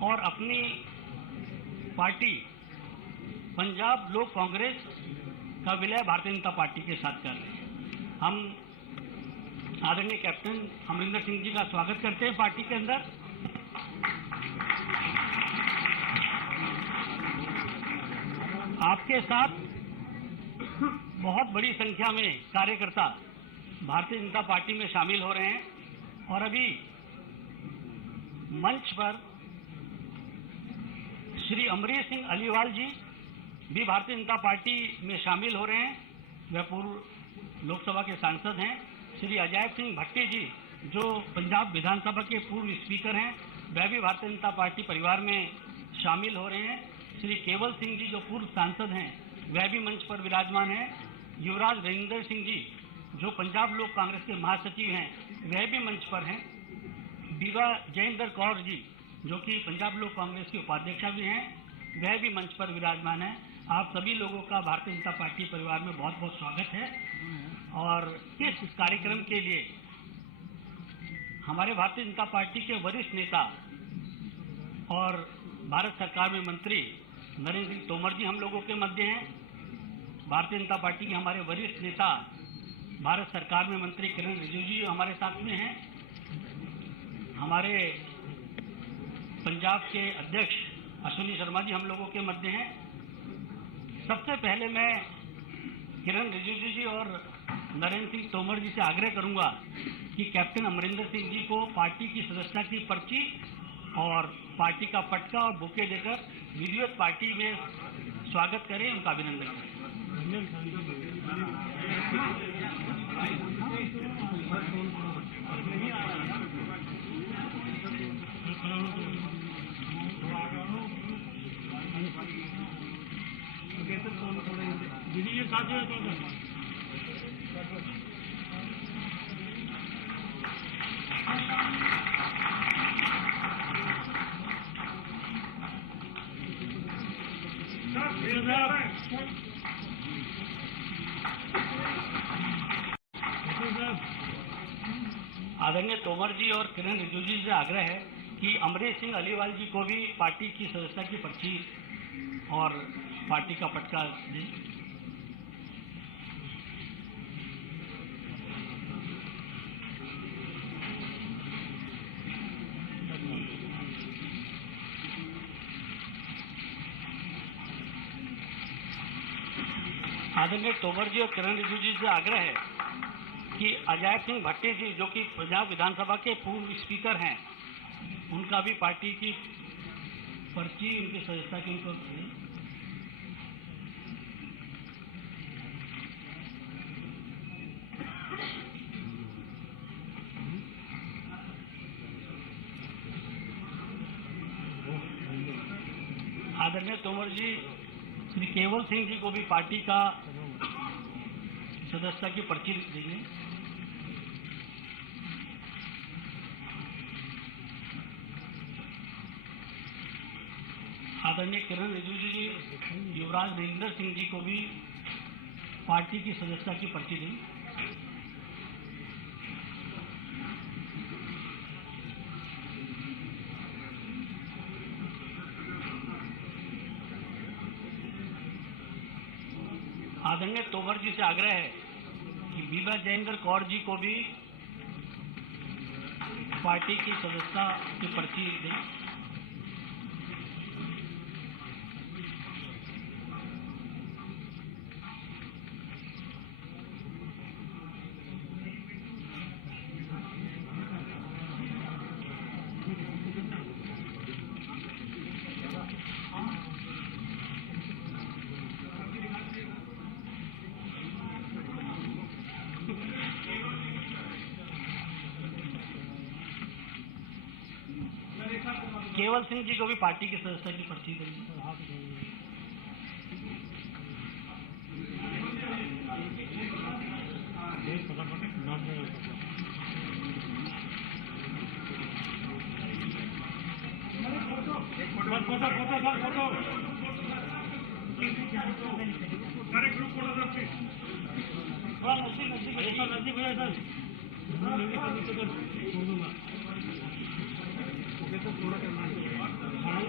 और अपनी पार्टी पंजाब लोक कांग्रेस का विलय भारतीय जनता पार्टी के साथ कर रहे हैं। हम आदरणीय कैप्टन अमरिंदर सिंह जी का स्वागत करते हैं पार्टी के अंदर। आपके साथ बहुत बड़ी संख्या में कार्यकर्ता भारतीय जनता पार्टी में शामिल हो रहे हैं और अभी मंच पर श्री अमरीश सिंह अलीवाल जी भी भारतीय जनता पार्टी में शामिल हो रहे हैं। वह पूर्व लोकसभा के सांसद हैं। श्री अजैब सिंह भट्टी जी जो पंजाब विधानसभा के पूर्व स्पीकर हैं, वह भी भारतीय जनता पार्टी परिवार में शामिल हो रहे हैं। श्री केवल सिंह जी जो पूर्व सांसद हैं, वह भी मंच पर विराजमान हैं। युवराज रविंदर सिंह जी जो पंजाब लोक कांग्रेस के महासचिव हैं, वह भी मंच पर हैं। बीबा जयेंद्र कौर जी जो कि पंजाब लोक कांग्रेस की उपाध्यक्षा भी हैं, वह भी मंच पर विराजमान हैं। आप सभी लोगों का भारतीय जनता पार्टी परिवार में बहुत बहुत स्वागत है। और इस कार्यक्रम के लिए हमारे भारतीय जनता पार्टी के वरिष्ठ नेता और भारत सरकार में मंत्री नरेंद्र सिंह तोमर जी हम लोगों के मध्य हैं। भारतीय जनता पार्टी के हमारे वरिष्ठ नेता भारत सरकार में मंत्री किरण रिजिजू जी हमारे साथ में हैं। हमारे पंजाब के अध्यक्ष अश्विनी शर्मा जी हम लोगों के मध्य हैं। सबसे पहले मैं किरण रिजिजू जी और नरेंद्र सिंह तोमर जी से आग्रह करूंगा कि कैप्टन अमरिंदर सिंह जी को पार्टी की सदस्यता की पर्ची और पार्टी का पटका और बुके देकर विधिवत पार्टी में स्वागत करें, उनका अभिनंदन करें। आदरणीय तोमर जी और किरण रिजिजू जी से आग्रह है कि अमरीश सिंह अलीवाल जी को भी पार्टी की सदस्यता की पर्ची और पार्टी का पटका दें। आदरणीय तोमर जी और किरण रिजिजू जी से आग्रह है कि अजैब सिंह भट्टी जी जो कि पंजाब विधानसभा के पूर्व स्पीकर हैं, उनका भी पार्टी की पर्ची उनकी सदस्यता की उनको आदरणीय तोमर जी श्री केवल सिंह जी को भी पार्टी का सदस्यता की पर्ची देंगे। आदरणीय किरण रिजिजू जी युवराज रविंदर सिंह जी को भी पार्टी की सदस्यता की पर्ची दें। आदरणीय तोमर जी से आग्रह है कि बीबा जयेंद्र कौर जी को भी पार्टी की सदस्यता की पर्ची दें। केवल सिंह जी को भी पार्टी की सदस्यता की पर्ची देंगे।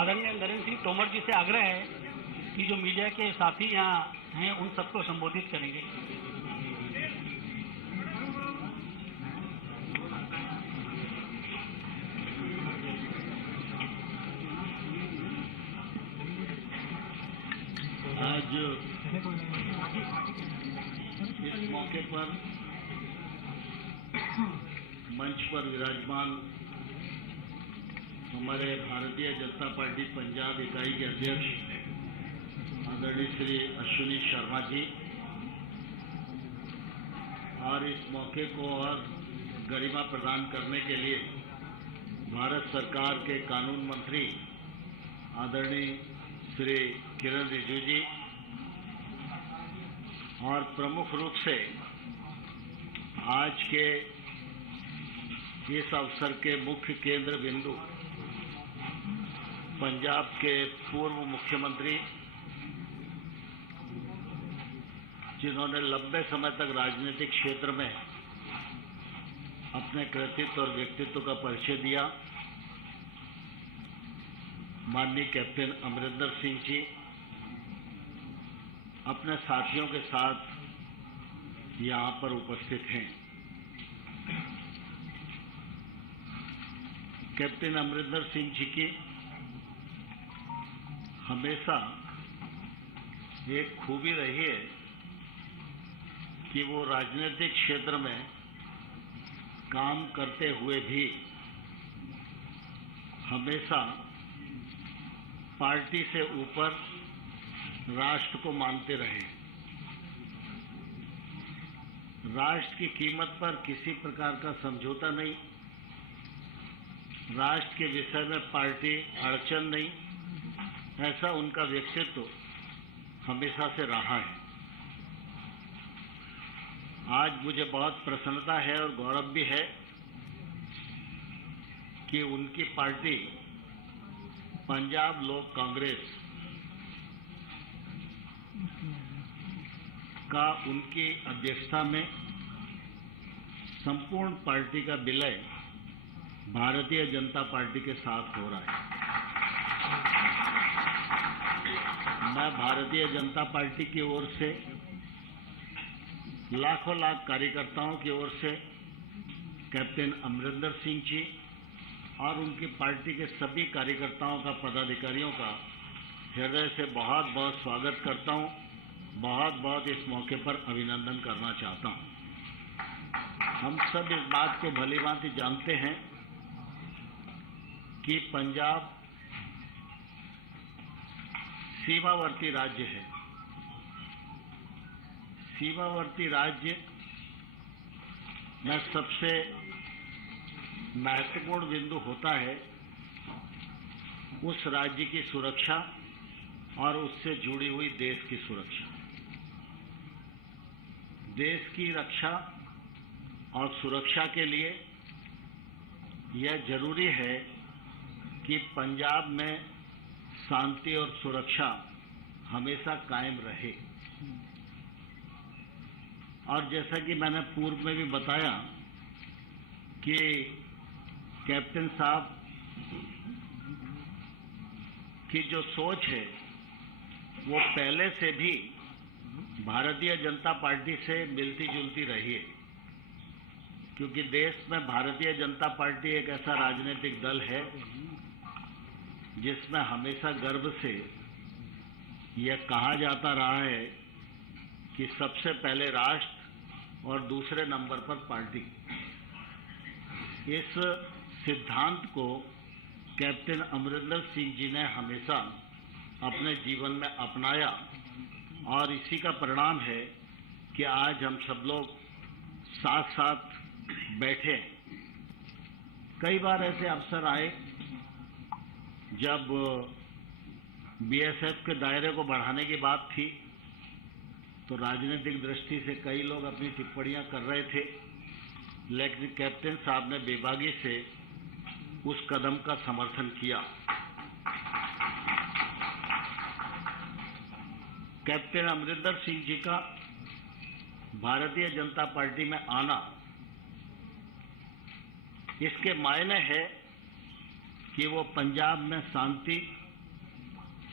आदरणीय नरेंद्र सिंह तोमर जी से आग्रह है कि जो मीडिया के साथी यहाँ हैं उन सबको संबोधित करेंगे। आज इस मौके पर मंच पर विराजमान हमारे भारतीय जनता पार्टी पंजाब इकाई के अध्यक्ष आदरणीय श्री अश्विनी शर्मा जी और इस मौके को और गरिमा प्रदान करने के लिए भारत सरकार के कानून मंत्री आदरणीय श्री किरण रिजिजू जी और प्रमुख रूप से आज के इस अवसर के मुख्य केंद्र बिंदु पंजाब के पूर्व मुख्यमंत्री जिन्होंने लंबे समय तक राजनीतिक क्षेत्र में अपने कृतित्व और व्यक्तित्व का परिचय दिया, माननीय कैप्टन अमरिंदर सिंह जी अपने साथियों के साथ यहाँ पर उपस्थित हैं। कैप्टन अमरिंदर सिंह जी की हमेशा एक खूबी रही है कि वो राजनीतिक क्षेत्र में काम करते हुए भी हमेशा पार्टी से ऊपर राष्ट्र को मानते रहे। राष्ट्र की कीमत पर किसी प्रकार का समझौता नहीं, राष्ट्र के विषय में पार्टी अड़चन नहीं, ऐसा उनका व्यक्तित्व हमेशा से रहा है। आज मुझे बहुत प्रसन्नता है और गौरव भी है कि उनकी पार्टी पंजाब लोक कांग्रेस का उनकी अध्यक्षता में संपूर्ण पार्टी का विलय भारतीय जनता पार्टी के साथ हो रहा है। मैं भारतीय जनता पार्टी की ओर से लाखों लाख कार्यकर्ताओं की ओर से कैप्टन अमरिंदर सिंह जी और उनकी पार्टी के सभी कार्यकर्ताओं का, पदाधिकारियों का हृदय से बहुत बहुत स्वागत करता हूं, बहुत बहुत इस मौके पर अभिनंदन करना चाहता हूं। हम सब इस बात को भलीभांति जानते हैं कि पंजाब सीमावर्ती राज्य है। सीमावर्ती राज्य में सबसे महत्वपूर्ण बिंदु होता है उस राज्य की सुरक्षा और उससे जुड़ी हुई देश की सुरक्षा। देश की रक्षा और सुरक्षा के लिए यह जरूरी है कि पंजाब में शांति और सुरक्षा हमेशा कायम रहे। और जैसा कि मैंने पूर्व में भी बताया कि कैप्टन साहब की जो सोच है वो पहले से भी भारतीय जनता पार्टी से मिलती जुलती रही है, क्योंकि देश में भारतीय जनता पार्टी एक ऐसा राजनीतिक दल है जिसमें हमेशा गर्व से यह कहा जाता रहा है कि सबसे पहले राष्ट्र और दूसरे नंबर पर पार्टी। इस सिद्धांत को कैप्टन अमरिंदर सिंह जी ने हमेशा अपने जीवन में अपनाया और इसी का परिणाम है कि आज हम सब लोग साथ साथ बैठे। कई बार ऐसे अवसर आए जब बीएसएफ के दायरे को बढ़ाने की बात थी तो राजनीतिक दृष्टि से कई लोग अपनी टिप्पणियां कर रहे थे, लेकिन कैप्टन साहब ने बेबागी से उस कदम का समर्थन किया। कैप्टन अमरिंदर सिंह जी का भारतीय जनता पार्टी में आना, इसके मायने है कि वो पंजाब में शांति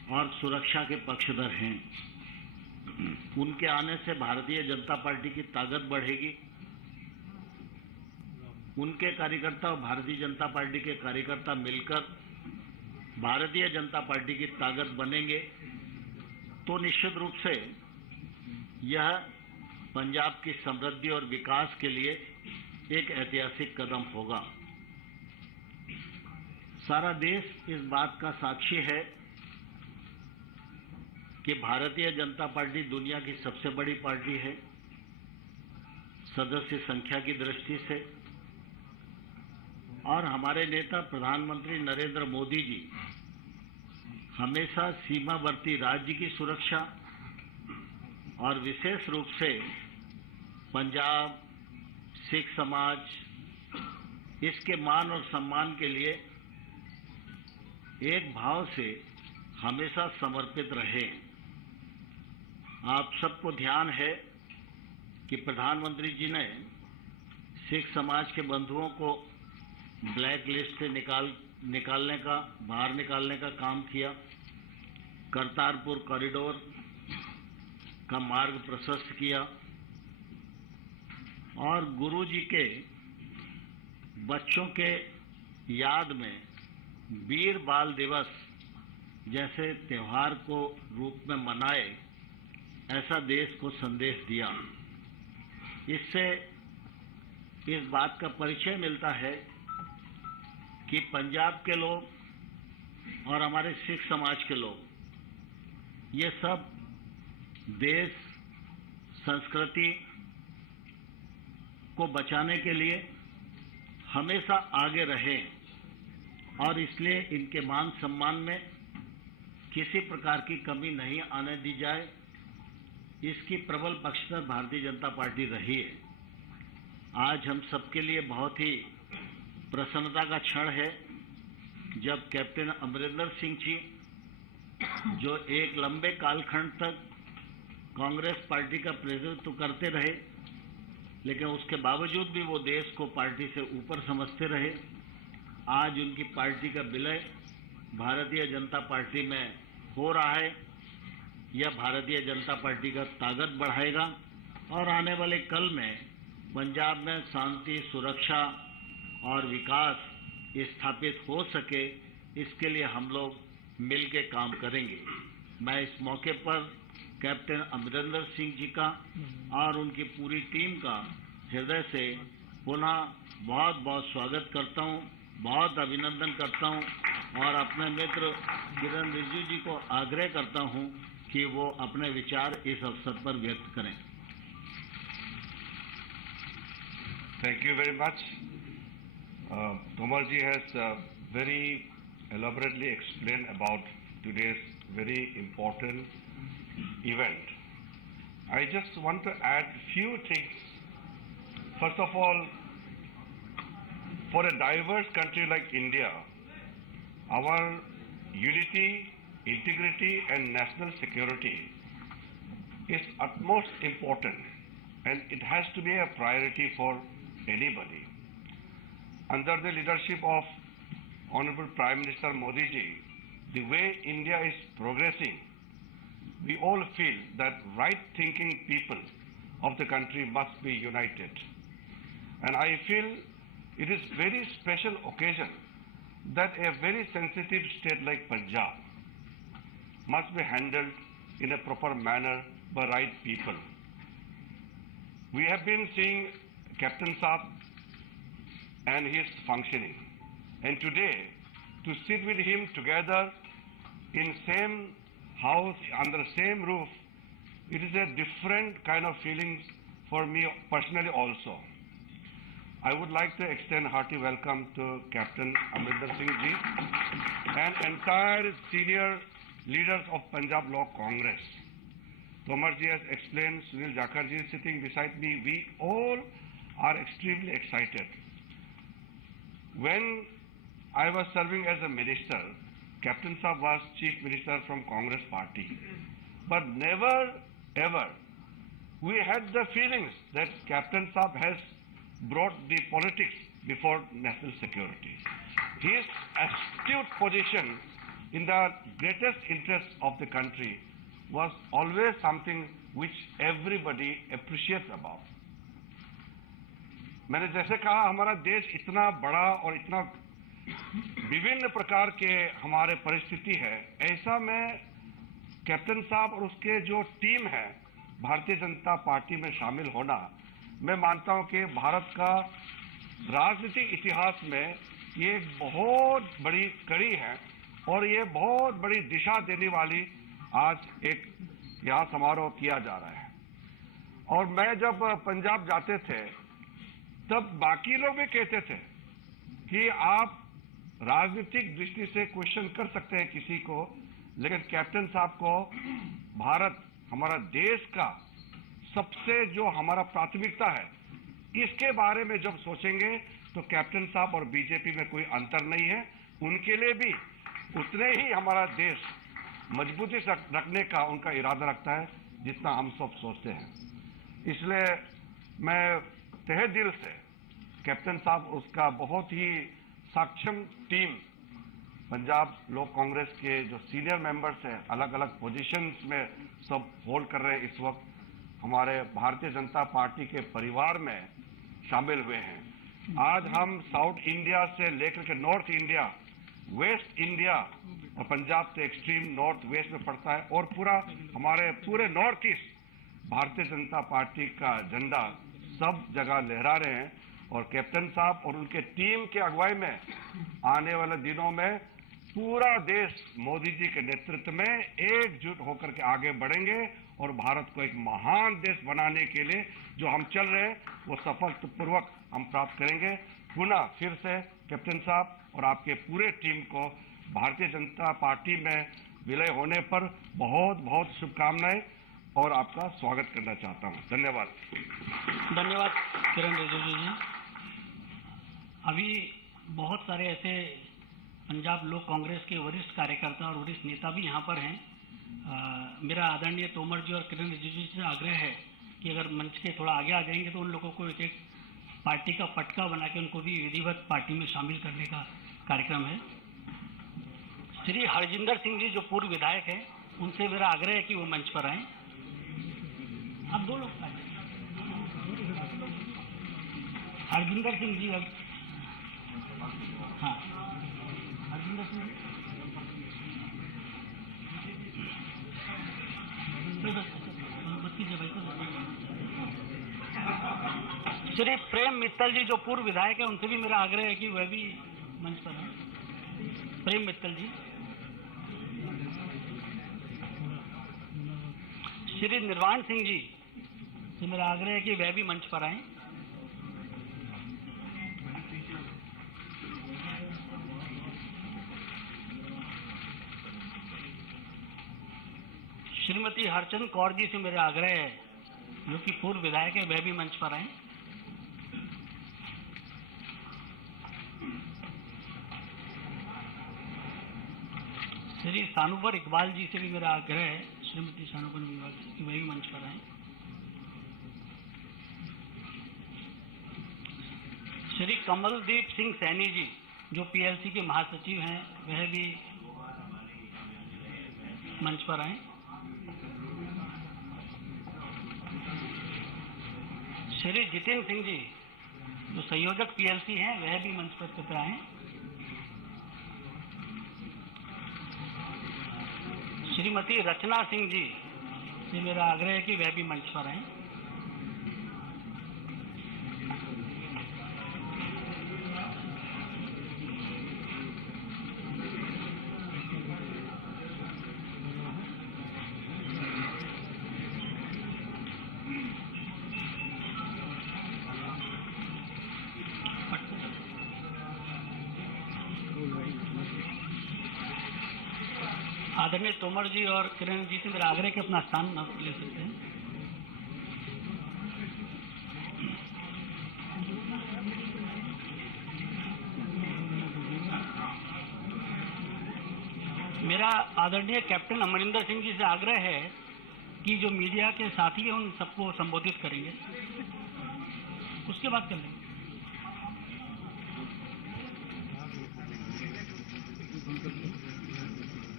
और सुरक्षा के पक्षधर हैं। उनके आने से भारतीय जनता पार्टी की ताकत बढ़ेगी। उनके कार्यकर्ता और भारतीय जनता पार्टी के कार्यकर्ता मिलकर भारतीय जनता पार्टी की ताकत बनेंगे तो निश्चित रूप से यह पंजाब की समृद्धि और विकास के लिए एक ऐतिहासिक कदम होगा। सारा देश इस बात का साक्षी है कि भारतीय जनता पार्टी दुनिया की सबसे बड़ी पार्टी है सदस्य संख्या की दृष्टि से, और हमारे नेता प्रधानमंत्री नरेंद्र मोदी जी हमेशा सीमावर्ती राज्य की सुरक्षा और विशेष रूप से पंजाब सिख समाज इसके मान और सम्मान के लिए एक भाव से हमेशा समर्पित रहे। आप सबको ध्यान है कि प्रधानमंत्री जी ने सिख समाज के बंधुओं को ब्लैक लिस्ट से बाहर निकालने का काम किया। करतारपुर कॉरिडोर का मार्ग प्रशस्त किया और गुरु जी के बच्चों के याद में वीर बाल दिवस जैसे त्योहार को रूप में मनाए, ऐसा देश को संदेश दिया। इससे इस बात का परिचय मिलता है कि पंजाब के लोग और हमारे सिख समाज के लोग ये सब देश संस्कृति को बचाने के लिए हमेशा आगे रहे और इसलिए इनके मान सम्मान में किसी प्रकार की कमी नहीं आने दी जाए, इसकी प्रबल पक्षधर भारतीय जनता पार्टी रही है। आज हम सबके लिए बहुत ही प्रसन्नता का क्षण है जब कैप्टन अमरिंदर सिंह जी, जो एक लंबे कालखंड तक कांग्रेस पार्टी का प्रतिनिधित्व करते रहे लेकिन उसके बावजूद भी वो देश को पार्टी से ऊपर समझते रहे, आज उनकी पार्टी का विलय भारतीय जनता पार्टी में हो रहा है। यह भारतीय जनता पार्टी का ताकत बढ़ाएगा और आने वाले कल में पंजाब में शांति, सुरक्षा और विकास स्थापित हो सके, इसके लिए हम लोग मिलकर काम करेंगे। मैं इस मौके पर कैप्टन अमरिंदर सिंह जी का और उनकी पूरी टीम का हृदय से पुनः बहुत बहुत स्वागत करता हूं, बहुत अभिनंदन करता हूं और अपने मित्र किरण रिजिजू जी को आग्रह करता हूं कि वो अपने विचार इस अवसर पर व्यक्त करें। Thank you very much. Tomar ji has very elaborately explained about today's very important event. I just want to add few things. First of all, for a diverse country like India, our unity, integrity and national security is utmost important and it has to be a priority for anybody. Under the leadership of Honorable Prime Minister Modi ji, the way India is progressing, we all feel that right-thinking people of the country must be united. And I feel it is very special occasion that a very sensitive state like Punjab must be handled in a proper manner by right people. We have been seeing Captain Saab and his functioning. And today, to sit with him together in same house, under same roof, it is a different kind of feelings for me personally also. I would like to extend hearty welcome to Captain Amrinder Singh ji and entire senior leaders of Punjab Law Congress. Tomar ji has explained, Sunil Jakhar ji is sitting beside me. We all are extremely excited. When I was serving as a minister, Captain Saab was Chief Minister from Congress Party. But never ever we had the feelings that Captain Saab has brought the politics before national security. His astute position in the greatest interest of the country was always something which everybody appreciates about. मैंने जैसे कहा, हमारा देश इतना बड़ा और इतना विभिन्न प्रकार के हमारे परिस्थिति है, ऐसा में कैप्टन साहब और उसके जो टीम है भारतीय जनता पार्टी में शामिल होना, मैं मानता हूं कि भारत का राजनीतिक इतिहास में ये एक बहुत बड़ी कड़ी है और ये बहुत बड़ी दिशा देने वाली आज एक यहाँ समारोह किया जा रहा है। और मैं जब पंजाब जाते थे तब बाकी लोग भी कहते थे कि आप राजनीतिक दृष्टि से क्वेश्चन कर सकते हैं किसी को, लेकिन कैप्टन साहब को भारत, हमारा देश का सबसे जो हमारा प्राथमिकता है, इसके बारे में जब सोचेंगे तो कैप्टन साहब और बीजेपी में कोई अंतर नहीं है। उनके लिए भी उतने ही हमारा देश मजबूती से रखने का उनका इरादा रखता है जितना हम सब सोचते हैं। इसलिए मैं तहे दिल से कैप्टन साहब, उसका बहुत ही सक्षम टीम, पंजाब लोक कांग्रेस के जो सीनियर मेंबर्स हैं, अलग अलग पोजीशंस में सब होल्ड कर रहे हैं, इस वक्त हमारे भारतीय जनता पार्टी के परिवार में शामिल हुए हैं। आज हम साउथ इंडिया से लेकर के नॉर्थ इंडिया, वेस्ट इंडिया और पंजाब से एक्सट्रीम नॉर्थ वेस्ट में पड़ता है और पूरा हमारे पूरे north east Bharatiya Janata party का झंडा सब जगह लहरा रहे हैं। और कैप्टन साहब और उनके टीम के अगुवाई में आने वाले दिनों में पूरा देश मोदी जी के नेतृत्व में एकजुट होकर के आगे बढ़ेंगे और भारत को एक महान देश बनाने के लिए जो हम चल रहे हैं वो सफलतापूर्वक हम प्राप्त करेंगे। पुनः फिर से कैप्टन साहब और आपके पूरे टीम को भारतीय जनता पार्टी में विलय होने पर बहुत बहुत शुभकामनाएं और आपका स्वागत करना चाहता हूं। धन्यवाद। धन्यवाद किरण रिजिजू जी। अभी बहुत सारे ऐसे पंजाब लोक कांग्रेस के वरिष्ठ कार्यकर्ता और वरिष्ठ नेता भी यहाँ पर हैं। मेरा आदरणीय तोमर जी और किरण रिजिजू जी से आग्रह है कि अगर मंच के थोड़ा आगे आ जाएंगे तो उन लोगों को एक एक पार्टी का पटका बना के उनको भी विधिवत पार्टी में शामिल करने का कार्यक्रम है। श्री हरजिंदर सिंह जी जो पूर्व विधायक हैं, उनसे मेरा आग्रह है कि वो मंच पर आएं। आप दो लोग आए। हरजिंदर सिंह जी, अब हाँ, हरजिंदर सिंह श्री प्रेम मित्तल जी जो पूर्व विधायक है, उनसे भी मेरा आग्रह है कि वह भी मंच पर हैं। प्रेम मित्तल जी। श्री निर्वाण सिंह जी से मेरा आग्रह है कि वह भी मंच पर आएं। श्रीमती हरचंद कौर जी से मेरा आग्रह है, जो कि पूर्व विधायक है, वह भी मंच पर आएं। श्री सानुवर इकबाल जी से भी मेरा आग्रह है, श्रीमती सानुवर इकबाल जी की वह भी मंच पर आएं। श्री कमलदीप सिंह सैनी जी जो पीएलसी के महासचिव हैं, वह भी मंच पर आएं। श्री जितेंद्र सिंह जी जो संयोजक पीएलसी हैं, वह भी मंच पर कृपया आएं। श्रीमती रचना सिंह जी से मेरा आग्रह है कि वह भी मंच पर आएं। आदरणीय तोमर जी और किरण जी से मेरा आग्रह कि अपना स्थान ले सकते हैं। मेरा आदरणीय कैप्टन अमरिंदर सिंह जी से आग्रह है कि जो मीडिया के साथी हैं उन सबको संबोधित करेंगे, उसके बाद कर लेंगे।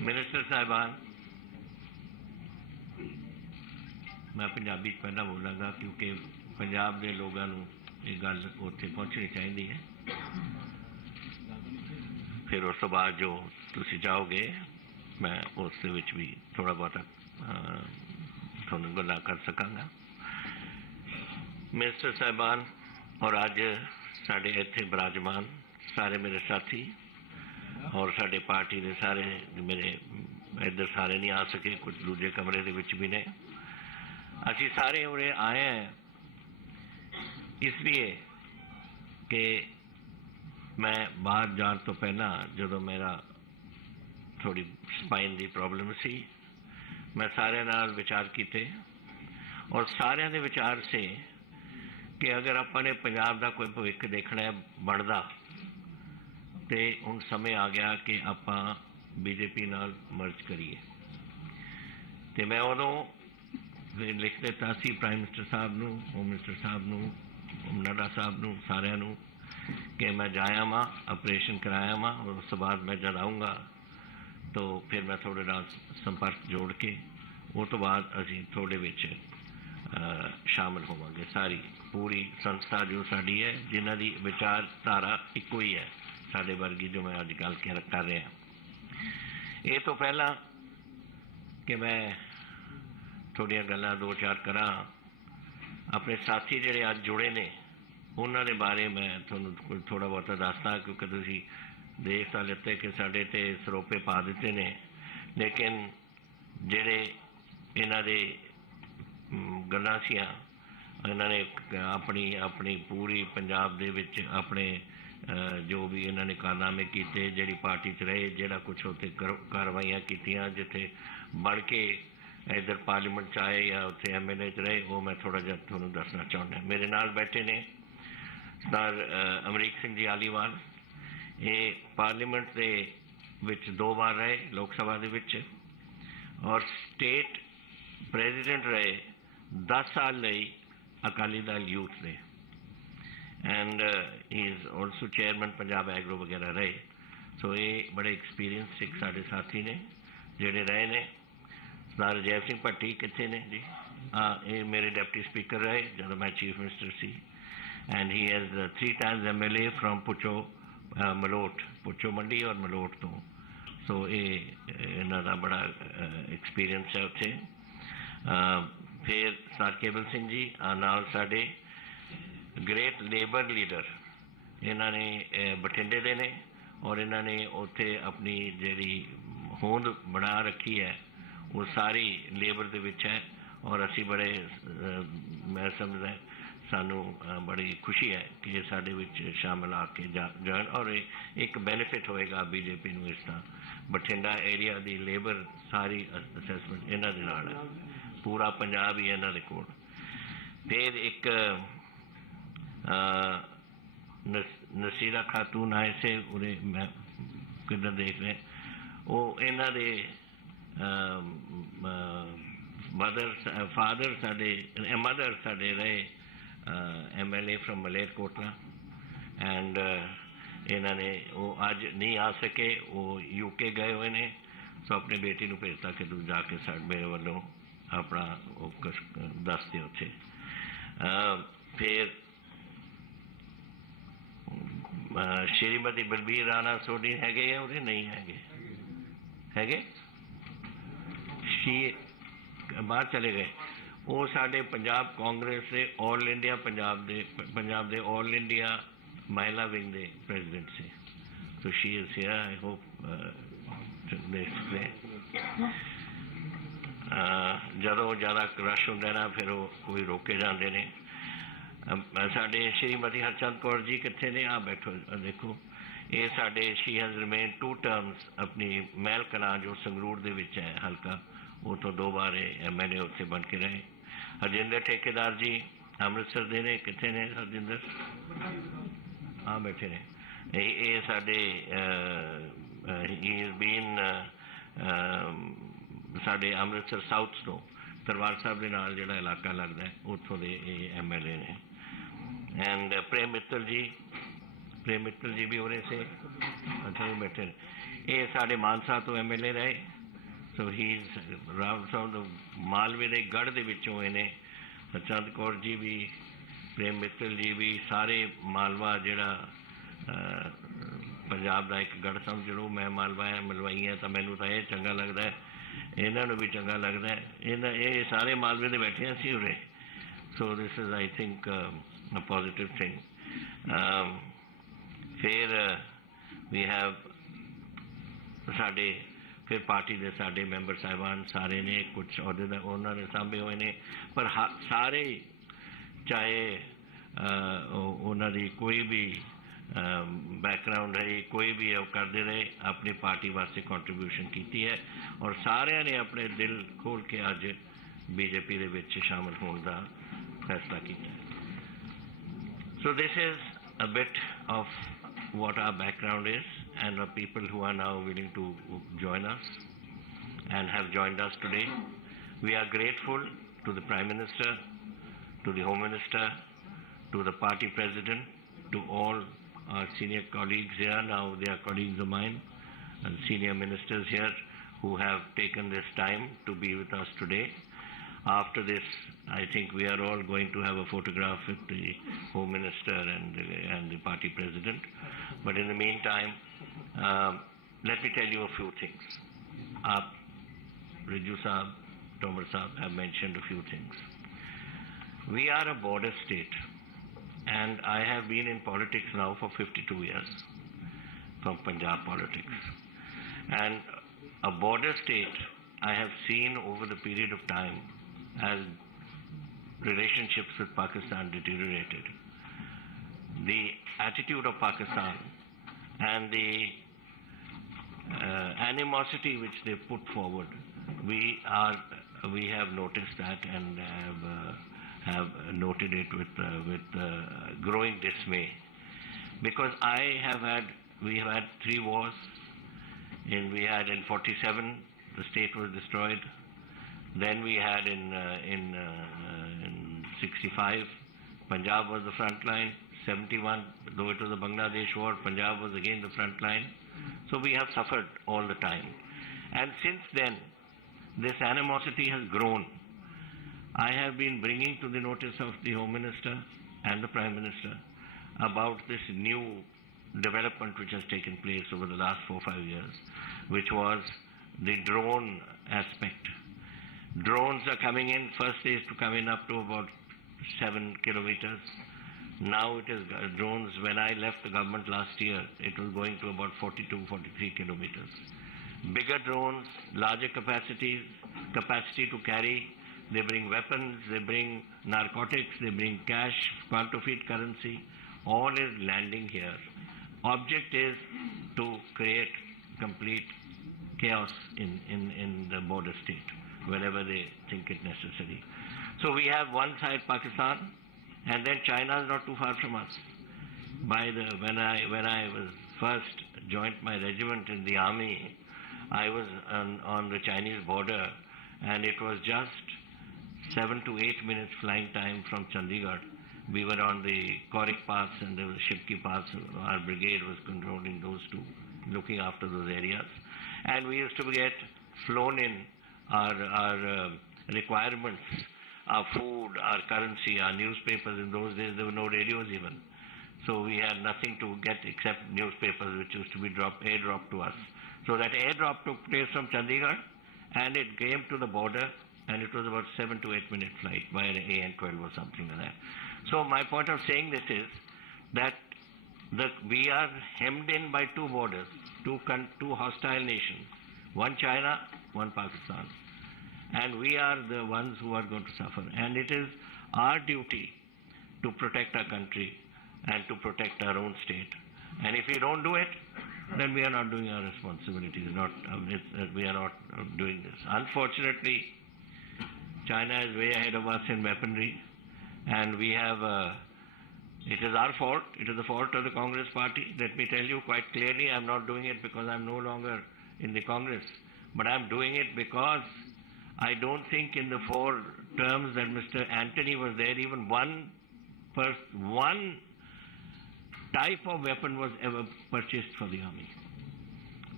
मिनिस्टर साहिबान, मैं पंजाबी पहला बोलांगा क्योंकि पंजाब के लोगों को ये गल उत्थे पहुँचनी चाहिए है। फिर उस तो बाद जो तुसी चाहोगे मैं उस विच भी थोड़ा बहुत थोड़ी गल्लां कर सकांगा। मिनिस्टर साहिबान और अज साढ़े इत्थे विराजमान सारे मेरे साथी और साढ़े पार्टी के सारे मेरे इधर सारे नहीं आ सके, कुछ दूजे कमरे के विच भी ने। असी सारे उरे आए हैं इसलिए कि मैं बाहर जाने तो पहला जो मेरा थोड़ी स्पाइन की प्रॉब्लम सी, मैं सारे नाल विचार किए और सारे दे विचार से कि अगर अपने पंजाब का कोई भविख देखना है बनता तो हुण समय आ गया कि आप बीजेपी नाल मर्ज करिए। तो मैं उदों लिख दिता सी प्राइम मिनिस्टर साहब नूं, होम मिनिस्टर साहब नूं, नड्डा साहब नूं, सारिਆਂ नूं कि मैं जाया वहाँ ऑपरेशन कराया वहाँ और उस बाद मैं जब आऊँगा तो फिर मैं थोड़े नाल संपर्क जोड़ के उस तो बाद असीं थोड़े विच शामिल होवांगे। सारी पूरी संस्था जो साड़ी है जिन्हां दी विचारधारा इक्को ही है साडे वर्गी जो मैं अज गल कर रहा। ये तो पहला कि मैं थोड़ियां गल्लां दो चार करा अपने साथी जिहड़े अज जुड़े ने उन्हां दे बारे मैं तुहानूं थोड़ा बहुत दसदा क्योंकि तुसीं देख तां लिते कि साडे ते सरोपे पा दिते ने, लेकिन जिहड़े इन्हां दे गल्लां सीआं इन्हां ने अपनी अपनी पूरी पंजाब दे विच अपने जो भी इन्होंने कारनामे किए, जी पार्टी च रहे, जोड़ा कुछ उत्थे कार्रवाइयाँ कीतियां जिथे बन के इधर पार्लीमेंट च आए या उत्थे MLA च रहे, वो मैं थोड़ा जिहा तुहानूं दसना चाहुंदा। मेरे नाल बैठे ने सरदार अमरीक सिंह जी आलीवाल, ये पार्लीमेंट दे विच 2 बार रहे लोक सभा दे विच और स्टेट प्रेजिडेंट रहे 10 साल लई Akali Dal youth they and he is also chairman Punjab agro वगैरह रहे। सो ये बड़े एक्सपीरियंस सिख साढ़े साथी ने जोड़े रहे ने। सरदार अजैब सिंह भट्टी कितने ने जी? हाँ, ये मेरे डिप्टी स्पीकर रहे जब मैं chief minister C and he has 3 times MLA from पुचो Malout, पुचो मंडी और मलोट तो। सो ये इन्हां दा बड़ा एक्सपीरियंस है उत्थे। फिर सरदार केबल सिंह जी नाल साडे ग्रेट लेबर लीडर, इन्होंने बठिंडे दे ने और इन्होंने उत्थे अपनी जी होंद बना रखी है वो सारी लेबर दे विच है और असी बड़े मैं समझदा सानू बड़ी खुशी है कि ये साडे विच शामिल आके जान और एक बेनिफिट होएगा बीजेपी नूं। इस तरह बठिंडा एरिया दी लेबर सारी असैसमेंट इन्हां दे नाल है, पूरा पंजाब ही इन्हां दे कोल। फिर एक नसीरा खातून आए से उन्हें मैं किधर देख रहे वो इन्हां दे फादर साडे रहे MLA फ्रॉम मलेरकोटला एंड इन्होंने वो अज नहीं आ सके, वो UK गए हुए ने। सो अपनी बेटी को भेजता कि तू जाके मेरे वालों अपना कुछ दस दे उत्थे। फिर श्रीमती बलबीर राणा सोडी हैगे या उन्हें नहीं हैगे हैगे शी बाहर चले गए। वो साडे पंजाब कांग्रेस से all India Punjab they all India महिला विंग दे प्रेजिडेंट से। तो she is here, I hope जदों ज़्यादा रश होंदा ना फिर वो कोई रोके जाते हैं। साडे श्रीमती हरचंद कौर जी कितने ने? आ बैठो देखो, ये साडे शी हैज़ रिमेन 2 terms अपनी महल कलां जो संगरूर दे विच है हल्का, वो तो 2 बार MLA उत्थे बन के रहे। हरजिंदर ठेकेदार जी अमृतसर दे ने, कितने ने हरजिंदर? हाँ बैठे ने। ये साडे ही इज़ बीन साडे अमृतसर साउथ तो दरबार साहब के नाल जिहड़ा इलाका लगता है उत्थों दे MLA ने। एंड प्रेम मित्तल जी भी उन्हें से अच्छा वो बैठे ਇਹ ਸਾਡੇ ਮਾਨਸਾ ਤੋਂ MLA ਰਹੇ, ਸੋ ਹੀ ਰਾਮ ਸਾਹਿਬ ਮਾਲਵੇ ਦੇ ਗੜ੍ਹ ਦੇ ਵਿੱਚੋਂ ਇਹਨੇ ਚੰਦ ਕੌਰ ਜੀ ਵੀ, ਪ੍ਰੇਮ ਮਿੱਤਲ ਜੀ ਵੀ, ਸਾਰੇ ਮਾਲਵਾ ਜਿਹੜਾ ਪੰਜਾਬ ਦਾ ਇੱਕ ਗੜ੍ਹ ਸਮਝ ਲਓ। ਮੈਂ ਮਲਵਾਈ ਹਾਂ ਤਾਂ ਮੈਨੂੰ ਤਾਂ ਇਹ ਚੰਗਾ ਲੱਗਦਾ ਹੈ, ਇਹਨਾਂ ਨੂੰ ਵੀ ਚੰਗਾ ਲੱਗਦਾ ਹੈ। ਇਹ ਸਾਰੇ ਮਾਲਵੇ ਦੇ ਬੈਠੇ ਹਾਂ ਅਸੀਂ ਉਰੇ। ਸੋ this is I think uh positive thing. ਫਿਰ ਵੀ ਹੈਵ ਸਾਡੇ ਫਿਰ ਪਾਰਟੀ ਦੇ ਸਾਡੇ ਮੈਂਬਰ ਸਾਹਿਬਾਨ ਸਾਰੇ ਨੇ ਕੁਛ ਅਹੁਦੇ ਉਹਨਾਂ ਨੇ ਸਾਂਭੇ ਹੋਏ ਨੇ, ਪਰ ਸਾਰੇ ਚਾਹੇ ਉਹਨਾਂ ਦੀ ਕੋਈ ਵੀ ਬੈਕਗਰਾਊਂਡ ਰਹੀ, ਕੋਈ ਵੀ ਉਹ ਕਰਦੇ ਰਹੇ, ਆਪਣੀ ਪਾਰਟੀ ਵਾਸਤੇ ਕੰਟਰੀਬਿਊਸ਼ਨ ਕੀਤੀ ਹੈ ਔਰ ਸਾਰਿਆਂ ਨੇ ਆਪਣੇ ਦਿਲ ਖੋਲ੍ਹ ਕੇ ਅੱਜ BJP ਦੇ ਵਿੱਚ ਸ਼ਾਮਲ ਹੋਣ ਦਾ ਫੈਸਲਾ ਕੀਤਾ। ਸੋ this is a bit of what our background is and the people who are now willing to join us and have joined us today. We are grateful to the Prime Minister, to the Home Minister, to the party president, to all our senior colleagues here. Now they are colleagues of mine and senior ministers here who have taken this time to be with us today. After this, I think we are all going to have a photograph with the Home Minister and the party president. But in the meantime, let me tell you a few things. Riju Saab, Tomar Saab have mentioned a few things. We are a border state, and I have been in politics now for 52 years, from Punjab politics. And a border state, I have seen over the period of time as relationships with Pakistan deteriorated. The attitude of Pakistan and the animosity which they put forward, we have noticed that and have noted it with growing dismay, because we have had 3 wars. We had in 47, the state was destroyed. Then we had in 65, Punjab was the front line. 71, though it was a Bangladesh war, Punjab was again the front line. So we have suffered all the time. And since then, this animosity has grown. I have been bringing to the notice of the Home Minister and the Prime Minister about this new development which has taken place over the last 4-5 years, which was the drone aspect. Drones are coming in. First they used to come in up to about 7 kilometers. Now it is drones. When I left the government last year, it was going to about 42-43 kilometers. Bigger drones, larger capacity to carry. They bring weapons, they bring narcotics, they bring cash, counterfeit currency. All is landing here. Object is to create complete chaos in the border state whenever they think it necessary. So we have one side Pakistan, and then China is not too far from us. When I was first joined my regiment in the army, I was on the Chinese border, and it was just 7 to 8 minutes flying time from Chandigarh. We were on the Korik Pass and there was Shipki Pass. Our brigade was controlling those two, looking after those areas. And we used to get flown in our requirements, our food, our currency, our newspapers. In those days there were no radios even. So we had nothing to get except newspapers, which used to be airdropped to us. So that airdrop took place from Chandigarh, and it came to the border, and it was about 7 to 8 minute flight by an AN-12 or something like that. So my point of saying this is that we are hemmed in by 2 borders, two hostile nations, one China, one Pakistan. And we are the ones who are going to suffer. And it is our duty to protect our country and to protect our own state. And if we don't do it, then we are not doing our responsibilities. We are not doing this. Unfortunately, China is way ahead of us in weaponry, and we have. It is our fault. It is the fault of the Congress party. Let me tell you quite clearly, I am not doing it because I am no longer in the Congress, but I am doing it because I don't think in the 4 terms that Mr. Antony was there, even one type of weapon was ever purchased for the army.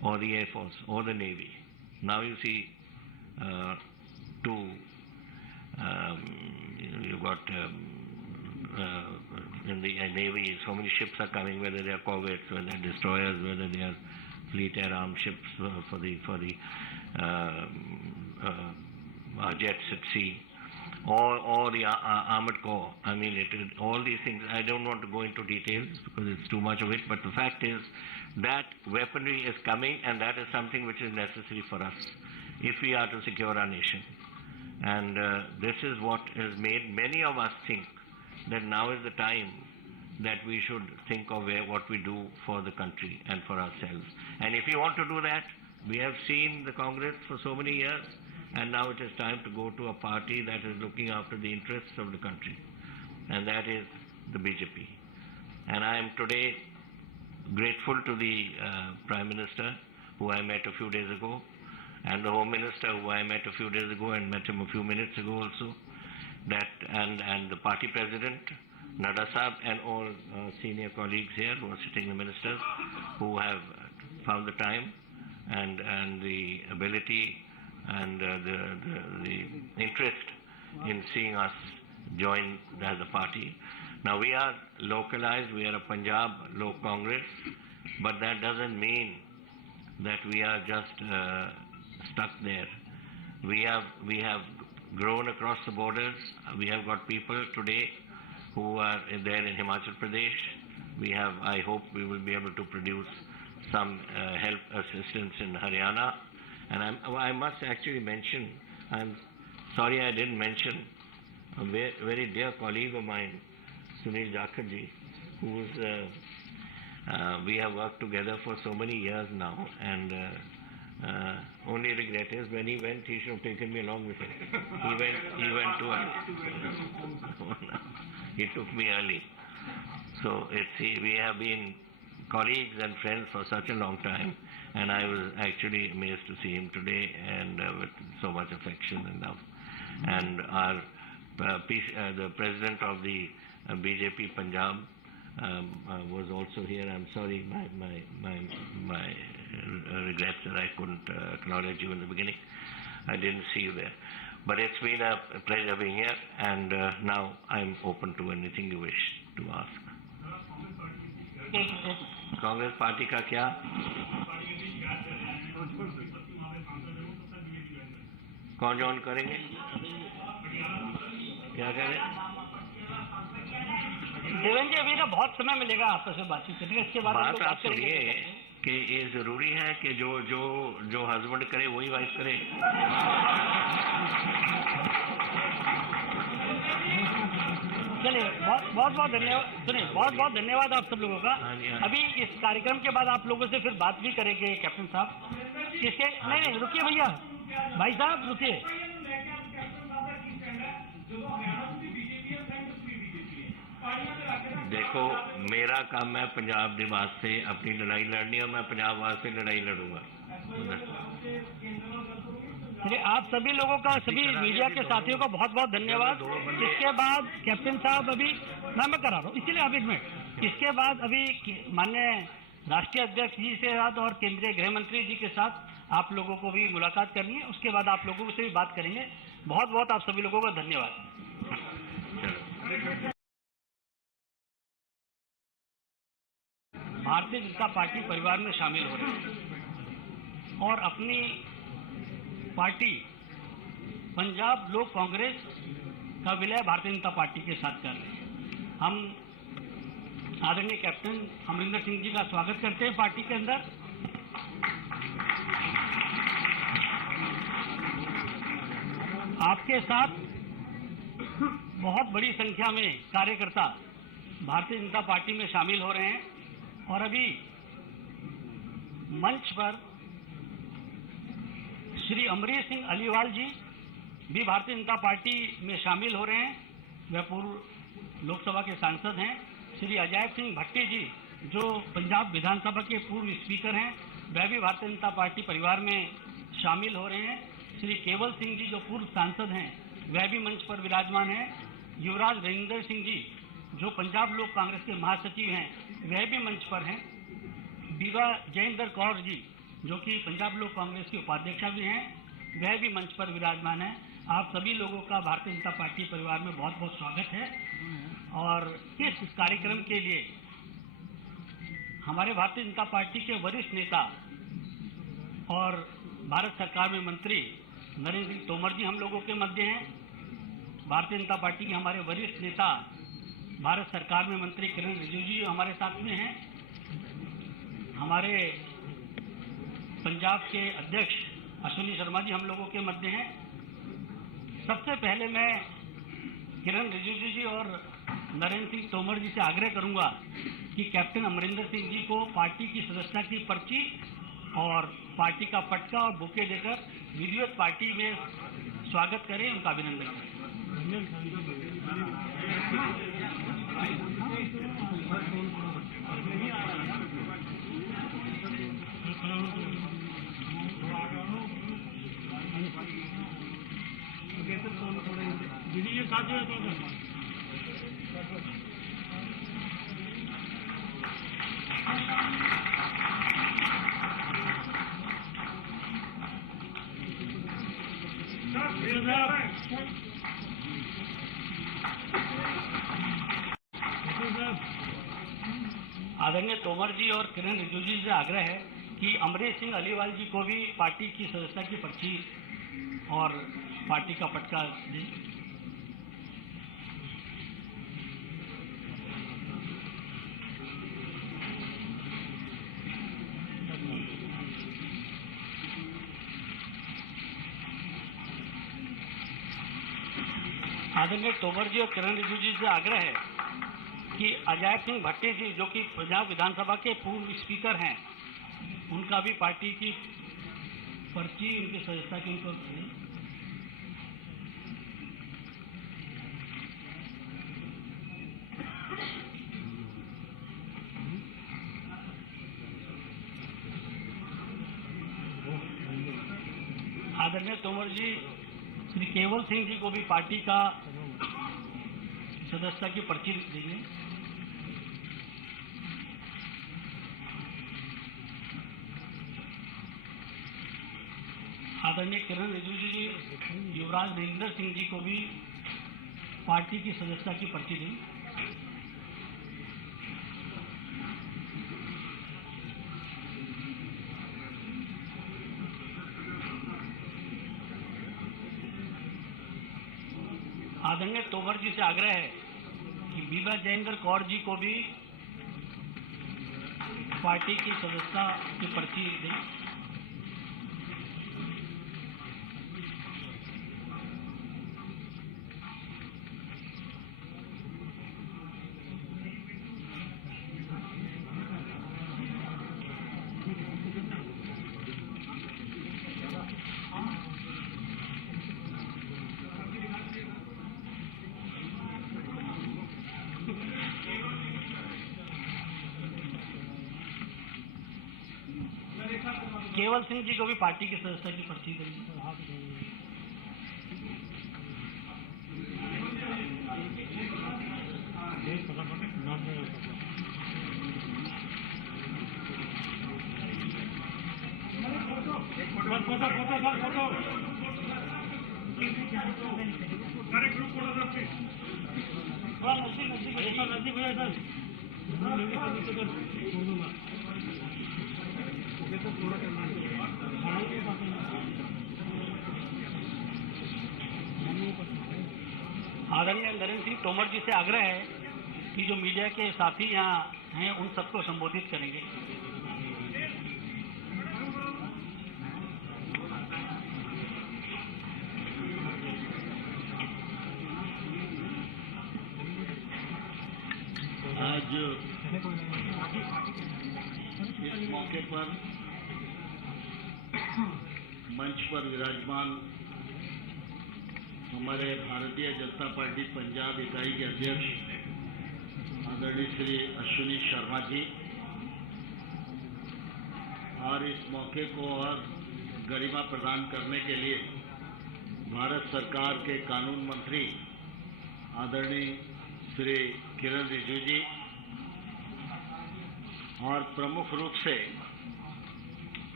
or the Air Force or the Navy. Now you see you've got in the Navy, so many ships are coming, whether they are corvettes, whether they are destroyers, whether they are fleet air armed ships for the jets at sea, or the armored corps. I mean, all these things. I don't want to go into details because it's too much of it. But the fact is that weaponry is coming, and that is something which is necessary for us if we are to secure our nation. And this is what has made many of us think that now is the time that we should think of what we do for the country and for ourselves. And if you want to do that, we have seen the Congress for so many years, and now it is time to go to a party that is looking after the interests of the country, and that is the BJP. And I am today grateful to the Prime Minister, who I met a few days ago, and the Home Minister, who I met a few days ago and met him a few minutes ago also, and the party president, Nadda Sahab, and all senior colleagues here who are sitting, the ministers, who have found the time and the ability and the interest in seeing us join as a party. Now we are localized, we are a Punjab Lok Congress, but that doesn't mean that we are just stuck there. We have grown across the borders. We have got people today who are there in Himachal Pradesh. We have, I hope we will be able to produce some help assistance in Haryana. And I must actually mention, I'm sorry I didn't mention a very dear colleague of mine, Sunil Jakharji, who's we have worked together for so many years now, and only regret is when he went, he should have taken me along with him. He went to he took me early. So we have been colleagues and friends for such a long time, and I was actually amazed to see him today, and with so much affection and love. And our the president of the BJP Punjab was also here. I'm sorry, my regrets that I couldn't acknowledge you in the beginning. I didn't see you there. But it's been a pleasure being here, and now I'm open to anything you wish to ask. Congress party का क्या? कौन join करेंगे? क्या करें? देवेंद्र जी, अभी ना बहुत समय मिलेगा आपस में बातचीत करने, इसके बाद बात आप सुनिए कि ये जरूरी है कि जो हस्बैंड करे वही वाइफ करे। चलिए, बहुत धन्यवाद। सुनिए, बहुत धन्यवाद आप सब लोगों का। अभी इस कार्यक्रम के बाद आप लोगों से फिर बात भी करेंगे कैप्टन साहब। इसके नहीं रुकिए भैया, भाई साहब रुकिए। देखो, मेरा काम है पंजाब के वास्ते अपनी लड़ाई लड़नी, और मैं पंजाब वास्ते लड़ाई लड़ूंगा। आप सभी लोगों का, सभी मीडिया के साथियों का बहुत बहुत धन्यवाद। इसके बाद कैप्टन साहब अभी मैं करा रहा हूँ, इसीलिए आप एक मिनट। इसके बाद अभी माननीय राष्ट्रीय अध्यक्ष जी से साथ और केंद्रीय गृह मंत्री जी के साथ आप लोगों को भी मुलाकात करनी है। उसके बाद आप लोगों से भी बात करेंगे। बहुत बहुत आप सभी लोगों का धन्यवाद। भारतीय जनता पार्टी परिवार में शामिल हो रहे हैं और अपनी पार्टी पंजाब लोक कांग्रेस का विलय भारतीय जनता पार्टी के साथ कर रहे हैं। हम आदरणीय कैप्टन अमरिंदर सिंह जी का स्वागत करते हैं पार्टी के अंदर। आपके साथ बहुत बड़ी संख्या में कार्यकर्ता भारतीय जनता पार्टी में शामिल हो रहे हैं और अभी मंच पर श्री अमरीश सिंह अलीवाल जी भी भारतीय जनता पार्टी में शामिल हो रहे हैं। वह पूर्व लोकसभा के सांसद हैं। श्री अजय सिंह भट्टी जी जो पंजाब विधानसभा के पूर्व स्पीकर हैं, वह भी भारतीय जनता पार्टी परिवार में शामिल हो रहे हैं। श्री केवल सिंह जी जो पूर्व सांसद हैं, वह भी मंच पर विराजमान हैं। युवराज रविंदर सिंह जी जो पंजाब लोक कांग्रेस के महासचिव हैं, वह भी मंच पर हैं। बीवा जयेंद्र कौर जी जो कि पंजाब लोक कांग्रेस की उपाध्यक्षा भी हैं, वह भी मंच पर विराजमान है। आप सभी लोगों का भारतीय जनता पार्टी परिवार में बहुत बहुत स्वागत है। और इस कार्यक्रम के लिए हमारे भारतीय जनता पार्टी के वरिष्ठ नेता और भारत सरकार में मंत्री नरेंद्र सिंह तोमर जी हम लोगों के मध्य हैं। भारतीय जनता पार्टी के हमारे वरिष्ठ नेता भारत सरकार में मंत्री किरण रिजिजू जी हमारे साथ में हैं। हमारे पंजाब के अध्यक्ष अश्विनी शर्मा जी हम लोगों के मध्य हैं। सबसे पहले मैं किरण रिजिजू जी और नरेंद्र सिंह तोमर जी से आग्रह करूंगा कि कैप्टन अमरिंदर सिंह जी को पार्टी की सदस्यता की पर्ची और पार्टी का पटका और बुके देकर विधिवत पार्टी में स्वागत करें, उनका अभिनंदन करें। आदरणीय तोमर जी और किरण रिजिजू जी से आग्रह है कि अमरीश सिंह अलीवाल जी को भी पार्टी की सदस्यता की पर्ची और पार्टी का पटका दें। आदरणीय तोमर जी और किरण रिजिजू जी से आग्रह है कि अजय सिंह भट्टी जी जो कि पंजाब विधानसभा के पूर्व स्पीकर हैं, उनका भी पार्टी की पर्ची उनकी सदस्यता की उनको आदरणीय तोमर जी श्री केवल सिंह जी को भी पार्टी का सदस्यता की पर्ची देंगे। आदरणीय किरण रिजिजू जी युवराज नरेंद्र सिंह जी को भी पार्टी की सदस्यता की पर्ची दें। आदरणीय तोमर जी से आग्रह है कि बीबा जयेंद्र कौर जी को भी पार्टी की सदस्यता की पर्ची दें। केवल सिंह जी को भी पार्टी की सदस्यता की पर्ची देंगे। आदरणीय नरेंद्र सिंह तोमर जी से आग्रह है कि जो मीडिया के साथी यहाँ हैं उन सबको संबोधित करेंगे। आज इस मौके पर मंच पर विराजमान हमारे भारतीय जनता पार्टी पंजाब इकाई के अध्यक्ष आदरणीय श्री अश्विनी शर्मा जी और इस मौके को और गरिमा प्रदान करने के लिए भारत सरकार के कानून मंत्री आदरणीय श्री किरण रिजिजू जी और प्रमुख रूप से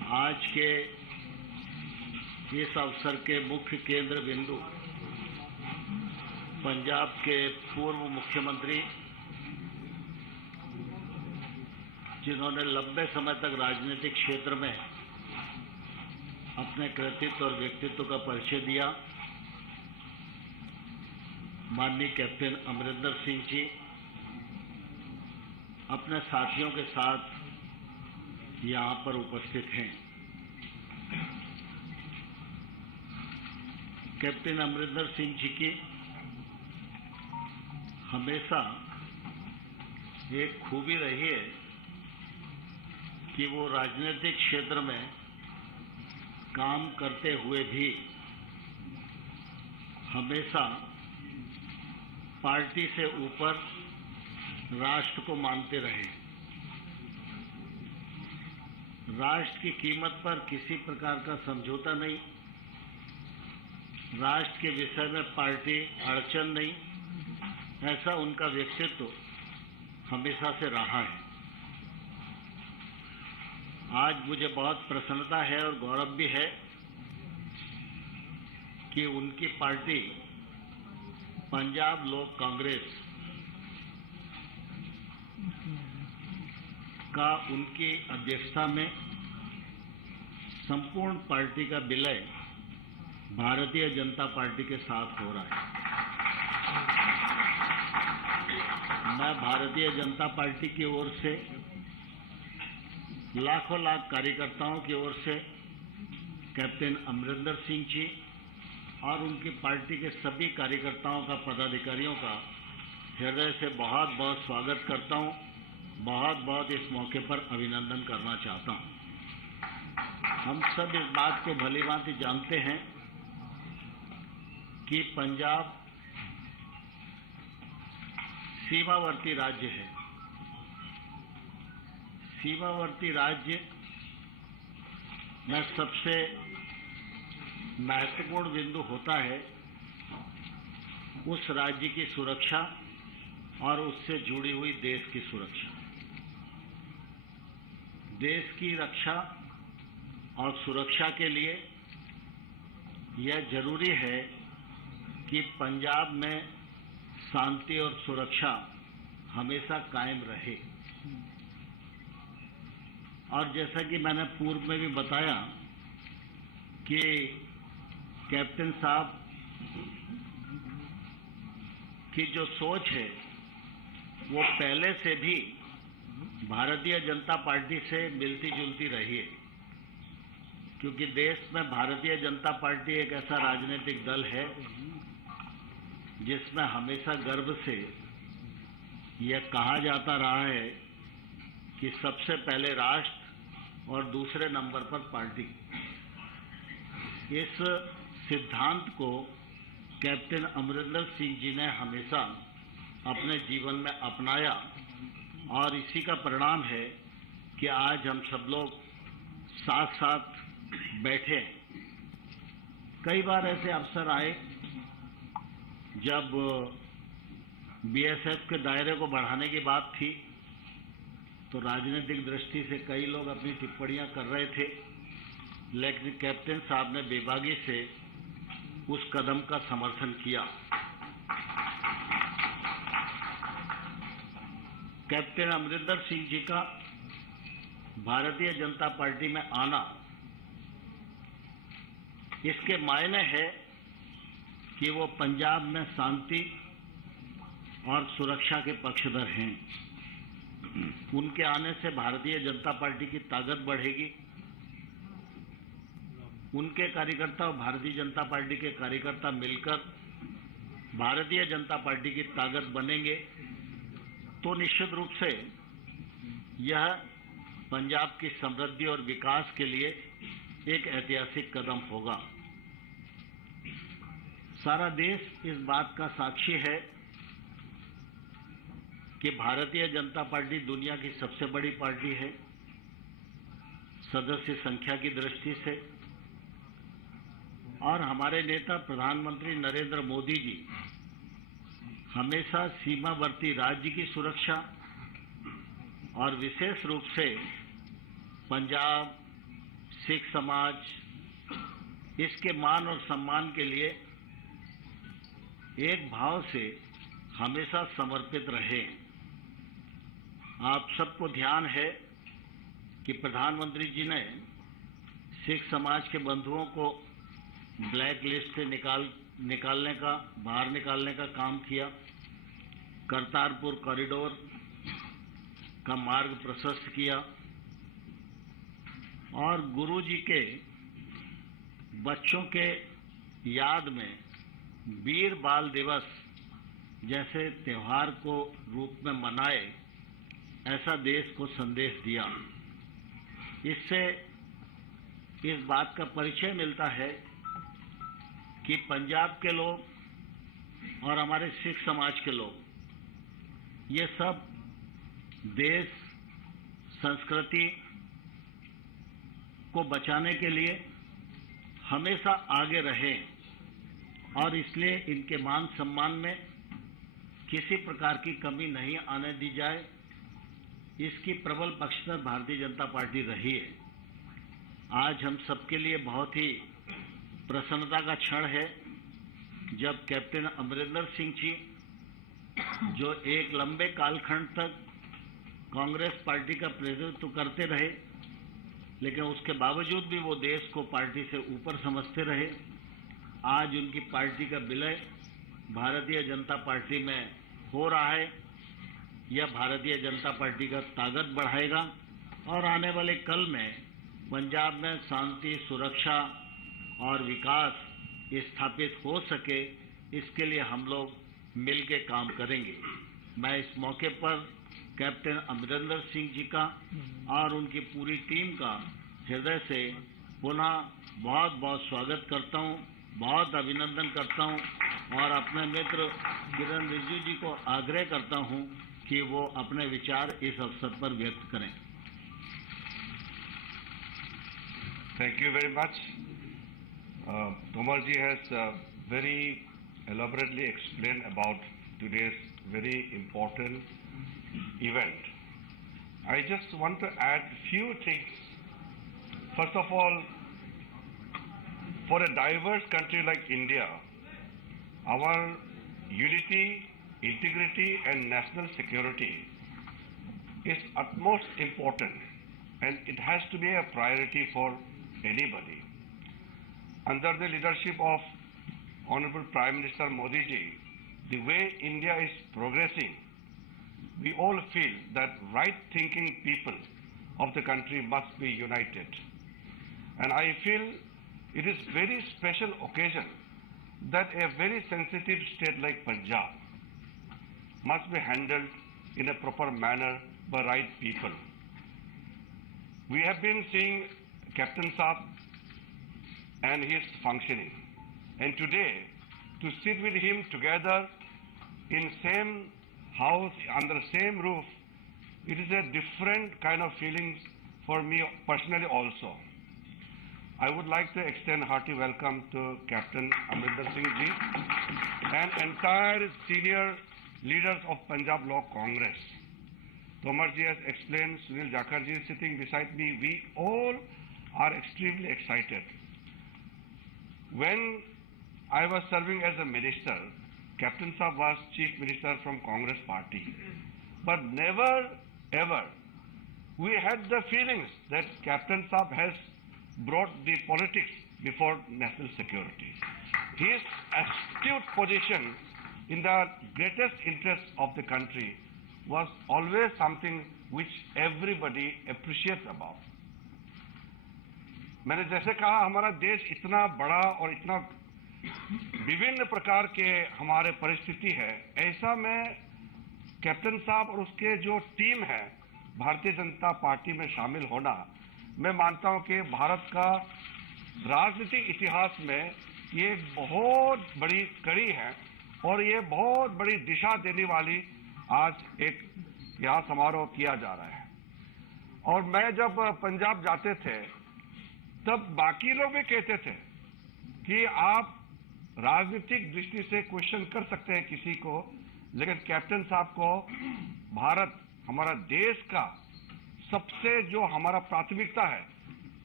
आज के इस अवसर के मुख्य केंद्र बिंदु पंजाब के पूर्व मुख्यमंत्री, जिन्होंने लंबे समय तक राजनीतिक क्षेत्र में अपने कृतित्व और व्यक्तित्व का परिचय दिया, माननीय कैप्टन अमरिंदर सिंह जी अपने साथियों के साथ यहाँ पर उपस्थित हैं। कैप्टन अमरिंदर सिंह जी की हमेशा एक खूबी रही है कि वो राजनीतिक क्षेत्र में काम करते हुए भी हमेशा पार्टी से ऊपर राष्ट्र को मानते रहे। राष्ट्र की कीमत पर किसी प्रकार का समझौता नहीं, राष्ट्र के विषय में पार्टी अड़चन नहीं, ऐसा उनका व्यक्तित्व हमेशा से रहा है। आज मुझे बहुत प्रसन्नता है और गौरव भी है कि उनकी पार्टी पंजाब लोक कांग्रेस का उनकी अध्यक्षता में संपूर्ण पार्टी का विलय भारतीय जनता पार्टी के साथ हो रहा है। मैं भारतीय जनता पार्टी की ओर से, लाखों लाख कार्यकर्ताओं की ओर से कैप्टन अमरिंदर सिंह जी और उनकी पार्टी के सभी कार्यकर्ताओं का, पदाधिकारियों का हृदय से बहुत बहुत स्वागत करता हूं, बहुत बहुत इस मौके पर अभिनंदन करना चाहता हूं। हम सब इस बात को भलीभांति जानते हैं कि पंजाब सीमावर्ती राज्य है। सीमावर्ती राज्य में सबसे महत्वपूर्ण बिंदु होता है उस राज्य की सुरक्षा और उससे जुड़ी हुई देश की सुरक्षा। देश की रक्षा और सुरक्षा के लिए यह जरूरी है कि पंजाब में शांति और सुरक्षा हमेशा कायम रहे। और जैसा कि मैंने पूर्व में भी बताया कि कैप्टन साहब की जो सोच है वो पहले से भी भारतीय जनता पार्टी से मिलती जुलती रही है, क्योंकि देश में भारतीय जनता पार्टी एक ऐसा राजनीतिक दल है जिसमें हमेशा गर्व से यह कहा जाता रहा है कि सबसे पहले राष्ट्र और दूसरे नंबर पर पार्टी। इस सिद्धांत को कैप्टन अमरिंदर सिंह जी ने हमेशा अपने जीवन में अपनाया और इसी का परिणाम है कि आज हम सब लोग साथ साथ बैठे हैं। कई बार ऐसे अवसर आए जब बीएसएफ के दायरे को बढ़ाने की बात थी, तो राजनीतिक दृष्टि से कई लोग अपनी टिप्पणियां कर रहे थे, लेकिन कैप्टन साहब ने बेबागी से उस कदम का समर्थन किया। कैप्टन अमरिंदर सिंह जी का भारतीय जनता पार्टी में आना, इसके मायने है कि वो पंजाब में शांति और सुरक्षा के पक्षधर हैं। उनके आने से भारतीय जनता पार्टी की ताकत बढ़ेगी। उनके कार्यकर्ता और भारतीय जनता पार्टी के कार्यकर्ता मिलकर भारतीय जनता पार्टी की ताकत बनेंगे, तो निश्चित रूप से यह पंजाब की समृद्धि और विकास के लिए एक ऐतिहासिक कदम होगा। सारा देश इस बात का साक्षी है कि भारतीय जनता पार्टी दुनिया की सबसे बड़ी पार्टी है सदस्य संख्या की दृष्टि से, और हमारे नेता प्रधानमंत्री नरेंद्र मोदी जी हमेशा सीमावर्ती राज्य की सुरक्षा और विशेष रूप से पंजाब, सिख समाज इसके मान और सम्मान के लिए एक भाव से हमेशा समर्पित रहे। आप सबको ध्यान है कि प्रधानमंत्री जी ने सिख समाज के बंधुओं को ब्लैक लिस्ट से बाहर निकालने का काम किया। करतारपुर कॉरिडोर का मार्ग प्रशस्त किया और गुरु जी के बच्चों के याद में वीर बाल दिवस जैसे त्योहार को रूप में मनाए, ऐसा देश को संदेश दिया। इससे इस बात का परिचय मिलता है कि पंजाब के लोग और हमारे सिख समाज के लोग ये सब देश संस्कृति को बचाने के लिए हमेशा आगे रहे और इसलिए इनके मान सम्मान में किसी प्रकार की कमी नहीं आने दी जाए, इसकी प्रबल पक्षधर भारतीय जनता पार्टी रही है। आज हम सबके लिए बहुत ही प्रसन्नता का क्षण है जब कैप्टन अमरिंदर सिंह जी, जो एक लंबे कालखंड तक कांग्रेस पार्टी का प्रतिनिधित्व करते रहे, लेकिन उसके बावजूद भी वो देश को पार्टी से ऊपर समझते रहे, आज उनकी पार्टी का विलय भारतीय जनता पार्टी में हो रहा है। यह भारतीय जनता पार्टी का ताकत बढ़ाएगा और आने वाले कल में पंजाब में शांति, सुरक्षा और विकास स्थापित हो सके, इसके लिए हम लोग मिलकर काम करेंगे। मैं इस मौके पर कैप्टन अमरिंदर सिंह जी का और उनकी पूरी टीम का हृदय से पुनः बहुत बहुत स्वागत करता हूं, बहुत अभिनंदन करता हूं और अपने मित्र किरण रिजिजू जी को आग्रह करता हूं कि वो अपने विचार इस अवसर पर व्यक्त करें। Thank you very much. Tomar ji has very elaborately explained about today's very important event. I just want to add few things. First of all, for a diverse country like India, our unity, integrity and national security is utmost important, and it has to be a priority for anybody. Under the leadership of Honorable Prime Minister Modi ji, the way India is progressing, we all feel that right-thinking people of the country must be united. And I feel it is very special occasion that a very sensitive state like Punjab must be handled in a proper manner by right people. We have been seeing Captain Saab and his functioning, and today to sit with him together in same house, under same roof, it is a different kind of feelings for me personally also. I would like to extend hearty welcome to Captain Amrinder Singh ji and entire senior leaders of Punjab Law Congress. Tomar ji has explained, Sunil Jakhar ji is sitting beside me. We all are extremely excited. When I was serving as a minister, Captain Saab was Chief Minister from Congress Party. But never ever we had the feelings that Captain Saab has brought the politics before national security. His astute position in the greatest interest of the country was always something which everybody appreciates about. मैंने जैसे कहा, हमारा देश इतना बड़ा और इतना विभिन्न प्रकार के हमारे परिस्थिति है, ऐसा में कैप्टन साहब और उसके जो टीम है भारतीय जनता पार्टी में शामिल होना, मैं मानता हूं कि भारत का राजनीतिक इतिहास में ये बहुत बड़ी कड़ी है और ये बहुत बड़ी दिशा देने वाली आज एक यहाँ समारोह किया जा रहा है। और मैं जब पंजाब जाते थे तब बाकी लोग भी कहते थे कि आप राजनीतिक दृष्टि से क्वेश्चन कर सकते हैं किसी को, लेकिन कैप्टन साहब को भारत, हमारा देश का सबसे जो हमारा प्राथमिकता है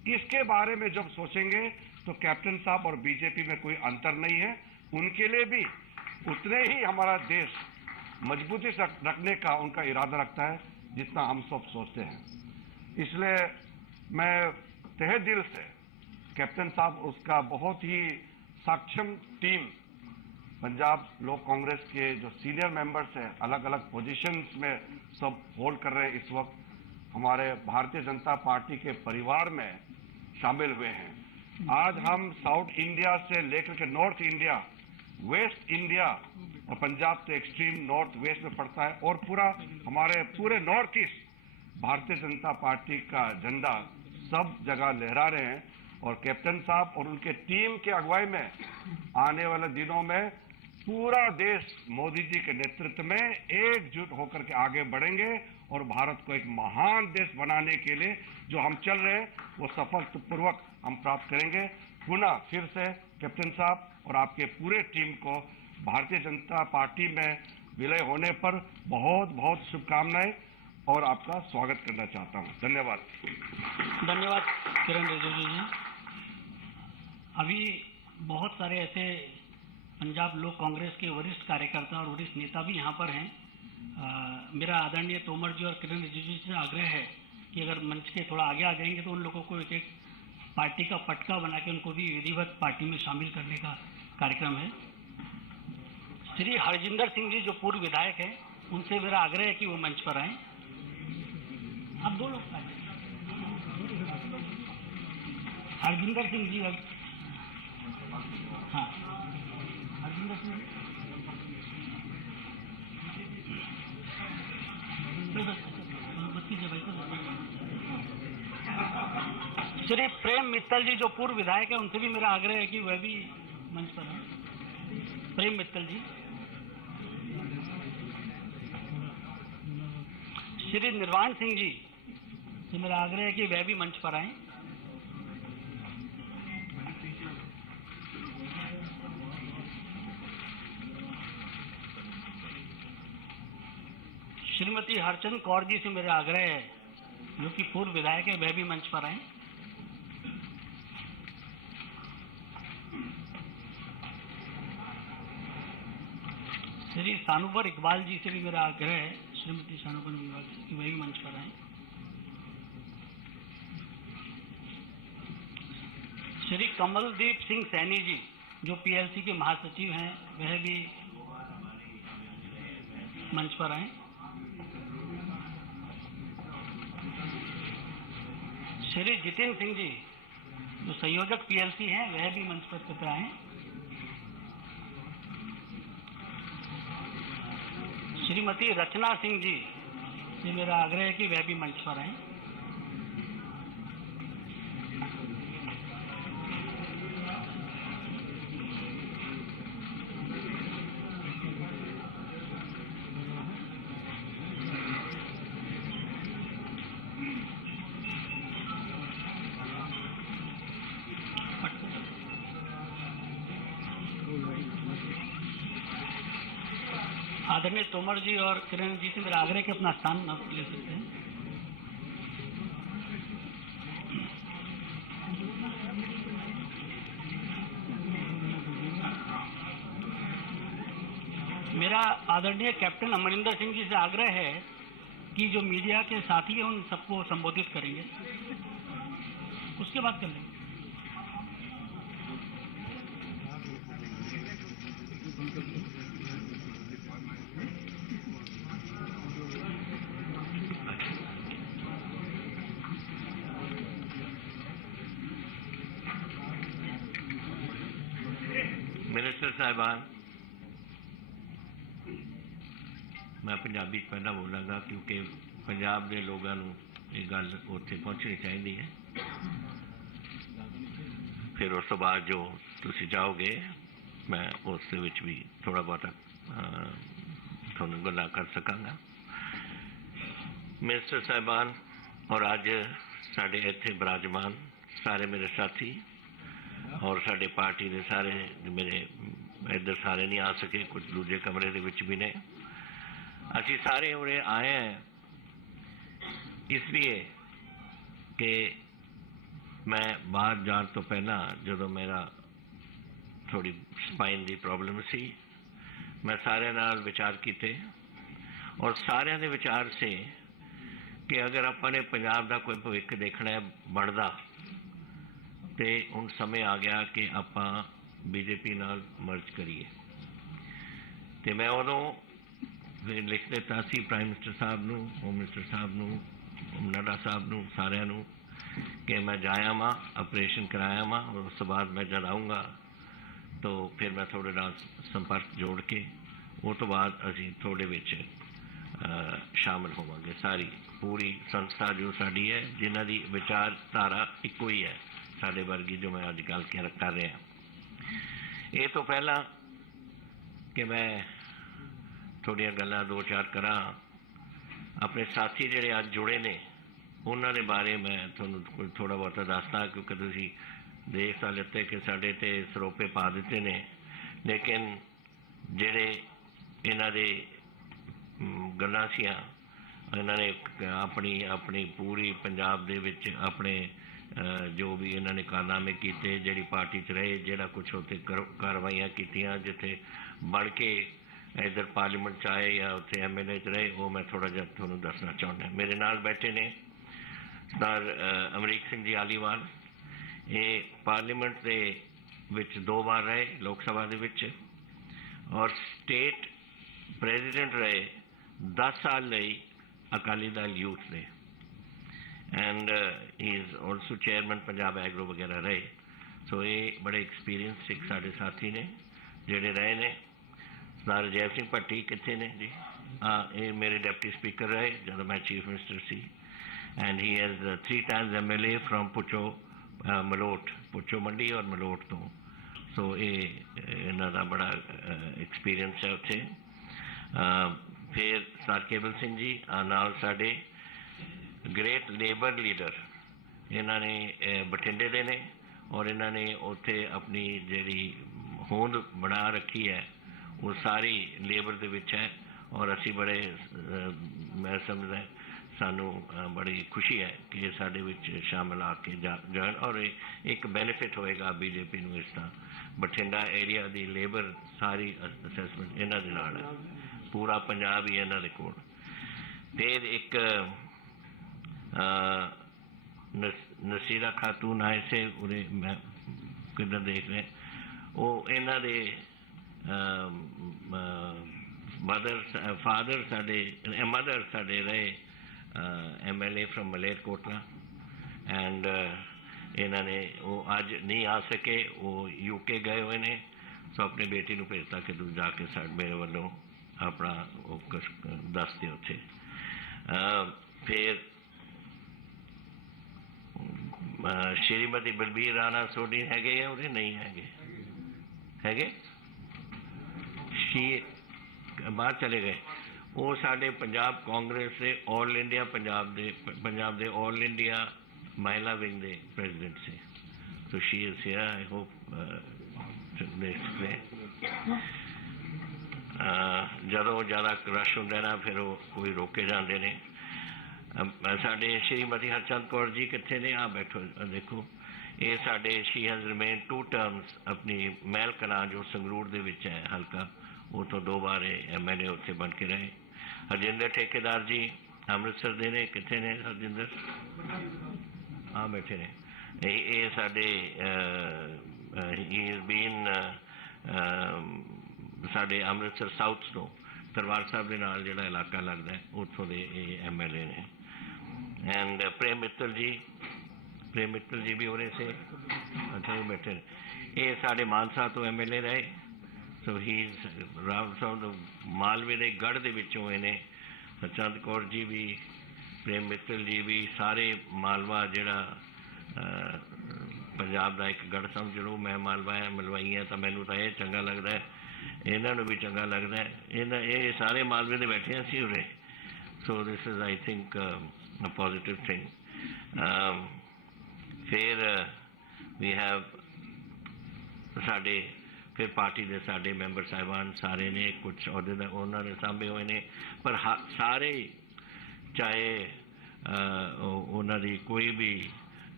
इसके बारे में जब सोचेंगे तो कैप्टन साहब और बीजेपी में कोई अंतर नहीं है। उनके लिए भी उतने ही हमारा देश मजबूती से रखने का उनका इरादा रखता है जितना हम सब सोचते हैं। इसलिए मैं तहे दिल से कैप्टन साहब, उसका बहुत ही सक्षम टीम, पंजाब लोक कांग्रेस के जो सीनियर मेंबर्स हैं, अलग अलग पोजीशंस में सब होल्ड कर रहे हैं, इस वक्त हमारे भारतीय जनता पार्टी के परिवार में शामिल हुए हैं। आज हम साउथ इंडिया से लेकर के नॉर्थ इंडिया, वेस्ट इंडिया और पंजाब तो एक्सट्रीम नॉर्थ वेस्ट में पड़ता है, और पूरा हमारे पूरे north east Bharatiya Janata party का झंडा सब जगह लहरा रहे हैं। और कैप्टन साहब और उनके टीम के अगुवाई में आने वाले दिनों में पूरा देश मोदी जी के नेतृत्व में एकजुट होकर के आगे बढ़ेंगे और भारत को एक महान देश बनाने के लिए जो हम चल रहे हैं वो सफलतापूर्वक हम प्राप्त करेंगे। पुनः फिर से कैप्टन साहब और आपके पूरे टीम को भारतीय जनता पार्टी में विलय होने पर बहुत बहुत शुभकामनाएं और आपका स्वागत करना चाहता हूं। धन्यवाद। धन्यवाद किरण रिजिजू जी। अभी बहुत सारे ऐसे पंजाब लोक कांग्रेस के वरिष्ठ कार्यकर्ता और वरिष्ठ नेता भी यहाँ पर हैं। मेरा आदरणीय तोमर जी और किरण रिजिजू से आग्रह है कि अगर मंच के थोड़ा आगे आ जाएंगे तो उन लोगों को एक एक पार्टी का पटका बना के उनको भी विधिवत पार्टी में शामिल करने का कार्यक्रम है। श्री हरजिंदर सिंह जी जो पूर्व विधायक हैं, उनसे मेरा आग्रह है कि वो मंच पर आएं। अब दो लोग आए। हरजिंदर सिंह जी, हाँ हरजिंदर सिंह श्री प्रेम मित्तल जी जो पूर्व विधायक है, उनसे भी मेरा आग्रह है कि वह भी मंच पर हैं। प्रेम मित्तल जी। श्री निर्वाण सिंह जी से मेरा आग्रह है कि वह भी मंच पर आएं। श्रीमती हरचंद कौर जी से मेरा आग्रह है, जो कि पूर्व विधायक है, वह भी मंच पर आए। श्री सानुबर इकबाल जी से भी मेरा आग्रह है, श्रीमती सानुबर इकबाल जी की वह भी मंच पर आए। श्री कमलदीप सिंह सैनी जी जो पीएलसी के महासचिव हैं, वह भी मंच पर आए। श्री जितेंद्र सिंह जी जो संयोजक पीएलसी हैं, वह भी मंच पर कृपया आए। श्रीमती रचना सिंह जी से मेरा आग्रह है कि वह भी मंच पर आए। आदरणीय तोमर जी और किरण जी से मेरा आग्रह है कि अपना स्थान ले सकते हैं। मेरा आदरणीय कैप्टन अमरिंदर सिंह जी से आग्रह है कि जो मीडिया के साथी हैं उन सबको संबोधित करेंगे, उसके बाद कर लेंगे। मिनिस्टर साहिबान, मैं पंजाबी पहला बोलांगा क्योंकि पंजाब के लोगों को ये गल उत्थे पहुँचनी चाहिए है। फिर उस तो बाद जो तुसी जाओगे मैं उस भी थोड़ा बहुत थोड़ा गल्लां कर सकांगा। मिनिस्टर साहिबान और अज साडे इत्थे विराजमान सारे मेरे साथी और साडे पार्टी के सारे मेरे इधर सारे नहीं आ सके, कुछ दूजे कमरे दे विच भी ने। असी सारे उरे आए हैं इसलिए कि मैं बाहर जाण तो पहला जो मेरा थोड़ी स्पाइन की प्रॉब्लम सी, मैं सारे नाल विचार किए और सारे दे विचार से कि अगर अपने पंजाब का कोई भविख देखना है बनता तो हुण समय आ गया कि आप बीजेपी नाल मर्ज करिए। तो मैं उदों लिख दिता सी प्राइम मिनिस्टर साहब नूं, होम मिनिस्टर साहब नूं, नड्डा साहब नूं, सारिਆਂ नूं कि मैं जाया वहाँ ऑपरेशन कराया वहाँ और उस बाद मैं जब आऊँगा तो फिर मैं थोड़े नाल संपर्क जोड़ के उस तो बाद असी थोड़े विच शामिल होवांगे। सारी पूरी संस्था जो साड़ी है जिन्हां दी विचारधारा इक्को ही है साडे वर्गी जो मैं अज गल कर रहा। ये तो पहला कि मैं थोड़ियां गल्लां दो चार करा अपने साथी जिहड़े अज जुड़े ने उन्हां दे बारे मैं तुहानूं थोड़ा बहुता दसदा, क्योंकि तुसीं देख तां लिते कि साडे ते सरोपे पा दिते ने, लेकिन जिहड़े इन्हां दे गल्लां सीआं इन्हां ने अपनी अपनी पूरी पंजाब दे विच अपने जो भी इन्हां ने कारनामे कीते, जिहड़ी पार्टी च रहे, जिहड़ा कुछ उत्थे कार्रवाइयां कीतियां, जिथे बण के इधर पार्लीमेंट च आए या उत्थे MLA च रहे, वो मैं थोड़ा जिहा तुहानूं दसना चाहुंदा। मेरे नाल बैठे ने सर अमरीक सिंह जी आलीवाल, ये पार्लीमेंट के विच 2 बार रहे लोक सभा दे विच और स्टेट प्रेजिडेंट रहे 10 साल लई अकाली दल यूथ ने, and he is also chairman Punjab agro वगैरह रहे। सो ये बड़े एक्सपीरियंस एक साढ़े साथी ने जोड़े रहे ने। सरदार अजैब सिंह भट्टी कितने ने जी? हाँ, ये मेरे डिप्टी स्पीकर रहे जब मैं chief minister C, and he has 3 times MLA from पुचो Malout, पुचो मंडी और मलोट तो। सो ये इन्हां दा बड़ा एक्सपीरियंस है उत्थे। फिर सर केबल सिंह जी नाल साडे ग्रेट लेबर लीडर, इन्हां ने बठिंडे दे ने और इन्हां ने उत्थे अपनी जिहड़ी होंद बना रखी है वो सारी लेबर दे विच है और असी बड़े मैं समझदा सानू बड़ी खुशी है कि साडे विच शामिल आके जान और एक बेनिफिट होएगा बीजेपी नूं। इस तरह बठिंडा एरिया दी लेबर सारी असैसमेंट इन्हां दे नाल है, पूरा पंजाब ही इन्हां दे कोल। फिर एक नसीरा खातून आए से उरे मैं किधर देख रहे वो इन्हां दे मदर साडे रहे MLA फ्रॉम मलेरकोटला, एंड इन्होंने वो अज नहीं आ सके, वो UK गए हुए ने। सो अपनी बेटी को भेजता कि तू जाके मेरे वालों अपना वो दस दे उत्थे। फिर श्रीमती बलबीर राणा सोडी हैगे या उरे नहीं हैगे बाहर चले गए। वो साडे पंजाब कांग्रेस से all India Punjab they all India महिला विंग दे प्रेजिडेंट से। तो she is here, I hope जदों ज़्यादा रश होंदा ना फिर वो कोई रोके जाते ने। साडे श्रीमती हरचंद कौर जी कितने ने? आ बैठो देखो, ये साडे शी हैज़ रिमेन 2 terms अपनी महल कलां जो संगरूर दे विच है हल्का, वो तो 2 बार MLA उत्थे बन के रहे। हरजिंदर ठेकेदार जी अमृतसर दे ने, कितने ने हरजिंदर? हाँ बैठे ने। ये साडे ही इज़ बीन साडे अमृतसर साउथ तो दरबार साहब के नाल जिहड़ा इलाका लगता है उत्थों दे MLA ने। एंड प्रेम मित्तल जी भी उरे से, अच्छा वो बैठे ने। ये साडे मानसा तो MLA रहे। सो ही राम साहब मालवे के गढ़ के विचों इन्हें हरचंद कौर जी भी, प्रेम मित्तल जी भी, सारे मालवा जिहड़ा पंजाब का एक गढ़ समझ लो। मैं मालवा है मलवाई है तो मैनू तो यह चंगा लगता है, इन्हों भी चंगा लगता है। ये सारे मालवे के बैठे हैं सी उरे। So this is I think a positive thing. फिर वी हैव साडे फिर पार्टी के साडे मैंबर साहिबान सारे ने कुछ अहदे उन्होंने सांभे हुए ने, पर सारे चाहे उन्होंने कोई भी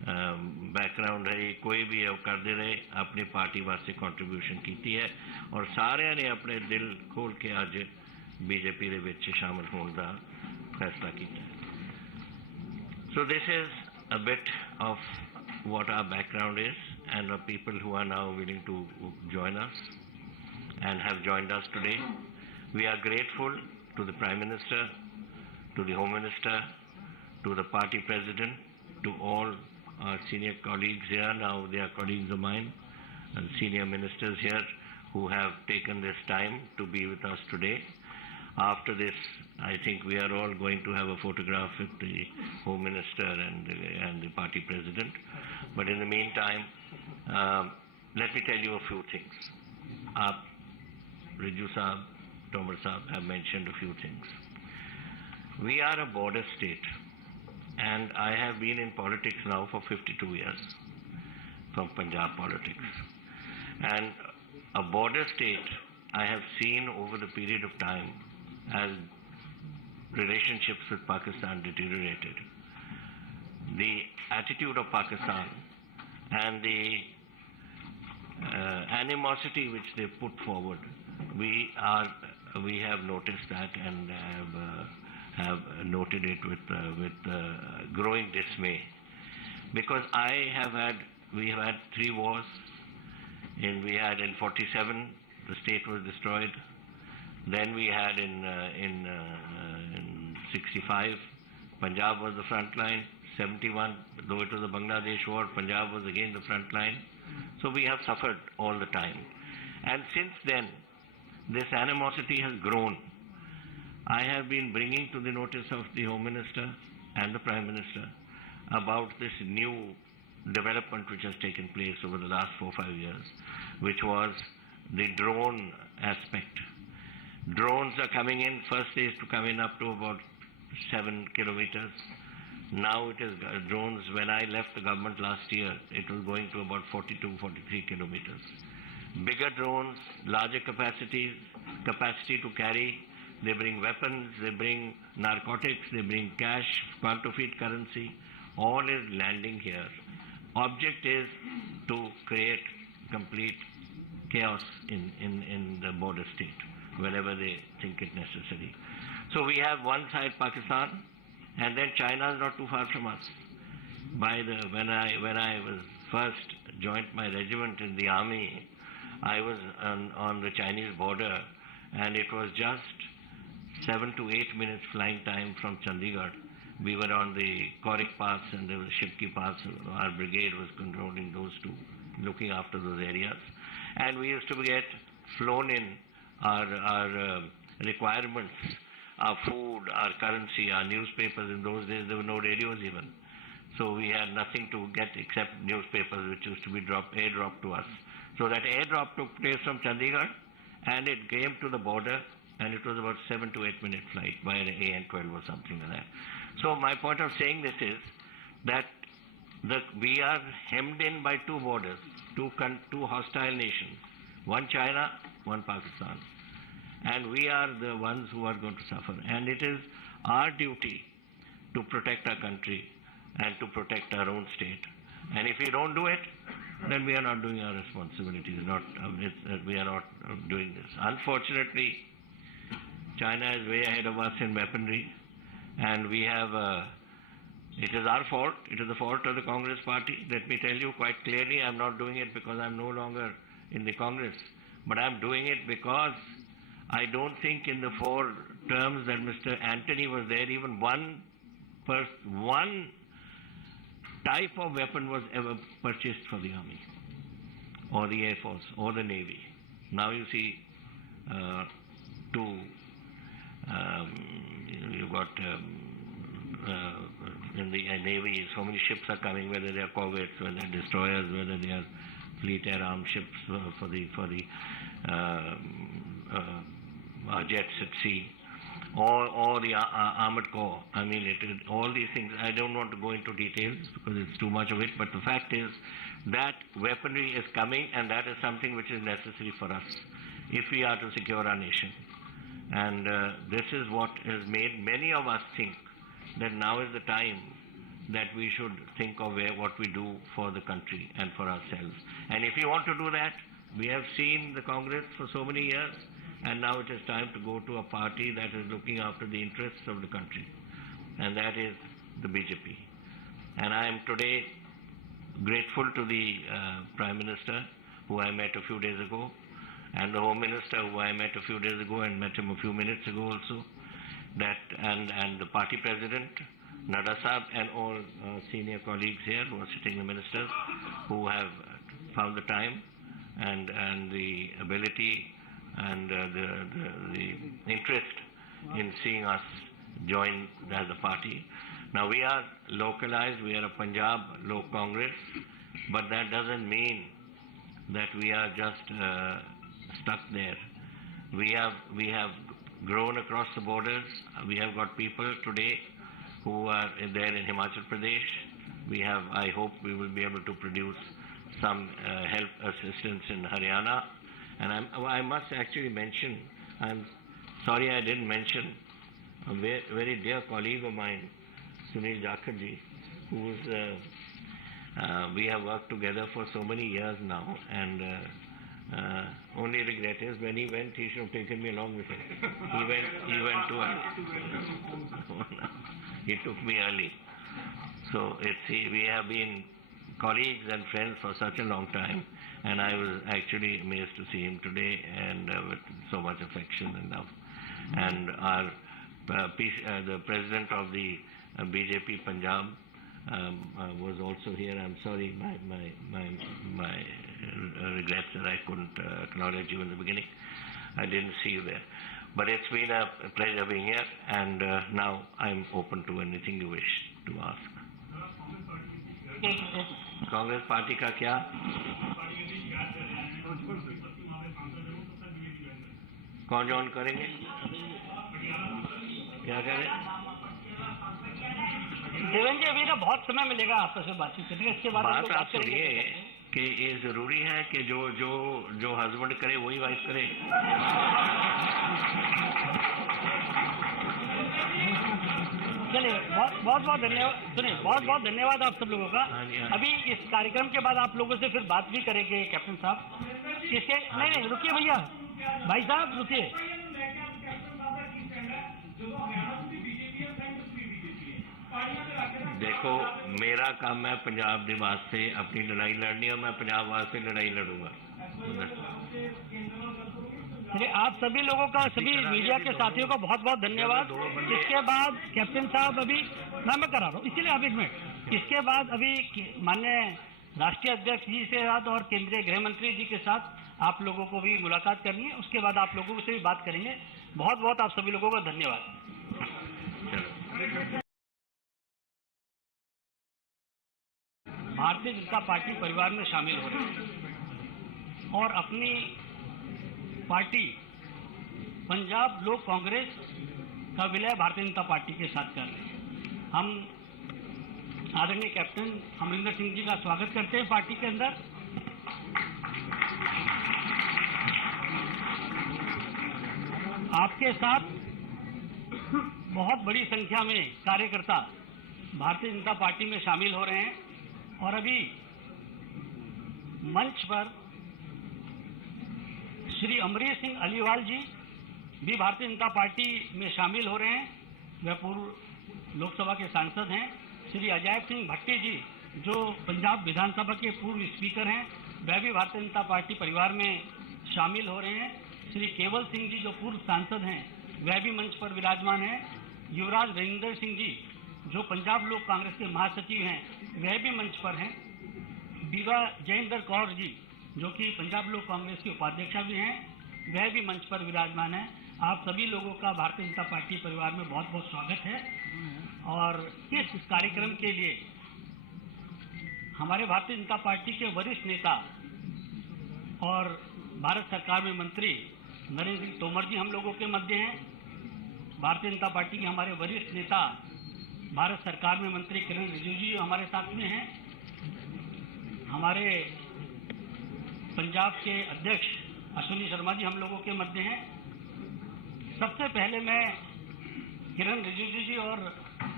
बैकग्राउंड है, कोई भी है वो करते रहे, अपनी पार्टी वास्ते कंट्रीब्यूशन की है और सारे ने अपने दिल खोल के अज बीजेपी दे विच शामिल होने का फैसला किया। So this is a bit of what our background is and the people who are now willing to join us and have joined us today. We are grateful to the Prime Minister, to the Home Minister, to the party president, to all our senior colleagues here. Now they are colleagues of mine, and senior ministers here who have taken this time to be with us today. After this, I think we are all going to have a photograph with the Home Minister and the party president. But in the meantime, let me tell you a few things. Riju Saab, Tomar Saab have mentioned a few things. We are a border state, and I have been in politics now for 52 years, from Punjab politics. And a border state, I have seen over the period of time as relationships with Pakistan deteriorated. The attitude of Pakistan and the animosity which they put forward, we have noticed that and have noted it with growing dismay. Because we have had 3 wars. We had in 47, the state was destroyed. Then we had in 65, Punjab was the front line. 71, though it was a Bangladesh war, Punjab was again the front line. So we have suffered all the time. And since then, this animosity has grown. I have been bringing to the notice of the Home Minister and the Prime Minister about this new development which has taken place over the last 4 or 5 years, which was the drone aspect. Drones are coming in. First they used to come in up to about 7 kilometers. Now it is drones. When I left the government last year, it was going to about 42, 43 kilometers. Bigger drones, larger capacity to carry. They bring weapons, they bring narcotics, they bring cash, counterfeit currency. All is landing here. Object is to create complete chaos in the border state whenever they think it necessary. So we have one side Pakistan, and then China is not too far from us. When I was first joined my regiment in the army, I was on the Chinese border, and it was just 7 to 8 minutes flying time from Chandigarh. We were on the Korik Pass and there was Shipki Pass. Our brigade was controlling those two, looking after those areas. And we used to get flown in our requirements, our food, our currency, our newspapers. In those days, there were no radios even. So we had nothing to get except newspapers, which used to be airdropped to us. So that airdrop took place from Chandigarh, and it came to the border, and it was about 7 to 8 minute flight by an AN-12 or something like that. So my point of saying this is that we are hemmed in by 2 borders, two hostile nations, one China, one Pakistan. And we are the ones who are going to suffer. And it is our duty to protect our country and to protect our own state. And if we don't do it, then we are not doing our responsibilities. We are not doing this. Unfortunately, China is way ahead of us in weaponry, and we have, it is our fault, it is the fault of the Congress party. Let me tell you quite clearly, I'm not doing it because I'm no longer in the Congress, but I'm doing it because I don't think in the 4 terms that Mr. Antony was there, even one type of weapon was ever purchased for the Army, or the Air Force, or the Navy. Now you see you've got in the Navy, so many ships are coming, whether they are corvettes, whether they are destroyers, whether they are fleet air armed ships for the jets at sea, or the armored corps. I mean, all these things. I don't want to go into details because it's too much of it, but the fact is that weaponry is coming, and that is something which is necessary for us if we are to secure our nation. And this is what has made many of us think that now is the time that we should think of what we do for the country and for ourselves. And if you want to do that, we have seen the Congress for so many years, and now it is time to go to a party that is looking after the interests of the country, and that is the BJP. And I am today grateful to the Prime Minister, who I met a few days ago, and the Home Minister, who I met a few days ago and met him a few minutes ago also, and the party President, Nadda Sahab, and all senior colleagues here who are sitting, the ministers, who have found the time and the ability and the interest in seeing us join as a party. Now we are localized, we are a Punjab Lok Congress, but that doesn't mean that we are just stuck there. We have grown across the borders. We have got people today who are there in Himachal Pradesh. We have, I hope we will be able to produce some help assistance in Haryana. And I must actually mention, I'm sorry I didn't mention a very dear colleague of mine, Sunil Jakharji, who's we have worked together for so many years now, and only regret is when he went, he should have taken me along with him. He went too early. He took me early. So we have been colleagues and friends for such a long time, and I was actually amazed to see him today, and with so much affection and love. And our the president of the BJP Punjab was also here. I'm sorry, my regrets that I couldn't acknowledge you in the beginning. I didn't see you there. But it's been a pleasure being here, and now I'm open to anything you wish to ask. Congress party का क्या? कौन join करेंगे? क्या करें? देवेंद्र जी, अभी ना बहुत समय मिलेगा आपस में बातचीत करने, इसके बाद बात आप सुनिए कि ये जरूरी है कि जो हस्बैंड करे वही वाइफ करे। चलिए, बहुत धन्यवाद। सुनिए, बहुत धन्यवाद आप सब लोगों का। अभी इस कार्यक्रम के बाद आप लोगों से फिर बात भी करेंगे कैप्टन साहब। इसके नहीं रुकिए भैया, भाई साहब रुकिए। देखो, मेरा काम है पंजाब के वास्ते अपनी लड़ाई लड़नी, और मैं पंजाब वास्ते लड़ाई लड़ूंगा। आप सभी लोगों का, सभी मीडिया के साथियों का बहुत धन्यवाद। इसके बाद कैप्टन साहब, अभी मैं करा रहा हूँ, इसीलिए आप एक मिनट। इसके बाद अभी माननीय राष्ट्रीय अध्यक्ष जी से साथ और केंद्रीय गृह मंत्री जी के साथ आप लोगों को भी मुलाकात करनी है। उसके बाद आप लोगों से भी बात करेंगे। बहुत आप सभी लोगों का धन्यवाद। भारतीय जनता पार्टी परिवार में शामिल हो रहे हैं और अपनी पार्टी पंजाब लोक कांग्रेस का विलय भारतीय जनता पार्टी के साथ कर रहे हैं। हम आदरणीय कैप्टन अमरिंदर सिंह जी का स्वागत करते हैं पार्टी के अंदर। आपके साथ बहुत बड़ी संख्या में कार्यकर्ता भारतीय जनता पार्टी में शामिल हो रहे हैं और अभी मंच पर श्री अमरीश सिंह अलीवाल जी भी भारतीय जनता पार्टी में शामिल हो रहे हैं। वह पूर्व लोकसभा के सांसद हैं। श्री अजय सिंह भट्टी जी जो पंजाब विधानसभा के पूर्व स्पीकर हैं, वह भी भारतीय जनता पार्टी परिवार में शामिल हो रहे हैं। श्री केवल सिंह जी जो पूर्व सांसद हैं, वह भी मंच पर विराजमान हैं। युवराज रविंदर सिंह जी जो पंजाब लोक कांग्रेस के महासचिव हैं, वह भी मंच पर हैं। बीवा जयेंद्र कौर जी जो कि पंजाब लोक कांग्रेस की उपाध्यक्षा भी हैं, वह भी मंच पर विराजमान हैं। आप सभी लोगों का भारतीय जनता पार्टी परिवार में बहुत स्वागत है। और इस कार्यक्रम के लिए हमारे भारतीय जनता पार्टी के वरिष्ठ नेता और भारत सरकार में मंत्री नरेंद्र सिंह तोमर जी हम लोगों के मध्य हैं। भारतीय जनता पार्टी के हमारे वरिष्ठ नेता भारत सरकार में मंत्री किरण रिजिजू जी हमारे साथ में हैं। हमारे पंजाब के अध्यक्ष अश्विनी शर्मा जी हम लोगों के मध्य हैं। सबसे पहले मैं किरण रिजिजू जी और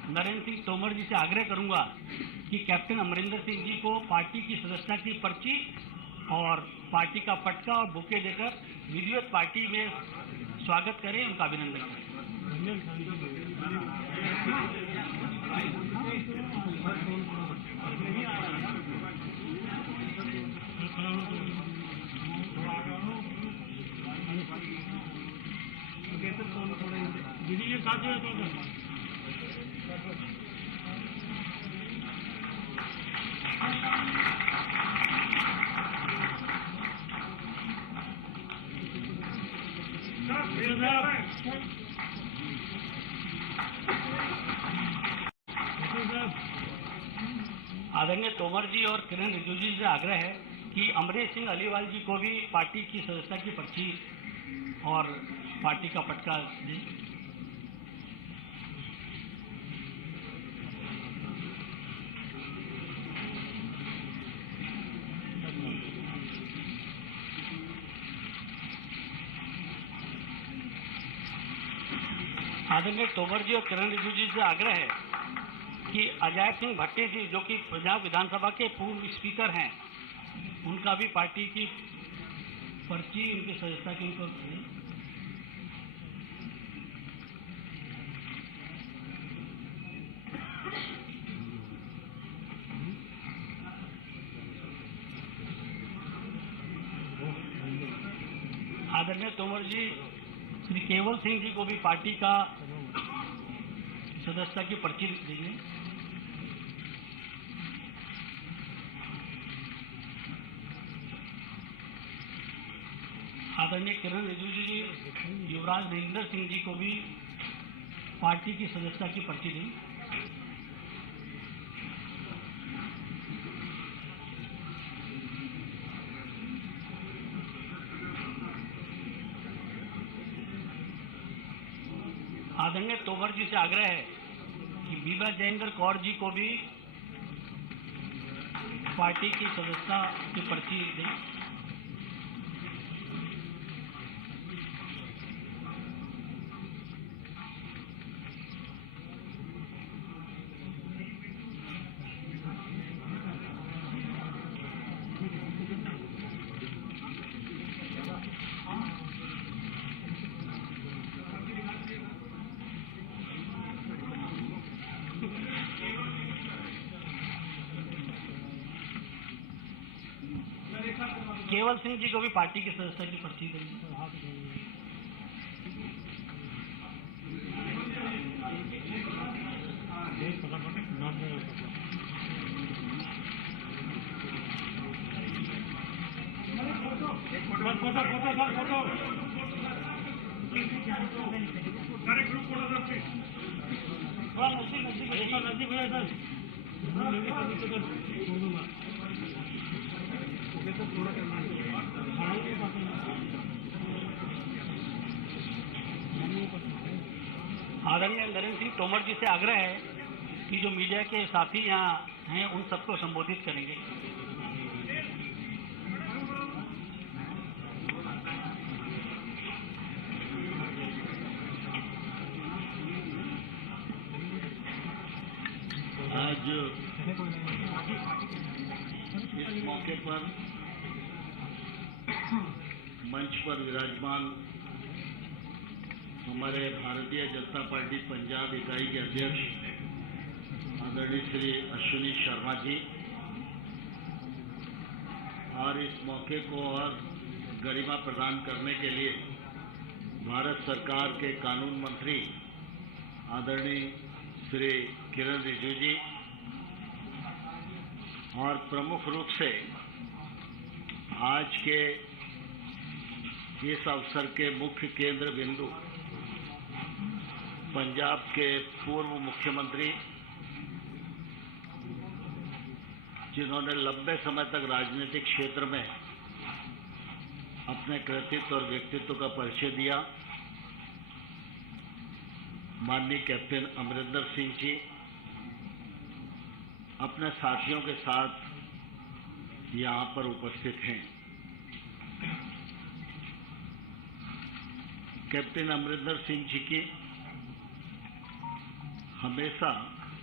नरेंद्र सिंह तोमर जी से आग्रह करूंगा कि कैप्टन अमरिंदर सिंह जी को पार्टी की सदस्यता की पर्ची और पार्टी का पटका और बुके देकर विधिवत पार्टी में स्वागत करें, उनका अभिनंदन करें। आदरणीय तोमर जी और किरण रिजिजू जी से आग्रह है कि अमरीश सिंह अलीवाल जी को भी पार्टी की सदस्यता की पर्ची और पार्टी का पटका दें। आदरणीय तोमर जी और किरण रिजिजू जी से आग्रह है कि अजय सिंह भट्टी जी, जो कि पंजाब विधानसभा के पूर्व स्पीकर हैं, उनका भी पार्टी की पर्ची, उनकी सदस्यता की उनको आदरणीय तोमर जी श्री केवल सिंह जी को भी पार्टी का सदस्यता की पर्ची देंगे। आदरणीय किरण रिजिजू जी युवराज नरेंद्र सिंह जी को भी पार्टी की सदस्यता की पर्ची दें। आदरणीय तोमर जी से आग्रह है कि बीबा जयेंद्र कौर जी को भी पार्टी की सदस्यता की पर्ची दें। केवल सिंह जी को भी पार्टी की सदस्यता की पर्ची देंगे। आदरणीय नरेंद्र सिंह तोमर जी से आग्रह है कि जो मीडिया के साथी यहाँ हैं उन सबको संबोधित करेंगे। आज इस मौके पर मंच पर विराजमान हमारे भारतीय जनता पार्टी पंजाब इकाई के अध्यक्ष आदरणीय श्री अश्विनी शर्मा जी और इस मौके को और गरिमा प्रदान करने के लिए भारत सरकार के कानून मंत्री आदरणीय श्री किरण रिजिजू जी और प्रमुख रूप से आज के इस अवसर के मुख्य केंद्र बिंदु पंजाब के पूर्व मुख्यमंत्री जिन्होंने लंबे समय तक राजनीतिक क्षेत्र में अपने कृतित्व और व्यक्तित्व का परिचय दिया, माननीय कैप्टन अमरिंदर सिंह जी अपने साथियों के साथ यहाँ पर उपस्थित हैं। कैप्टन अमरिंदर सिंह जी की हमेशा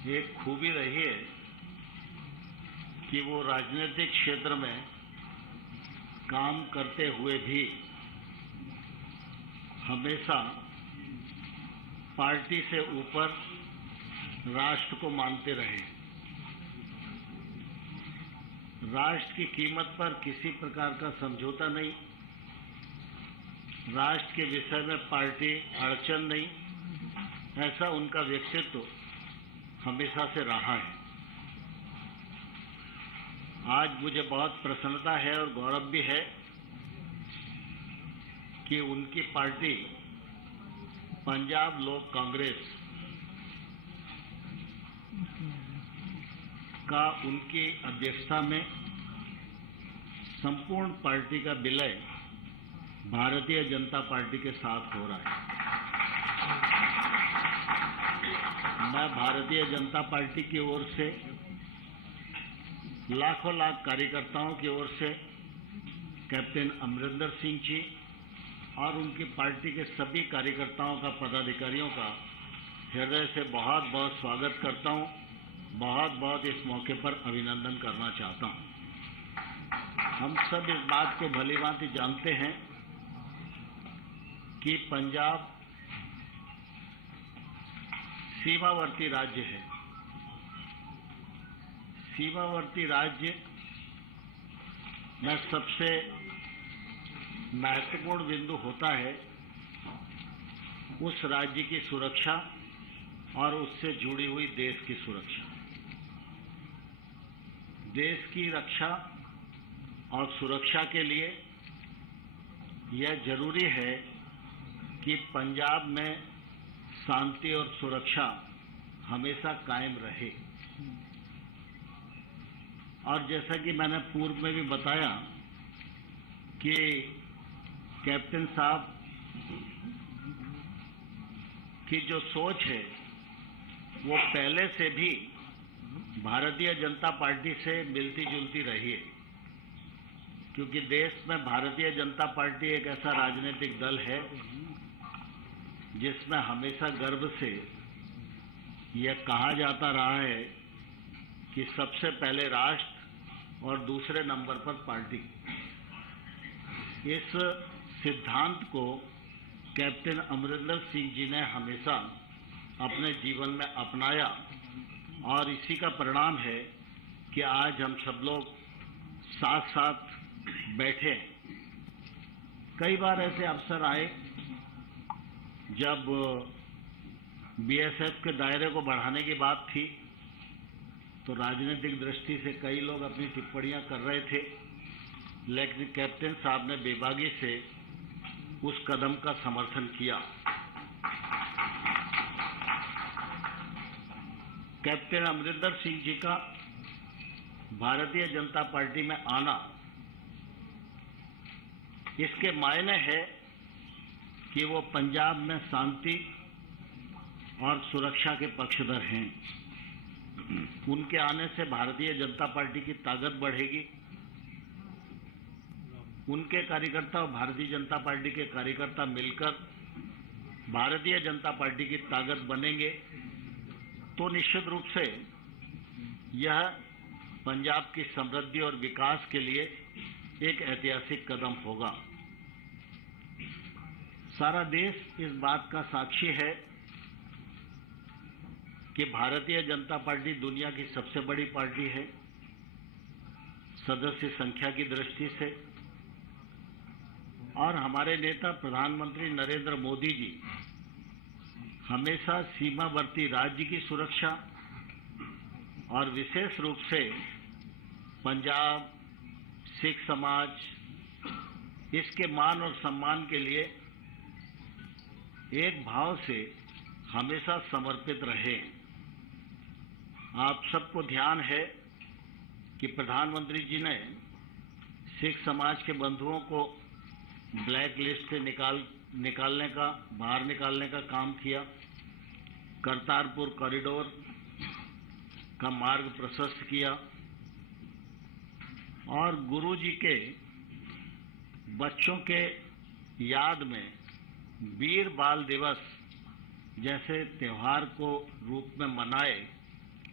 एक खूबी रही है कि वो राजनीतिक क्षेत्र में काम करते हुए भी हमेशा पार्टी से ऊपर राष्ट्र को मानते रहे। राष्ट्र की कीमत पर किसी प्रकार का समझौता नहीं, राष्ट्र के विषय में पार्टी अड़चन नहीं, ऐसा उनका व्यक्तित्व हमेशा से रहा है। आज मुझे बहुत प्रसन्नता है और गौरव भी है कि उनकी पार्टी पंजाब लोक कांग्रेस का उनकी अध्यक्षता में संपूर्ण पार्टी का विलय भारतीय जनता पार्टी के साथ हो रहा है। मैं भारतीय जनता पार्टी की ओर से लाखों लाख कार्यकर्ताओं की ओर से कैप्टन अमरिंदर सिंह जी और उनकी पार्टी के सभी कार्यकर्ताओं का, पदाधिकारियों का हृदय से बहुत बहुत स्वागत करता हूं, बहुत बहुत इस मौके पर अभिनंदन करना चाहता हूं। हम सब इस बात को भलीभांति जानते हैं कि पंजाब सीमावर्ती राज्य है। सीमावर्ती राज्य में सबसे महत्वपूर्ण बिंदु होता है उस राज्य की सुरक्षा और उससे जुड़ी हुई देश की सुरक्षा। देश की रक्षा और सुरक्षा के लिए यह जरूरी है कि पंजाब में शांति और सुरक्षा हमेशा कायम रहे। और जैसा कि मैंने पूर्व में भी बताया कि कैप्टन साहब की जो सोच है वो पहले से भी भारतीय जनता पार्टी से मिलती जुलती रही है, क्योंकि देश में भारतीय जनता पार्टी एक ऐसा राजनीतिक दल है जिसमें हमेशा गर्व से यह कहा जाता रहा है कि सबसे पहले राष्ट्र और दूसरे नंबर पर पार्टी। इस सिद्धांत को कैप्टन अमरिंदर सिंह जी ने हमेशा अपने जीवन में अपनाया और इसी का परिणाम है कि आज हम सब लोग साथ साथ बैठे हैं। कई बार ऐसे अवसर आए जब बीएसएफ के दायरे को बढ़ाने की बात थी, तो राजनीतिक दृष्टि से कई लोग अपनी टिप्पणियां कर रहे थे, लेकिन कैप्टन साहब ने बेबागी से उस कदम का समर्थन किया। कैप्टन अमरिंदर सिंह जी का भारतीय जनता पार्टी में आना, इसके मायने है कि वो पंजाब में शांति और सुरक्षा के पक्षधर हैं। उनके आने से भारतीय जनता पार्टी की ताकत बढ़ेगी। उनके कार्यकर्ता और भारतीय जनता पार्टी के कार्यकर्ता मिलकर भारतीय जनता पार्टी की ताकत बनेंगे, तो निश्चित रूप से यह पंजाब की समृद्धि और विकास के लिए एक ऐतिहासिक कदम होगा। सारा देश इस बात का साक्षी है कि भारतीय जनता पार्टी दुनिया की सबसे बड़ी पार्टी है सदस्य संख्या की दृष्टि से, और हमारे नेता प्रधानमंत्री नरेंद्र मोदी जी हमेशा सीमावर्ती राज्य की सुरक्षा और विशेष रूप से पंजाब, सिख समाज, इसके मान और सम्मान के लिए एक भाव से हमेशा समर्पित रहे। आप सबको ध्यान है कि प्रधानमंत्री जी ने सिख समाज के बंधुओं को ब्लैक लिस्ट से बाहर निकालने का काम किया। करतारपुर कॉरिडोर का मार्ग प्रशस्त किया और गुरु जी के बच्चों के याद में वीर बाल दिवस जैसे त्योहार को रूप में मनाए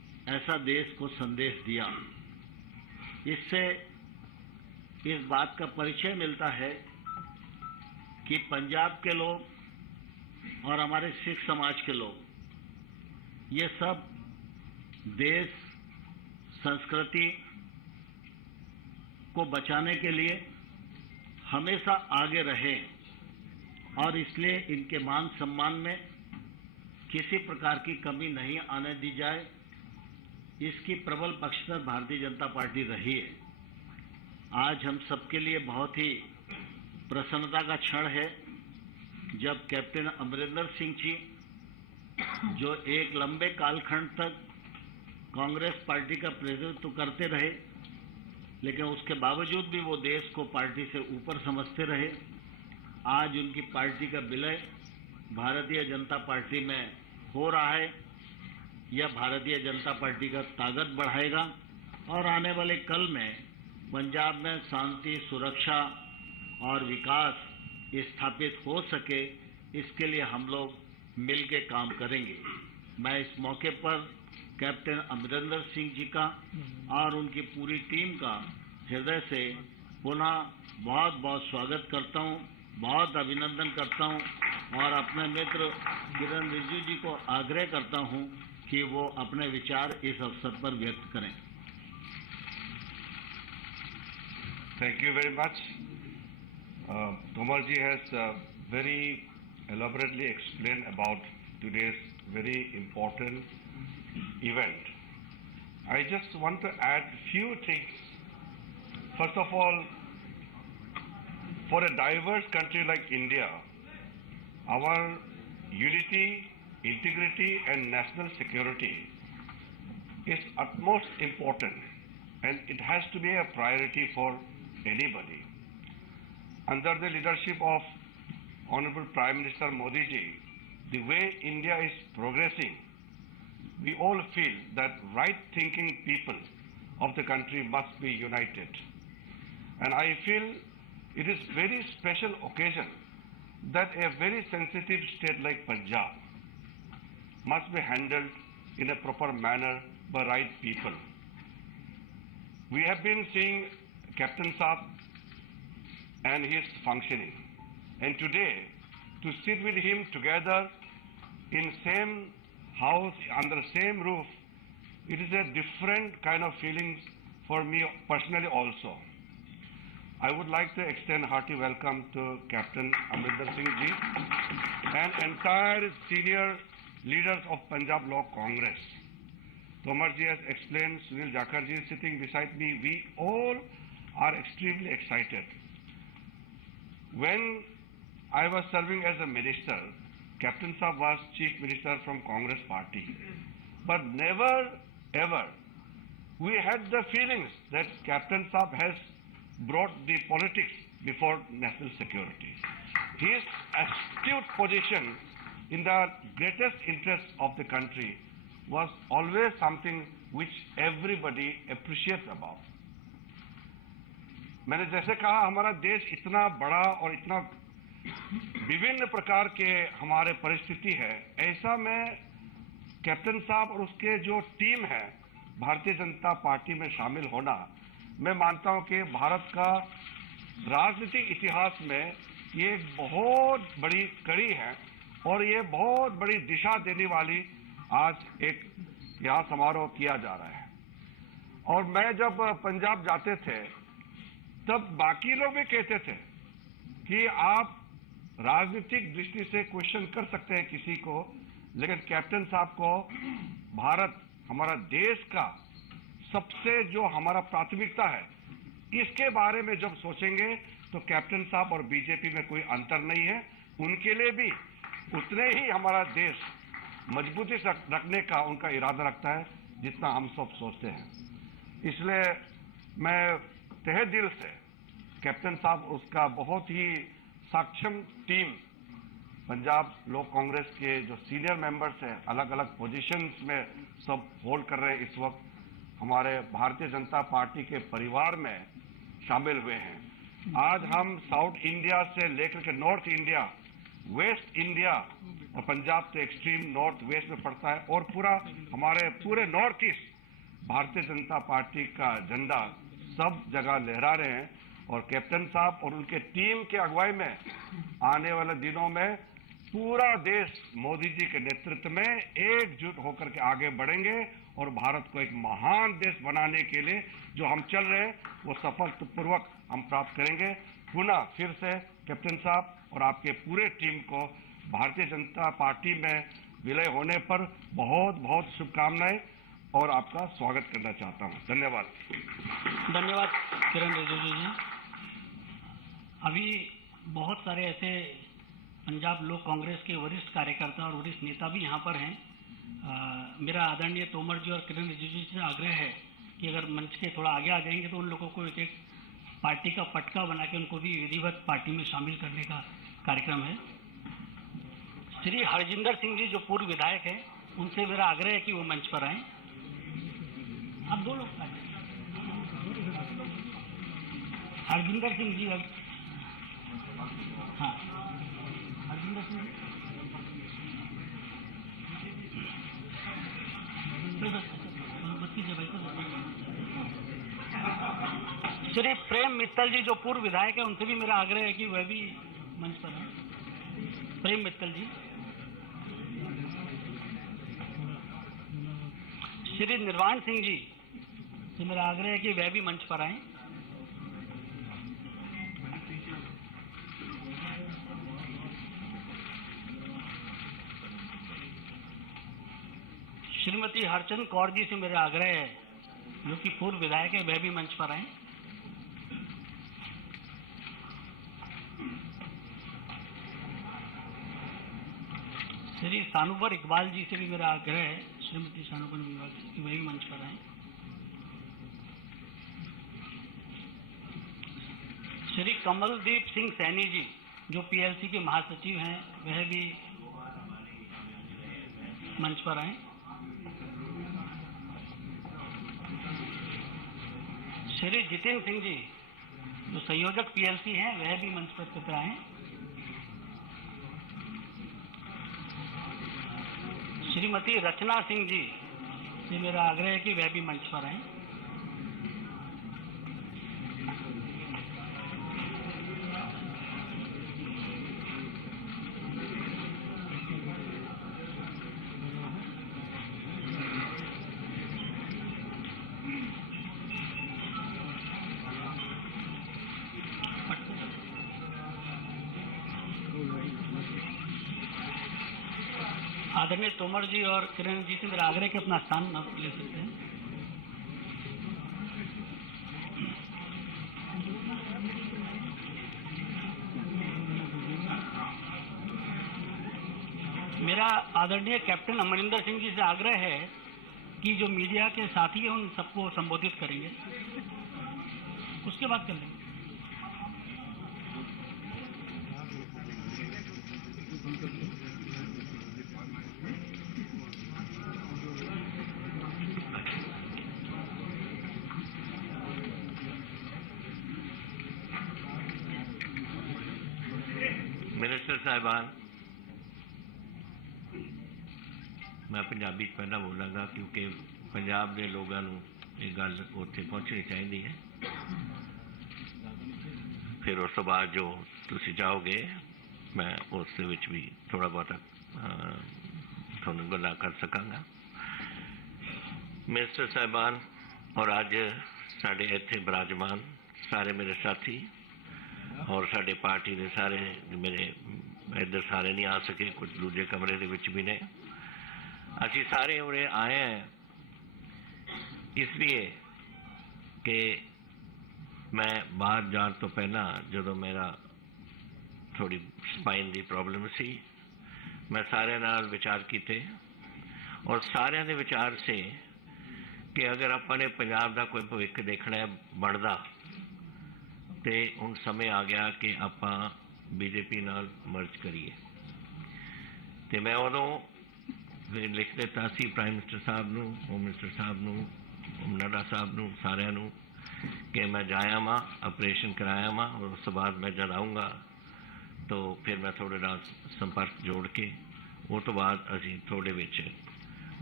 ऐसा देश को संदेश दिया। इससे इस बात का परिचय मिलता है कि पंजाब के लोग और हमारे सिख समाज के लोग ये सब देश संस्कृति को बचाने के लिए हमेशा आगे रहे और इसलिए इनके मान सम्मान में किसी प्रकार की कमी नहीं आने दी जाए, इसकी प्रबल पक्षधर भारतीय जनता पार्टी रही है। आज हम सबके लिए बहुत ही प्रसन्नता का क्षण है जब कैप्टन अमरिंदर सिंह जी, जो एक लंबे कालखंड तक कांग्रेस पार्टी का प्रतिनिधित्व करते रहे, लेकिन उसके बावजूद भी वो देश को पार्टी से ऊपर समझते रहे, आज उनकी पार्टी का विलय भारतीय जनता पार्टी में हो रहा है। यह भारतीय जनता पार्टी का ताकत बढ़ाएगा और आने वाले कल में पंजाब में शांति, सुरक्षा और विकास स्थापित हो सके, इसके लिए हम लोग मिलकर काम करेंगे। मैं इस मौके पर कैप्टन अमरिंदर सिंह जी का और उनकी पूरी टीम का हृदय से पुनः बहुत बहुत स्वागत करता हूं, बहुत अभिनंदन करता हूं और अपने मित्र किरण रिजिजू जी को आग्रह करता हूं कि वो अपने विचार इस अवसर पर व्यक्त करें। Thank you very much. Tomar ji has very elaborately explained about today's very important event. I just want to add few things. First of all, for a diverse country like India, our unity, integrity and national security is utmost important, and it has to be a priority for anybody. Under the leadership of Honorable Prime Minister Modi ji, the way India is progressing, we all feel that right-thinking people of the country must be united. And I feel it is very special occasion that a very sensitive state like Punjab must be handled in a proper manner by right people. We have been seeing Captain Saab and his functioning, and today to sit with him together in same house, under same roof, it is a different kind of feelings for me personally also. I would like to extend hearty welcome to Captain Amrinder Singh ji and entire senior leaders of Punjab Law Congress. Tomar ji has explained, Sunil Jakhar ji is sitting beside me. We all are extremely excited. When I was serving as a minister, Captain Saab was Chief Minister from Congress Party. But never ever we had the feelings that Captain Saab has brought the politics before national security. His astute position in the greatest interest of the country was always something which everybody appreciates about. मैंने जैसे कहा, हमारा देश इतना बड़ा और इतना विभिन्न प्रकार के हमारे परिस्थिति है, ऐसा में कैप्टन साहब और उसके जो टीम है भारतीय जनता पार्टी में शामिल होना, मैं मानता हूं कि भारत का राजनीतिक इतिहास में ये बहुत बड़ी कड़ी है और ये बहुत बड़ी दिशा देने वाली आज एक यहाँ समारोह किया जा रहा है। और मैं जब पंजाब जाते थे तब बाकी लोग भी कहते थे कि आप राजनीतिक दृष्टि से क्वेश्चन कर सकते हैं किसी को, लेकिन कैप्टन साहब को भारत, हमारा देश का सबसे जो हमारा प्राथमिकता है, इसके बारे में जब सोचेंगे तो कैप्टन साहब और बीजेपी में कोई अंतर नहीं है। उनके लिए भी उतने ही हमारा देश मजबूती से रखने का उनका इरादा रखता है जितना हम सब सोचते हैं। इसलिए मैं तहे दिल से कैप्टन साहब, उसका बहुत ही सक्षम टीम, पंजाब लोक कांग्रेस के जो सीनियर मेंबर्स हैं, अलग अलग पोजीशंस में सब होल्ड कर रहे हैं, इस वक्त हमारे भारतीय जनता पार्टी के परिवार में शामिल हुए हैं। आज हम साउथ इंडिया से लेकर के नॉर्थ इंडिया, वेस्ट इंडिया और पंजाब से एक्सट्रीम नॉर्थ वेस्ट में पड़ता है और पूरा हमारे पूरे north east Bharatiya Janata party का झंडा सब जगह लहरा रहे हैं और कैप्टन साहब और उनके टीम के अगुवाई में आने वाले दिनों में पूरा देश मोदी जी के नेतृत्व में एकजुट होकर के आगे बढ़ेंगे और भारत को एक महान देश बनाने के लिए जो हम चल रहे हैं वो सफलतापूर्वक हम प्राप्त करेंगे। पुनः फिर से कैप्टन साहब और आपके पूरे टीम को भारतीय जनता पार्टी में विलय होने पर बहुत बहुत शुभकामनाएं और आपका स्वागत करना चाहता हूं। धन्यवाद। धन्यवाद किरण रिजिजू जी। अभी बहुत सारे ऐसे पंजाब लोक कांग्रेस के वरिष्ठ कार्यकर्ता और वरिष्ठ नेता भी यहाँ पर हैं। मेरा आदरणीय तोमर जी और किरण रिजिजू जी से आग्रह है कि अगर मंच के थोड़ा आगे आ जाएंगे तो उन लोगों को एक एक पार्टी का पटका बना के उनको भी विधिवत पार्टी में शामिल करने का कार्यक्रम है। श्री हरजिंदर सिंह जी जो पूर्व विधायक हैं, उनसे मेरा आग्रह है कि वो मंच पर आएं। आप दो लोग आए। हरजिंदर सिंह जी, हाँ हरजिंदर सिंह श्री प्रेम मित्तल जी जो पूर्व विधायक है, उनसे भी मेरा आग्रह है कि वह भी मंच पर हैं। प्रेम मित्तल जी। श्री निर्वाण सिंह जी से मेरा आग्रह है कि वह भी मंच पर आएं। श्रीमती हरचंद कौर जी से मेरा आग्रह है, जो कि पूर्व विधायक है, वह भी मंच पर आएं। श्री सानुबर इकबाल जी से भी मेरा आग्रह है, श्रीमती सानुबर इकबाल जी की वह भी मंच पर आएं। श्री कमलदीप सिंह सैनी जी जो पीएलसी के महासचिव हैं, वह भी मंच पर आएं। श्री जितेंद्र सिंह जी जो संयोजक पीएलसी हैं, वह भी मंच पर कृपया आएं। श्रीमती रचना सिंह जी से मेरा आग्रह है कि वह भी मंच पर आएं। आदरणीय तोमर जी और किरण जी से मेरा आग्रह कि अपना स्थान आप ले सकते हैं। मेरा आदरणीय कैप्टन अमरिंदर सिंह जी से आग्रह है कि जो मीडिया के साथी हैं उन सबको संबोधित करेंगे, उसके बाद कर लेंगे। मिनिस्टर साहिबान, मैं पंजाबी पहला बोलांगा क्योंकि पंजाब के लोगों को ये गल उत्थे पहुँचनी चाहिए है। फिर उस तो बाद जो तुसी जाओगे मैं उस विच भी थोड़ा बहुत थोड़ा गल्लां कर सकांगा। मिनिस्टर साहिबान और अज साडे इत्थे विराजमान सारे मेरे साथी और साडे पार्टी के सारे मेरे इधर सारे नहीं आ सके, कुछ दूजे कमरे दे विच भी ने। असी सारे उरे आए हैं इसलिए कि मैं बाहर जाने तो पहला जो मेरा थोड़ी स्पाइन की प्रॉब्लम सी, मैं सारे नाल विचार किए और सारे दे विचार से कि अगर अपने पंजाब का कोई भविष्य देखना है बनता तो हुण समय आ गया कि आप बीजेपी नाल मर्ज करिए। तो मैं उदों लिख दिता सी प्राइम मिनिस्टर साहब नूं, होम मिनिस्टर साहब नूं, नड्डा साहब नूं, सारिਆਂ नूं कि मैं जाया वहाँ ऑपरेशन कराया वहाँ और उस बाद मैं जब आऊँगा तो फिर मैं थोड़े नाल संपर्क जोड़ के वो तो बाद असी थोड़े विच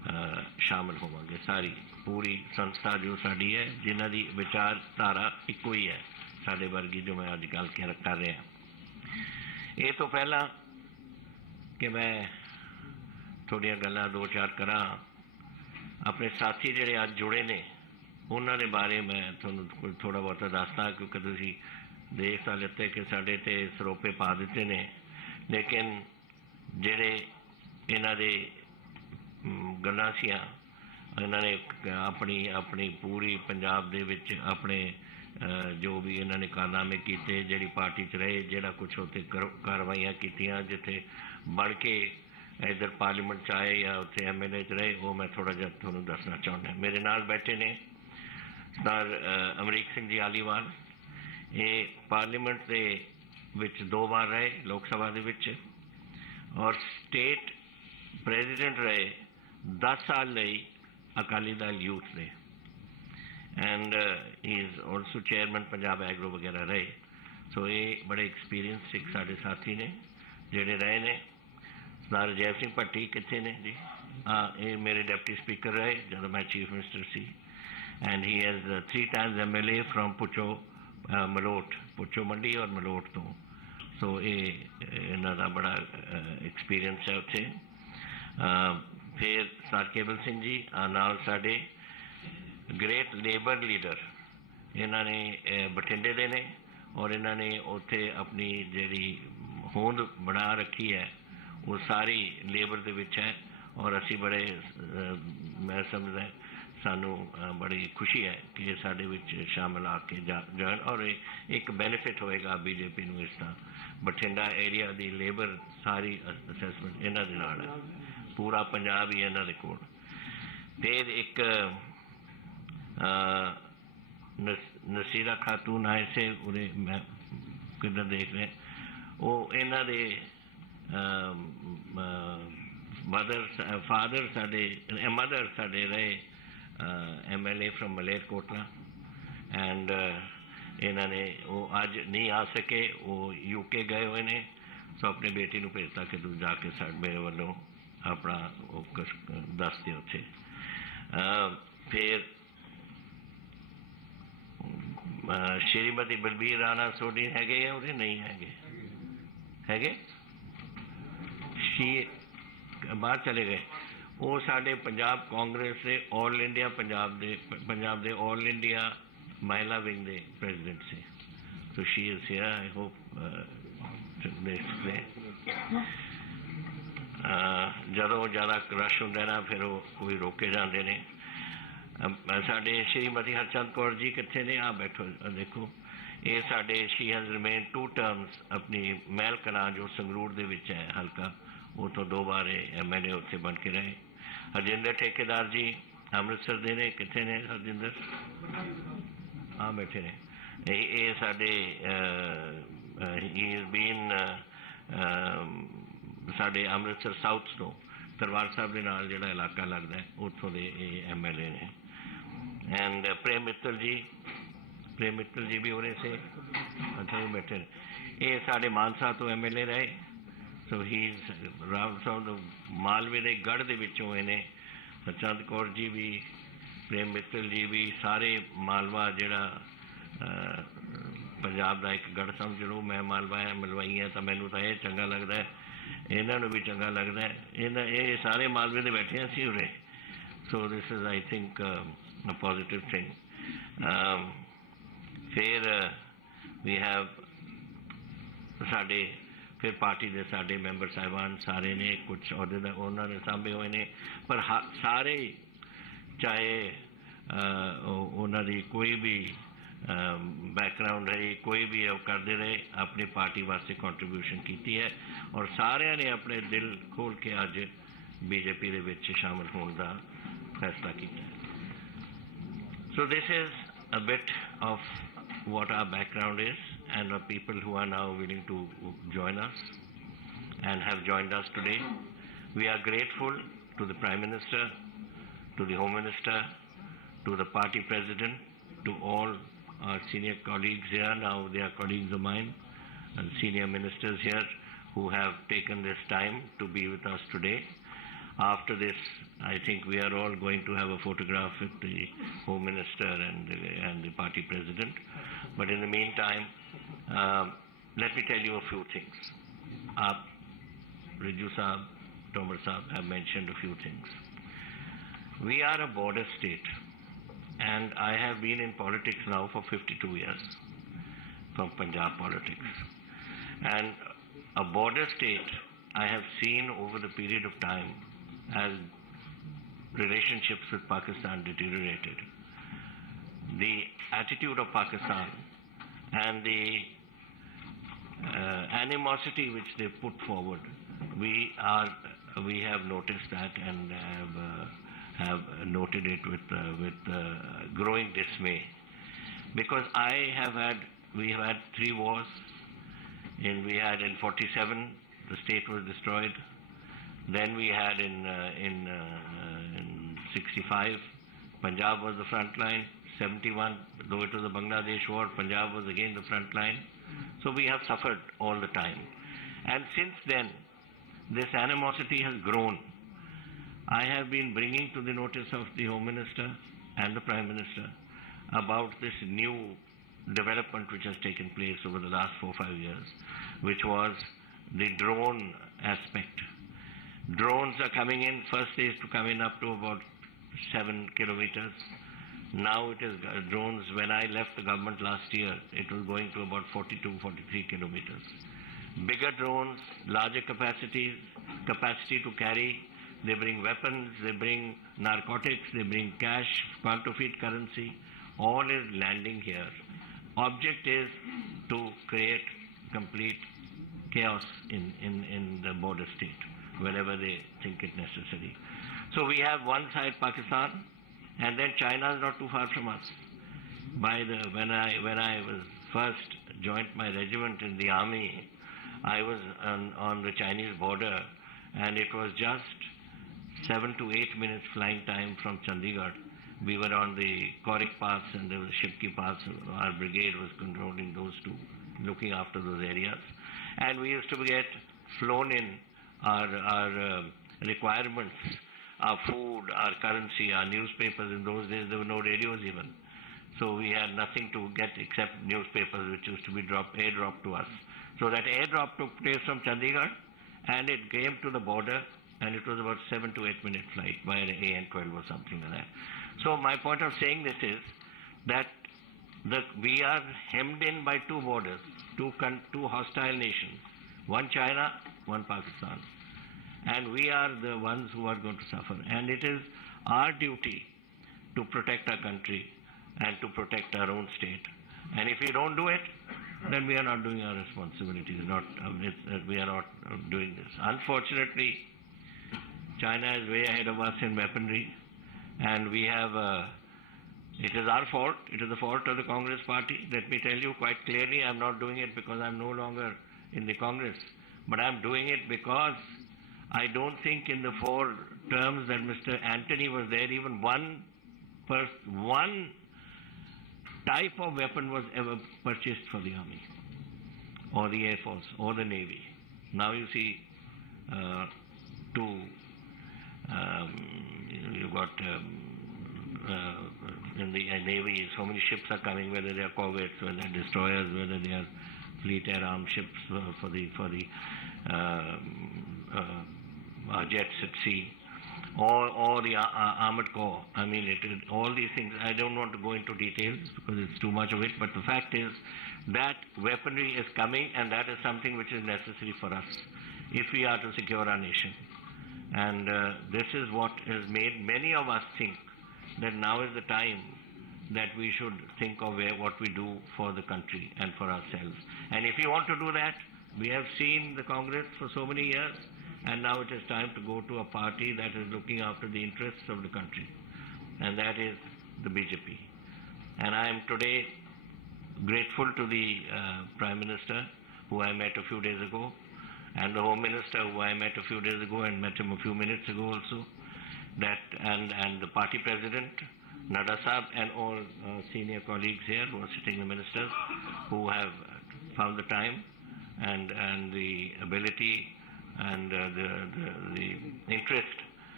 शामिल होवांगे। सारी पूरी संस्था जो साड़ी है जिन्हां दी विचारधारा इक्को ही है साडे वर्गी जो मैं अज गल कर रहा। ये तो पहला कि मैं थोड़ियां गल्लां दो चार करा अपने साथी जिहड़े अज जुड़े ने उन्हां दे बारे मैं तुहानूं थोड़ा बहुता दसदा, क्योंकि तुसीं देख तां लिते कि साडे ते सरोपे पा दिते ने, लेकिन जिहड़े इन्हां दे गल्लां सीआं इन्हां ने अपनी अपनी पूरी पंजाब दे विच अपने जो भी इन्हां ने कारनामे कीते, जिहड़ी पार्टी च रहे, जिहड़ा कुछ उत्थे कार्रवाइयां कीतियां, जिथे बण के इधर पार्लीमेंट च आए या उत्थे MLA च रहे, वो मैं थोड़ा जिहा तुहानूं दसना चाहुंदा। मेरे नाल बैठे ने सर अमरीक सिंह जी आलीवाल, ये पार्लीमेंट दे विच 2 बार रहे लोक सभा दे विच, और स्टेट प्रेजिडेंट रहे 10 साल लई Akali Dal youth they, and he is also chairman Punjab agro वगैरह रहे। सो ये बड़े एक्सपीरियंस सिख साढ़े साथी ने जिहड़े रहे ने। सरदार अजैब सिंह भट्टी कित्थे ने जी? हाँ, ये मेरे डिप्टी स्पीकर रहे जब मैं chief minister C, and he has 3 times MLA from पुचो Malout, पुचो मंडी और मलोट तो। सो ये इन्हां दा बड़ा एक्सपीरियंस है उत्थे। फिर सर केबल सिंह जी नाल साडे ग्रेट लेबर लीडर, इन्हां ने बठिंडे दे ने, और इन्हां ने उत्थे अपनी जिहड़ी होंद बना रखी है वो सारी लेबर दे विच है, और असी बड़े मैं समझदा सानू बड़ी खुशी है कि ये साडे विच शामिल आके जान, और एक बेनीफिट होएगा BJP नूं इसदा। बठिंडा एरिया दी लेबर सारी असैसमेंट इन्हां दे नाल है, पूरा पंजाब ही इन्हां दे कोल। फिर एक नसीरा खातून आए से उरे मैं किधर देख रहे, वो इन्हां दे मदर साडे रहे MLA फ्रॉम मलेरकोटला, एंड इन्हां ने वो अज नहीं आ सके, वो UK गए हुए ने। सो अपनी बेटी नूं भेजता कि तू जाके मेरे वालों अपना दस दे उत्थे। फिर श्रीमती बलबीर राणा सोनी हैगे या उरे नहीं हैगे बाहर चले गए। वो साडे पंजाब कांग्रेस से all India Punjab they all India महिला विंग दे प्रेजिडेंट से। तो she is here, I hope जदों ज़्यादा रश होंदा ना फिर वो कोई रोके जाते ने। साडे श्रीमती हरचंद कौर जी कित्थे ने? आ बैठो देखो, ये साडे शी हैज़ रिमेन 2 terms अपनी महल कलां जो संगरूर दे विच है हल्का, वो तो 2 बार MLA उत्थे बन के रहे। हरजिंदर ठेकेदार जी अमृतसर दे ने, कित्थे ने हरजिंदर? हाँ बैठे ने। ये साडे ही इज़ बीन साडे अमृतसर साउथ तो दरबार साहब के नाल जिहड़ा इलाका लगता है उत्थों दे MLA ने। एंड प्रेम मित्तल जी भी उरे से, अच्छा वो बैठे ने। ये साडे मानसा तो MLA रहे। सो ही राम साहब मालवे के गढ़ दे विचों इन्हें हरचंद कौर जी भी, प्रेम मित्तल जी भी, सारे मालवा जिहड़ा पंजाब का एक गढ़ समझ लो। मैं मालवा है मलवाई है तो मैनू तो यह चंगा लगता है, इन्हों भी चंगा लगता है। ये सारे मालवे दे बैठे हैं सी उरे। So this is I think a positive thing. फिर वी हैव साडे फिर पार्टी के साडे मैंबर साहिबान सारे ने कुछ अहदे उन्होंने सांभे हुए ने, पर सारे चाहे उन्होंने कोई भी बैकग्राउंड रही, कोई भी करते रहे, अपनी पार्टी वास्ते कंट्रीब्यूशन की है, और सारे ने अपने दिल खोल के अज BJP दे विच शामिल होने का फैसला किया। So this is a bit of what our background is and the people who are now willing to join us and have joined us today. We are grateful to the Prime Minister, to the Home Minister, to the party president, to all our senior colleagues here. Now they are colleagues of mine, and senior ministers here who have taken this time to be with us today. after this, I think we are all going to have a photograph with the Home Minister and the party president. But in the meantime, let me tell you a few things. Riju Saab, Tomar Saab have mentioned a few things. We are a border state, and I have been in politics now for 52 years, from Punjab politics. And a border state, I have seen over the period of time as relationships with Pakistan deteriorated. The attitude of Pakistan and the animosity which they put forward, we have noticed that and have noted it with growing dismay. Because we have had 3 wars. We had in 47, the state was destroyed. Then we had in 65, Punjab was the front line. 71, though it was a Bangladesh war, Punjab was again the front line. So we have suffered all the time. And since then, this animosity has grown. I have been bringing to the notice of the Home Minister and the Prime Minister about this new development which has taken place over the last 4 or 5 years, which was the drone aspect. Drones are coming in. First they used to come in up to about 7 kilometers. Now it is drones. When I left the government last year, it was going to about 42, 43 kilometers. Bigger drones, larger capacity to carry. They bring weapons, they bring narcotics, they bring cash, counterfeit currency. All is landing here. Object is to create complete chaos in the border state, wherever they think it necessary. So we have one side Pakistan, and then China is not too far from us. When I was first joined my regiment in the army, I was on the Chinese border, and it was just 7 to 8 minutes flying time from Chandigarh. We were on the Korik Pass and there was Shipki Pass. Our brigade was controlling those two, looking after those areas. And we used to get flown in our requirements, our food, our currency, our newspapers. In those days, there were no radios even. So we had nothing to get except newspapers, which used to be airdropped to us. So that airdrop took place from Chandigarh, and it came to the border, and it was about 7 to 8 minute flight by an AN-12 or something like that. So my point of saying this is that we are hemmed in by 2 borders, two hostile nations, one China, one Pakistan. And we are the ones who are going to suffer. And it is our duty to protect our country and to protect our own state. And if we don't do it, then we are not doing our responsibilities. We are not doing this. Unfortunately, China is way ahead of us in weaponry, and we have, it is our fault, it is the fault of the Congress party. Let me tell you quite clearly, I'm not doing it because I'm no longer in the Congress, but I'm doing it because I don't think in the 4 terms that Mr. Antony was there, even one type of weapon was ever purchased for the Army, or the Air Force, or the Navy. Now you see you've got in the Navy, so many ships are coming, whether they are corvettes, whether they are destroyers, whether they are fleet air armed ships for the jets at sea, or the armored corps. I mean, all these things. I don't want to go into details because it's too much of it, but the fact is that weaponry is coming, and that is something which is necessary for us if we are to secure our nation. And this is what has made many of us think that now is the time that we should think of what we do for the country and for ourselves. And if you want to do that, we have seen the Congress for so many years, and now it is time to go to a party that is looking after the interests of the country, and that is the BJP. And I am today grateful to the Prime Minister, who I met a few days ago, and the Home Minister, who I met a few days ago and met him a few minutes ago also, and the party president, Nadda Saab, and all senior colleagues here who are sitting, the ministers, who have found the time and the ability and the interest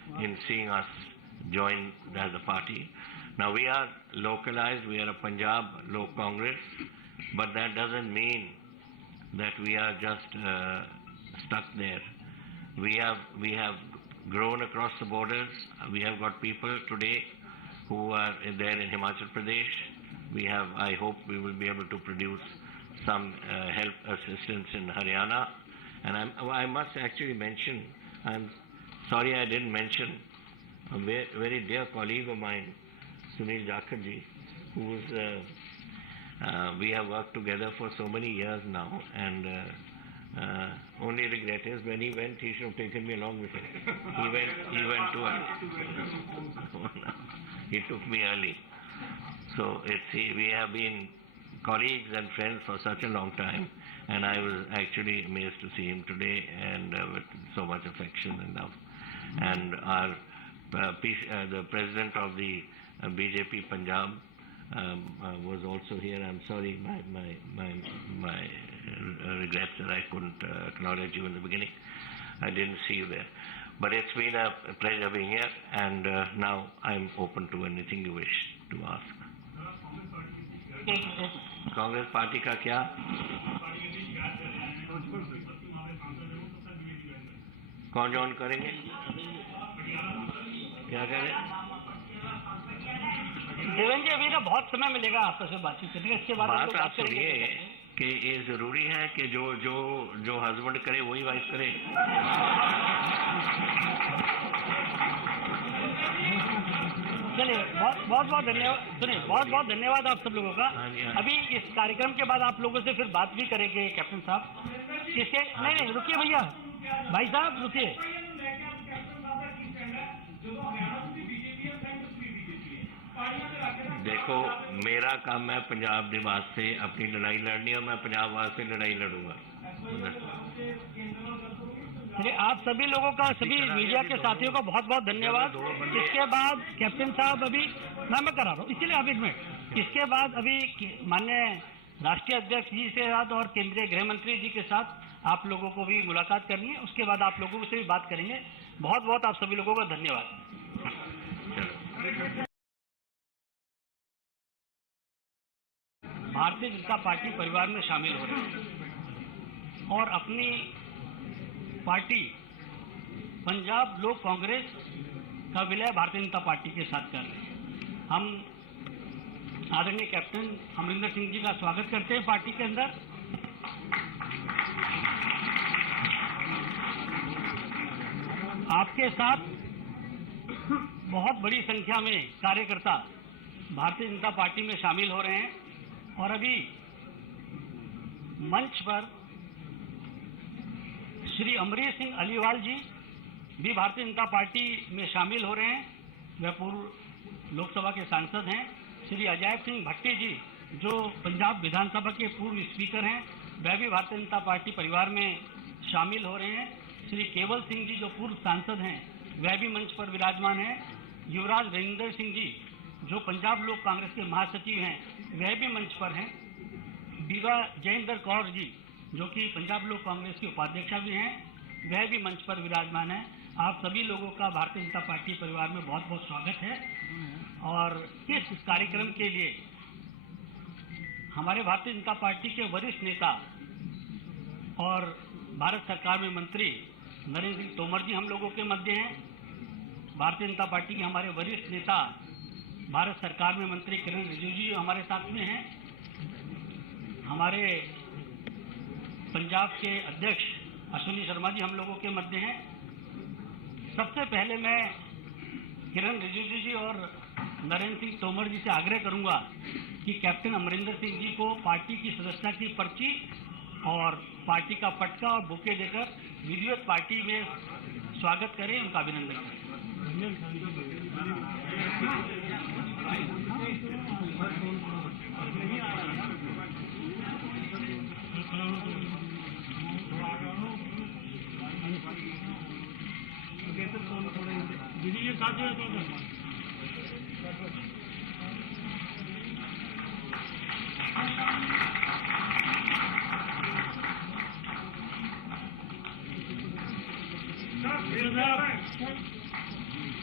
in seeing us join as a party. Now we are localized, we are a Punjab Lok Congress, but that doesn't mean that we are just stuck there. We have grown across the borders. We have got people today who are there in Himachal Pradesh. We have, I hope we will be able to produce some help assistance in Haryana. And I must actually mention, I'm sorry I didn't mention a very dear colleague of mine, Sunil Jakharji, who's we have worked together for so many years now, and only regret is when he went, he should have taken me along with him. He went to he took me early. So we have been colleagues and friends for such a long time, and I was actually amazed to see him today, and with so much affection and love. And our the president of the BJP Punjab was also here. I'm sorry, my regrets that I couldn't acknowledge you in the beginning. I didn't see you there. But it's been a pleasure being here, and now I'm open to anything you wish to ask. Congress party का क्या? कौन join करेंगे? क्या करें? देवेंद्र जी, अभी ना बहुत समय मिलेगा आपस में बातचीत करने, इसके बाद बात आप सुनिए कि ये जरूरी है कि जो हस्बैंड करे वही वाइफ करे। चलिए, बहुत धन्यवाद। सुनिए, बहुत धन्यवाद आप सब लोगों का। अभी इस कार्यक्रम के बाद आप लोगों से फिर बात भी करेंगे कैप्टन साहब। इसके नहीं रुकिए भैया, भाई साहब रुकिए। देखो, मेरा काम है पंजाब के वास्ते अपनी लड़ाई लड़नी, और मैं पंजाब वास्ते लड़ाई लड़ूंगा। आप सभी लोगों का, सभी मीडिया के साथियों का बहुत धन्यवाद। इसके बाद कैप्टन साहब, अभी मैं करा रहा हूँ, इसीलिए आप एक मिनट। इसके बाद अभी माननीय राष्ट्रीय अध्यक्ष जी से साथ और केंद्रीय गृह मंत्री जी के साथ आप लोगों को भी मुलाकात करनी है। उसके बाद आप लोगों से भी बात करेंगे। बहुत आप सभी लोगों का धन्यवाद। भारतीय जनता पार्टी परिवार में शामिल हो रहे हैं और अपनी पार्टी पंजाब लोक कांग्रेस का विलय भारतीय जनता पार्टी के साथ कर रहे हैं। हम आदरणीय कैप्टन अमरिंदर सिंह जी का स्वागत करते हैं पार्टी के अंदर। आपके साथ बहुत बड़ी संख्या में कार्यकर्ता भारतीय जनता पार्टी में शामिल हो रहे हैं और अभी मंच पर श्री अमरीश सिंह अलीवाल जी भी भारतीय जनता पार्टी में शामिल हो रहे हैं। वह पूर्व लोकसभा के सांसद हैं। श्री अजैब सिंह भट्टी जी जो पंजाब विधानसभा के पूर्व स्पीकर हैं, वह भी भारतीय जनता पार्टी परिवार में शामिल हो रहे हैं। श्री केवल सिंह जी जो पूर्व सांसद हैं, वह भी मंच पर विराजमान हैं। युवराज रविंदर सिंह जी जो पंजाब लोक कांग्रेस के महासचिव हैं, वह भी मंच पर हैं। बीवा जयेंद्र कौर जी जो कि पंजाब लोक कांग्रेस की उपाध्यक्षा भी हैं, वह भी मंच पर विराजमान है। आप सभी लोगों का भारतीय जनता पार्टी परिवार में बहुत स्वागत है। और इस कार्यक्रम के लिए हमारे भारतीय जनता पार्टी के वरिष्ठ नेता और भारत सरकार में मंत्री नरेंद्र सिंह तोमर जी हम लोगों के मध्य हैं। भारतीय जनता पार्टी के हमारे वरिष्ठ नेता भारत सरकार में मंत्री किरण रिजिजू जी हमारे साथ में हैं। हमारे पंजाब के अध्यक्ष अश्विनी शर्मा जी हम लोगों के मध्य हैं। सबसे पहले मैं किरण रिजिजू जी और नरेंद्र सिंह तोमर जी से आग्रह करूंगा कि कैप्टन अमरिंदर सिंह जी को पार्टी की सदस्यता की पर्ची और पार्टी का पटका और बुके देकर विधिवत पार्टी में स्वागत करें, उनका अभिनंदन करें।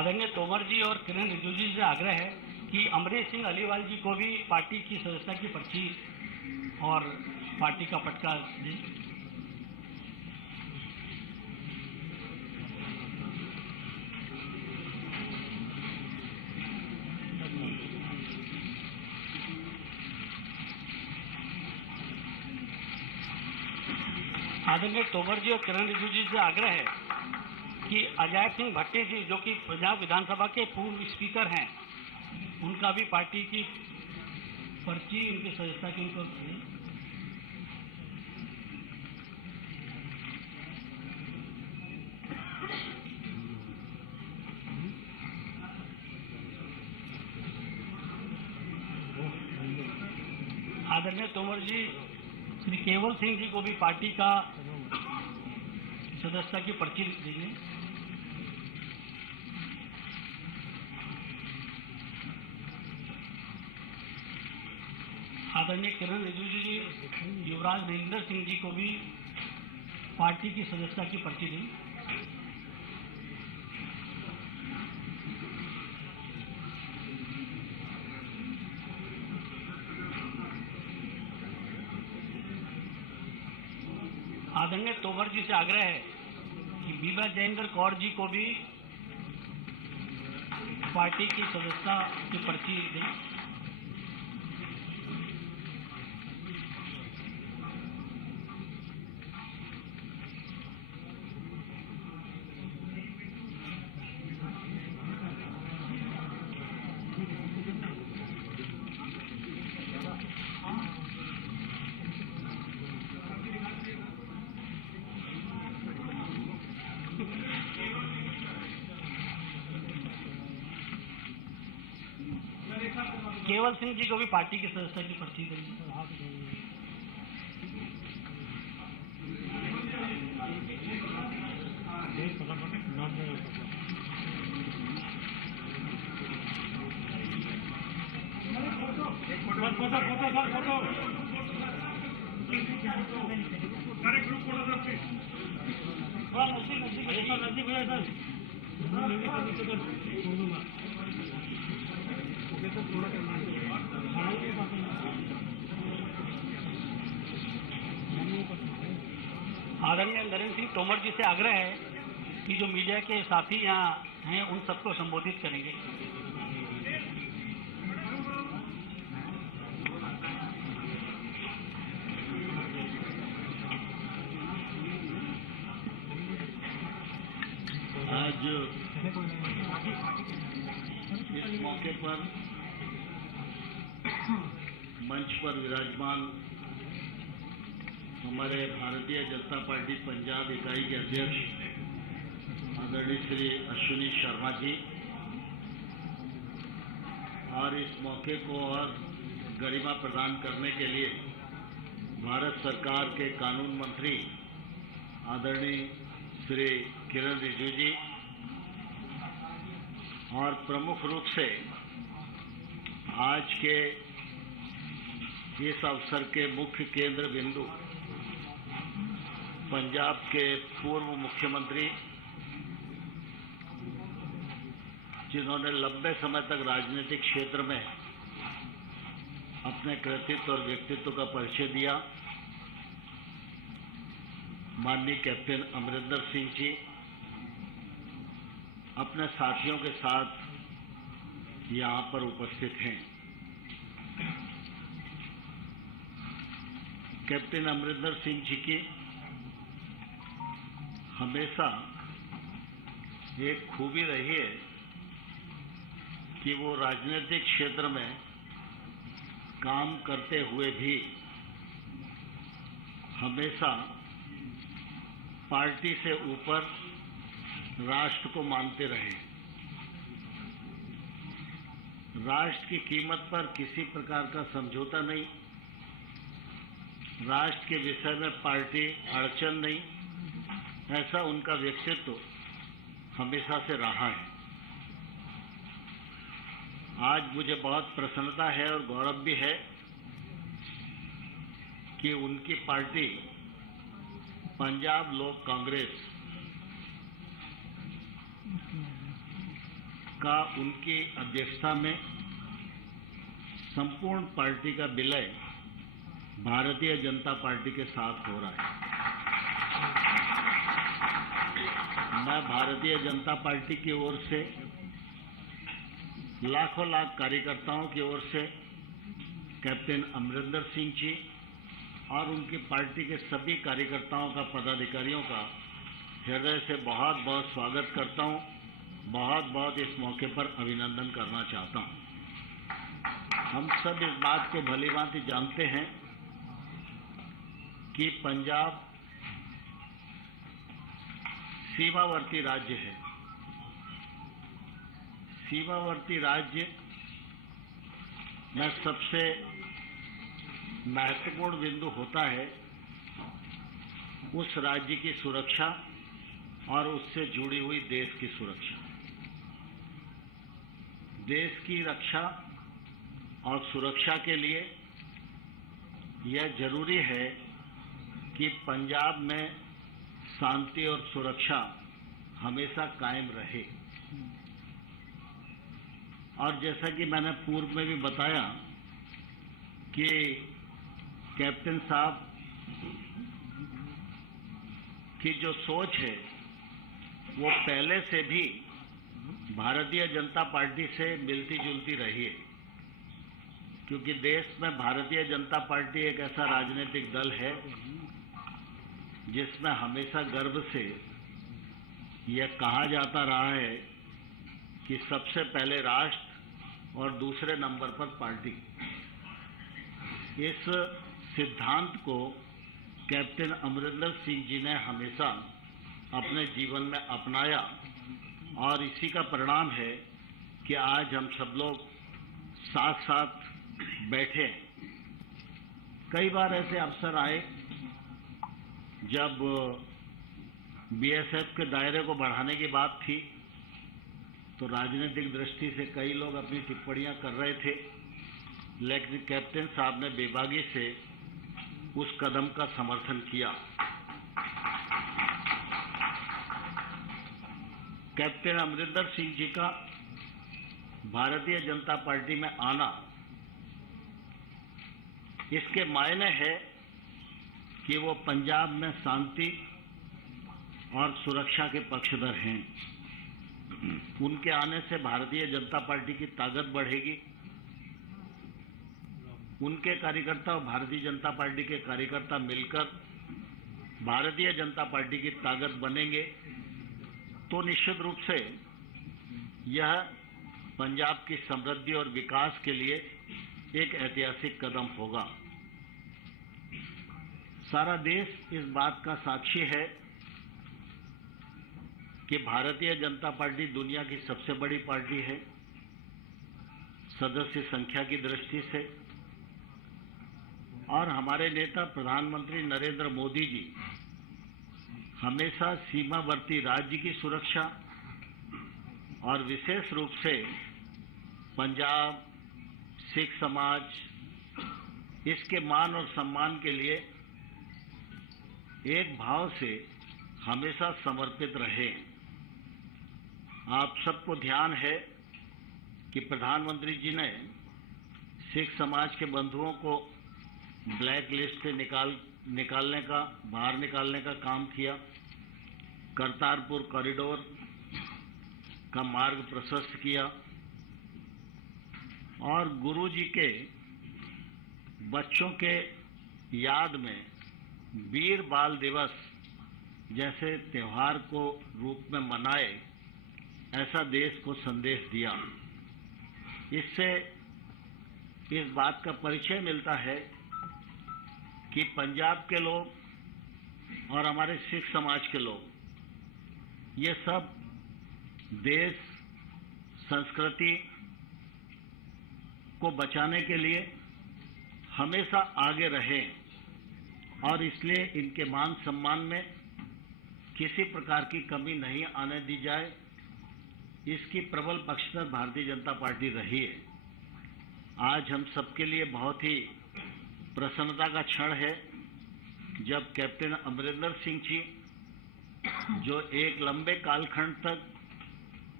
आदरणीय तोमर जी और किरण रिजिजू जी से आग्रह है कि अमरीश सिंह अलीवाल जी को भी पार्टी की सदस्यता की पर्ची और पार्टी का पटका दें। आदरणीय तोमर जी और किरण रिजिजू जी से आग्रह है कि अजय सिंह भट्टी जी जो कि पंजाब विधानसभा के पूर्व स्पीकर हैं, उनका भी पार्टी की पर्ची उनकी सदस्यता की उनको आदरणीय तोमर जी श्री केवल सिंह जी को भी पार्टी का सदस्यता की पर्ची देंगे। आदरणीय किरण रिजिजू जी युवराज नरेंद्र सिंह जी को भी पार्टी की सदस्यता की पर्ची दें। आदरणीय तोमर जी से आग्रह है कि बीबा जयेंद्र कौर जी को भी पार्टी की सदस्यता की पर्ची दें। केवल सिंह जी को भी पार्टी की सदस्यता की पर्ची देंगे। आदरणीय नरेंद्र सिंह तोमर जी से आग्रह है कि जो मीडिया के साथी यहाँ हैं उन सबको संबोधित करेंगे। आज इस मौके पर मंच पर विराजमान हमारे भारतीय जनता पार्टी पंजाब इकाई के अध्यक्ष आदरणीय श्री अश्विनी शर्मा जी और इस मौके को और गरिमा प्रदान करने के लिए भारत सरकार के कानून मंत्री आदरणीय श्री किरण रिजिजू जी और प्रमुख रूप से आज के इस अवसर के मुख्य केंद्र बिंदु पंजाब के पूर्व मुख्यमंत्री जिन्होंने लंबे समय तक राजनीतिक क्षेत्र में अपने कृतित्व और व्यक्तित्व का परिचय दिया, माननीय कैप्टन अमरिंदर सिंह जी अपने साथियों के साथ यहाँ पर उपस्थित हैं। कैप्टन अमरिंदर सिंह जी की हमेशा एक खूबी रही है कि वो राजनीतिक क्षेत्र में काम करते हुए भी हमेशा पार्टी से ऊपर राष्ट्र को मानते रहे। राष्ट्र की कीमत पर किसी प्रकार का समझौता नहीं, राष्ट्र के विषय में पार्टी अड़चन नहीं, ऐसा उनका व्यक्तित्व हमेशा से रहा है। आज मुझे बहुत प्रसन्नता है और गौरव भी है कि उनकी पार्टी पंजाब लोक कांग्रेस का उनकी अध्यक्षता में संपूर्ण पार्टी का विलय भारतीय जनता पार्टी के साथ हो रहा है। मैं भारतीय जनता पार्टी की ओर से लाखों लाख कार्यकर्ताओं की ओर से कैप्टन अमरिंदर सिंह जी और उनकी पार्टी के सभी कार्यकर्ताओं का, पदाधिकारियों का हृदय से बहुत बहुत स्वागत करता हूं, बहुत बहुत इस मौके पर अभिनंदन करना चाहता हूं। हम सब इस बात को भलीभांति जानते हैं कि पंजाब सीमावर्ती राज्य है। सीमावर्ती राज्य में सबसे महत्वपूर्ण बिंदु होता है उस राज्य की सुरक्षा और उससे जुड़ी हुई देश की सुरक्षा। देश की रक्षा और सुरक्षा के लिए यह जरूरी है कि पंजाब में शांति और सुरक्षा हमेशा कायम रहे। और जैसा कि मैंने पूर्व में भी बताया कि कैप्टन साहब की जो सोच है वो पहले से भी भारतीय जनता पार्टी से मिलती जुलती रही है, क्योंकि देश में भारतीय जनता पार्टी एक ऐसा राजनीतिक दल है जिसमें हमेशा गर्व से यह कहा जाता रहा है कि सबसे पहले राष्ट्र और दूसरे नंबर पर पार्टी। इस सिद्धांत को कैप्टन अमरिंदर सिंह जी ने हमेशा अपने जीवन में अपनाया और इसी का परिणाम है कि आज हम सब लोग साथ साथ बैठे। कई बार ऐसे अवसर आए जब बीएसएफ के दायरे को बढ़ाने की बात थी, तो राजनीतिक दृष्टि से कई लोग अपनी टिप्पणियां कर रहे थे, लेकिन कैप्टन साहब ने बेबागी से उस कदम का समर्थन किया। कैप्टन अमरिंदर सिंह जी का भारतीय जनता पार्टी में आना, इसके मायने है कि वो पंजाब में शांति और सुरक्षा के पक्षधर हैं। उनके आने से भारतीय जनता पार्टी की ताकत बढ़ेगी। उनके कार्यकर्ता और भारतीय जनता पार्टी के कार्यकर्ता मिलकर भारतीय जनता पार्टी की ताकत बनेंगे, तो निश्चित रूप से यह पंजाब की समृद्धि और विकास के लिए एक ऐतिहासिक कदम होगा। सारा देश इस बात का साक्षी है कि भारतीय जनता पार्टी दुनिया की सबसे बड़ी पार्टी है सदस्य संख्या की दृष्टि से, और हमारे नेता प्रधानमंत्री नरेंद्र मोदी जी हमेशा सीमावर्ती राज्य की सुरक्षा और विशेष रूप से पंजाब, सिख समाज, इसके मान और सम्मान के लिए एक भाव से हमेशा समर्पित रहे। आप सबको ध्यान है कि प्रधानमंत्री जी ने सिख समाज के बंधुओं को ब्लैक लिस्ट से बाहर निकालने का काम किया। करतारपुर कॉरिडोर का मार्ग प्रशस्त किया और गुरु जी के बच्चों के याद में वीर बाल दिवस जैसे त्योहार को रूप में मनाए, ऐसा देश को संदेश दिया। इससे इस बात का परिचय मिलता है कि पंजाब के लोग और हमारे सिख समाज के लोग, ये सब देश संस्कृति को बचाने के लिए हमेशा आगे रहे और इसलिए इनके मान सम्मान में किसी प्रकार की कमी नहीं आने दी जाए, इसकी प्रबल पक्षधर भारतीय जनता पार्टी रही है। आज हम सबके लिए बहुत ही प्रसन्नता का क्षण है जब कैप्टन अमरिंदर सिंह जी, जो एक लंबे कालखंड तक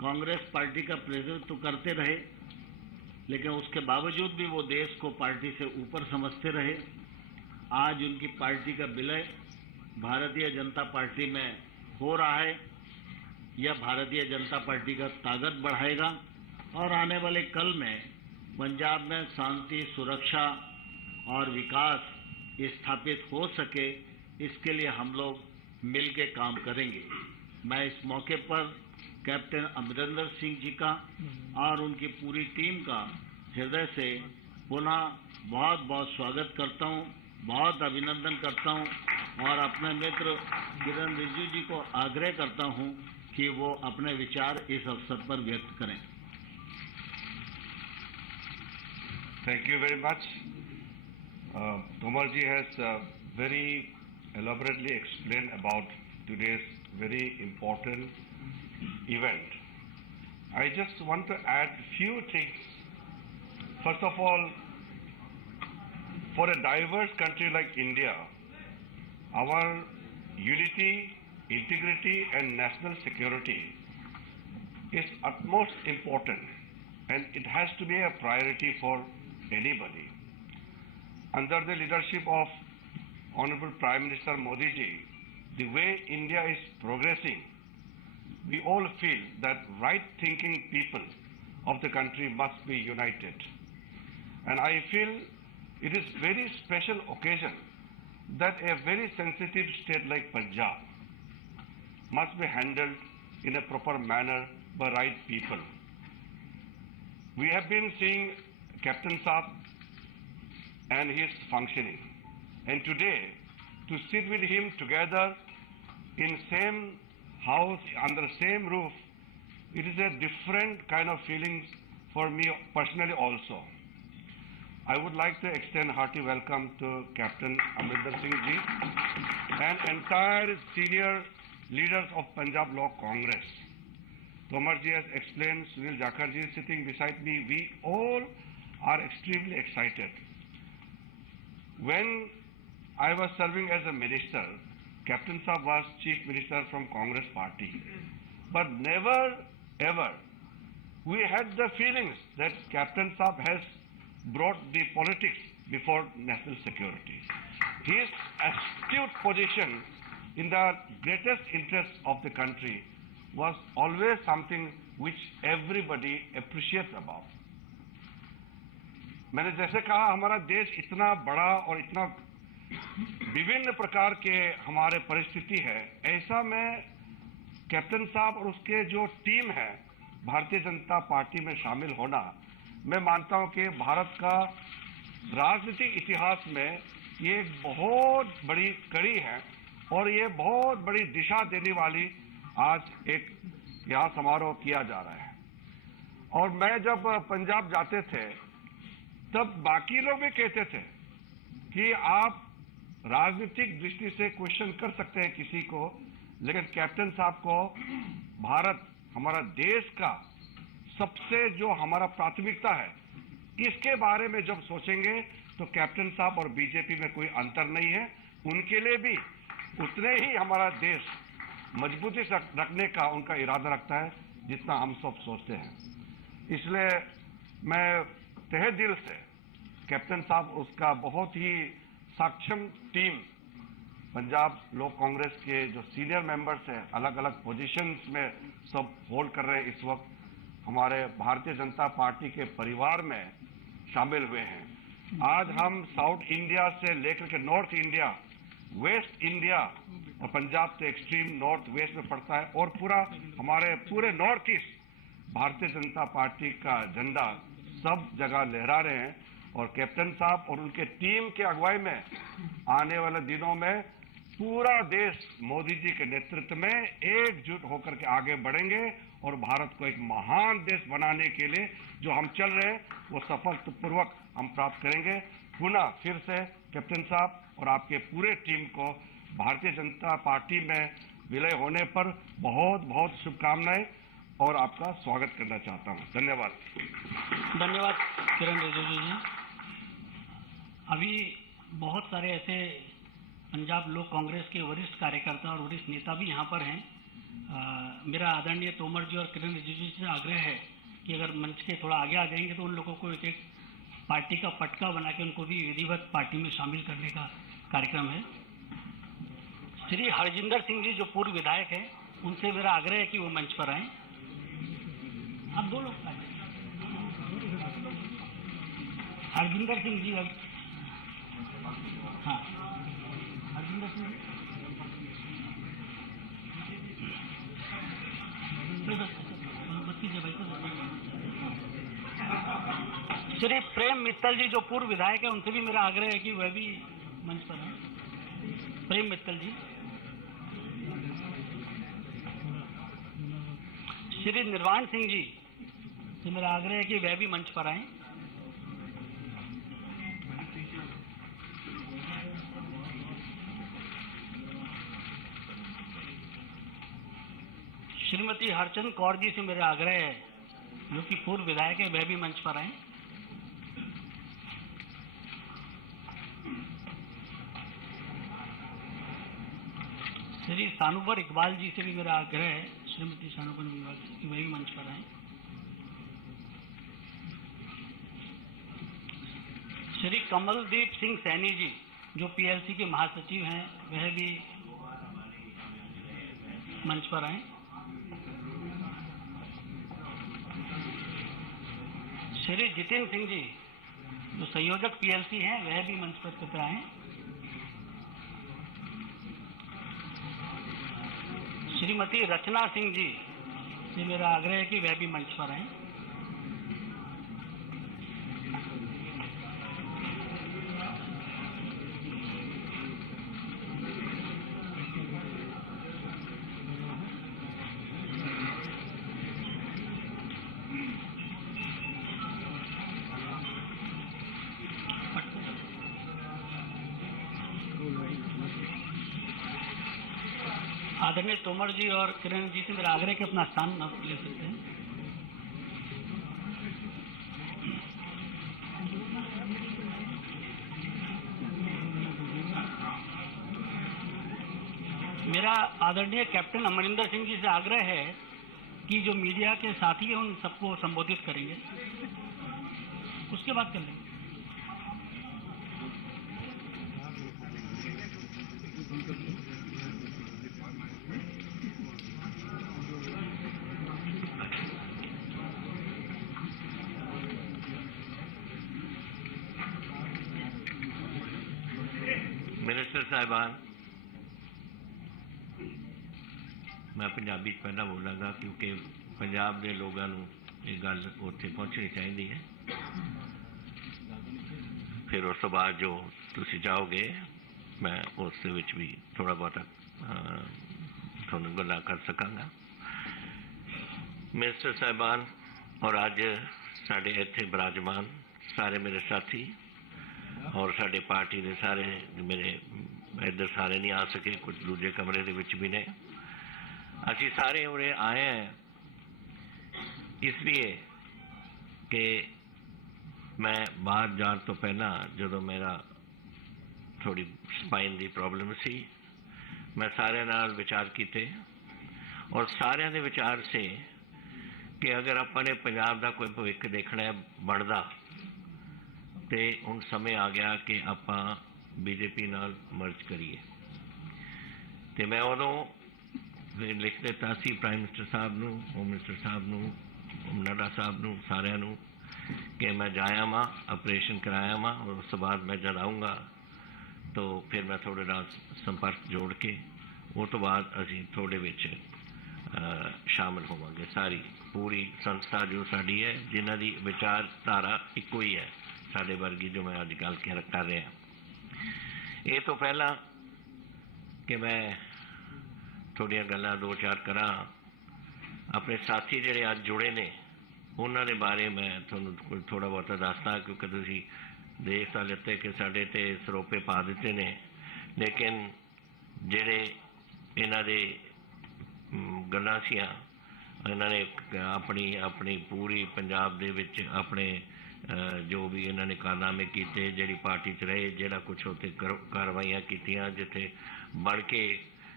कांग्रेस पार्टी का प्रतिनिधित्व करते रहे, लेकिन उसके बावजूद भी वो देश को पार्टी से ऊपर समझते रहे। आज उनकी पार्टी का विलय भारतीय जनता पार्टी में हो रहा है। यह भारतीय जनता पार्टी का ताकत बढ़ाएगा और आने वाले कल में पंजाब में शांति, सुरक्षा और विकास स्थापित हो सके, इसके लिए हम लोग मिलकर काम करेंगे। मैं इस मौके पर कैप्टन अमरिंदर सिंह जी का और उनकी पूरी टीम का हृदय से पुनः बहुत बहुत स्वागत करता हूं, बहुत अभिनंदन करता हूं और अपने मित्र किरण रिजिजू जी को आग्रह करता हूं कि वो अपने विचार इस अवसर पर व्यक्त करें। Thank you very much. Tomar ji has very elaborately explained about today's very important event. I just want to add few things. First of all, for a diverse country like India, our unity, integrity and national security is utmost important and it has to be a priority for anybody. Under the leadership of Honorable Prime Minister Modi ji, the way India is progressing, we all feel that right-thinking people of the country must be united. And I feel it is very special occasion that a very sensitive state like Punjab must be handled in a proper manner by right people. We have been seeing Captain Saab and his functioning. And today, to sit with him together in same house, under same roof, it is a different kind of feelings for me personally also. I would like to extend hearty welcome to Captain Amrinder Singh ji and entire senior leaders of Punjab Law Congress. Tomar ji has explained, Sunil Jakhar ji is sitting beside me. We all are extremely excited. When I was serving as a minister, Captain Saab was Chief Minister from Congress Party. But never ever we had the feelings that Captain Saab has brought the politics before national security. His astute position in the greatest interest of the country was always something which everybody appreciates about. मैंने जैसे कहा, हमारा देश इतना बड़ा और इतना विभिन्न प्रकार के हमारे परिस्थिति है, ऐसा में कैप्टन साहब और उसके जो टीम है भारतीय जनता पार्टी में शामिल होना, मैं मानता हूं कि भारत का राजनीतिक इतिहास में ये एक बहुत बड़ी कड़ी है और ये बहुत बड़ी दिशा देने वाली आज एक यहाँ समारोह किया जा रहा है। और मैं जब पंजाब जाते थे तब बाकी लोग भी कहते थे कि आप राजनीतिक दृष्टि से क्वेश्चन कर सकते हैं किसी को, लेकिन कैप्टन साहब को भारत, हमारा देश का सबसे जो हमारा प्राथमिकता है, इसके बारे में जब सोचेंगे तो कैप्टन साहब और बीजेपी में कोई अंतर नहीं है। उनके लिए भी उतने ही हमारा देश मजबूती से रखने का उनका इरादा रखता है जितना हम सब सोचते हैं। इसलिए मैं तहे दिल से कैप्टन साहब, उसका बहुत ही सक्षम टीम, पंजाब लोक कांग्रेस के जो सीनियर मेंबर्स हैं, अलग अलग पोजीशंस में सब होल्ड कर रहे हैं, इस वक्त हमारे भारतीय जनता पार्टी के परिवार में शामिल हुए हैं। आज हम साउथ इंडिया से लेकर के नॉर्थ इंडिया, वेस्ट इंडिया और पंजाब तो एक्सट्रीम नॉर्थ वेस्ट में पड़ता है और पूरा हमारे पूरे north east Bharatiya Janata party का झंडा सब जगह लहरा रहे हैं। और कैप्टन साहब और उनके टीम के अगुवाई में आने वाले दिनों में पूरा देश मोदी जी के नेतृत्व में एकजुट होकर के आगे बढ़ेंगे और भारत को एक महान देश बनाने के लिए जो हम चल रहे हैं वो सफलतापूर्वक हम प्राप्त करेंगे। पुनः फिर से कैप्टन साहब और आपके पूरे टीम को भारतीय जनता पार्टी में विलय होने पर बहुत बहुत शुभकामनाएं और आपका स्वागत करना चाहता हूं। धन्यवाद। धन्यवाद किरण रिजिजू जी। अभी बहुत सारे ऐसे पंजाब लोक कांग्रेस के वरिष्ठ कार्यकर्ता और वरिष्ठ नेता भी यहाँ पर हैं। मेरा आदरणीय तोमर जी और किरण रिजिजू जी से आग्रह है कि अगर मंच के थोड़ा आगे आ जाएंगे तो उन लोगों को एक एक पार्टी का पटका बना के उनको भी विधिवत पार्टी में शामिल करने का कार्यक्रम है। श्री हरजिंदर सिंह जी जो पूर्व विधायक हैं, उनसे मेरा आग्रह है कि वो मंच पर आएं। आप दो लोग आए। हरजिंदर सिंह जी, हाँ, हरजिंदर सिंह श्री प्रेम मित्तल जी जो पूर्व विधायक है, उनसे भी मेरा आग्रह है कि वह भी मंच पर हैं। प्रेम मित्तल जी। श्री निर्वाण सिंह जी से मेरा आग्रह है कि वह भी मंच पर आएं। श्रीमती हरचंद कौर जी से मेरा आग्रह है, जो कि पूर्व विधायक है, वह भी मंच पर आएं। श्री सानुबर इकबाल जी से भी मेरा आग्रह है, श्रीमती सानुबर इकबाल जी वह भी मंच पर आएं। श्री कमलदीप सिंह सैनी जी जो पीएलसी के महासचिव हैं, वह भी मंच पर आएं। श्री जितेंद्र सिंह जी जो संयोजक पीएलसी हैं, वह भी मंच पर कृपया आएं। श्रीमती रचना सिंह जी से मेरा आग्रह है कि वह भी मंच पर आएं। आदरणीय तोमर जी और किरण जी से मेरा आग्रह कि अपना स्थान न ले सकते हैं। मेरा आदरणीय कैप्टन अमरिंदर सिंह जी से आग्रह है कि जो मीडिया के साथी हैं उन सबको संबोधित करेंगे, उसके बाद कर लेंगे। मिनिस्टर साहिबान, मैं पंजाबी पहला बोलांगा क्योंकि पंजाब के लोगों को ये गल उत्थे पहुँचनी चाहिए है। फिर उस बाद जो तुसी चाहोगे मैं उस विच भी थोड़ा बहुत थोड़ी गल्लां कर सकांगा। मिनिस्टर साहिबान और अज साडे इत्थे विराजमान सारे मेरे साथी और साडे पार्टी के सारे मेरे इधर सारे नहीं आ सके, कुछ दूजे कमरे के विच भी ने। असी सारे उरे आए हैं इसलिए कि मैं बाहर जाने तो पहला जो मेरा थोड़ी स्पाइन की प्रॉब्लम सी, मैं सारे नाल विचार किए और सारे दे विचार से कि अगर अपने पंजाब का कोई भविख देखना है बनता तो हुण समय आ गया कि आप बीजेपी नाल मर्ज करिए। तो मैं उदों लिख दिता सी प्राइम मिनिस्टर साहब नूं, होम मिनिस्टर साहब नूं, नड्डा साहब नूं, सारिਆਂ नूं कि मैं जाया वहाँ ऑपरेशन कराया वहाँ और उस बाद मैं जब आऊँगा तो फिर मैं थोड़े नाल संपर्क जोड़ के वो तो बाद असीं थोड़े विच शामिल होवांगे। सारी पूरी संस्था जो साड़ी है जिन्हां दी विचारधारा इक्को ही है साडे वर्गी जो मैं अज गल कर रहा। ये तो पहला कि मैं थोड़ियां गल्लां दो चार करा अपने साथी जिहड़े अज जुड़े ने उन्हां दे बारे मैं तुहानूं थोड़ा बहुत दसदा क्योंकि तुसीं देख तां लिते कि साडे ते सरोपे पा दिते ने, लेकिन जिहड़े इन्हां दे गल्लां सीआं इन्हां ने अपनी अपनी पूरी पंजाब दे विच अपने जो भी इन्होंने कारनामे किए, जी पार्टी च रहे, जोड़ा कुछ उत्ते कार्रवाइयाँ कीतियां जिथे बन के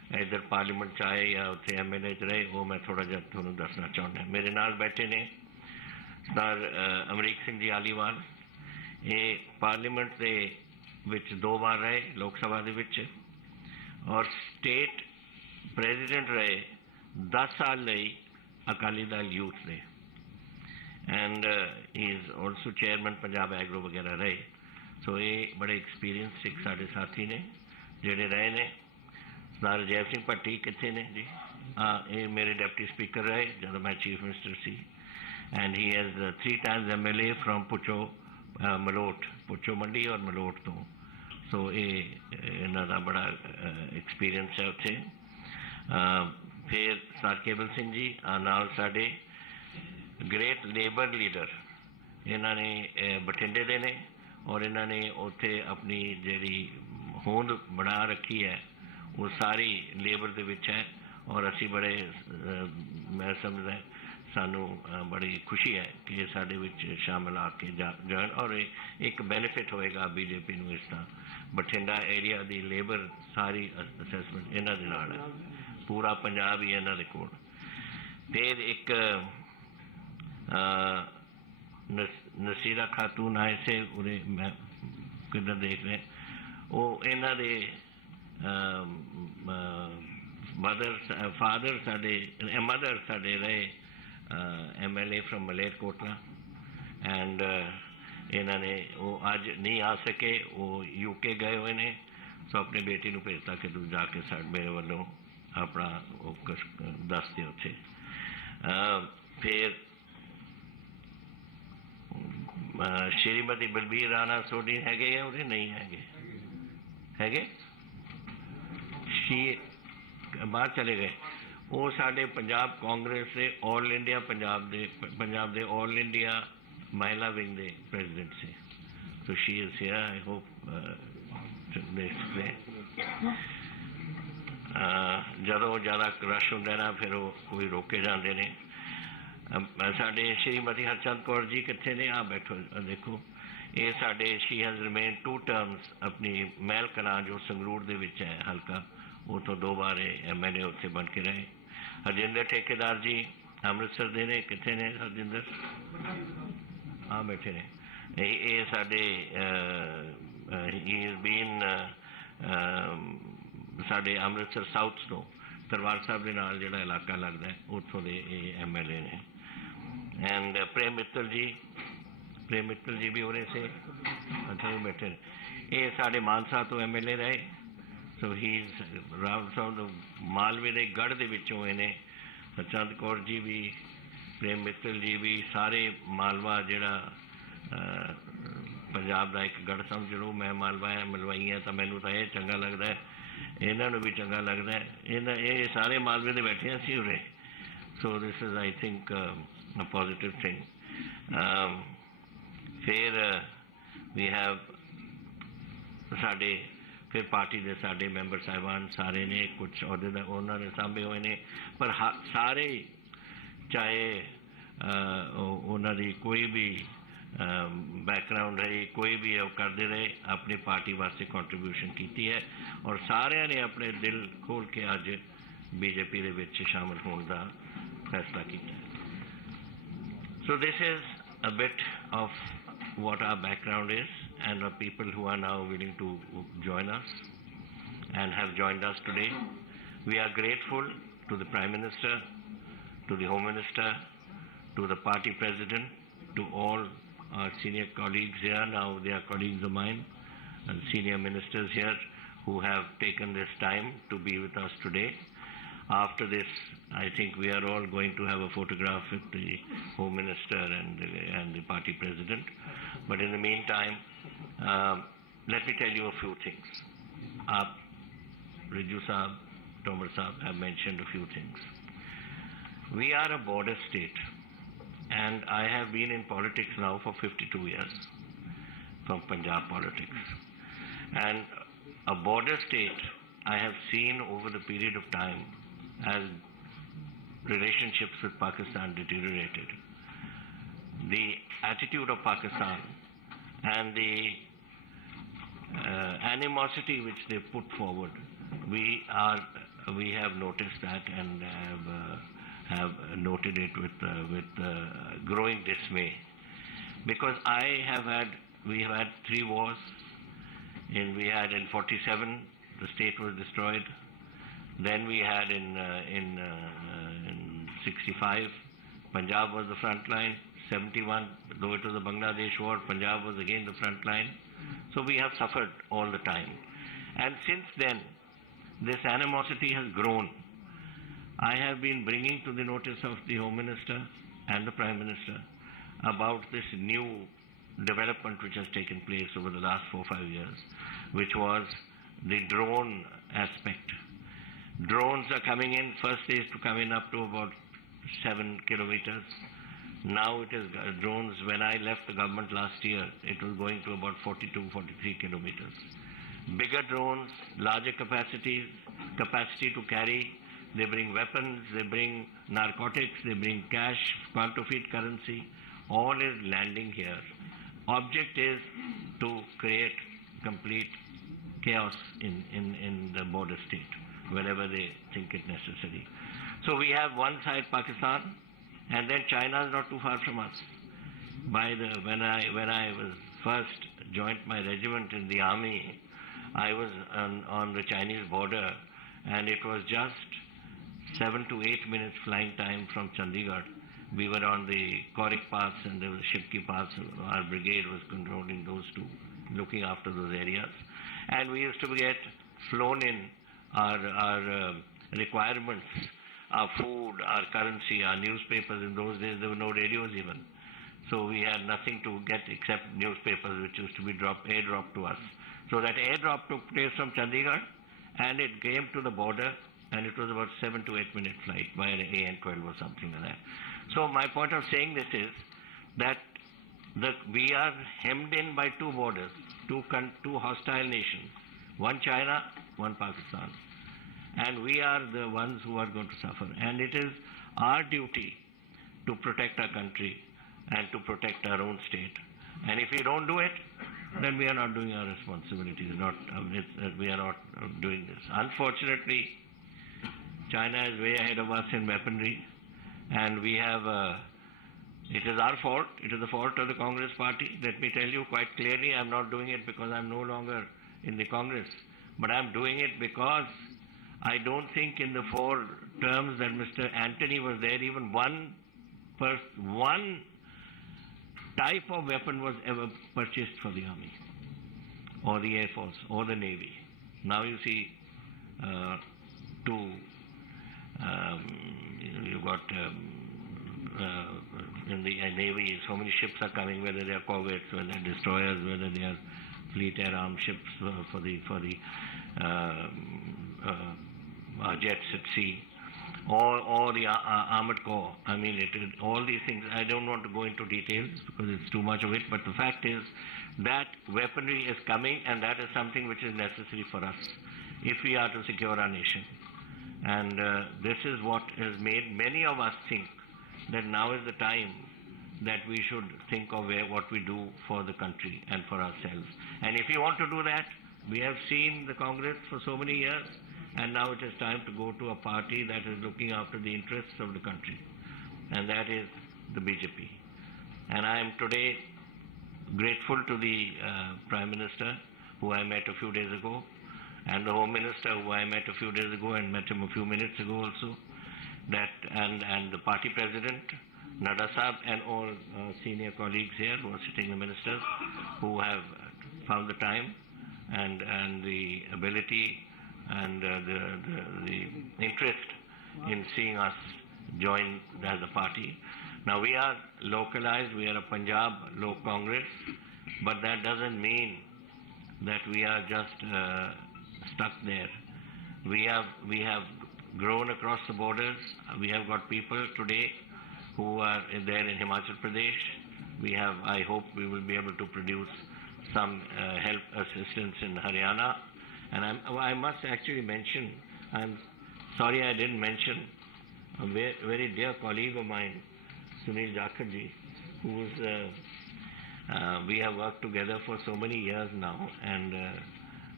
इधर पार्लीमेंट च आए या उत्थे MLA च रहे, वो मैं थोड़ा जिहा तुहानूं दसना चाहुंदा। मेरे नाल बैठे ने सर अमरीक सिंह जी आलीवाल, ये पार्लीमेंट दे विच 2 बार रहे, लोक सभा दे विच, और स्टेट प्रेजिडेंट रहे 10 साल लई Akali Dal youth they, and he is also chairman Punjab agro वगैरह रहे। सो ये बड़े एक्सपीरियंस एक साढ़े साथी ने जेडे रहे ने। सरदार अजैब सिंह भट्टी कितने ने जी? हाँ, ये मेरे डिप्टी स्पीकर रहे जब मैं chief minister C, and he has 3 times MLA from पुचो Malout, पुचो मंडी और मलोट तो। सो ये इन्हां दा बड़ा एक्सपीरियंस है उत्थे। फिर सर केबल सिंह जी नाल साडे ग्रेट लेबर लीडर, इन्हां ने बठिंडे दे ने, और इन्हां ने उत्थे अपनी जिहड़ी होंद बना रखी है वो सारी लेबर दे विच है, और असी बड़े मैं समझदा सानू बड़ी खुशी है कि ये साडे विच शामिल आके जान, और एक बेनिफिट होएगा बीजेपी नूं इसदा। बठिंडा एरिया दी लेबर सारी असैसमेंट इन्हां दे नाल है, पूरा पंजाब ही इन्हां दे कोल। फिर एक नसीरा खातून आए से उरे मैं किधर देख रहे, वो इन्हां दे मदर साडे रहे MLA फ्रॉम मलेरकोटला, एंड इन्हां ने वो अज नहीं आ सके, वो UK गए हुए ने, सो अपनी बेटी नूं भेजता कि तू जाके मेरे वालों अपना दस दे उत्थे। फिर श्रीमती बलबीर राणा सोनी हैगे या उरे नहीं हैगे बाहर चले गए। वो साडे पंजाब कांग्रेस से all India Punjab they all India महिला विंग दे प्रेजिडेंट से। तो she is here, I hope जदों ज़्यादा रश होंदा ना फिर वो कोई रोके जाते ने। साडे श्रीमती हरचंद कौर जी कितने ने? बैठो देखो, ये साडे शी हैज़ रिमेन 2 terms अपनी महल कलां जो संगरूर दे विच है हल्का, वो तो 2 बार MLA उत्थे बन के रहे। हरजिंदर ठेकेदार जी अमृतसर दे ने, कितने ने हरजिंदर? बैठे ने। ये साडे ही इज़ बीन साडे अमृतसर साउथ तो दरबार साहब के नाल जिहड़ा इलाका लगता है उत्थों दे MLA ने। एंड प्रेम मित्तल जी भी उरे से, अच्छा वो बैठे ने। ये साडे मानसा तो MLA रहे, सो ही फ्रॉम मालवे के गढ़ के विचों इन्हें हरचंद कौर जी भी, प्रेम मित्तल जी भी, सारे मालवा जिहड़ा पंजाब का एक गढ़ समझ लो। मैं मालवा है मलवाई है, तो मैनू तो यह चंगा लगता है, इन्हों भी चंगा लगता है। ये सारे मालवे के बैठे हैं सी उरे। So this is I think a positive thing. फिर वी हैव साडे फिर पार्टी के साडे मैंबर साहिबान सारे ने कुछ अहदे उन्होंने सांभे हुए ने, पर सारे चाहे उन्होंने कोई भी बैकग्राउंड रही, कोई भी करते रहे, अपनी पार्टी वास्ते कंट्रीब्यूशन की है, और सारे ने अपने दिल खोल के अज बीजेपी दे विच शामिल होने का फैसला किया। So this is a bit of what our background is, and the people who are now willing to join us and have joined us today. We are grateful to the Prime Minister, to the Home Minister, to the party president, to all our senior colleagues here. Now they are colleagues of mine, and senior ministers here who have taken this time to be with us today. After this, I think we are all going to have a photograph with the Home Minister and the party president. But in the meantime, let me tell you a few things. Riju Saab, Tomar Saab have mentioned a few things. We are a border state, and I have been in politics now for 52 years, from Punjab politics. And a border state, I have seen over the period of time as relationships with Pakistan deteriorated. The attitude of Pakistan and the animosity which they put forward, we are we have noticed that and have noted it with growing dismay, because we have had 3 wars. We had in 47, the state was destroyed. Then we had in 65, Punjab was the front line. 71, though it was the Bangladesh war, Punjab was again the front line. So we have suffered all the time. And since then, this animosity has grown. I have been bringing to the notice of the Home Minister and the Prime Minister about this new development which has taken place over the last 4 or 5 years, which was the drone aspect. Drones are coming in. First they used to come in up to about 7 kilometers. Now it is drones. When I left the government last year, it was going to about 42, 43 kilometers. Bigger drones, larger capacity to carry. They bring weapons, they bring narcotics, they bring cash, counterfeit currency. All is landing here. Object is to create complete chaos in the border state whenever they think it necessary. So we have one side Pakistan, and then China is not too far from us. When I was first joined my regiment in the army, I was on the Chinese border, and it was just 7 to 8 minutes flying time from Chandigarh. We were on the Korik Pass and there was Shipki Pass. Our brigade was controlling those two, looking after those areas. And we used to get flown in our requirements, our food, our currency, our newspapers. In those days, there were no radios even. So we had nothing to get except newspapers, which used to be airdropped to us. So that airdrop took place from Chandigarh, and it came to the border, and it was about 7 to 8 minute flight by an AN-12 or something like that. So my point of saying this is that we are hemmed in by 2 borders, two hostile nations, one China, one Pakistan. And we are the ones who are going to suffer. And it is our duty to protect our country and to protect our own state. And if we don't do it, then we are not doing our responsibilities. We are not doing this. Unfortunately, China is way ahead of us in weaponry, and we have, it is our fault. It is the fault of the Congress party. Let me tell you quite clearly, I'm not doing it because I'm no longer in the Congress, but I'm doing it because I don't think in the 4 terms that Mr. Antony was there, even one type of weapon was ever purchased for the Army, or the Air Force, or the Navy. Now you see you've got in the Navy, so many ships are coming, whether they are corvettes, whether they are destroyers, whether they are fleet air armed ships for the jets at sea, or the armored corps. I mean, all these things, I don't want to go into details because it's too much of it, but the fact is that weaponry is coming, and that is something which is necessary for us if we are to secure our nation. And this is what has made many of us think that now is the time that we should think of what we do for the country and for ourselves. And if you want to do that, we have seen the Congress for so many years, and now it is time to go to a party that is looking after the interests of the country, and that is the BJP. And I am today grateful to the Prime Minister, who I met a few days ago, and the Home Minister, who I met a few days ago and met him a few minutes ago also, and the party president, Nadda Sahab, and all senior colleagues here who are sitting, the ministers, who have found the time and the ability and the interest in seeing us join as a party. Now we are localized, we are a Punjab Lok Congress, but that doesn't mean that we are just stuck there. We have grown across the borders. We have got people today who are there in Himachal Pradesh. We have, I hope we will be able to produce some help assistance in Haryana. And I must actually mention, I'm sorry I didn't mention a very dear colleague of mine, Sunil Jakharji, who is, we have worked together for so many years now, and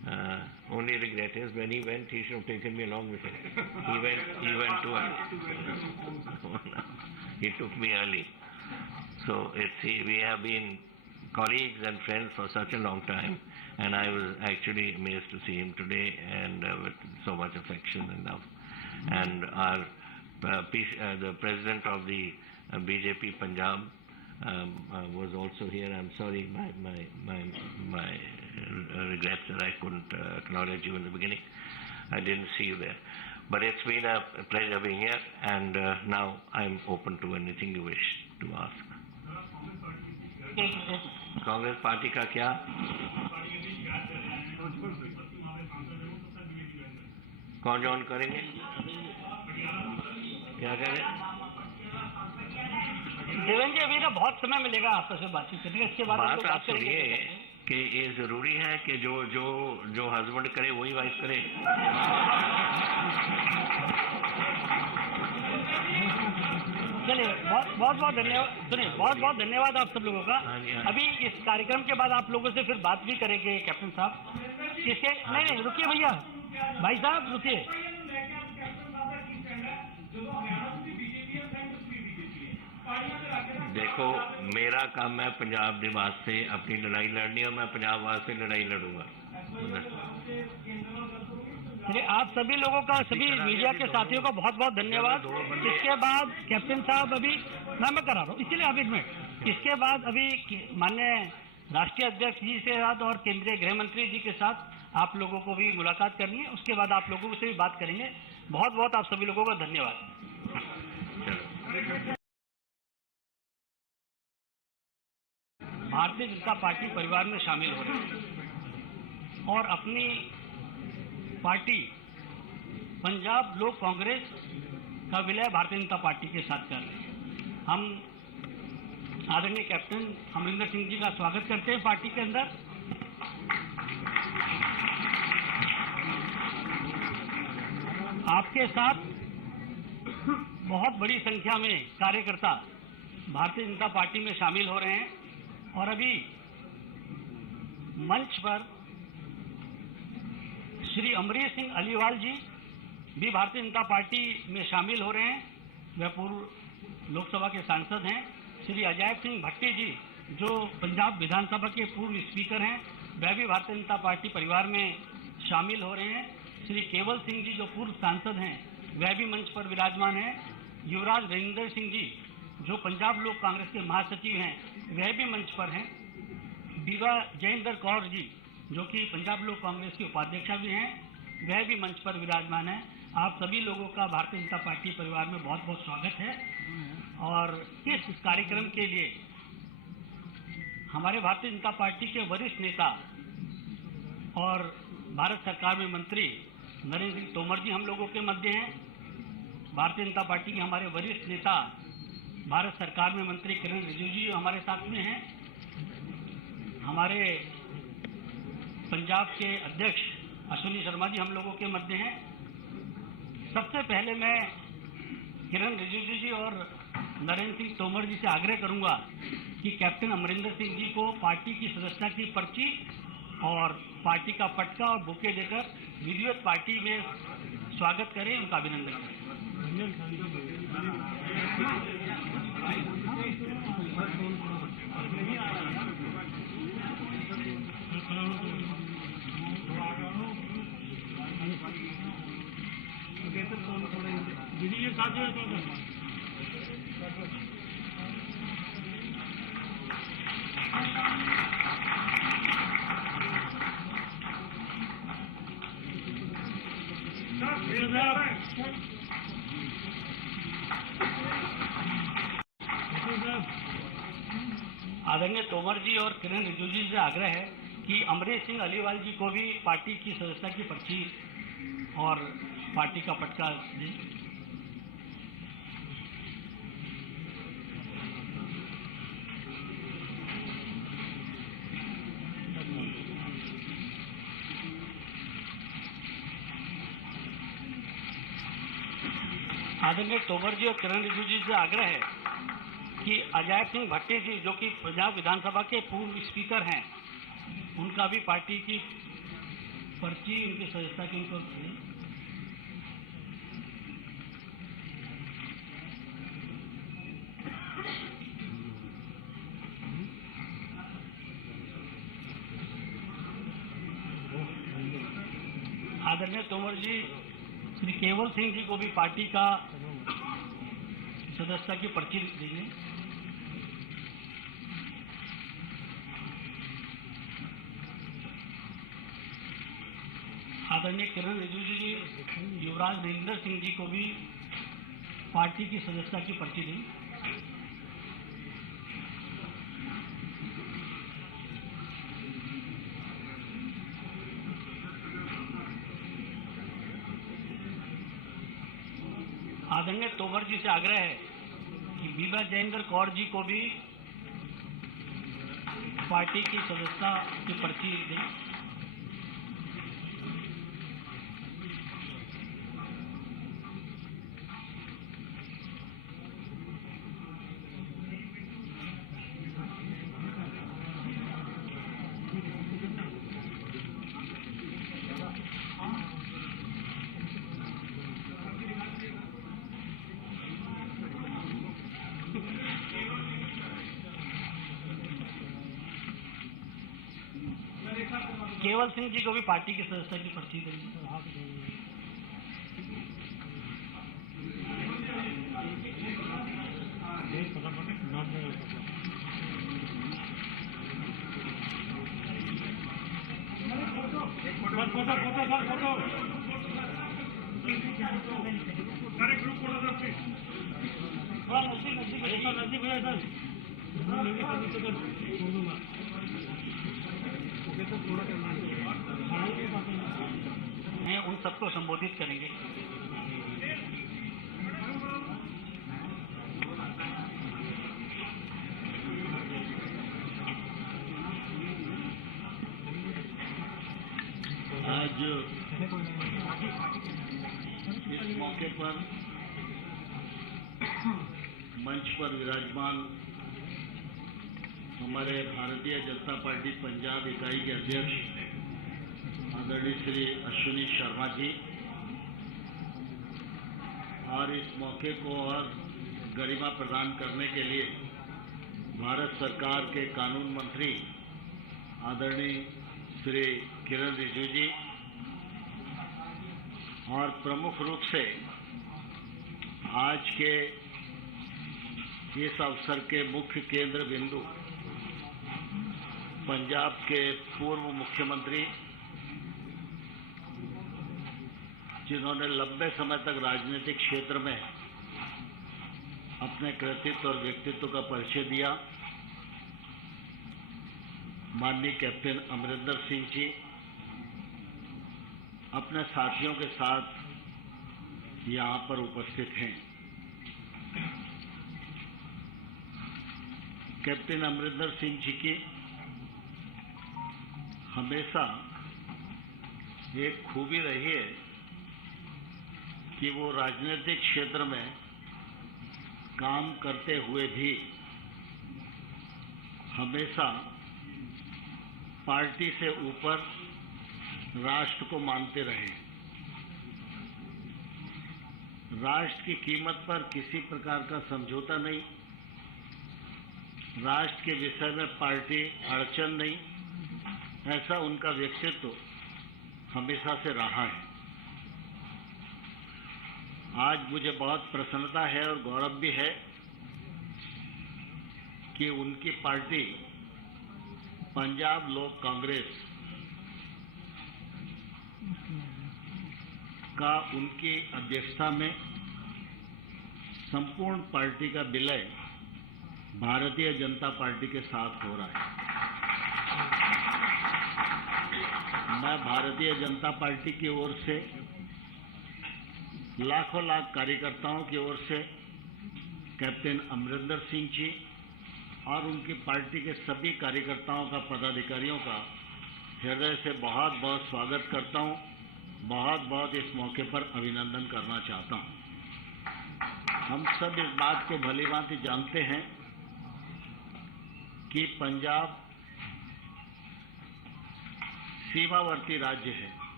Only regret is when he went, he should have taken me along with him. He went to he took me early. So we have been colleagues and friends for such a long time, and I was actually amazed to see him today, and with so much affection and love. And our the president of the BJP Punjab was also here. I'm sorry, my regrets that I couldn't acknowledge you in the beginning. I didn't see you there. But it's been a pleasure being here, and now I'm open to anything you wish to ask. Congress party का क्या? कौन join करेंगे? क्या करें? देवेंद्र जी, अभी ना बहुत समय मिलेगा आपस में बातचीत करने का। इसके बाद बात आप सुनिए कि ये जरूरी है कि जो हस्बैंड करे वही वाइफ करे। चलिए, बहुत धन्यवाद। सुनिए, बहुत धन्यवाद आप सब लोगों का। अभी इस कार्यक्रम के बाद आप लोगों से फिर बात भी करेंगे कैप्टन साहब। इसके नहीं रुकिए भैया, भाई साहब रुकिए। देखो, मेरा काम है पंजाब के वास्ते अपनी लड़ाई लड़नी, और मैं पंजाब वास्ते लड़ाई लड़ूंगा। आप सभी लोगों का, सभी मीडिया के साथियों का बहुत बहुत धन्यवाद। इसके बाद कैप्टन साहब अभी मैं करा रहा हूँ, इसीलिए आप एक मिनट। इसके बाद अभी माननीय राष्ट्रीय अध्यक्ष जी से साथ और केंद्रीय गृह मंत्री जी के साथ आप लोगों को भी मुलाकात करनी है। उसके बाद आप लोगों से भी बात करेंगे। बहुत बहुत आप सभी लोगों का धन्यवाद। भारतीय जनता पार्टी परिवार में शामिल हो रहे हैं और अपनी पार्टी पंजाब लोक कांग्रेस का विलय भारतीय जनता पार्टी के साथ कर रहे हैं। हम आदरणीय कैप्टन अमरिंदर सिंह जी का स्वागत करते हैं पार्टी के अंदर। आपके साथ बहुत बड़ी संख्या में कार्यकर्ता भारतीय जनता पार्टी में शामिल हो रहे हैं और अभी मंच पर श्री अमरीश सिंह अलीवाल जी भी भारतीय जनता पार्टी में शामिल हो रहे हैं। वह पूर्व लोकसभा के सांसद हैं। श्री अजैब सिंह भट्टी जी जो पंजाब विधानसभा के पूर्व स्पीकर हैं, वह भी भारतीय जनता पार्टी परिवार में शामिल हो रहे हैं। श्री केवल सिंह जी जो पूर्व सांसद हैं, वह भी मंच पर विराजमान हैं। युवराज रविंदर सिंह जी जो पंजाब लोक कांग्रेस के महासचिव हैं, वह भी मंच पर हैं। बीबा जयेंद्र कौर जी जो कि पंजाब लोक कांग्रेस की उपाध्यक्षा भी हैं, वह भी मंच पर विराजमान है। आप सभी लोगों का भारतीय जनता पार्टी परिवार में बहुत बहुत स्वागत है। और इस कार्यक्रम के लिए हमारे भारतीय जनता पार्टी के वरिष्ठ नेता और भारत सरकार में मंत्री नरेंद्र सिंह तोमर जी हम लोगों के मध्य हैं। भारतीय जनता पार्टी के हमारे वरिष्ठ नेता भारत सरकार में मंत्री किरण रिजिजू जी हमारे साथ में हैं। हमारे पंजाब के अध्यक्ष अश्विनी शर्मा जी हम लोगों के मध्य हैं। सबसे पहले मैं किरण रिजिजू जी और नरेंद्र सिंह तोमर जी से आग्रह करूंगा कि कैप्टन अमरिंदर सिंह जी को पार्टी की सदस्यता की पर्ची और पार्टी का पटका और बुके देकर विधिवत पार्टी में स्वागत करें, उनका अभिनंदन करें। आदरणीय तोमर जी और किरण रिजिजू जी से आग्रह है कि अमरीश सिंह अलीवाल जी को भी पार्टी की सदस्यता की पर्ची और पार्टी का पटका दी। आदरणीय तोमर जी और किरण रिजिजू जी से आग्रह है कि अजैब सिंह भट्टी जी जो कि पंजाब विधानसभा के पूर्व स्पीकर हैं, उनका भी पार्टी की पर्ची उनकी सदस्यता की उनको आदरणीय तोमर जी, श्री केवल सिंह जी को भी पार्टी का सदस्यता की पर्ची दीजिए। आदरणीय किरण रिजिजू जी, युवराज नरेंद्र सिंह जी को भी पार्टी की सदस्यता की पर्ची दी। आदरणीय तोमर जी से आग्रह है कि बीबा जयेंद्र कौर जी को भी पार्टी की सदस्यता की पर्ची दें। केवल सिंह जी को भी पार्टी की सदस्यता की पर्ची देंगे। उन सबको संबोधित करेंगे। आज इस मौके पर मंच पर विराजमान हमारे भारतीय जनता पार्टी पंजाब इकाई के अध्यक्ष आदरणीय श्री अश्विनी शर्मा जी और इस मौके को और गरिमा प्रदान करने के लिए भारत सरकार के कानून मंत्री आदरणीय श्री किरण रिजिजू जी और प्रमुख रूप से आज के इस अवसर के मुख्य केंद्र बिंदु पंजाब के पूर्व मुख्यमंत्री जिन्होंने लंबे समय तक राजनीतिक क्षेत्र में अपने कृतित्व और व्यक्तित्व का परिचय दिया, माननीय कैप्टन अमरिंदर सिंह जी अपने साथियों के साथ यहाँ पर उपस्थित हैं। कैप्टन अमरिंदर सिंह जी की हमेशा एक खूबी रही है कि वो राजनीतिक क्षेत्र में काम करते हुए भी हमेशा पार्टी से ऊपर राष्ट्र को मानते रहे। राष्ट्र की कीमत पर किसी प्रकार का समझौता नहीं, राष्ट्र के विषय में पार्टी अड़चन नहीं, ऐसा उनका व्यक्तित्व हमेशा से रहा है। आज मुझे बहुत प्रसन्नता है और गौरव भी है कि उनकी पार्टी पंजाब लोक कांग्रेस का उनकी अध्यक्षता में संपूर्ण पार्टी का विलय भारतीय जनता पार्टी के साथ हो रहा है। मैं भारतीय जनता पार्टी की ओर से लाखों लाख कार्यकर्ताओं की ओर से कैप्टन अमरिंदर सिंह जी और उनकी पार्टी के सभी कार्यकर्ताओं का, पदाधिकारियों का हृदय से बहुत बहुत स्वागत करता हूं, बहुत बहुत इस मौके पर अभिनंदन करना चाहता हूं। हम सब इस बात को भलीभांति जानते हैं कि पंजाब सीमावर्ती राज्य है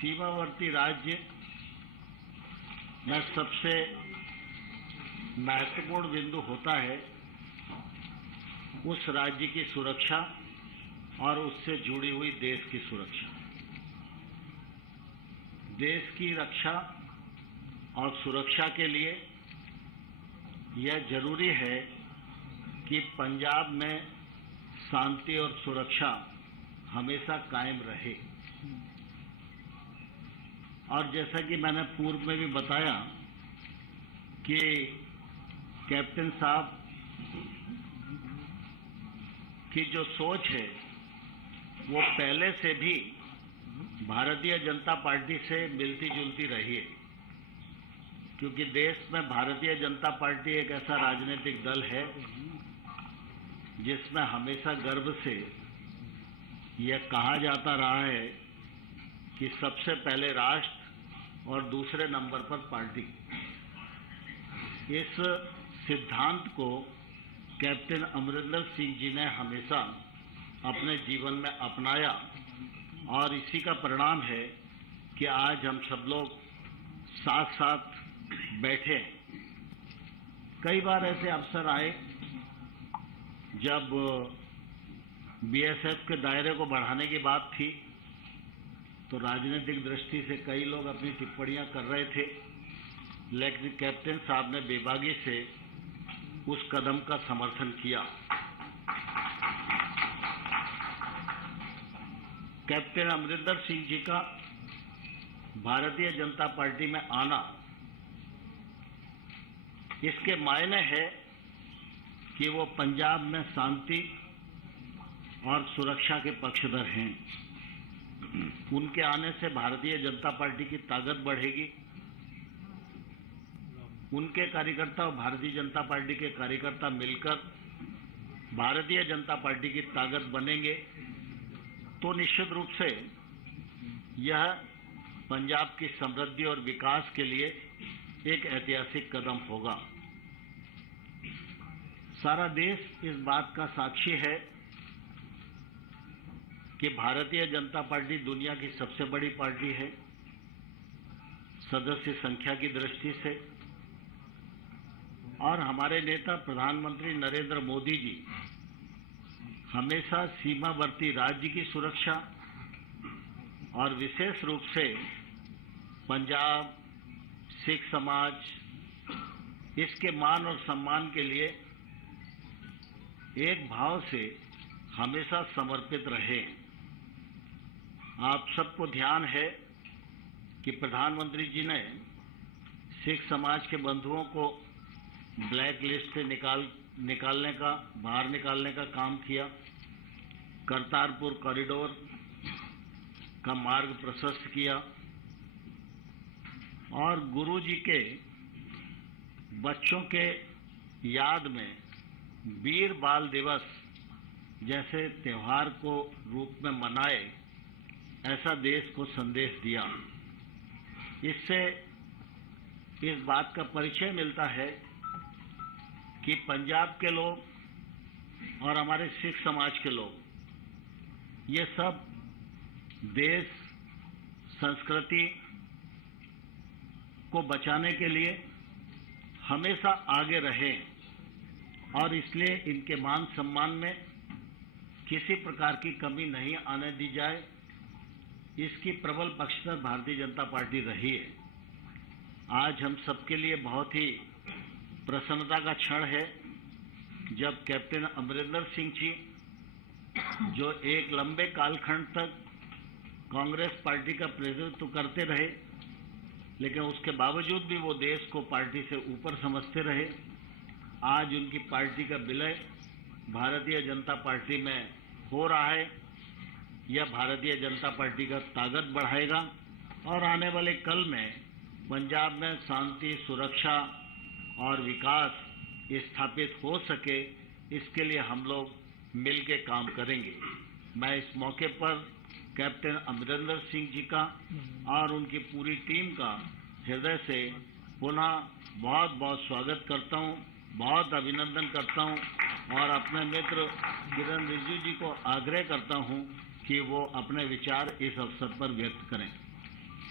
सीमावर्ती राज्य में सबसे महत्वपूर्ण बिंदु होता है उस राज्य की सुरक्षा और उससे जुड़ी हुई देश की सुरक्षा। देश की रक्षा और सुरक्षा के लिए यह जरूरी है कि पंजाब में शांति और सुरक्षा हमेशा कायम रहे। और जैसा कि मैंने पूर्व में भी बताया कि कैप्टन साहब की जो सोच है वो पहले से भी भारतीय जनता पार्टी से मिलती जुलती रही है, क्योंकि देश में भारतीय जनता पार्टी एक ऐसा राजनीतिक दल है जिसमें हमेशा गर्व से यह कहा जाता रहा है कि सबसे पहले राष्ट्र और दूसरे नंबर पर पार्टी। इस सिद्धांत को कैप्टन अमरिंदर सिंह जी ने हमेशा अपने जीवन में अपनाया और इसी का परिणाम है कि आज हम सब लोग साथ साथ बैठे। कई बार ऐसे अवसर आए जब बीएसएफ के दायरे को बढ़ाने की बात थी, तो राजनीतिक दृष्टि से कई लोग अपनी टिप्पणियां कर रहे थे, लेकिन कैप्टन साहब ने बेबागी से उस कदम का समर्थन किया। कैप्टन अमरिंदर सिंह जी का भारतीय जनता पार्टी में आना, इसके मायने है कि वो पंजाब में शांति और सुरक्षा के पक्षधर हैं। उनके आने से भारतीय जनता पार्टी की ताकत बढ़ेगी। उनके कार्यकर्ता और भारतीय जनता पार्टी के कार्यकर्ता मिलकर भारतीय जनता पार्टी की ताकत बनेंगे, तो निश्चित रूप से यह पंजाब की समृद्धि और विकास के लिए एक ऐतिहासिक कदम होगा। सारा देश इस बात का साक्षी है कि भारतीय जनता पार्टी दुनिया की सबसे बड़ी पार्टी है सदस्य संख्या की दृष्टि से, और हमारे नेता प्रधानमंत्री नरेंद्र मोदी जी हमेशा सीमावर्ती राज्य की सुरक्षा और विशेष रूप से पंजाब, सिख समाज, इसके मान और सम्मान के लिए एक भाव से हमेशा समर्पित रहे। आप सबको ध्यान है कि प्रधानमंत्री जी ने सिख समाज के बंधुओं को ब्लैक लिस्ट से बाहर निकालने का काम किया। करतारपुर कॉरिडोर का मार्ग प्रशस्त किया और गुरु जी के बच्चों के याद में वीर बाल दिवस जैसे त्योहार को रूप में मनाए, ऐसा देश को संदेश दिया। इससे इस बात का परिचय मिलता है कि पंजाब के लोग और हमारे सिख समाज के लोग, ये सब देश संस्कृति को बचाने के लिए हमेशा आगे रहे, और इसलिए इनके मान सम्मान में किसी प्रकार की कमी नहीं आने दी जाए, इसकी प्रबल पक्षधर भारतीय जनता पार्टी रही है। आज हम सबके लिए बहुत ही प्रसन्नता का क्षण है जब कैप्टन अमरिंदर सिंह जी, जो एक लंबे कालखंड तक कांग्रेस पार्टी का प्रतिनिधित्व करते रहे, लेकिन उसके बावजूद भी वो देश को पार्टी से ऊपर समझते रहे, आज उनकी पार्टी का विलय भारतीय जनता पार्टी में हो रहा है। यह भारतीय जनता पार्टी का ताकत बढ़ाएगा और आने वाले कल में पंजाब में शांति, सुरक्षा और विकास स्थापित हो सके, इसके लिए हम लोग मिलके काम करेंगे। मैं इस मौके पर कैप्टन अमरिंदर सिंह जी का और उनकी पूरी टीम का हृदय से पुनः बहुत बहुत स्वागत करता हूं, बहुत अभिनंदन करता हूं और अपने मित्र किरण रिजिजू जी को आग्रह करता हूं कि वो अपने विचार इस अवसर पर व्यक्त करें।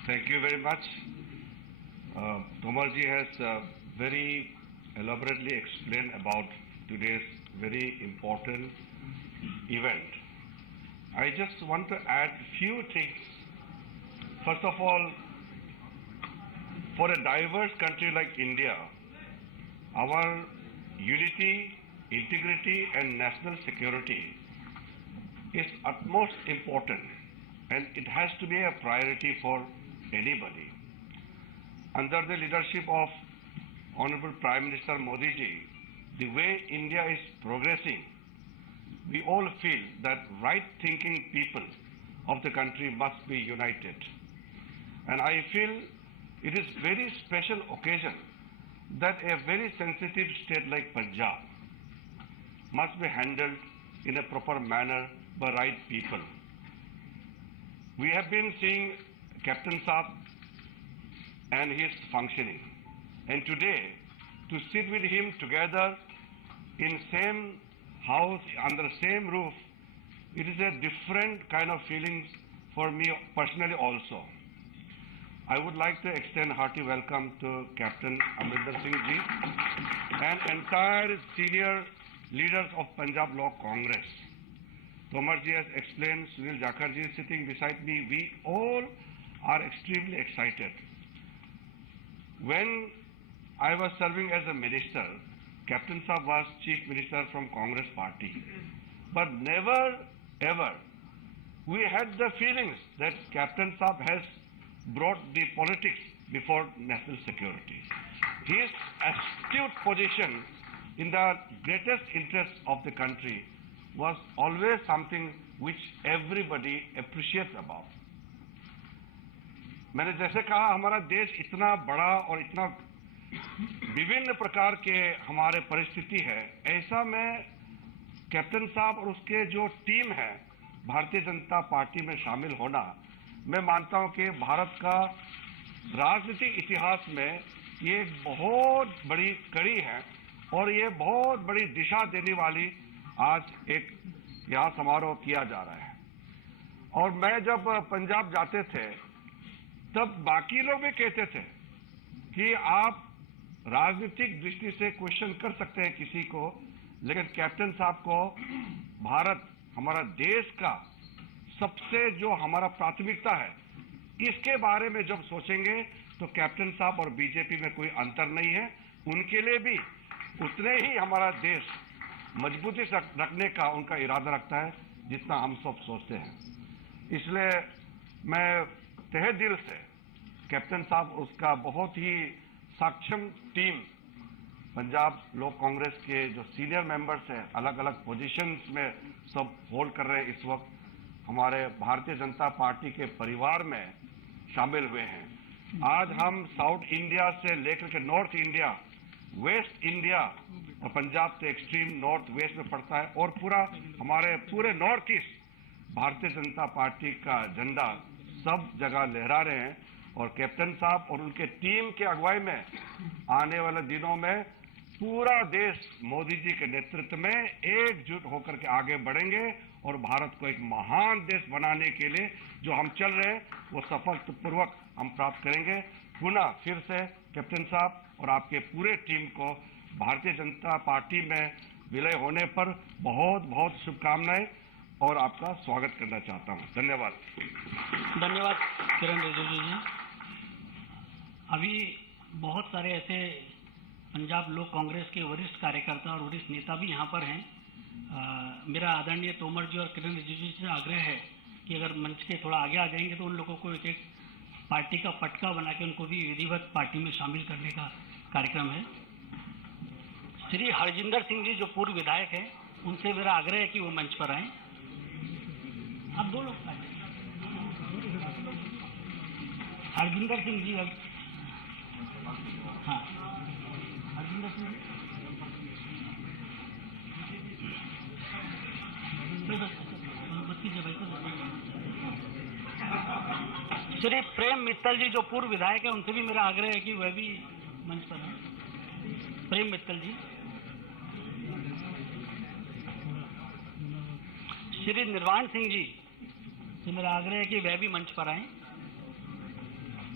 Thank you very much. Tomarji has very elaborately explained about today's very important event. I just want to add few things. First of all, for a diverse country like India, our unity, integrity and national security is utmost important, and it has to be a priority for anybody. Under the leadership of Honorable Prime Minister Modi ji, the way India is progressing, we all feel that right-thinking people of the country must be united. And I feel it is very special occasion that a very sensitive state like Punjab must be handled in a proper manner by right people. We have been seeing Captain Saab and his functioning, and today to sit with him together in same house, under same roof, it is a different kind of feelings for me personally also. I would like to extend hearty welcome to Captain Amrinder Singh ji and entire senior leaders of Punjab Law Congress. Tomar ji has explained, Sunil Jakhar ji is sitting beside me. We all are extremely excited. When I was serving as a minister, Captain Saab was Chief Minister from Congress Party. But never ever we had the feelings that Captain Saab has brought the politics before national security. His astute position in the greatest interest of the country was always something which everybody appreciates about. मैंने जैसे कहा, हमारा देश इतना बड़ा और इतना विभिन्न प्रकार के हमारे परिस्थिति है, ऐसा में कैप्टन साहब और उसके जो टीम है भारतीय जनता पार्टी में शामिल होना, मैं मानता हूं कि भारत का राजनीतिक इतिहास में ये एक बहुत बड़ी कड़ी है और ये बहुत बड़ी दिशा देने वाली आज एक यहाँ समारोह किया जा रहा है। और मैं जब पंजाब जाते थे तब बाकी लोग भी कहते थे कि आप राजनीतिक दृष्टि से क्वेश्चन कर सकते हैं किसी को, लेकिन कैप्टन साहब को भारत, हमारा देश का सबसे जो हमारा प्राथमिकता है, इसके बारे में जब सोचेंगे तो कैप्टन साहब और बीजेपी में कोई अंतर नहीं है। उनके लिए भी उतने ही हमारा देश मजबूती से रखने का उनका इरादा रखता है जितना हम सब सोचते हैं। इसलिए मैं तहे दिल से कैप्टन साहब, उसका बहुत ही सक्षम टीम, पंजाब लोक कांग्रेस के जो सीनियर मेंबर्स हैं, अलग अलग पोजीशंस में सब होल्ड कर रहे हैं, इस वक्त हमारे भारतीय जनता पार्टी के परिवार में शामिल हुए हैं। आज हम साउथ इंडिया से लेकर के नॉर्थ इंडिया, वेस्ट इंडिया और पंजाब तो एक्सट्रीम नॉर्थ वेस्ट में पड़ता है, और हमारे पूरे north east Bharatiya Janata party का झंडा सब जगह लहरा रहे हैं। और कैप्टन साहब और उनके टीम के अगुवाई में आने वाले दिनों में पूरा देश मोदी जी के नेतृत्व में एकजुट होकर के आगे बढ़ेंगे और भारत को एक महान देश बनाने के लिए जो हम चल रहे हैं वो सफलतापूर्वक हम प्राप्त करेंगे। पुनः फिर से कैप्टन साहब और आपके पूरे टीम को भारतीय जनता पार्टी में विलय होने पर बहुत बहुत शुभकामनाएं और आपका स्वागत करना चाहता हूं। धन्यवाद। धन्यवाद किरण रिजिजू जी। अभी बहुत सारे ऐसे पंजाब लोक कांग्रेस के वरिष्ठ कार्यकर्ता और वरिष्ठ नेता भी यहाँ पर हैं। मेरा आदरणीय तोमर जी और किरण रिजिजू जी से आग्रह है कि अगर मंच के थोड़ा आगे आ जाएंगे तो उन लोगों को एक एक पार्टी का पटका बना के उनको भी विधिवत पार्टी में शामिल करने का कार्यक्रम है। श्री हरजिंदर सिंह जी जो पूर्व विधायक हैं, उनसे मेरा आग्रह है कि वो मंच पर आएं। आप दो लोग आए। हरजिंदर सिंह जी, हाँ हरजिंदर सिंह श्री प्रेम मित्तल जी जो पूर्व विधायक है, उनसे भी मेरा आग्रह है कि वह भी मंच पर हैं। प्रेम मित्तल जी। श्री निर्वाण सिंह जी से मेरा आग्रह है कि वह भी मंच पर आएं।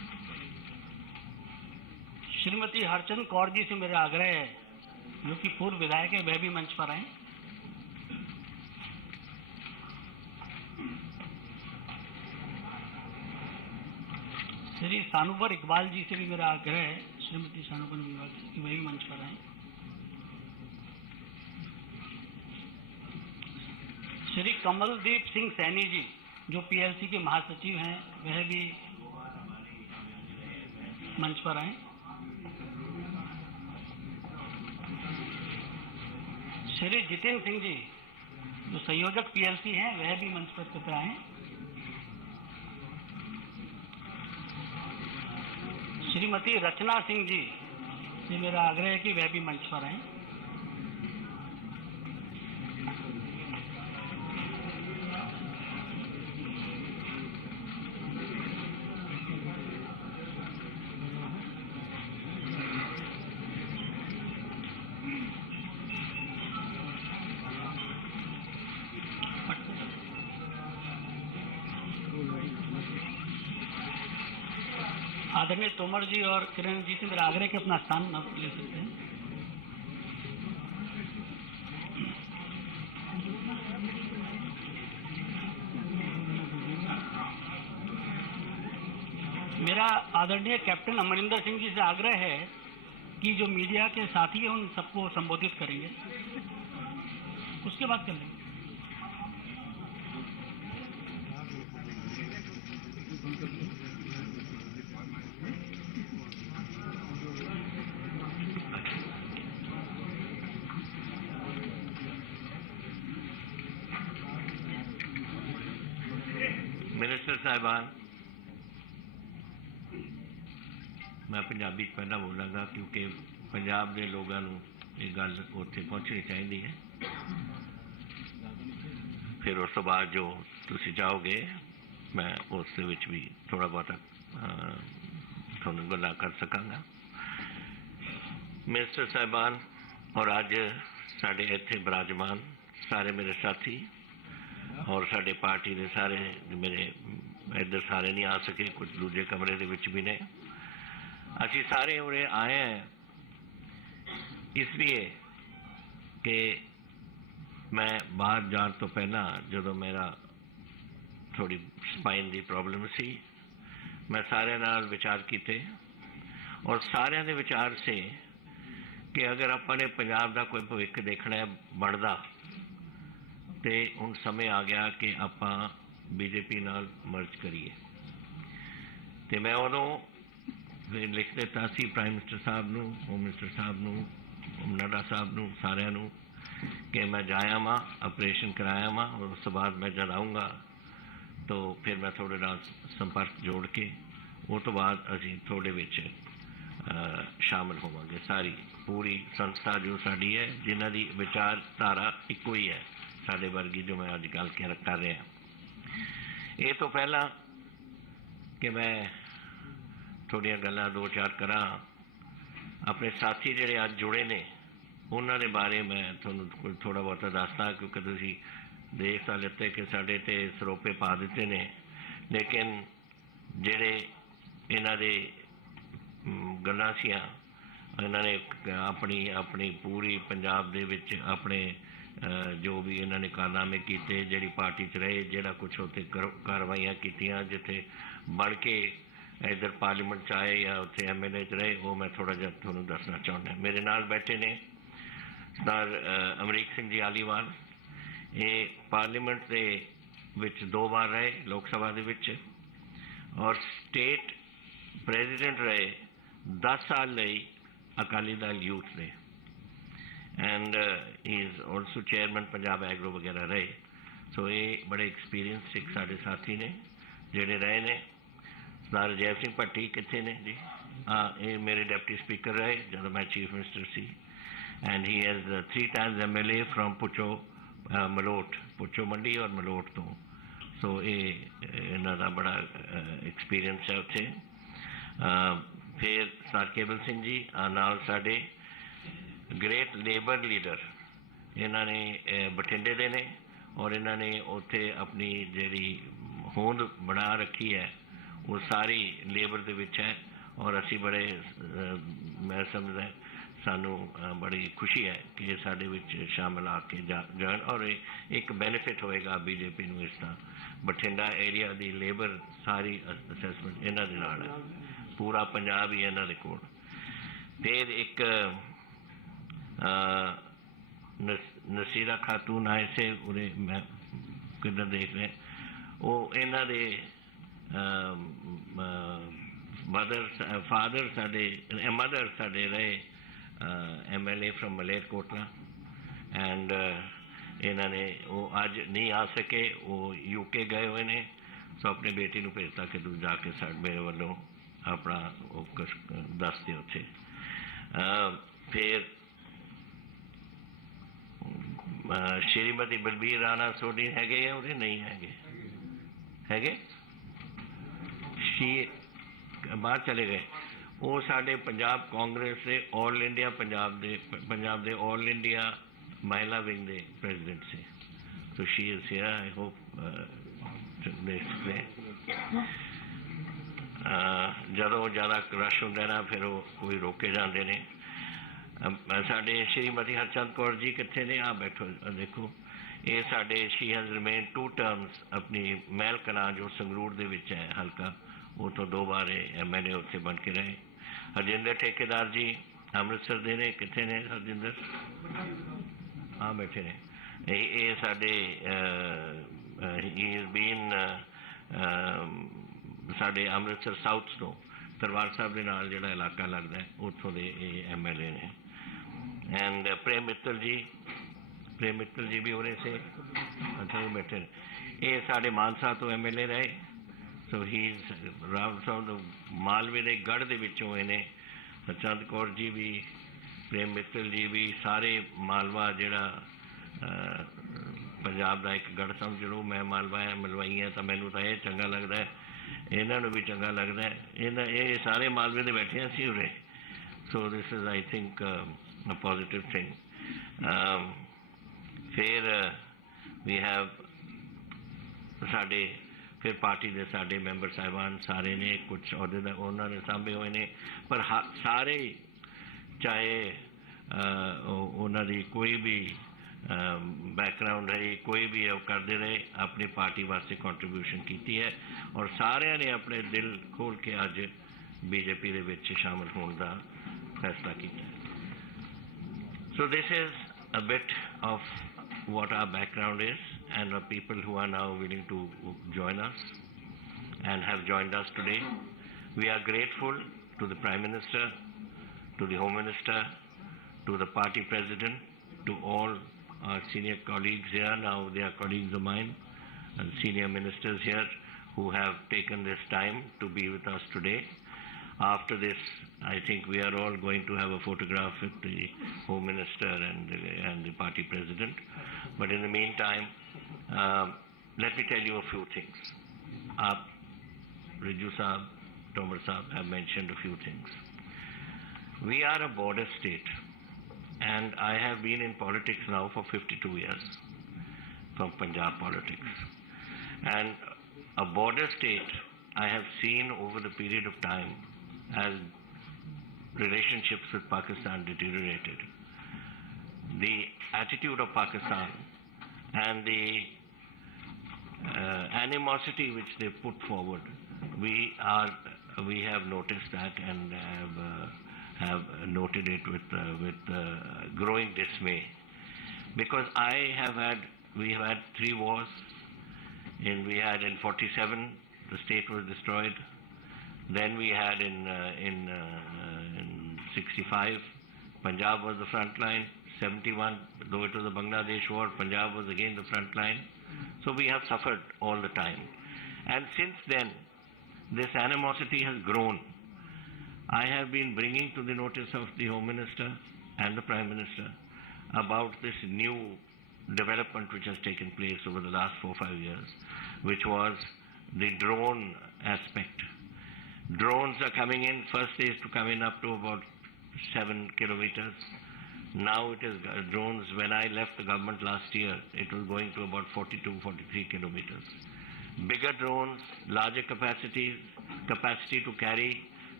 श्रीमती हरचंद कौर जी से मेरा आग्रह है, जो कि पूर्व विधायक है, वह भी मंच पर आए। श्री सानुवर इकबाल जी से भी मेरा आग्रह है, श्रीमती सानुवर इकबाल जी की वह भी मंच पर आए। श्री कमलदीप सिंह सैनी जी, जो पीएलसी के महासचिव हैं, वह भी मंच पर आए। श्री जितेंद्र सिंह जी, जो संयोजक पीएलसी हैं, वह भी मंच पर कृपया आए। श्रीमती रचना सिंह जी से मेरा आग्रह है कि वह भी मंच पर आए। आदरणीय तोमर जी और किरण जी से मेरा आग्रह कि अपना स्थान न ले सकते हैं। मेरा आदरणीय कैप्टन अमरिंदर सिंह जी से आग्रह है कि जो मीडिया के साथी हैं उन सबको संबोधित करेंगे, उसके बाद कर लेंगे। मिनिस्टर साहिबान, मैं पंजाबी पहला बोलांगा क्योंकि पंजाब के लोगों को ये गल उत्थे पहुँचनी चाहिए है। फिर उस तो बाद जो तुसी चाहोगे मैं उस विच भी थोड़ा बहुत थोड़ी गल्लां कर सकांगा। मिनिस्टर साहिबान और अज साडे इत्थे विराजमान सारे मेरे साथी और साडे पार्टी के सारे मेरे इधर सारे नहीं आ सके, कुछ दूजे कमरे के विच भी ने। असी सारे उरे आए हैं इसलिए कि मैं बाहर जाने तो पहला जो मेरा थोड़ी स्पाइन की प्रॉब्लम सी, मैं सारे नाल विचार किए और सारे दे विचार से कि अगर अपने पंजाब का कोई भविख देखना है बनता तो हुण समय आ गया कि आप बीजेपी नाल मर्ज करिए। तो मैं उदों लिख दिता सी प्राइम मिनिस्टर साहब नूं, होम मिनिस्टर साहब नूं, नड्डा साहब नूं, सारिਆਂ नूं कि मैं जाया वां, ऑपरेशन कराया वां और उस बाद मैं जब आऊँगा तो फिर मैं थोड़े नाल संपर्क जोड़ के उस तो बाद असीं थोड़े विच शामिल होवांगे। सारी पूरी संस्था जो साडी है, जिन्हां दी विचारधारा इक्को ही है साडे वर्गी जो मैं अज गल कर रहा। ये तो पहला कि मैं थोड़ियां गल्लां दो चार करा अपने साथी जिहड़े अज जुड़े ने उन्हां दे बारे मैं तुहानूं थोड़ा बहुत दसदा, क्योंकि तुसीं देख तां लिते कि साडे ते सरोपे पा दिते ने, लेकिन जिहड़े इन्हां दे गल्लां सीआं इन्हां ने अपनी अपनी पूरी पंजाब दे विच अपने जो भी इन्होंने कारनामे किए, जी पार्टी च रहे, जोड़ा कुछ उत्थे कार्रवाइयां कीतियां, जिथे बन के इधर पार्लीमेंट च आए या उत्थे MLA च रहे, वो मैं थोड़ा जिहा तुहानूं दसना चाहुंदा। मेरे नाल बैठे ने सरदार अमरीक सिंह जी आलीवाल, ये पार्लीमेंट दे विच 2 बार रहे लोक सभा दे विच और स्टेट प्रेजिडेंट रहे 10 साल लई Akali Dal youth they, and he is also chairman Punjab agro वगैरह रहे। सो ये बड़े एक्सपीरियंस सिख साढ़े साथी ने जोड़े रहे ने। सरदार अजैब सिंह भट्टी कितने ने जी? हाँ, ये मेरे डिप्टी स्पीकर रहे जब मैं chief minister C, and he has 3 times MLA from पुचो Malout, पुचो मंडी और मलोट तो। सो ये इन्हां दा बड़ा एक्सपीरियंस है उत्थे। फिर सरदार केबल सिंह जी नाल साडे ग्रेट लेबर लीडर, इन्होंने बठिंडे दे ने और इन्होंने उत्थे अपनी जिहड़ी होंद बना रखी है वो सारी लेबर दे विच है और असी बड़े मैं समझदा सानू बड़ी खुशी है कि ये साडे विच शामिल आके जान और एक बेनिफिट होएगा बीजेपी नूं इसदा बठिंडा एरिया दी लेबर सारी असैसमेंट इन्हां दे नाल है पूरा पंजाब ही इन्हां दे कोल फिर एक नसीरा खातून आए से उरे मैं किधर देख रहे वो इन्हां दे मदर साडे रहे MLA from Malerkotla एंड इन्होंने वो अज नहीं आ सके वो UK गए हुए ने सो अपनी बेटी को भेजता कि तू जाके मेरे वालों अपना वो दस दे उत्थे फिर श्रीमती बलबीर राणा सोनी है उन्हें नहीं है बाहर चले गए वो साडे पंजाब कांग्रेस से all India Punjab they all India महिला विंग दे प्रेसिडेंट से तो she is here I hope जदों ज़्यादा रश होंदा ना फिर वो कोई रोके जाते ने साडे श्रीमती हरचंद कौर जी कितने ने आ बैठो देखो ये साडे शी हैज़ रिमेन 2 टर्म्स अपनी महल कलां जो संगरूर दे विच है हल्का वो तो 2 बार MLA उत्थे बन के रहे हरजिंदर ठेकेदार जी अमृतसर दे ने कितने ने हरजिंदर हाँ बैठे ने ये साडे ही इज बीन साडे अमृतसर साउथ तो दरबार साहब के नाल जिहड़ा इलाका लगता है उत्थों दे MLA ने एंड प्रेम मित्तल जी भी उरे से अच्छा वो बैठे ने ये साडे मानसा तो MLA रहे सो ही मालवे के गढ़ के विचों इन्हें हरचंद कौर जी भी प्रेम मित्तल जी भी सारे मालवा जिहड़ा पंजाब का एक गढ़ समझ लो मैं मालवा है मलवाई है तो मैनू तो यह चंगा लगता है इन्हों भी चंगा लगता है ये सारे मालवे के बैठे हैं सी उरे so this is I think a positive thing फिर वी हैव साडे फिर पार्टी के साडे मैंबर साहिबान सारे ने कुछ अहदे उन्होंने सांभे हुए ने पर सारे चाहे उन्होंने कोई भी बैकग्राउंड रही कोई भी करते रहे अपनी पार्टी वास्ते कंट्रीब्यूशन की है और सारे ने अपने दिल खोल के अज बीजेपी दे विच शामिल होने का फैसला किया so this is a bit of what our background is and the people who are now willing to join us and have joined us today. We are grateful to the Prime Minister, to the Home Minister, to the party president, to all our senior colleagues here. Now they are colleagues of mine and senior ministers here who have taken this time to be with us today. After this, I think we are all going to have a photograph with the Home Minister and the party president. But in the meantime, let me tell you a few things. Riju Saab, Tomar Saab have mentioned a few things. We are a border state, and I have been in politics now for 52 years, from Punjab politics. And a border state, I have seen over the period of time as relationships with Pakistan deteriorated. The attitude of Pakistan and the animosity which they put forward, we have noticed that and have noted it with growing dismay, because we have had 3 wars. We had in 47 the state was destroyed. Then we had in 65 Punjab was the front line. 71, though it was a Bangladesh war, Punjab was again the front line. So we have suffered all the time. And since then, this animosity has grown. I have been bringing to the notice of the Home Minister and the Prime Minister about this new development which has taken place over the last 4 or 5 years, which was the drone aspect. Drones are coming in. First they used to come in up to about 7 kilometers. Now it is drones. When I left the government last year, it was going to about 42, 43 kilometers. Bigger drones, larger capacity to carry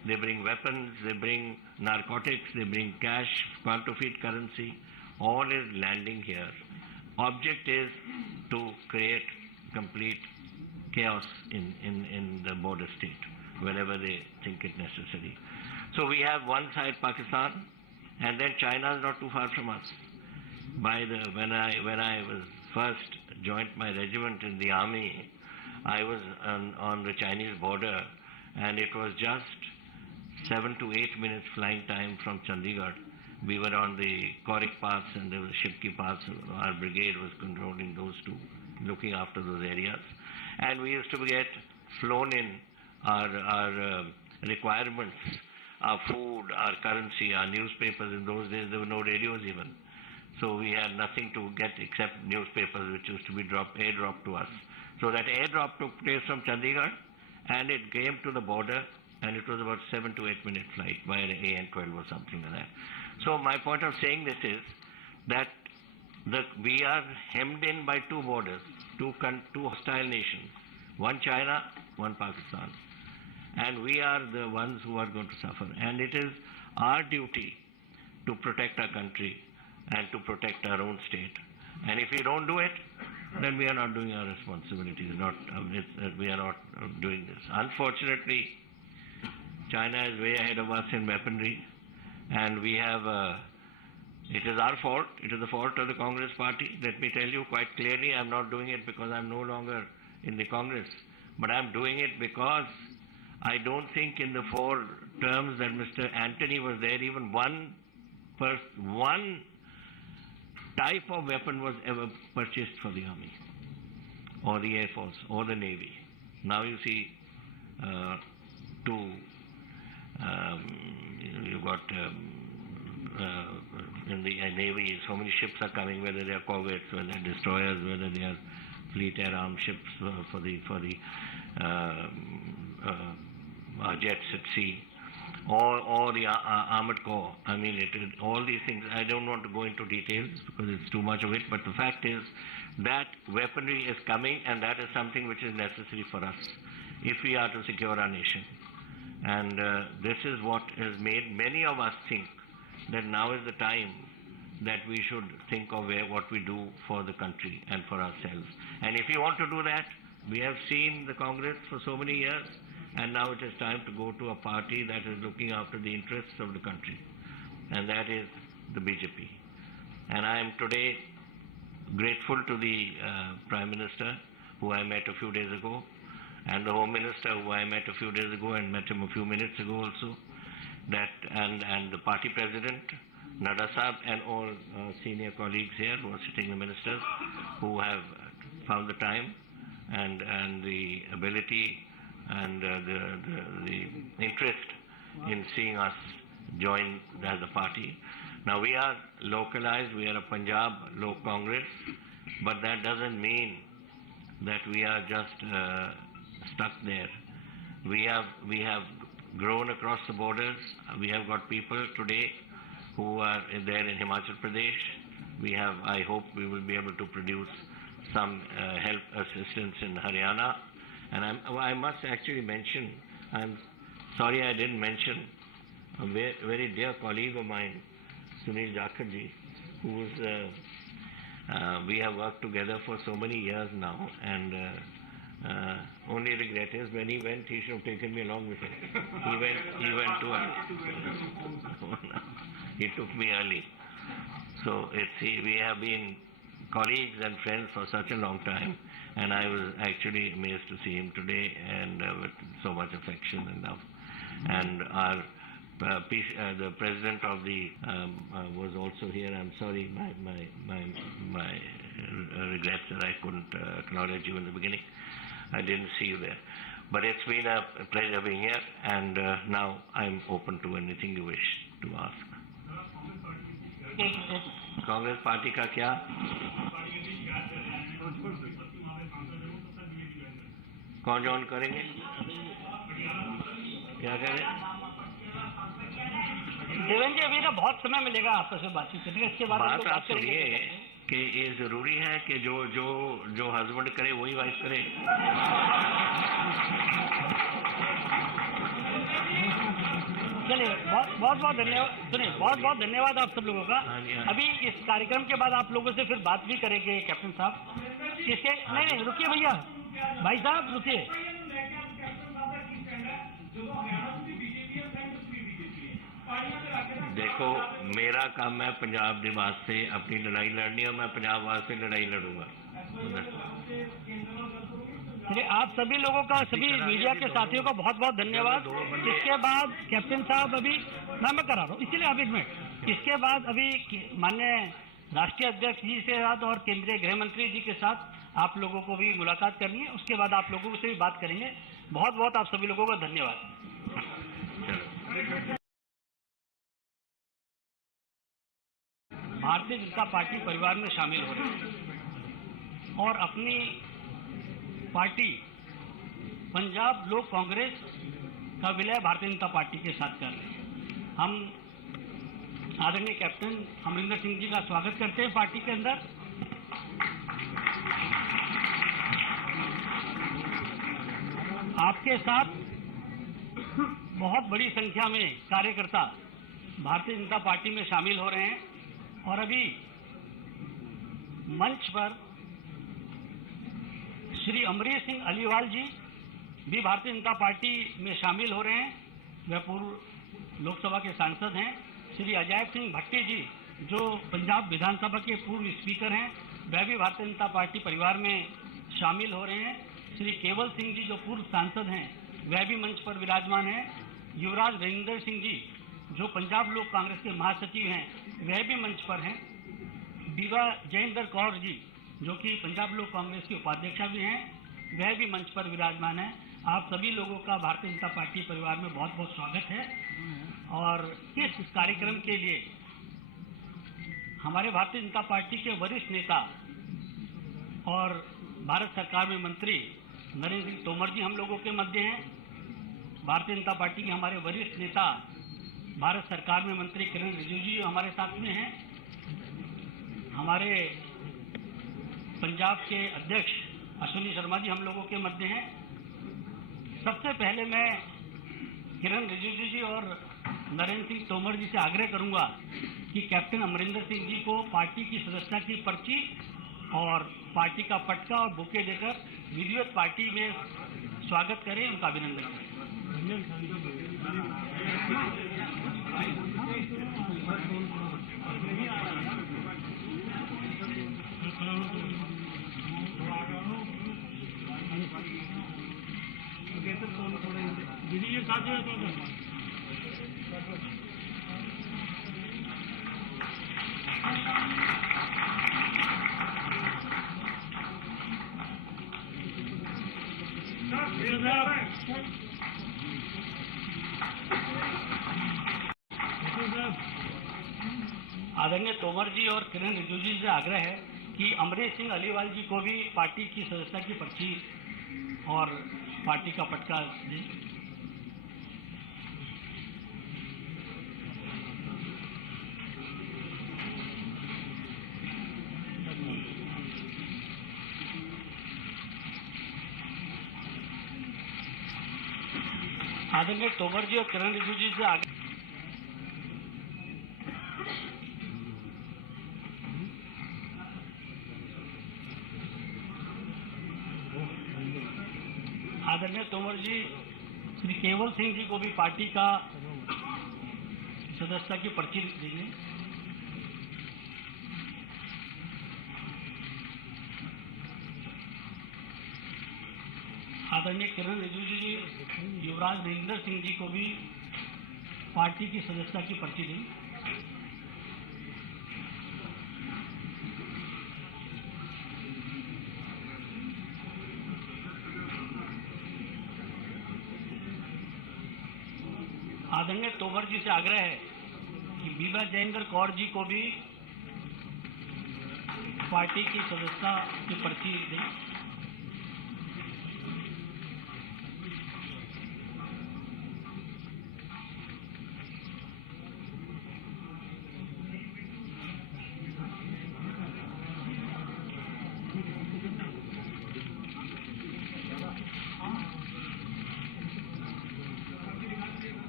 they bring weapons, they bring narcotics, they bring cash, counterfeit currency, all is landing here. Object is to create complete chaos in the border state, wherever they think it necessary. So we have one side Pakistan, and then China is not too far from us. When I was first joined my regiment in the army, I was on the Chinese border, and it was just 7 to 8 minutes flying time from Chandigarh. We were on the Korik Pass and the Shipki Pass. Our brigade was controlling those two, looking after those areas. And we used to get flown in our requirements, our food, our currency, our newspapers. In those days, there were no radios even. So we had nothing to get except newspapers, which used to be airdropped to us. So that airdrop took place from Chandigarh, and it came to the border, and it was about 7 to 8 minute flight by an AN-12 or something like that. So my point of saying this is that we are hemmed in by two borders, two hostile nations, one China, one Pakistan. And we are the ones who are going to suffer. And it is our duty to protect our country and to protect our own state. And if we don't do it, then we are not doing our responsibilities. We are not doing this. Unfortunately, China is way ahead of us in weaponry, and we have. It is our fault. It is the fault of the Congress party. Let me tell you quite clearly, I'm not doing it because I'm no longer in the Congress, but I'm doing it because I don't think in the 4 terms that Mr. Antony was there, even one type of weapon was ever purchased for the Army or the Air Force or the Navy. Now you see you've got in the Navy, so many ships are coming, whether they are corvettes, whether they are destroyers, whether they are fleet air armed ships for the jets at sea, or the armored corps. I mean, all these things. I don't want to go into details because it's too much of it, but the fact is that weaponry is coming, and that is something which is necessary for us if we are to secure our nation. And this is what has made many of us think that now is the time that we should think of what we do for the country and for ourselves. And if we want to do that, we have seen the Congress for so many years, and now it is time to go to a party that is looking after the interests of the country, and that is the BJP. And I am today grateful to the Prime Minister, who I met a few days ago, and the Home Minister, who I met a few days ago and met him a few minutes ago also, and the party president, Nadda Sahab, and all senior colleagues here who are sitting, the ministers, who have found the time and the ability and the interest in seeing us join as a party. Now we are localized, we are a Punjab Lok Congress, but that doesn't mean that we are just stuck there. We have grown across the borders. We have got people today who are there in Himachal Pradesh. I hope we will be able to produce some help assistance in Haryana. And I must actually mention, I'm sorry I didn't mention a very dear colleague of mine, Sunil Jakharji, who is, we have worked together for so many years now, and only regret is when he went, he should have taken me along with him. He went to he took me early. So we have been colleagues and friends for such a long time, and I was actually amazed to see him today, and with so much affection and love. And our the president of the was also here. I'm sorry, my regrets that I couldn't acknowledge you in the beginning. I didn't see you there. But it's been a pleasure being here, and now I'm open to anything you wish to ask. Congress party का क्या? कौन join करेंगे? क्या कह रहे? देवेंद्र जी, अभी ना बहुत समय मिलेगा आपस में बातचीत करने का। इसके बाद बात आप सुनिए कि ये जरूरी है कि जो हस्बैंड करे वही वाइफ करे। चलिए, बहुत बहुत धन्यवाद। सुनिए, बहुत बहुत धन्यवाद आप सब लोगों का। अभी इस कार्यक्रम के बाद आप लोगों से फिर बात भी करेंगे कैप्टन साहब। इसके नहीं, रुकिए भैया, भाई साहब रुकिए। देखो, मेरा काम है पंजाब के वास्ते अपनी लड़ाई लड़नी, और मैं पंजाब वास्ते लड़ाई लड़ूंगा। चलिए, आप सभी लोगों का, सभी मीडिया के साथियों का बहुत बहुत धन्यवाद। इसके बाद कैप्टन साहब, अभी मैं करा रहा हूँ, इसीलिए आप एक मिनट। इसके बाद अभी माननीय राष्ट्रीय अध्यक्ष जी से साथ और केंद्रीय गृह मंत्री जी के साथ आप लोगों को भी मुलाकात करनी है। उसके बाद आप लोगों से भी बात करेंगे। बहुत बहुत आप सभी लोगों का धन्यवाद। भारतीय जनता पार्टी परिवार में शामिल हो रहे हैं और अपनी पार्टी पंजाब लोक कांग्रेस का विलय भारतीय जनता पार्टी के साथ कर रहे हैं। हम आदरणीय कैप्टन अमरिंदर सिंह जी का स्वागत करते हैं पार्टी के अंदर। आपके साथ बहुत बड़ी संख्या में कार्यकर्ता भारतीय जनता पार्टी में शामिल हो रहे हैं और अभी मंच पर श्री अमरीश सिंह अलीवाल जी भी भारतीय जनता पार्टी में शामिल हो रहे हैं। वह पूर्व लोकसभा के सांसद हैं। श्री अजय सिंह भट्टी जी जो पंजाब विधानसभा के पूर्व स्पीकर हैं, वह भी भारतीय जनता पार्टी परिवार में शामिल हो रहे हैं। श्री केवल सिंह जी जो पूर्व सांसद हैं, वह भी मंच पर विराजमान हैं। युवराज रविंदर सिंह जी जो पंजाब लोक कांग्रेस के महासचिव हैं, वह भी मंच पर हैं। बीबा जयेंद्र कौर जी जो कि पंजाब लोक कांग्रेस की उपाध्यक्षा भी हैं, वह भी मंच पर विराजमान है। आप सभी लोगों का भारतीय जनता पार्टी परिवार में बहुत बहुत स्वागत है। और इस कार्यक्रम के लिए हमारे भारतीय जनता पार्टी के वरिष्ठ नेता और भारत सरकार में मंत्री नरेंद्र सिंह तोमर जी हम लोगों के मध्य हैं। भारतीय जनता पार्टी के हमारे वरिष्ठ नेता भारत सरकार में मंत्री किरण रिजिजू जी हमारे साथ में हैं। हमारे पंजाब के अध्यक्ष अश्विनी शर्मा जी हम लोगों के मध्य हैं। सबसे पहले मैं किरण रिजिजू जी और नरेंद्र सिंह तोमर जी से आग्रह करूंगा कि कैप्टन अमरिंदर सिंह जी को पार्टी की सदस्यता की पर्ची और पार्टी का पटका और बुके देकर विधिवत पार्टी में स्वागत करें, उनका अभिनंदन करें। आदरणीय तोमर जी और किरण रिजिजू जी से आग्रह है कि अमरीश सिंह अलीवाल जी को भी पार्टी की सदस्यता की पर्ची और पार्टी का पटका दें। आदरणीय तोमर जी और किरण रिजिजू जी से आग्रह आदरणीय तोमर जी श्री केवल सिंह जी को भी पार्टी का सदस्यता की पर्ची देंगे। आदरणीय किरण रिजिजू जी युवराज रविंदर सिंह जी को भी पार्टी की सदस्यता की पर्ची दें। आदरणीय तोमर जी से आग्रह है कि बीबा जयेंद्र कौर जी को भी पार्टी की सदस्यता की पर्ची दें।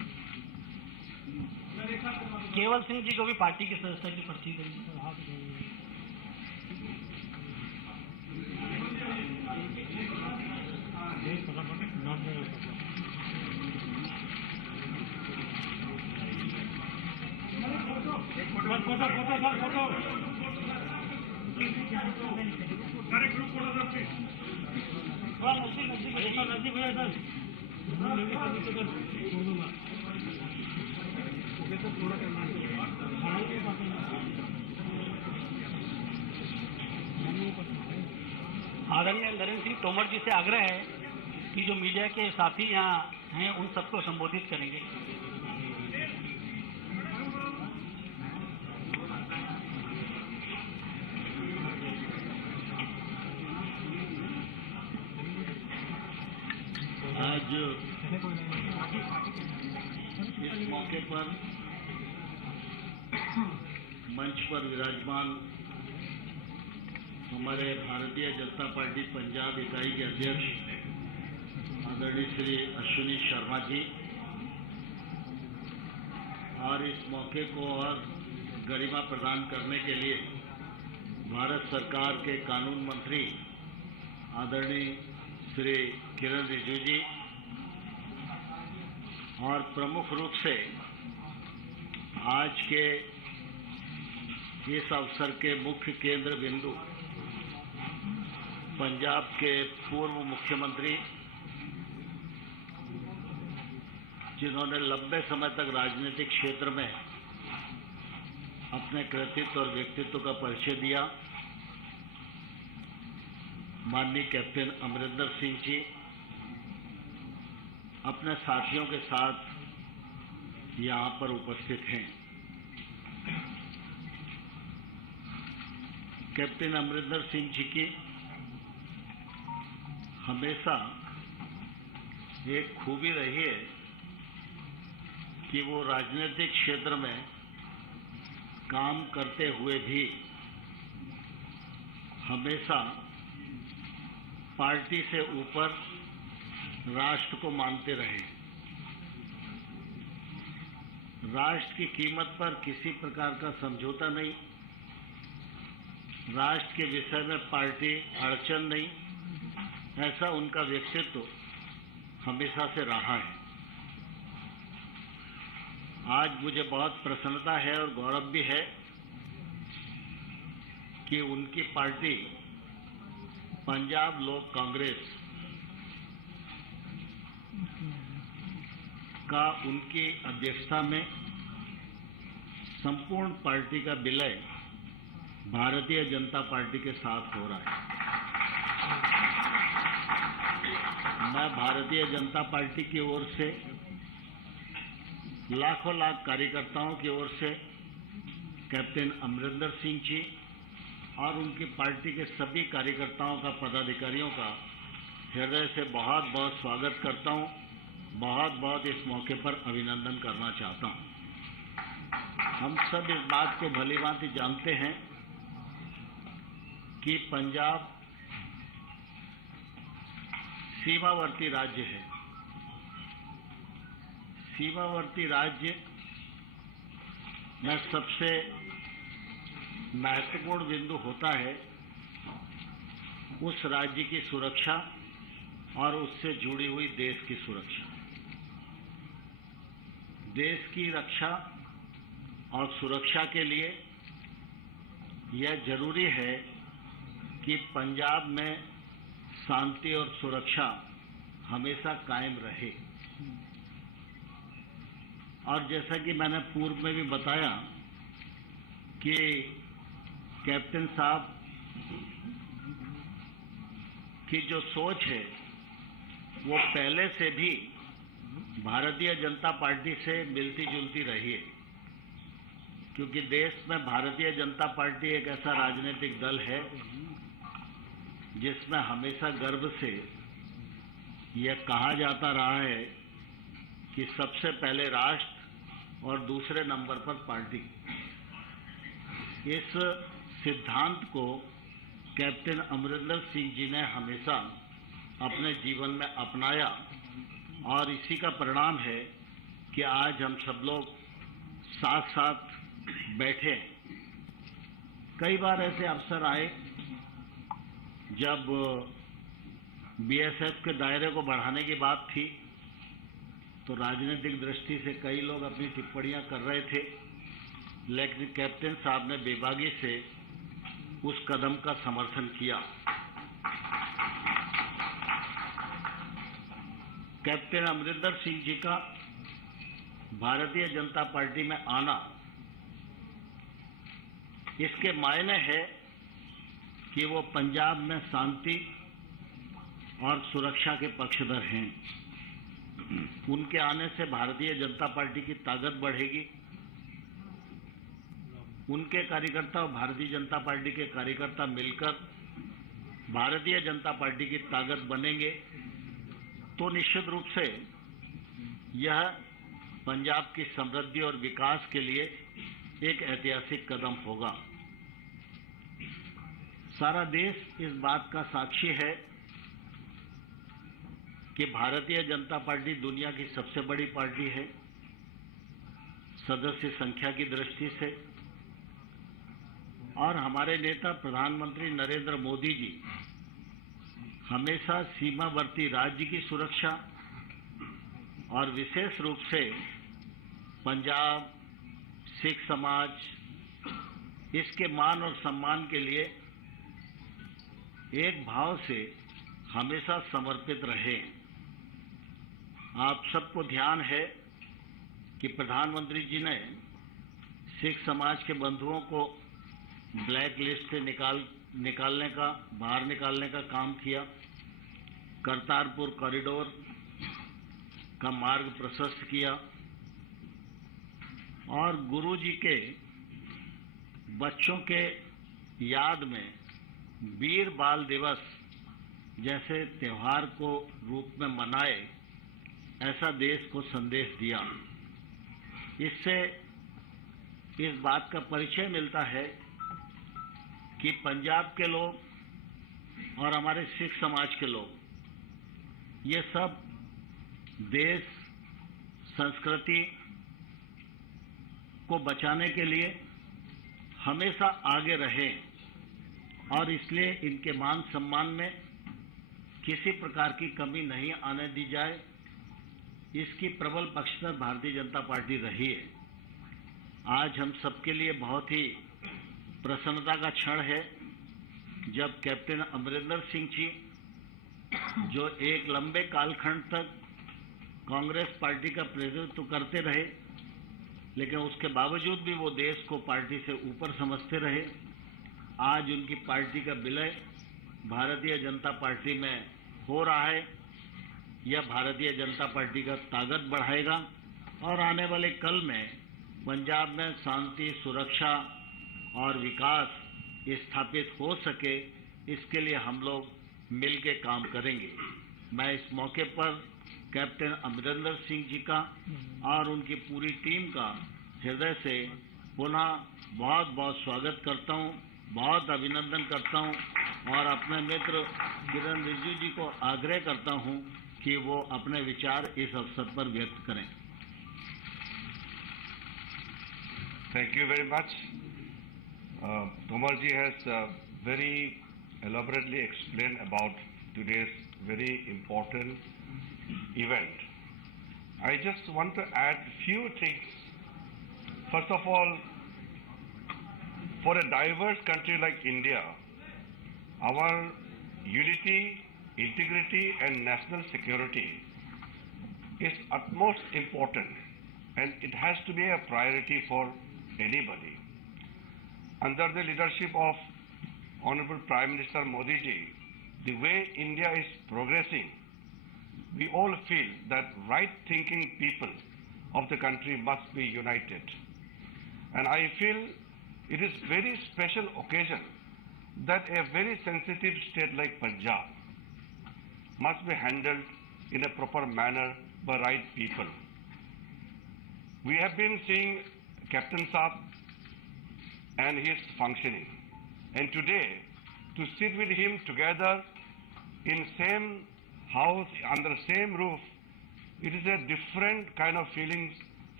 केवल सिंह जी को भी पार्टी की सदस्यता की पर्ची देंगे। आदरणीय नरेंद्र सिंह तोमर जी से आग्रह है कि जो मीडिया के साथी यहाँ हैं उन सबको संबोधित करेंगे। आज इस मौके पर मंच पर विराजमान हमारे भारतीय जनता पार्टी पंजाब इकाई के अध्यक्ष आदरणीय श्री अश्विनी शर्मा जी और इस मौके को और गरिमा प्रदान करने के लिए भारत सरकार के कानून मंत्री आदरणीय श्री किरण रिजिजू जी और प्रमुख रूप से आज के इस अवसर के मुख्य केंद्र बिंदु पंजाब के पूर्व मुख्यमंत्री जिन्होंने लंबे समय तक राजनीतिक क्षेत्र में अपने कृतित्व और व्यक्तित्व का परिचय दिया, माननीय कैप्टन अमरिंदर सिंह जी अपने साथियों के साथ यहाँ पर उपस्थित हैं। कैप्टन अमरिंदर सिंह जी की हमेशा एक खूबी रही है कि वो राजनीतिक क्षेत्र में काम करते हुए भी हमेशा पार्टी से ऊपर राष्ट्र को मानते रहे। राष्ट्र की कीमत पर किसी प्रकार का समझौता नहीं, राष्ट्र के विषय में पार्टी अड़चन नहीं, ऐसा उनका व्यक्तित्व हमेशा से रहा है। आज मुझे बहुत प्रसन्नता है और गौरव भी है कि उनकी पार्टी पंजाब लोक कांग्रेस का उनकी अध्यक्षता में संपूर्ण पार्टी का विलय भारतीय जनता पार्टी के साथ हो रहा है। मैं भारतीय जनता पार्टी की ओर से लाखों लाख कार्यकर्ताओं की ओर से कैप्टन अमरिंदर सिंह जी और उनकी पार्टी के सभी कार्यकर्ताओं का, पदाधिकारियों का हृदय से बहुत बहुत स्वागत करता हूं, बहुत बहुत इस मौके पर अभिनंदन करना चाहता हूं। हम सब इस बात को भलीभांति जानते हैं कि पंजाब सीमावर्ती राज्य है। सीमावर्ती राज्य में सबसे महत्वपूर्ण बिंदु होता है उस राज्य की सुरक्षा और उससे जुड़ी हुई देश की सुरक्षा। देश की रक्षा और सुरक्षा के लिए यह जरूरी है कि पंजाब में शांति और सुरक्षा हमेशा कायम रहे। और जैसा कि मैंने पूर्व में भी बताया कि कैप्टन साहब की जो सोच है वो पहले से भी भारतीय जनता पार्टी से मिलती जुलती रही है, क्योंकि देश में भारतीय जनता पार्टी एक ऐसा राजनीतिक दल है जिसमें हमेशा गर्व से यह कहा जाता रहा है कि सबसे पहले राष्ट्र और दूसरे नंबर पर पार्टी। इस सिद्धांत को कैप्टन अमरिंदर सिंह जी ने हमेशा अपने जीवन में अपनाया और इसी का परिणाम है कि आज हम सब लोग साथ साथ बैठे। कई बार ऐसे अवसर आए जब बीएसएफ के दायरे को बढ़ाने की बात थी, तो राजनीतिक दृष्टि से कई लोग अपनी टिप्पणियां कर रहे थे, लेकिन कैप्टन साहब ने बेबागी से उस कदम का समर्थन किया। कैप्टन अमरिंदर सिंह जी का भारतीय जनता पार्टी में आना, इसके मायने है कि वो पंजाब में शांति और सुरक्षा के पक्षधर हैं। उनके आने से भारतीय जनता पार्टी की ताकत बढ़ेगी। उनके कार्यकर्ता और भारतीय जनता पार्टी के कार्यकर्ता मिलकर भारतीय जनता पार्टी की ताकत बनेंगे, तो निश्चित रूप से यह पंजाब की समृद्धि और विकास के लिए एक ऐतिहासिक कदम होगा। सारा देश इस बात का साक्षी है कि भारतीय जनता पार्टी दुनिया की सबसे बड़ी पार्टी है सदस्य संख्या की दृष्टि से, और हमारे नेता प्रधानमंत्री नरेंद्र मोदी जी हमेशा सीमावर्ती राज्य की सुरक्षा और विशेष रूप से पंजाब, सिख समाज, इसके मान और सम्मान के लिए एक भाव से हमेशा समर्पित रहे। आप सबको ध्यान है कि प्रधानमंत्री जी ने सिख समाज के बंधुओं को ब्लैक लिस्ट से बाहर निकालने का काम किया। करतारपुर कॉरिडोर का मार्ग प्रशस्त किया और गुरु जी के बच्चों के याद में वीर बाल दिवस जैसे त्योहार को रूप में मनाए, ऐसा देश को संदेश दिया। इससे इस बात का परिचय मिलता है कि पंजाब के लोग और हमारे सिख समाज के लोग, ये सब देश संस्कृति को बचाने के लिए हमेशा आगे रहे, और इसलिए इनके मान सम्मान में किसी प्रकार की कमी नहीं आने दी जाए, इसकी प्रबल पक्षधर भारतीय जनता पार्टी रही है। आज हम सबके लिए बहुत ही प्रसन्नता का क्षण है जब कैप्टन अमरिंदर सिंह जी, जो एक लंबे कालखंड तक कांग्रेस पार्टी का प्रतिनिधित्व करते रहे, लेकिन उसके बावजूद भी वो देश को पार्टी से ऊपर समझते रहे, आज उनकी पार्टी का विलय भारतीय जनता पार्टी में हो रहा है। यह भारतीय जनता पार्टी का ताकत बढ़ाएगा और आने वाले कल में पंजाब में शांति, सुरक्षा और विकास स्थापित हो सके, इसके लिए हम लोग मिल के काम करेंगे। मैं इस मौके पर कैप्टन अमरिंदर सिंह जी का और उनकी पूरी टीम का हृदय से पुनः बहुत बहुत स्वागत करता हूं, बहुत अभिनंदन करता हूं और अपने मित्र किरण रिजिजू जी को आग्रह करता हूं कि वो अपने विचार इस अवसर पर व्यक्त करें। Thank you very much. Tomar ji has very elaborately explained about today's very important event. I just want to add few things. First of all, for a diverse country like India, our unity, integrity and national security is utmost important, and it has to be a priority for anybody. Under the leadership of Honorable Prime Minister Modi ji, the way India is progressing, we all feel that right-thinking people of the country must be united. And I feel it is very special occasion that a very sensitive state like Punjab must be handled in a proper manner by right people. We have been seeing Captain Saab and his functioning, and today to sit with him together in same house, under same roof, it is a different kind of feelings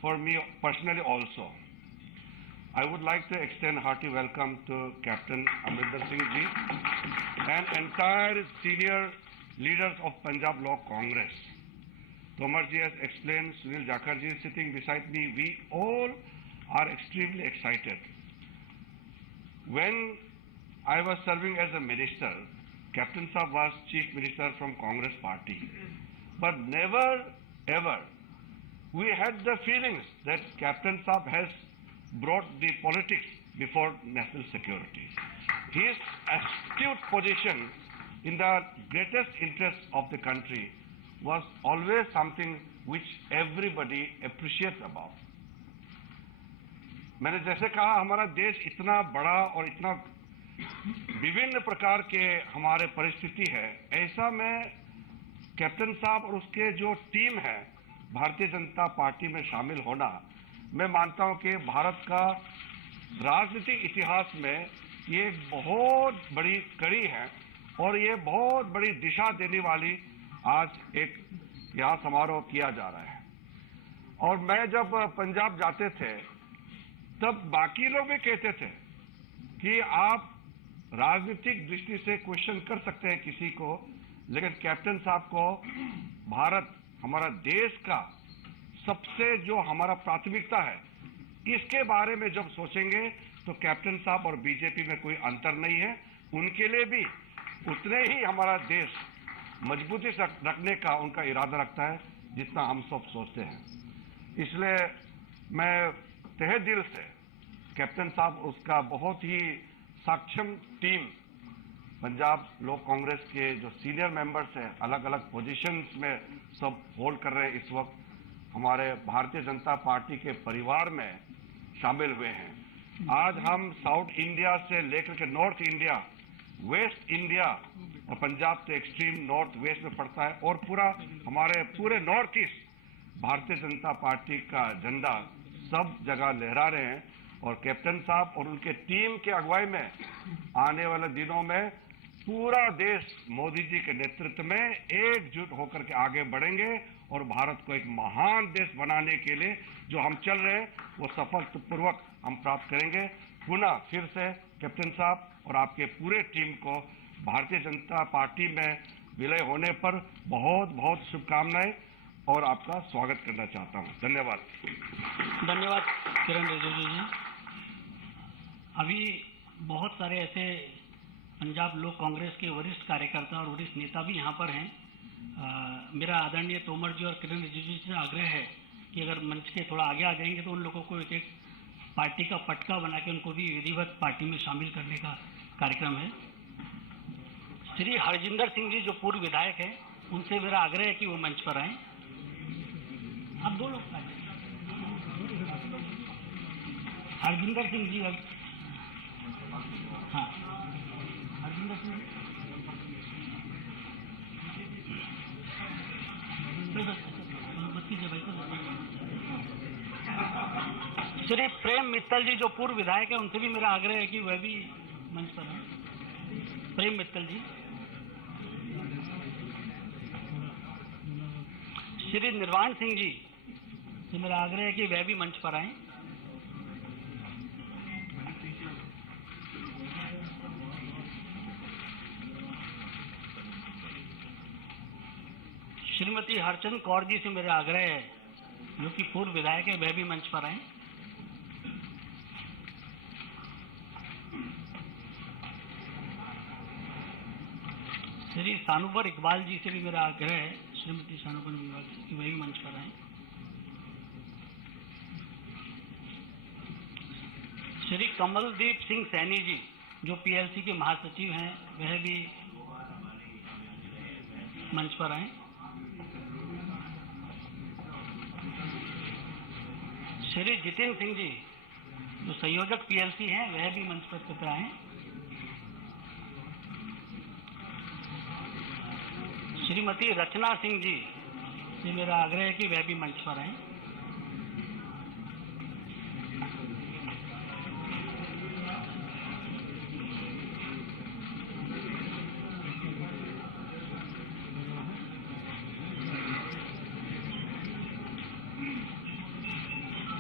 for me personally also. I would like to extend hearty welcome to Captain Amrinder Singh ji and entire senior leaders of Punjab Law Congress. Tomar ji has explained, Sunil Jakhar ji is sitting beside me. We all are extremely excited. When I was serving as a minister, Captain Saab was Chief Minister from Congress Party. But never ever we had the feelings that Captain Saab has brought the politics before national security. His astute position in the greatest interest of the country was always something which everybody appreciates about. मैंने जैसे कहा, हमारा देश इतना बड़ा और इतना विभिन्न प्रकार के हमारे परिस्थिति है, ऐसा में कैप्टन साहब और उसके जो टीम है भारतीय जनता पार्टी में शामिल होना, मैं मानता हूं कि भारत का राजनीतिक इतिहास में ये एक बहुत बड़ी कड़ी है और ये बहुत बड़ी दिशा देने वाली आज एक यहाँ समारोह किया जा रहा है। और मैं जब पंजाब जाते थे तब बाकी लोग भी कहते थे कि आप राजनीतिक दृष्टि से क्वेश्चन कर सकते हैं किसी को, लेकिन कैप्टन साहब को भारत, हमारा देश का सबसे जो हमारा प्राथमिकता है, इसके बारे में जब सोचेंगे तो कैप्टन साहब और बीजेपी में कोई अंतर नहीं है। उनके लिए भी उतने ही हमारा देश मजबूती से रखने का उनका इरादा रखता है जितना हम सब सोचते हैं। इसलिए मैं तहे दिल से कैप्टन साहब, उसका बहुत ही सक्षम टीम, पंजाब लोक कांग्रेस के जो सीनियर मेंबर्स हैं, अलग अलग पोजीशंस में सब होल्ड कर रहे हैं, इस वक्त हमारे भारतीय जनता पार्टी के परिवार में शामिल हुए हैं। आज हम साउथ इंडिया से लेकर के नॉर्थ इंडिया, वेस्ट इंडिया और पंजाब से एक्सट्रीम नॉर्थ वेस्ट में पड़ता है और पूरा हमारे पूरे north east Bharatiya Janata party का झंडा सब जगह लहरा रहे हैं। और कैप्टन साहब और उनके टीम के अगुवाई में आने वाले दिनों में पूरा देश मोदी जी के नेतृत्व में एकजुट होकर के आगे बढ़ेंगे और भारत को एक महान देश बनाने के लिए जो हम चल रहे हैं वो सफलतापूर्वक हम प्राप्त करेंगे। पुनः फिर से कैप्टन साहब और आपके पूरे टीम को भारतीय जनता पार्टी में विलय होने पर बहुत बहुत शुभकामनाएं और आपका स्वागत करना चाहता हूं। धन्यवाद। धन्यवाद किरण रिजिजू जी। अभी बहुत सारे ऐसे पंजाब लोक कांग्रेस के वरिष्ठ कार्यकर्ता और वरिष्ठ नेता भी यहाँ पर हैं। मेरा आदरणीय तोमर जी और किरण रिजिजू से आग्रह है कि अगर मंच के थोड़ा आगे आ जाएंगे तो उन लोगों को एक एक पार्टी का पटका बना के उनको भी विधिवत पार्टी में शामिल करने का कार्यक्रम है। श्री हरजिंदर सिंह जी जो पूर्व विधायक हैं, उनसे मेरा आग्रह है कि वो मंच पर आएं। आप दो लोग हरजिंदर सिंह जी, हाँ हरजिंदर सिंह श्री प्रेम मित्तल जी जो पूर्व विधायक है, उनसे भी मेरा आग्रह है कि वह भी मंच पर हैं। प्रेम मित्तल जी। श्री निर्वाण सिंह जी से मेरा आग्रह है कि वह भी मंच पर आएं। श्रीमती हरचंद कौर जी से मेरा आग्रह है, जो कि पूर्व विधायक है, वह भी मंच पर आएं। श्री सानुबर इकबाल जी से भी मेरा आग्रह है, श्रीमती सानुबर इकबाल जी की वह भी मंच पर आएं। श्री कमलदीप सिंह सैनी जी जो पीएलसी के महासचिव हैं, वह भी मंच पर आएं। श्री जितेंद्र सिंह जी जो संयोजक पीएलसी हैं, वह भी मंच पर कृपया आएं। श्रीमती रचना सिंह जी से मेरा आग्रह है कि वह भी मंच पर आएं।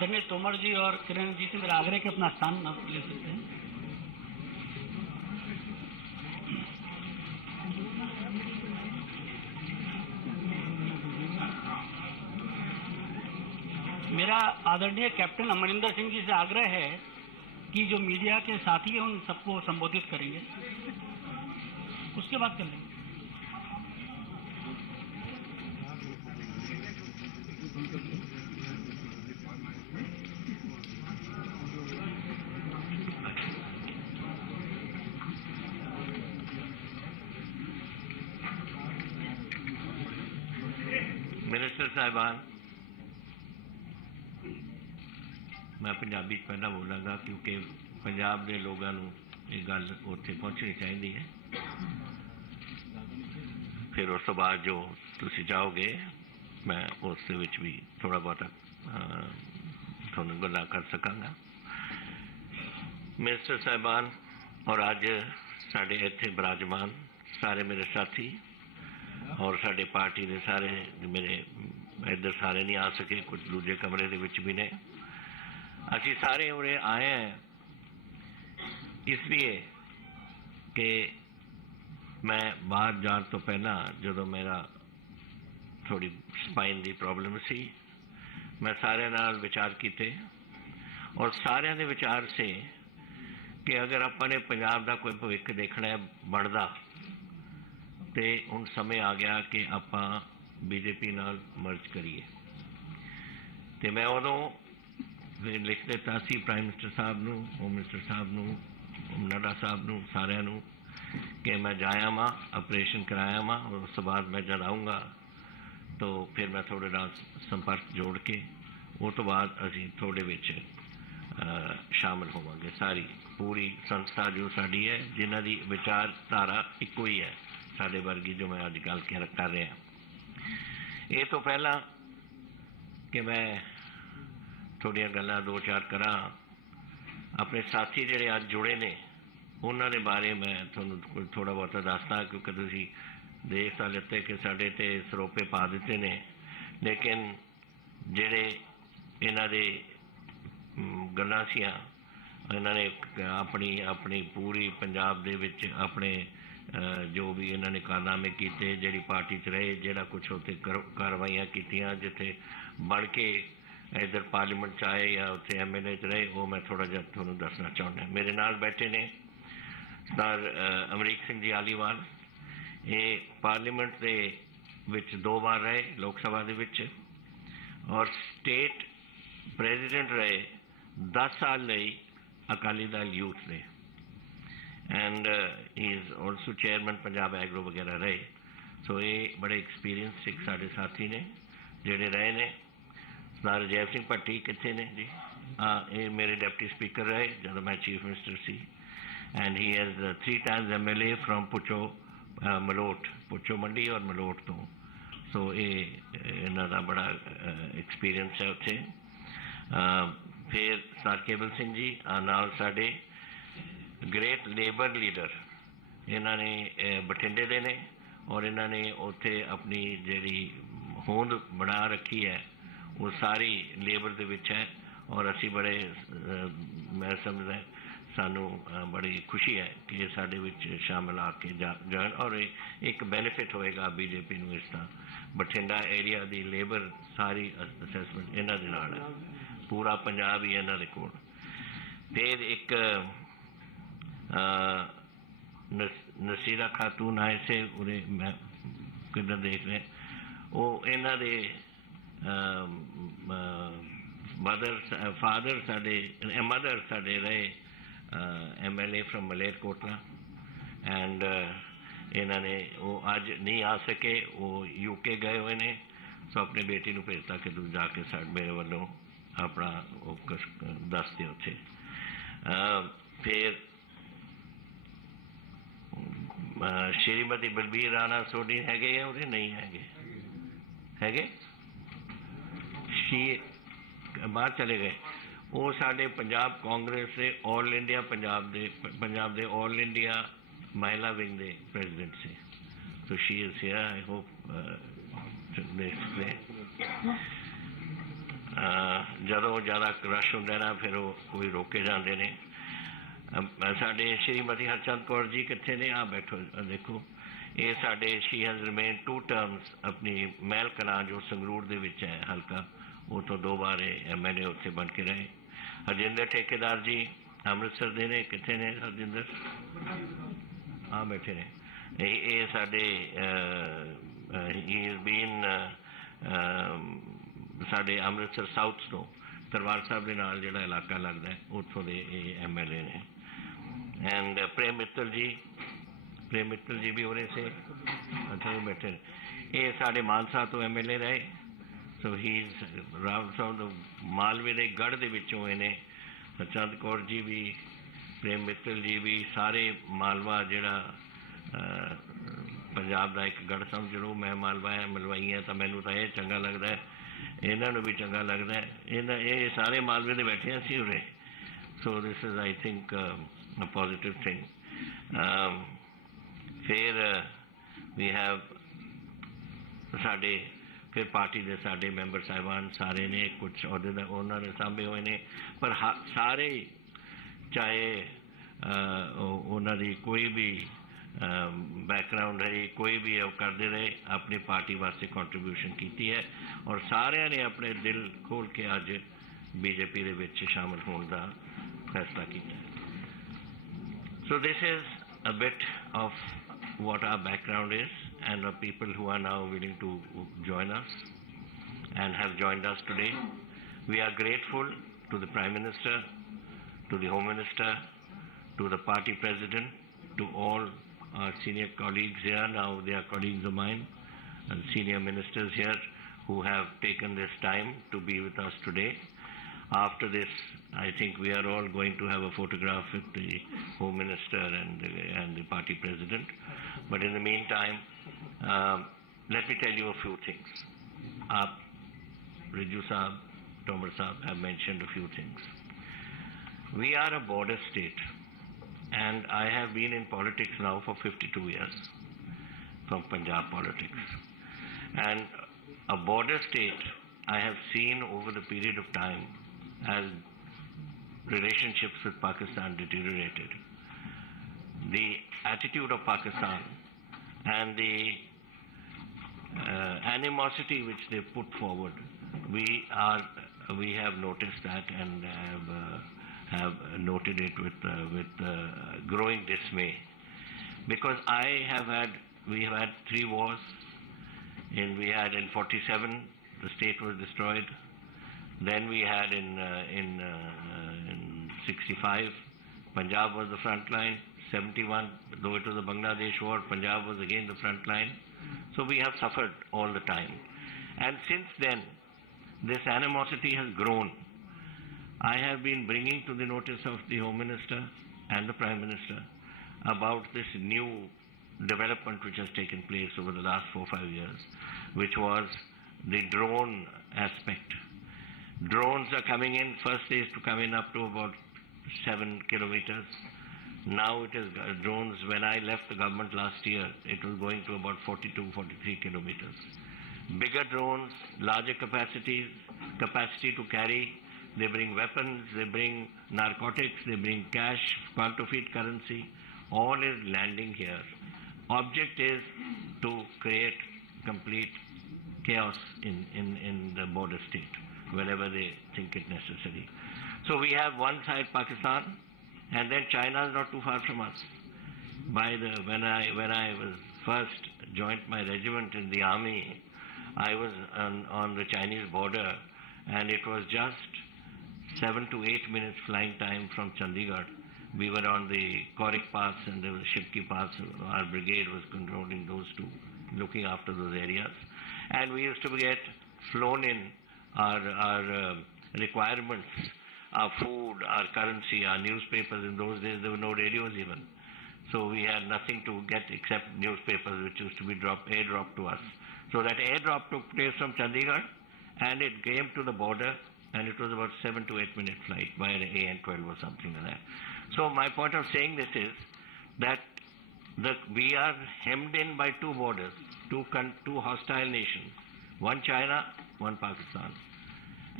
आदरणीय तोमर जी और किरण जी से मेरा आग्रह कि अपना स्थान आप ले सकते हैं। मेरा आदरणीय कैप्टन अमरिंदर सिंह जी से आग्रह है कि जो मीडिया के साथी हैं उन सबको संबोधित करेंगे, उसके बाद कर लेंगे। मिनिस्टर साहिबान, मैं पंजाबी पहला बोलांगा क्योंकि पंजाब के लोगों को ये गल उत्थे पहुँचनी चाहिए है। फिर उस तो बाद जो तुसी चाहोगे मैं उस विच भी थोड़ा बहुत थोड़ा गल्लां कर सकांगा। मिनिस्टर साहिबान और अज साडे इत्थे विराजमान सारे मेरे साथी और साडे पार्टी के सारे मेरे इधर सारे नहीं आ सके, कुछ दूजे कमरे दे विच भी ने। असी सारे उरे आए हैं इसलिए कि मैं बाहर जाने तो पहला जो मेरा थोड़ी स्पाइन की प्रॉब्लम सी, मैं सारे नाल विचार किए और सारे के विचार से कि अगर अपने पंजाब का कोई भविष्य देखना है बनता तो हुण समय आ गया कि आप बीजेपी नाल मर्ज करिए। तो मैं उदों लिख दिता सी प्राइम मिनिस्टर साहब नूं, होम मिनिस्टर साहब नूं, नड्डा साहब नूं, सारिਆਂ नूं कि मैं जाया वहाँ ऑपरेशन कराया वहाँ और उस बाद मैं जब आऊँगा तो फिर मैं थोड़े नाल संपर्क जोड़ के उस तो बाद असी थोड़े विच शामिल होवांगे। सारी पूरी संस्था जो साड़ी है जिन्हां दी विचारधारा इक्को ही है साडे वर्गी जो मैं अज गल कर रहा। ये तो पहला कि मैं थोड़िया गल्लां दो चार करा अपने साथी जिहड़े अज जुड़े ने उन्होंने बारे मैं थोड़ा थोड़ा बहुत दसदा क्योंकि तुसीं देख सा लेते कि साडे ते सरोपे पा दिते ने, लेकिन जिहड़े इन्हां दे गल्लां सीआं इन्हां ने अपनी अपनी पूरी पंजाब दे विच अपने जो भी इन्होंने कारनामे किए, जिहड़ी पार्टी च रहे, जिहड़ा कुछ उत्थे कार्रवाइयां कीतियां, जिथे बन के इधर पार्लीमेंट च आए या उत्थे MLA च रहे, वो मैं थोड़ा जिहा तुहानूं दसना चाहुंदा। मेरे नाल बैठे ने सर अमरीक सिंह जी आलीवाल, ये पार्लीमेंट के विच 2 बार रहे लोक सभा दे विच और स्टेट प्रेजिडेंट रहे 10 साल लई Akali Dal youth they and he is also chairman Punjab agro वगैरह रहे। सो ये बड़े एक्सपीरियंस सिख साढ़े साथी ने जोड़े रहे ने। सरदार अजैब सिंह भट्टी कितने ने जी? हाँ, ये मेरे डिप्टी स्पीकर रहे जब मैं chief minister C and he has 3 times MLA from पुचो Malout, पुचो मंडी और मलोट तो। सो ये इन्हां दा बड़ा एक्सपीरियंस है उत्थे। फिर सरदार केवल सिंह जी नाल साडे ग्रेट लेबर लीडर, इन्होंने बठिंडे दे ने और इन्होंने उत्थे अपनी जिहड़ी होंद बना रखी है वो सारी लेबर दे विच है और असी बड़े मैं समझदा सानू बड़ी खुशी है कि साडे विच शामिल आके जान और एक बेनिफिट होएगा बीजेपी नूं। इसका बठिंडा एरिया दी लेबर सारी असैसमेंट इन्हां दे नाल है, पूरा पंजाब ही इन्हां दे कोल। फिर एक नसीरा खातून आए से उरे मैं किधर देख रहे वो इन्हां दे फादर साडे मदर साडे रहे MLA फ्रॉम मलेरकोटला एंड इन्होंने वो अज नहीं आ सके, वो UK गए हुए ने। सो अपनी बेटी नूं भेजता कि तू जाके मेरे वालों अपना वो दस दे उत्थे। फिर श्रीमती बलबीर राणा सोडी हैगे या उरे नहीं हैगे? हैगे शी बाहर चले गए। वो साडे पंजाब कांग्रेस से all India Punjab they all India महिला विंग दे प्रेजिडेंट से। तो she is here, I hope ਜਦੋਂ ਜ਼ਿਆਦਾ ਰਸ਼ ਹੁੰਦਾ ਨਾ ਫਿਰ ਉਹ ਕੋਈ ਰੋਕੇ ਜਾਂਦੇ ਨੇ। ਸਾਡੇ ਸ਼੍ਰੀਮਤੀ ਹਰਚੰਦ ਕੌਰ ਜੀ ਕਿੱਥੇ ਨੇ? ਆ ਬੈਠੋ, ਦੇਖੋ ਇਹ ਸਾਡੇ ਸ਼ੀ ਹੈਜ਼ ਰਿਮੇਨ 2 ਟਰਮਸ ਆਪਣੀ ਮਹਿਲ ਕਲਾਂ ਜੋ ਸੰਗਰੂਰ ਦੇ ਵਿੱਚ ਹੈ ਹਲਕਾ, ਉੱਥੋਂ 2 ਵਾਰ MLA ਉੱਥੇ ਬਣ ਕੇ ਰਹੇ। ਹਰਜਿੰਦਰ ਠੇਕੇਦਾਰ ਜੀ ਅੰਮ੍ਰਿਤਸਰ ਦੇ ਨੇ, ਕਿੱਥੇ ਨੇ ਹਰਜਿੰਦਰ? ਆ ਬੈਠੇ ਨੇ। ਇਹ ਸਾਡੇ ਹੀ ਇਜ਼ ਬੀਨ ਸਾਡੇ ਅੰਮ੍ਰਿਤਸਰ ਸਾਊਥ ਤੋਂ ਦਰਬਾਰ ਸਾਹਿਬ ਦੇ ਨਾਲ ਜਿਹੜਾ ਇਲਾਕਾ ਲੱਗਦਾ ਉੱਥੋਂ ਦੇ ਇਹ MLA ਨੇ। ਐਂਡ ਪ੍ਰੇਮ ਮਿੱਤਲ ਜੀ ਵੀ ਉਰੇ ਸੇ, ਅੱਛਾ ਉਹ ਬੈਠੇ ਨੇ। ਇਹ ਸਾਡੇ ਮਾਨਸਾ ਤੋਂ MLA ਰਹੇ। ਸੋ ਹੀ ਇਜ਼ ਰਾਮ ਸਾਹਿਬ ਮਾਲਵੇ ਦੇ ਗੜ੍ਹ ਦੇ ਵਿੱਚੋਂ ਇਹਨੇ। ਹਰਚੰਦ ਕੌਰ ਜੀ ਵੀ, ਪ੍ਰੇਮ ਮਿੱਤਲ ਜੀ ਵੀ, ਸਾਰੇ ਮਾਲਵਾ ਜਿਹੜਾ ਪੰਜਾਬ ਦਾ ਇੱਕ ਗੜ੍ਹ ਸਮਝ ਲਓ। ਮੈਂ ਮਲਵਾਈ ਹਾਂ ਤਾਂ ਮੈਨੂੰ ਤਾਂ ਇਹ ਚੰਗਾ ਲੱਗਦਾ, ਇਹਨਾਂ ਨੂੰ ਵੀ ਚੰਗਾ ਲੱਗਦਾ। ਇਹ ਸਾਰੇ ਮਾਲਵੇ ਦੇ ਬੈਠੇ ਅਸੀਂ ਉਰੇ। ਸੋ this is I think uh positive thing. ਫਿਰ ਵੀ ਹੈਵ ਸਾਡੇ ਫਿਰ ਪਾਰਟੀ ਦੇ ਸਾਡੇ ਮੈਂਬਰ ਸਾਹਿਬਾਨ ਸਾਰੇ ਨੇ, ਕੁਛ ਅਹੁਦੇ ਦਾ ਉਹਨਾਂ ਨੇ ਸਾਂਭੇ ਹੋਏ ਨੇ, ਪਰ ਸਾਰੇ ਚਾਹੇ ਉਹਨਾਂ ਦੀ ਕੋਈ ਵੀ ਬੈਕਗਰਾਊਂਡ ਰਹੀ, ਕੋਈ ਵੀ ਉਹ ਕਰਦੇ ਰਹੇ, ਆਪਣੀ ਪਾਰਟੀ ਵਾਸਤੇ ਕੰਟਰੀਬਿਊਸ਼ਨ ਕੀਤੀ ਹੈ ਔਰ ਸਾਰਿਆਂ ਨੇ ਆਪਣੇ ਦਿਲ ਖੋਲ੍ਹ ਕੇ ਅੱਜ BJP ਦੇ ਵਿੱਚ ਸ਼ਾਮਲ ਹੋਣ ਦਾ ਫੈਸਲਾ ਕੀਤਾ। ਸੋ this is a bit of what our background is and the people who are now willing to join us and have joined us today. We are grateful to the Prime Minister, to the Home Minister, to the party president, to all our senior colleagues here. Now they are colleagues of mine, and senior ministers here who have taken this time to be with us today. After this, I think we are all going to have a photograph with the Home Minister and the party president. But in the meantime, let me tell you a few things. Riju Saab, Tomar Saab have mentioned a few things. We are a border state, and I have been in politics now for 52 years, from Punjab politics. And a border state, I have seen over the period of time as relationships with Pakistan deteriorated. The attitude of Pakistan and the animosity which they put forward, we have noticed that and have noted it with growing dismay, because we have had 3 wars. We had in 47 the state was destroyed. Then we had in 65, Punjab was the front line. 71, though it was a Bangladesh war, Punjab was again the front line. So we have suffered all the time. And since then, this animosity has grown. I have been bringing to the notice of the Home Minister and the Prime Minister about this new development which has taken place over the last 4-5 years, which was the drone aspect. Drones are coming in. First they used to come in up to about 7 kilometers. Now it is drones. When I left the government last year, it was going to about 42-43 kilometers. Bigger drones, larger capacity to carry. They bring weapons, they bring narcotics, they bring cash, counterfeit currency. All is landing here. Object is to create complete chaos in the border state whenever they think it necessary. So we have one side Pakistan, and then China is not too far from us. When I was first joined my regiment in the army, I was on the Chinese border, and it was just 7 to 8 minutes flying time from Chandigarh. We were on the Korik Pass and the Shipki Pass. Our brigade was controlling those two, looking after those areas. And we used to get flown in our requirements, our food, our currency, our newspapers. In those days there were no radios even. So we had nothing to get except newspapers which used to be airdropped to us. So that airdrop took place from Chandigarh, and it came to the border, and it was about 7 to 8 minute flight by an AN-12 or something like that. So my point of saying this is that we are hemmed in by 2 borders, 2 hostile nations, one China, one Pakistan.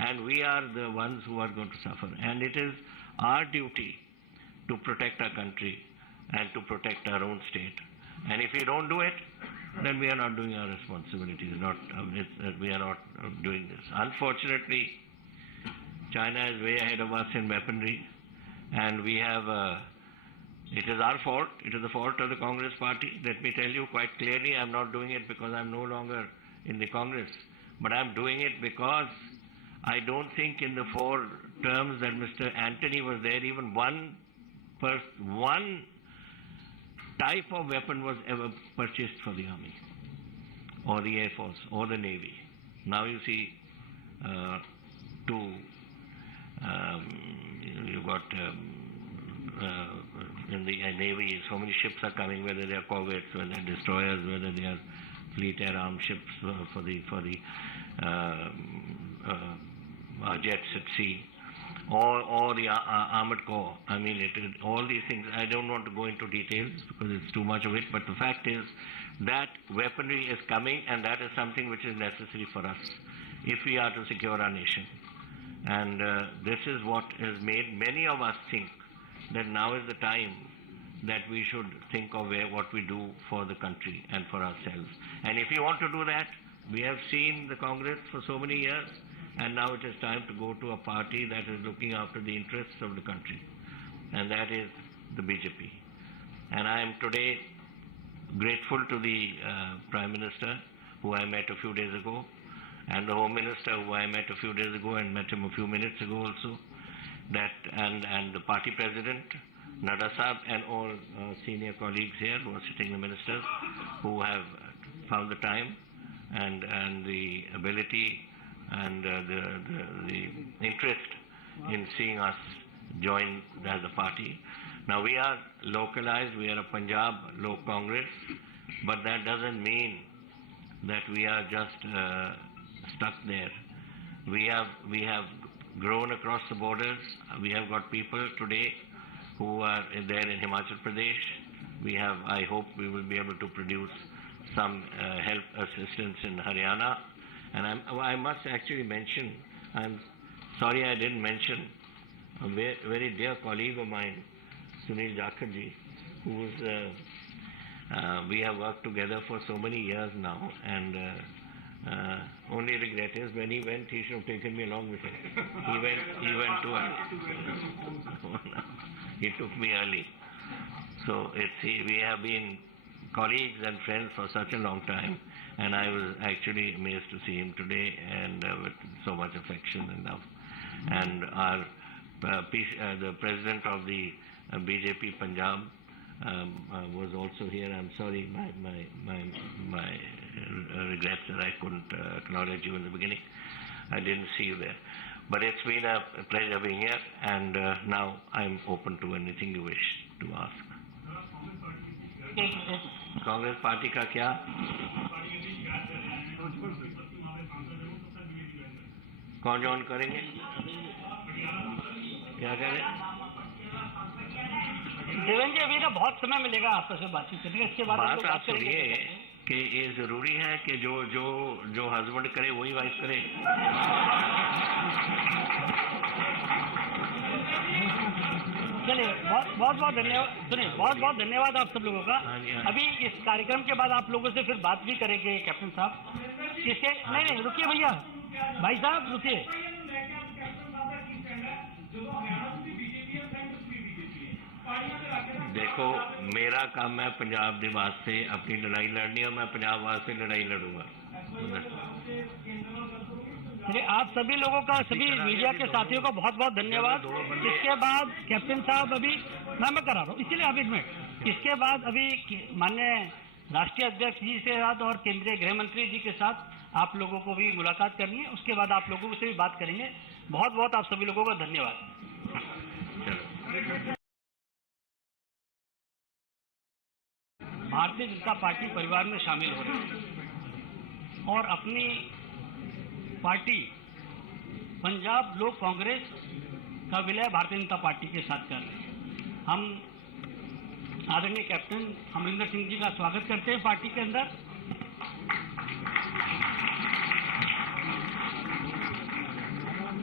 and we are the ones who are going to suffer. And it is our duty to protect our country and to protect our own state. And if we don't do it, then we are not doing our responsibilities. We are not doing this. Unfortunately, China is way ahead of us in weaponry, and we have. It is our fault. It is the fault of the Congress party. Let me tell you quite clearly, I'm not doing it because I'm no longer in the Congress, but I'm doing it because I don't think in the 4 terms that Mr. Antony was there, even one type of weapon was ever purchased for the Army or the Air Force or the Navy. Now you see you've got in the Navy, so many ships are coming, whether they are corvettes, whether they are destroyers, whether they are fleet air armed ships for the jets at sea, or the armored corps. I mean, all these things. I don't want to go into details because it's too much of it. But the fact is that weaponry is coming, and that is something which is necessary for us if we are to secure our nation. And this is what has made many of us think that now is the time that we should think of what we do for the country and for ourselves. And if you want to do that, we have seen the Congress for so many years, and now it is time to go to a party that is looking after the interests of the country, and that is the BJP. And I am today grateful to the Prime Minister, who I met a few days ago, and the Home Minister, who I met a few days ago and met him a few minutes ago also, and the party president, Nadda Sahab, and all senior colleagues here who are sitting, the ministers, who have found the time and the ability and the interest in seeing us join as a party. Now we are localized, we are a Punjab Lok Congress, but that doesn't mean that we are just stuck there. We have grown across the borders. We have got people today who are there in Himachal Pradesh. I hope we will be able to produce some help assistance in Haryana. And I must actually mention, I'm sorry I didn't mention a very dear colleague of mine, Sunil Jakharji, we have worked together for so many years now, and only regret is when he went, he should have taken me along with him. He went too early. He took me early. So we have been colleagues and friends for such a long time, and I was actually amazed to see him today, and with so much affection and love. And our the president of the BJP Punjab was also here. I'm sorry, my regrets that I couldn't acknowledge you in the beginning. I didn't see you there. But it's been a pleasure being here, and now I'm open to anything you wish to ask. Congress party का क्या? कौन join करेंगे? क्या कह रहे? देवेंद्र जी, अभी ना बहुत समय मिलेगा आपस में बातचीत करने का। इसके बाद बात आप सुनिए कि ये जरूरी है कि जो हस्बैंड करे वही वाइफ करे। चलिए, बहुत धन्यवाद। सुनिए, बहुत धन्यवाद आप सब लोगों का। अभी इस कार्यक्रम के बाद आप लोगों से फिर बात भी करेंगे कैप्टन साहब। इसके नहीं रुकिए भैया, भाई साहब रुकिए। देखो, मेरा काम है पंजाब के वास्ते अपनी लड़ाई लड़नी, और मैं पंजाब वास्ते लड़ाई लड़ूंगा। चलिए, आप सभी लोगों का, सभी मीडिया के साथियों का बहुत धन्यवाद। इसके बाद कैप्टन साहब, अभी मैं करा रहा हूँ, इसीलिए आप 1 मिनट। इसके बाद अभी माननीय राष्ट्रीय अध्यक्ष जी के साथ और केंद्रीय गृह मंत्री जी के साथ आप लोगों को भी मुलाकात करनी है। उसके बाद आप लोगों से भी बात करेंगे। बहुत आप सभी लोगों का धन्यवाद। भारतीय जनता पार्टी परिवार में शामिल हो रहे हैं और अपनी पार्टी पंजाब लोक कांग्रेस का विलय भारतीय जनता पार्टी के साथ कर रहे हैं। हम आदरणीय कैप्टन अमरिंदर सिंह जी का स्वागत करते हैं पार्टी के अंदर।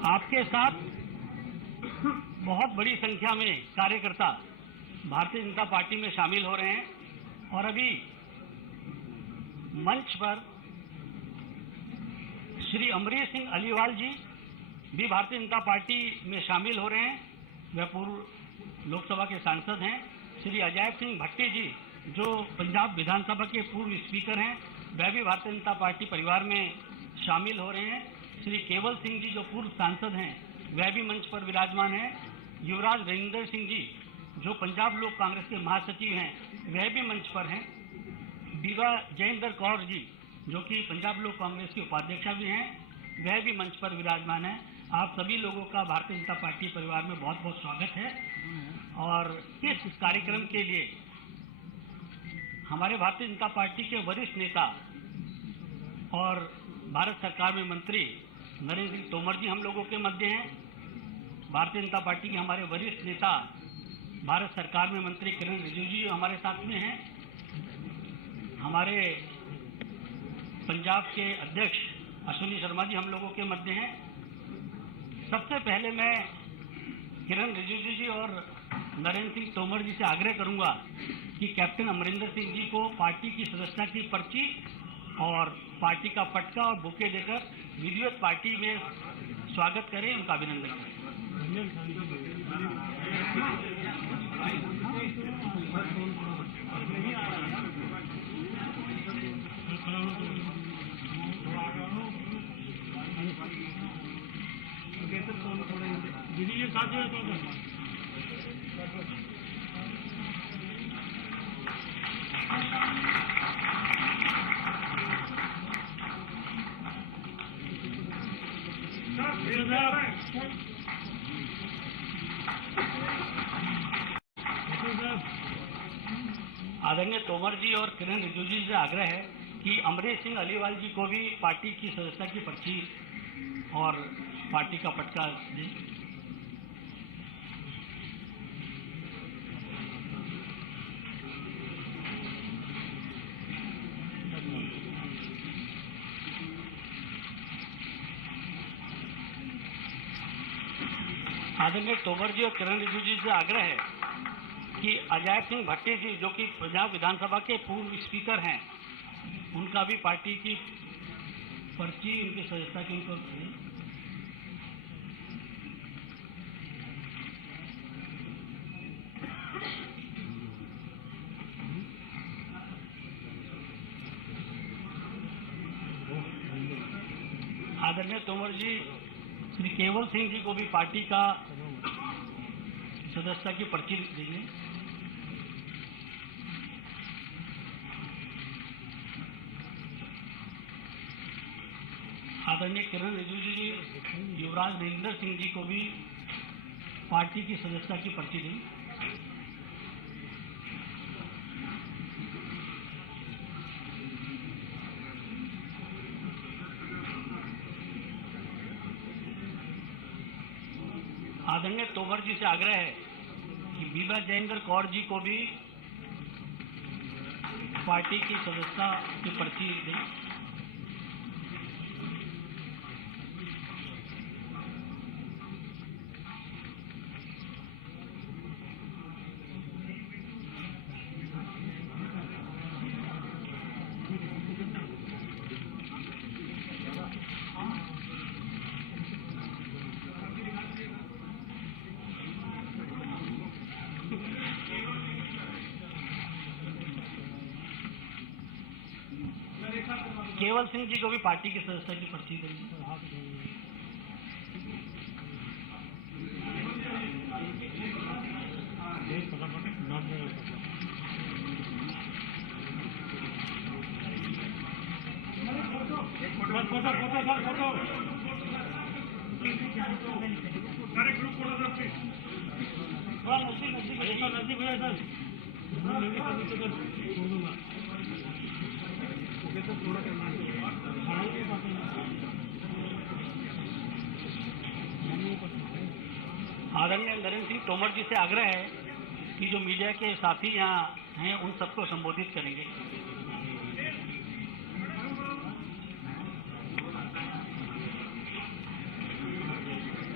आपके साथ बहुत बड़ी संख्या में कार्यकर्ता भारतीय जनता पार्टी में शामिल हो रहे हैं और अभी मंच पर श्री अमरीश सिंह अलीवाल जी भी भारतीय जनता पार्टी में शामिल हो रहे हैं। वह पूर्व लोकसभा के सांसद हैं। श्री अजय सिंह भट्टी जी जो पंजाब विधानसभा के पूर्व स्पीकर हैं, वह भी भारतीय जनता पार्टी परिवार में शामिल हो रहे हैं। श्री केवल सिंह जी जो पूर्व सांसद हैं, वह भी मंच पर विराजमान हैं। युवराज रविंदर सिंह जी जो पंजाब लोक कांग्रेस के महासचिव हैं, वह भी मंच पर हैं। बीबा जयेंद्र कौर जी जो कि पंजाब लोक कांग्रेस के उपाध्यक्षा भी हैं, वह भी मंच पर विराजमान हैं। आप सभी लोगों का भारतीय जनता पार्टी परिवार में बहुत बहुत स्वागत है। और इस कार्यक्रम के लिए हमारे भारतीय जनता पार्टी के वरिष्ठ नेता और भारत सरकार में मंत्री नरेंद्र सिंह तोमर जी हम लोगों के मध्य हैं। भारतीय जनता पार्टी के हमारे वरिष्ठ नेता भारत सरकार में मंत्री किरण रिजिजू जी हमारे साथ में हैं। हमारे पंजाब के अध्यक्ष अश्विनी शर्मा जी हम लोगों के मध्य हैं। सबसे पहले मैं किरण रिजिजू जी और नरेंद्र सिंह तोमर जी से आग्रह करूंगा कि कैप्टन अमरिंदर सिंह जी को पार्टी की सदस्यता की पर्ची और पार्टी का पटका और बुके देकर विधिवत पार्टी में स्वागत करें, उनका अभिनंदन करें। आदरणीय तोमर जी और किरण रिजिजू जी से आग्रह है कि अमरीश सिंह अलीवाल जी को भी पार्टी की सदस्यता की पर्ची और पार्टी का पटका दें। आदरणीय तोमर जी और किरण रिजिजू जी से आग्रह है कि अजय सिंह भट्टी जी जो कि पंजाब विधानसभा के पूर्व स्पीकर हैं, उनका भी पार्टी की पर्ची उनकी सदस्यता की उनको आदरणीय तोमर जी श्री केवल सिंह जी को भी पार्टी का सदस्यता की पर्ची देंगे। आदरणीय किरण रिजिजू जी युवराज रविंदर सिंह जी को भी पार्टी की सदस्यता की पर्ची दें। आदरणीय तोमर जी से आग्रह है कि बीबा जयेंद्र कौर जी को भी पार्टी की सदस्यता की पर्ची दें। केवल सिंह जी को भी पार्टी की सदस्यता की पर्ची देंगे। आदरणीय नरेंद्र सिंह तोमर जी से आग्रह है कि जो मीडिया के साथी यहाँ हैं उन सबको संबोधित करेंगे।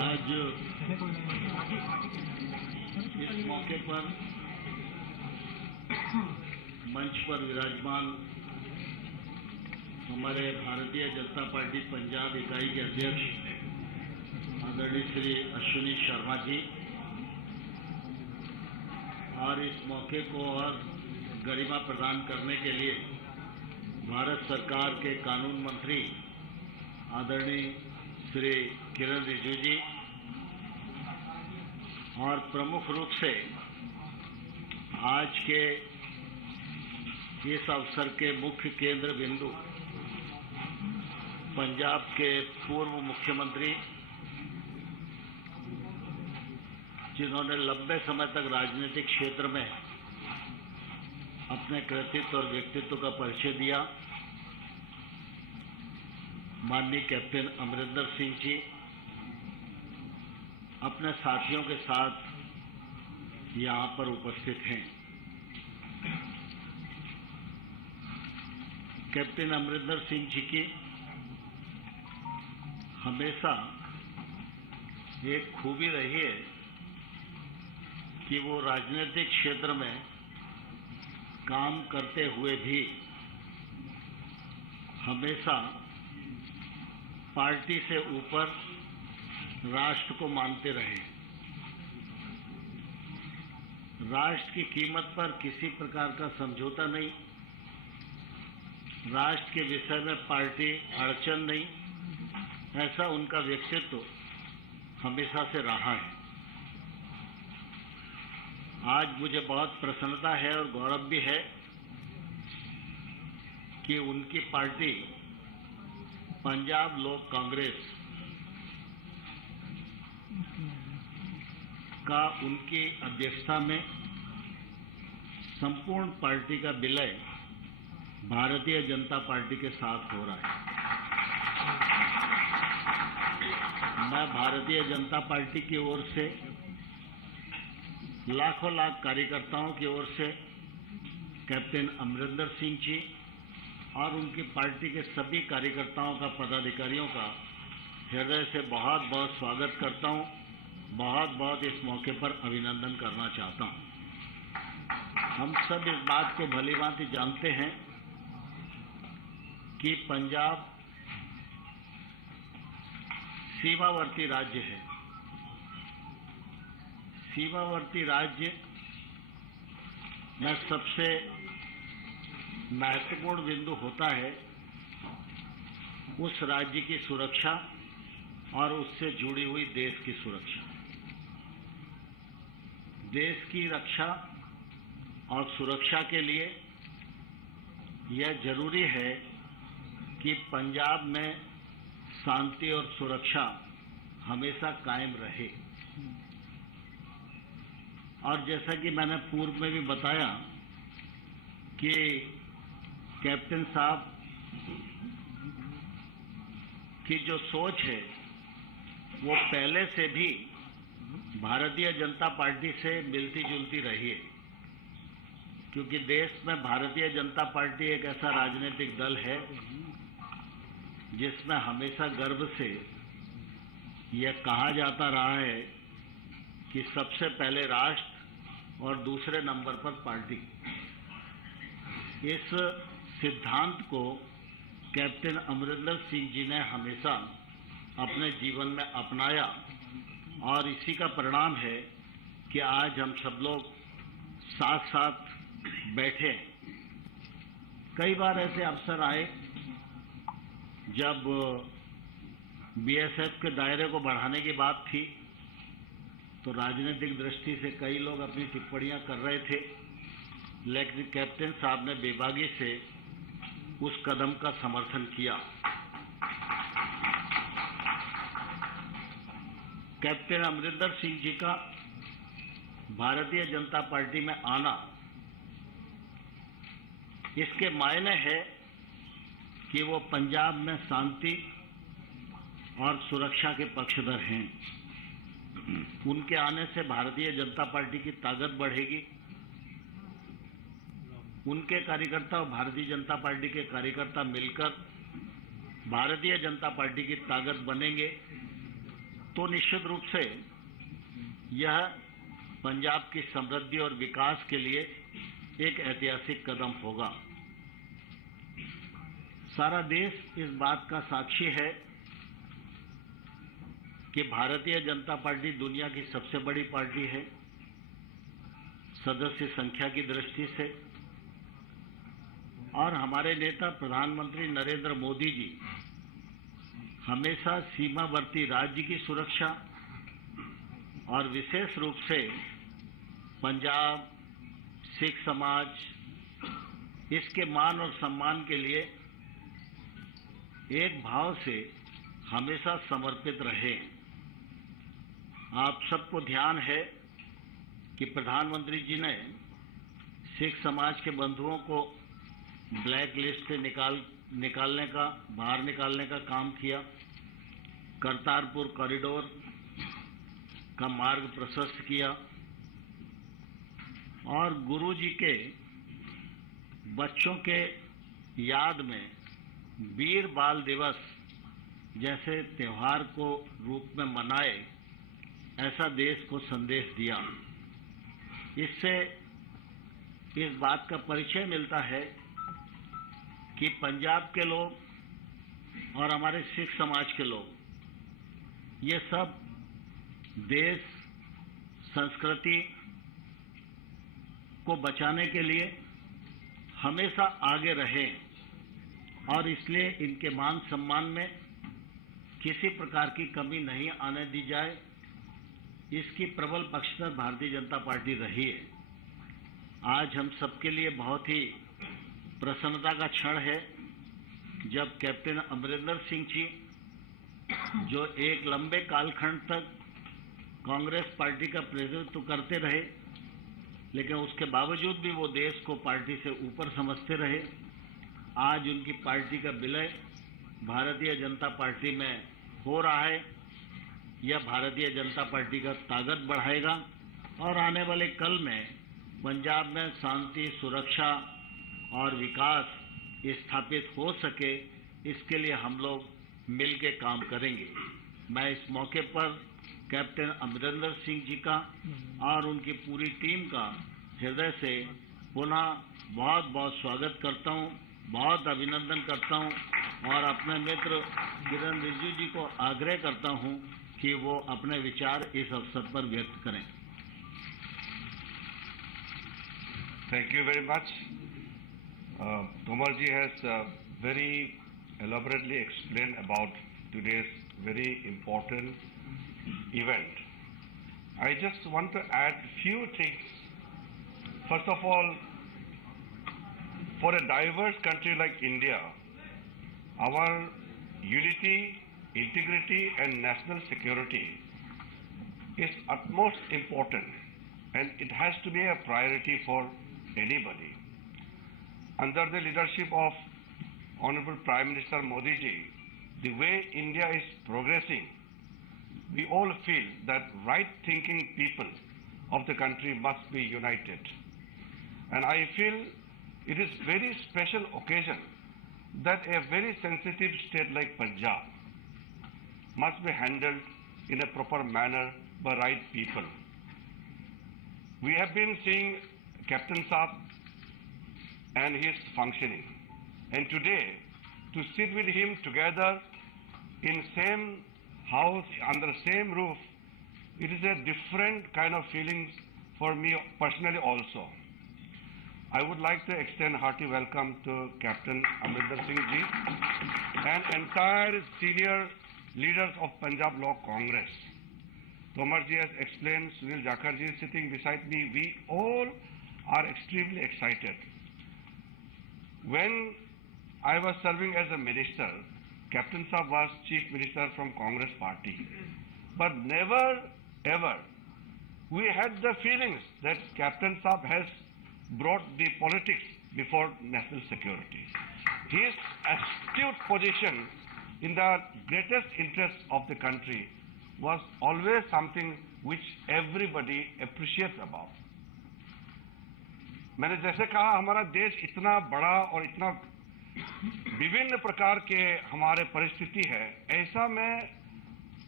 आज इस मौके पर मंच पर विराजमान हमारे भारतीय जनता पार्टी पंजाब इकाई के अध्यक्ष आदरणीय श्री अश्विनी शर्मा जी और इस मौके को और गरिमा प्रदान करने के लिए भारत सरकार के कानून मंत्री आदरणीय श्री किरण रिजिजू जी और प्रमुख रूप से आज के इस अवसर के मुख्य केंद्र बिंदु पंजाब के पूर्व मुख्यमंत्री जिन्होंने लंबे समय तक राजनीतिक क्षेत्र में अपने कृतित्व और व्यक्तित्व का परिचय दिया, माननीय कैप्टन अमरिंदर सिंह जी अपने साथियों के साथ यहाँ पर उपस्थित हैं। कैप्टन अमरिंदर सिंह जी की हमेशा एक खूबी रही है कि वो राजनीतिक क्षेत्र में काम करते हुए भी हमेशा पार्टी से ऊपर राष्ट्र को मानते रहे। राष्ट्र की कीमत पर किसी प्रकार का समझौता नहीं, राष्ट्र के विषय में पार्टी अड़चन नहीं, ऐसा उनका व्यक्तित्व हमेशा से रहा है। आज मुझे बहुत प्रसन्नता है और गौरव भी है कि उनकी पार्टी पंजाब लोक कांग्रेस का उनकी अध्यक्षता में संपूर्ण पार्टी का विलय भारतीय जनता पार्टी के साथ हो रहा है। मैं भारतीय जनता पार्टी की ओर से लाखों लाख कार्यकर्ताओं की ओर से कैप्टन अमरिंदर सिंह जी और उनकी पार्टी के सभी कार्यकर्ताओं का, पदाधिकारियों का हृदय से बहुत बहुत स्वागत करता हूं, बहुत बहुत इस मौके पर अभिनंदन करना चाहता हूं। हम सब इस बात को भलीभांति जानते हैं कि पंजाब सीमावर्ती राज्य है। सीमावर्ती राज्य में सबसे महत्वपूर्ण बिंदु होता है उस राज्य की सुरक्षा और उससे जुड़ी हुई देश की सुरक्षा। देश की रक्षा और सुरक्षा के लिए यह जरूरी है कि पंजाब में शांति और सुरक्षा हमेशा कायम रहे। और जैसा कि मैंने पूर्व में भी बताया कि कैप्टन साहब की जो सोच है वो पहले से भी भारतीय जनता पार्टी से मिलती जुलती रही है, क्योंकि देश में भारतीय जनता पार्टी एक ऐसा राजनीतिक दल है जिसमें हमेशा गर्व से यह कहा जाता रहा है कि सबसे पहले राष्ट्र और दूसरे नंबर पर पार्टी। इस सिद्धांत को कैप्टन अमरिंदर सिंह जी ने हमेशा अपने जीवन में अपनाया और इसी का परिणाम है कि आज हम सब लोग साथ साथ बैठे हैं। कई बार ऐसे अवसर आए जब बीएसएफ के दायरे को बढ़ाने की बात थी, तो राजनीतिक दृष्टि से कई लोग अपनी टिप्पणियां कर रहे थे, लेकिन कैप्टन साहब ने बेबागी से उस कदम का समर्थन किया। कैप्टन अमरिंदर सिंह जी का भारतीय जनता पार्टी में आना, इसके मायने है कि वो पंजाब में शांति और सुरक्षा के पक्षधर हैं। उनके आने से भारतीय जनता पार्टी की ताकत बढ़ेगी। उनके कार्यकर्ता और भारतीय जनता पार्टी के कार्यकर्ता मिलकर भारतीय जनता पार्टी की ताकत बनेंगे तो निश्चित रूप से यह पंजाब की समृद्धि और विकास के लिए एक ऐतिहासिक कदम होगा। सारा देश इस बात का साक्षी है कि भारतीय जनता पार्टी दुनिया की सबसे बड़ी पार्टी है सदस्य संख्या की दृष्टि से, और हमारे नेता प्रधानमंत्री नरेंद्र मोदी जी हमेशा सीमावर्ती राज्य की सुरक्षा और विशेष रूप से पंजाब, सिख समाज, इसके मान और सम्मान के लिए एक भाव से हमेशा समर्पित रहे। आप सबको ध्यान है कि प्रधानमंत्री जी ने सिख समाज के बंधुओं को ब्लैक लिस्ट से बाहर निकालने का काम किया, करतारपुर कॉरिडोर का मार्ग प्रशस्त किया और गुरु जी के बच्चों के याद में वीर बाल दिवस जैसे त्योहार को रूप में मनाए, ऐसा देश को संदेश दिया। इससे इस बात का परिचय मिलता है कि पंजाब के लोग और हमारे सिख समाज के लोग, ये सब देश संस्कृति को बचाने के लिए हमेशा आगे रहे और इसलिए इनके मान सम्मान में किसी प्रकार की कमी नहीं आने दी जाए, इसकी प्रबल पक्षधर भारतीय जनता पार्टी रही है। आज हम सबके लिए बहुत ही प्रसन्नता का क्षण है जब कैप्टन अमरिंदर सिंह जी, जो एक लंबे कालखंड तक कांग्रेस पार्टी का प्रतिनिधित्व करते रहे, लेकिन उसके बावजूद भी वो देश को पार्टी से ऊपर समझते रहे, आज उनकी पार्टी का विलय भारतीय जनता पार्टी में हो रहा है। यह भारतीय जनता पार्टी का ताकत बढ़ाएगा और आने वाले कल में पंजाब में शांति, सुरक्षा और विकास स्थापित हो सके, इसके लिए हम लोग मिल के काम करेंगे। मैं इस मौके पर कैप्टन अमरिंदर सिंह जी का और उनकी पूरी टीम का हृदय से पुनः बहुत बहुत स्वागत करता हूं, बहुत अभिनंदन करता हूं और अपने मित्र किरण रिजिजू जी को आग्रह करता हूं कि वो अपने विचार इस अवसर पर व्यक्त करें। Thank you very much. Tomar ji has very elaborately explained about today's very important event. I just want to add few things. First of all, for a diverse country like India, our unity, integrity and national security is utmost important, and it has to be a priority for anybody. Under the leadership of Honorable Prime Minister Modi ji, the way India is progressing, we all feel that right-thinking people of the country must be united. And I feel it is very special occasion that a very sensitive state like Punjab must be handled in a proper manner by right people. We have been seeing Captain Saab and his functioning. And today, to sit with him together in same house, under same roof, it is a different kind of feelings for me personally also. I would like to extend hearty welcome to Captain Amrinder Singh ji and entire senior leaders of Punjab Law Congress. Tomar ji has explained, Sunil Jakhar ji is sitting beside me. We all are extremely excited. When I was serving as a minister, Captain Saab was Chief Minister from Congress Party. But never ever we had the feelings that Captain Saab has brought the politics before national security. His astute position in the greatest interest of the country was always something which everybody appreciates about. मैंने जैसे कहा, हमारा देश इतना बड़ा और इतना विभिन्न प्रकार के हमारे परिस्थिति है, ऐसा में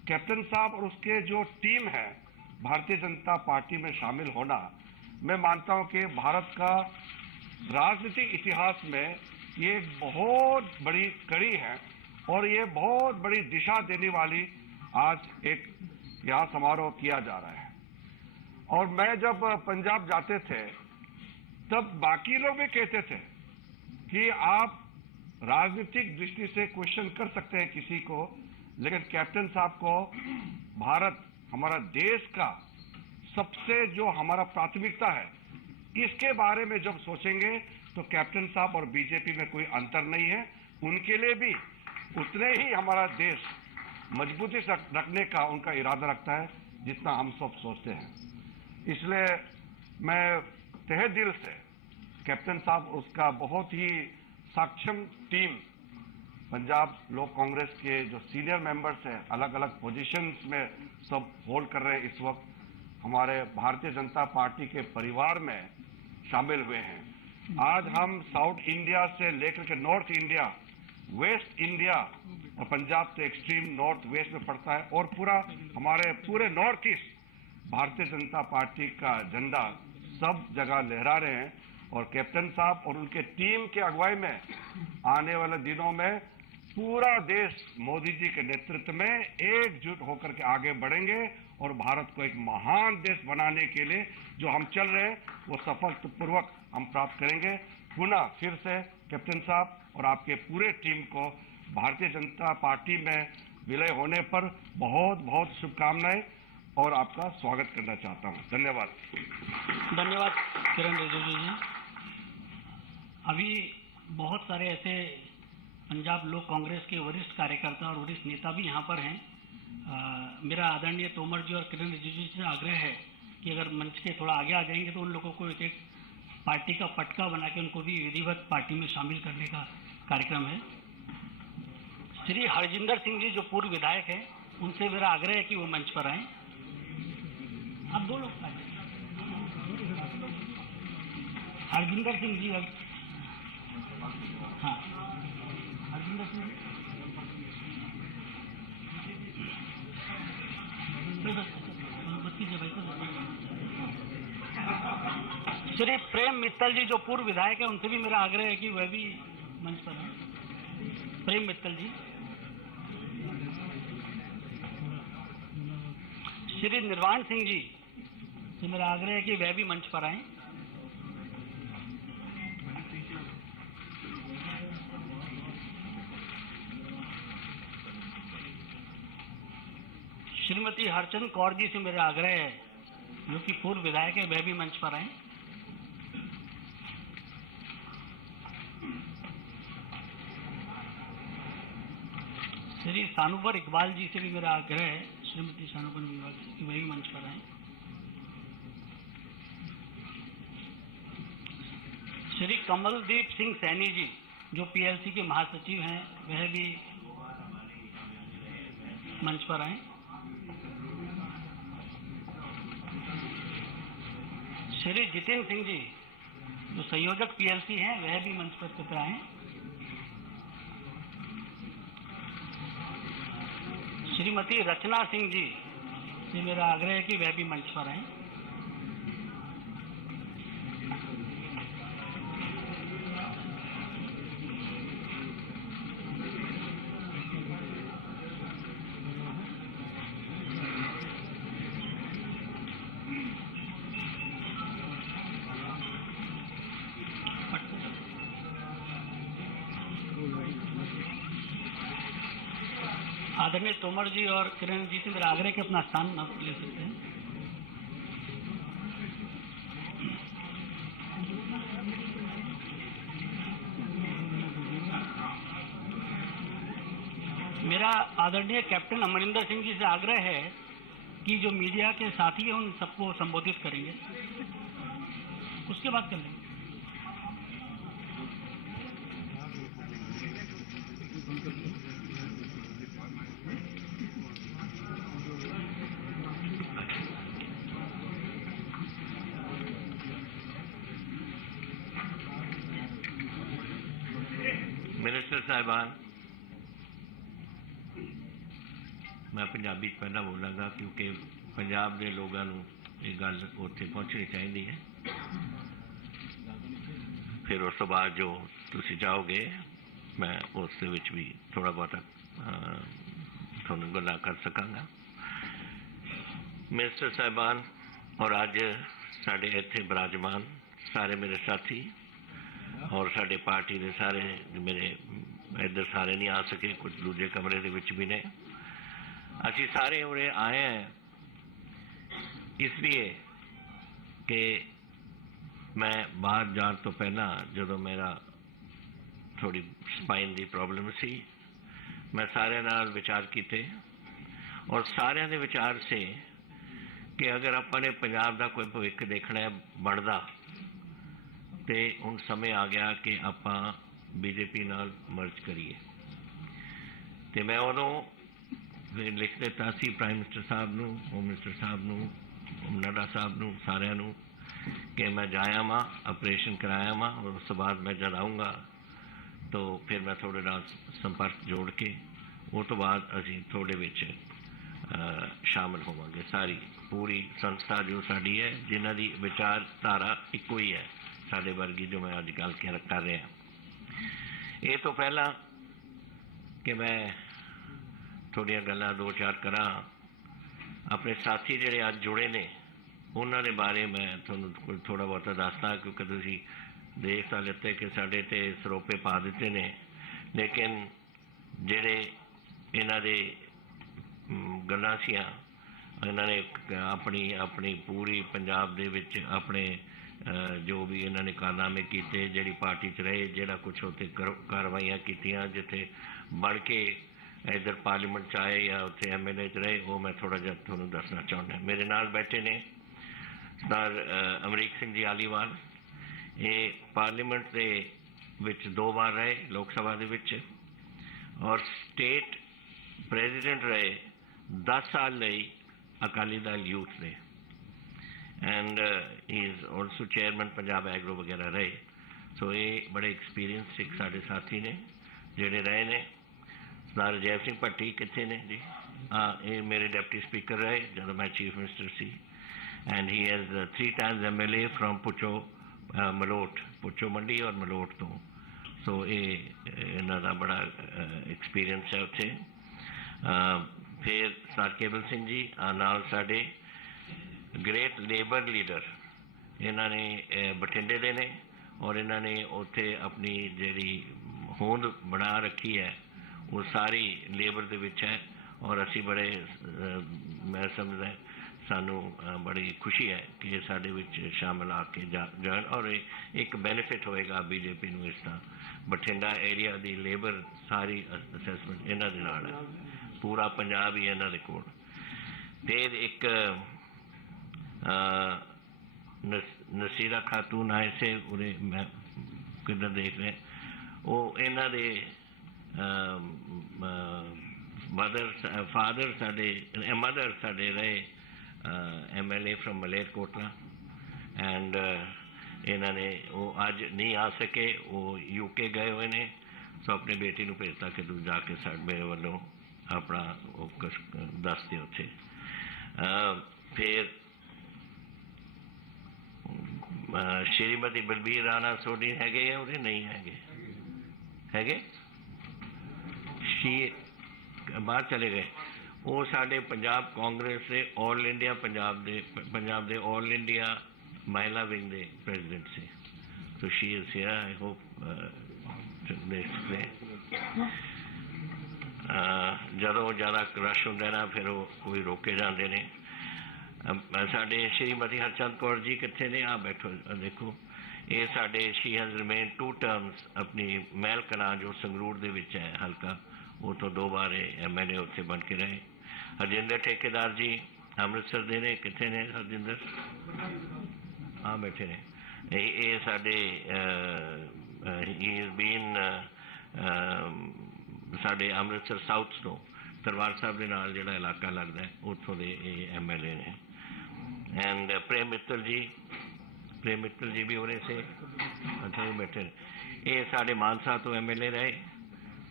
कैप्टन साहब और उसके जो टीम है भारतीय जनता पार्टी में शामिल होना, मैं मानता हूं कि भारत का राजनीतिक इतिहास में ये एक बहुत बड़ी कड़ी है और ये बहुत बड़ी दिशा देने वाली आज एक यहाँ समारोह किया जा रहा है। और मैं जब पंजाब जाते थे तब बाकी लोग भी कहते थे कि आप राजनीतिक दृष्टि से क्वेश्चन कर सकते हैं किसी को, लेकिन कैप्टन साहब को भारत, हमारा देश का सबसे जो हमारा प्राथमिकता है, इसके बारे में जब सोचेंगे तो कैप्टन साहब और बीजेपी में कोई अंतर नहीं है। उनके लिए भी उतने ही हमारा देश मजबूती से रखने का उनका इरादा रखता है जितना हम सब सोचते हैं। इसलिए मैं तहे दिल से कैप्टन साहब, उसका बहुत ही सक्षम टीम, पंजाब लोक कांग्रेस के जो सीनियर मेंबर्स हैं, अलग अलग पोजीशंस में सब होल्ड कर रहे हैं, इस वक्त हमारे भारतीय जनता पार्टी के परिवार में शामिल हुए हैं। आज हम साउथ इंडिया से लेकर के नॉर्थ इंडिया, वेस्ट इंडिया और पंजाब से एक्सट्रीम नॉर्थ वेस्ट में पड़ता है और पूरा हमारे पूरे north east Bharatiya Janata party का झंडा सब जगह लहरा रहे हैं। और कैप्टन साहब और उनके टीम के अगुवाई में आने वाले दिनों में पूरा देश मोदी जी के नेतृत्व में एकजुट होकर के आगे बढ़ेंगे और भारत को एक महान देश बनाने के लिए जो हम चल रहे हैं वो सफलतापूर्वक हम प्राप्त करेंगे। पुनः फिर से कैप्टन साहब और आपके पूरे टीम को भारतीय जनता पार्टी में विलय होने पर बहुत बहुत शुभकामनाएं और आपका स्वागत करना चाहता हूं। धन्यवाद। धन्यवाद किरण रिजिजू जी। अभी बहुत सारे ऐसे पंजाब लोक कांग्रेस के वरिष्ठ कार्यकर्ता और वरिष्ठ नेता भी यहाँ पर हैं। मेरा आदरणीय तोमर जी और किरण रिजिजू जी से आग्रह है कि अगर मंच के थोड़ा आगे आ जाएंगे तो उन लोगों को एक एक पार्टी का पटका बना के उनको भी विधिवत पार्टी में शामिल करने का कार्यक्रम है। श्री हरजिंदर सिंह जी जो पूर्व विधायक हैं, उनसे मेरा आग्रह है कि वो मंच पर आएं। आप दो लोग आए। हरजिंदर सिंह जी, हाँ हरजिंदर सिंह श्री प्रेम मित्तल जी जो पूर्व विधायक है, उनसे भी मेरा आग्रह है कि वह भी मंच पर हैं। प्रेम मित्तल जी। श्री निर्वाण सिंह जी से मेरा आग्रह है कि वह भी मंच पर आए। श्रीमती हरचंद कौर जी से मेरा आग्रह है, जो कि पूर्व विधायक है, वह भी मंच पर आए। श्री सानुबर इकबाल जी से भी मेरा आग्रह है, श्रीमती सानुबर इकबाल जी वह भी मंच पर आए। श्री कमलदीप सिंह सैनी जी जो पीएलसी के महासचिव हैं, वह भी मंच पर आए। श्री जितेंद्र सिंह जी जो संयोजक पीएलसी हैं, वह भी मंच पर कृपया आए। श्रीमती रचना सिंह जी से मेरा आग्रह है कि वह भी मंच पर आए। आदरणीय तोमर जी और किरण जी से मेरा आग्रह कि अपना स्थान ले सकते हैं। मेरा आदरणीय कैप्टन अमरिंदर सिंह जी से आग्रह है कि जो मीडिया के साथी हैं उन सबको संबोधित करेंगे, उसके बाद कर लेंगे। मिनिस्टर साहिबान, मैं पंजाबी पहला बोलांगा क्योंकि पंजाब के लोगों को ये गल उत्थे पहुँचनी चाहिए है। फिर उस तो बाद जो तुसी चाहोगे मैं उस भी थोड़ा बहुत थोड़ा गल्लां कर सकांगा। मिनिस्टर साहबान और अज साढ़े इत्थे विराजमान सारे मेरे साथी और साढ़े पार्टी के सारे मेरे इधर सारे नहीं आ सके, कुछ दूजे कमरे के विच भी ने। असी सारे उरे आए हैं इसलिए कि मैं बाहर जाने तो पहला जो मेरा थोड़ी स्पाइन की प्रॉब्लम सी, मैं सारे नाल विचार किए और सारे के विचार से कि अगर अपने पंजाब का कोई भविष्य देखना है बनता तो हुण समय आ गया कि आप बीजेपी नाल मर्ज करिए। तो मैं उदों लिख दिता सी प्राइम मिनिस्टर साहब नूं, होम मिनिस्टर साहब नूं, नड्डा साहब नूं, सारिਆਂ नूं कि मैं जाया वहाँ ऑपरेशन कराया वहाँ और उस बाद मैं जब आऊँगा तो फिर मैं थोड़े नाल संपर्क जोड़ के वो तो बाद असी थोड़े विच शामिल होवांगे। सारी पूरी संस्था जो साड़ी है जिन्हां दी विचारधारा इक्को ही है साडे वर्गी जो मैं अज गल कर रहा। ये तो पहला कि मैं थोड़िया गल्लां दो चार करा अपने साथी जिहड़े अज जुड़े ने उन्होंने बारे मैं थोड़ा थोड़ा बहुत दसदा क्योंकि तुसीं देख तो लेते कि साढ़े ते सरोपे पा दिते ने, लेकिन जिहड़े इन्हां दे गल्लां सियां इन्होंने अपनी अपनी पूरी पंजाब दे विच अपने जो भी इन्होंने कारनामे किए, जिहड़ी पार्टी च रहे, जिहड़ा कुछ उत्थे कार्रवाइयां कीतियां, जिथे बन के इधर पार्लीमेंट च आए या उत्थे MLA च रहे, वो मैं थोड़ा जिहा तुहानूं दसना चाहुंदा। मेरे नाल बैठे ने सर अमरीक सिंह जी आलीवाल, ये पार्लीमेंट के विच 2 बार रहे लोक सभा दे विच और स्टेट प्रेजिडेंट रहे 10 साल लई अकाली दल यूथ ने and he is also chairman Punjab agro वगैरह रहे। सो ये बड़े एक्सपीरियंस एक साढ़े साथी ने जिहड़े रहे ने। सरदार अजैब सिंह भट्टी कितने ने जी? हाँ, ये मेरे डिप्टी स्पीकर रहे जब मैं chief minister C and he has 3 times MLA from पुचो Malout, पुचो मंडी और मलोट तो। सो ये इन्हां दा बड़ा एक्सपीरियंस है उत्थे। फिर सर केबल सिंह जी नाल साडे ग्रेट लेबर लीडर, इन्होंने बठिंडे दे ने और इन्होंने उत्थे अपनी जिहड़ी होंद बना रखी है वो सारी लेबर दे विच है और असी बड़े मैं समझदा सानू बड़ी खुशी है कि ये साडे विच शामिल आके जान और एक बेनिफिट होएगा बीजेपी नूं। इसका बठिंडा एरिया दी लेबर सारी असैसमेंट इन्हां दे नाल है, पूरा पंजाब ही इन्हां दे कोल। फिर एक नसीरा खातून आए से उरे मैं किधर देख रहे वो इन्हां दे फादर साडे मदर साडे रहे MLA फ्रॉम मलेरकोटला एंड इन्होंने वो अज नहीं आ सके, वो UK गए हुए ने। सो अपनी बेटी नूं भेजता कि तू जाके मेरे वालों अपना वो दस दे उत्थे। फिर श्रीमती बलबीर राणा सोनी हैगे या उरे नहीं हैगे शी बाहर चले गए। वो साडे पंजाब कांग्रेस से all India Punjab they all India महिला विंग दे प्रेजिडेंट से। तो she is here, I hope जदों ज़्यादा रश होंदा ना फिर वो कोई रोके जाते ने। साडे श्रीमती हरचंद कौर जी कितने ने? आ बैठो देखो, ये साडे शी हैज़ रिमेन 2 terms अपनी महल कलां जो संगरूर दे विच है हल्का, वो तो 2 बार MLA उत्थे बन के रहे। हरजिंदर ठेकेदार जी अमृतसर दे ने, कितने ने हरजिंदर? हाँ बैठे ने। ये साडे ही इज़ बीन साडे अमृतसर साउथ तो दरबार साहब के नाल जिहड़ा इलाका लगता है उत्थों दे MLA ने। एंड प्रेम मित्तल जी भी उरे से, अच्छा वो बैठे। ये साडे मानसा तो MLA रहे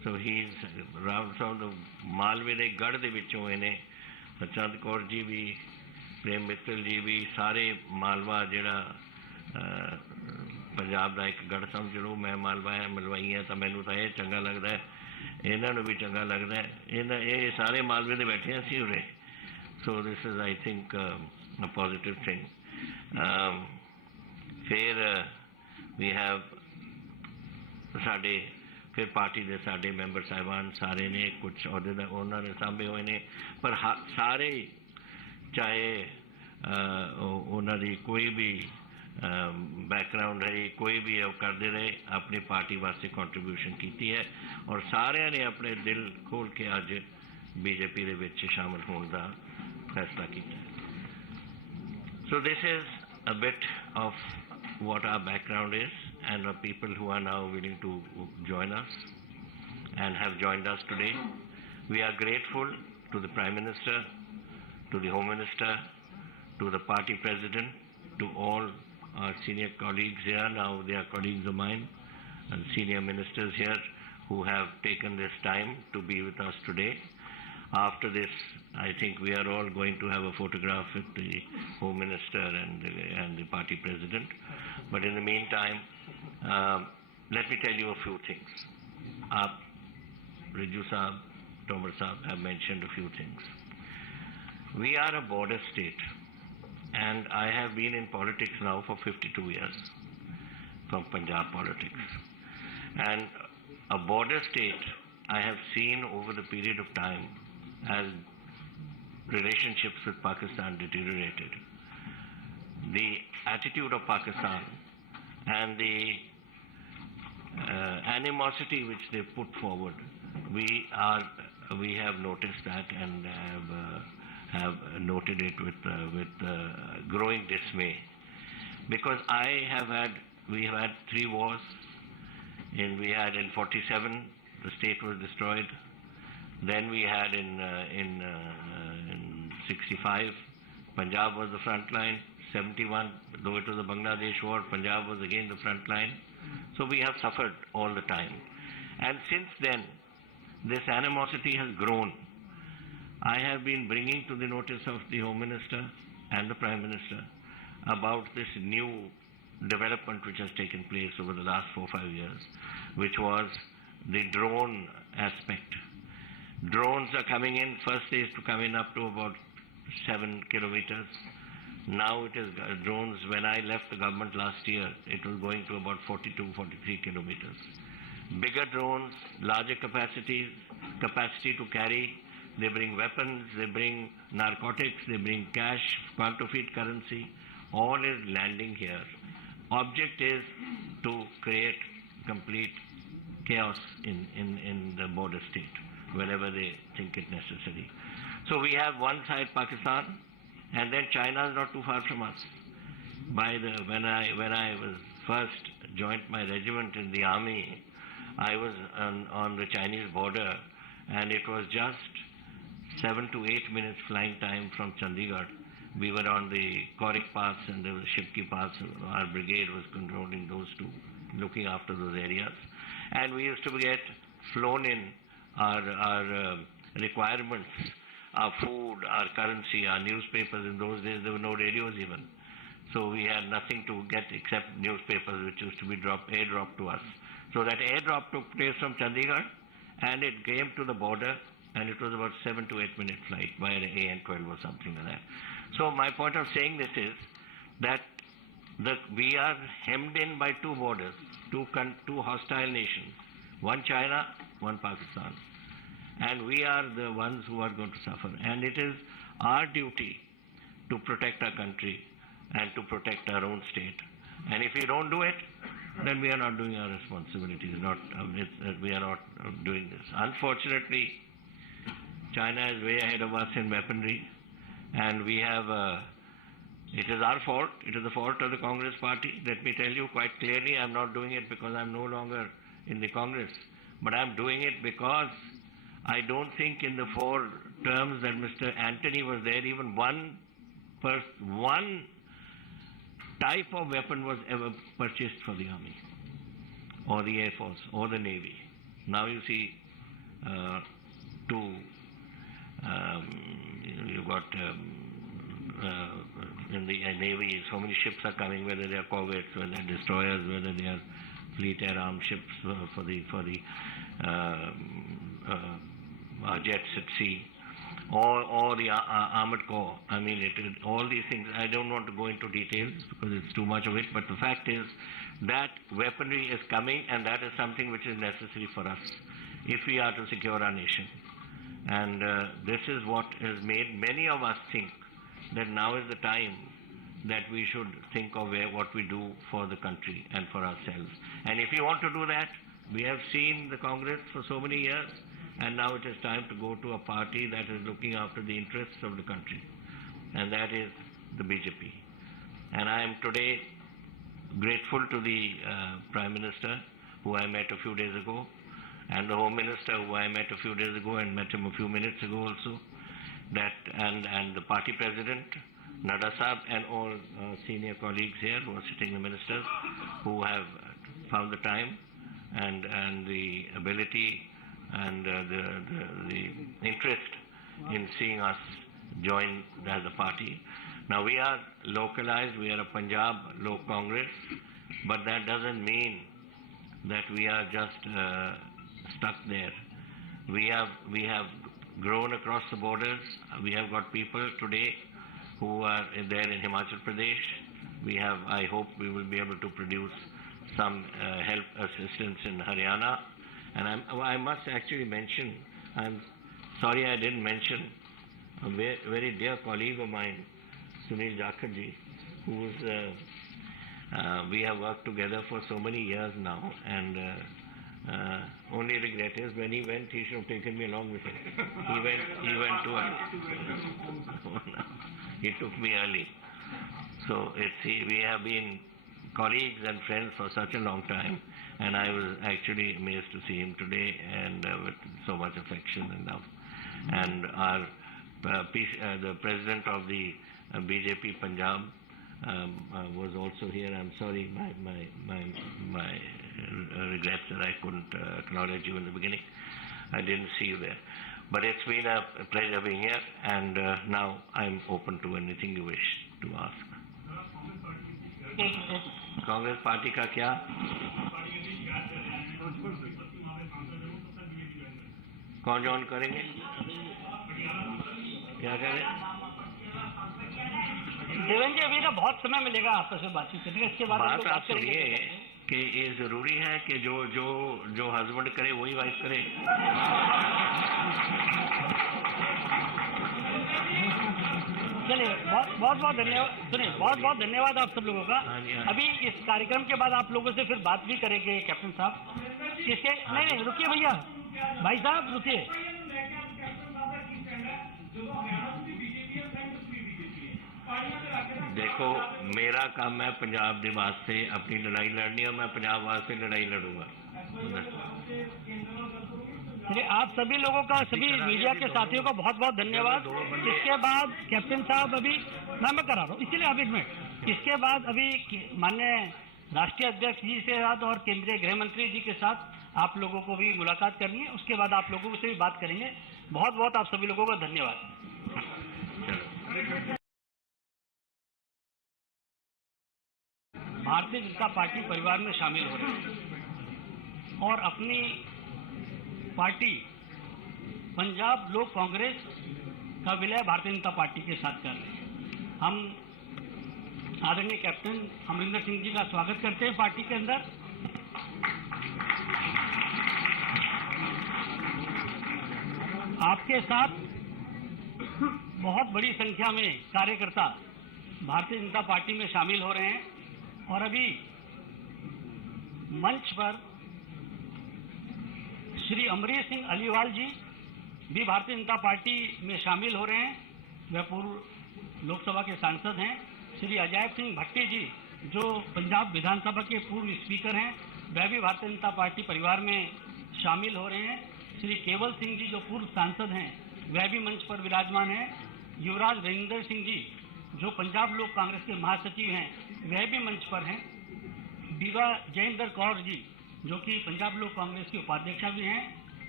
So he's around from the Malwe ਦੇ ਗੜ ਦੇ ਵਿੱਚੋਂ ਇਹਨੇ ਚੰਦ ਕੌਰ ਜੀ ਵੀ ਪ੍ਰੇਮ ਮਿੱਤਲ ਜੀ ਵੀ ਸਾਰੇ ਮਾਲਵਾ ਜਿਹੜਾ ਪੰਜਾਬ ਦਾ ਇੱਕ ਗੜ ਸਮਝ ਲਓ ਮੈਂ ਮਾਲਵਾ ਮਲਵਾਈ ਹਾਂ ਤਾਂ ਮੈਨੂੰ ਤਾਂ ਇਹ ਚੰਗਾ ਲੱਗਦਾ ਹੈ ਇਹਨਾਂ ਨੂੰ ਵੀ ਚੰਗਾ ਲੱਗਦਾ ਹੈ ਇਹ ਸਾਰੇ ਮਾਲਵੇ ਦੇ ਬੈਠੇ ਅਸੀਂ ਉਰੇ ਸੋ this is I think a positive thing. ਫਿਰ we have ਸਾਡੇ ਫਿਰ ਪਾਰਟੀ ਦੇ ਸਾਡੇ ਮੈਂਬਰ ਸਾਹਿਬਾਨ ਸਾਰੇ ਨੇ ਕੁਛ ਅਹੁਦੇ ਦਾ ਉਹਨਾਂ ਨੇ ਸਾਂਭੇ ਹੋਏ ਨੇ ਪਰ ਸਾਰੇ ਚਾਹੇ ਉਹਨਾਂ ਦੀ ਕੋਈ ਵੀ ਬੈਕਗਰਾਉਂਡ ਰਹੇ ਕੋਈ ਵੀ ਉਹ ਕਰਦੇ ਰਹੇ ਆਪਣੀ ਪਾਰਟੀ ਵਾਸਤੇ ਕੰਟਰੀਬਿਊਸ਼ਨ ਕੀਤੀ ਹੈ ਔਰ ਸਾਰਿਆਂ ਨੇ ਆਪਣੇ ਦਿਲ ਖੋਲ੍ਹ ਕੇ ਅੱਜ ਬੀਜੇਪੀ ਦੇ ਵਿੱਚ ਸ਼ਾਮਲ ਹੋਣ ਦਾ ਫੈਸਲਾ ਕੀਤਾ ਹੈ So this is a bit of what our background is and the people who are now willing to join us and have joined us today. We are grateful to the Prime Minister, to the Home Minister, to the party president, to all our senior colleagues here. Now they are colleagues of mine and senior ministers here who have taken this time to be with us today. After this, I think we are all going to have a photograph with the Home Minister and the party president. But in the meantime, let me tell you a few things. Riju Saab, Tomar Saab have mentioned a few things. We are a border state, and I have been in politics now for 52 years, from Punjab politics. And a border state, I have seen over the period of time as relationships with Pakistan deteriorated. The attitude of Pakistan and the animosity which they put forward, we have noticed that and have noted it with growing dismay. Because we have had 3 wars. We had in 47, the state was destroyed. Then we had in 65, Punjab was the front line. 71, though it was a Bangladesh war, Punjab was again the front line. So we have suffered all the time. And since then, this animosity has grown. I have been bringing to the notice of the Home Minister and the Prime Minister about this new development which has taken place over the last 4-5 years, which was the drone aspect. Drones are coming in. First they used to come in up to about 7 kilometers. Now it is drones. When I left the government last year, it was going to about 42-43 kilometers. Bigger drones, larger capacity to carry. They bring weapons, they bring narcotics, they bring cash, counterfeit currency. All is landing here. Object is to create complete chaos in the border state whenever they think it necessary. So we have one side Pakistan, and then China is not too far from us. When I was first joined my regiment in the army, I was on the Chinese border, and it was just 7 to 8 minutes flying time from Chandigarh. We were on the Korik Pass and the Shipki Pass. Our brigade was controlling those two, looking after those areas. And we used to get flown in our requirements, our food, our currency, our newspapers. In those days, there were no radios even. So we had nothing to get except newspapers, which used to be airdropped to us. So that airdrop took place from Chandigarh, and it came to the border, and it was about 7 to 8 minute flight by an AN-12 or something like that. So my point of saying this is that we are hemmed in by 2 borders, 2 hostile nations. One China, one Pakistan. And we are the ones who are going to suffer. And it is our duty to protect our country and to protect our own state. And if we don't do it, then we are not doing our responsibilities. We are not doing this. Unfortunately, China is way ahead of us in weaponry. And we have it is our fault. It is the fault of the Congress party. Let me tell you quite clearly, I am not doing it because I am no longer in the Congress, but I am doing it because I don't think in the 4 terms that Mr. Antony was there, even one type of weapon was ever purchased for the Army or the Air Force or the Navy. Now you see you got in the Navy, so many ships are coming, whether they are corvettes, whether they are destroyers, whether they are fleet air armed ships for the jets at sea, or the armored corps. I mean, all these things. I don't want to go into details because it's too much of it. But the fact is that weaponry is coming, and that is something which is necessary for us if we are to secure our nation. And this is what has made many of us think that now is the time that we should think of what we do for the country and for ourselves. And if you want to do that, we have seen the Congress for so many years, and now it is time to go to a party that is looking after the interests of the country, and that is the BJP. And I am today grateful to the Prime Minister, who I met a few days ago, and the Home Minister, who I met a few days ago and met him a few minutes ago also, and the party president, Nadda Sahab, and all senior colleagues here who are sitting, the ministers, who have found the time and the ability and the interest in seeing us join as a party. Now we are localized, we are a Punjab Lok Congress, but that doesn't mean that we are just stuck there. We have grown across the borders. We have got people today who are there in Himachal Pradesh. I hope we will be able to produce some help assistance in Haryana. And I must actually mention, I'm sorry I didn't mention a very dear colleague of mine, Sunil Jakharji, we have worked together for so many years now, and only regret is when he went, he should have taken me along with him. He went to he took me early. So we have been colleagues and friends for such a long time, and I was actually amazed to see him today, and with so much affection and love. And our the president of the BJP Punjab was also here. I'm sorry, my regrets that I couldn't acknowledge you in the beginning. I didn't see you there. But it's been a pleasure being here, and now I'm open to anything you wish to ask. Congress party का क्या? कौन join करेंगे? क्या कह रहे? देवेंद्र जी, अभी ना बहुत समय मिलेगा आपस में बातचीत करने का। इसके बाद बात आप सुनिए कि ये जरूरी है कि जो हस्बैंड करे वही वाइफ करे। चलिए, बहुत धन्यवाद। सुनिए, बहुत धन्यवाद आप सब लोगों का। अभी इस कार्यक्रम के बाद आप लोगों से फिर बात भी करेंगे कैप्टन साहब। इसके नहीं रुकिए भैया, भाई साहब रुकिए। देखो, मेरा काम है पंजाब के वास्ते अपनी लड़ाई लड़नी है, मैं पंजाब वास्ते लड़ाई लड़ूंगा। चलिए, आप सभी लोगों का, सभी मीडिया के साथियों का बहुत धन्यवाद। इसके बाद कैप्टन साहब, अभी मैं करा रहा हूँ, इसीलिए आप एक मिनट। इसके बाद अभी माननीय राष्ट्रीय अध्यक्ष जी से साथ और केंद्रीय गृह मंत्री जी के साथ आप लोगों को भी मुलाकात करनी है। उसके बाद आप लोगों से भी बात करेंगे। बहुत आप सभी लोगों का धन्यवाद। भारतीय जनता पार्टी परिवार में शामिल हो रहे हैं और अपनी पार्टी पंजाब लोक कांग्रेस का विलय भारतीय जनता पार्टी के साथ कर रहे हैं। हम आदरणीय कैप्टन अमरिंदर सिंह जी का स्वागत करते हैं पार्टी के अंदर। आपके साथ बहुत बड़ी संख्या में कार्यकर्ता भारतीय जनता पार्टी में शामिल हो रहे हैं और अभी मंच पर श्री अमरीश सिंह अलीवाल जी भी भारतीय जनता पार्टी में शामिल हो रहे हैं। वह पूर्व लोकसभा के सांसद हैं। श्री अजय सिंह भट्टी जी जो पंजाब विधानसभा के पूर्व स्पीकर हैं, वह भी भारतीय जनता पार्टी परिवार में शामिल हो रहे हैं। श्री केवल सिंह जी जो पूर्व सांसद हैं, वह भी मंच पर विराजमान हैं। युवराज रविंदर सिंह जी जो पंजाब लोक कांग्रेस के महासचिव हैं, वह भी मंच पर हैं। बीवा जयेंद्र कौर जी जो कि पंजाब लोक कांग्रेस की उपाध्यक्षा भी हैं,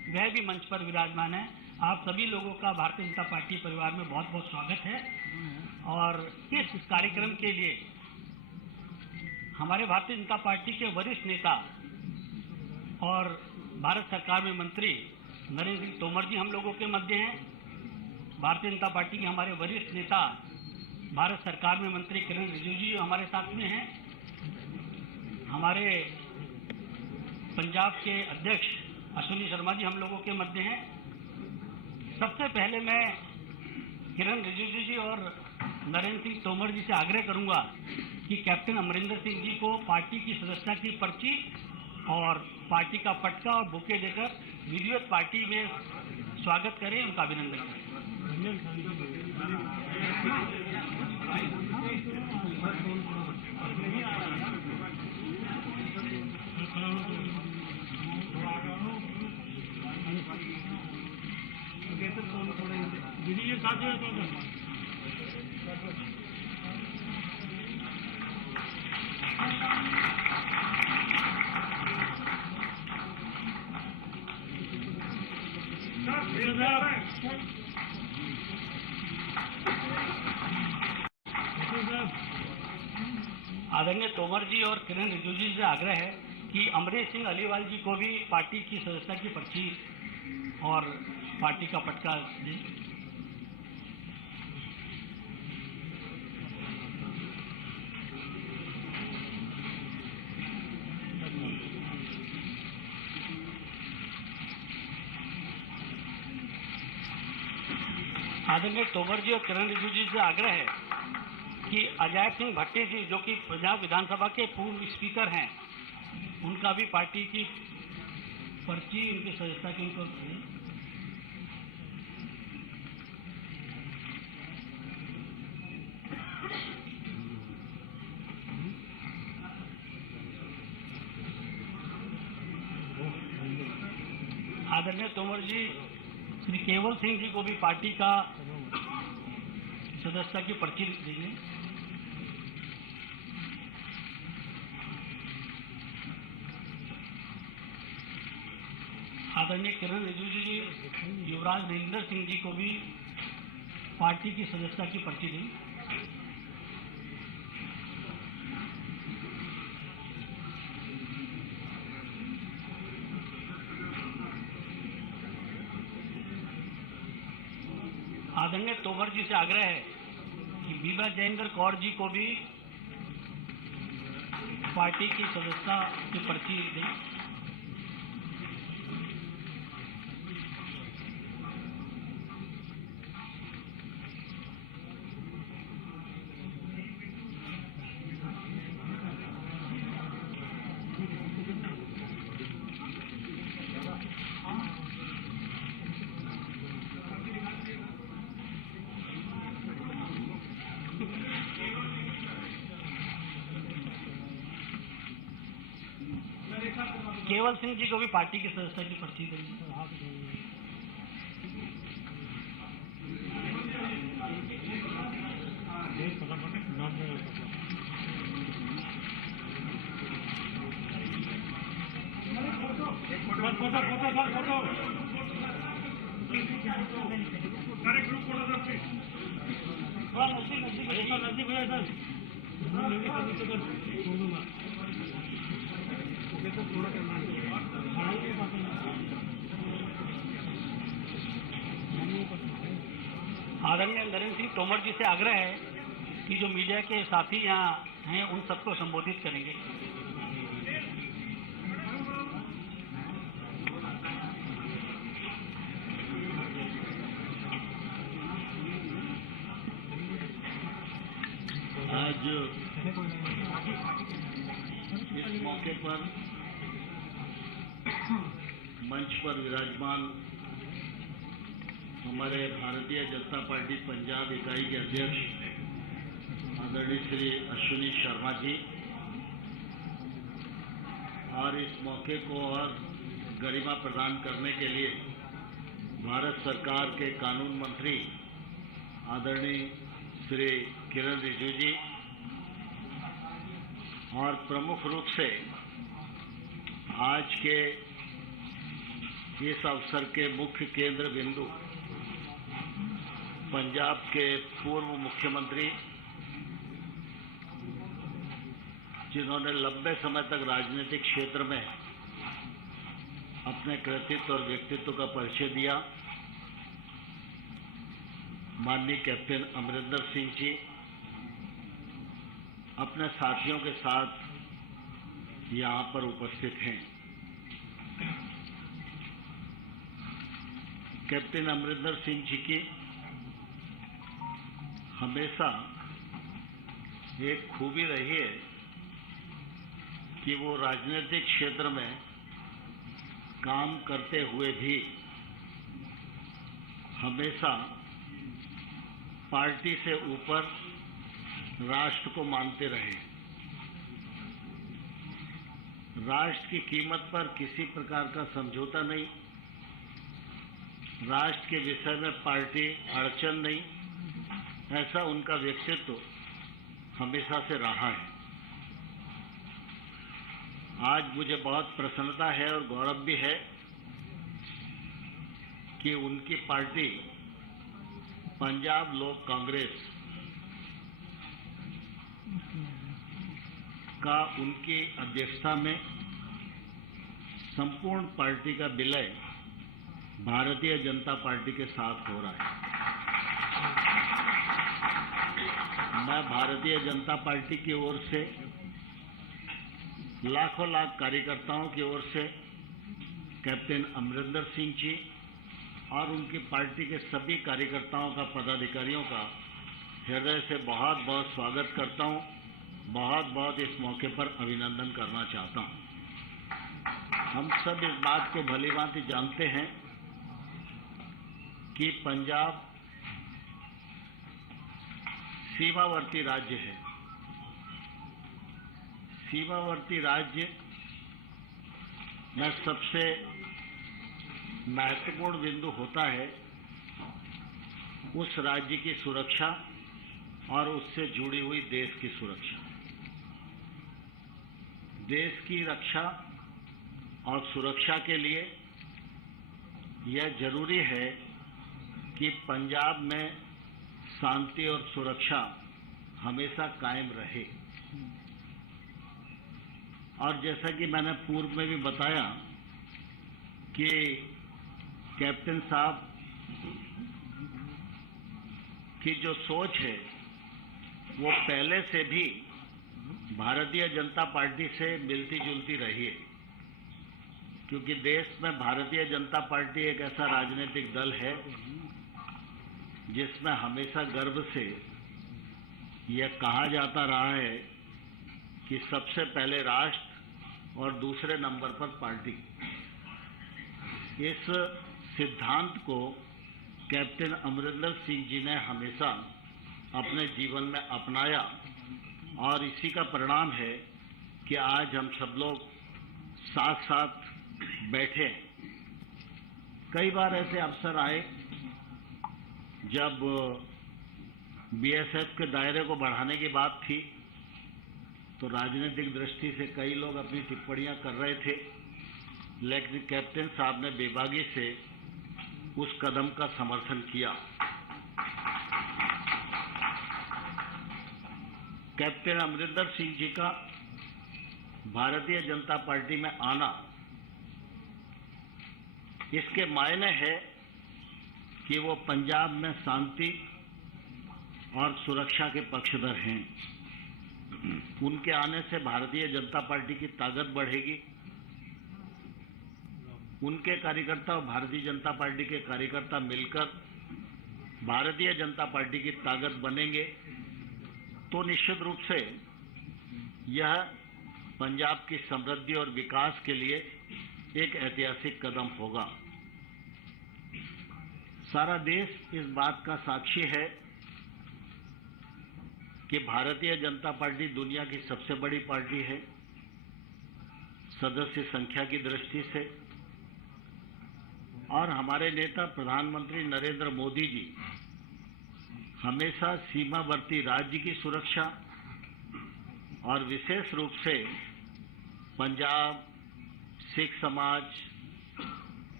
वह भी मंच पर विराजमान है। आप सभी लोगों का भारतीय जनता पार्टी परिवार में बहुत बहुत स्वागत है। और इस कार्यक्रम के लिए हमारे भारतीय जनता पार्टी के वरिष्ठ नेता और भारत सरकार में मंत्री नरेंद्र सिंह तोमर जी हम लोगों के मध्य हैं। भारतीय जनता पार्टी के हमारे वरिष्ठ नेता भारत सरकार में मंत्री किरण रिजिजू जी हमारे साथ में हैं। हमारे पंजाब के अध्यक्ष अश्विनी शर्मा जी हम लोगों के मध्य हैं। सबसे पहले मैं किरण रिजिजू जी और नरेंद्र सिंह तोमर जी से आग्रह करूंगा कि कैप्टन अमरिंदर सिंह जी को पार्टी की सदस्यता की पर्ची और पार्टी का पटका और बुके देकर विधिवत पार्टी में स्वागत करें, उनका अभिनंदन करें। आदरणीय तोमर जी और किरण रिजिजू जी से आग्रह है कि अमरीश सिंह अलीवाल जी को भी पार्टी की सदस्यता की पर्ची और पार्टी का पटका दें। आदरणीय तोमर जी और किरण रिजिजू जी से आग्रह है कि अजय सिंह भट्टी जी जो कि पंजाब विधानसभा के पूर्व स्पीकर हैं, उनका भी पार्टी की पर्ची उनकी सदस्यता की उनको आदरणीय तोमर जी श्री केवल सिंह जी को भी पार्टी का सदस्यता की पर्ची देंगे। आदरणीय किरण रिजिजू जी युवराज नरेंद्र सिंह जी को भी पार्टी की सदस्यता की पर्ची दें। आदरणीय तोमर जी से आग्रह है कि बीबा जयेंद्र कौर जी को भी पार्टी की सदस्यता की पर्ची दें। केवल सिंह जी को भी पार्टी की सदस्यता की पर्ची देंगे। आदरणीय नरेंद्र सिंह तोमर जी से आग्रह है कि जो मीडिया के साथी यहाँ हैं उन सबको संबोधित करेंगे। आज इस मौके पर मंच पर विराजमान हमारे भारतीय जनता पार्टी पंजाब इकाई के अध्यक्ष आदरणीय श्री अश्विनी शर्मा जी और इस मौके को और गरिमा प्रदान करने के लिए भारत सरकार के कानून मंत्री आदरणीय श्री किरण रिजिजू जी और प्रमुख रूप से आज के इस अवसर के मुख्य केंद्र बिंदु पंजाब के पूर्व मुख्यमंत्री, जिन्होंने लंबे समय तक राजनीतिक क्षेत्र में अपने कृतित्व और व्यक्तित्व का परिचय दिया, माननीय कैप्टन अमरिंदर सिंह जी अपने साथियों के साथ यहाँ पर उपस्थित हैं। कैप्टन अमरिंदर सिंह जी की हमेशा एक खूबी रही है कि वो राजनीतिक क्षेत्र में काम करते हुए भी हमेशा पार्टी से ऊपर राष्ट्र को मानते रहे। राष्ट्र की कीमत पर किसी प्रकार का समझौता नहीं, राष्ट्र के विषय में पार्टी अड़चन नहीं, ऐसा उनका व्यक्तित्व हमेशा से रहा है। आज मुझे बहुत प्रसन्नता है और गौरव भी है कि उनकी पार्टी पंजाब लोक कांग्रेस का उनकी अध्यक्षता में संपूर्ण पार्टी का विलय भारतीय जनता पार्टी के साथ हो रहा है। मैं भारतीय जनता पार्टी की ओर से, लाखों लाख कार्यकर्ताओं की ओर से कैप्टन अमरिंदर सिंह जी और उनकी पार्टी के सभी कार्यकर्ताओं का, पदाधिकारियों का हृदय से बहुत बहुत स्वागत करता हूं, बहुत बहुत इस मौके पर अभिनंदन करना चाहता हूं। हम सब इस बात को भलीभांति जानते हैं कि पंजाब सीमावर्ती राज्य है। सीमावर्ती राज्य में सबसे महत्वपूर्ण बिंदु होता है उस राज्य की सुरक्षा और उससे जुड़ी हुई देश की सुरक्षा। देश की रक्षा और सुरक्षा के लिए यह जरूरी है कि पंजाब में शांति और सुरक्षा हमेशा कायम रहे। और जैसा कि मैंने पूर्व में भी बताया कि कैप्टन साहब की जो सोच है वो पहले से भी भारतीय जनता पार्टी से मिलती जुलती रही है, क्योंकि देश में भारतीय जनता पार्टी एक ऐसा राजनीतिक दल है जिसमें हमेशा गर्व से यह कहा जाता रहा है कि सबसे पहले राष्ट्र और दूसरे नंबर पर पार्टी। इस सिद्धांत को कैप्टन अमरिंदर सिंह जी ने हमेशा अपने जीवन में अपनाया और इसी का परिणाम है कि आज हम सब लोग साथ साथ बैठे। कई बार ऐसे अवसर आए जब बीएसएफ के दायरे को बढ़ाने की बात थी, तो राजनीतिक दृष्टि से कई लोग अपनी टिप्पणियां कर रहे थे, लेकिन कैप्टन साहब ने बेबागी से उस कदम का समर्थन किया। कैप्टन अमरिंदर सिंह जी का भारतीय जनता पार्टी में आना, इसके मायने है कि वो पंजाब में शांति और सुरक्षा के पक्षधर हैं। उनके आने से भारतीय जनता पार्टी की ताकत बढ़ेगी। उनके कार्यकर्ता और भारतीय जनता पार्टी के कार्यकर्ता मिलकर भारतीय जनता पार्टी की ताकत बनेंगे, तो निश्चित रूप से यह पंजाब की समृद्धि और विकास के लिए एक ऐतिहासिक कदम होगा। सारा देश इस बात का साक्षी है कि भारतीय जनता पार्टी दुनिया की सबसे बड़ी पार्टी है सदस्य संख्या की दृष्टि से, और हमारे नेता प्रधानमंत्री नरेंद्र मोदी जी हमेशा सीमावर्ती राज्य की सुरक्षा और विशेष रूप से पंजाब, सिख समाज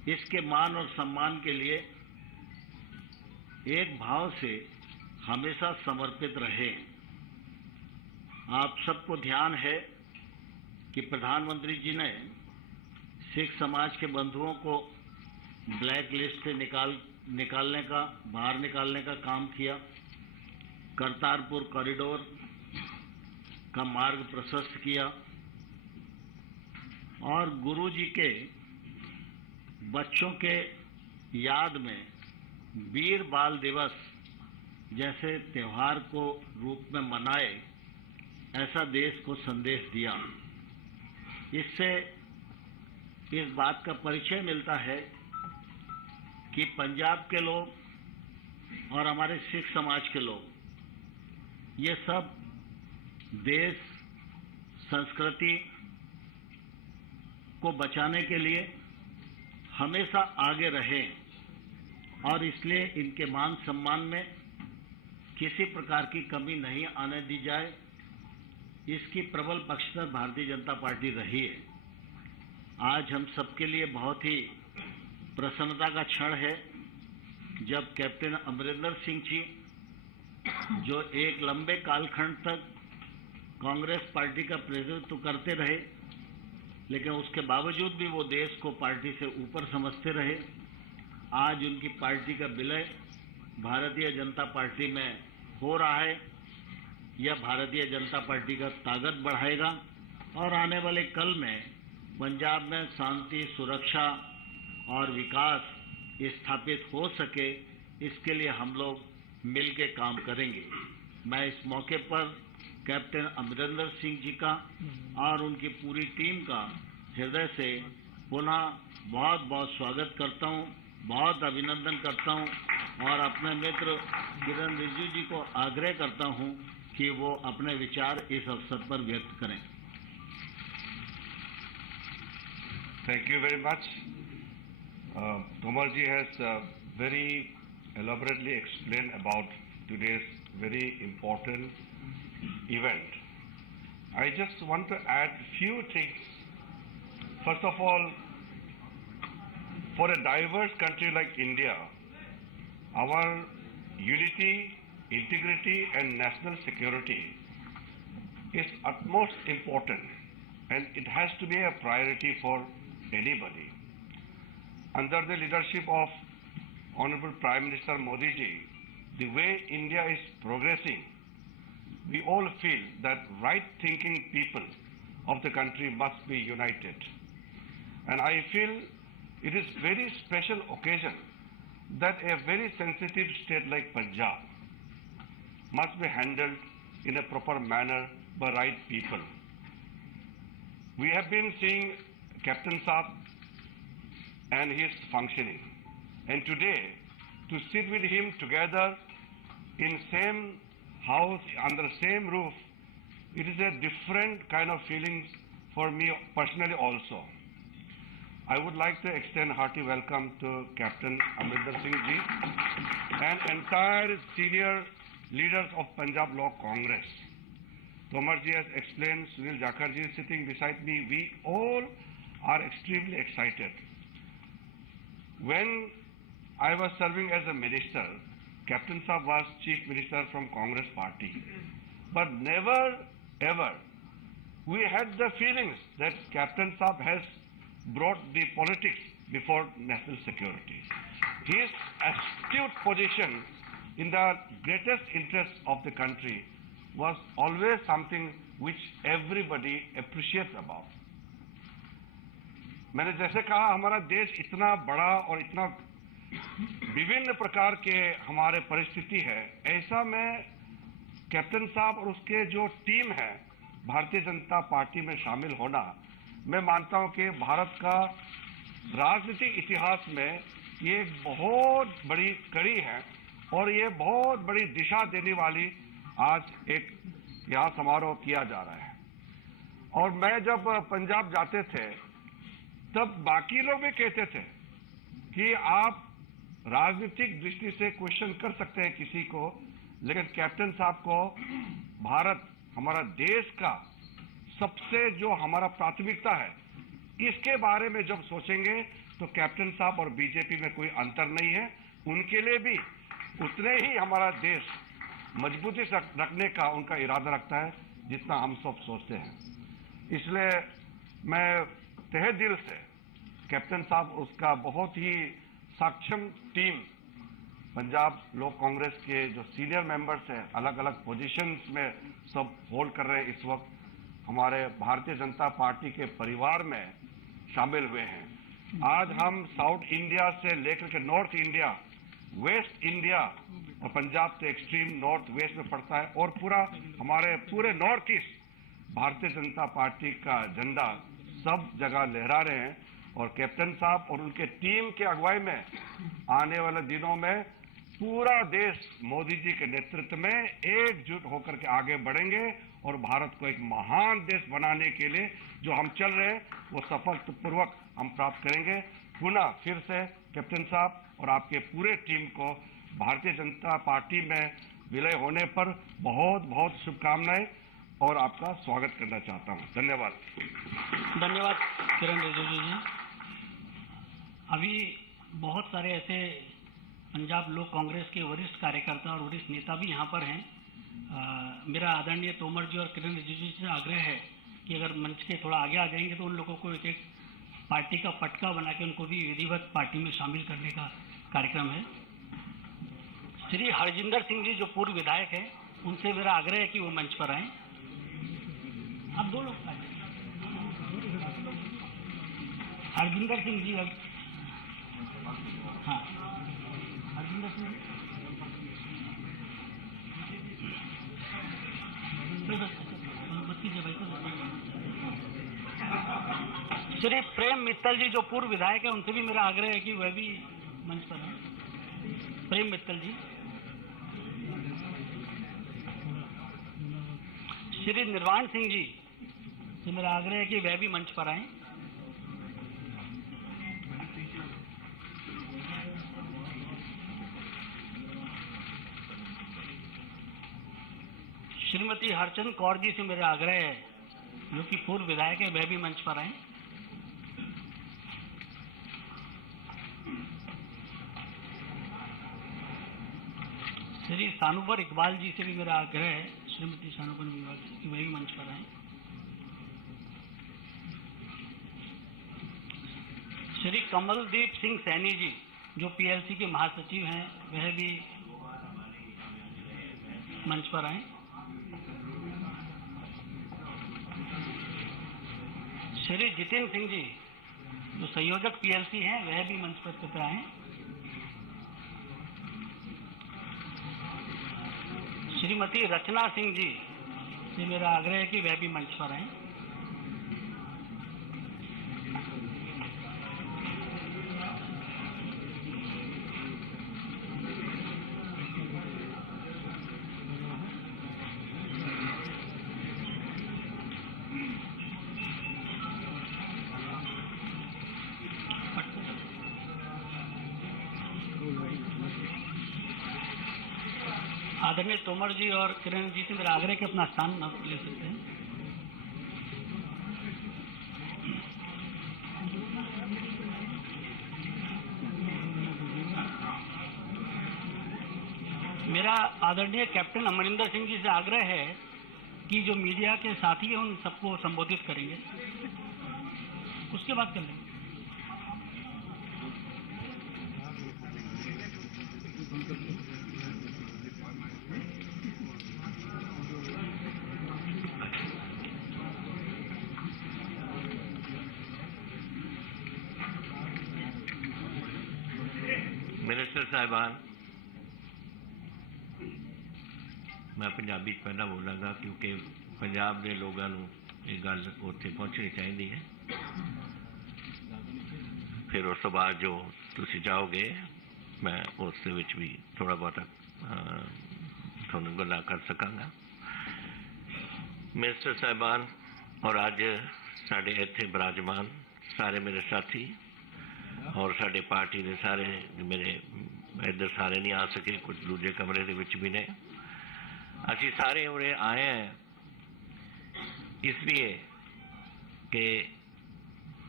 इसके मान और सम्मान के लिए एक भाव से हमेशा समर्पित रहे। आप सबको ध्यान है कि प्रधानमंत्री जी ने सिख समाज के बंधुओं को ब्लैक लिस्ट से बाहर निकालने का काम किया, करतारपुर कॉरिडोर का मार्ग प्रशस्त किया और गुरु जी के बच्चों के याद में वीर बाल दिवस जैसे त्योहार को रूप में मनाए, ऐसा देश को संदेश दिया। इससे इस बात का परिचय मिलता है कि पंजाब के लोग और हमारे सिख समाज के लोग ये सब देश संस्कृति को बचाने के लिए हमेशा आगे रहे और इसलिए इनके मान सम्मान में किसी प्रकार की कमी नहीं आने दी जाए, इसकी प्रबल पक्षधर भारतीय जनता पार्टी रही है। आज हम सबके लिए बहुत ही प्रसन्नता का क्षण है जब कैप्टन अमरिंदर सिंह जी, जो एक लंबे कालखंड तक कांग्रेस पार्टी का प्रतिनिधित्व करते रहे, लेकिन उसके बावजूद भी वो देश को पार्टी से ऊपर समझते रहे, आज उनकी पार्टी का विलय भारतीय जनता पार्टी में हो रहा है। यह भारतीय जनता पार्टी का ताकत बढ़ाएगा और आने वाले कल में पंजाब में शांति, सुरक्षा और विकास स्थापित हो सके, इसके लिए हम लोग मिलकर काम करेंगे। मैं इस मौके पर कैप्टन अमरिंदर सिंह जी का और उनकी पूरी टीम का हृदय से पुनः बहुत बहुत स्वागत करता हूं, बहुत अभिनंदन करता हूं और अपने मित्र किरण रिजिजू जी को आग्रह करता हूं कि वो अपने विचार इस अवसर पर व्यक्त करें। Thank you very much. Tomar ji has very elaborately explained about today's very important event. I just want to add few things. First of all, for a diverse country like India, our unity, integrity and national security is utmost important, and it has to be a priority for anybody. Under the leadership of Honorable Prime Minister Modi ji, the way India is progressing, we all feel that right-thinking people of the country must be united. And I feel it is very special occasion that a very sensitive state like Punjab must be handled in a proper manner by right people. We have been seeing Captain Saab and his functioning, and today to sit with him together in same house, under same roof, it is a different kind of feelings for me personally also. I would like to extend hearty welcome to Captain Amrinder Singh ji and entire senior leaders of Punjab Law Congress. Tomar ji has explained, Sunil Jakhar ji is sitting beside me. We all are extremely excited. When I was serving as a minister, Captain Saab was Chief Minister from Congress Party. But never ever we had the feelings that Captain Saab has brought the politics before national security. His astute position in the greatest interest of the country was always something which everybody appreciates about. मैंने जैसे कहा, हमारा देश इतना बड़ा और इतना विभिन्न प्रकार के हमारे परिस्थिति है, ऐसा में कैप्टन साहब और उसके जो टीम है भारतीय जनता पार्टी में शामिल होना, मैं मानता हूं कि भारत का राजनीतिक इतिहास में ये एक बहुत बड़ी कड़ी है और ये बहुत बड़ी दिशा देने वाली आज एक यहाँ समारोह किया जा रहा है। और मैं जब पंजाब जाते थे तब बाकी लोग भी कहते थे कि आप राजनीतिक दृष्टि से क्वेश्चन कर सकते हैं किसी को, लेकिन कैप्टन साहब को भारत, हमारा देश का सबसे जो हमारा प्राथमिकता है, इसके बारे में जब सोचेंगे तो कैप्टन साहब और बीजेपी में कोई अंतर नहीं है। उनके लिए भी उतने ही हमारा देश मजबूती से रखने का उनका इरादा रखता है जितना हम सब सोचते हैं। इसलिए मैं तहे दिल से कैप्टन साहब, उसका बहुत ही सक्षम टीम, पंजाब लोक कांग्रेस के जो सीनियर मेंबर्स हैं, अलग अलग पोजीशंस में सब होल्ड कर रहे हैं, इस वक्त हमारे भारतीय जनता पार्टी के परिवार में शामिल हुए हैं। आज हम साउथ इंडिया से लेकर के नॉर्थ इंडिया, वेस्ट इंडिया और पंजाब तो एक्सट्रीम नॉर्थ वेस्ट में पड़ता है, और हमारे पूरे north east Bharatiya Janata party का झंडा सब जगह लहरा रहे हैं। और कैप्टन साहब और उनके टीम के अगुवाई में आने वाले दिनों में पूरा देश मोदी जी के नेतृत्व में एकजुट होकर के आगे बढ़ेंगे और भारत को एक महान देश बनाने के लिए जो हम चल रहे हैं वो सफलतापूर्वक हम प्राप्त करेंगे। पुनः फिर से कैप्टन साहब और आपके पूरे टीम को भारतीय जनता पार्टी में विलय होने पर बहुत बहुत शुभकामनाएं और आपका स्वागत करना चाहता हूं। धन्यवाद। धन्यवाद किरण रिजिजू जी। अभी बहुत सारे ऐसे पंजाब लोक कांग्रेस के वरिष्ठ कार्यकर्ता और वरिष्ठ नेता भी यहाँ पर हैं। मेरा आदरणीय तोमर जी और किरण रिजिजू से आग्रह है कि अगर मंच के थोड़ा आगे आ जाएंगे तो उन लोगों को एक एक पार्टी का पटका बना के उनको भी विधिवत पार्टी में शामिल करने का कार्यक्रम है। श्री हरजिंदर सिंह जी जो पूर्व विधायक हैं, उनसे मेरा आग्रह है कि वो मंच पर आएं। आप दो लोग आए। हरजिंदर सिंह जी, हाँ हरजिंदर सिंह श्री प्रेम मित्तल जी जो पूर्व विधायक है, उनसे भी मेरा आग्रह है कि वह भी मंच पर हैं। प्रेम मित्तल जी। श्री निर्वाण सिंह जी से मेरा आग्रह है कि वह भी मंच पर आएं। श्रीमती हरचंद कौर जी से मेरा आग्रह है, जो कि पूर्व विधायक है, वह भी मंच पर आए। श्री सानुबर इकबाल जी से भी मेरा आग्रह है, श्रीमती सानुबर इकबाल जी की वह भी मंच पर आए। श्री कमलदीप सिंह सैनी जी जो पीएलसी के महासचिव हैं, वह भी मंच पर आए। श्री जितेंद्र सिंह जी जो संयोजक पीएलसी हैं, वह भी मंच पर कृपया आए। श्रीमती रचना सिंह जी से मेरा आग्रह है कि वह भी मंच पर आए। आदरणीय तोमर जी और किरण जी से मेरा आग्रह कि अपना स्थान ले सकते हैं। मेरा आदरणीय कैप्टन अमरिंदर सिंह जी से आग्रह है कि जो मीडिया के साथी हैं उन सबको संबोधित करेंगे, उसके बाद कर लेंगे। मिनिस्टर साहिबान, मैं पंजाबी पहला बोलांगा क्योंकि पंजाब के लोगों को ये गल उत्थे पहुँचनी चाहिए है। फिर उस तो बाद जो तुसी जाओगे मैं उस विच भी थोड़ा बहुत थोड़ा गल्लां कर सकांगा। मिनिस्टर साहिबान और अज साडे इत्थे विराजमान सारे मेरे साथी और साडे पार्टी के सारे मेरे इधर सारे नहीं आ सके, कुछ दूजे कमरे दे विच भी ने। असी सारे उरे आए हैं इसलिए कि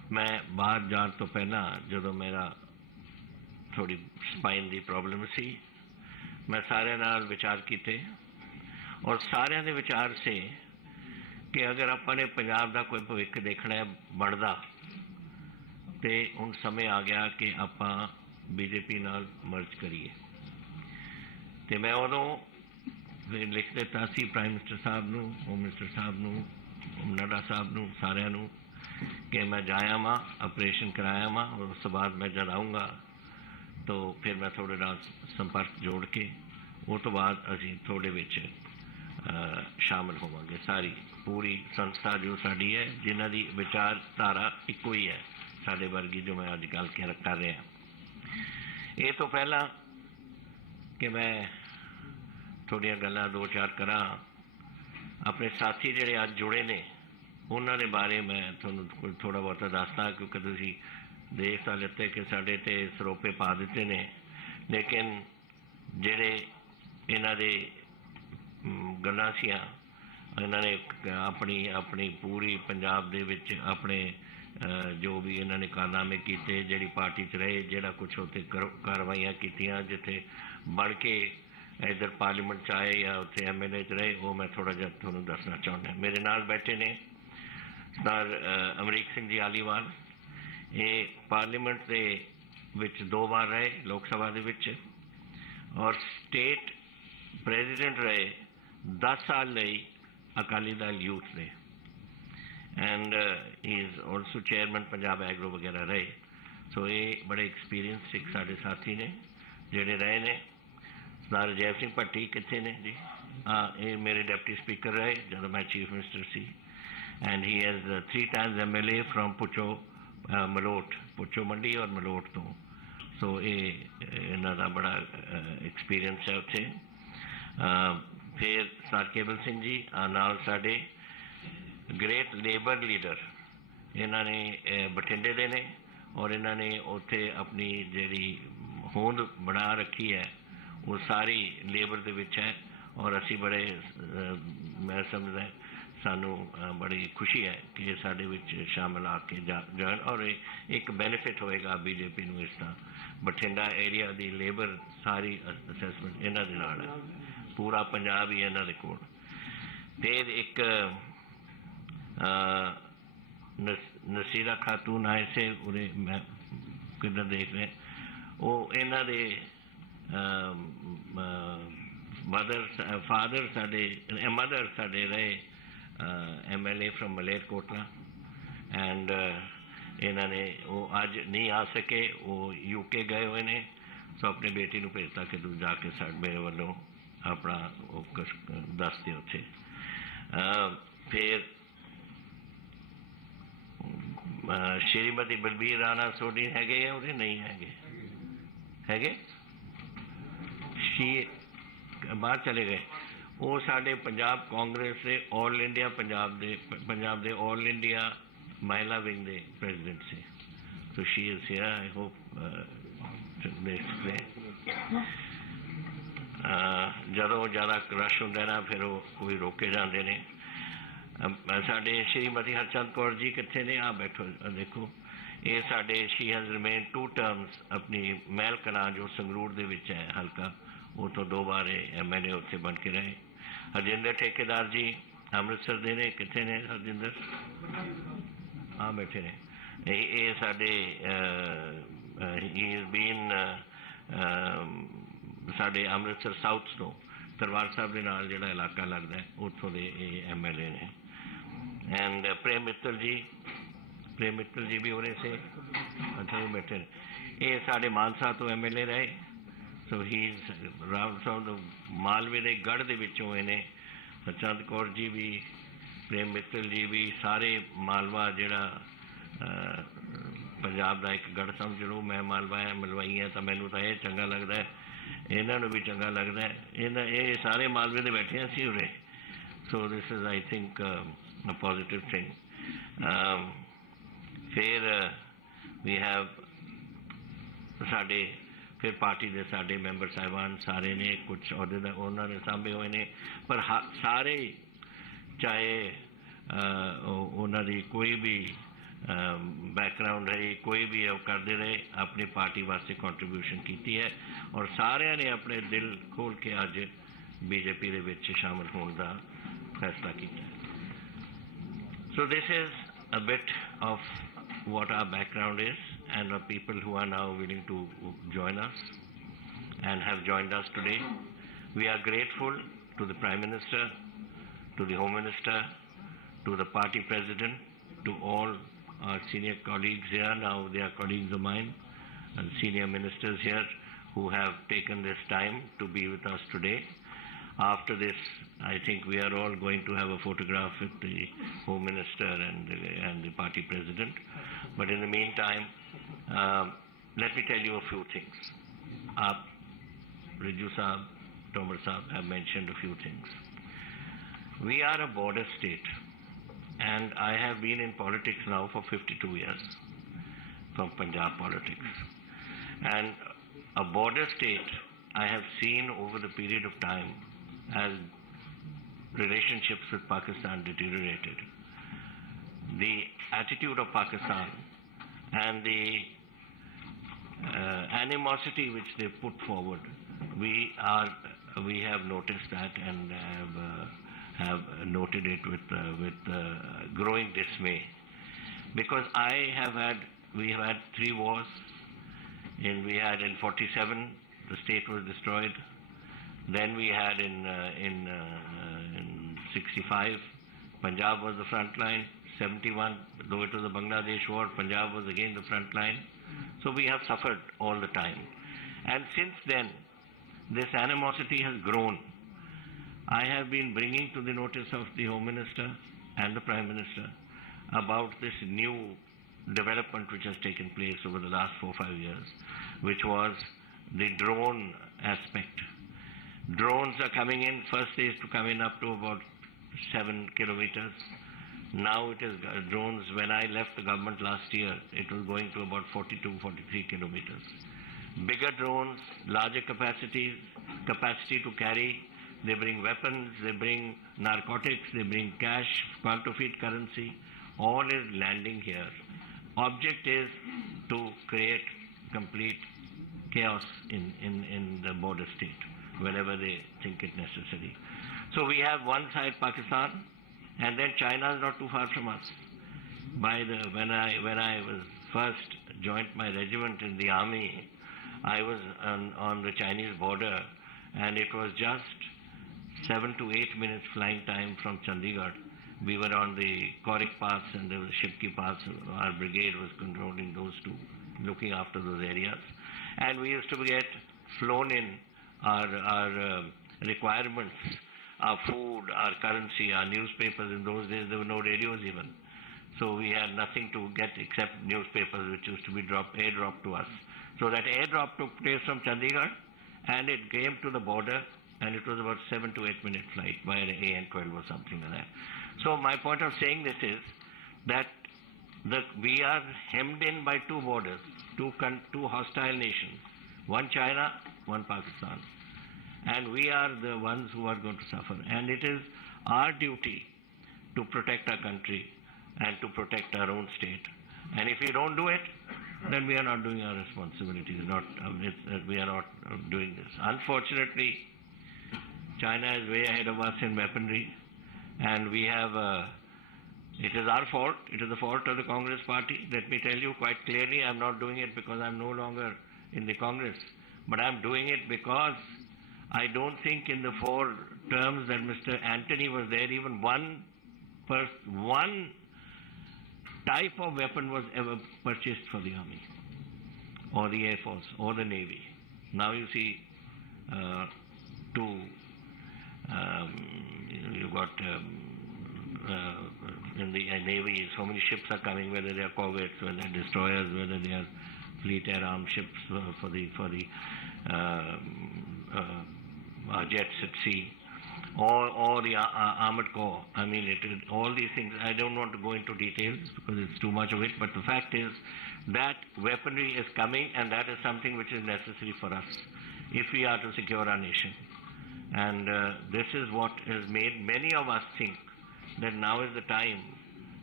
मैं बाहर जाण तो पहला जो मेरा थोड़ी स्पाइन की प्रॉब्लम सी, मैं सारे नाल विचार किए और सारे दे विचार से कि अगर अपने पंजाब का कोई भविख देखना है बनता तो हुण समय आ गया कि आपां बीजेपी नाल मर्ज करिए। तो मैं उदों लिख दिता सी प्राइम मिनिस्टर साहब नूं, होम मिनिस्टर साहब नूं, नड्डा साहब नूं, सारिआं नूं कि मैं जाया वां, ऑपरेशन कराया वां और उस बाद मैं जब आऊँगा तो फिर मैं थोड़े नाल संपर्क जोड़ के उस तो बाद असीं थोड़े विच शामिल होवांगे। सारी पूरी संस्था जो साडी है जिन्हां दी विचारधारा इक्को ही है साडे वर्गी जो मैं अज गल कर रहा। ये तो पहला कि मैं थोड़ियां गल्लां दो चार करा, अपने साथी जिहड़े अज जुड़े ने उन्हां दे बारे मैं तुहानूं थोड़ा बहुता दसदा, क्योंकि तुसीं देख तां लिते कि साडे ते सरोपे पा दिते ने, लेकिन जिहड़े इन्हां दे गल्लां सीआं इन्हां ने अपनी अपनी पूरी पंजाब दे विच अपने जो भी इन्होंने कारनामे किए, जी पार्टी च रहे, जोड़ा कुछ उत्थे कार्रवाइयाँ कीतियां, जिथे बन के इधर पार्लीमेंट च आए या उत्थे MLA च रहे, वो मैं थोड़ा जिहा तुहानूं दसना चाहुंदा। मेरे नाल बैठे ने सरदार अमरीक सिंह जी आलीवाल, ये पार्लीमेंट दे विच 2 बार रहे लोक सभा दे विच और स्टेट प्रेजिडेंट रहे 10 साल लई Akali Dal youth they, and he is also chairman Punjab agro वगैरह रहे। सो ये बड़े एक्सपीरियंस सिख साढ़े साथी ने जोड़े रहे ने। सरदार अजैब सिंह भट्टी कितने ने जी? हाँ, ये मेरे डिप्टी स्पीकर रहे जब मैं chief minister C, and he has 3 times MLA from पुचो Malout, पुचो मंडी और मलोट तो। सो ये इन्हां दा बड़ा एक्सपीरियंस है उत्थे। फिर सरदार केबल सिंह जी नाल साडे ग्रेट लेबर लीडर, इन्होंने बठिंडे दे ने और इन्होंने उत्थे अपनी जी होंद बना रखी है वो सारी लेबर दे विच है, और असी बड़े मैं समझदा सानू बड़ी खुशी है कि ये साडे विच शामिल आके जान, और एक बेनिफिट होएगा बीजेपी नूं इसदा। बठिंडा एरिया दी लेबर सारी असैसमेंट इन्हां दे नाल है, पूरा पंजाब ही इन्हां दे कोल। फिर एक नसीरा खातून आए से उरे मैं किधर देख रहे, वो इन्हां दे मदर साडे रहे MLA फ्रॉम मलेरकोटला, एंड इन्होंने वो अज नहीं आ सके, वो UK गए हुए ने, सो अपनी बेटी को भेजता कि तू जाके मेरे वालों अपना दस दे उत्थे। फिर श्रीमती बलबीर राणा सोडी हैगे या उरे नहीं हैगे शी बाहर चले गए, वो साडे पंजाब कांग्रेस से all India Punjab they all India महिला विंग दे प्रेजिडेंट से। तो she is here, I hope जदों ज़्यादा रश होंदा ना फिर वो कोई रोके जाते हैं। साडे श्रीमती हरचंद कौर जी कितने ने? आ बैठो देखो, ये साडे शी हैज़ रिमेन 2 terms अपनी महल कलां जो संगरूर दे विच है हल्का, वो तो 2 बार MLA उत्थे बन के रहे। हरजिंदर ठेकेदार जी अमृतसर दे ने, कितने ने हरजिंदर? हाँ बैठे ने। ये साडे ही इज़ बीन साडे अमृतसर साउथ तो दरबार साहब के नाल जिहड़ा इलाका लगता है उत्थों दे MLA ने। एंड प्रेम मित्तल जी भी उन्हें से अच्छा वो बैठे ने। ये साडे मानसा तो MLA रहे, सो ही राम साहब मालवे के गढ़ के विचों इन्हें हरचंद कौर जी भी, प्रेम मित्तल जी भी, सारे मालवा जिहड़ा पंजाब का एक गढ़ समझ लो। मैं मालवा है मलवाई है तो मैनू तो यह चंगा लगता है, इन्हों भी चंगा लगता है, ये सारे मालवे के बैठे हैं सी उरे। So this is I think a positive thing. फिर वी हैव साडे फिर पार्टी के साडे मैंबर साहिबान सारे ने कुछ अहदे उन्होंने सांभे हुए ने, पर सारे चाहे उन्होंने कोई भी बैकग्राउंड है, कोई भी है करते रहे, अपनी पार्टी वास्ते कंट्रीब्यूशन की है और सारे ने अपने दिल खोल के अज बीजेपी दे विच शामिल होने का फैसला किया. So this is a bit of what our background is and the people who are now willing to join us and have joined us today. We are grateful to the Prime Minister, to the Home Minister, to the party president, to all our senior colleagues here. Now they are colleagues of mine and senior ministers here who have taken this time to be with us today. After this, I think we are all going to have a photograph with the Home Minister and the party president. But in the meantime, let me tell you a few things. Riju Saab, Tomar Saab have mentioned a few things. We are a border state, and I have been in politics now for 52 years, from Punjab politics. And a border state, I have seen over the period of time as relationships with Pakistan deteriorated. The attitude of Pakistan and the animosity which they put forward, we have noticed that and have noted it with growing dismay. Because we have had 3 wars. We had in 47, the state was destroyed. Then we had in 65, Punjab was the front line. 71, though it was a Bangladesh war, Punjab was again the front line. So we have suffered all the time. And since then, this animosity has grown. I have been bringing to the notice of the Home Minister and the Prime Minister about this new development which has taken place over the last 4 or 5 years, which was the drone aspect. Drones are coming in. First they used to come in up to about 7 kilometers. Now it is drones. When I left the government last year, it was going to about 42, 43 kilometers. Bigger drones, larger capacity to carry. They bring weapons, they bring narcotics, they bring cash, counterfeit currency. All is landing here. Object is to create complete chaos in the border state whenever they think it necessary. So we have one side Pakistan, and then China is not too far from us. When I was first joined my regiment in the army, I was on the Chinese border, and it was just 7 to 8 minutes flying time from Chandigarh. We were on the Korik Pass and the Shipki Pass. Our brigade was controlling those two, looking after those areas. And we used to get flown in our requirements, our food, our currency, our newspapers. In those days, there were no radios even. So we had nothing to get except newspapers, which used to be airdropped to us. So that airdrop took place from Chandigarh, and it came to the border, and it was about 7 to 8 minute flight by an AN-12 or something like that. So my point of saying this is that we are hemmed in by 2 borders, 2 hostile nations, one China, one Pakistan. And we are the ones who are going to suffer. And it is our duty to protect our country and to protect our own state. And if we don't do it, then we are not doing our responsibilities. We are not doing this. Unfortunately, China is way ahead of us in weaponry, and we have, it is our fault, it is the fault of the Congress party. Let me tell you quite clearly, I'm not doing it because I'm no longer in the Congress, but I'm doing it because I don't think in the 4 terms that Mr. Antony was there, even one type of weapon was ever purchased for the Army, or the Air Force, or the Navy. Now you see, you've got in the Navy, so many ships are coming, whether they are corvettes, whether they are destroyers, whether they are fleet air armed ships for the jets at sea, or the armored corps. I mean, all these things, I don't want to go into details because it's too much of it, but the fact is that weaponry is coming, and that is something which is necessary for us if we are to secure our nation. And this is what has made many of us think that now is the time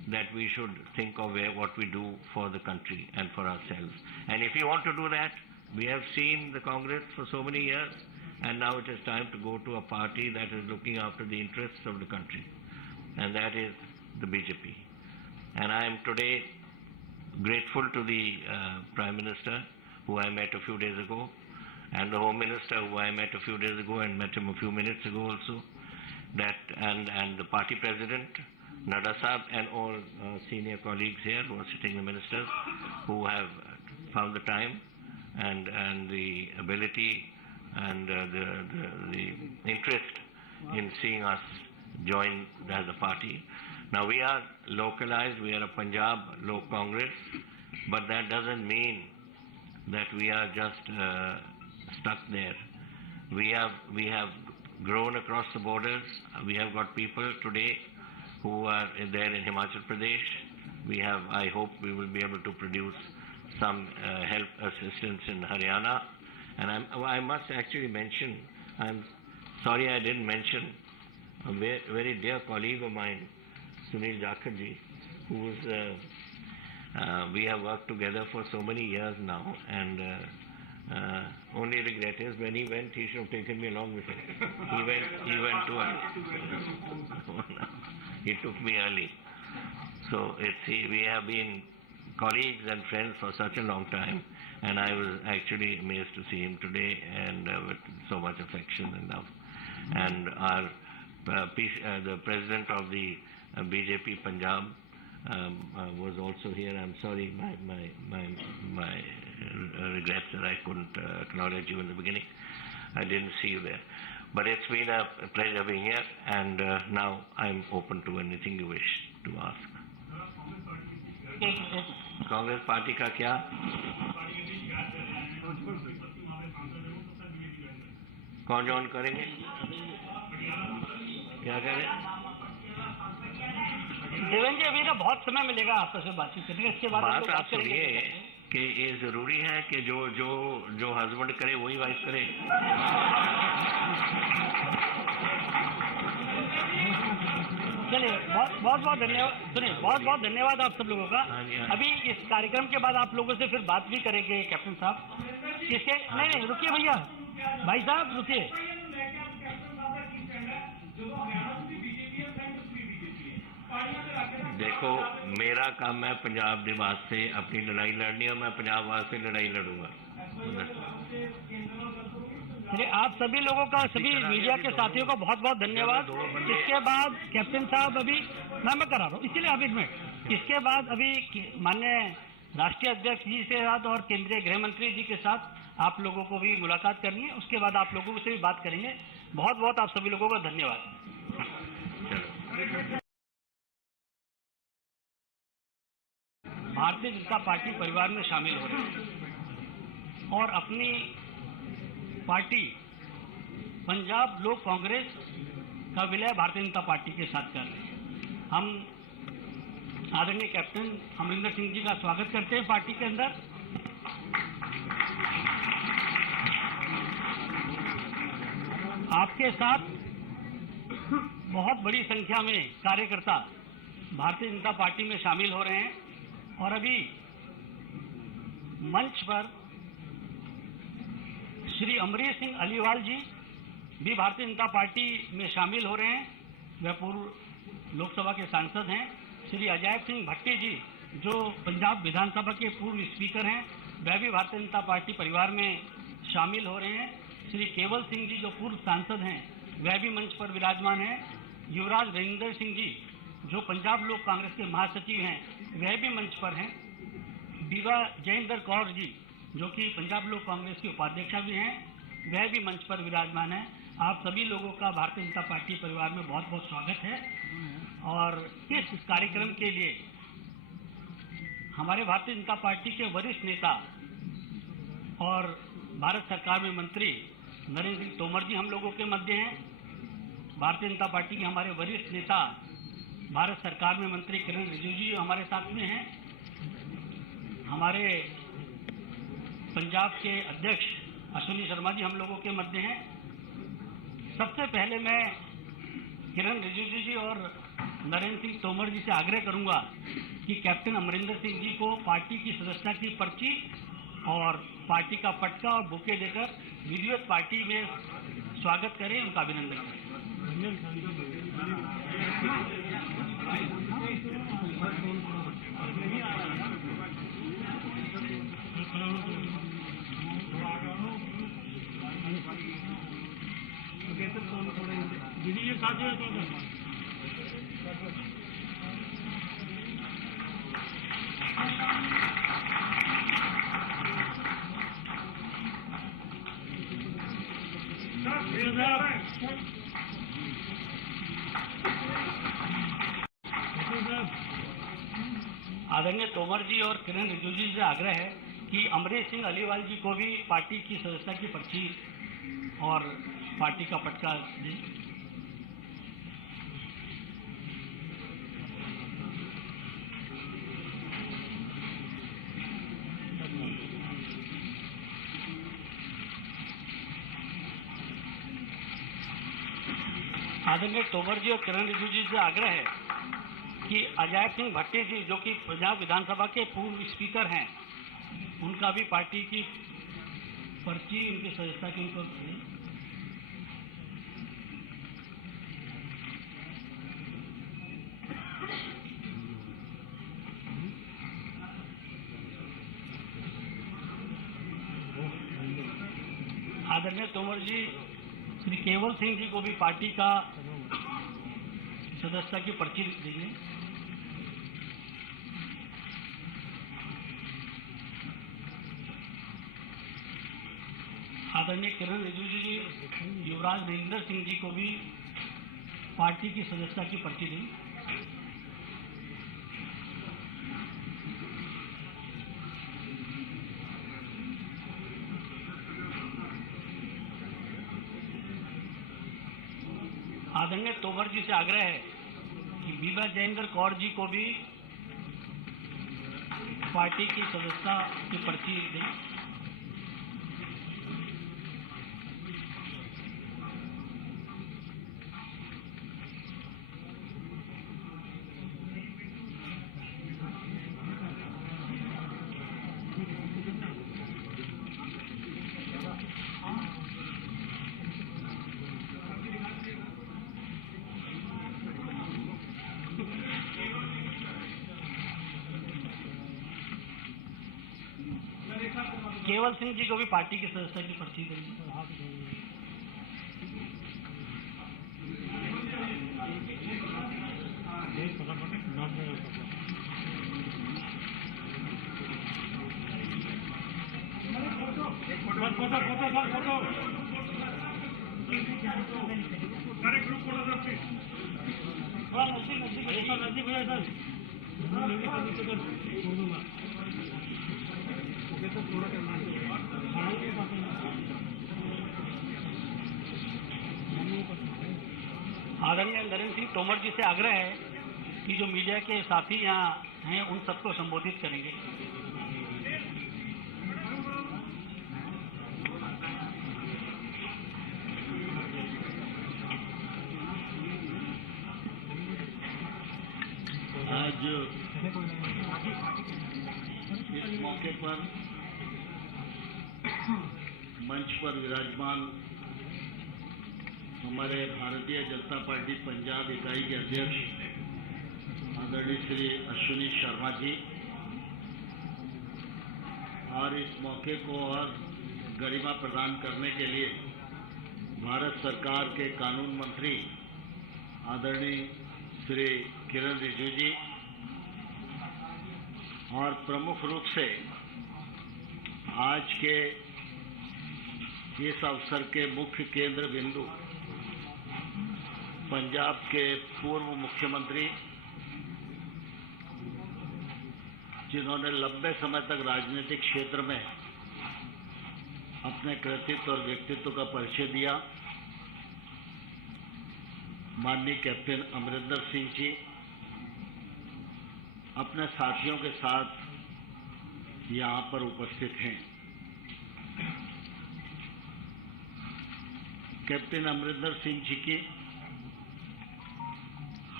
that we should think of what we do for the country and for ourselves. And if you want to do that, we have seen the Congress for so many years, and now it is time to go to a party that is looking after the interests of the country, and that is the BJP. And I am today grateful to the Prime Minister, who I met a few days ago, and the Home Minister, who I met a few days ago and met him a few minutes ago also, and the party President, Nadda Sahab, and all senior colleagues here who are sitting, the ministers, who have found the time and the ability and the interest in seeing us join as a party. Now we are localized, we are a Punjab Lok Congress, but that doesn't mean that we are just stuck there. We have grown across the borders. We have got people today who are there in Himachal Pradesh. We have, I hope we will be able to produce some help assistance in Haryana. And I must actually mention, I'm sorry I didn't mention a very dear colleague of mine, Sunil Jakharji, who's we have worked together for so many years now, and only regret is when he went, he should have taken me along with him. He went to he took me early. So we have been colleagues and friends for such a long time, and I was actually amazed to see him today, and with so much affection and love. And our the president of the BJP Punjab was also here. I'm sorry, my regrets that I couldn't acknowledge you in the beginning. I didn't see you there. But it's been a pleasure being here, and now I'm open to anything you wish to ask. Congress party का क्या? कौन join करेंगे? क्या करें? देवेंद्र जी, अभी ना बहुत समय मिलेगा आपस में बातचीत करने, इसके बाद बात आप सुनिए कि ये जरूरी है कि जो हस्बैंड करे वही वाइफ करे। चलिए, बहुत धन्यवाद। सुनिए, बहुत धन्यवाद आप सब लोगों का। अभी इस कार्यक्रम के बाद आप लोगों से फिर बात भी करेंगे कैप्टन साहब। इसके नहीं रुकिए भैया, भाई साहब रुकिए। देखो, मेरा काम है पंजाब के वास्ते अपनी लड़ाई लड़नी, और मैं पंजाब वास्ते लड़ाई लड़ूंगा। आप सभी लोगों का, सभी मीडिया के साथियों का बहुत बहुत धन्यवाद। इसके बाद कैप्टन साहब अभी मैं करा रहा हूँ, इसीलिए आप 1 मिनट। इसके बाद अभी माननीय राष्ट्रीय अध्यक्ष जी से साथ और केंद्रीय गृह मंत्री जी के साथ आप लोगों को भी मुलाकात करनी है। उसके बाद आप लोगों से भी बात करेंगे। बहुत बहुत आप सभी लोगों का धन्यवाद। भारतीय जनता पार्टी परिवार में शामिल हो रहे हैं और अपनी पार्टी पंजाब लोक कांग्रेस का विलय भारतीय जनता पार्टी के साथ कर रहे हैं। हम आदरणीय कैप्टन अमरिंदर सिंह जी का स्वागत करते हैं पार्टी के अंदर। आपके साथ बहुत बड़ी संख्या में कार्यकर्ता भारतीय जनता पार्टी में शामिल हो रहे हैं और अभी मंच पर श्री अमरीश सिंह अलीवाल जी भी भारतीय जनता पार्टी में शामिल हो रहे हैं। वह पूर्व लोकसभा के सांसद हैं। श्री अजय सिंह भट्टी जी जो पंजाब विधानसभा के पूर्व स्पीकर हैं, वह भी भारतीय जनता पार्टी परिवार में शामिल हो रहे हैं। श्री केवल सिंह जी जो पूर्व सांसद हैं, वह भी मंच पर विराजमान हैं। युवराज रविंदर सिंह जी जो पंजाब लोक कांग्रेस के महासचिव हैं, वह भी मंच पर हैं। बीवा जयेंद्र कौर जी जो कि पंजाब लोक कांग्रेस की उपाध्यक्षा भी हैं, वह भी मंच पर विराजमान हैं। आप सभी लोगों का भारतीय जनता पार्टी परिवार में बहुत बहुत स्वागत है। और इस कार्यक्रम के लिए हमारे भारतीय जनता पार्टी के वरिष्ठ नेता और भारत सरकार में मंत्री नरेंद्र सिंह तोमर जी हम लोगों के मध्य हैं। भारतीय जनता पार्टी के हमारे वरिष्ठ नेता भारत सरकार में मंत्री किरण रिजिजू जी हमारे साथ में हैं। हमारे पंजाब के अध्यक्ष अश्विनी शर्मा जी हम लोगों के मध्य हैं। सबसे पहले मैं किरण रिजिजू जी और नरेंद्र सिंह तोमर जी से आग्रह करूंगा कि कैप्टन अमरिंदर सिंह जी को पार्टी की सदस्यता की पर्ची और पार्टी का पटका और बुके देकर विधिवत पार्टी में स्वागत करें, उनका अभिनंदन करें। आदरणीय तोमर जी और किरण रिजिजू जी से आग्रह है कि अमरीश सिंह अलीवाल जी को भी पार्टी की सदस्यता की पर्ची और पार्टी का पटका दें। आदरणीय तोमर जी और किरण रिजिजू जी से आग्रह है कि अजय सिंह भट्टी जी, जो कि पंजाब विधानसभा के पूर्व स्पीकर हैं, उनका भी पार्टी की पर्ची, उनकी सदस्यता की उनको आदरणीय तोमर जी श्री केवल सिंह जी को भी पार्टी का सदस्यता की पर्ची दीजिए। आदरणीय किरण रिजिजू जी युवराज नरेंद्र सिंह जी को भी पार्टी की सदस्यता की पर्ची दी। आदरणीय तोमर जी से आग्रह है कि बीबा जयेंद्र कौर जी को भी पार्टी की सदस्यता की पर्ची दें। केवल सिंह जी को भी पार्टी की सदस्यता की पर्ची देंगे। आदरणीय नरेंद्र सिंह तोमर जी से आग्रह है कि जो मीडिया के साथी यहाँ हैं उन सबको संबोधित करेंगे। आज इस मौके पर मंच पर विराजमान हमारे भारतीय जनता पार्टी पंजाब इकाई के अध्यक्ष आदरणीय श्री अश्विनी शर्मा जी और इस मौके को और गरिमा प्रदान करने के लिए भारत सरकार के कानून मंत्री आदरणीय श्री किरण रिजिजू जी और प्रमुख रूप से आज के इस अवसर के मुख्य केंद्र बिंदु पंजाब के पूर्व मुख्यमंत्री जिन्होंने लंबे समय तक राजनीतिक क्षेत्र में अपने कृतित्व और व्यक्तित्व का परिचय दिया, माननीय कैप्टन अमरिंदर सिंह जी अपने साथियों के साथ यहाँ पर उपस्थित हैं। कैप्टन अमरिंदर सिंह जी की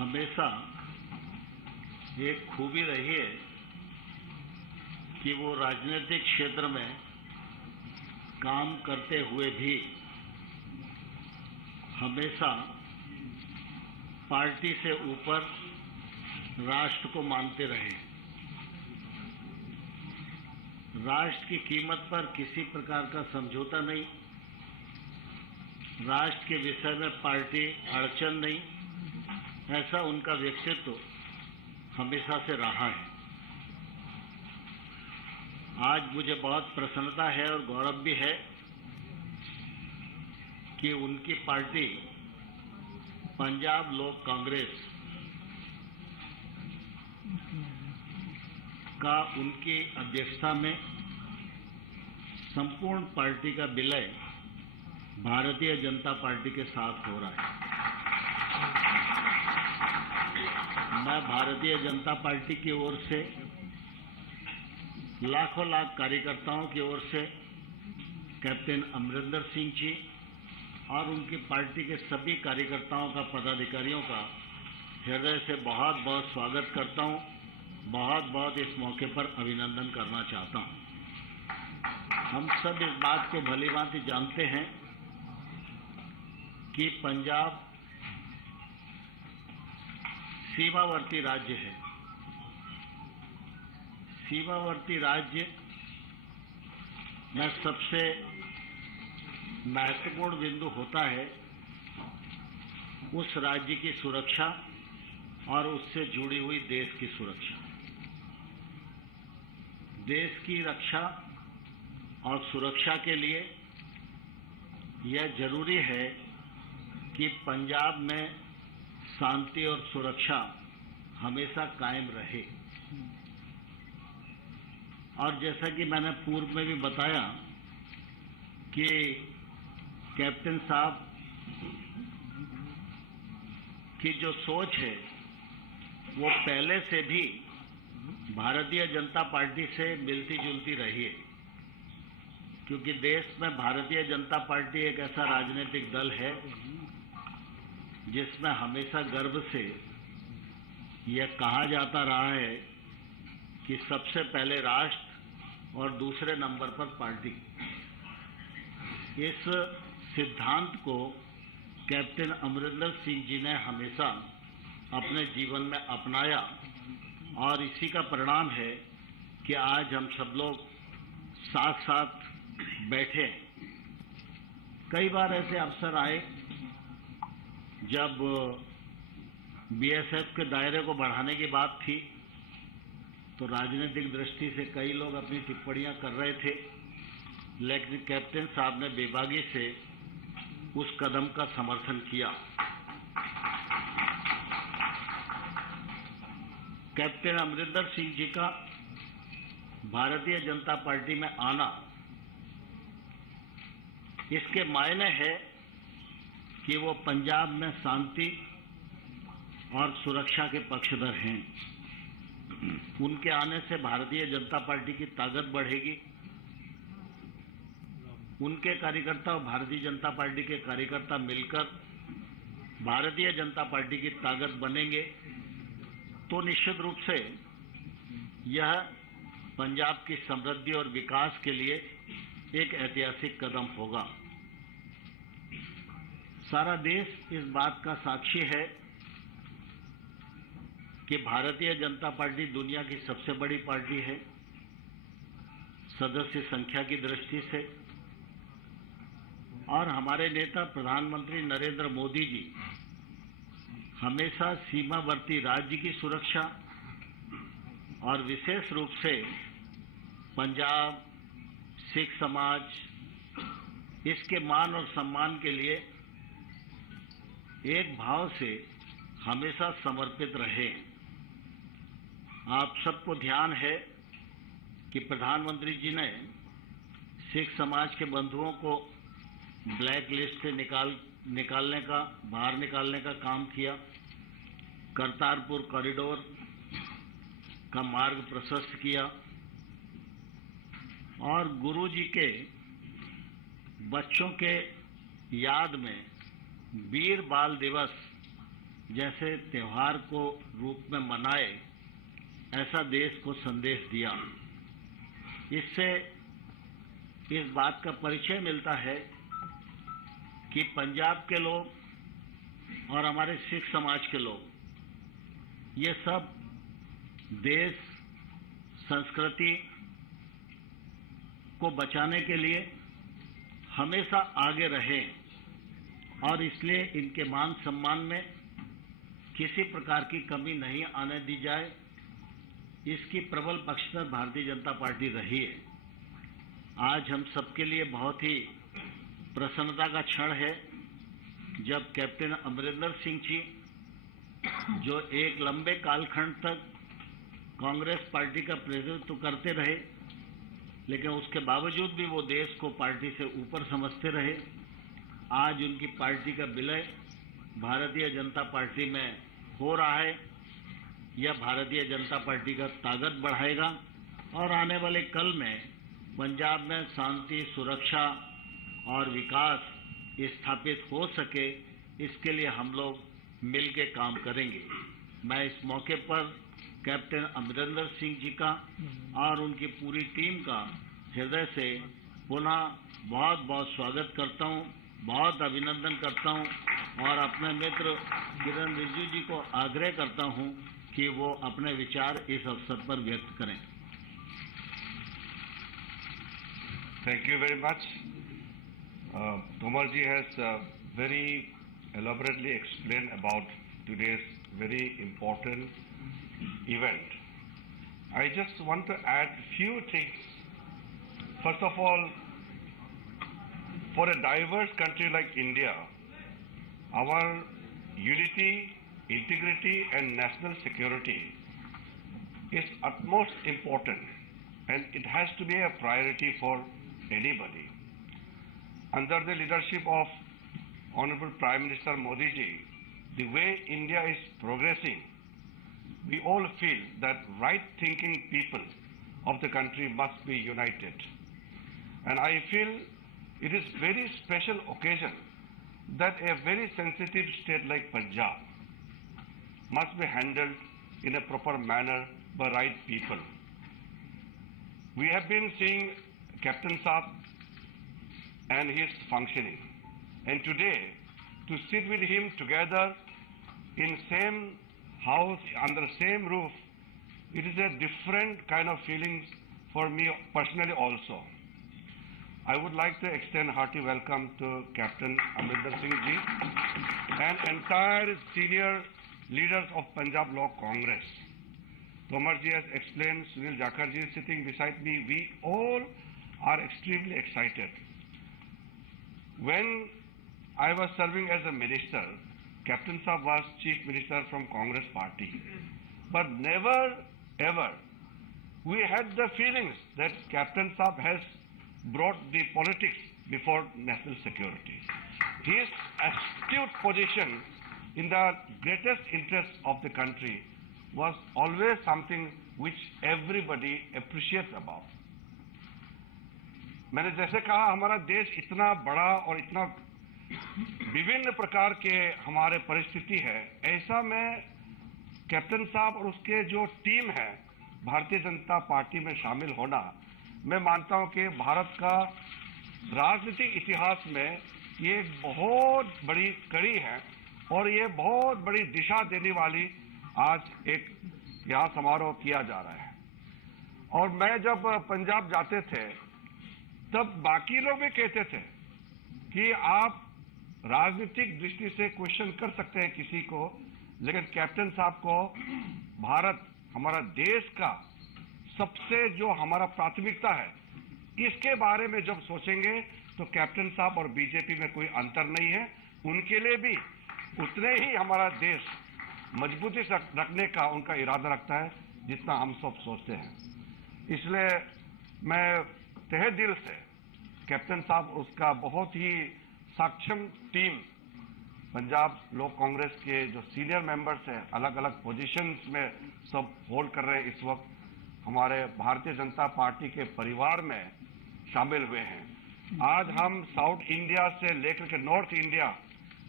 हमेशा एक खूबी रही है कि वो राजनीतिक क्षेत्र में काम करते हुए भी हमेशा पार्टी से ऊपर राष्ट्र को मानते रहे। राष्ट्र की कीमत पर किसी प्रकार का समझौता नहीं, राष्ट्र के विषय में पार्टी अड़चन नहीं, ऐसा उनका व्यक्तित्व हमेशा से रहा है। आज मुझे बहुत प्रसन्नता है और गौरव भी है कि उनकी पार्टी पंजाब लोक कांग्रेस का उनकी अध्यक्षता में संपूर्ण पार्टी का विलय भारतीय जनता पार्टी के साथ हो रहा है। मैं भारतीय जनता पार्टी की ओर से लाखों लाख कार्यकर्ताओं की ओर से कैप्टन अमरिंदर सिंह जी और उनकी पार्टी के सभी कार्यकर्ताओं का, पदाधिकारियों का हृदय से बहुत बहुत स्वागत करता हूं, बहुत बहुत इस मौके पर अभिनंदन करना चाहता हूं। हम सब इस बात को भलीभांति जानते हैं कि पंजाब सीमावर्ती राज्य है। सीमावर्ती राज्य में सबसे महत्वपूर्ण बिंदु होता है उस राज्य की सुरक्षा और उससे जुड़ी हुई देश की सुरक्षा। देश की रक्षा और सुरक्षा के लिए यह जरूरी है कि पंजाब में शांति और सुरक्षा हमेशा कायम रहे। और जैसा कि मैंने पूर्व में भी बताया कि कैप्टन साहब की जो सोच है वो पहले से भी भारतीय जनता पार्टी से मिलती जुलती रही है, क्योंकि देश में भारतीय जनता पार्टी एक ऐसा राजनीतिक दल है जिसमें हमेशा गर्व से यह कहा जाता रहा है कि सबसे पहले राष्ट्र और दूसरे नंबर पर पार्टी। इस सिद्धांत को कैप्टन अमरिंदर सिंह जी ने हमेशा अपने जीवन में अपनाया और इसी का परिणाम है कि आज हम सब लोग साथ साथ बैठे। कई बार ऐसे अवसर आए जब बीएसएफ के दायरे को बढ़ाने की बात थी, तो राजनीतिक दृष्टि से कई लोग अपनी टिप्पणियां कर रहे थे, लेकिन कैप्टन साहब ने बेबागी से उस कदम का समर्थन किया। कैप्टन अमरिंदर सिंह जी का भारतीय जनता पार्टी में आना, इसके मायने है कि वो पंजाब में शांति और सुरक्षा के पक्षधर हैं। उनके आने से भारतीय जनता पार्टी की ताकत बढ़ेगी। उनके कार्यकर्ता और भारतीय जनता पार्टी के कार्यकर्ता मिलकर भारतीय जनता पार्टी की ताकत बनेंगे, तो निश्चित रूप से यह पंजाब की समृद्धि और विकास के लिए एक ऐतिहासिक कदम होगा। सारा देश इस बात का साक्षी है कि भारतीय जनता पार्टी दुनिया की सबसे बड़ी पार्टी है सदस्य संख्या की दृष्टि से, और हमारे नेता प्रधानमंत्री नरेंद्र मोदी जी हमेशा सीमावर्ती राज्य की सुरक्षा और विशेष रूप से पंजाब सिख समाज, इसके मान और सम्मान के लिए एक भाव से हमेशा समर्पित रहे। आप सबको ध्यान है कि प्रधानमंत्री जी ने सिख समाज के बंधुओं को ब्लैक लिस्ट से बाहर निकालने का काम किया। करतारपुर कॉरिडोर का मार्ग प्रशस्त किया और गुरु जी के बच्चों के याद में वीर बाल दिवस जैसे त्यौहार को रूप में मनाए, ऐसा देश को संदेश दिया। इससे इस बात का परिचय मिलता है कि पंजाब के लोग और हमारे सिख समाज के लोग, ये सब देश संस्कृति को बचाने के लिए हमेशा आगे रहे और इसलिए इनके मान सम्मान में किसी प्रकार की कमी नहीं आने दी जाए, इसकी प्रबल पक्षधर भारतीय जनता पार्टी रही है। आज हम सबके लिए बहुत ही प्रसन्नता का क्षण है जब कैप्टन अमरिंदर सिंह जी, जो एक लंबे कालखंड तक कांग्रेस पार्टी का प्रतिनिधित्व करते रहे, लेकिन उसके बावजूद भी वो देश को पार्टी से ऊपर समझते रहे, आज उनकी पार्टी का विलय भारतीय जनता पार्टी में हो रहा है। यह भारतीय जनता पार्टी का ताकत बढ़ाएगा और आने वाले कल में पंजाब में शांति, सुरक्षा और विकास स्थापित हो सके, इसके लिए हम लोग मिलकर काम करेंगे। मैं इस मौके पर कैप्टन अमरिंदर सिंह जी का और उनकी पूरी टीम का हृदय से पुनः बहुत बहुत स्वागत करता हूं, बहुत अभिनंदन करता हूं और अपने मित्र किरण रिजिजू जी को आग्रह करता हूं कि वो अपने विचार इस अवसर पर व्यक्त करें। Thank you very much. Tomar ji has very elaborately explained about today's very important event. I just want to add few things. First of all, for a diverse country like India, our unity, integrity and national security is utmost important and it has to be a priority for anybody. Under the leadership of Honorable Prime Minister Modi ji, the way India is progressing, we all feel that right-thinking people of the country must be united. And I feel it is very special occasion that a very sensitive state like Punjab must be handled in a proper manner by right people. We have been seeing Captain Saab and his functioning. And today, to sit with him together in same house, under same roof, it is a different kind of feelings for me personally also. I would like to extend hearty welcome to Captain Amrinder Singh ji and entire senior leaders of Punjab Law Congress. Tomar ji has explained, Sunil Jakhar ji is sitting beside me. We all are extremely excited. When I was serving as a minister, Captain Saab was Chief Minister from Congress Party. But never ever we had the feelings that Captain Saab has brought the politics before national security. His astute position in the greatest interest of the country was always something which everybody appreciates about. मैंने जैसे कहा, हमारा देश इतना बड़ा और इतना विभिन्न प्रकार के हमारे परिस्थिति है, ऐसा में कैप्टन साहब और उसके जो टीम है भारतीय जनता पार्टी में शामिल होना, मैं मानता हूं कि भारत का राजनीतिक इतिहास में ये एक बहुत बड़ी कड़ी है और ये बहुत बड़ी दिशा देने वाली आज एक यहाँ समारोह किया जा रहा है। और मैं जब पंजाब जाते थे तब बाकी लोग भी कहते थे कि आप राजनीतिक दृष्टि से क्वेश्चन कर सकते हैं किसी को, लेकिन कैप्टन साहब को भारत, हमारा देश का सबसे जो हमारा प्राथमिकता है, इसके बारे में जब सोचेंगे तो कैप्टन साहब और बीजेपी में कोई अंतर नहीं है। उनके लिए भी उतने ही हमारा देश मजबूती से रखने का उनका इरादा रखता है जितना हम सब सोचते हैं। इसलिए मैं तहे दिल से कैप्टन साहब, उसका बहुत ही सक्षम टीम, पंजाब लोक कांग्रेस के जो सीनियर मेंबर्स हैं, अलग अलग पोजीशंस में सब होल्ड कर रहे हैं, इस वक्त हमारे भारतीय जनता पार्टी के परिवार में शामिल हुए हैं। आज हम साउथ इंडिया से लेकर के नॉर्थ इंडिया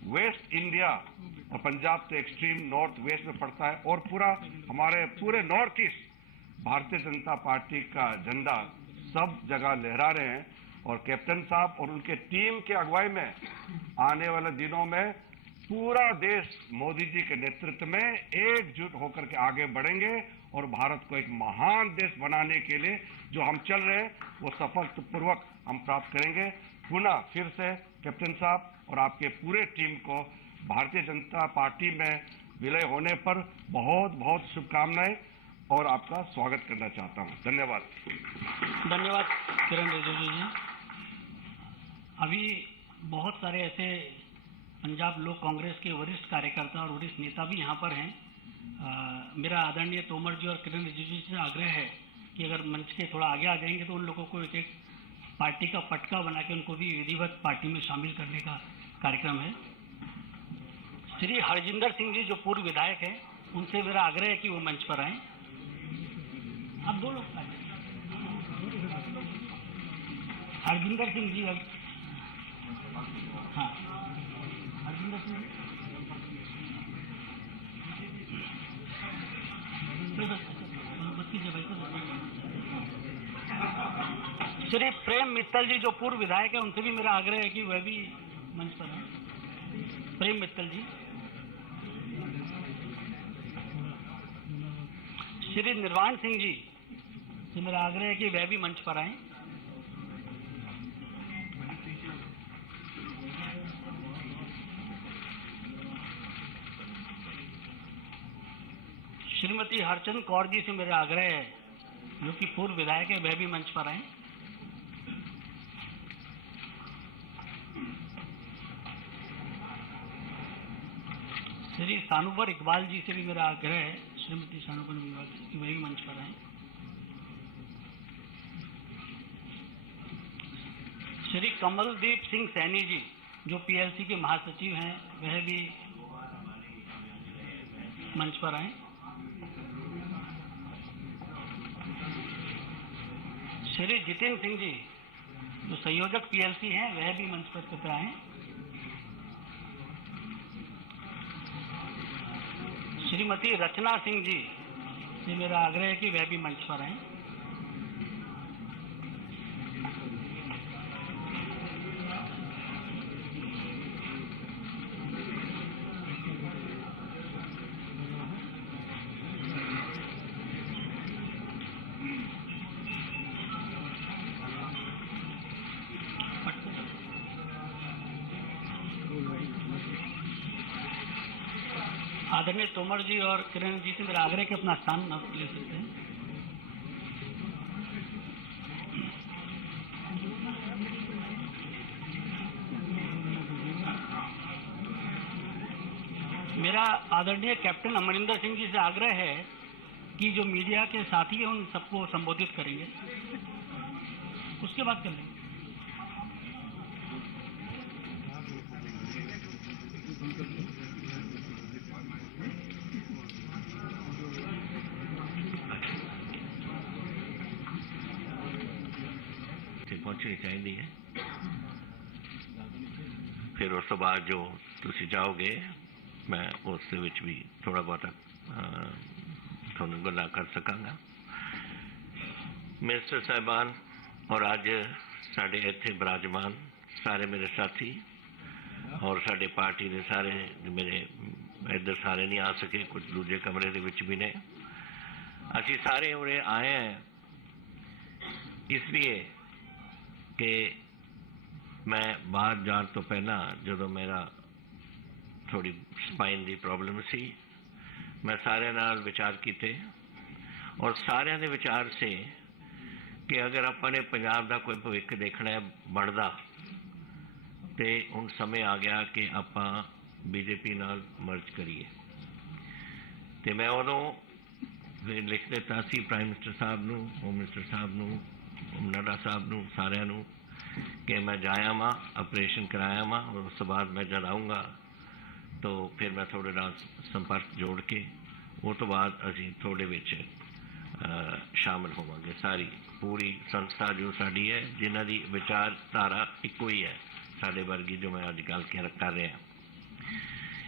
वेस्ट इंडिया और पंजाब तो एक्सट्रीम नॉर्थ वेस्ट में पड़ता है और हमारे पूरे north east Bharatiya Janata party का झंडा सब जगह लहरा रहे हैं। और कैप्टन साहब और उनके टीम के अगुवाई में आने वाले दिनों में पूरा देश मोदी जी के नेतृत्व में एकजुट होकर के आगे बढ़ेंगे और भारत को एक महान देश बनाने के लिए जो हम चल रहे हैं वो सफलतापूर्वक हम प्राप्त करेंगे। पुनः फिर से कैप्टन साहब और आपके पूरे टीम को भारतीय जनता पार्टी में विलय होने पर बहुत बहुत शुभकामनाएं और आपका स्वागत करना चाहता हूं। धन्यवाद। धन्यवाद किरण रिजिजू जी। अभी बहुत सारे ऐसे पंजाब लोक कांग्रेस के वरिष्ठ कार्यकर्ता और वरिष्ठ नेता भी यहाँ पर हैं। मेरा आदरणीय तोमर जी और किरण रिजिजू जी से आग्रह है कि अगर मंच के थोड़ा आगे आ जाएंगे तो उन लोगों को एक पार्टी का पटका बना के उनको भी विधिवत पार्टी में शामिल करने का कार्यक्रम है। श्री हरजिंदर सिंह जी जो पूर्व विधायक हैं, उनसे मेरा आग्रह है कि वो मंच पर आएं। आप दो लोग आए। हरजिंदर सिंह जी, हाँ हरजिंदर सिंह श्री प्रेम मित्तल जी जो पूर्व विधायक है, उनसे भी मेरा आग्रह है कि वह भी मंच पर आए। प्रेम मित्तल जी। श्री निर्वाण सिंह जी से मेरा आग्रह है कि वह भी मंच पर आए। श्रीमती हरचंद कौर जी से मेरा आग्रह है, जो कि पूर्व विधायक है, वह भी मंच पर आए। श्री सानुवर इकबाल जी से भी मेरा आग्रह है, श्रीमती सानुवर इकबाल जी की वह भी मंच पर आए। श्री कमलदीप सिंह सैनी जी जो पीएलसी के महासचिव हैं, वह भी मंच पर आए। श्री जितेंद्र सिंह जी जो संयोजक पीएलसी हैं, वह भी मंच पर कृपया आए। श्रीमती रचना सिंह जी से मेरा आग्रह है कि वह भी मंच पर आए। आदरणीय तोमर जी और किरण जी से मेरा आग्रह कि अपना स्थान ले सकते हैं। मेरा आदरणीय कैप्टन अमरिंदर सिंह जी से आग्रह है कि जो मीडिया के साथी हैं उन सबको संबोधित करेंगे, उसके बाद कर लेंगे। पहुंचनी चाहिए। फिर उस तो बाद जो तुसी जाओगे मैं उसके विच भी थोड़ा बहुत थोड़ी गल्लां कर सकांगा। मिनिस्टर साहबान और अज साडे इत्थे विराजमान सारे मेरे साथी और साडे पार्टी ने सारे मेरे इधर सारे नहीं आ सके, कुछ दूजे कमरे दे विच भी ने। असीं सारे उरे आए हैं इसलिए कि मैं बाहर जाने तो पहला जो मेरा थोड़ी स्पाइन की प्रॉब्लम सी, मैं सारे नाल विचार किए और सारे दे विचार से कि अगर अपने पंजाब का कोई भविष्य देखना है बनता तो हुण समय आ गया कि आप बीजेपी नाल मर्ज करिए। तो मैं उदों लिख दिता सी प्राइम मिनिस्टर साहब नूं, होम मिनिस्टर साहब नूं, नड्डा साहब नूं, सारिਆਂ नूं कि मैं जाया वा ऑपरेशन कराया वा और उस बाद मैं जब आऊँगा तो फिर मैं थोड़े नाल संपर्क जोड़ के वो तो बाद असीं थोड़े विच शामिल होवांगे। सारी पूरी संस्था जो साड़ी है जिन्हां दी विचारधारा इक्को ही है साडे वर्गी जो मैं अज गल कर रहा।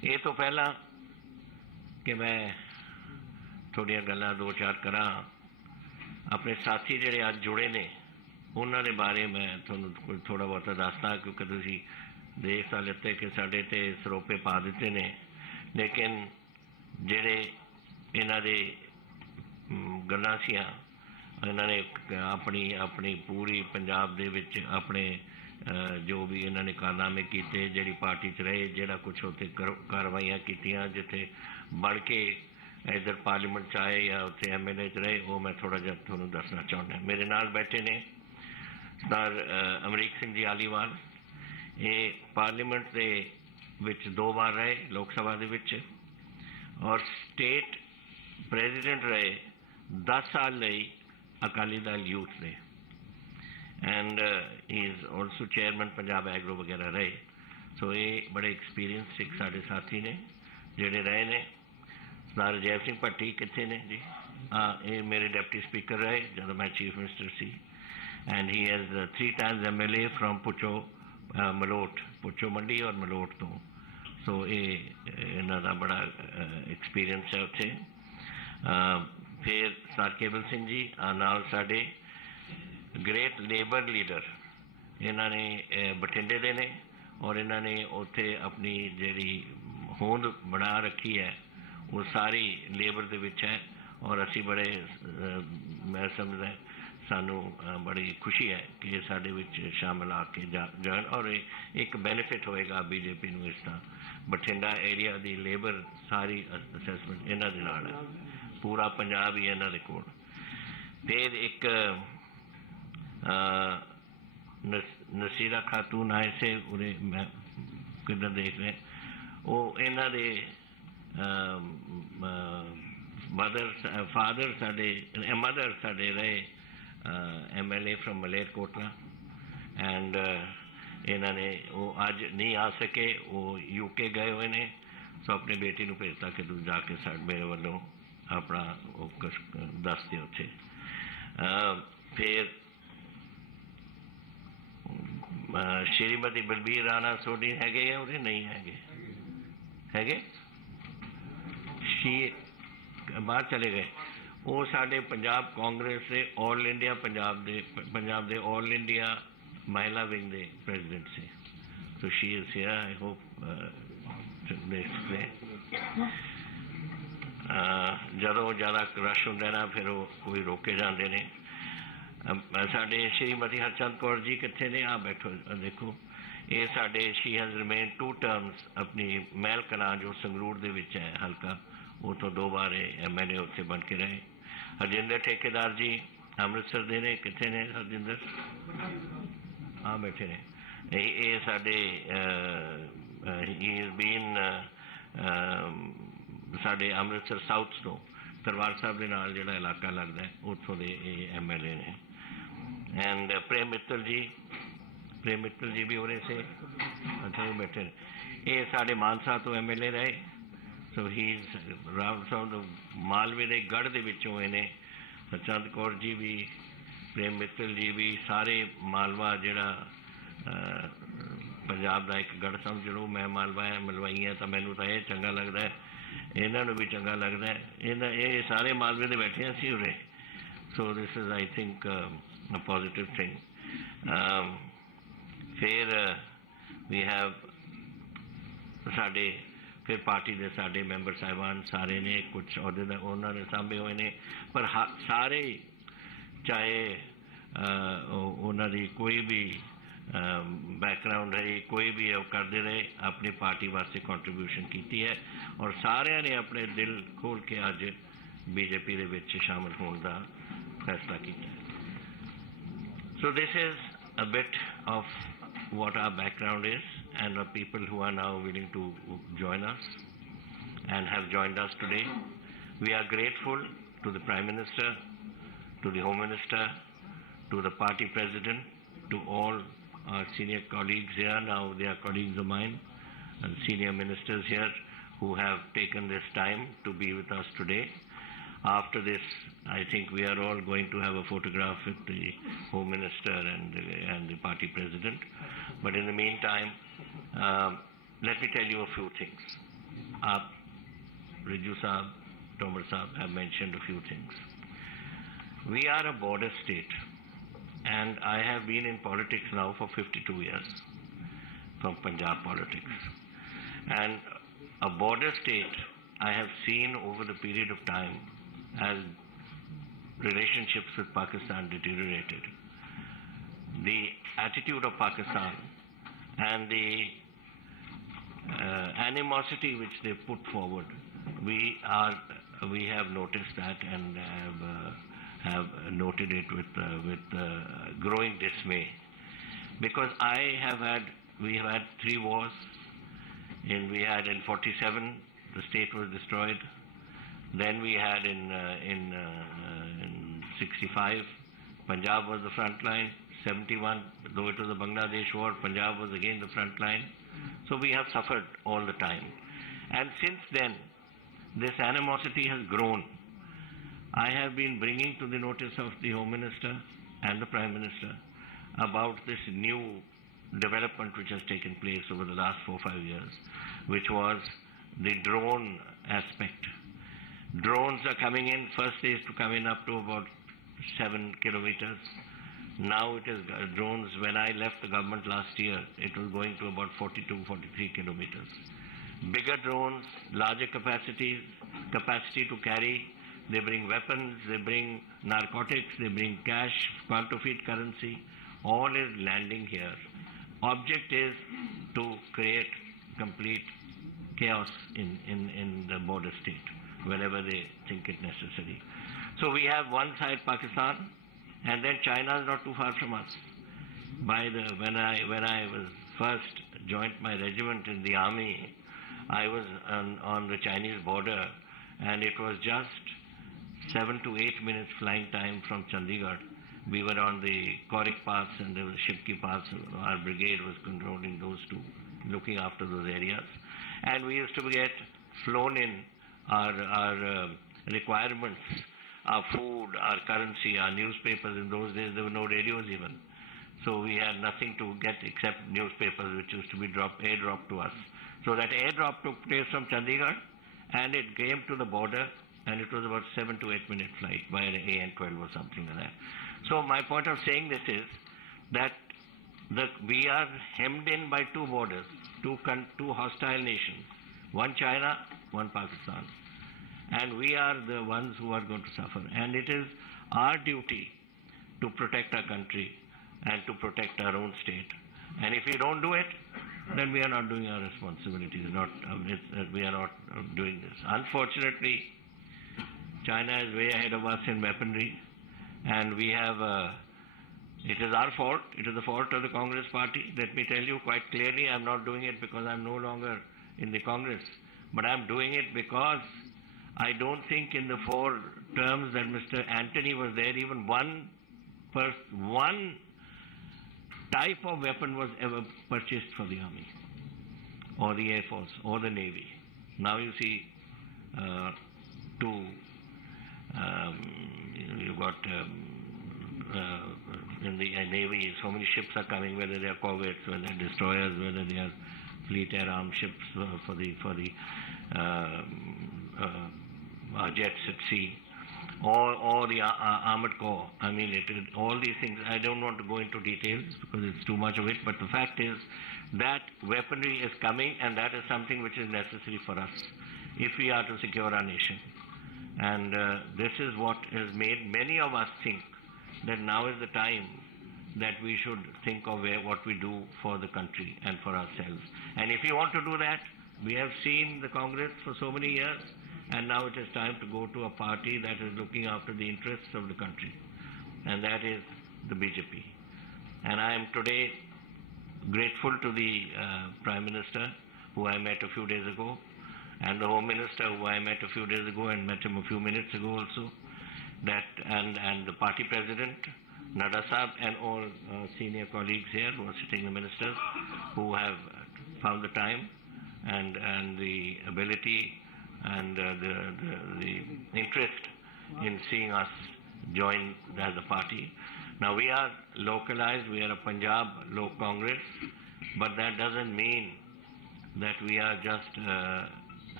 ਇਹ ਤੋਂ ਪਹਿਲਾਂ ਕਿ ਮੈਂ ਥੋੜ੍ਹੀਆਂ ਗੱਲਾਂ ਦੋ ਚਾਰ ਕਰਾਂ, ਆਪਣੇ ਸਾਥੀ ਜਿਹੜੇ ਅੱਜ ਜੁੜੇ ਨੇ ਉਹਨਾਂ ਦੇ ਬਾਰੇ ਮੈਂ ਤੁਹਾਨੂੰ ਥੋੜ੍ਹਾ ਬਹੁਤਾ ਦੱਸਦਾ, ਕਿਉਂਕਿ ਤੁਸੀਂ ਦੇਖ ਤਾਂ ਲਿੱਤੇ ਕਿ ਸਾਡੇ 'ਤੇ ਸਰੋਪੇ ਪਾ ਦਿੱਤੇ ਨੇ, ਲੇਕਿਨ ਜਿਹੜੇ ਇਹਨਾਂ ਦੇ ਗੱਲਾਂ ਸੀਆਂ, ਇਹਨਾਂ ਨੇ ਆਪਣੀ ਪੂਰੀ ਪੰਜਾਬ ਦੇ ਵਿੱਚ ਆਪਣੇ ਜੋ ਵੀ ਇਹਨਾਂ ਨੇ ਕਾਰਨਾਮੇ ਕੀਤੇ, ਜਿਹੜੀ ਪਾਰਟੀ 'ਚ ਰਹੇ, ਜਿਹੜਾ ਕੁਛ ਉੱਥੇ ਕਾਰਵਾਈਆਂ ਕੀਤੀਆਂ, ਜਿੱਥੇ ਬਣ ਕੇ ਇੱਧਰ ਪਾਰਲੀਮੈਂਟ 'ਚ ਆਏ ਜਾਂ ਉੱਥੇ MLA 'ਚ ਰਹੇ, ਉਹ ਮੈਂ ਥੋੜ੍ਹਾ ਜਿਹਾ ਤੁਹਾਨੂੰ ਦੱਸਣਾ ਚਾਹੁੰਦਾ। ਮੇਰੇ ਨਾਲ ਬੈਠੇ ਨੇ ਸਰਦਾਰ ਅਮਰੀਕ ਸਿੰਘ ਜੀ ਆਲੀਵਾਲ, ਇਹ ਪਾਰਲੀਮੈਂਟ ਦੇ ਵਿੱਚ 2 ਵਾਰ ਰਹੇ, ਲੋਕ ਸਭਾ ਦੇ ਵਿੱਚ, ਔਰ ਸਟੇਟ ਪ੍ਰੈਜ਼ੀਡੈਂਟ ਰਹੇ 10 ਸਾਲ ਲਈ ਅਕਾਲੀ ਦਲ ਯੂਥ ਦੇ, and he is also chairman Punjab agro ਵਗੈਰਾ ਰਹੇ। ਸੋ ਇਹ ਬੜੇ ਐਕਸਪੀਰੀਅੰਸ ਇੱਕ ਸਾਡੇ ਸਾਥੀ ਨੇ ਜਿਹੜੇ ਰਹੇ ਨੇ। ਸਰਦਾਰ ਅਜੈਬ ਸਿੰਘ ਭੱਟੀ ਕਿੱਥੇ ਨੇ ਜੀ? ਇਹ ਮੇਰੇ ਡਿਪਟੀ ਸਪੀਕਰ ਰਹੇ ਜਦੋਂ ਮੈਂ chief minister C, and he has 3 times MLA from Malout, ਪੁੱਛੋ ਮੰਡੀ ਔਰ ਮਲੋਟ ਤੋਂ। ਸੋ ਇਹ ਇਹਨਾਂ ਦਾ ਬੜਾ ਐਕਸਪੀਰੀਅੰਸ ਹੈ ਉੱਥੇ। ਫਿਰ ਸਰਦਾਰ ਕੇਵਲ ਸਿੰਘ ਜੀ ਨਾਲ ਸਾਡੇ ਗ੍ਰੇਟ ਲੇਬਰ ਲੀਡਰ, ਇਹਨਾਂ ਨੇ ਬਠਿੰਡੇ ਦੇ ਨੇ, ਔਰ ਇਹਨਾਂ ਨੇ ਉੱਥੇ ਆਪਣੀ ਜਿਹੜੀ ਹੋਂਦ ਬਣਾ ਰੱਖੀ ਹੈ ਉਹ ਸਾਰੀ ਲੇਬਰ ਦੇ ਵਿੱਚ ਹੈ, ਔਰ ਅਸੀਂ ਬੜੇ ਮੈਂ ਸਮਝਦਾ ਸਾਨੂੰ ਬੜੀ ਖੁਸ਼ੀ ਹੈ ਕਿ ਇਹ ਸਾਡੇ ਵਿੱਚ ਸ਼ਾਮਲ ਆ ਕੇ ਜਾਣ, ਔਰ ਇੱਕ ਬੈਨੀਫਿਟ ਹੋਏਗਾ BJP ਨੂੰ ਇਸ ਦਾ। ਬਠਿੰਡਾ ਏਰੀਆ ਦੀ ਲੇਬਰ ਸਾਰੀ ਅਸੈਸਮੈਂਟ ਇਹਨਾਂ ਦੇ ਨਾਲ ਹੈ, ਪੂਰਾ ਪੰਜਾਬ ਹੀ ਇਹਨਾਂ ਦੇ ਕੋਲ। ਫਿਰ ਇੱਕ ਨਸੀਰਾ ਖਾਤੂਨ ਆਏ ਸੇ, ਉਰੇ ਮੈਂ ਕਿੱਧਰ ਦੇਖ ਰਹੇ, ਉਹ ਇਹਨਾਂ ਦੇ ਮਦਰ ਸਾਡੇ ਰਹੇ MLA ਫਰੋਮ ਮਲੇਰਕੋਟਲਾ, ਐਂਡ ਇਹਨਾਂ ਨੇ ਉਹ ਅੱਜ ਨਹੀਂ ਆ ਸਕੇ, ਉਹ UK ਗਏ ਹੋਏ ਨੇ। ਸੋ ਆਪਣੀ ਬੇਟੀ ਨੂੰ ਭੇਜਤਾ ਕਿ ਤੂੰ ਜਾ ਕੇ ਮੇਰੇ ਵੱਲੋਂ ਆਪਣਾ ਉਹ ਦੱਸ ਦਿਓ ਉੱਥੇ। ਫਿਰ ਸ਼੍ਰੀਮਤੀ ਬਲਬੀਰ ਰਾਣਾ ਸੋਢੀ ਹੈਗੇ ਆ, ਉਹਦੇ ਨਹੀਂ ਹੈਗੇ ਬਾਹਰ ਚਲੇ ਗਏ। ਉਹ ਸਾਡੇ ਪੰਜਾਬ ਕਾਂਗਰਸ ਦੇ ਆਲ ਇੰਡੀਆ ਪੰਜਾਬ ਦੇ ਆਲ ਇੰਡੀਆ ਮਹਿਲਾ ਵਿੰਗ ਦੇ president C. So she is here, I hope ਜਦੋਂ ਜ਼ਿਆਦਾ ਰਸ਼ ਹੁੰਦਾ ਨਾ ਫਿਰ ਉਹ ਕੋਈ ਰੋਕੇ ਜਾਂਦੇ ਨੇ। ਸਾਡੇ ਸ਼੍ਰੀਮਤੀ ਹਰਚੰਦ ਕੌਰ ਜੀ ਕਿੱਥੇ ਨੇ? ਆ ਬੈਠੋ, ਦੇਖੋ, ਇਹ ਸਾਡੇ ਸ਼ੀ ਹੈਜ਼ ਰਿਮੇਨ 2 terms ਆਪਣੀ ਮਹਿਲ ਕਲਾਂ ਜੋ ਸੰਗਰੂਰ ਦੇ ਵਿੱਚ ਹੈ ਹਲਕਾ, ਉਹ ਤੋਂ 2 ਵਾਰ MLA ਉੱਥੇ ਬਣ ਕੇ ਰਹੇ। ਹਰਜਿੰਦਰ ਠੇਕੇਦਾਰ ਜੀ ਅੰਮ੍ਰਿਤਸਰ ਦੇ ਨੇ, ਕਿੱਥੇ ਨੇ ਹਰਜਿੰਦਰ? ਆ ਬੈਠੇ ਨੇ। ਇਹ ਸਾਡੇ ਹੀ ਇਜ਼ ਬੀਨ ਸਾਡੇ ਅੰਮ੍ਰਿਤਸਰ ਸਾਊਥ ਤੋਂ ਦਰਬਾਰ ਸਾਹਿਬ ਦੇ ਨਾਲ ਜਿਹੜਾ ਇਲਾਕਾ ਲੱਗਦਾ ਉੱਥੋਂ ਦੇ ਇਹ MLA ਨੇ। ਐਂਡ ਪ੍ਰੇਮ ਮਿੱਤਲ ਜੀ ਵੀ ਉਰੇ ਸੇ, ਅੱਛਾ ਉਹ ਬੈਠੇ ਨੇ। ਇਹ ਸਾਡੇ ਮਾਨਸਾ ਤੋਂ MLA ਰਹੇ। ਸੋ ਹੀ ਇਜ਼ ਰਾਮ ਸਾਹਿਬ ਮਾਲਵੇ ਦੇ ਗੜ੍ਹ ਦੇ ਵਿੱਚੋਂ ਇਹ ਨੇ। ਹਰਚੰਦ ਕੌਰ ਜੀ ਵੀ, ਪ੍ਰੇਮ ਮਿੱਤਲ ਜੀ ਵੀ, ਸਾਰੇ ਮਾਲਵਾ ਜਿਹੜਾ ਪੰਜਾਬ ਦਾ ਇੱਕ ਗੜ੍ਹ ਸਮਝ ਲਓ। ਮੈਂ ਮਲਵਾਈ ਹਾਂ ਤਾਂ ਮੈਨੂੰ ਤਾਂ ਇਹ ਚੰਗਾ ਲੱਗਦਾ ਹੈ, ਇਹਨਾਂ ਨੂੰ ਵੀ ਚੰਗਾ ਲੱਗਦਾ ਹੈ। ਇਹ ਸਾਰੇ ਮਾਲਵੇ ਦੇ ਬੈਠੇ ਅਸੀਂ ਉਰੇ। ਸੋ this is I think uh positive thing. ਫਿਰ ਵੀ ਹੈਵ ਸਾਡੇ ਫਿਰ ਪਾਰਟੀ ਦੇ ਸਾਡੇ ਮੈਂਬਰ ਸਾਹਿਬਾਨ ਸਾਰੇ ਨੇ, ਕੁਛ ਅਹੁਦੇ ਦਾ ਉਹਨਾਂ ਨੇ ਸਾਂਭੇ ਹੋਏ ਨੇ, ਪਰ ਸਾਰੇ ਚਾਹੇ ਉਹਨਾਂ ਦੀ ਕੋਈ ਵੀ ਬੈਕਗਰਾਊਂਡ ਰਹੀ, ਕੋਈ ਵੀ ਉਹ ਕਰਦੇ ਰਹੇ, ਆਪਣੀ ਪਾਰਟੀ ਵਾਸਤੇ ਕੰਟਰੀਬਿਊਸ਼ਨ ਕੀਤੀ ਹੈ, ਔਰ ਸਾਰਿਆਂ ਨੇ ਆਪਣੇ ਦਿਲ ਖੋਲ੍ਹ ਕੇ ਅੱਜ BJP ਦੇ ਵਿੱਚ ਸ਼ਾਮਲ ਹੋਣ ਦਾ ਫੈਸਲਾ ਕੀਤਾ। ਸੋ this is a bit of what our background is and the people who are now willing to join us and have joined us today. We are grateful to the Prime Minister, to the Home Minister, to the party president, to all our senior colleagues here. Now they are colleagues of mine, and senior ministers here who have taken this time to be with us today. After this, I think we are all going to have a photograph with the Home Minister and the party president. But in the meantime, let me tell you a few things. Aap, Riju Saab, Tomar Saab have mentioned a few things. We are a border state, and I have been in politics now for 52 years, from Punjab politics. And a border state, I have seen over the period of time as relationships with Pakistan deteriorated. The attitude of Pakistan and the animosity which they put forward, we have noticed that and have noted it with growing dismay. Because we have had 3 wars. We had in 47, the state was destroyed. Then we had in 65, Punjab was the front line. 71, though it was a Bangladesh war, Punjab was again the front line. So we have suffered all the time. And since then, this animosity has grown. I have been bringing to the notice of the Home Minister and the Prime Minister about this new development which has taken place over the last 4 or 5 years, which was the drone aspect. Drones are coming in. First they used to come in up to about 7 kilometers. Now it is drones. When I left the government last year, it was going to about 42, 43 kilometers. Bigger drones, larger capacity to carry. They bring weapons, they bring narcotics, they bring cash, counterfeit currency. All is landing here. Object is to create complete chaos in the border state whenever they think it necessary. So we have one side Pakistan, and then China is not too far from us. When I was first joined my regiment in the army, I was on the Chinese border, and it was just 7 to 8 minutes flying time from Chandigarh. We were on the Korik Pass and there was Shipki Pass. Our brigade was controlling those two, looking after those areas. And we used to get flown in our requirements, our food, our currency, our newspapers. In those days, there were no radios even. So we had nothing to get except newspapers, which used to be airdropped to us. So that airdrop took place from Chandigarh, and it came to the border, and it was about 7 to 8 minute flight by an AN-12 or something like that. So my point of saying this is that we are hemmed in by 2 borders, two hostile nations, one China, one Pakistan. And we are the ones who are going to suffer. And it is our duty to protect our country and to protect our own state. And if we don't do it, then we are not doing our responsibilities. We are not doing this. Unfortunately, China is way ahead of us in weaponry, and we have, it is our fault, it is the fault of the Congress party. Let me tell you quite clearly, I'm not doing it because I'm no longer in the Congress, but I'm doing it because I don't think in the 4 terms that Mr. Antony was there, even one type of weapon was ever purchased for the Army, or the Air Force, or the Navy. Now you see you've got in the Navy, so many ships are coming, whether they are corvettes, whether they are destroyers, whether they are fleet air armed ships for the jets at sea, or the armored corps. I mean, all these things. I don't want to go into details because it's too much of it, but the fact is that weaponry is coming, and that is something which is necessary for us if we are to secure our nation. And this is what has made many of us think that now is the time that we should think of what we do for the country and for ourselves. And if you want to do that, we have seen the Congress for so many years, and now it is time to go to a party that is looking after the interests of the country, and that is the BJP. And I am today grateful to the Prime Minister, who I met a few days ago, and the Home Minister, who I met a few days ago and met him a few minutes ago also, and the party president, Nadda Saab, and all senior colleagues here who are sitting, the ministers, who have found the time and the ability and the interest in seeing us join as a party. Now we are localized, we are a Punjab Lok Congress, but that doesn't mean that we are just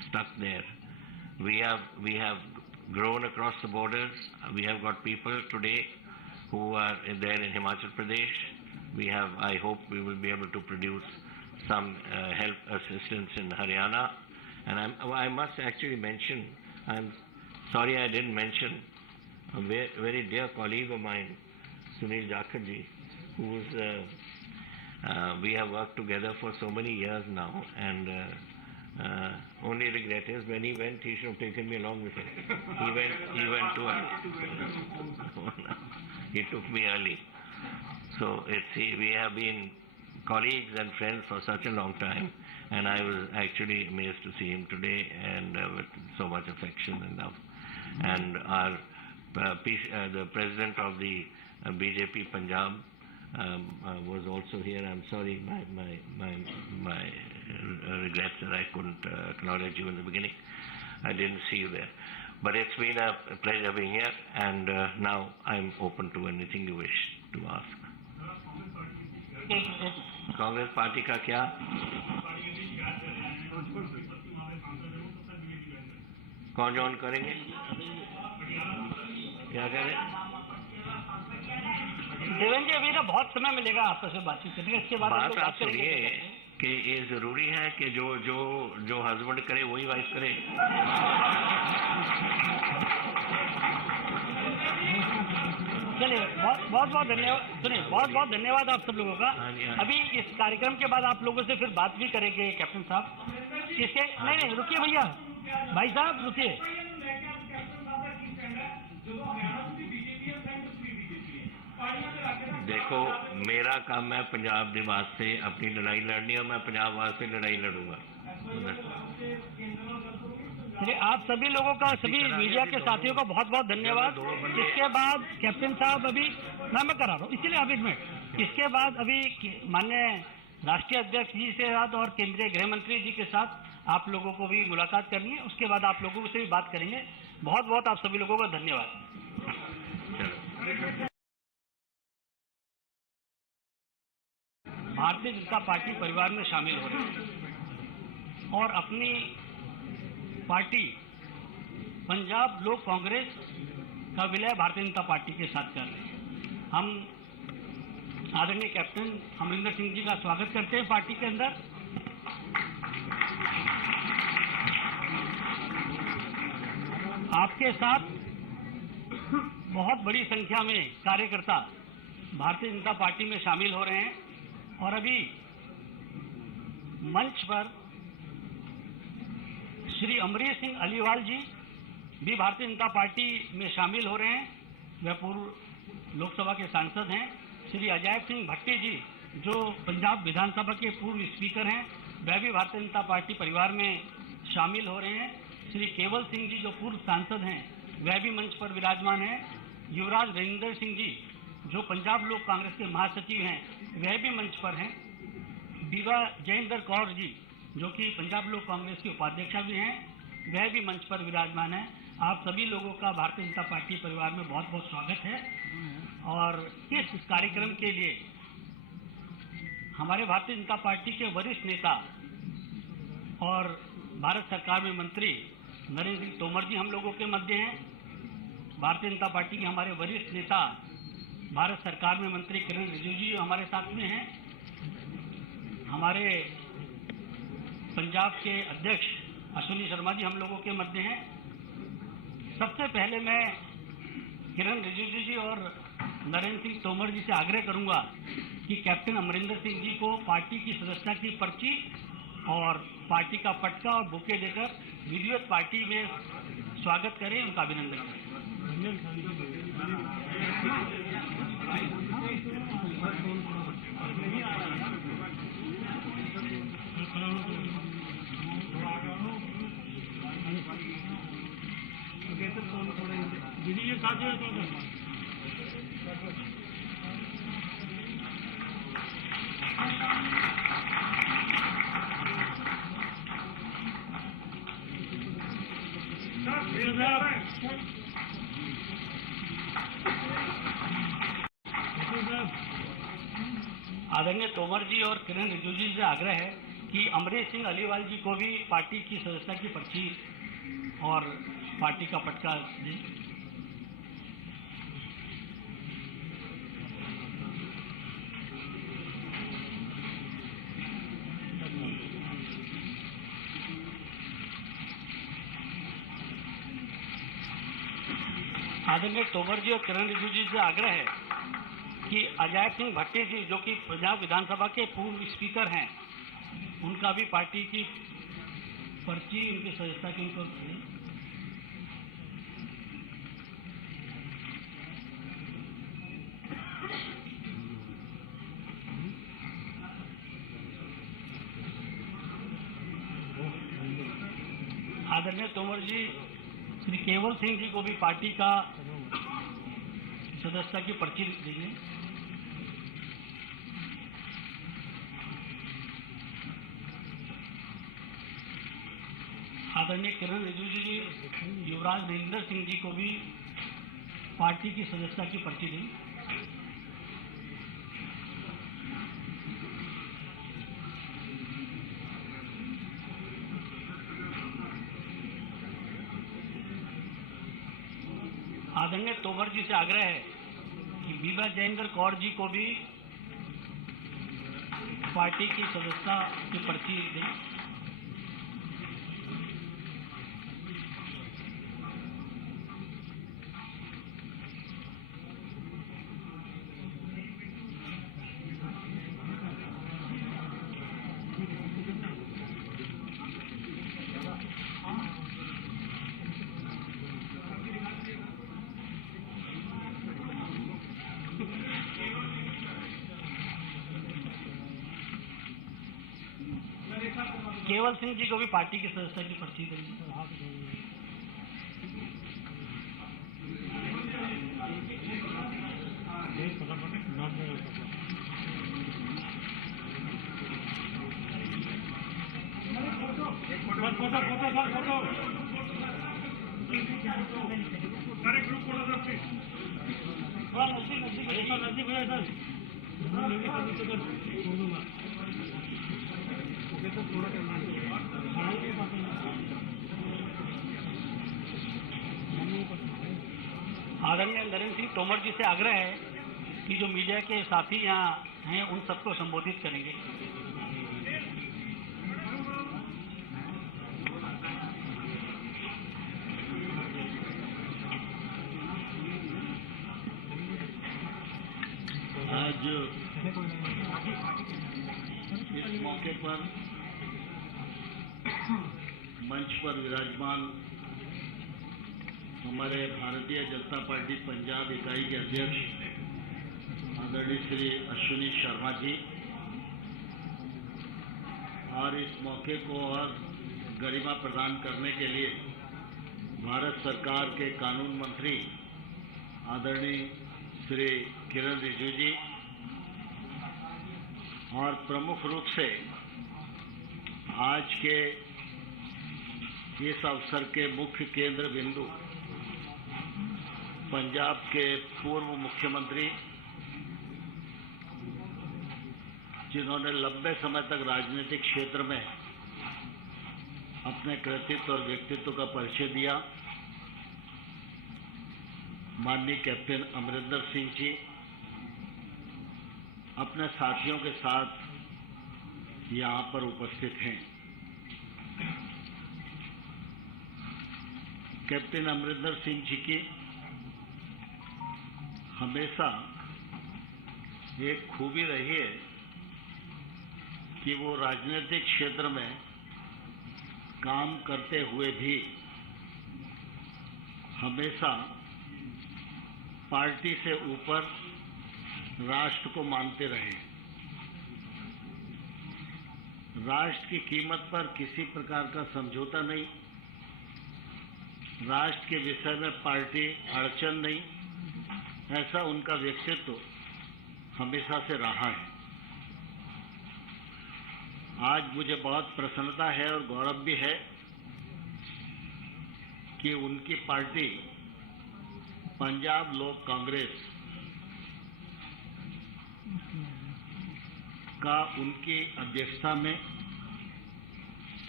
stuck there. We have grown across the borders. We have got people today who are there in Himachal Pradesh. I hope we will be able to produce some help assistance in Haryana. And I must actually mention, I'm sorry I didn't mention a very dear colleague of mine, Sunil Jakharji, who's we have worked together for so many years now, and only regret is when he went, he should have taken me along with him. He went too early. He took me early. So we have been colleagues and friends for such a long time, and I was actually amazed to see him today, and with so much affection and love. And our the president of the BJP Punjab was also here. I'm sorry, my regrets that I couldn't acknowledge you in the beginning. I didn't see you there. But it's been a pleasure being here, and now I'm open to anything you wish to ask. Congress party का क्या? कौन join करेंगे? क्या कह रहे? देवेंद्र जी, अभी ना बहुत समय मिलेगा आपस में बातचीत करने का। इसके बाद बात आप सुनिए कि ये जरूरी है कि जो हस्बैंड करे वही वाइफ करे। चलिए, बहुत धन्यवाद। सुनिए, बहुत धन्यवाद आप सब लोगों का। अभी इस कार्यक्रम के बाद आप लोगों से फिर बात भी करेंगे कैप्टन साहब। इसके नहीं रुकिए भैया, भाई साहब रुकिए। देखो, मेरा काम है पंजाब के वास्ते अपनी लड़ाई लड़नी है। मैं पंजाब वास्ते लड़ाई लड़ूंगा। चलिए, आप सभी लोगों का, सभी मीडिया के साथियों का बहुत बहुत धन्यवाद। इसके बाद कैप्टन साहब अभी मैं करा रहा हूँ, इसीलिए आप एक मिनट। इसके बाद अभी माननीय राष्ट्रीय अध्यक्ष जी से साथ और केंद्रीय गृह मंत्री जी के साथ आप लोगों को भी मुलाकात करनी है। उसके बाद आप लोगों से भी बात करेंगे। बहुत बहुत आप सभी लोगों का धन्यवाद। भारतीय जनता पार्टी परिवार में शामिल हो रहे हैं और अपनी पार्टी पंजाब लोक कांग्रेस का विलय भारतीय जनता पार्टी के साथ कर रहे हैं। हम आदरणीय कैप्टन अमरिंदर सिंह जी का स्वागत करते हैं पार्टी के अंदर। आपके साथ बहुत बड़ी संख्या में कार्यकर्ता भारतीय जनता पार्टी में शामिल हो रहे हैं और अभी मंच पर श्री अमरीश सिंह अलीवाल जी भी भारतीय जनता पार्टी में शामिल हो रहे हैं। वह पूर्व लोकसभा के सांसद हैं। श्री अजय सिंह भट्टी जी जो पंजाब विधानसभा के पूर्व स्पीकर हैं, वह भी भारतीय जनता पार्टी परिवार में शामिल हो रहे हैं। श्री केवल सिंह जी जो पूर्व सांसद हैं, वह भी मंच पर विराजमान हैं। युवराज रविंदर सिंह जी जो पंजाब लोक कांग्रेस के महासचिव हैं, वह भी मंच पर हैं। बीवा जयेंद्र कौर जी जो कि पंजाब लोक कांग्रेस के उपाध्यक्षा भी हैं, वह भी मंच पर विराजमान हैं। आप सभी लोगों का भारतीय जनता पार्टी परिवार में बहुत बहुत स्वागत है। और इस कार्यक्रम के लिए हमारे भारतीय जनता पार्टी के वरिष्ठ नेता और भारत सरकार में मंत्री नरेंद्र सिंह तोमर जी हम लोगों के मध्य हैं। भारतीय जनता पार्टी के हमारे वरिष्ठ नेता भारत सरकार में मंत्री किरण रिजिजू जी हमारे साथ में हैं। हमारे पंजाब के अध्यक्ष अश्विनी शर्मा जी हम लोगों के मध्य हैं। सबसे पहले मैं किरण रिजिजू जी और नरेंद्र सिंह तोमर जी से आग्रह करूंगा कि कैप्टन अमरिंदर सिंह जी को पार्टी की सदस्यता की पर्ची और पार्टी का पटका और बुके देकर विधिवत पार्टी में स्वागत करें, उनका अभिनंदन करें। आदरणीय तोमर जी और किरण रिजिजू जी से आग्रह है कि अमरीश सिंह अलीवाल जी को भी पार्टी की सदस्यता की पर्ची और पार्टी का पटका दें। आदरणीय तोमर जी और किरण रिजिजू जी से आग्रह है कि अजय सिंह भट्टी जी जो कि पंजाब विधानसभा के पूर्व स्पीकर हैं, उनका भी पार्टी की पर्ची उनकी सदस्यता की उनको दें। आदरणीय तोमर जी श्री केवल सिंह जी को भी पार्टी का सदस्यता की पर्ची दीजिए। आदरणीय किरण रिजिजू जी युवराज नरेंद्र सिंह जी को भी पार्टी की सदस्यता की पर्ची दी। आदरणीय तोमर जी से आग्रह है कि बीबा जयेंद्र कौर जी को भी पार्टी की सदस्यता की पर्ची दें। केवल सिंह जी को भी पार्टी की सदस्यता की पर्ची देंगे। आदरणीय नरेंद्र सिंह तोमर जी से आग्रह है कि जो मीडिया के साथी यहाँ हैं उन सबको संबोधित करेंगे। आज इस मौके पर मंच पर विराजमान हमारे भारतीय जनता पार्टी पंजाब इकाई के अध्यक्ष आदरणीय श्री अश्विनी शर्मा जी और इस मौके को और गरिमा प्रदान करने के लिए भारत सरकार के कानून मंत्री आदरणीय श्री किरण रिजिजू जी और प्रमुख रूप से आज के इस अवसर के मुख्य केंद्र बिंदु पंजाब के पूर्व मुख्यमंत्री जिन्होंने लंबे समय तक राजनीतिक क्षेत्र में अपने कृतित्व और व्यक्तित्व का परिचय दिया, माननीय कैप्टन अमरिंदर सिंह जी अपने साथियों के साथ यहाँ पर उपस्थित हैं। कैप्टन अमरिंदर सिंह जी की हमेशा एक खूबी रही है कि वो राजनीतिक क्षेत्र में काम करते हुए भी हमेशा पार्टी से ऊपर राष्ट्र को मानते रहे। राष्ट्र की कीमत पर किसी प्रकार का समझौता नहीं, राष्ट्र के विषय में पार्टी अड़चन नहीं, ऐसा उनका व्यक्तित्व हमेशा से रहा है। आज मुझे बहुत प्रसन्नता है और गौरव भी है कि उनकी पार्टी पंजाब लोक कांग्रेस का उनकी अध्यक्षता में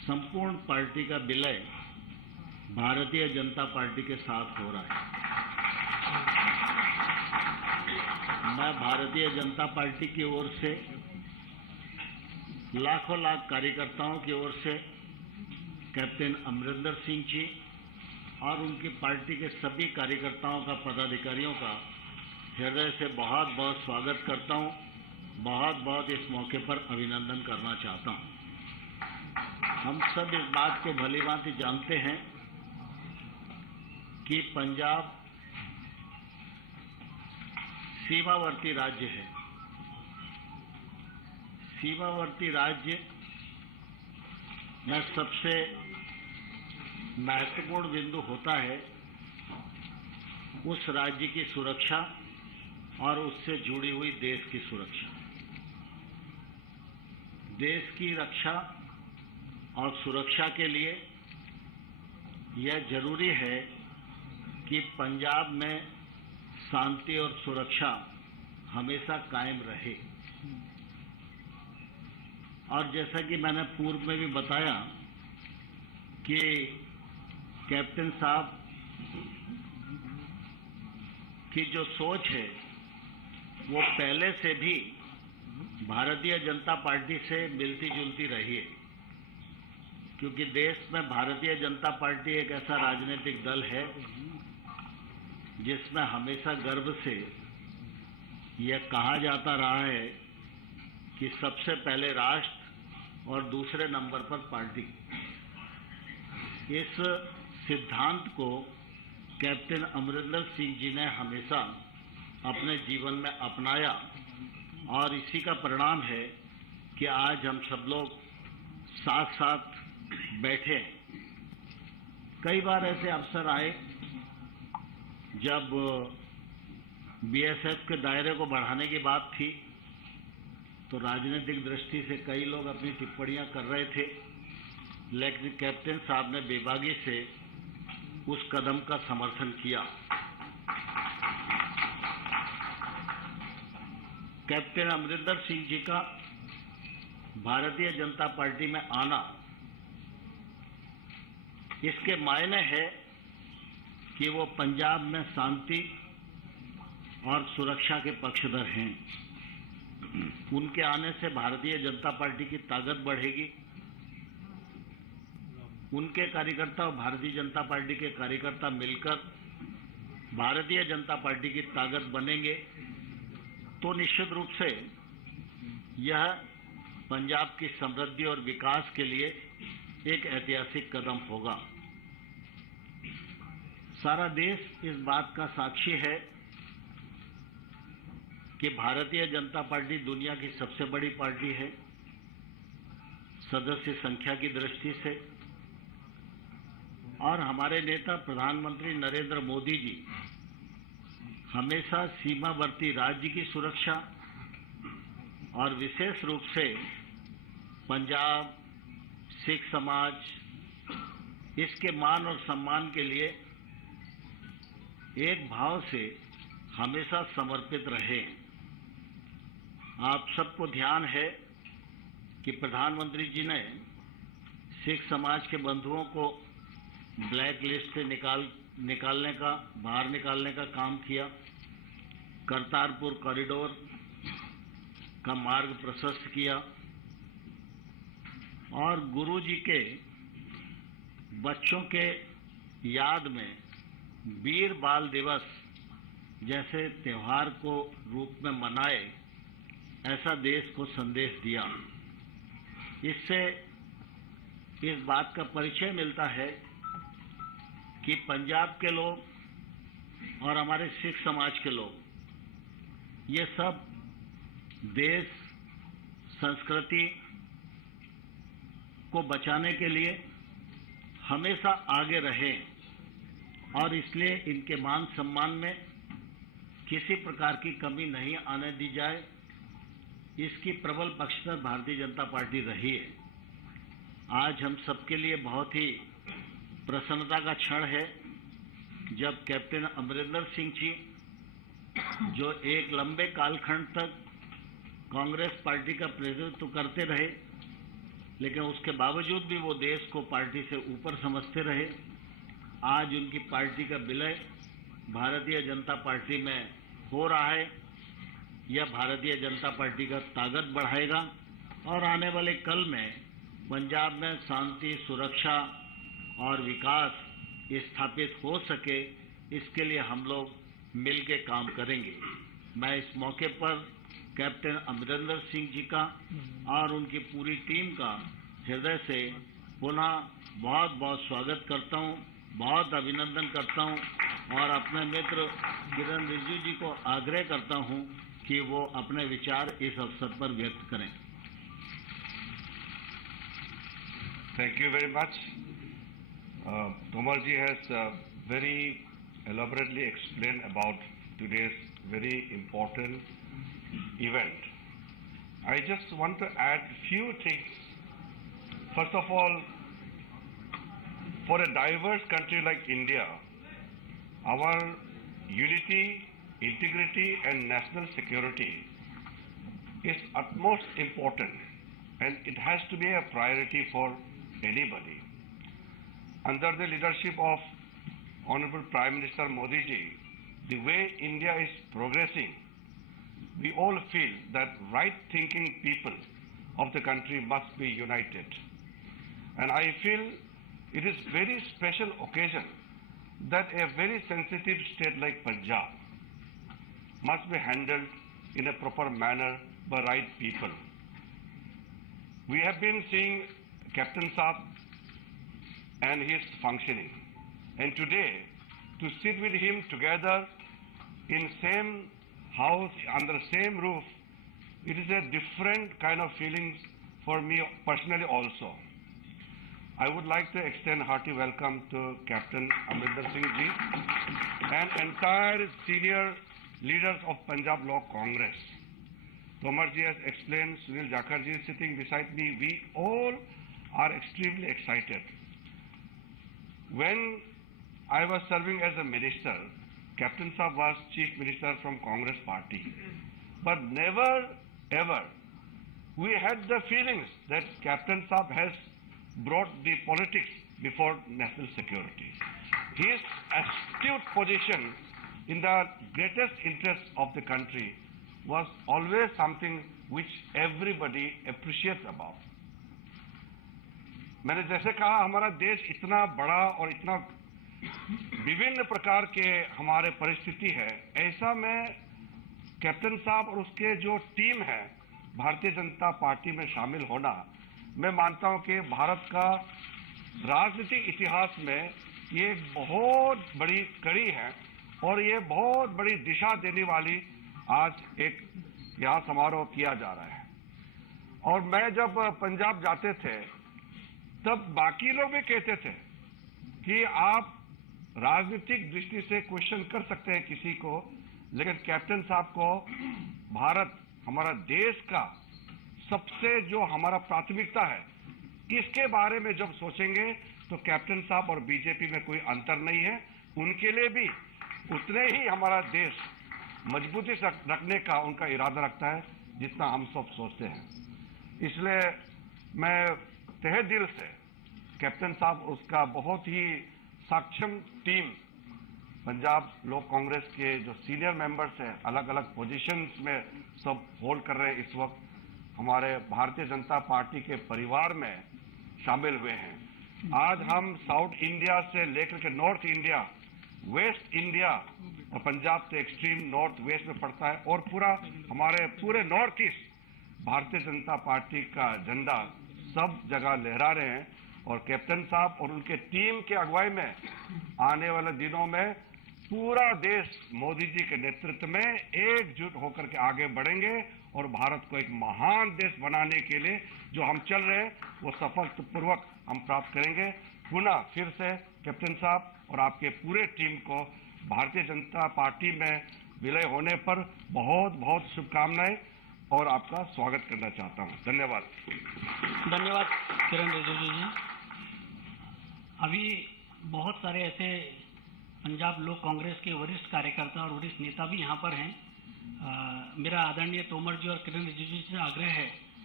संपूर्ण पार्टी का विलय भारतीय जनता पार्टी के साथ हो रहा है। मैं भारतीय जनता पार्टी की ओर से लाखों लाख कार्यकर्ताओं की ओर से कैप्टन अमरिंदर सिंह जी और उनकी पार्टी के सभी कार्यकर्ताओं का, पदाधिकारियों का हृदय से बहुत बहुत स्वागत करता हूं। बहुत बहुत इस मौके पर अभिनंदन करना चाहता हूं। हम सब इस बात को भलीभांति जानते हैं कि पंजाब सीमावर्ती राज्य है। सीमावर्ती राज्य में सबसे महत्वपूर्ण बिंदु होता है उस राज्य की सुरक्षा और उससे जुड़ी हुई देश की सुरक्षा। देश की रक्षा और सुरक्षा के लिए यह जरूरी है कि पंजाब में शांति और सुरक्षा हमेशा कायम रहे। और जैसा कि मैंने पूर्व में भी बताया कि कैप्टन साहब की जो सोच है वो पहले से भी भारतीय जनता पार्टी से मिलती जुलती रही है, क्योंकि देश में भारतीय जनता पार्टी एक ऐसा राजनीतिक दल है जिसमें हमेशा गर्व से यह कहा जाता रहा है कि सबसे पहले राष्ट्र और दूसरे नंबर पर पार्टी। इस सिद्धांत को कैप्टन अमरिंदर सिंह जी ने हमेशा अपने जीवन में अपनाया और इसी का परिणाम है कि आज हम सब लोग साथ साथ बैठे हैं। कई बार ऐसे अवसर आए जब बीएसएफ के दायरे को बढ़ाने की बात थी, तो राजनीतिक दृष्टि से कई लोग अपनी टिप्पणियां कर रहे थे, लेकिन कैप्टन साहब ने बेबागी से उस कदम का समर्थन किया। कैप्टन अमरिंदर सिंह जी का भारतीय जनता पार्टी में आना, इसके मायने है कि वो पंजाब में शांति और सुरक्षा के पक्षधर हैं। उनके आने से भारतीय जनता पार्टी की ताकत बढ़ेगी। उनके कार्यकर्ता और भारतीय जनता पार्टी के कार्यकर्ता मिलकर भारतीय जनता पार्टी की ताकत बनेंगे, तो निश्चित रूप से यह पंजाब की समृद्धि और विकास के लिए एक ऐतिहासिक कदम होगा। सारा देश इस बात का साक्षी है कि भारतीय जनता पार्टी दुनिया की सबसे बड़ी पार्टी है सदस्य संख्या की दृष्टि से, और हमारे नेता प्रधानमंत्री नरेंद्र मोदी जी हमेशा सीमावर्ती राज्य की सुरक्षा और विशेष रूप से पंजाब सिख समाज, इसके मान और सम्मान के लिए एक भाव से हमेशा समर्पित रहे। आप सबको ध्यान है कि प्रधानमंत्री जी ने सिख समाज के बंधुओं को ब्लैक लिस्ट से बाहर निकालने का काम किया। करतारपुर कॉरिडोर का मार्ग प्रशस्त किया और गुरु जी के बच्चों के याद में वीर बाल दिवस जैसे त्योहार को रूप में मनाए, ऐसा देश को संदेश दिया। इससे इस बात का परिचय मिलता है कि पंजाब के लोग और हमारे सिख समाज के लोग, ये सब देश संस्कृति को बचाने के लिए हमेशा आगे रहे, और इसलिए इनके मान सम्मान में किसी प्रकार की कमी नहीं आने दी जाए, इसकी प्रबल पक्षधर भारतीय जनता पार्टी रही है। आज हम सबके लिए बहुत ही प्रसन्नता का क्षण है जब कैप्टन अमरिंदर सिंह जी, जो एक लंबे कालखंड तक कांग्रेस पार्टी का प्रतिनिधित्व करते रहे, लेकिन उसके बावजूद भी वो देश को पार्टी से ऊपर समझते रहे। आज उनकी पार्टी का विलय भारतीय जनता पार्टी में हो रहा है। यह भारतीय जनता पार्टी का ताकत बढ़ाएगा और आने वाले कल में पंजाब में शांति, सुरक्षा और विकास स्थापित हो सके, इसके लिए हम लोग मिलकर काम करेंगे। मैं इस मौके पर कैप्टन अमरिंदर सिंह जी का और उनकी पूरी टीम का हृदय से पुनः बहुत बहुत स्वागत करता हूं, बहुत अभिनंदन करता हूं और अपने मित्र किरण रिजिजू जी को आग्रह करता हूं कि वो अपने विचार इस अवसर पर व्यक्त करें। Thank you very much. Tomar ji has very elaborately explained about today's very important event. I just want to add few things. First of all, for a diverse country like India, our unity, integrity and national security is utmost important and it has to be a priority for anybody. Under the leadership of Honorable Prime Minister Modi ji, the way India is progressing, we all feel that right-thinking people of the country must be united. And I feel it is very special occasion that a very sensitive state like Punjab must be handled in a proper manner by right people. We have been seeing Captain Saab and his functioning. And today, to sit with him together in same house, under same roof, it is a different kind of feelings for me personally also. I would like to extend hearty welcome to Captain Amrinder Singh ji and entire senior leaders of Punjab Law Congress. Tomar ji has explained, Sunil Jakhar ji is sitting beside me. We all are extremely excited. When I was serving as a minister, Captain Saab was Chief Minister from Congress Party. But never ever we had the feelings that Captain Saab has brought the politics before national security. His astute position in the greatest interest of the country was always something which everybody appreciates about. मैंने जैसे कहा, हमारा देश इतना बड़ा और इतना विभिन्न प्रकार के हमारे परिस्थिति है, ऐसा में कैप्टन साहब और उसके जो टीम है भारतीय जनता पार्टी में शामिल होना, मैं मानता हूं कि भारत का राजनीतिक इतिहास में ये एक बहुत बड़ी कड़ी है और ये बहुत बड़ी दिशा देने वाली आज एक यहाँ समारोह किया जा रहा है। और मैं जब पंजाब जाते थे तब बाकी लोग भी कहते थे कि आप राजनीतिक दृष्टि से क्वेश्चन कर सकते हैं किसी को, लेकिन कैप्टन साहब को भारत, हमारा देश का सबसे जो हमारा प्राथमिकता है, इसके बारे में जब सोचेंगे तो कैप्टन साहब और बीजेपी में कोई अंतर नहीं है। उनके लिए भी उतने ही हमारा देश मजबूती से रखने का उनका इरादा रखता है जितना हम सब सोचते हैं। इसलिए मैं तहे दिल से कैप्टन साहब, उसका बहुत ही सक्षम टीम, पंजाब लोक कांग्रेस के जो सीनियर मेंबर्स हैं, अलग अलग पोजीशंस में सब होल्ड कर रहे हैं, इस वक्त हमारे भारतीय जनता पार्टी के परिवार में शामिल हुए हैं। आज हम साउथ इंडिया से लेकर के नॉर्थ इंडिया, वेस्ट इंडिया और पंजाब तो एक्सट्रीम नॉर्थ वेस्ट में पड़ता है और पूरा हमारे पूरे north east Bharatiya Janata party का झंडा सब जगह लहरा रहे हैं। और कैप्टन साहब और उनके टीम के अगुवाई में आने वाले दिनों में पूरा देश मोदी जी के नेतृत्व में एकजुट होकर के आगे बढ़ेंगे और भारत को एक महान देश बनाने के लिए जो हम चल रहे हैं वो सफलतापूर्वक हम प्राप्त करेंगे। पुनः फिर से कैप्टन साहब और आपके पूरे टीम को भारतीय जनता पार्टी में विलय होने पर बहुत बहुत शुभकामनाएं और आपका स्वागत करना चाहता हूं। धन्यवाद। धन्यवाद किरण रिजिजू जी। अभी बहुत सारे ऐसे पंजाब लोक कांग्रेस के वरिष्ठ कार्यकर्ता और वरिष्ठ नेता भी यहाँ पर हैं। मेरा आदरणीय तोमर जी और किरण रिजिजू जी से आग्रह है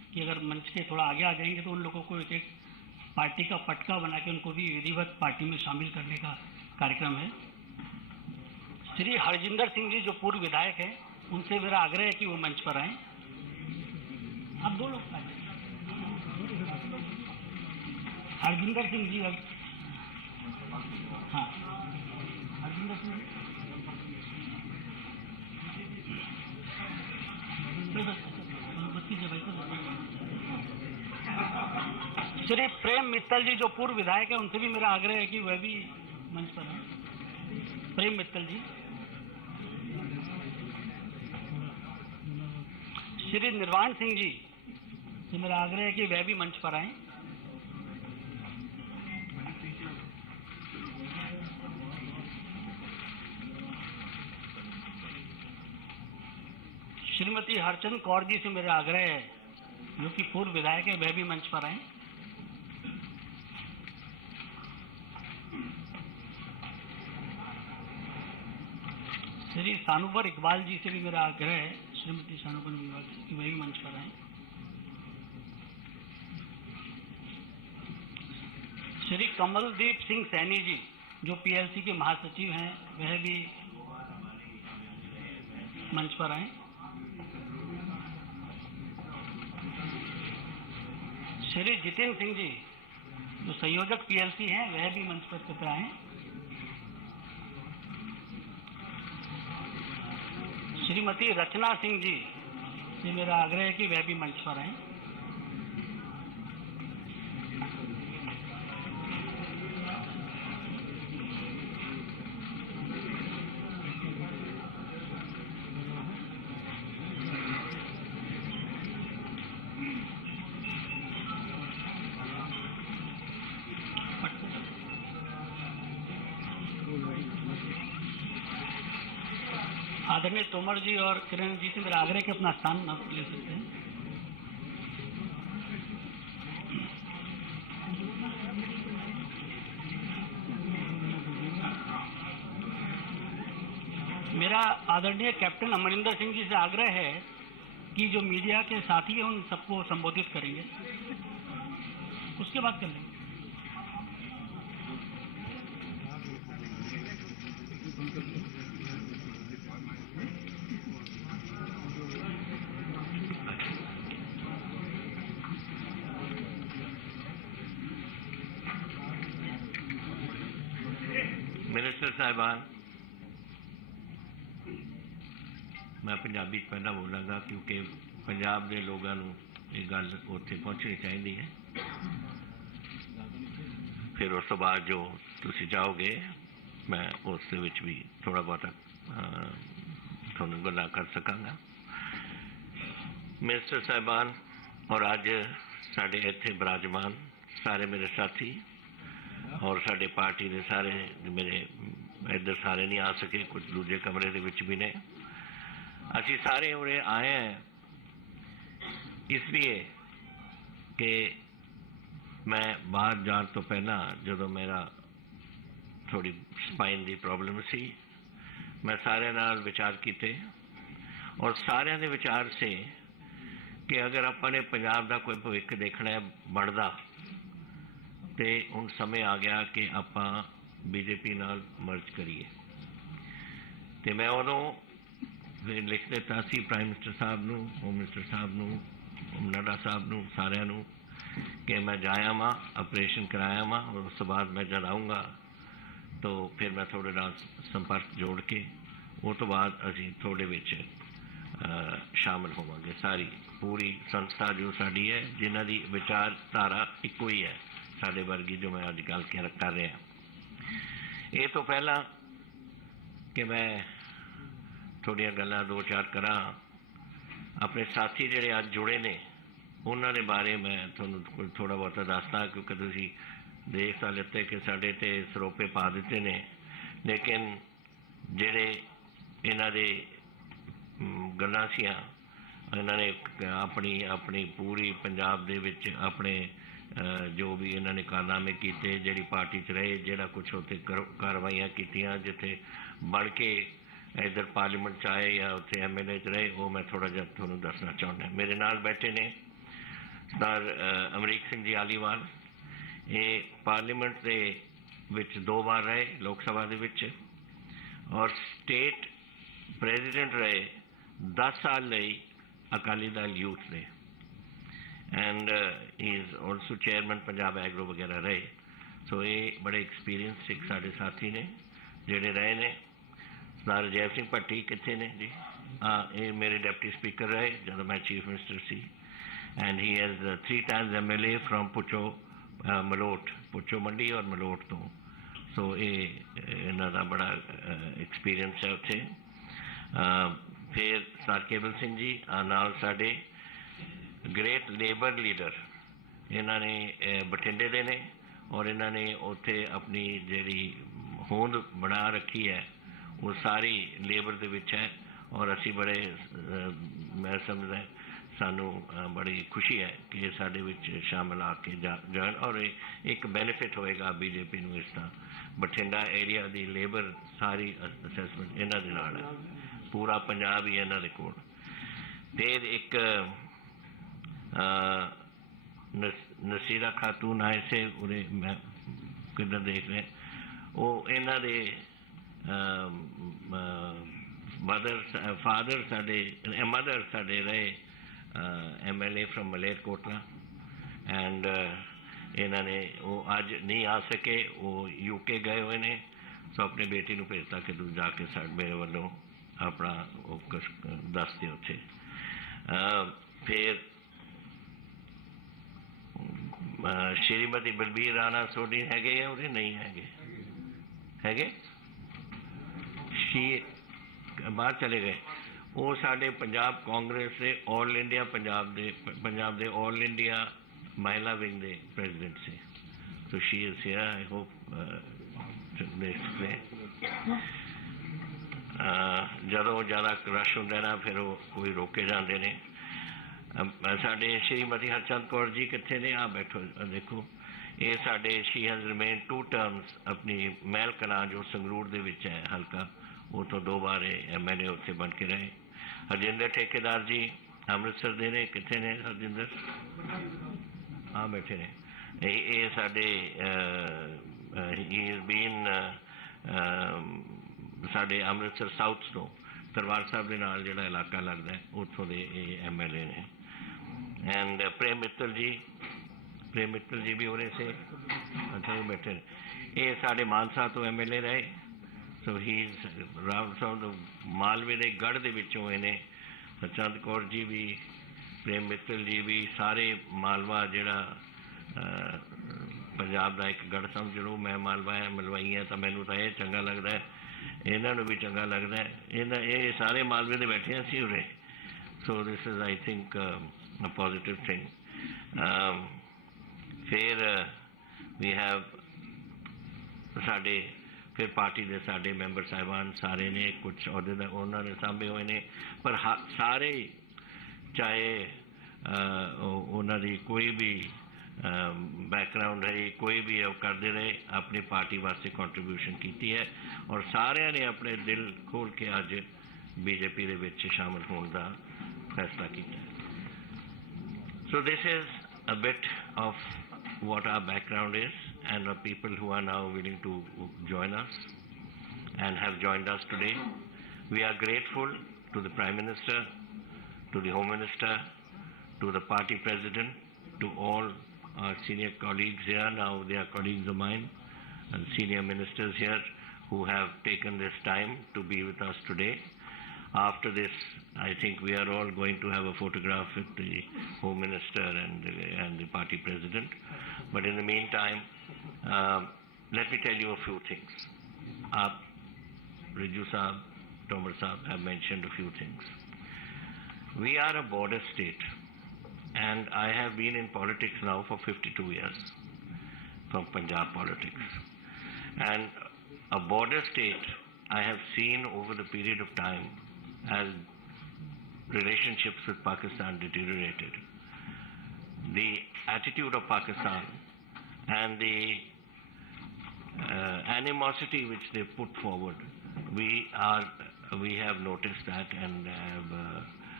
कि अगर मंच के थोड़ा आगे आ जाएंगे तो उन लोगों को एक एक पार्टी का पटका बना के उनको भी विधिवत पार्टी में शामिल करने का कार्यक्रम है। श्री हरजिंदर सिंह जी जो पूर्व विधायक हैं, उनसे मेरा आग्रह है कि वो मंच पर आएं। आप दो लोग आए। हरजिंदर सिंह जी, अब हाँ, हरजिंदर सिंह जी श्री प्रेम मित्तल जी जो पूर्व विधायक है, उनसे भी मेरा आग्रह है कि वह भी मंच पर आए। प्रेम मित्तल जी। श्री निर्वाण सिंह जी से मेरा आग्रह है कि वह भी मंच पर आए। श्रीमती हरचंद कौर जी से मेरा आग्रह है, जो कि पूर्व विधायक है, वह भी मंच पर आए। श्री सानुवर इकबाल जी से भी मेरा आग्रह है, श्रीमती सानुवर इकबाल जी की वह भी मंच पर आए। श्री कमलदीप सिंह सैनी जी जो पीएलसी के महासचिव हैं, वह भी मंच पर आए। श्री जितेंद्र सिंह जी जो संयोजक पीएलसी हैं, वह भी मंच पर कृपया आए। श्रीमती रचना सिंह जी से मेरा आग्रह है कि वह भी मंच पर आए। आदरणीय तोमर जी और किरण जी से मेरा आग्रह कि अपना स्थान आप ले सकते हैं। मेरा आदरणीय कैप्टन अमरिंदर सिंह जी से आग्रह है कि जो मीडिया के साथी हैं उन सबको संबोधित करेंगे, उसके बाद कर लेंगे। मिनिस्टर साहिबान, मैं पंजाबी पहला बोलांगा क्योंकि पंजाब के लोगों को ये गल उत्थे पहुँचनी चाहिए है। फिर उस तो बाद जो तुसी जाओगे मैं उस विच भी थोड़ा बहुत थोड़ी गल्लां कर सकांगा। मिनिस्टर साहिबान और अज साडे इत्थे विराजमान सारे मेरे साथी और साडे पार्टी के सारे मेरे इधर सारे नहीं आ सके, कुछ दूजे कमरे दे विच भी ने। असी सारे उरे आए हैं इसलिए कि मैं बाहर जाने तो पहला जो मेरा थोड़ी स्पाइन की प्रॉब्लम सी, मैं सारे नाल विचार किए और सारे दे विचार से कि अगर अपने पंजाब का कोई भविष्य देखना है बनता तो हुण समय आ गया कि आपां बीजेपी नाल मर्ज करिए। तो मैं उदों लिख दिता सी प्राइम मिनिस्टर साहब नूं, होम मिनिस्टर साहब नूं, नड्डा साहब नूं, सारिआं नूं कि मैं जाया वां, ऑपरेशन कराया वां और उस बाद मैं जब आऊँगा तो फिर मैं थोड़े नाल संपर्क जोड़ के उस तो बाद असीं थोड़े विच शामिल होवांगे। सारी पूरी संस्था जो साडी है जिन्हां दी विचारधारा इक्को ही है साडे वर्गी जो मैं अज गल कर रहा। ये तो पहला कि मैं थोड़ियां गल्लां दो चार करा अपने साथी जिहड़े अज जुड़े ने उन्हां दे बारे मैं तुहानूं थोड़ा बहुत दसदा क्योंकि तुसीं देख तां लिते कि साडे ते सरोपे पा दिते ने, लेकिन जिहड़े इन्हां दे गल्लां सीआं इन्हां ने अपनी अपनी पूरी पंजाब दे विच अपने जो भी इन्होंने कारनामे किए, जी पार्टी च रहे, जोड़ा कुछ उत्थे कार्रवाइयां कीतियां, जिथे बढ़ के इधर पार्लीमेंट च आए या उत्थे MLA च रहे, वो मैं थोड़ा जिहा तुहानूं दसना चाहुंदा। मेरे नाल बैठे ने ਸਰਦਾਰ ਅਮਰੀਕ ਸਿੰਘ ਜੀ ਆਲੀਵਾਲ, ਇਹ ਪਾਰਲੀਮੈਂਟ ਦੇ ਵਿੱਚ 2 ਵਾਰ ਰਹੇ, ਲੋਕ ਸਭਾ ਦੇ ਵਿੱਚ, ਔਰ ਸਟੇਟ ਪ੍ਰੈਜ਼ੀਡੈਂਟ ਰਹੇ 10 ਸਾਲ ਲਈ ਅਕਾਲੀ ਦਲ ਯੂਥ ਦੇ, and he is also chairman Punjab agro ਵਗੈਰਾ ਰਹੇ। ਸੋ ਇਹ ਬੜੇ ਐਕਸਪੀਰੀਅੰਸ ਸਿੱਖ ਸਾਡੇ ਸਾਥੀ ਨੇ ਜਿਹੜੇ ਰਹੇ ਨੇ। ਸਰਦਾਰ ਅਜੈਬ ਸਿੰਘ ਭੱਟੀ ਕਿੱਥੇ ਨੇ ਜੀ? ਇਹ ਮੇਰੇ ਡਿਪਟੀ ਸਪੀਕਰ ਰਹੇ ਜਦੋਂ ਮੈਂ chief minister C, and he has 3 times MLA from ਪੁੱਛੋ ਮਲੋਟ, ਪੁੱਛੋ ਮੰਡੀ ਔਰ ਮਲੋਟ ਤੋਂ। ਸੋ ਇਹ ਇਹਨਾਂ ਦਾ ਬੜਾ ਐਕਸਪੀਰੀਅੰਸ ਹੈ ਉੱਥੇ। ਫਿਰ ਸਰਦਾਰ ਕੇਵਲ ਸਿੰਘ ਜੀ ਨਾਲ ਸਾਡੇ ਗ੍ਰੇਟ ਲੇਬਰ ਲੀਡਰ, ਇਹਨਾਂ ਨੇ ਬਠਿੰਡੇ ਦੇ ਨੇ, ਔਰ ਇਹਨਾਂ ਨੇ ਉੱਥੇ ਆਪਣੀ ਜਿਹੜੀ ਹੋਂਦ ਬਣਾ ਰੱਖੀ ਹੈ ਉਹ ਸਾਰੀ ਲੇਬਰ ਦੇ ਵਿੱਚ ਹੈ, ਔਰ ਅਸੀਂ ਬੜੇ ਮੈਂ ਸਮਝਦਾ ਸਾਨੂੰ ਬੜੀ ਖੁਸ਼ੀ ਹੈ ਕਿ ਇਹ ਸਾਡੇ ਵਿੱਚ ਸ਼ਾਮਲ ਆ ਕੇ ਜਾਣ, ਔਰ ਇੱਕ ਬੈਨੀਫਿਟ ਹੋਏਗਾ BJP ਨੂੰ ਇਸ ਦਾ। ਬਠਿੰਡਾ ਏਰੀਆ ਦੀ ਲੇਬਰ ਸਾਰੀ ਅਸੈਸਮੈਂਟ ਇਹਨਾਂ ਦੇ ਨਾਲ ਹੈ, ਪੂਰਾ ਪੰਜਾਬ ਹੀ ਇਹਨਾਂ ਦੇ ਕੋਲ। ਫਿਰ ਇੱਕ ਨਸੀਰਾ ਖਾਤੂਨ ਆਏ ਸੇ, ਉਰੇ ਮੈਂ ਕਿੱਦਾਂ ਦੇਖ ਰਿਹਾ, ਉਹ ਇਹਨਾਂ ਦੇ ਮਦਰ ਸਾਡੇ ਰਹੇ MLA ਫਰੋਮ ਮਲੇਰਕੋਟਲਾ, ਐਂਡ ਇਹਨਾਂ ਨੇ ਉਹ ਅੱਜ ਨਹੀਂ ਆ ਸਕੇ, ਉਹ UK ਗਏ ਹੋਏ ਨੇ। ਸੋ ਆਪਣੀ ਬੇਟੀ ਨੂੰ ਭੇਜਤਾ ਕਿ ਤੂੰ ਜਾ ਕੇ ਮੇਰੇ ਵੱਲੋਂ ਆਪਣਾ ਉਹ ਦੱਸ ਦਿਓ ਉੱਥੇ। ਫਿਰ ਸ਼੍ਰੀਮਤੀ ਬਲਬੀਰ ਰਾਣਾ ਸੋਢੀ ਹੈਗੇ ਆ ਉਹਦੇ? ਨਹੀਂ ਹੈਗੇ ਬਾਹਰ ਚਲੇ ਗਏ। ਉਹ ਸਾਡੇ ਪੰਜਾਬ ਕਾਂਗਰਸ ਦੇ ਆਲ ਇੰਡੀਆ ਪੰਜਾਬ ਦੇ ਆਲ ਇੰਡੀਆ ਮਹਿਲਾ ਵਿੰਗ ਦੇ president C. So she is here, I hope ਜਦੋਂ ਜ਼ਿਆਦਾ ਰਸ਼ ਹੁੰਦਾ ਨਾ ਫਿਰ ਉਹ ਕੋਈ ਰੋਕੇ ਜਾਂਦੇ ਨੇ। ਸਾਡੇ ਸ਼੍ਰੀਮਤੀ ਹਰਚੰਦ ਕੌਰ ਜੀ ਕਿੱਥੇ ਨੇ? ਬੈਠੋ ਦੇਖੋ, ਇਹ ਸਾਡੇ ਸ਼ੀ ਹੈਜ਼ ਰਿਮੇਨ 2 terms ਆਪਣੀ ਮਹਿਲ ਕਲਾਂ ਜੋ ਸੰਗਰੂਰ ਦੇ ਵਿੱਚ ਹੈ ਹਲਕਾ, ਉੱਥੋਂ 2 ਵਾਰ MLA ਉੱਥੇ ਬਣ ਕੇ ਰਹੇ। ਹਰਜਿੰਦਰ ਠੇਕੇਦਾਰ ਜੀ ਅੰਮ੍ਰਿਤਸਰ ਦੇ ਨੇ, ਕਿੱਥੇ ਨੇ ਹਰਜਿੰਦਰ? ਬੈਠੇ ਨੇ। ਇਹ ਸਾਡੇ ਹੀ ਇਜ਼ ਬੀਨ ਸਾਡੇ ਅੰਮ੍ਰਿਤਸਰ ਸਾਊਥ ਤੋਂ ਦਰਬਾਰ ਸਾਹਿਬ ਦੇ ਨਾਲ ਜਿਹੜਾ ਇਲਾਕਾ ਲੱਗਦਾ ਉੱਥੋਂ ਦੇ ਇਹ MLA ਨੇ। ਐਂਡ ਪ੍ਰੇਮ ਮਿੱਤਲ ਜੀ ਵੀ ਉਰੇ ਸੇ, ਅੱਛਾ ਉਹ ਬੈਠੇ ਨੇ। ਇਹ ਸਾਡੇ ਮਾਨਸਾ ਤੋਂ MLA ਰਹੇ। ਸੋ ਹੀ ਮਾਲਵੇ ਦੇ ਗੜ੍ਹ ਦੇ ਵਿੱਚੋਂ ਇਹਨੇ ਹਰਚੰਦ ਕੌਰ ਜੀ ਵੀ, ਪ੍ਰੇਮ ਮਿੱਤਲ ਜੀ ਵੀ, ਸਾਰੇ ਮਾਲਵਾ ਜਿਹੜਾ ਪੰਜਾਬ ਦਾ ਇੱਕ ਗੜ੍ਹ ਸਮਝ ਲਓ। ਮੈਂ ਮਲਵਾਈ ਹਾਂ ਤਾਂ ਮੈਨੂੰ ਤਾਂ ਇਹ ਚੰਗਾ ਲੱਗਦਾ ਹੈ, ਇਹਨਾਂ ਨੂੰ ਵੀ ਚੰਗਾ ਲੱਗਦਾ ਹੈ। ਇਹ ਸਾਰੇ ਮਾਲਵੇ ਦੇ ਬੈਠੇ ਅਸੀਂ ਉਰੇ। ਸੋ this is I think a positive thing. ਫਿਰ ਵੀ ਹੈਵ ਸਾਡੇ ਫਿਰ ਪਾਰਟੀ ਦੇ ਸਾਡੇ ਮੈਂਬਰ ਸਾਹਿਬਾਨ ਸਾਰੇ ਨੇ, ਕੁਛ ਅਹੁਦੇ ਦਾ ਉਹਨਾਂ ਨੇ ਸਾਂਭੇ ਹੋਏ ਨੇ, ਪਰ ਸਾਰੇ ਚਾਹੇ ਉਹਨਾਂ ਦੀ ਕੋਈ ਵੀ ਬੈਕਗਰਾਊਂਡ ਰਹੀ, ਕੋਈ ਵੀ ਉਹ ਕਰਦੇ ਰਹੇ, ਆਪਣੀ ਪਾਰਟੀ ਵਾਸਤੇ ਕੰਟਰੀਬਿਊਸ਼ਨ ਕੀਤੀ ਹੈ, ਔਰ ਸਾਰਿਆਂ ਨੇ ਆਪਣੇ ਦਿਲ ਖੋਲ੍ਹ ਕੇ ਅੱਜ BJP ਦੇ ਵਿੱਚ ਸ਼ਾਮਲ ਹੋਣ ਦਾ ਫੈਸਲਾ ਕੀਤਾ। So this is a bit of what our background is, and the people who are now willing to join us and have joined us today. We are grateful to the Prime Minister, to the Home Minister, to the party president, to all our senior colleagues here. Now they are colleagues of mine, and senior ministers here who have taken this time to be with us today. After this, I think we are all going to have a photograph with the Home Minister and the party president. But in the meantime, let me tell you a few things. Riju Saab, Tomar Saab have mentioned a few things. We are a border state, and I have been in politics now for 52 years, from Punjab politics. And a border state, I have seen over the period of time as relationships with Pakistan deteriorated. The attitude of Pakistan and the animosity which they put forward, we have noticed that and have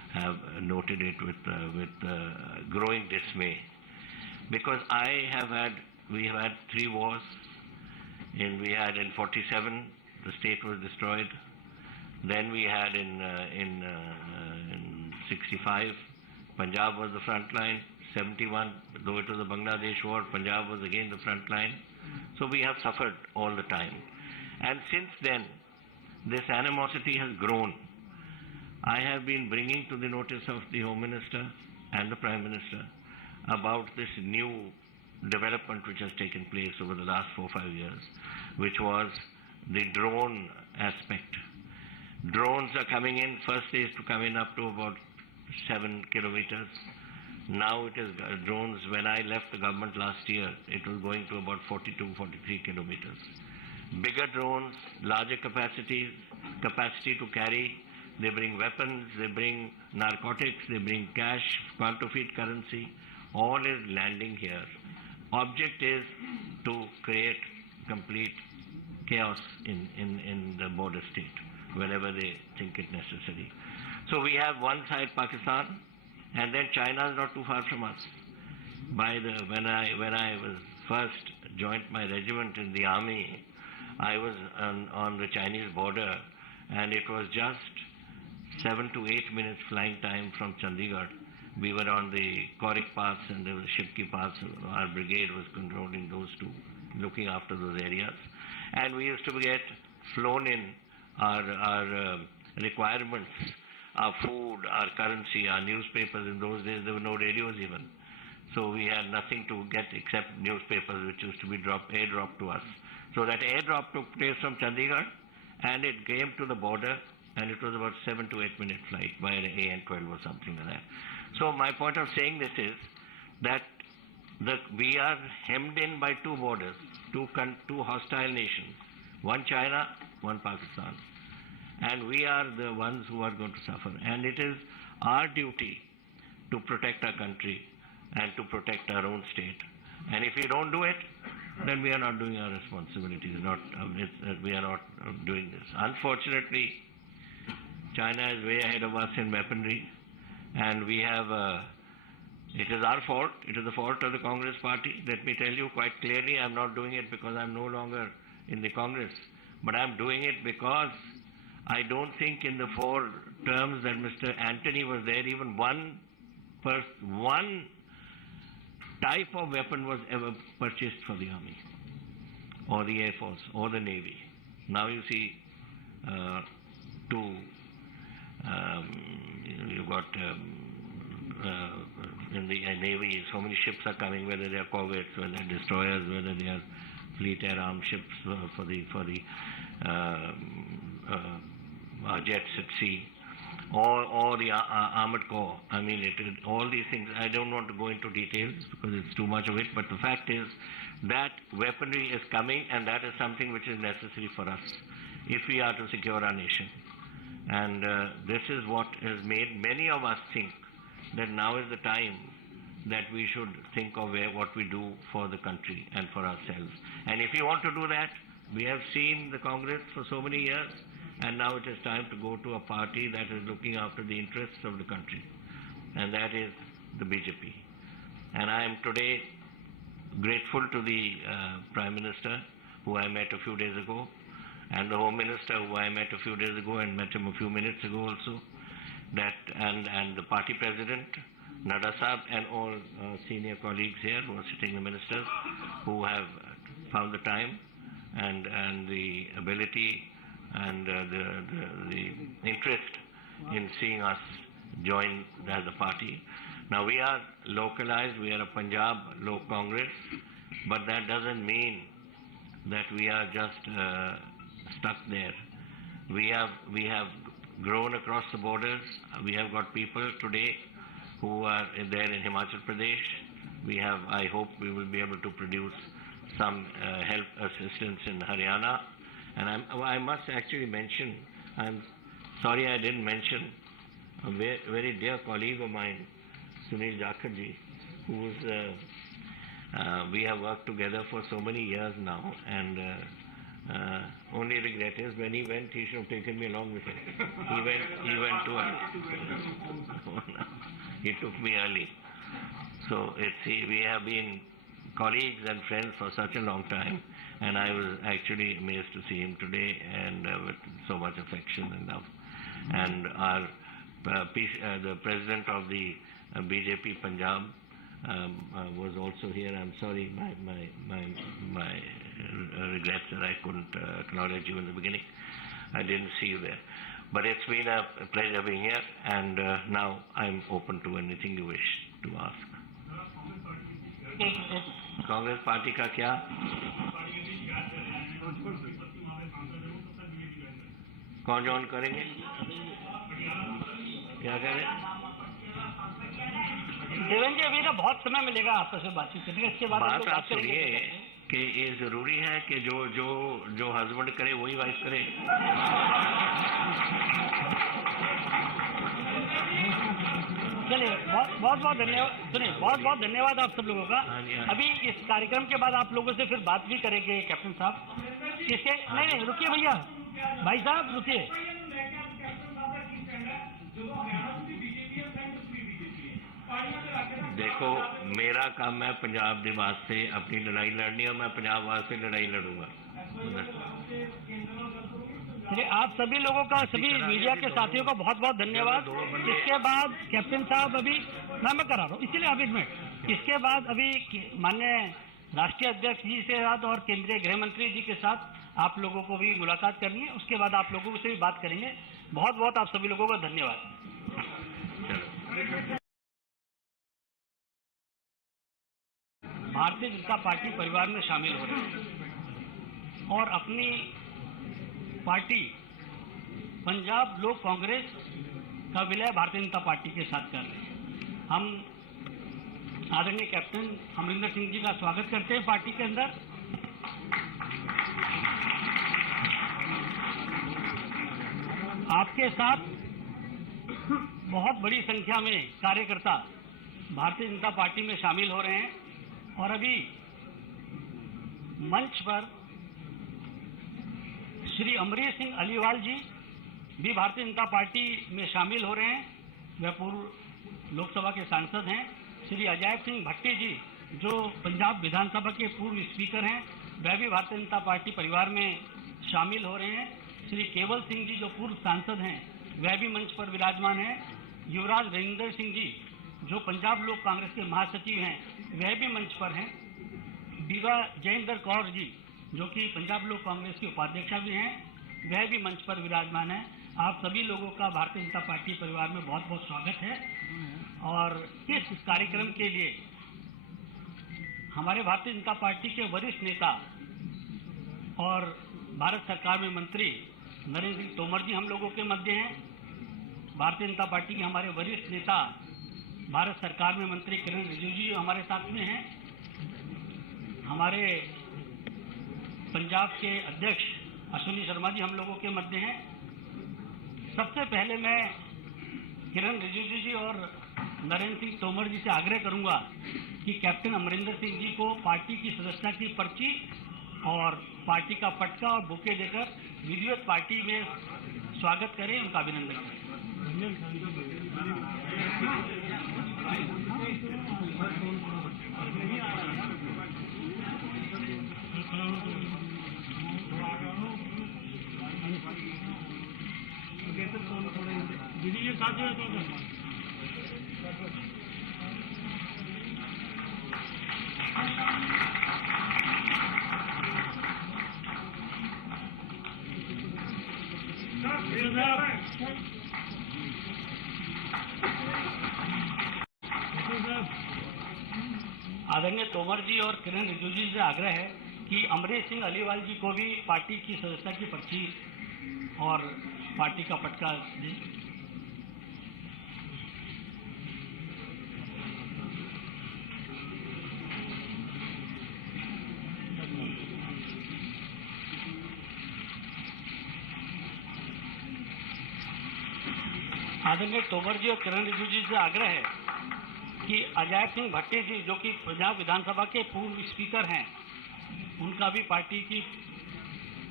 have noted it with growing dismay. Because we have had 3 wars. We had in 47, the state was destroyed. Then we had in 65, Punjab was the front line. 71, though it was the Bangladesh war, Punjab was again the front line. So we have suffered all the time. And since then, this animosity has grown. I have been bringing to the notice of the Home Minister and the Prime Minister about this new development which has taken place over the last 4 or 5 years, which was the drone aspect. Drones are coming in. First they used to come in up to about 7 kilometers. Now it is drones. When I left the government last year, it was going to about 42, 43 kilometers. Bigger drones, larger capacity to carry. They bring weapons, they bring narcotics, they bring cash, counterfeit currency. All is landing here. Object is to create complete chaos in the border state whenever they think it necessary. So we have one side Pakistan, and then China is not too far from us. When I was first joined my regiment in the army, I was on the Chinese border, and it was just 7 to 8 minutes flying time from Chandigarh. We were on the Korik Pass and there was Shipki Pass. Our brigade was controlling those two, looking after those areas. And we used to get flown in our requirements, our food, our currency, our newspapers. In those days, there were no radios even. So we had nothing to get except newspapers, which used to be airdropped to us. So that airdrop took place from Chandigarh, and it came to the border, and it was about 7 to 8 minute flight by an AN-12 or something like that. So my point of saying this is that we are hemmed in by 2 borders, two hostile nations, one China, one Pakistan. And we are the ones who are going to suffer. And it is our duty to protect our country and to protect our own state. And if we don't do it, then we are not doing our responsibilities. We are not doing this. Unfortunately, China is way ahead of us in weaponry, and we have, it is our fault, it is the fault of the Congress party. Let me tell you quite clearly, I'm not doing it because I'm no longer in the Congress, but I'm doing it because I don't think in the 4 terms that Mr. Antony was there, even one type of weapon was ever purchased for the Army, or the Air Force, or the Navy. Now you see you've got in the Navy, so many ships are coming, whether they are corvettes, whether they are destroyers, whether they are fleet air armed ships for the jets at sea, or the armored corps. I mean, all these things, I don't want to go into details because it's too much of it, but the fact is that weaponry is coming, and that is something which is necessary for us if we are to secure our nation. And this is what has made many of us think that now is the time that we should think of what we do for the country and for ourselves. And if you want to do that, we have seen the Congress for so many years, and now it is time to go to a party that is looking after the interests of the country, and that is the BJP. And I am today grateful to the Prime Minister, who I met a few days ago, and the Home Minister, who I met a few days ago and met him a few minutes ago also, and the party president, Nadda Sahab, and all senior colleagues here who are sitting, the ministers, who have found the time and the ability and the interest in seeing us join as a party. Now we are localized, we are a Punjab Lok Congress, but that doesn't mean that we are just stuck there. We have grown across the borders. We have got people today who are there in Himachal Pradesh. We have, I hope we will be able to produce some help assistance in Haryana. And I must actually mention, I'm sorry I didn't mention a very dear colleague of mine, Sunil Jakharji, who's we have worked together for so many years now, and Only regret is when he went, he should have taken me along with him. He went too early. He took me early. So we have been colleagues and friends for such a long time, and I was actually amazed to see him today, and with so much affection and love. And our the president of the BJP Punjab was also here. I'm sorry, my regrets that I couldn't acknowledge you in the beginning. I didn't see you there. But it's been a pleasure being here, and now I'm open to anything you wish to ask. Congress party का क्या? कौन join करेंगे? क्या करें? देवेंद्र जी, अभी ना बहुत समय मिलेगा आपस में बातचीत करने, इसके बाद बात आप सुनिए कि ये जरूरी है कि जो हस्बैंड करे वही वाइफ करे। चलिए, बहुत धन्यवाद। सुनिए, बहुत धन्यवाद आप सब लोगों का। अभी इस कार्यक्रम के बाद आप लोगों से फिर बात भी करेंगे कैप्टन साहब। किसके? नहीं, रुकिए भैया, भाई साहब रुकिए। देखो, मेरा काम है पंजाब के वास्ते अपनी लड़ाई लड़नी, और मैं पंजाब वास्ते लड़ाई लड़ूंगा। आप सभी लोगों का, सभी मीडिया के साथियों का बहुत बहुत धन्यवाद। इसके बाद कैप्टन साहब अभी मैं करा रहा हूँ, इसीलिए आप 1 मिनट। इसके बाद अभी माननीय राष्ट्रीय अध्यक्ष जी से साथ और केंद्रीय गृह मंत्री जी के साथ आप लोगों को भी मुलाकात करनी है। उसके बाद आप लोगों से भी बात करेंगे। बहुत बहुत आप सभी लोगों का धन्यवाद। भारतीय जनता पार्टी परिवार में शामिल हो रहे हैं और अपनी पार्टी पंजाब लोक कांग्रेस का विलय भारतीय जनता पार्टी के साथ कर रहे हैं। हम आदरणीय कैप्टन अमरिंदर सिंह जी का स्वागत करते हैं पार्टी के अंदर। आपके साथ बहुत बड़ी संख्या में कार्यकर्ता भारतीय जनता पार्टी में शामिल हो रहे हैं और अभी मंच पर श्री अमरीश सिंह अलीवाल जी भी भारतीय जनता पार्टी में शामिल हो रहे हैं। वह पूर्व लोकसभा के सांसद हैं। श्री अजायब सिंह भट्टी जी जो पंजाब विधानसभा के पूर्व स्पीकर हैं, वह भी भारतीय जनता पार्टी परिवार में शामिल हो रहे हैं। श्री केवल सिंह जी जो पूर्व सांसद हैं, वह भी मंच पर विराजमान हैं। युवराज रविंदर सिंह जी जो पंजाब लोक कांग्रेस के महासचिव हैं, वह भी मंच पर हैं। बीवा जयेंद्र कौर जी जो कि पंजाब लोक कांग्रेस के उपाध्यक्षा भी हैं, वह भी मंच पर विराजमान है। आप सभी लोगों का भारतीय जनता पार्टी परिवार में बहुत बहुत स्वागत है। और इस कार्यक्रम के लिए हमारे भारतीय जनता पार्टी के वरिष्ठ नेता और भारत सरकार में मंत्री नरेंद्र सिंह तोमर जी हम लोगों के मध्य हैं। भारतीय जनता पार्टी के हमारे वरिष्ठ नेता भारत सरकार में मंत्री किरण रिजिजू जी हमारे साथ में हैं। हमारे पंजाब के अध्यक्ष अश्विनी शर्मा जी हम लोगों के मध्य हैं। सबसे पहले मैं किरण रिजिजू जी और नरेंद्र सिंह तोमर जी से आग्रह करूंगा कि कैप्टन अमरिंदर सिंह जी को पार्टी की सदस्यता की पर्ची और पार्टी का पटका और बुके देकर विधिवत पार्टी में स्वागत करें, उनका अभिनंदन करें। आदरणीय तोमर जी और किरण रिजिजू जी से आग्रह है कि अमरीश सिंह अलीवाल जी को भी पार्टी की सदस्यता की पर्ची और पार्टी का पटका दें। आदरणीय तोमर जी और किरण रिजिजू जी से आग्रह है कि अजायब सिंह भट्टी जी जो कि पंजाब विधानसभा के पूर्व स्पीकर हैं, उनका भी पार्टी की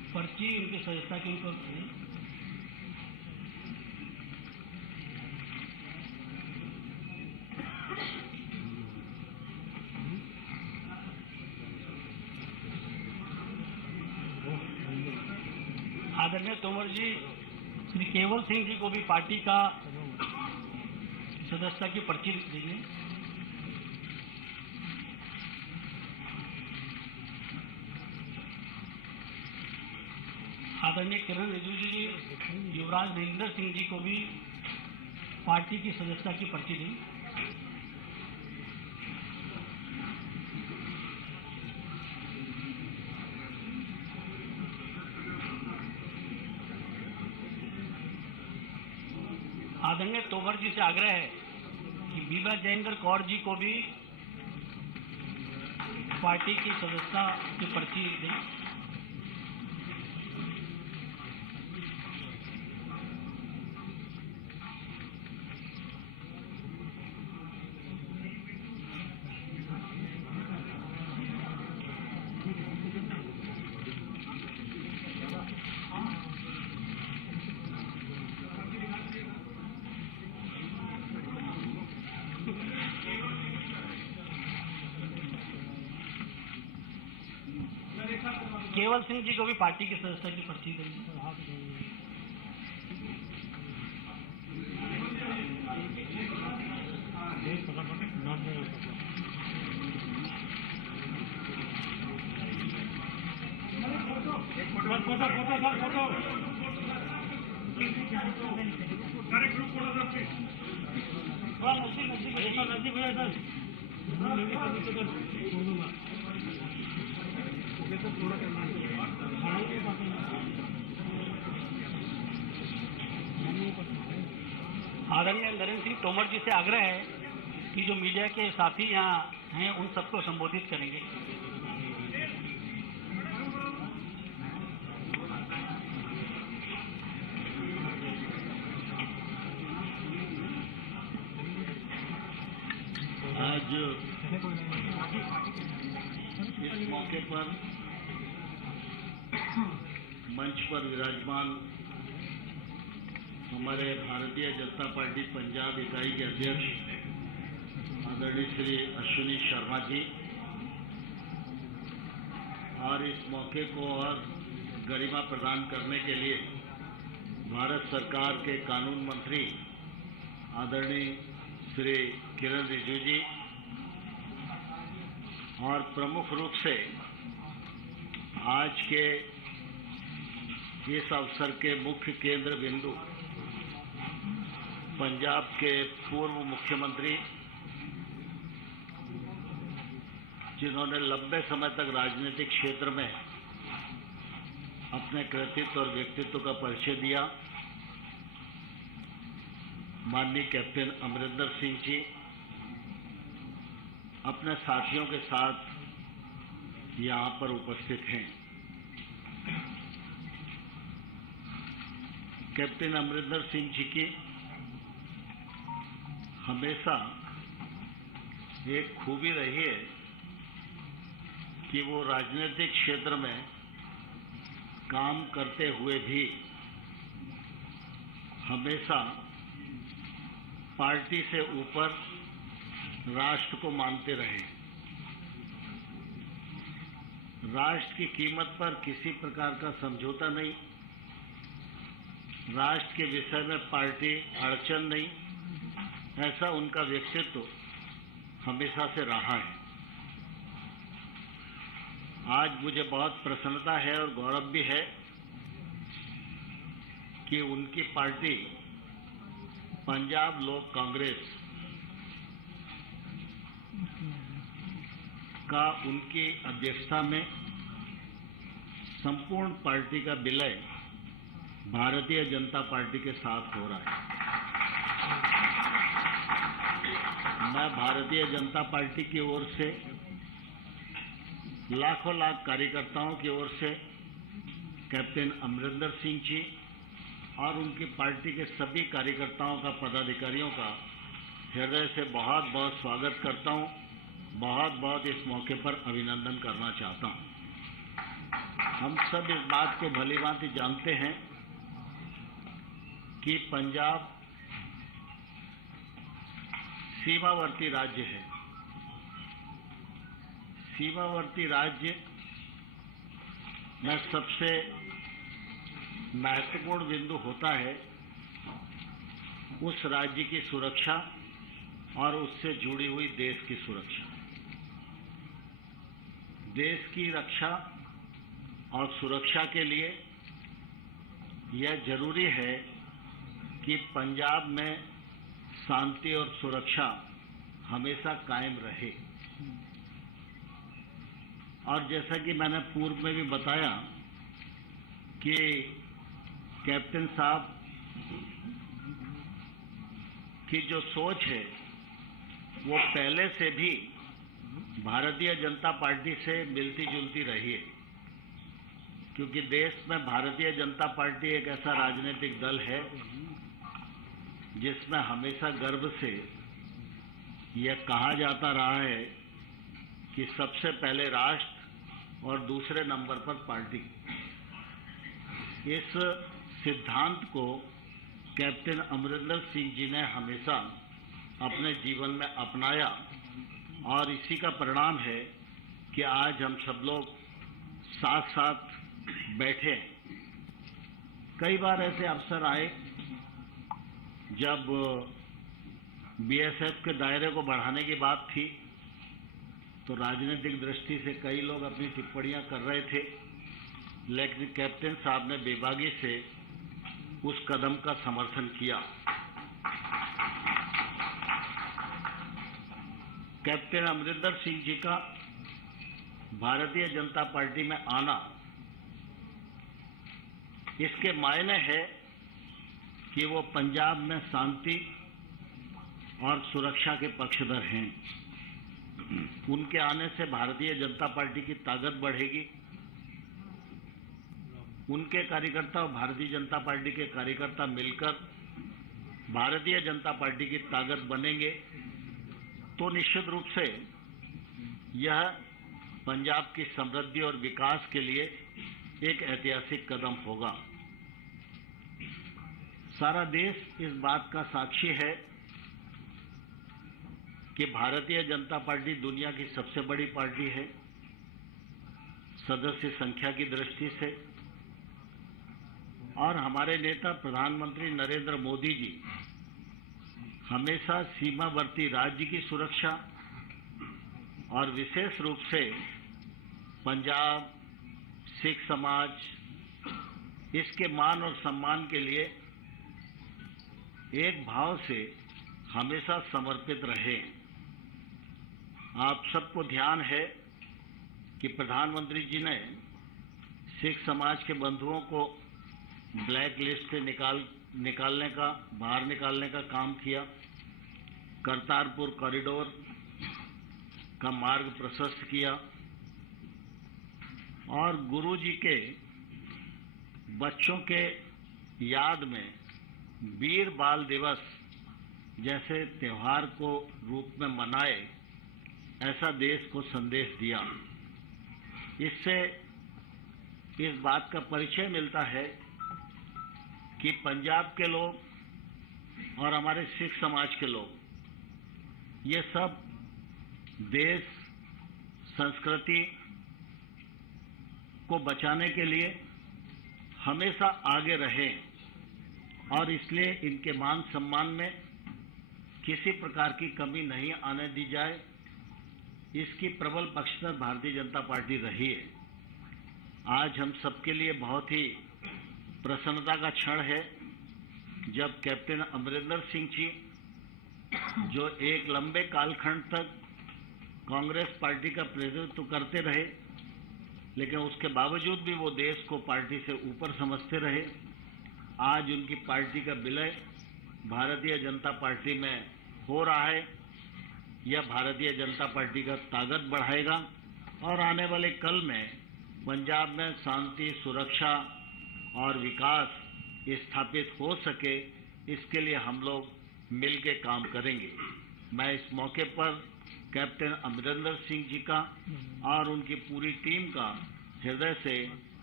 पर्ची उनकी सदस्यता की उनको आदरणीय तोमर जी श्री केवल सिंह जी को भी पार्टी का सदस्यता की पर्ची दीजिए। आदरणीय किरण रिजिजू जी युवराज नरेंद्र सिंह जी को भी पार्टी की सदस्यता की पर्ची दी। आदरणीय तोमर जी से आग्रह है कि बीबा जयेंद्र कौर जी को भी पार्टी की सदस्यता की पर्ची दें। केवल सिंह जी को भी पार्टी की सदस्यता की पर्ची देंगे। आदरणीय नरेंद्र सिंह तोमर जी से आग्रह है कि जो मीडिया के साथी यहाँ हैं उन सबको संबोधित करेंगे। आज इस मौके पर मंच पर विराजमान हमारे भारतीय जनता पार्टी पंजाब इकाई के अध्यक्ष आदरणीय श्री अश्विनी शर्मा जी और इस मौके को और गरिमा प्रदान करने के लिए भारत सरकार के कानून मंत्री आदरणीय श्री किरण रिजिजू जी और प्रमुख रूप से आज के इस अवसर के मुख्य केंद्र बिंदु पंजाब के पूर्व मुख्यमंत्री जिन्होंने लंबे समय तक राजनीतिक क्षेत्र में अपने कृतित्व और व्यक्तित्व का परिचय दिया, माननीय कैप्टन अमरिंदर सिंह जी अपने साथियों के साथ यहाँ पर उपस्थित हैं। कैप्टन अमरिंदर सिंह जी की हमेशा एक खूबी रही है कि वो राजनीतिक क्षेत्र में काम करते हुए भी हमेशा पार्टी से ऊपर राष्ट्र को मानते रहे। राष्ट्र की कीमत पर किसी प्रकार का समझौता नहीं, राष्ट्र के विषय में पार्टी अड़चन नहीं, ऐसा उनका व्यक्तित्व हमेशा से रहा है। आज मुझे बहुत प्रसन्नता है और गौरव भी है कि उनकी पार्टी पंजाब लोक कांग्रेस का उनकी अध्यक्षता में संपूर्ण पार्टी का विलय भारतीय जनता पार्टी के साथ हो रहा है। मैं भारतीय जनता पार्टी की ओर से लाखों लाख कार्यकर्ताओं की ओर से कैप्टन अमरिंदर सिंह जी और उनकी पार्टी के सभी कार्यकर्ताओं का, पदाधिकारियों का हृदय से बहुत बहुत स्वागत करता हूं, बहुत बहुत इस मौके पर अभिनंदन करना चाहता हूं। हम सब इस बात को भलीभांति जानते हैं कि पंजाब सीमावर्ती राज्य है। सीमावर्ती राज्य में सबसे महत्वपूर्ण बिंदु होता है उस राज्य की सुरक्षा और उससे जुड़ी हुई देश की सुरक्षा। देश की रक्षा और सुरक्षा के लिए यह जरूरी है कि पंजाब में शांति और सुरक्षा हमेशा कायम रहे। और जैसा कि मैंने पूर्व में भी बताया कि कैप्टन साहब की जो सोच है वो पहले से भी भारतीय जनता पार्टी से मिलती जुलती रही है, क्योंकि देश में भारतीय जनता पार्टी एक ऐसा राजनीतिक दल है जिसमें हमेशा गर्व से यह कहा जाता रहा है कि सबसे पहले राष्ट्र और दूसरे नंबर पर पार्टी। इस सिद्धांत को कैप्टन अमरिंदर सिंह जी ने हमेशा अपने जीवन में अपनाया और इसी का परिणाम है कि आज हम सब लोग साथ साथ बैठे हैं। कई बार ऐसे अवसर आए जब बीएसएफ के दायरे को बढ़ाने की बात थी तो राजनीतिक दृष्टि से कई लोग अपनी टिप्पणियां कर रहे थे, लेकिन कैप्टन साहब ने बेबागी से उस कदम का समर्थन किया। कैप्टन अमरिंदर सिंह जी का भारतीय जनता पार्टी में आना, इसके मायने है कि वो पंजाब में शांति और सुरक्षा के पक्षधर हैं। उनके आने से भारतीय जनता पार्टी की ताकत बढ़ेगी। उनके कार्यकर्ता और भारतीय जनता पार्टी के कार्यकर्ता मिलकर भारतीय जनता पार्टी की ताकत बनेंगे तो निश्चित रूप से यह पंजाब की समृद्धि और विकास के लिए एक ऐतिहासिक कदम होगा। सारा देश इस बात का साक्षी है कि भारतीय जनता पार्टी दुनिया की सबसे बड़ी पार्टी है सदस्य संख्या की दृष्टि से, और हमारे नेता प्रधानमंत्री नरेंद्र मोदी जी हमेशा सीमावर्ती राज्य की सुरक्षा और विशेष रूप से पंजाब सिख समाज इसके मान और सम्मान के लिए एक भाव से हमेशा समर्पित रहे। आप सबको ध्यान है कि प्रधानमंत्री जी ने सिख समाज के बंधुओं को ब्लैक लिस्ट से बाहर निकालने का काम किया। करतारपुर कॉरिडोर का मार्ग प्रशस्त किया और गुरु जी के बच्चों के याद में वीर बाल दिवस जैसे त्योहार को रूप में मनाए, ऐसा देश को संदेश दिया। इससे इस बात का परिचय मिलता है कि पंजाब के लोग और हमारे सिख समाज के लोग ये सब देश संस्कृति को बचाने के लिए हमेशा आगे रहे और इसलिए इनके मान सम्मान में किसी प्रकार की कमी नहीं आने दी जाए, इसकी प्रबल पक्षधर भारतीय जनता पार्टी रही है। आज हम सबके लिए बहुत ही प्रसन्नता का क्षण है जब कैप्टन अमरिंदर सिंह जी, जो एक लंबे कालखंड तक कांग्रेस पार्टी का प्रतिनिधित्व करते रहे, लेकिन उसके बावजूद भी वो देश को पार्टी से ऊपर समझते रहे, आज उनकी पार्टी का विलय भारतीय जनता पार्टी में हो रहा है। यह भारतीय जनता पार्टी का ताकत बढ़ाएगा और आने वाले कल में पंजाब में शांति, सुरक्षा और विकास स्थापित हो सके, इसके लिए हम लोग मिलकर काम करेंगे। मैं इस मौके पर कैप्टन अमरिंदर सिंह जी का और उनकी पूरी टीम का हृदय से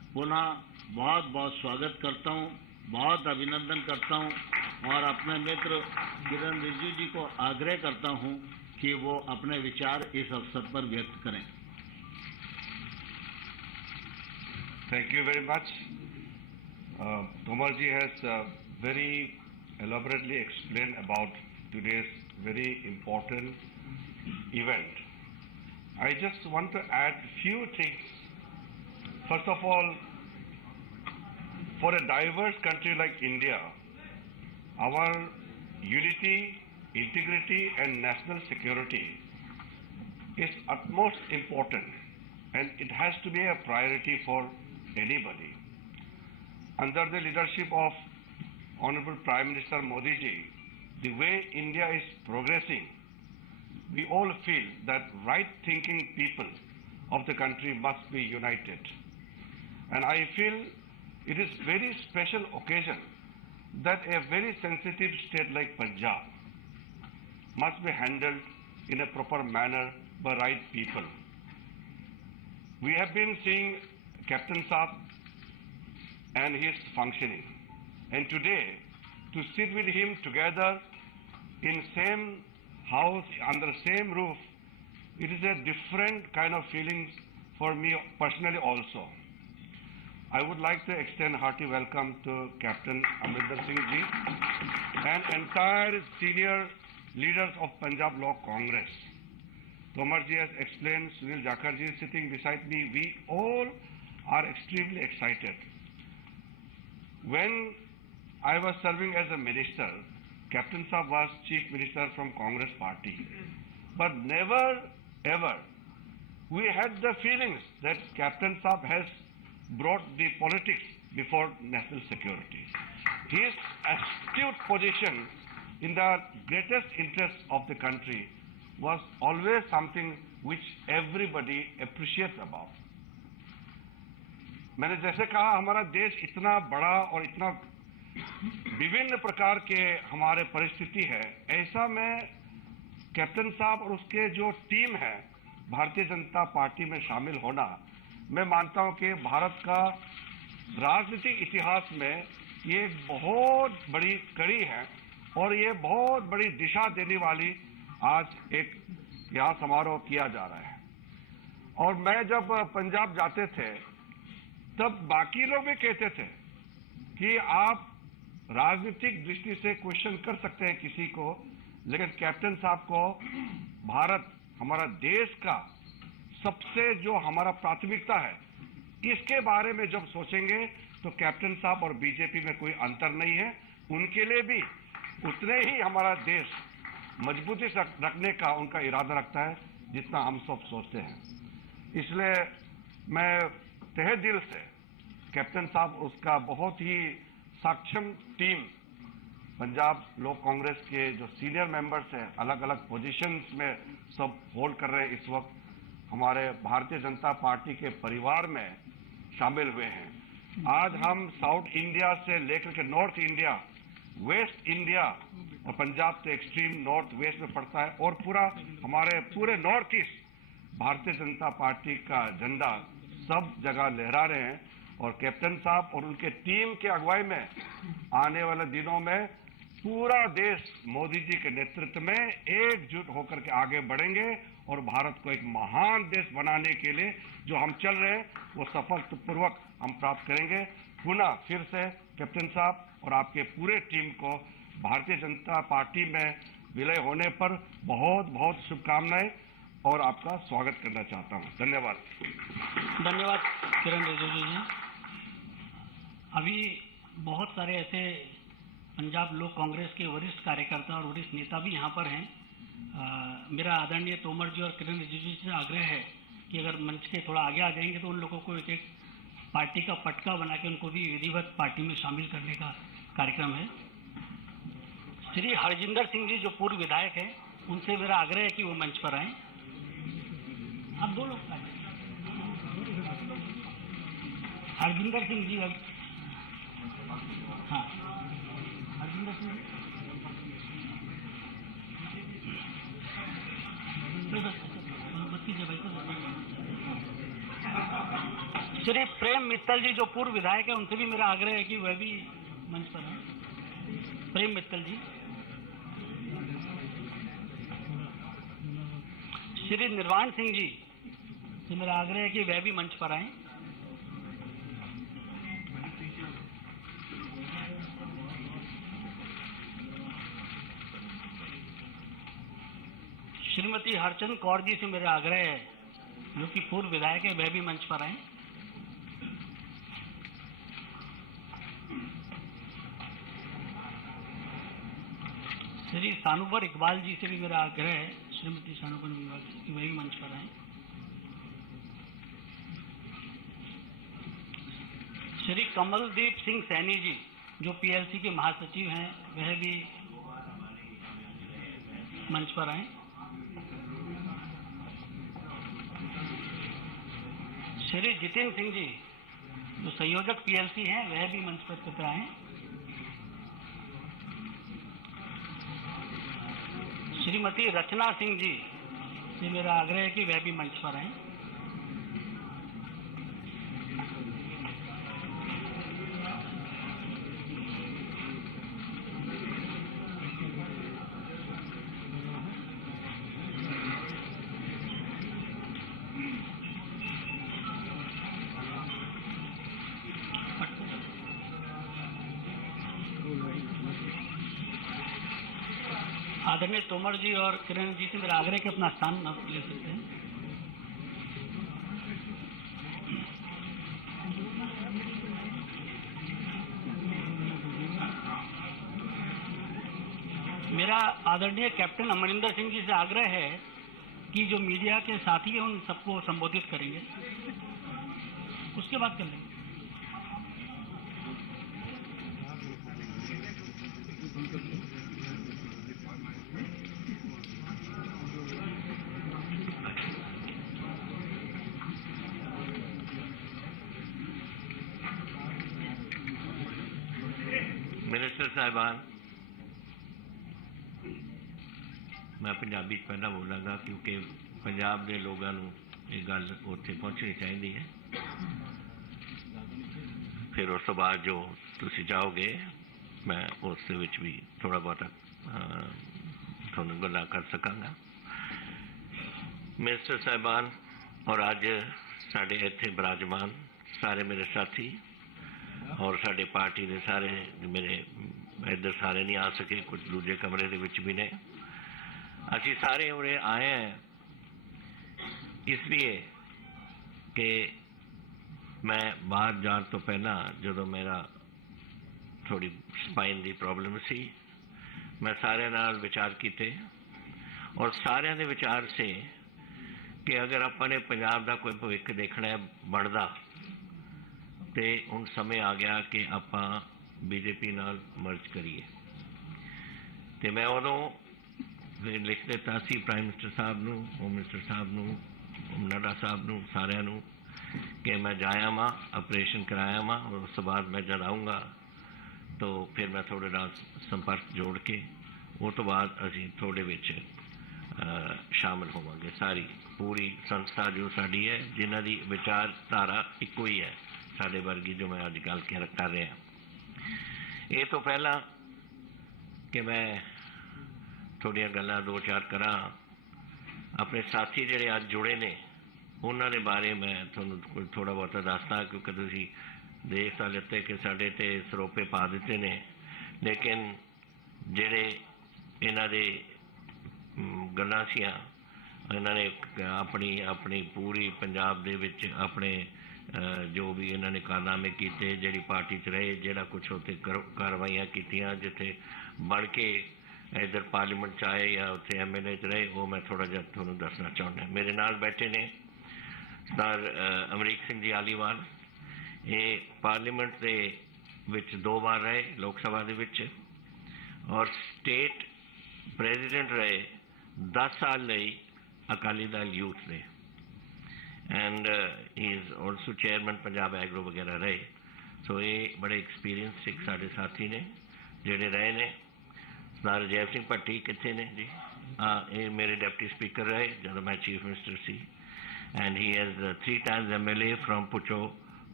पुनः बहुत बहुत स्वागत करता हूं, बहुत अभिनंदन करता हूं और अपने मित्र किरण रिजिजू जी को आग्रह करता हूं कि वो अपने विचार इस अवसर पर व्यक्त करें। Thank you very much. Tomar ji has very elaborately explained about today's very important event. I just want to add few things. First of all, for a diverse country like India, our unity, integrity and national security is utmost important, and it has to be a priority for anybody. Under the leadership of Honorable Prime Minister Modi ji, the way India is progressing, we all feel that right-thinking people of the country must be united. And I feel it is very special occasion that a very sensitive state like Punjab must be handled in a proper manner by right people. We have been seeing Captain Saab and his functioning. And today, to sit with him together in same house, under same roof, it is a different kind of feelings for me personally also. I would like to extend hearty welcome to Captain Amrinder Singh ji and entire senior leaders of Punjab Law Congress. Tomar ji has explained, Sunil Jakhar ji is sitting beside me. We all are extremely excited. When I was serving as a minister, Captain Saab was Chief Minister from Congress Party. But never ever we had the feelings that Captain Saab has brought the politics before national security. His astute position in the greatest interest of the country was always something which everybody appreciates about. मैंने जैसे कहा, हमारा देश इतना बड़ा और इतना विभिन्न प्रकार के हमारे परिस्थिति है, ऐसा में कैप्टन साहब और उसके जो टीम है भारतीय जनता पार्टी में शामिल होना, मैं मानता हूं कि भारत का राजनीतिक इतिहास में ये एक बहुत बड़ी कड़ी है और ये बहुत बड़ी दिशा देने वाली आज एक यहाँ समारोह किया जा रहा है। और मैं जब पंजाब जाते थे तब बाकी लोग भी कहते थे कि आप राजनीतिक दृष्टि से क्वेश्चन कर सकते हैं किसी को, लेकिन कैप्टन साहब को भारत, हमारा देश का सबसे जो हमारा प्राथमिकता है, इसके बारे में जब सोचेंगे तो कैप्टन साहब और बीजेपी में कोई अंतर नहीं है। उनके लिए भी उतने ही हमारा देश मजबूती से रखने का उनका इरादा रखता है जितना हम सब सोचते हैं। इसलिए मैं तहे दिल से कैप्टन साहब, उसका बहुत ही सक्षम टीम, पंजाब लोक कांग्रेस के जो सीनियर मेंबर्स हैं, अलग अलग पोजीशंस में सब होल्ड कर रहे हैं, इस वक्त हमारे भारतीय जनता पार्टी के परिवार में शामिल हुए हैं। आज हम साउथ इंडिया से लेकर के नॉर्थ इंडिया, वेस्ट इंडिया और पंजाब तो एक्सट्रीम नॉर्थ वेस्ट में पड़ता है और पूरा हमारे पूरे north east Bharatiya Janata party का झंडा सब जगह लहरा रहे हैं। और कैप्टन साहब और उनके टीम के अगुवाई में आने वाले दिनों में पूरा देश मोदी जी के नेतृत्व में एकजुट होकर के आगे बढ़ेंगे और भारत को एक महान देश बनाने के लिए जो हम चल रहे हैं वो सफलतापूर्वक हम प्राप्त करेंगे। पुनः फिर से कैप्टन साहब और आपके पूरे टीम को भारतीय जनता पार्टी में विलय होने पर बहुत बहुत शुभकामनाएं और आपका स्वागत करना चाहता हूं। धन्यवाद। धन्यवाद किरण रिजिजू जी। अभी बहुत सारे ऐसे पंजाब लोक कांग्रेस के वरिष्ठ कार्यकर्ता और वरिष्ठ नेता भी यहाँ पर हैं। मेरा आदरणीय तोमर जी और किरण रिजिजू जी से आग्रह है कि अगर मंच के थोड़ा आगे आ जाएंगे तो उन लोगों को एक एक पार्टी का पटका बना के उनको भी विधिवत पार्टी में शामिल करने का कार्यक्रम है। श्री हरजिंदर सिंह जी जो पूर्व विधायक हैं, उनसे मेरा आग्रह है कि वो मंच पर आएं। अब दो लोग आए। हरजिंदर सिंह जी, हाँ हरजिंदर सिंह बत्ती भाई को श्री प्रेम मित्तल जी जो पूर्व विधायक है उनसे भी मेरा आग्रह है कि वह भी मंच पर आए। प्रेम मित्तल जी। श्री निर्वाण सिंह जी से मेरा आग्रह है कि वह भी मंच पर आए। श्रीमती हरचंद कौर जी से मेरा आग्रह है, जो कि पूर्व विधायक है, वह भी मंच पर आए। श्री सानुवर इकबाल जी से भी मेरा आग्रह है, श्रीमती सानुवर इकबाल जी की वह भी मंच पर आए। श्री कमलदीप सिंह सैनी जी जो पीएलसी के महासचिव हैं, वह भी मंच पर आए। श्री जितेंद्र सिंह जी जो संयोजक पीएलसी हैं, वह भी मंच पर कृपया आए। श्रीमती रचना सिंह जी से मेरा आग्रह है कि वह भी मंच पर आए। आदरणीय तोमर जी और किरण जी से मेरा आग्रह कि अपना स्थान ले सकते हैं। मेरा आदरणीय कैप्टन अमरिंदर सिंह जी से आग्रह है कि जो मीडिया के साथी हैं उन सबको संबोधित करेंगे, उसके बाद कर लेंगे। मिनिस्टर साहिबान, मैं पंजाबी पहला बोलांगा क्योंकि पंजाब के लोगों को ये गल उत्थे पहुँचनी चाहिए है। फिर उस बाद जो तुसी जाओगे मैं उस विच भी थोड़ा बहुत थोड़ा गल्लां कर सकांगा। मिनिस्टर साहिबान और अज साडे इत्थे विराजमान सारे मेरे साथी और साडे पार्टी के सारे मेरे इधर सारे नहीं आ सके, कुछ दूजे कमरे दे विच भी ने। असी सारे उरे आए हैं इसलिए कि मैं बाहर जाने तो पहला जो मेरा थोड़ी स्पाइन की प्रॉब्लम सी, मैं सारे नाल विचार किए और सारे दे विचार से कि अगर अपने पंजाब का कोई भविख देखना है बनता तो हुण समय आ गया कि आपां बीजेपी नाल मर्ज करिए। तो मैं उदों लिख दिता सी प्राइम मिनिस्टर साहब नूं, होम मिनिस्टर साहब नूं, नड्डा साहब नूं, सारिआं नूं कि मैं जाया वां, ऑपरेशन कराया वां और उस बाद मैं जब आऊँगा तो फिर मैं थोड़े नाल संपर्क जोड़ के उस तो बाद असीं थोड़े विच शामिल होवांगे। सारी पूरी संस्था जो साडी है जिन्हां दी विचारधारा इक्को ही है साडे वर्गी जो मैं अज गल कर रहा। ये तो पहला कि मैं थोड़ियां गल्लां दो चार करा अपने साथी जिहड़े अज जुड़े ने उन्हां दे बारे मैं तुहानूं थोड़ा बहुत दसदा क्योंकि तुसीं देख तां लिते कि साडे ते सरोपे पा दिते ने, लेकिन जिहड़े इन्हां दे गल्लां सीआं इन्हां ने अपनी अपनी पूरी पंजाब दे विच अपने जो भी इन्होंने कारनामे किए, जी पार्टी च रहे, जोड़ा कुछ उत्थे कार्रवाइयाँ कीतियां जिथे बन के इधर पार्लीमेंट च आए या उत्थे MLA च रहे, वो मैं थोड़ा जिहा तुहानूं दसना चाहुंदा। मेरे नाल बैठे ने सर अमरीक सिंह जी आलीवाल, ये पार्लीमेंट दे विच 2 बार रहे लोक सभा दे विच और स्टेट प्रेजिडेंट रहे 10 साल लई अकाली दल यूथ ने and he is also chairman Punjab agro वगैरह रहे। सो ये बड़े एक्सपीरियंस सिख साढ़े साथी ने जोड़े रहे ने। सरदार अजय सिंह भट्टी कितने ने जी? हाँ, ये मेरे डिप्टी स्पीकर रहे जब मैं chief minister C and he has 3 times MLA from पुचो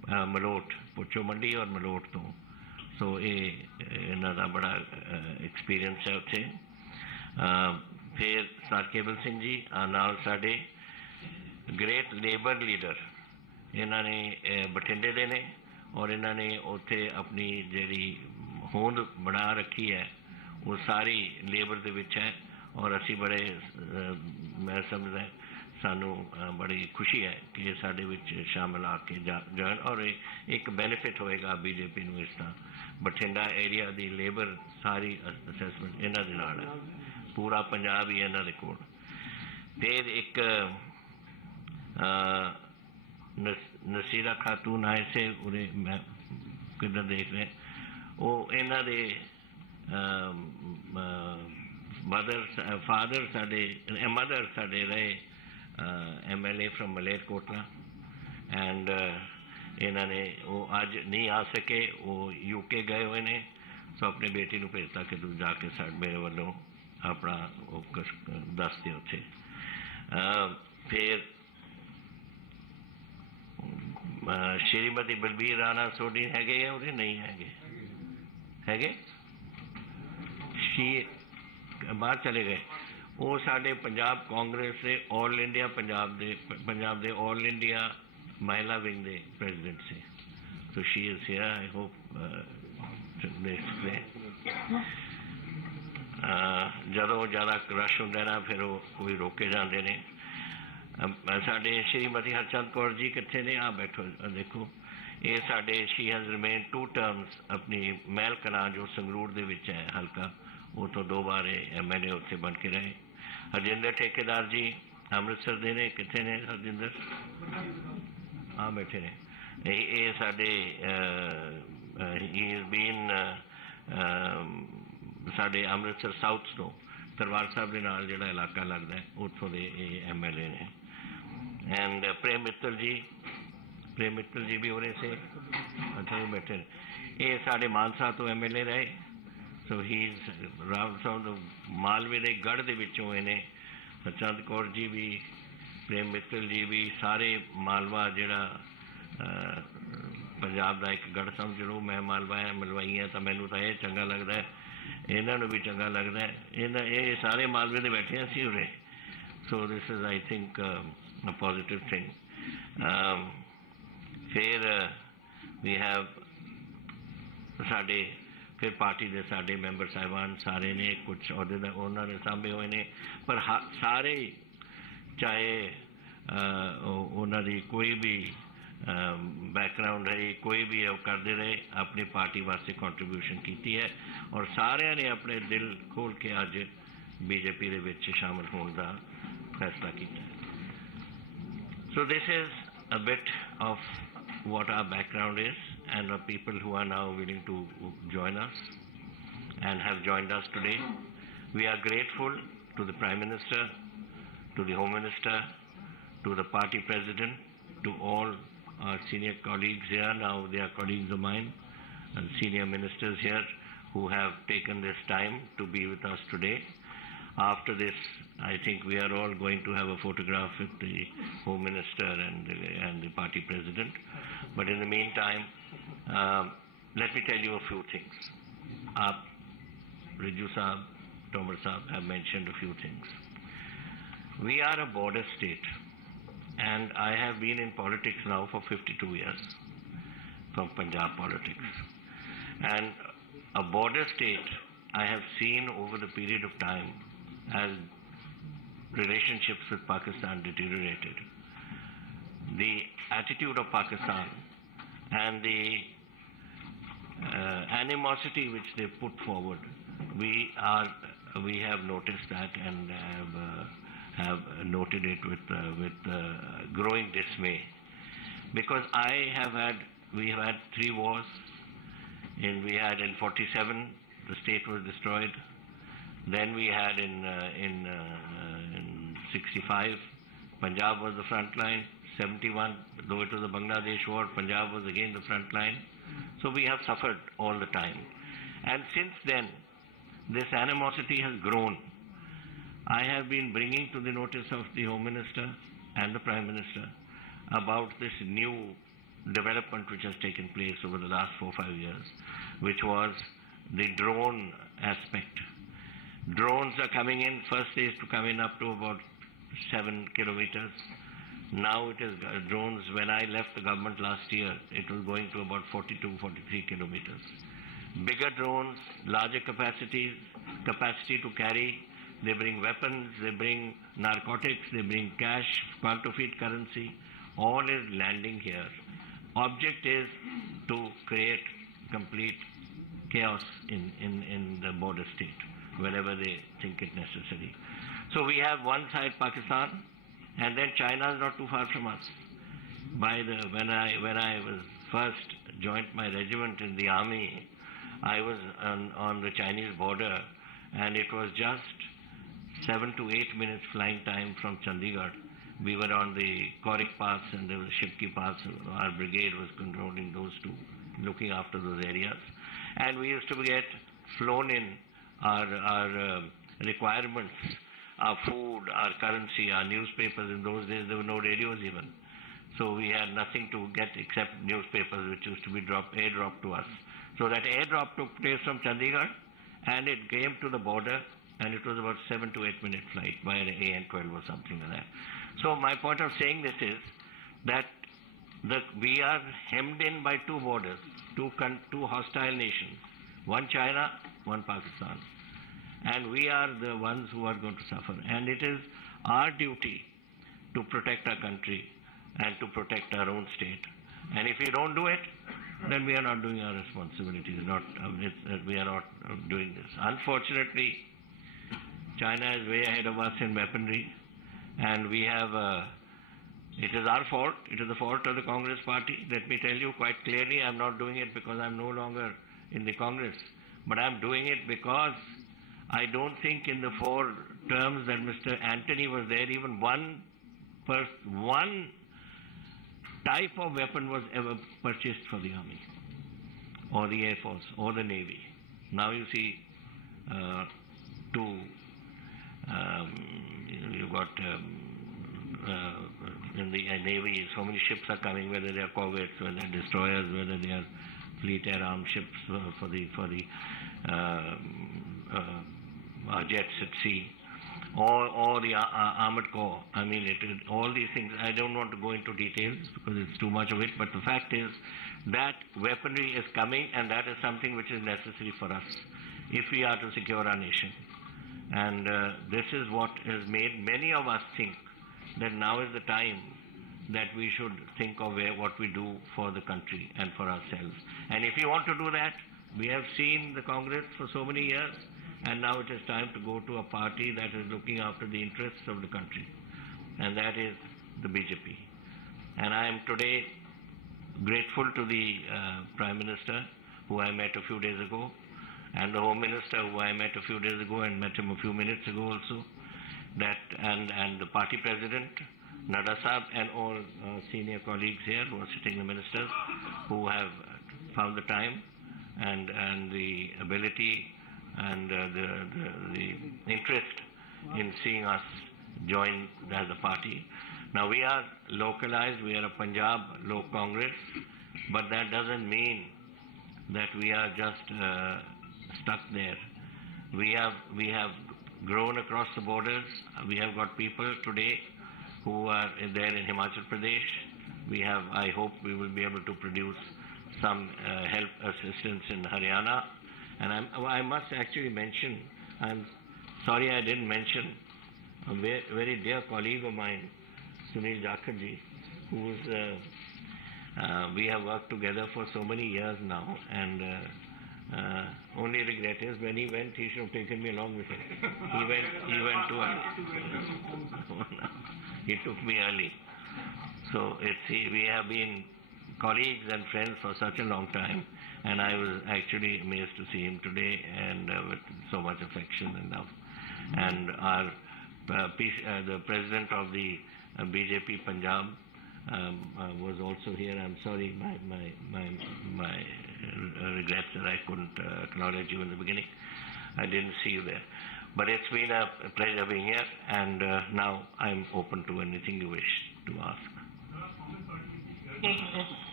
Malout, ਪੁੱਛੋ ਮੰਡੀ ਔਰ ਮਲੋਟ ਤੋਂ। ਸੋ ਇਹ ਇਹਨਾਂ ਦਾ ਬੜਾ ਐਕਸਪੀਰੀਅੰਸ ਹੈ ਉੱਥੇ। ਫਿਰ ਸਰ ਕੇਵਲ ਸਿੰਘ ਜੀ ਨਾਲ ਸਾਡੇ ਗ੍ਰੇਟ ਲੇਬਰ ਲੀਡਰ, ਇਹਨਾਂ ਨੇ ਬਠਿੰਡੇ ਦੇ ਨੇ ਔਰ ਇਹਨਾਂ ਨੇ ਉੱਥੇ ਆਪਣੀ ਜਿਹੜੀ ਹੋਂਦ ਬਣਾ ਰੱਖੀ ਹੈ ਉਹ ਸਾਰੀ ਲੇਬਰ ਦੇ ਵਿੱਚ ਹੈ। ਔਰ ਅਸੀਂ ਬੜੇ ਮੈਂ ਸਮਝਦਾ ਸਾਨੂੰ ਬੜੀ ਖੁਸ਼ੀ ਹੈ ਕਿ ਇਹ ਸਾਡੇ ਵਿੱਚ ਸ਼ਾਮਲ ਆ ਕੇ ਜਾਣ ਔਰ ਇੱਕ ਬੈਨੀਫਿਟ ਹੋਏਗਾ ਬੀਜੇਪੀ ਨੂੰ। ਇਸ ਤਰ੍ਹਾਂ ਬਠਿੰਡਾ ਏਰੀਆ ਦੀ ਲੇਬਰ ਸਾਰੀ ਅਸੈਸਮੈਂਟ ਇਹਨਾਂ ਦੇ ਨਾਲ ਹੈ, ਪੂਰਾ ਪੰਜਾਬ ਹੀ ਇਹਨਾਂ ਦੇ ਕੋਲ। ਫਿਰ ਇੱਕ ਨਸੀਰਾ ਖਾਤੂਨ ਆਏ ਸੇ ਉਰੇ, ਮੈਂ ਕਿੱਦਾਂ ਦੇਖ ਰਹੇ, ਉਹ ਇਹਨਾਂ ਦੇ ਮਦਰ ਸਾਡੇ ਰਹੇ MLA ਫਰਮ ਮਲੇਰਕੋਟਲਾ ਐਂਡ ਇਹਨਾਂ ਨੇ ਉਹ ਅੱਜ ਨਹੀਂ ਆ ਸਕੇ, ਉਹ UK ਗਏ ਹੋਏ ਨੇ। ਸੋ ਆਪਣੀ ਬੇਟੀ ਨੂੰ ਭੇਜਤਾ ਕਿ ਤੂੰ ਜਾ ਕੇ ਮੇਰੇ ਵੱਲੋਂ ਆਪਣਾ ਉਹ ਦੱਸ ਦੇ ਉੱਥੇ। ਫਿਰ ਸ਼੍ਰੀਮਤੀ ਬਲਬੀਰ ਰਾਣਾ ਸੋਢੀ ਹੈਗੇ ਆ ਉਹਦੇ, ਨਹੀਂ ਹੈਗੇ ਬਾਹਰ ਚਲੇ ਗਏ। ਉਹ ਸਾਡੇ ਪੰਜਾਬ ਕਾਂਗਰਸ ਦੇ ਆਲ ਇੰਡੀਆ ਪੰਜਾਬ ਦੇ ਆਲ ਇੰਡੀਆ ਮਹਿਲਾ ਵਿੰਗ ਦੇ president C. So she is here, I hope ਜਦੋਂ ਜ਼ਿਆਦਾ ਰਸ਼ ਹੁੰਦਾ ਨਾ ਫਿਰ ਉਹ ਕੋਈ ਰੋਕੇ ਜਾਂਦੇ ਨੇ। ਸਾਡੇ ਸ਼੍ਰੀਮਤੀ ਹਰਚੰਦ ਕੌਰ ਜੀ ਕਿੱਥੇ ਨੇ? ਆ ਬੈਠੋ, ਦੇਖੋ ਇਹ ਸਾਡੇ ਸ਼ੀ ਹੈਜ਼ ਰਿਮੇਨ 2 ਟਰਮਸ ਆਪਣੀ ਮਹਿਲ ਕਲਾਂ ਜੋ ਸੰਗਰੂਰ ਦੇ ਵਿੱਚ ਹੈ ਹਲਕਾ, ਉਹ ਤੋਂ 2 ਵਾਰ MLA ਉੱਥੇ ਬਣ ਕੇ ਰਹੇ। ਹਰਜਿੰਦਰ ਠੇਕੇਦਾਰ ਜੀ ਅੰਮ੍ਰਿਤਸਰ ਦੇ ਨੇ, ਕਿੱਥੇ ਨੇ ਹਰਜਿੰਦਰ? ਆ ਬੈਠੇ ਨੇ। ਇਹ ਸਾਡੇ ਹੀ ਇਜ਼ ਬੀਨ ਸਾਡੇ ਅੰਮ੍ਰਿਤਸਰ ਸਾਊਥ ਤੋਂ ਦਰਬਾਰ ਸਾਹਿਬ ਦੇ ਨਾਲ ਜਿਹੜਾ ਇਲਾਕਾ ਲੱਗਦਾ ਉੱਥੋਂ ਦੇ ਇਹ MLA ਨੇ। ਐਂਡ ਪ੍ਰੇਮ ਮਿੱਤਲ ਜੀ ਵੀ ਉਰੇ ਸੇ, ਅੱਛਾ ਉਹ ਬੈਠੇ ਨੇ। ਇਹ ਸਾਡੇ ਮਾਨਸਾ ਤੋਂ MLA ਰਹੇ। ਸੋ ਹੀ ਮਾਲਵੇ ਦੇ ਗੜ੍ਹ ਦੇ ਵਿੱਚੋਂ ਇਹਨੇ ਹਰਚੰਦ ਕੌਰ ਜੀ ਵੀ, ਪ੍ਰੇਮ ਮਿੱਤਲ ਜੀ ਵੀ, ਸਾਰੇ ਮਾਲਵਾ ਜਿਹੜਾ ਪੰਜਾਬ ਦਾ ਇੱਕ ਗੜ੍ਹ ਸਮਝ ਲਓ। ਮੈਂ ਮਲਵਾਈ ਹਾਂ ਤਾਂ ਮੈਨੂੰ ਤਾਂ ਇਹ ਚੰਗਾ ਲੱਗਦਾ ਹੈ, ਇਹਨਾਂ ਨੂੰ ਵੀ ਚੰਗਾ ਲੱਗਦਾ ਹੈ। ਇਹ ਸਾਰੇ ਮਾਲਵੇ ਦੇ ਬੈਠੇ ਹਾਂ ਅਸੀਂ ਉਰੇ। ਸੋ this is I think uh positive thing. ਫਿਰ ਵੀ ਹੈਵ ਸਾਡੇ ਫਿਰ ਪਾਰਟੀ ਦੇ ਸਾਡੇ ਮੈਂਬਰ ਸਾਹਿਬਾਨ ਸਾਰੇ ਨੇ, ਕੁਛ ਅਹੁਦੇ ਦਾ ਉਹਨਾਂ ਨੇ ਸਾਂਭੇ ਹੋਏ ਨੇ, ਪਰ ਸਾਰੇ ਚਾਹੇ ਉਹਨਾਂ ਦੀ ਕੋਈ ਵੀ ਬੈਕਗਰਾਊਂਡ ਰਹੀ, ਕੋਈ ਵੀ ਉਹ ਕਰਦੇ ਰਹੇ, ਆਪਣੀ ਪਾਰਟੀ ਵਾਸਤੇ ਕੰਟਰੀਬਿਊਸ਼ਨ ਕੀਤੀ ਹੈ ਔਰ ਸਾਰਿਆਂ ਨੇ ਆਪਣੇ ਦਿਲ ਖੋਲ੍ਹ ਕੇ ਅੱਜ BJP ਦੇ ਵਿੱਚ ਸ਼ਾਮਲ ਹੋਣ ਦਾ ਫੈਸਲਾ ਕੀਤਾ। ਸੋ this is a bit of what our background is and the people who are now willing to join us and have joined us today. We are grateful to the Prime Minister, to the Home Minister, to the party president, to all our senior colleagues here. Now they are colleagues of mine and senior ministers here who have taken this time to be with us today. After this, I think we are all going to have a photograph with the Home Minister and the party president. But in the meantime, let me tell you a few things. Riju Saab, Tomar Saab have mentioned a few things. We are a border state, and I have been in politics now for 52 years, from Punjab politics. And a border state, I have seen over the period of time as relationships with Pakistan deteriorated. The attitude of Pakistan and the animosity which they put forward, we have noticed that and have noted it with growing dismay, because we have had 3 wars. We had in 47 the state was destroyed. Then we had in 65 Punjab was the front line. 71, though it was a Bangladesh war, Punjab was again the front line. So we have suffered all the time. And since then, this animosity has grown. I have been bringing to the notice of the Home Minister and the Prime Minister about this new development which has taken place over the last 4 or 5 years, which was the drone aspect. Drones are coming in. First they used to come in up to about 7 kilometers. Now it is drones. When I left the government last year, it was going to about 42, 43 kilometers. Bigger drones, larger capacity to carry. They bring weapons, they bring narcotics, they bring cash, counterfeit currency. All is landing here. Object is to create complete chaos in the border state whenever they think it necessary. So we have one side Pakistan, and then China is not too far from us. When I was first joined my regiment in the army, I was on the Chinese border, and it was just 7 to 8 minutes flying time from Chandigarh. We were on the Korik Pass and there was Shipki Pass. Our brigade was controlling those two, looking after those areas. And we used to get flown in our requirements, our food, our currency, our newspapers. In those days there were no radios even. So we had nothing to get except newspapers, which used to be airdropped to us. So that airdrop took place from Chandigarh, and it came to the border, and it was about 7 to 8 minute flight by an AN-12 or something like that. So my point of saying this is that we are hemmed in by two borders, two hostile nations, one China, one Pakistan. And we are the ones who are going to suffer. And it is our duty to protect our country and to protect our own state. And if we don't do it, then we are not doing our responsibilities. We are not doing this. Unfortunately, China is way ahead of us in weaponry, and we have, it is our fault, it is the fault of the Congress party. Let me tell you quite clearly, I'm not doing it because I'm no longer in the Congress, but I'm doing it because I don't think in the 4 terms that Mr. Antony was there, even one type of weapon was ever purchased for the Army, or the Air Force, or the Navy. Now you see you've got in the Navy, so many ships are coming, whether they are corvettes, whether they are destroyers, whether they are fleet air armed ships for the jets at sea, or the armored corps. I mean, all these things. I don't want to go into details because it's too much of it, but the fact is that weaponry is coming, and that is something which is necessary for us if we are to secure our nation. And this is what has made many of us think that now is the time that we should think of what we do for the country and for ourselves. And if you want to do that, we have seen the Congress for so many years, and now it is time to go to a party that is looking after the interests of the country, and that is the BJP. And I am today grateful to the Prime Minister, who I met a few days ago, and the Home Minister, who I met a few days ago and met him a few minutes ago also, and the party president, Nadda Sahab, and all senior colleagues here who are sitting, the ministers, who have found the time and the ability and the interest in seeing us join as a party. Now we are localized, we are a Punjab Lok Congress, but that doesn't mean that we are just stuck there. We have grown across the borders. We have got people today who are there in Himachal Pradesh. We have, I hope we will be able to produce some help assistance in Haryana. And I must actually mention, I'm sorry I didn't mention a very dear colleague of mine, Sunil Jakharji, who's we have worked together for so many years now, and only regret is when he went, he should have taken me along with him. He went too early. He took me early. So we have been colleagues and friends for such a long time, and I was actually amazed to see him today, and with so much affection and love. And our the president of the BJP Punjab was also here. I'm sorry, my regrets that I couldn't acknowledge you in the beginning. I didn't see you there. But it's been a pleasure being here, and now I'm open to anything you wish to ask.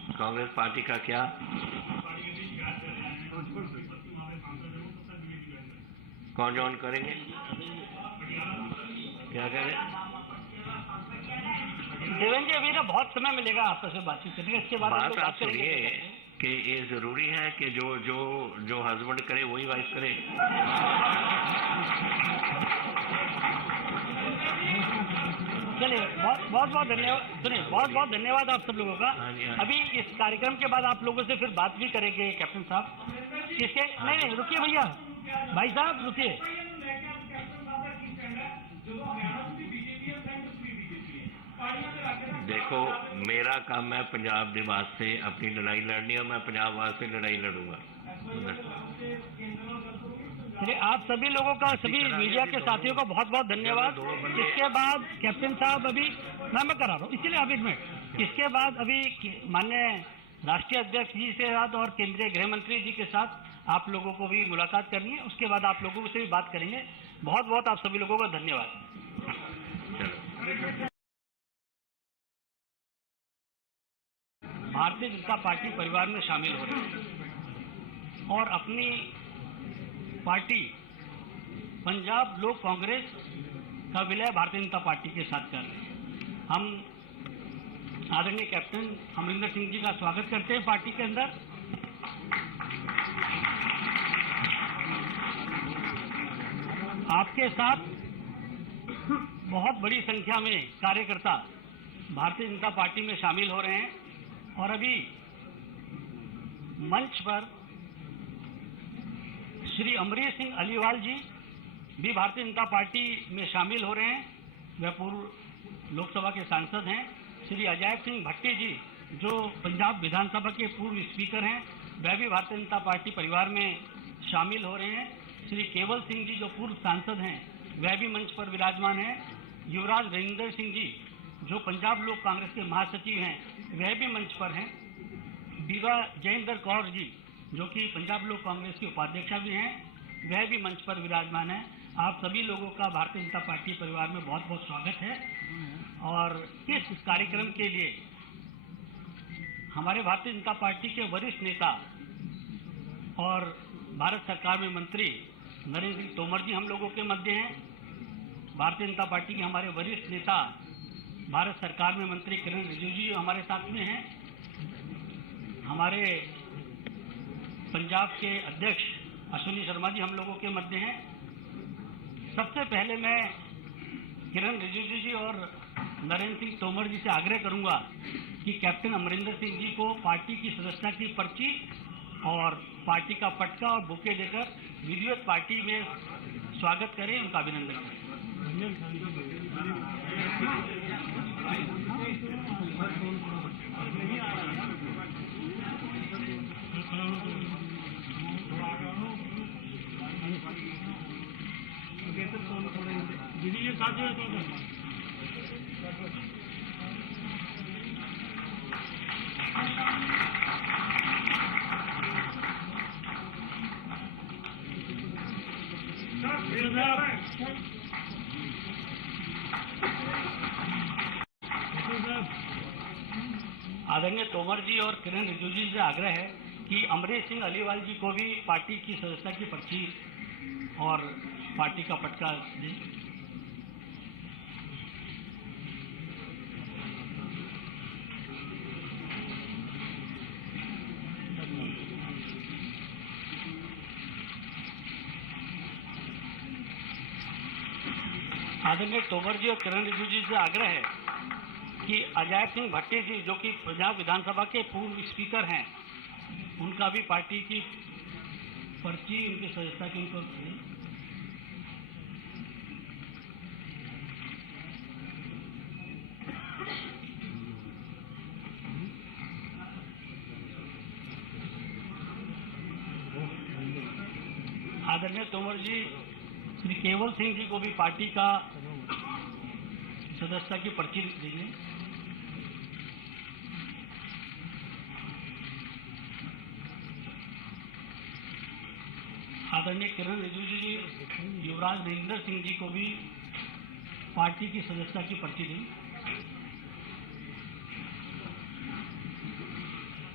Congress party का क्या? कौन join करेंगे? क्या करें? देवेंद्र जी, अभी ना बहुत समय मिलेगा आपस में बातचीत करने, इसके बाद हम बात लोग आप सुनिए कि ये जरूरी है कि जो हस्बैंड करे वही वाइफ करे। चलिए, बहुत धन्यवाद। सुनिए, बहुत धन्यवाद आप सब लोगों का। हाँ जी, हाँ। अभी इस कार्यक्रम के बाद आप लोगों से फिर बात भी करेंगे कैप्टन साहब। इसके नहीं, रुकिए भैया, भाई साहब रुकिए। देखो, मेरा काम है पंजाब के वास्ते अपनी लड़ाई लड़नी और मैं पंजाब वास्ते लड़ाई लड़ूंगा। चलिए, आप सभी लोगों का, सभी मीडिया के साथियों का बहुत बहुत धन्यवाद। इसके बाद कैप्टन साहब अभी मैं करा रहा हूँ, इसीलिए आप एक मिनट। इसके बाद अभी माननीय राष्ट्रीय अध्यक्ष जी से साथ और केंद्रीय गृह मंत्री जी के साथ आप लोगों को भी मुलाकात करनी है। उसके बाद आप लोगों से भी बात करेंगे। बहुत बहुत आप सभी लोगों का धन्यवाद। भारतीय जनता पार्टी परिवार में शामिल हो रहे हैं और अपनी पार्टी पंजाब लोक कांग्रेस का विलय भारतीय जनता पार्टी के साथ कर रहे हैं। हम आदरणीय कैप्टन अमरिंदर सिंह जी का स्वागत करते हैं पार्टी के अंदर। आपके साथ बहुत बड़ी संख्या में कार्यकर्ता भारतीय जनता पार्टी में शामिल हो रहे हैं और अभी मंच पर श्री अमरीश सिंह अलीवाल जी भी भारतीय जनता पार्टी में शामिल हो रहे हैं। वह पूर्व लोकसभा के सांसद हैं। श्री अजय सिंह भट्टी जी जो पंजाब विधानसभा के पूर्व स्पीकर हैं, वह भी भारतीय जनता पार्टी परिवार में शामिल हो रहे हैं। श्री केवल सिंह जी जो पूर्व सांसद हैं, वह भी मंच पर विराजमान हैं। युवराज रविंदर सिंह जी जो पंजाब लोक कांग्रेस के महासचिव हैं, वह भी मंच पर हैं। बीवा जयेंद्र कौर जी जो कि पंजाब लोक कांग्रेस की उपाध्यक्षा भी हैं, वह भी मंच पर विराजमान हैं। आप सभी लोगों का भारतीय जनता पार्टी परिवार में बहुत बहुत स्वागत है। और इस कार्यक्रम के लिए हमारे भारतीय जनता पार्टी के वरिष्ठ नेता और भारत सरकार में मंत्री नरेंद्र सिंह तोमर जी हम लोगों के मध्य हैं। भारतीय जनता पार्टी के हमारे वरिष्ठ नेता भारत सरकार में मंत्री किरण रिजिजू जी हमारे साथ में हैं। हमारे पंजाब के अध्यक्ष अश्विनी शर्मा जी हम लोगों के मध्य हैं। सबसे पहले मैं किरण रिजिजू जी और नरेंद्र सिंह तोमर जी से आग्रह करूंगा कि कैप्टन अमरिंदर सिंह जी को पार्टी की सदस्यता की पर्ची और पार्टी का पटका और बुके देकर विधिवत पार्टी में स्वागत करें, उनका अभिनंदन करें। आदरणीय तोमर जी और किरण रिजिजू जी से आग्रह है कि अमरीश सिंह अलीवाल जी को भी पार्टी की सदस्यता की पर्ची और पार्टी का पटका दें। आदरणीय तोमर जी और किरण रिजिजू जी से आग्रह है कि अजय सिंह भट्टी जी जो कि पंजाब विधानसभा के पूर्व स्पीकर हैं, उनका भी पार्टी की पर्ची, उनकी सदस्यता की उनको आदरणीय तोमर जी श्री केवल सिंह जी को भी पार्टी का सदस्यता की पर्ची दीजिए। आदरणीय किरण रिजिजू जी युवराज रविंदर सिंह जी को भी पार्टी की सदस्यता की पर्ची दी।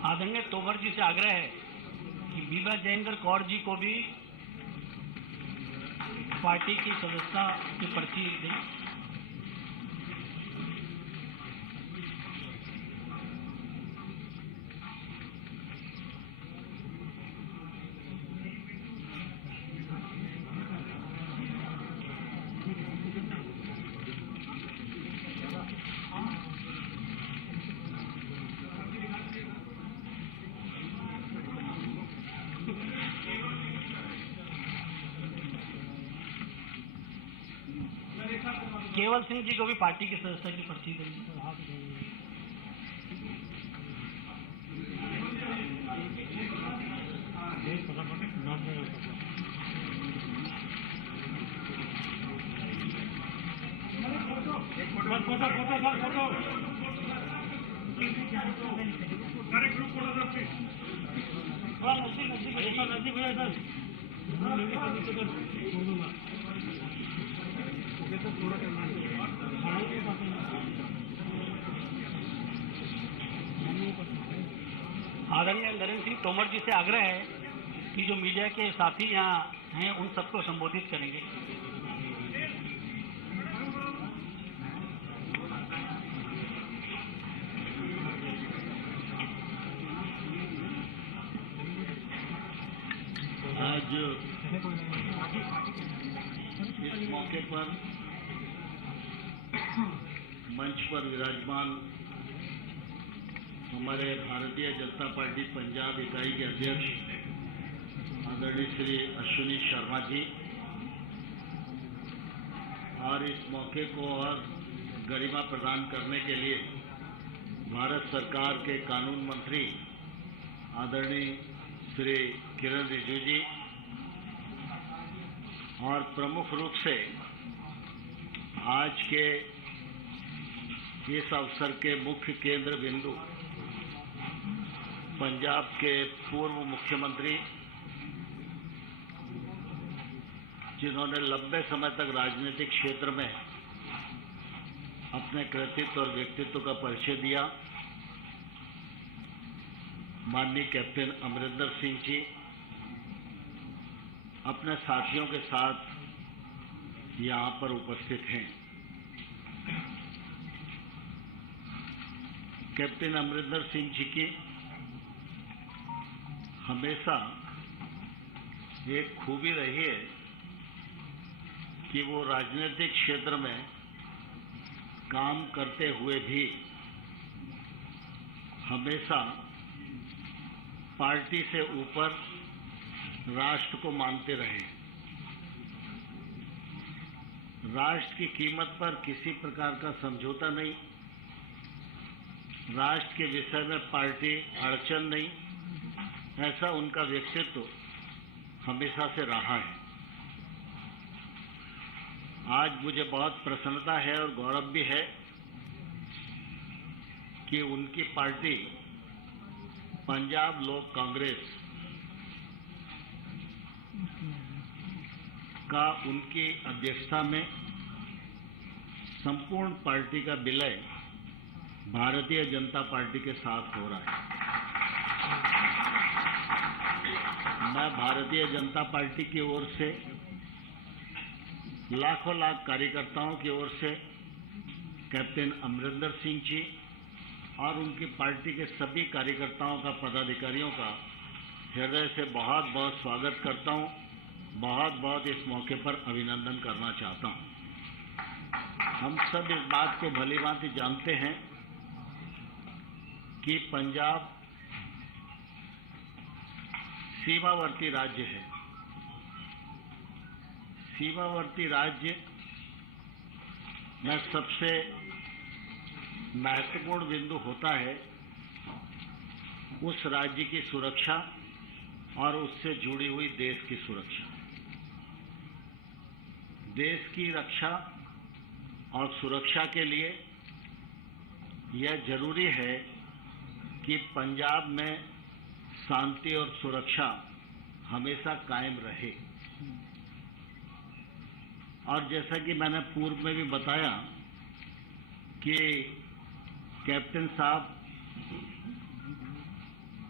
आदरणीय तोमर जी से आग्रह है कि बीबा जयेंद्र कौर जी को भी पार्टी की सदस्यता की पर्ची दें। केवल सिंह जी को भी पार्टी की सदस्यता की पर्ची देंगे। आदरणीय नरेंद्र सिंह तोमर जी से आग्रह है कि जो मीडिया के साथी यहाँ हैं उन सबको संबोधित करेंगे। आज इस मौके पर मंच पर विराजमान हमारे भारतीय जनता पार्टी पंजाब इकाई के अध्यक्ष आदरणीय श्री अश्विनी शर्मा जी और इस मौके को और गरिमा प्रदान करने के लिए भारत सरकार के कानून मंत्री आदरणीय श्री किरण रिजिजू जी और प्रमुख रूप से आज के इस अवसर के मुख्य केंद्र बिंदु पंजाब के पूर्व मुख्यमंत्री जिन्होंने लंबे समय तक राजनीतिक क्षेत्र में अपने कृतित्व और व्यक्तित्व का परिचय दिया, माननीय कैप्टन अमरिंदर सिंह जी अपने साथियों के साथ यहाँ पर उपस्थित हैं। कैप्टन अमरिंदर सिंह जी की हमेशा एक खूबी रही है कि वो राजनीतिक क्षेत्र में काम करते हुए भी हमेशा पार्टी से ऊपर राष्ट्र को मानते रहे। राष्ट्र की कीमत पर किसी प्रकार का समझौता नहीं, राष्ट्र के विषय में पार्टी अड़चन नहीं, ऐसा उनका व्यक्तित्व हमेशा से रहा है। आज मुझे बहुत प्रसन्नता है और गौरव भी है कि उनकी पार्टी पंजाब लोक कांग्रेस का उनकी अध्यक्षता में संपूर्ण पार्टी का विलय भारतीय जनता पार्टी के साथ हो रहा है। मैं भारतीय जनता पार्टी की ओर से लाखों लाख कार्यकर्ताओं की ओर से कैप्टन अमरिंदर सिंह जी और उनकी पार्टी के सभी कार्यकर्ताओं का, पदाधिकारियों का हृदय से बहुत बहुत स्वागत करता हूं, बहुत बहुत इस मौके पर अभिनंदन करना चाहता हूं। हम सब इस बात को भलीभांति जानते हैं कि पंजाब सीमावर्ती राज्य है। सीमावर्ती राज्य में सबसे महत्वपूर्ण बिंदु होता है उस राज्य की सुरक्षा और उससे जुड़ी हुई देश की सुरक्षा। देश की रक्षा और सुरक्षा के लिए यह जरूरी है कि पंजाब में शांति और सुरक्षा हमेशा कायम रहे। और जैसा कि मैंने पूर्व में भी बताया कि कैप्टन साहब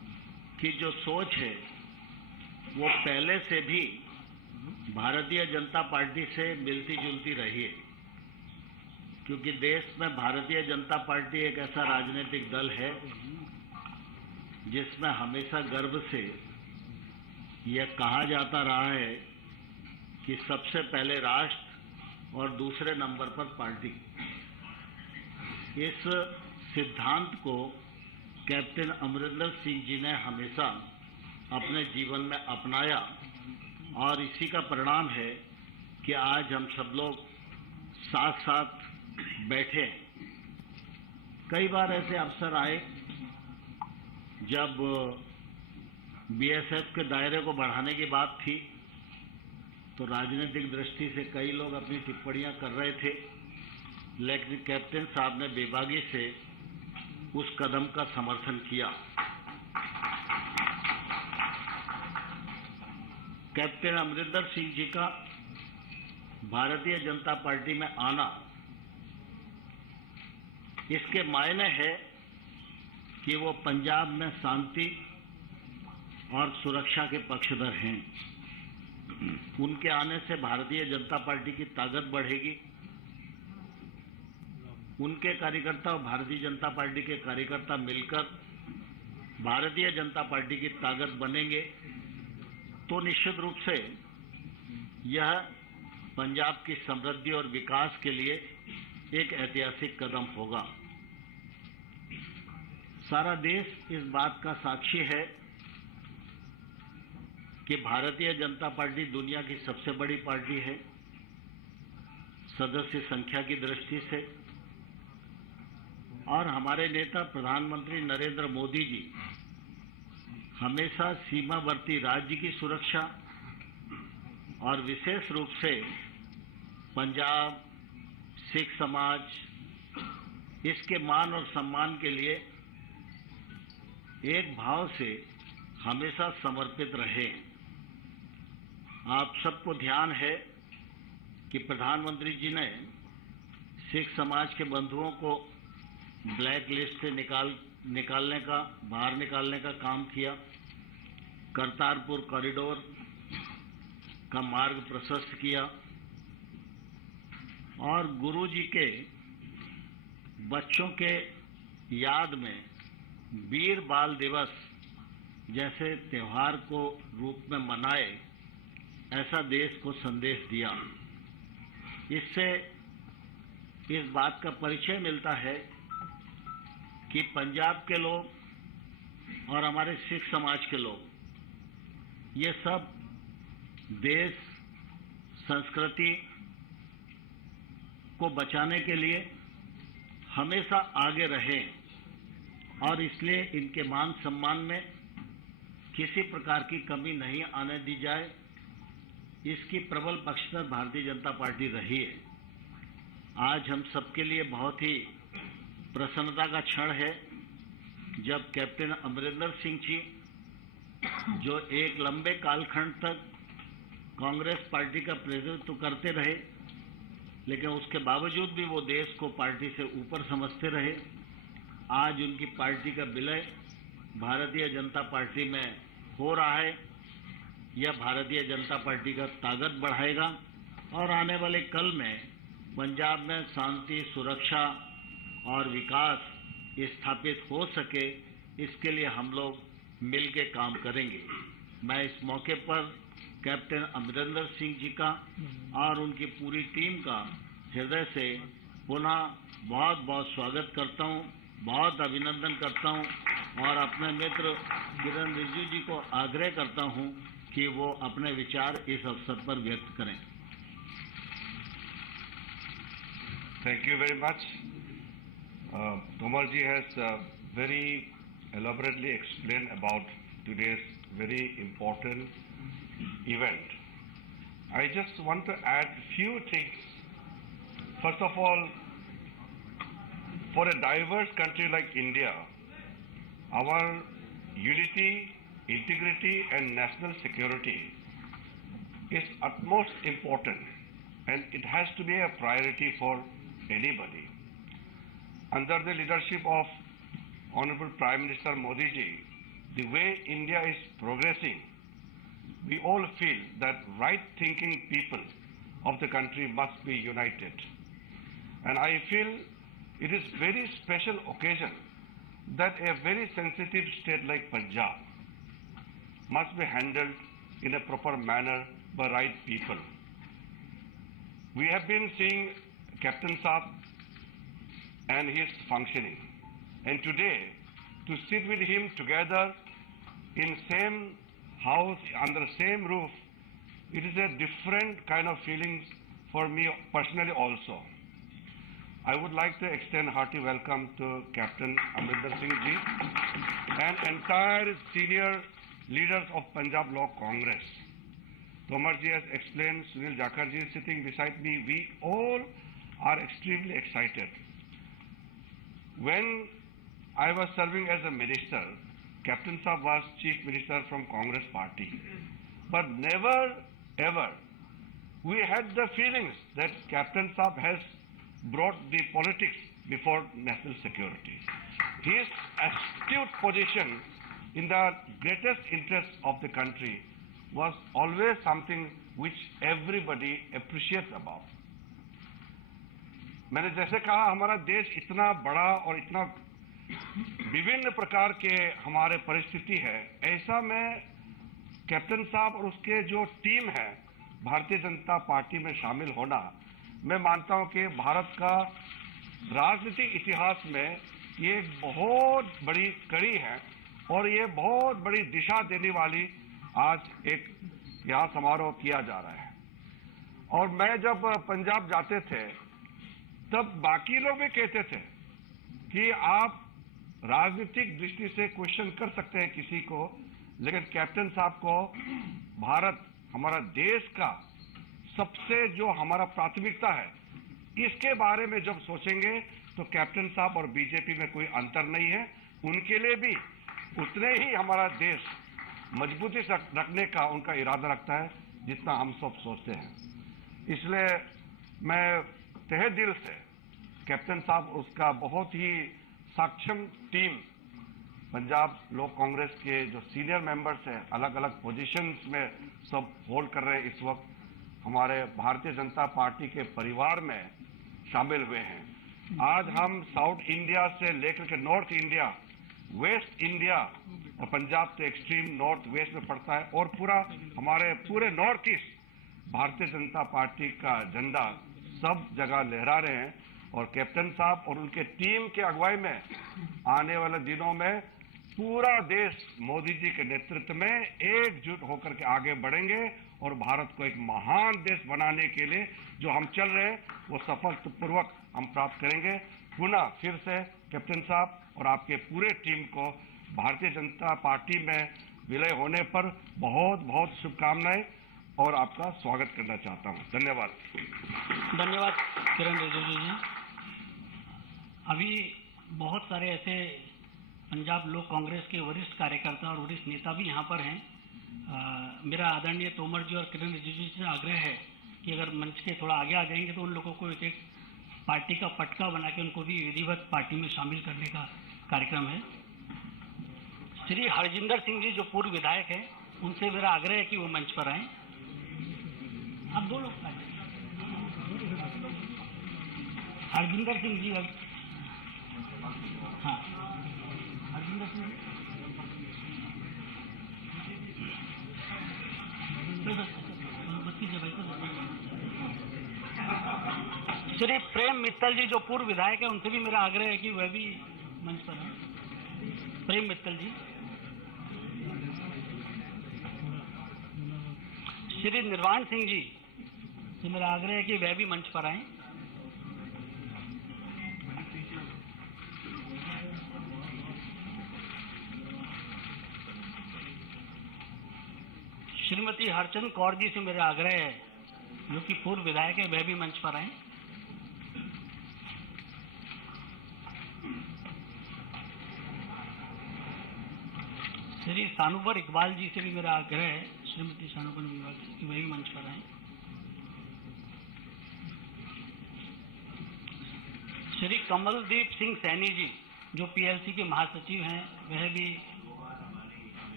की जो सोच है वो पहले से भी भारतीय जनता पार्टी से मिलती जुलती रही है, क्योंकि देश में भारतीय जनता पार्टी एक ऐसा राजनीतिक दल है जिसमें हमेशा गर्व से यह कहा जाता रहा है कि सबसे पहले राष्ट्र और दूसरे नंबर पर पार्टी। इस सिद्धांत को कैप्टन अमरिंदर सिंह जी ने हमेशा अपने जीवन में अपनाया और इसी का परिणाम है कि आज हम सब लोग साथ साथ बैठे हैं। कई बार ऐसे अवसर आए जब बीएसएफ के दायरे को बढ़ाने की बात थी, तो राजनीतिक दृष्टि से कई लोग अपनी टिप्पणियां कर रहे थे, लेकिन कैप्टन साहब ने बेबागी से उस कदम का समर्थन किया। कैप्टन अमरिंदर सिंह जी का भारतीय जनता पार्टी में आना, इसके मायने है कि वो पंजाब में शांति और सुरक्षा के पक्षधर हैं। उनके आने से भारतीय जनता पार्टी की ताकत बढ़ेगी। उनके कार्यकर्ता और भारतीय जनता पार्टी के कार्यकर्ता मिलकर भारतीय जनता पार्टी की ताकत बनेंगे, तो निश्चित रूप से यह पंजाब की समृद्धि और विकास के लिए एक ऐतिहासिक कदम होगा। सारा देश इस बात का साक्षी है कि भारतीय जनता पार्टी दुनिया की सबसे बड़ी पार्टी है सदस्य संख्या की दृष्टि से, और हमारे नेता प्रधानमंत्री नरेंद्र मोदी जी हमेशा सीमावर्ती राज्य की सुरक्षा और विशेष रूप से पंजाब सिख समाज, इसके मान और सम्मान के लिए एक भाव से हमेशा समर्पित रहे। आप सबको ध्यान है कि प्रधानमंत्री जी ने सिख समाज के बंधुओं को ब्लैक लिस्ट से बाहर निकालने का काम किया। करतारपुर कॉरिडोर का मार्ग प्रशस्त किया और गुरु जी के बच्चों के याद में वीर बाल दिवस जैसे त्योहार को रूप में मनाए, ऐसा देश को संदेश दिया। इससे इस बात का परिचय मिलता है कि पंजाब के लोग और हमारे सिख समाज के लोग, ये सब देश संस्कृति को बचाने के लिए हमेशा आगे रहे, और इसलिए इनके मान सम्मान में किसी प्रकार की कमी नहीं आने दी जाए, इसकी प्रबल पक्षधर भारतीय जनता पार्टी रही है। आज हम सबके लिए बहुत ही प्रसन्नता का क्षण है जब कैप्टन अमरिंदर सिंह जी, जो एक लंबे कालखंड तक कांग्रेस पार्टी का प्रतिनिधित्व करते रहे, लेकिन उसके बावजूद भी वो देश को पार्टी से ऊपर समझते रहे, आज उनकी पार्टी का विलय भारतीय जनता पार्टी में हो रहा है। यह भारतीय जनता पार्टी का ताकत बढ़ाएगा और आने वाले कल में पंजाब में शांति, सुरक्षा और विकास स्थापित हो सके, इसके लिए हम लोग मिलकर काम करेंगे। मैं इस मौके पर कैप्टन अमरिंदर सिंह जी का और उनकी पूरी टीम का हृदय से पुनः बहुत बहुत स्वागत करता हूं, बहुत अभिनंदन करता हूं और अपने मित्र किरण रिजिजू जी को आग्रह करता हूं कि वो अपने विचार इस अवसर पर व्यक्त करें। Thank you very much. Tomar ji has very elaborately explained about today's very important event. I just want to add few things. First of all, for a diverse country like India, our unity, integrity and national security is utmost important, and it has to be a priority for anybody. Under the leadership of Honorable Prime Minister Modi ji, the way India is progressing, we all feel that right-thinking people of the country must be united. And I feel it is very special occasion that a very sensitive state like Punjab must be handled in a proper manner by right people. We have been seeing Captain Saab and his functioning. And today, to sit with him together in same house, under same roof, it is a different kind of feelings for me personally also. I would like to extend hearty welcome to Captain Amrinder Singh Ji and entire senior leaders of Punjab Law Congress. Tomar Ji has explained, Sunil Jakhar Ji is sitting beside me. We all are extremely excited. When I was serving as a minister, Captain Saab was Chief Minister from Congress Party. But never ever we had the feelings that Captain Saab has brought the politics before national security. His astute position in the greatest interest of the country was always something which everybody appreciates about. मैंने जैसे कहा, हमारा देश इतना बड़ा और इतना विभिन्न प्रकार के हमारे परिस्थिति है, ऐसा में कैप्टन साहब और उसके जो टीम है भारतीय जनता पार्टी में शामिल होना, मैं मानता हूं कि भारत का राजनीतिक इतिहास में ये एक बहुत बड़ी कड़ी है और ये बहुत बड़ी दिशा देने वाली आज एक यहाँ समारोह किया जा रहा है। और मैं जब पंजाब जाते थे तब बाकी लोग भी कहते थे कि आप राजनीतिक दृष्टि से क्वेश्चन कर सकते हैं किसी को, लेकिन कैप्टन साहब को भारत, हमारा देश का सबसे जो हमारा प्राथमिकता है, इसके बारे में जब सोचेंगे तो कैप्टन साहब और बीजेपी में कोई अंतर नहीं है। उनके लिए भी उतने ही हमारा देश मजबूती से रखने का उनका इरादा रखता है जितना हम सब सोचते हैं। इसलिए मैं तहे दिल से कैप्टन साहब, उसका बहुत ही सक्षम टीम, पंजाब लोक कांग्रेस के जो सीनियर मेंबर्स हैं, अलग अलग पोजीशंस में सब होल्ड कर रहे हैं, इस वक्त हमारे भारतीय जनता पार्टी के परिवार में शामिल हुए हैं। आज हम साउथ इंडिया से लेकर के नॉर्थ इंडिया, वेस्ट इंडिया और पंजाब तो एक्सट्रीम नॉर्थ वेस्ट में पड़ता है और पूरा हमारे पूरे north east Bharatiya Janata party का झंडा सब जगह लहरा रहे हैं। और कैप्टन साहब और उनके टीम के अगुवाई में आने वाले दिनों में पूरा देश मोदी जी के नेतृत्व में एकजुट होकर के आगे बढ़ेंगे और भारत को एक महान देश बनाने के लिए जो हम चल रहे हैं वो सफलतापूर्वक हम प्राप्त करेंगे। पुनः फिर से कैप्टन साहब और आपके पूरे टीम को भारतीय जनता पार्टी में विलय होने पर बहुत बहुत शुभकामनाएं और आपका स्वागत करना चाहता हूं। धन्यवाद। धन्यवाद किरण रिजिजू जी। अभी बहुत सारे ऐसे पंजाब लोक कांग्रेस के वरिष्ठ कार्यकर्ता और वरिष्ठ नेता भी यहाँ पर हैं। मेरा आदरणीय तोमर जी और किरण रिजिजू से आग्रह है कि अगर मंच के थोड़ा आगे आ जाएंगे तो उन लोगों को एक पार्टी का पटका बना के उनको भी विधिवत पार्टी में शामिल करने का कार्यक्रम है। श्री हरजिंदर सिंह जी जो पूर्व विधायक हैं, उनसे मेरा आग्रह है कि वो मंच पर आएं। आप दो लोग आए। हरजिंदर सिंह जी, हाँ हरजिंदर सिंह श्री प्रेम मित्तल जी जो पूर्व विधायक है, उनसे भी मेरा आग्रह है कि वह भी मंच पर आए। प्रेम मित्तल जी। श्री निर्वाण सिंह जी से मेरा आग्रह है कि वह भी मंच पर आए। श्रीमती हरचंद कौर जी से मेरा आग्रह है, जो कि पूर्व विधायक है, वह भी मंच पर आए। श्री सानुवर इकबाल जी से भी मेरा आग्रह है, श्रीमती सानुवर इकबाल जी की वह भी मंच पर आए। श्री कमलदीप सिंह सैनी जी जो पीएलसी के महासचिव हैं, वह भी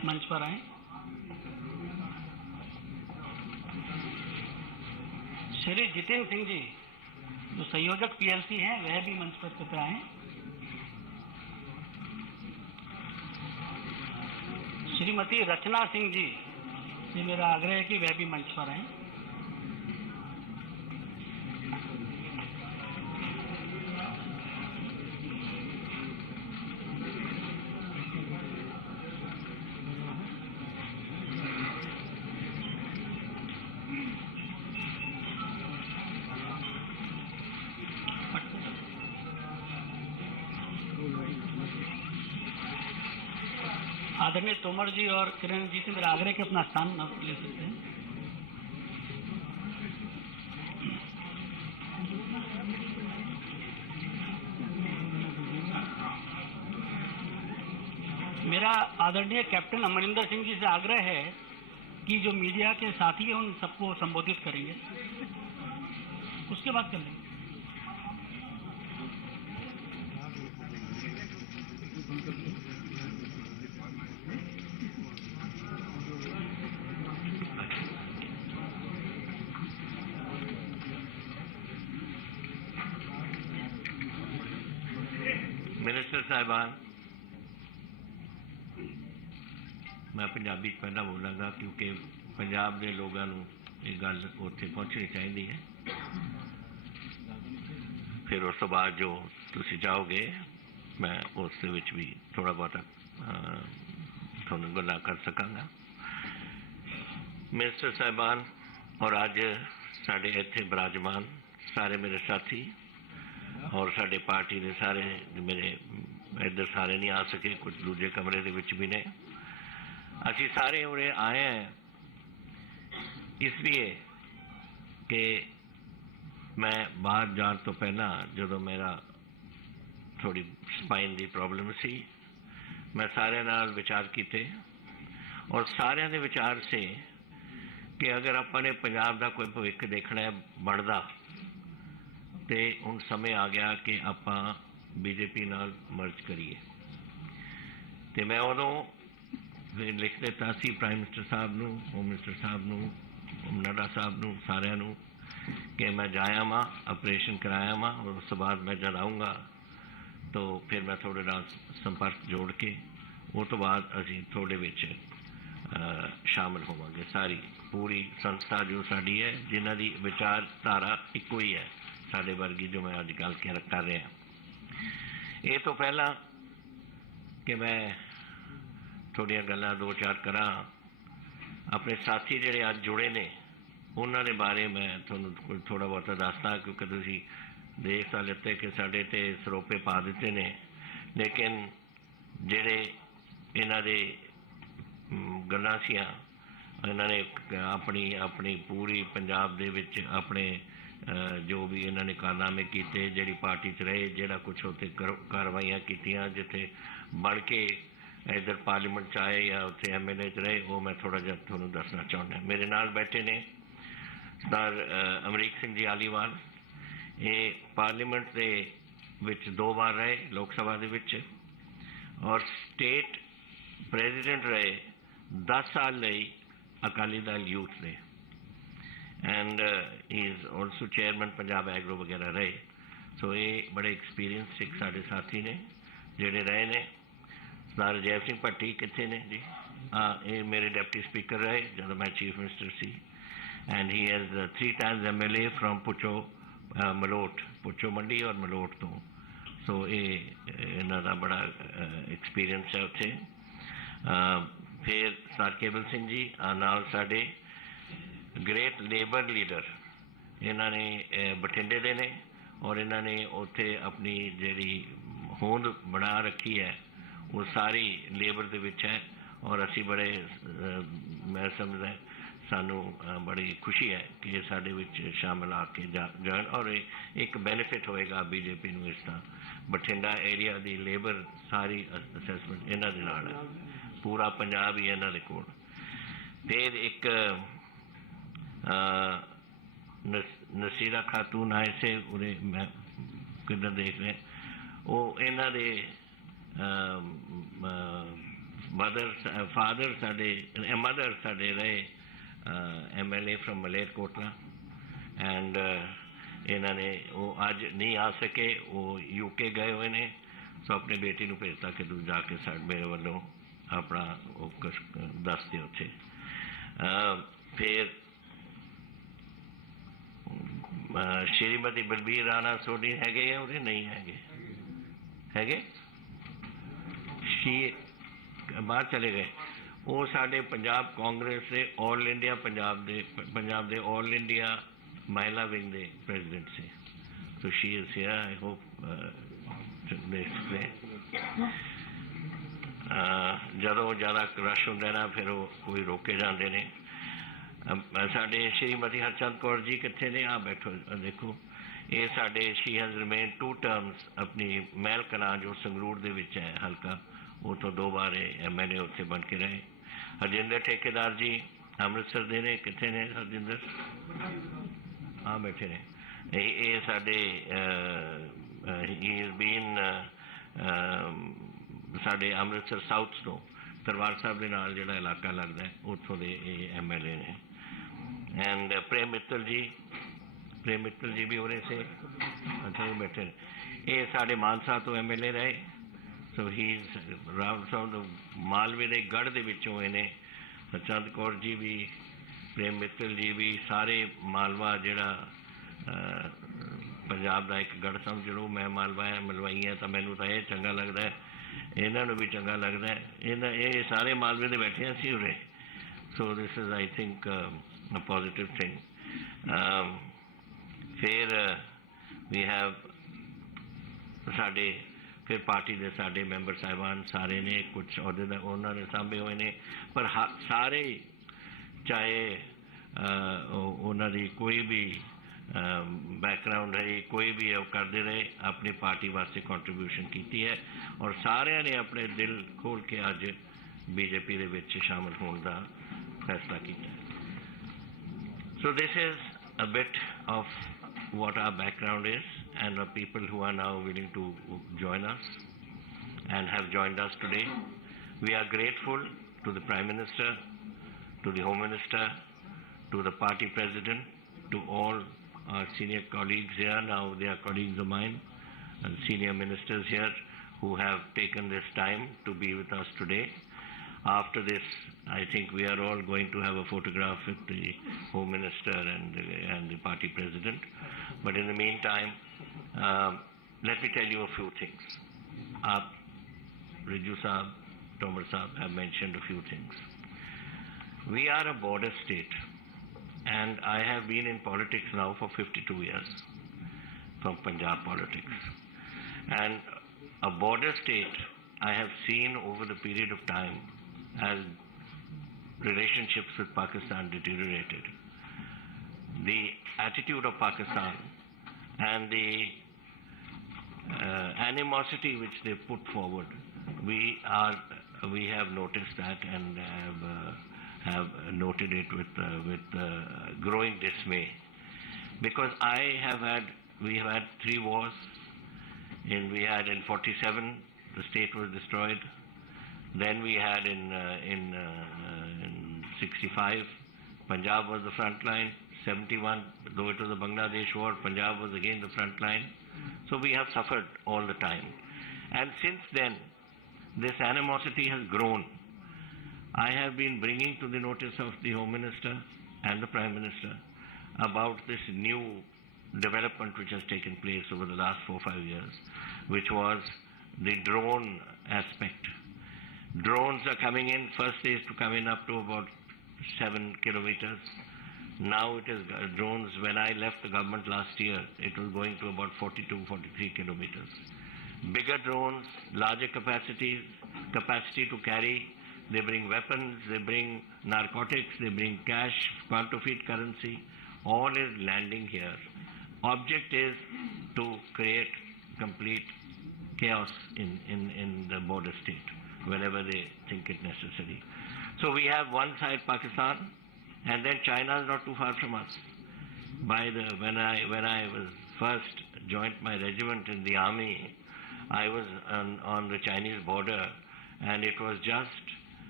मंच पर आए। श्री जितेंद्र सिंह जी जो संयोजक पीएलसी हैं वह भी मंच पर कृपया आए। श्रीमती रचना सिंह जी से मेरा आग्रह है कि वह भी मंच पर आए। आदरणीय तोमर जी और किरण जी से मेरा आग्रह कि अपना स्थान ले सकते हैं। मेरा आदरणीय कैप्टन अमरिंदर सिंह जी से आग्रह है कि जो मीडिया के साथी हैं उन सबको संबोधित करेंगे, उसके बाद कर लेंगे। मिनिस्टर साहिबान, मैं पंजाबी पहला बोलांगा क्योंकि पंजाब के लोगों को ये गल उत्थे पहुँचनी चाहिए है। फिर उस तो बाद जो तुसी चाहोगे मैं उस भी थोड़ा बहुत थोड़ा गल्लां कर सकांगा। मिनिस्टर साहिबान और अज साडे इत्थे विराजमान सारे मेरे साथी और साडे पार्टी के सारे मेरे इधर सारे नहीं आ सके, कुछ दूजे कमरे दे विच भी ने। असी सारे उरे आए हैं इसलिए कि मैं बाहर जाने तो पहला जो मेरा थोड़ी स्पाइन की प्रॉब्लम सी, मैं सारे नाल विचार किए और सारे दे विचार से कि अगर अपने पंजाब का कोई भविष्य देखना है बनता तो हुण समय आ गया कि आपां बीजेपी नाल मर्ज करिए। तो मैं उदों लिख दिता सी प्राइम मिनिस्टर साहब नूं, होम मिनिस्टर साहब नूं, नड्डा साहब नूं, सारिआं नूं कि मैं जाया वां, ऑपरेशन कराया वां और उस बाद मैं जब आऊँगा तो फिर मैं थोड़े नाल संपर्क जोड़ के उस तो बाद असीं थोड़े विच शामिल होवांगे। सारी पूरी संस्था जो साडी है जिन्हां दी विचारधारा इक्को ही है साडे वर्गी जो मैं अज गल कर रहा। ये तो पहला कि मैं थोड़ियां गल्लां दो चार करा अपने साथी जिहड़े अज जुड़े ने उन्हां दे बारे मैं तुहानूं थोड़ा बहुत दसदा क्योंकि तुसीं देख तां लिते कि साडे ते सरोपे पा दिते ने, लेकिन जिहड़े इन्हां दे गल्लां सीआं इन्हां ने अपनी अपनी पूरी पंजाब दे विच अपने जो भी इन्होंने कारनामे किए, जी पार्टी च रहे, जोड़ा कुछ उत्थे कार्रवाइयां कीतियां, जिथे बढ़ के इधर पार्लीमेंट च आए या उत्थे MLA च रहे, वो मैं थोड़ा जिहा तुहानूं दसना चाहुंदा। मेरे नाल बैठे ने सरदार अमरीक सिंह जी आलीवाल, ये पार्लीमेंट दे विच 2 बार रहे लोक सभा दे विच और स्टेट प्रेजिडेंट रहे 10 साल लई Akali Dal youth they and he is also chairman Punjab agro वगैरह रहे। सो ये बड़े एक्सपीरियंस सिख साढ़े साथी ने जोड़े रहे ने। सरदार अजय सिंह भट्टी कितने ने जी? हाँ, ये मेरे डिप्टी स्पीकर रहे जब मैं chief minister C and he has 3 times MLA from पुचो Malout, पुचो मंडी और मलोट तो। सो ये इन्हां दा बड़ा एक्सपीरियंस है उत्थे। फिर सरदार केवल सिंह जी नाल साडे ग्रेट लेबर लीडर, इन्होंने बठिंडे दे ने और इन्होंने उत्थे अपनी जी होंद बना रखी है वो सारी लेबर दे विच है और असी बड़े मैं समझदा सानू बड़ी खुशी है कि ये साडे विच शामिल आके जान और एक बेनिफिट होएगा बीजेपी नूं। इस तरह बठिंडा एरिया दी लेबर सारी असैसमेंट इन्हां दे नाल है, पूरा पंजाब ही इन्हां दे कोल। फिर एक नसीरा खातून आए से उन्हें मैं किधर देख रहे वो इन्हों दे father mother ਸਾਡੇ ਰਹੇ MLA from Malerkotla, and ਇਹਨਾਂ ਨੇ ਉਹ ਅੱਜ ਨਹੀਂ ਆ ਸਕੇ, ਉਹ UK ਗਏ ਹੋਏ ਨੇ, ਸੋ ਆਪਣੀ ਬੇਟੀ ਨੂੰ ਭੇਜਤਾ ਕਿ ਤੂੰ ਜਾ ਕੇ ਮੇਰੇ ਵੱਲੋਂ ਆਪਣਾ ਉਹ ਦੱਸ ਦਿਓ ਉੱਥੇ। ਫਿਰ ਸ਼੍ਰੀਮਤੀ ਬਲਬੀਰ ਰਾਣਾ ਸੋਢੀ ਹੈਗੇ ਆ ਉਹਦੇ, ਨਹੀਂ ਹੈਗੇ ਬਾਹਰ ਚਲੇ ਗਏ। ਉਹ ਸਾਡੇ ਪੰਜਾਬ ਕਾਂਗਰਸ ਦੇ ਆਲ ਇੰਡੀਆ ਪੰਜਾਬ ਦੇ ਆਲ ਇੰਡੀਆ ਮਹਿਲਾ ਵਿੰਗ ਦੇ president C. So she is here, I hope ਜਦੋਂ ਜ਼ਿਆਦਾ ਰਸ਼ ਹੁੰਦਾ ਨਾ ਫਿਰ ਉਹ ਕੋਈ ਰੋਕੇ ਜਾਂਦੇ ਨੇ। ਸਾਡੇ ਸ਼੍ਰੀਮਤੀ ਹਰਚੰਦ ਕੌਰ ਜੀ ਕਿੱਥੇ ਨੇ? ਆ ਬੈਠੋ, ਦੇਖੋ ਇਹ ਸਾਡੇ ਸ਼ੀ ਹੈਜ਼ ਰਿਮੇਨ 2 terms ਆਪਣੀ ਮਹਿਲ ਕਲਾਂ ਜੋ ਸੰਗਰੂਰ ਦੇ ਵਿੱਚ ਹੈ ਹਲਕਾ, ਉੱਥੋਂ 2 ਵਾਰ MLA ਉੱਥੇ ਬਣ ਕੇ ਰਹੇ। ਹਰਜਿੰਦਰ ਠੇਕੇਦਾਰ ਜੀ ਅੰਮ੍ਰਿਤਸਰ ਦੇ ਨੇ, ਕਿੱਥੇ ਨੇ ਹਰਜਿੰਦਰ? ਆ ਬੈਠੇ ਨੇ। ਇਹ ਸਾਡੇ ਹੀ ਇਜ਼ ਬੀਨ ਸਾਡੇ ਅੰਮ੍ਰਿਤਸਰ ਸਾਊਥ ਤੋਂ ਦਰਬਾਰ ਸਾਹਿਬ ਦੇ ਨਾਲ ਜਿਹੜਾ ਇਲਾਕਾ ਲੱਗਦਾ ਉੱਥੋਂ ਦੇ ਇਹ MLA ਨੇ। ਐਂਡ ਪ੍ਰੇਮ ਮਿੱਤਲ ਜੀ ਵੀ ਉਰੇ ਸੇ, ਅੱਛਾ ਉਹ ਬੈਠੇ ਨੇ। ਇਹ ਸਾਡੇ ਮਾਨਸਾ ਤੋਂ MLA ਰਹੇ। ਸੋ ਹੀ ਮਾਲਵੇ ਦੇ ਗੜ੍ਹ ਦੇ ਵਿੱਚੋਂ ਇਹਨੇ ਹਰਚੰਦ ਕੌਰ ਜੀ ਵੀ, ਪ੍ਰੇਮ ਮਿੱਤਲ ਜੀ ਵੀ, ਸਾਰੇ ਮਾਲਵਾ ਜਿਹੜਾ ਪੰਜਾਬ ਦਾ ਇੱਕ ਗੜ੍ਹ ਸਮਝ ਲਓ। ਮੈਂ ਮਲਵਾਈ ਹਾਂ ਤਾਂ ਮੈਨੂੰ ਤਾਂ ਇਹ ਚੰਗਾ ਲੱਗਦਾ ਹੈ, ਇਹਨਾਂ ਨੂੰ ਵੀ ਚੰਗਾ ਲੱਗਦਾ ਹੈ। ਇਹ ਸਾਰੇ ਮਾਲਵੇ ਦੇ ਬੈਠੇ ਹਾਂ ਅਸੀਂ ਉਰੇ। ਸੋ this is I think uh positive thing. ਫਿਰ ਵੀ ਹੈਵ ਸਾਡੇ ਫਿਰ ਪਾਰਟੀ ਦੇ ਸਾਡੇ ਮੈਂਬਰ ਸਾਹਿਬਾਨ ਸਾਰੇ ਨੇ, ਕੁਛ ਅਹੁਦੇ ਉਹਨਾਂ ਨੇ ਸਾਂਭੇ ਹੋਏ ਨੇ, ਪਰ ਸਾਰੇ ਚਾਹੇ ਉਹਨਾਂ ਦੀ ਕੋਈ ਵੀ ਬੈਕਗਰਾਊਂਡ ਰਹੀ, ਕੋਈ ਵੀ ਉਹ ਕਰਦੇ ਰਹੇ, ਆਪਣੀ ਪਾਰਟੀ ਵਾਸਤੇ ਕੰਟਰੀਬਿਊਸ਼ਨ ਕੀਤੀ ਹੈ ਔਰ ਸਾਰਿਆਂ ਨੇ ਆਪਣੇ ਦਿਲ ਖੋਲ੍ਹ ਕੇ ਅੱਜ BJP ਦੇ ਵਿੱਚ ਸ਼ਾਮਲ ਹੋਣ ਦਾ ਫੈਸਲਾ ਕੀਤਾ। ਸੋ this is a bit of what our background is and the people who are now willing to join us and have joined us today. We are grateful to the Prime Minister, to the Home Minister, to the party president, to all our senior colleagues here. Now they are colleagues of mine, and senior ministers here who have taken this time to be with us today. After this, I think we are all going to have a photograph with the Home Minister and the party president. But in the meantime, let me tell you a few things. Riju Saab, Tomar Saab have mentioned a few things. We are a border state, and I have been in politics now for 52 years, from Punjab politics. And a border state, I have seen over the period of time as relationships with Pakistan deteriorated. The attitude of Pakistan and the animosity which they put forward, we have noticed that and have noted it with growing dismay, because we have had 3 wars. We had in 47 the state was destroyed. Then we had in 65, Punjab was the front line. 71, though it was a Bangladesh war, Punjab was again the front line. So we have suffered all the time. And since then, this animosity has grown. I have been bringing to the notice of the Home Minister and the Prime Minister about this new development which has taken place over the last 4-5 years, which was the drone aspect. Drones are coming in. First they used to come in up to about 7 kilometers. Now it is drones. When I left the government last year, it was going to about 42-43 kilometers. Bigger drones, larger capacity to carry. They bring weapons, they bring narcotics, they bring cash, counterfeit currency. All is landing here. Object is to create complete chaos in the border state whenever they think it necessary. So we have one side Pakistan, and then China is not too far from us. When I was first joined my regiment in the army, I was on the Chinese border, and it was just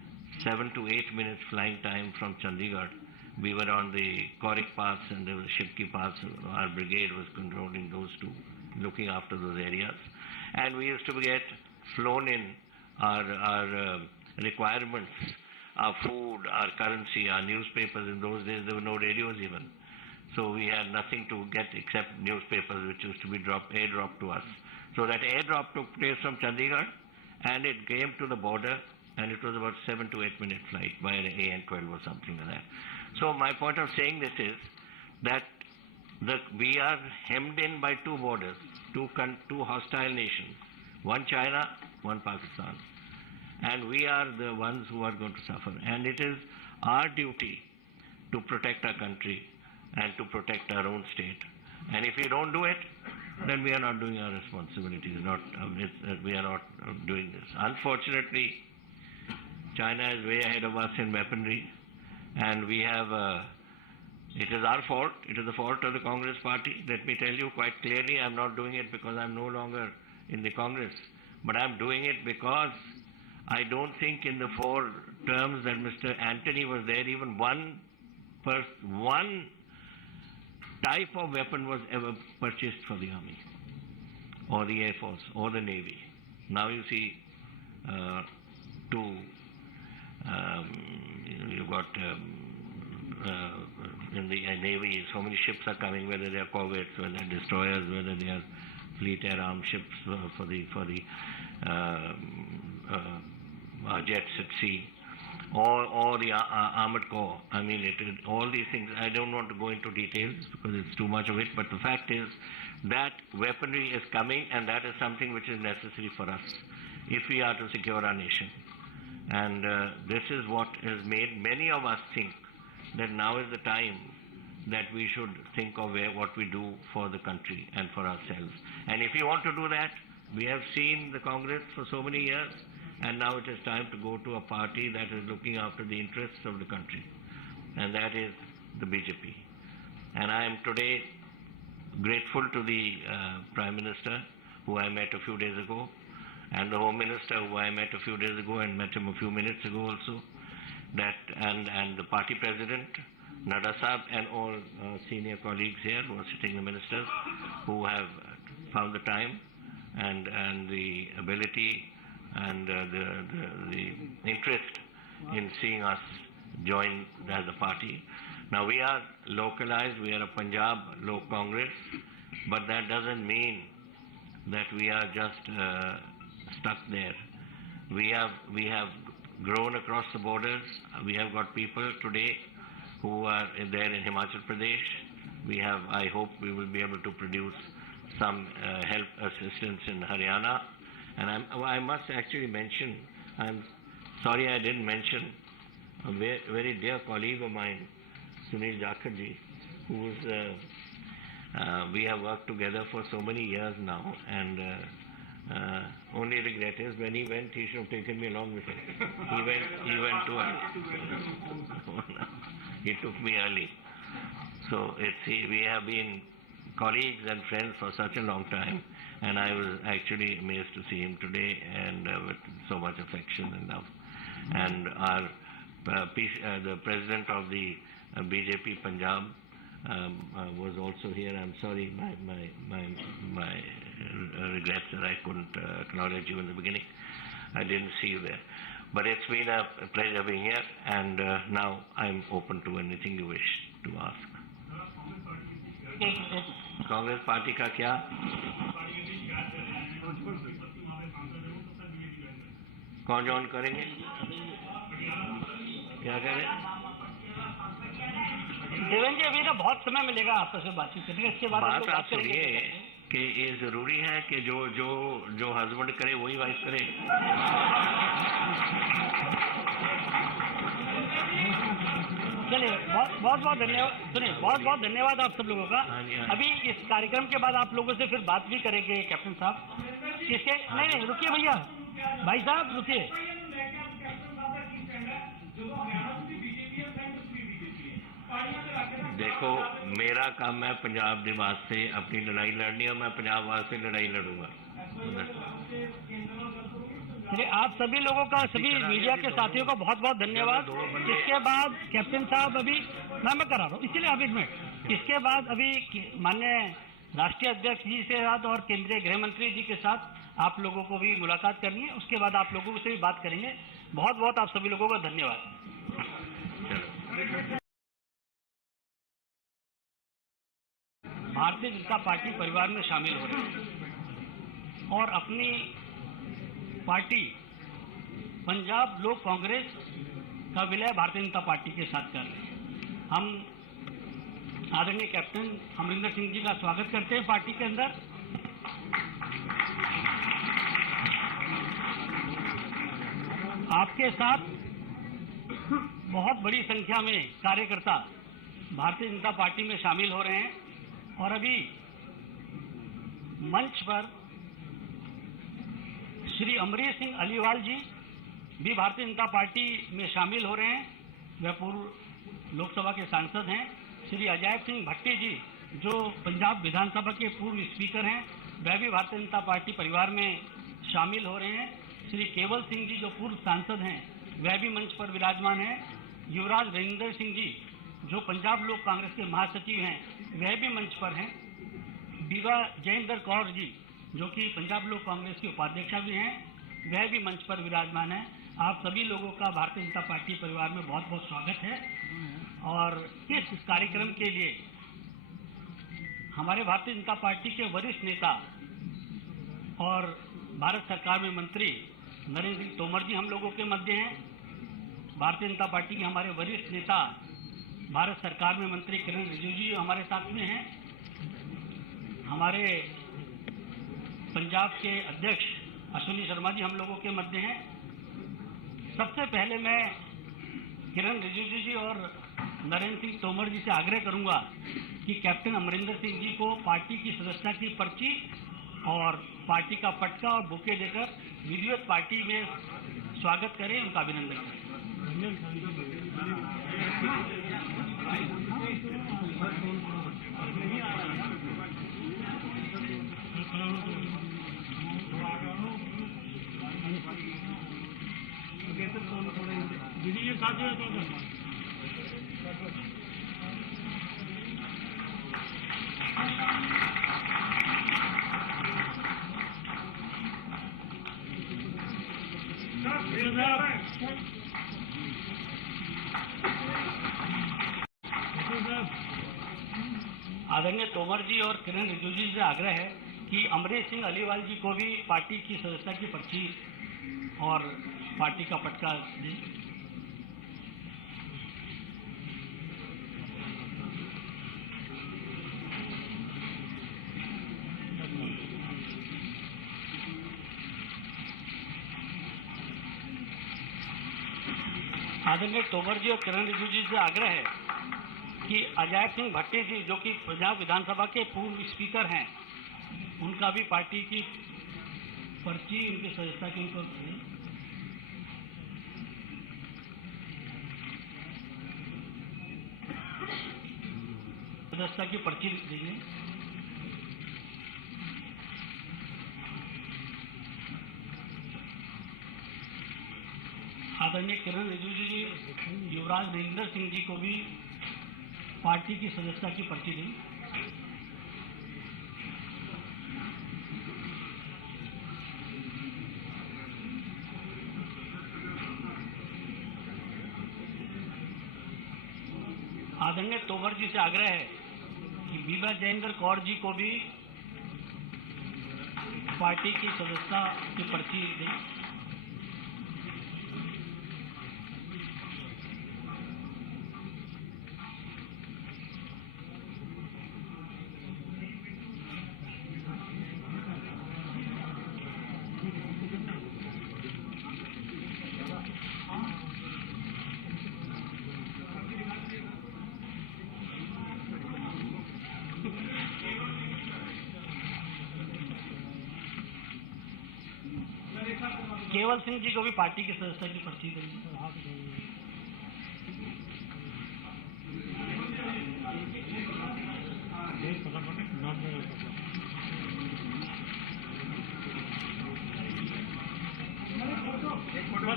7 to 8 minutes flying time from Chandigarh. We were on the Korik Pass and the Shipki Pass. Our brigade was controlling those two, looking after those areas. And we used to get flown in our requirements, our food, our currency, our newspapers. In those days, there were no radios even. So we had nothing to get except newspapers, which used to be airdropped to us. So that airdrop took place from Chandigarh, and it came to the border, and it was about 7 to 8 minute flight by an AN-12 or something like that. So my point of saying this is that we are hemmed in by two borders, two hostile nations, one China, one Pakistan. And we are the ones who are going to suffer. And it is our duty to protect our country and to protect our own state. And if we don't do it, then we are not doing our responsibilities. We are not doing this. Unfortunately, China is way ahead of us in weaponry, and we have. It is our fault. It is the fault of the Congress party. Let me tell you quite clearly, I'm not doing it because I'm no longer in the Congress, but I'm doing it because I don't think in the 4 terms that Mr. Antony was there, even one type of weapon was ever purchased for the Army or the Air Force or the Navy. Now you see you've got in the Navy, so many ships are coming, whether they are corvettes, whether they are destroyers, whether they are fleet air armed ships for the jets at sea, or the armored corps. I mean, all these things, I don't want to go into details because it's too much of it, but the fact is that weaponry is coming, and that is something which is necessary for us if we are to secure our nation. And this is what has made many of us think that now is the time that we should think of what we do for the country and for ourselves. And if you want to do that, we have seen the Congress for so many years, and now it is time to go to a party that is looking after the interests of the country, and that is the BJP. And I am today grateful to the Prime Minister, who I met a few days ago, and the Home Minister, who I met a few days ago and met him a few minutes ago also, and the party president, Nadda Sahab, and all senior colleagues here who are sitting, the ministers, who have found the time and the ability and the interest in seeing us join as a party. Now we are localized, we are a Punjab Lok Congress, but that doesn't mean that we are just stuck there. We have grown across the borders. We have got people today who are there in Himachal Pradesh. We have, I hope we will be able to produce some help assistance in Haryana. And I must actually mention, I'm sorry I didn't mention a very dear colleague of mine, Sunil Jakharji, who's we have worked together for so many years now, and only regret is when he went, he should have taken me along with him. He went too early. He took me early. So we have been colleagues and friends for such a long time, and I was actually amazed to see him today, and with so much affection and love. And our the president of the BJP Punjab was also here. I'm sorry, my regrets that I couldn't acknowledge you in the beginning. I didn't see you there. But it's been a pleasure being here, and now I'm open to anything you wish to ask. Congress party का क्या? कौन join करेंगे? क्या करें? देवेंद्र जी, अभी ना बहुत समय मिलेगा आपस में बातचीत करने, इसके बाद बात आप सुनिए कि ये जरूरी है कि जो हस्बैंड करे वही वाइफ करे। चलिए, बहुत धन्यवाद। सुनिए, बहुत धन्यवाद आप सब लोगों का। अभी इस कार्यक्रम के बाद आप लोगों से फिर बात भी करेंगे कैप्टन साहब। किसके? नहीं, रुकिए भैया, भाई साहब रुकिए। देखो, मेरा काम है पंजाब के वास्ते अपनी लड़ाई लड़नी, और मैं पंजाब वास्ते लड़ाई लड़ूंगा। चलिए, आप सभी लोगों का, सभी मीडिया के साथियों का बहुत बहुत धन्यवाद। इसके बाद कैप्टन साहब अभी मैं करा रहा हूँ, इसीलिए आप 1 मिनट। इसके बाद अभी माननीय राष्ट्रीय अध्यक्ष जी से साथ और केंद्रीय गृह मंत्री जी के साथ आप लोगों को भी मुलाकात करनी है। उसके बाद आप लोगों से भी बात करेंगे। बहुत बहुत आप सभी लोगों का धन्यवाद। भारतीय जनता पार्टी परिवार में शामिल हो रहे हैं और अपनी पार्टी पंजाब लोक कांग्रेस का विलय भारतीय जनता पार्टी के साथ कर रहे हैं। हम आदरणीय कैप्टन अमरिंदर सिंह जी का स्वागत करते हैं पार्टी के अंदर। आपके साथ बहुत बड़ी संख्या में कार्यकर्ता भारतीय जनता पार्टी में शामिल हो रहे हैं और अभी मंच पर श्री अमरीश सिंह अलीवाल जी भी भारतीय जनता पार्टी में शामिल हो रहे हैं। वह पूर्व लोकसभा के सांसद हैं। श्री अजैब सिंह भट्टी जी जो पंजाब विधानसभा के पूर्व स्पीकर हैं, वह भी भारतीय जनता पार्टी परिवार में शामिल हो रहे हैं। श्री केवल सिंह जी जो पूर्व सांसद हैं, वह भी मंच पर विराजमान हैं। युवराज रविंदर सिंह जी जो पंजाब लोक कांग्रेस के महासचिव हैं, वह भी मंच पर हैं। बीबा जयेंद्र कौर जी जो कि पंजाब लोक कांग्रेस के उपाध्यक्षा भी हैं, वह भी मंच पर विराजमान है। आप सभी लोगों का भारतीय जनता पार्टी परिवार में बहुत बहुत स्वागत है। और इस कार्यक्रम के लिए हमारे भारतीय जनता पार्टी के वरिष्ठ नेता और भारत सरकार में मंत्री नरेंद्र सिंह तोमर जी हम लोगों के मध्य हैं। भारतीय जनता पार्टी के हमारे वरिष्ठ नेता भारत सरकार में मंत्री किरण रिजिजू जी हमारे साथ में हैं। हमारे पंजाब के अध्यक्ष अश्विनी शर्मा जी हम लोगों के मध्य हैं। सबसे पहले मैं किरण रिजिजू जी और नरेंद्र सिंह तोमर जी से आग्रह करूंगा कि कैप्टन अमरिंदर सिंह जी को पार्टी की सदस्यता की पर्ची और पार्टी का पटका और बुके देकर विधिवत पार्टी में स्वागत करें, उनका अभिनंदन करें। आदरणीय तोमर जी और किरण रिजिजू जी से आग्रह है कि अमरीश सिंह अलीवाल जी को भी पार्टी की सदस्यता की पर्ची और पार्टी का पटका दें। आदरणीय तोमर जी और किरण रिजिजू जी से आग्रह है कि अजैब सिंह भट्टी जी जो कि पंजाब विधानसभा के पूर्व स्पीकर हैं, उनका भी पार्टी की पर्ची, उनकी सदस्यता की उनको सदस्यता की पर्ची देंगे। आदरणीय किरण रिजिजू जी युवराज रविंदर सिंह जी को भी पार्टी की सदस्यता की पर्ची दी। आदरणीय तोमर जी से आग्रह है कि बीबा जयेंद्र कौर जी को भी पार्टी की सदस्यता की पर्ची दी। केवल सिंह जी को भी पार्टी की सदस्यता की पर्ची देंगे।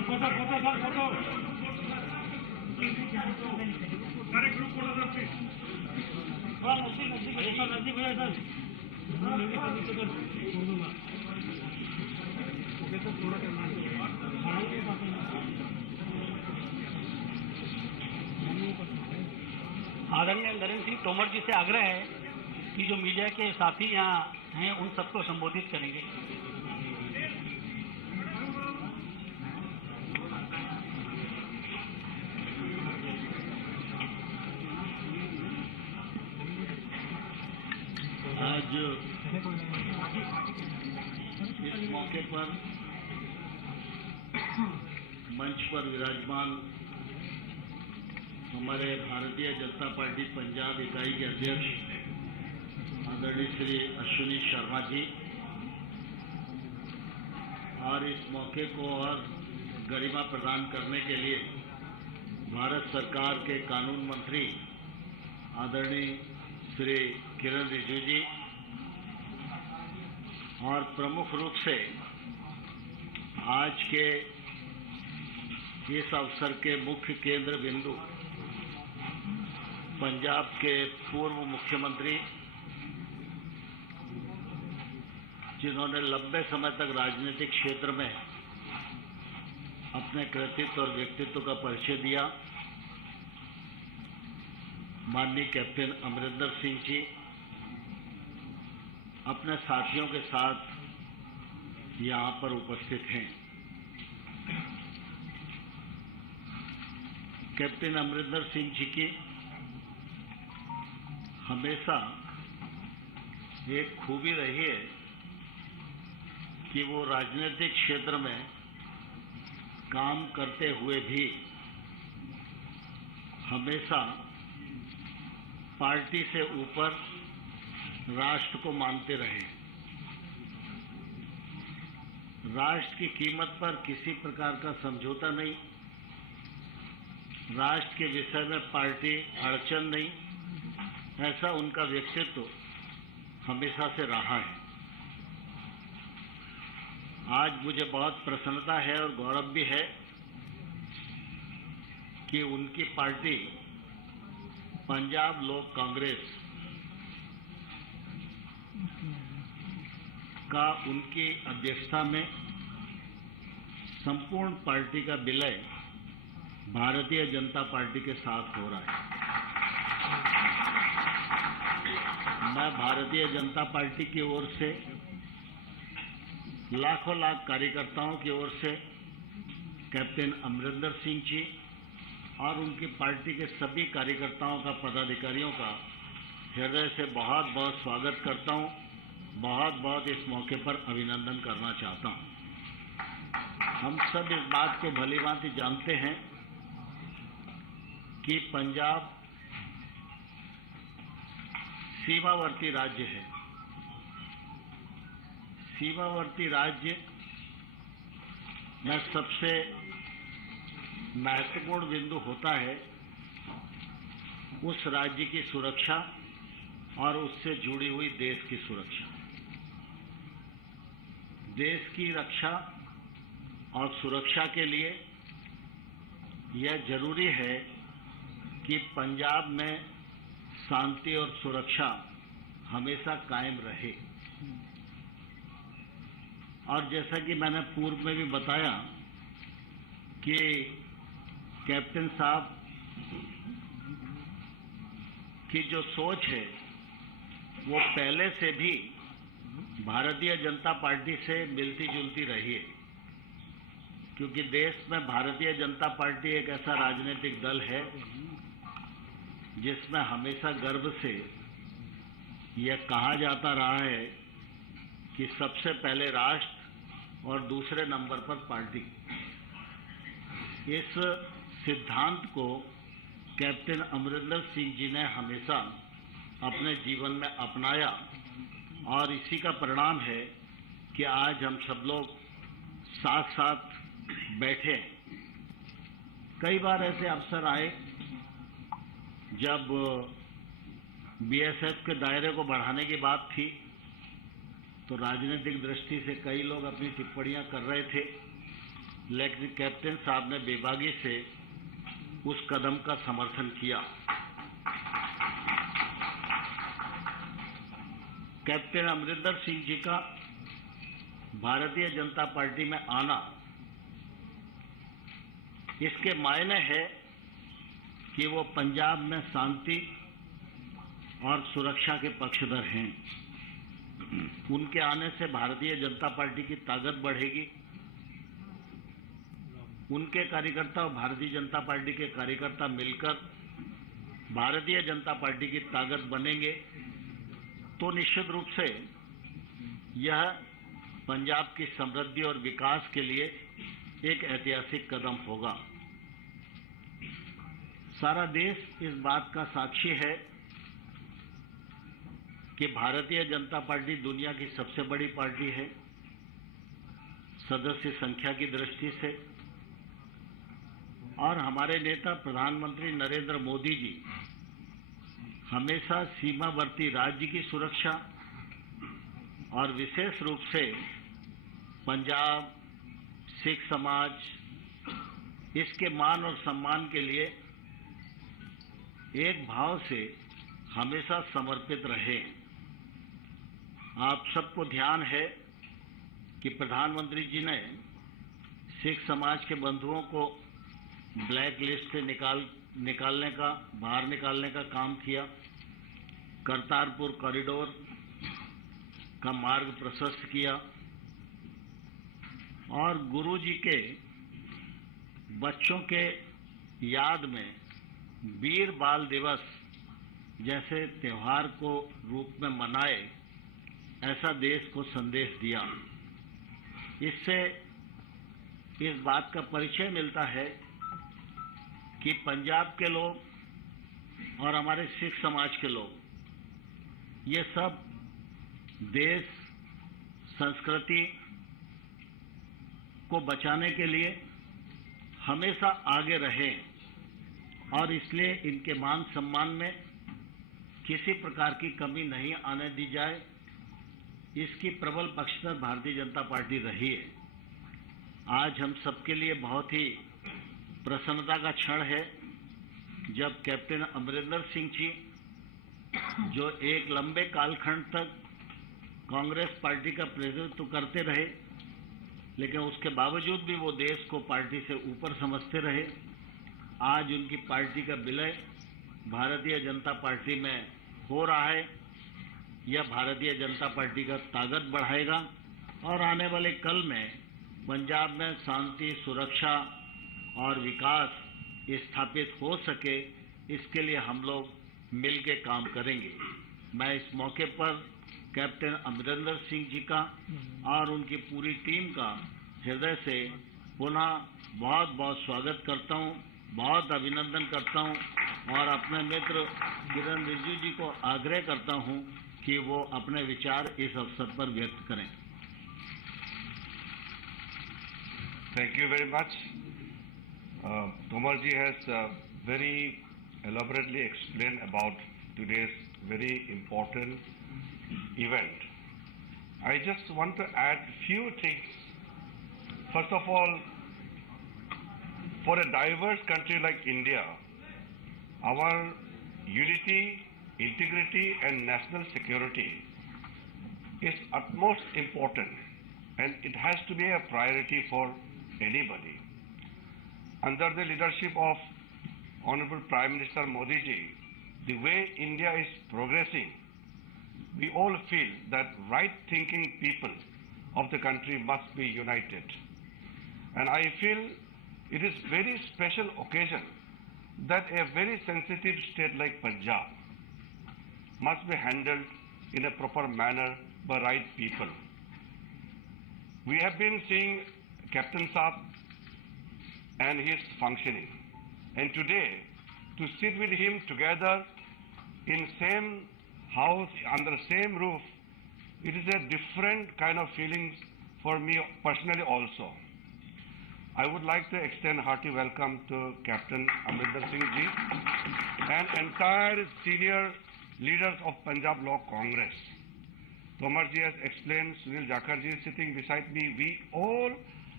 आदरणीय नरेंद्र सिंह तोमर जी से आग्रह है कि जो मीडिया के साथी यहाँ हैं उन सबको संबोधित करेंगे। आज इस मौके पर मंच पर विराजमान हमारे भारतीय जनता पार्टी पंजाब इकाई के अध्यक्ष आदरणीय श्री अश्विनी शर्मा जी और इस मौके को और गरिमा प्रदान करने के लिए भारत सरकार के कानून मंत्री आदरणीय श्री किरण रिजिजू जी और प्रमुख रूप से आज के इस अवसर के मुख्य केंद्र बिंदु पंजाब के पूर्व मुख्यमंत्री जिन्होंने लंबे समय तक राजनीतिक क्षेत्र में अपने कृतित्व और व्यक्तित्व का परिचय दिया, माननीय कैप्टन अमरिंदर सिंह जी अपने साथियों के साथ यहाँ पर उपस्थित हैं। कैप्टन अमरिंदर सिंह जी की हमेशा एक खूबी रही है कि वो राजनीतिक क्षेत्र में काम करते हुए भी हमेशा पार्टी से ऊपर राष्ट्र को मानते रहे। राष्ट्र की कीमत पर किसी प्रकार का समझौता नहीं, राष्ट्र के विषय में पार्टी अड़चन नहीं, ऐसा उनका व्यक्तित्व हमेशा से रहा है। आज मुझे बहुत प्रसन्नता है और गौरव भी है कि उनकी पार्टी पंजाब लोक कांग्रेस का उनकी अध्यक्षता में संपूर्ण पार्टी का विलय भारतीय जनता पार्टी के साथ हो रहा है। मैं भारतीय जनता पार्टी की ओर से लाखों लाख कार्यकर्ताओं की ओर से कैप्टन अमरिंदर सिंह जी और उनकी पार्टी के सभी कार्यकर्ताओं का, पदाधिकारियों का हृदय से बहुत बहुत स्वागत करता हूं, बहुत बहुत इस मौके पर अभिनंदन करना चाहता हूं। हम सब इस बात को भलीभांति जानते हैं कि पंजाब सीमावर्ती राज्य है। सीमावर्ती राज्य में सबसे महत्वपूर्ण बिंदु होता है उस राज्य की सुरक्षा और उससे जुड़ी हुई देश की सुरक्षा। देश की रक्षा और सुरक्षा के लिए यह जरूरी है कि पंजाब में शांति और सुरक्षा हमेशा कायम रहे। और जैसा कि मैंने पूर्व में भी बताया कि कैप्टन साहब की जो सोच है वो पहले से भी भारतीय जनता पार्टी से मिलती जुलती रही है, क्योंकि देश में भारतीय जनता पार्टी एक ऐसा राजनीतिक दल है जिसमें हमेशा गर्व से यह कहा जाता रहा है कि सबसे पहले राष्ट्र और दूसरे नंबर पर पार्टी। इस सिद्धांत को कैप्टन अमरिंदर सिंह जी ने हमेशा अपने जीवन में अपनाया और इसी का परिणाम है कि आज हम सब लोग साथ साथ बैठे हैं। कई बार ऐसे अवसर आए जब बीएसएफ के दायरे को बढ़ाने की बात थी, तो राजनीतिक दृष्टि से कई लोग अपनी टिप्पणियां कर रहे थे लेकिन कैप्टन साहब ने बेबागी से उस कदम का समर्थन किया। कैप्टन अमरिंदर सिंह जी का भारतीय जनता पार्टी में आना, इसके मायने है कि वो पंजाब में शांति और सुरक्षा के पक्षधर हैं। उनके आने से भारतीय जनता पार्टी की ताकत बढ़ेगी। उनके कार्यकर्ता और भारतीय जनता पार्टी के कार्यकर्ता मिलकर भारतीय जनता पार्टी की ताकत बनेंगे तो निश्चित रूप से यह पंजाब की समृद्धि और विकास के लिए एक ऐतिहासिक कदम होगा। सारा देश इस बात का साक्षी है कि भारतीय जनता पार्टी दुनिया की सबसे बड़ी पार्टी है सदस्य संख्या की दृष्टि से, और हमारे नेता प्रधानमंत्री नरेंद्र मोदी जी हमेशा सीमावर्ती राज्य की सुरक्षा और विशेष रूप से पंजाब, सिख समाज, इसके मान और सम्मान के लिए एक भाव से हमेशा समर्पित रहे। आप सबको ध्यान है कि प्रधानमंत्री जी ने सिख समाज के बंधुओं को ब्लैक लिस्ट से बाहर निकालने का काम किया। करतारपुर कॉरिडोर का मार्ग प्रशस्त किया और गुरु जी के बच्चों के याद में वीर बाल दिवस जैसे त्योहार को रूप में मनाए, ऐसा देश को संदेश दिया। इससे इस बात का परिचय मिलता है कि पंजाब के लोग और हमारे सिख समाज के लोग, ये सब देश संस्कृति को बचाने के लिए हमेशा आगे रहे और इसलिए इनके मान सम्मान में किसी प्रकार की कमी नहीं आने दी जाए, इसकी प्रबल पक्षधर भारतीय जनता पार्टी रही है। आज हम सबके लिए बहुत ही प्रसन्नता का क्षण है जब कैप्टन अमरिंदर सिंह जी, जो एक लंबे कालखंड तक कांग्रेस पार्टी का प्रतिनिधित्व करते रहे, लेकिन उसके बावजूद भी वो देश को पार्टी से ऊपर समझते रहे, आज उनकी पार्टी का विलय भारतीय जनता पार्टी में हो रहा है। यह भारतीय जनता पार्टी का ताकत बढ़ाएगा और आने वाले कल में पंजाब में शांति, सुरक्षा और विकास स्थापित हो सके, इसके लिए हम लोग मिल के काम करेंगे। मैं इस मौके पर कैप्टन अमरिंदर सिंह जी का और उनकी पूरी टीम का हृदय से पुनः बहुत बहुत स्वागत करता हूं, बहुत अभिनंदन करता हूं और अपने मित्र किरण रिजिजू जी को आग्रह करता हूं कि वो अपने विचार इस अवसर पर व्यक्त करें। Thank you very much. Tomar ji has very elaborately explained about today's very important event. I just want to add few things. First of all, for a diverse country like India, our unity, integrity and national security is utmost important, and it has to be a priority for anybody. Under the leadership of Honorable Prime Minister Modi ji, the way India is progressing, we all feel that right-thinking people of the country must be united. And I feel it is very special occasion that a very sensitive state like Punjab must be handled in a proper manner by right people. We have been seeing Captain Saab and his functioning, and today to sit with him together in same house, under same roof, it is a different kind of feelings for me personally also. I would like to extend hearty welcome to Captain Amrinder Singh ji and entire senior leaders of Punjab Law Congress. Tomar ji has explained, Sunil Jakhar ji is sitting beside me. We all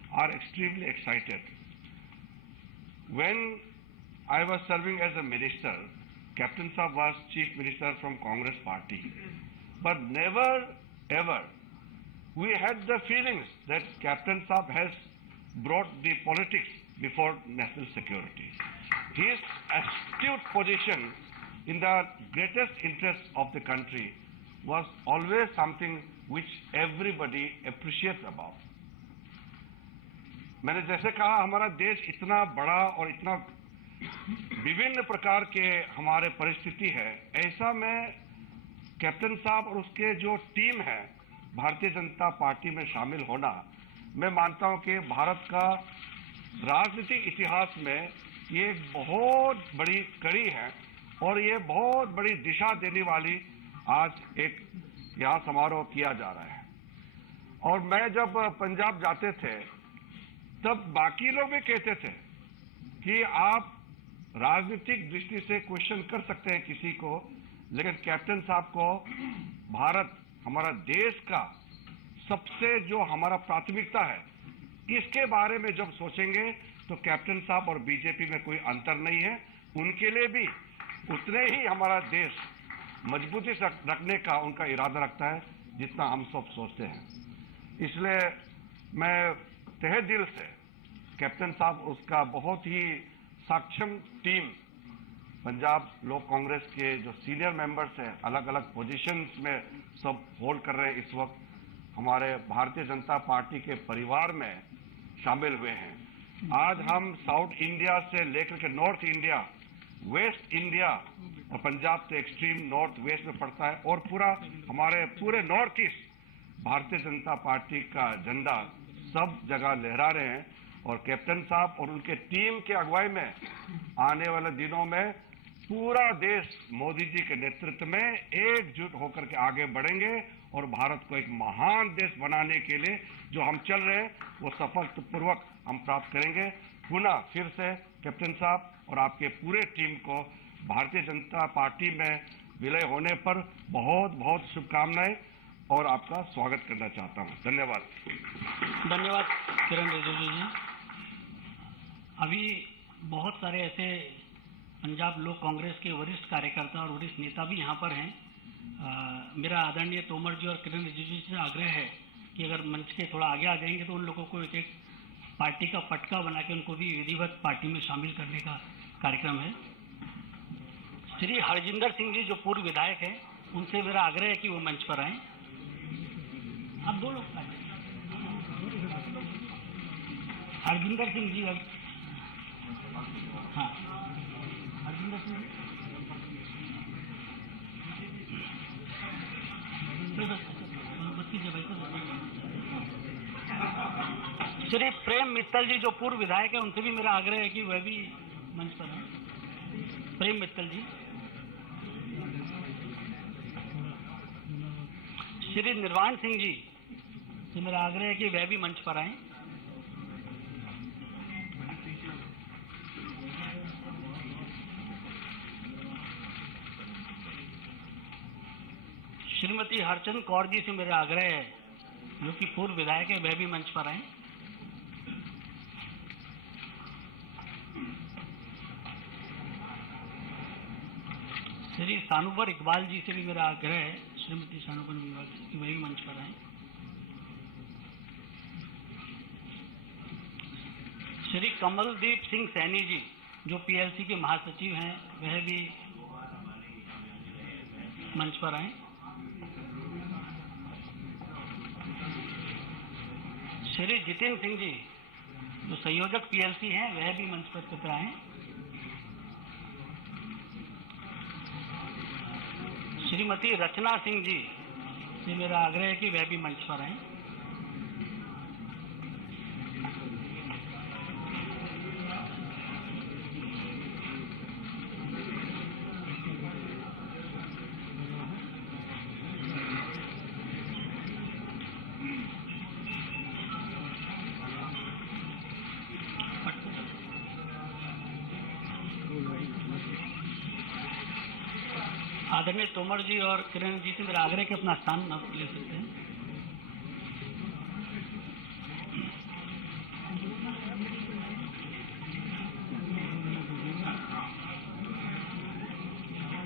are extremely excited. When I was serving as a minister, Captain Saab was Chief Minister from Congress Party. But never ever we had the feelings that Captain Saab has brought the politics before national security. His astute position in the greatest interest of the country was always something which everybody appreciates about. मैंने जैसे कहा, हमारा देश इतना बड़ा और इतना विभिन्न प्रकार के हमारे परिस्थिति है, ऐसा में कैप्टन साहब और उसके जो टीम है भारतीय जनता पार्टी में शामिल होना, मैं मानता हूं कि भारत का राजनीतिक इतिहास में ये एक बहुत बड़ी कड़ी है और ये बहुत बड़ी दिशा देने वाली आज एक यहाँ समारोह किया जा रहा है। और मैं जब पंजाब जाते थे तब बाकी लोग भी कहते थे कि आप राजनीतिक दृष्टि से क्वेश्चन कर सकते हैं किसी को, लेकिन कैप्टन साहब को भारत, हमारा देश का सबसे जो हमारा प्राथमिकता है, इसके बारे में जब सोचेंगे तो कैप्टन साहब और बीजेपी में कोई अंतर नहीं है। उनके लिए भी उतने ही हमारा देश मजबूती से रखने का उनका इरादा रखता है जितना हम सब सोचते हैं। इसलिए मैं तहे दिल से कैप्टन साहब, उसका बहुत ही सक्षम टीम, पंजाब लोक कांग्रेस के जो सीनियर मेंबर्स हैं, अलग अलग पोजीशंस में सब होल्ड कर रहे हैं, इस वक्त हमारे भारतीय जनता पार्टी के परिवार में शामिल हुए हैं। आज हम साउथ इंडिया से लेकर के नॉर्थ इंडिया, वेस्ट इंडिया और पंजाब से एक्सट्रीम नॉर्थ वेस्ट में पड़ता है और पूरा हमारे पूरे north east Bharatiya Janata party का झंडा सब जगह लहरा रहे हैं। और कैप्टन साहब और उनके टीम के अगुवाई में आने वाले दिनों में पूरा देश मोदी जी के नेतृत्व में एकजुट होकर के आगे बढ़ेंगे और भारत को एक महान देश बनाने के लिए जो हम चल रहे हैं वो सफलतापूर्वक हम प्राप्त करेंगे। पुनः फिर से कैप्टन साहब और आपके पूरे टीम को भारतीय जनता पार्टी में विलय होने पर बहुत बहुत शुभकामनाएं और आपका स्वागत करना चाहता हूं। धन्यवाद। धन्यवाद किरण रिजिजू जी। अभी बहुत सारे ऐसे पंजाब लोक कांग्रेस के वरिष्ठ कार्यकर्ता और वरिष्ठ नेता भी यहाँ पर हैं। मेरा आदरणीय तोमर जी और किरण रिजिजू जी से आग्रह है कि अगर मंच के थोड़ा आगे आ जाएंगे तो उन लोगों को एक एक पार्टी का पटका बना के उनको भी विधिवत पार्टी में शामिल करने का कार्यक्रम है। श्री हरजिंदर सिंह जी जो पूर्व विधायक हैं, उनसे मेरा आग्रह है कि वो मंच पर आएं। आप दो लोग हरजिंदर सिंह जी, हाँ हरजिंदर सिंह श्री प्रेम मित्तल जी जो पूर्व विधायक है, उनसे भी मेरा आग्रह है कि वह भी मंच पर हैं। प्रेम मित्तल जी। श्री निर्वाण सिंह जी से मेरा आग्रह है कि वह भी मंच पर आएं। श्रीमती हरचंद कौर जी से मेरा आग्रह है, जो कि पूर्व विधायक है, वह भी मंच पर आएं। श्री सानुबर इकबाल जी से भी मेरा आग्रह है, श्रीमती सानुबर इकबाल जी की वह भी मंच पर आएं। श्री कमलदीप सिंह सैनी जी जो पीएलसी के महासचिव हैं, वह भी मंच पर आएं। श्री जितेंद्र सिंह जी जो संयोजक पीएलसी हैं, वह भी मंच पर कृपया आएं। श्रीमती रचना सिंह जी से मेरा आग्रह है कि वह भी मंच पर आएं। आदरणीय तोमर जी और किरण जी से मेरा आग्रह कि अपना स्थान आप ले सकते हैं।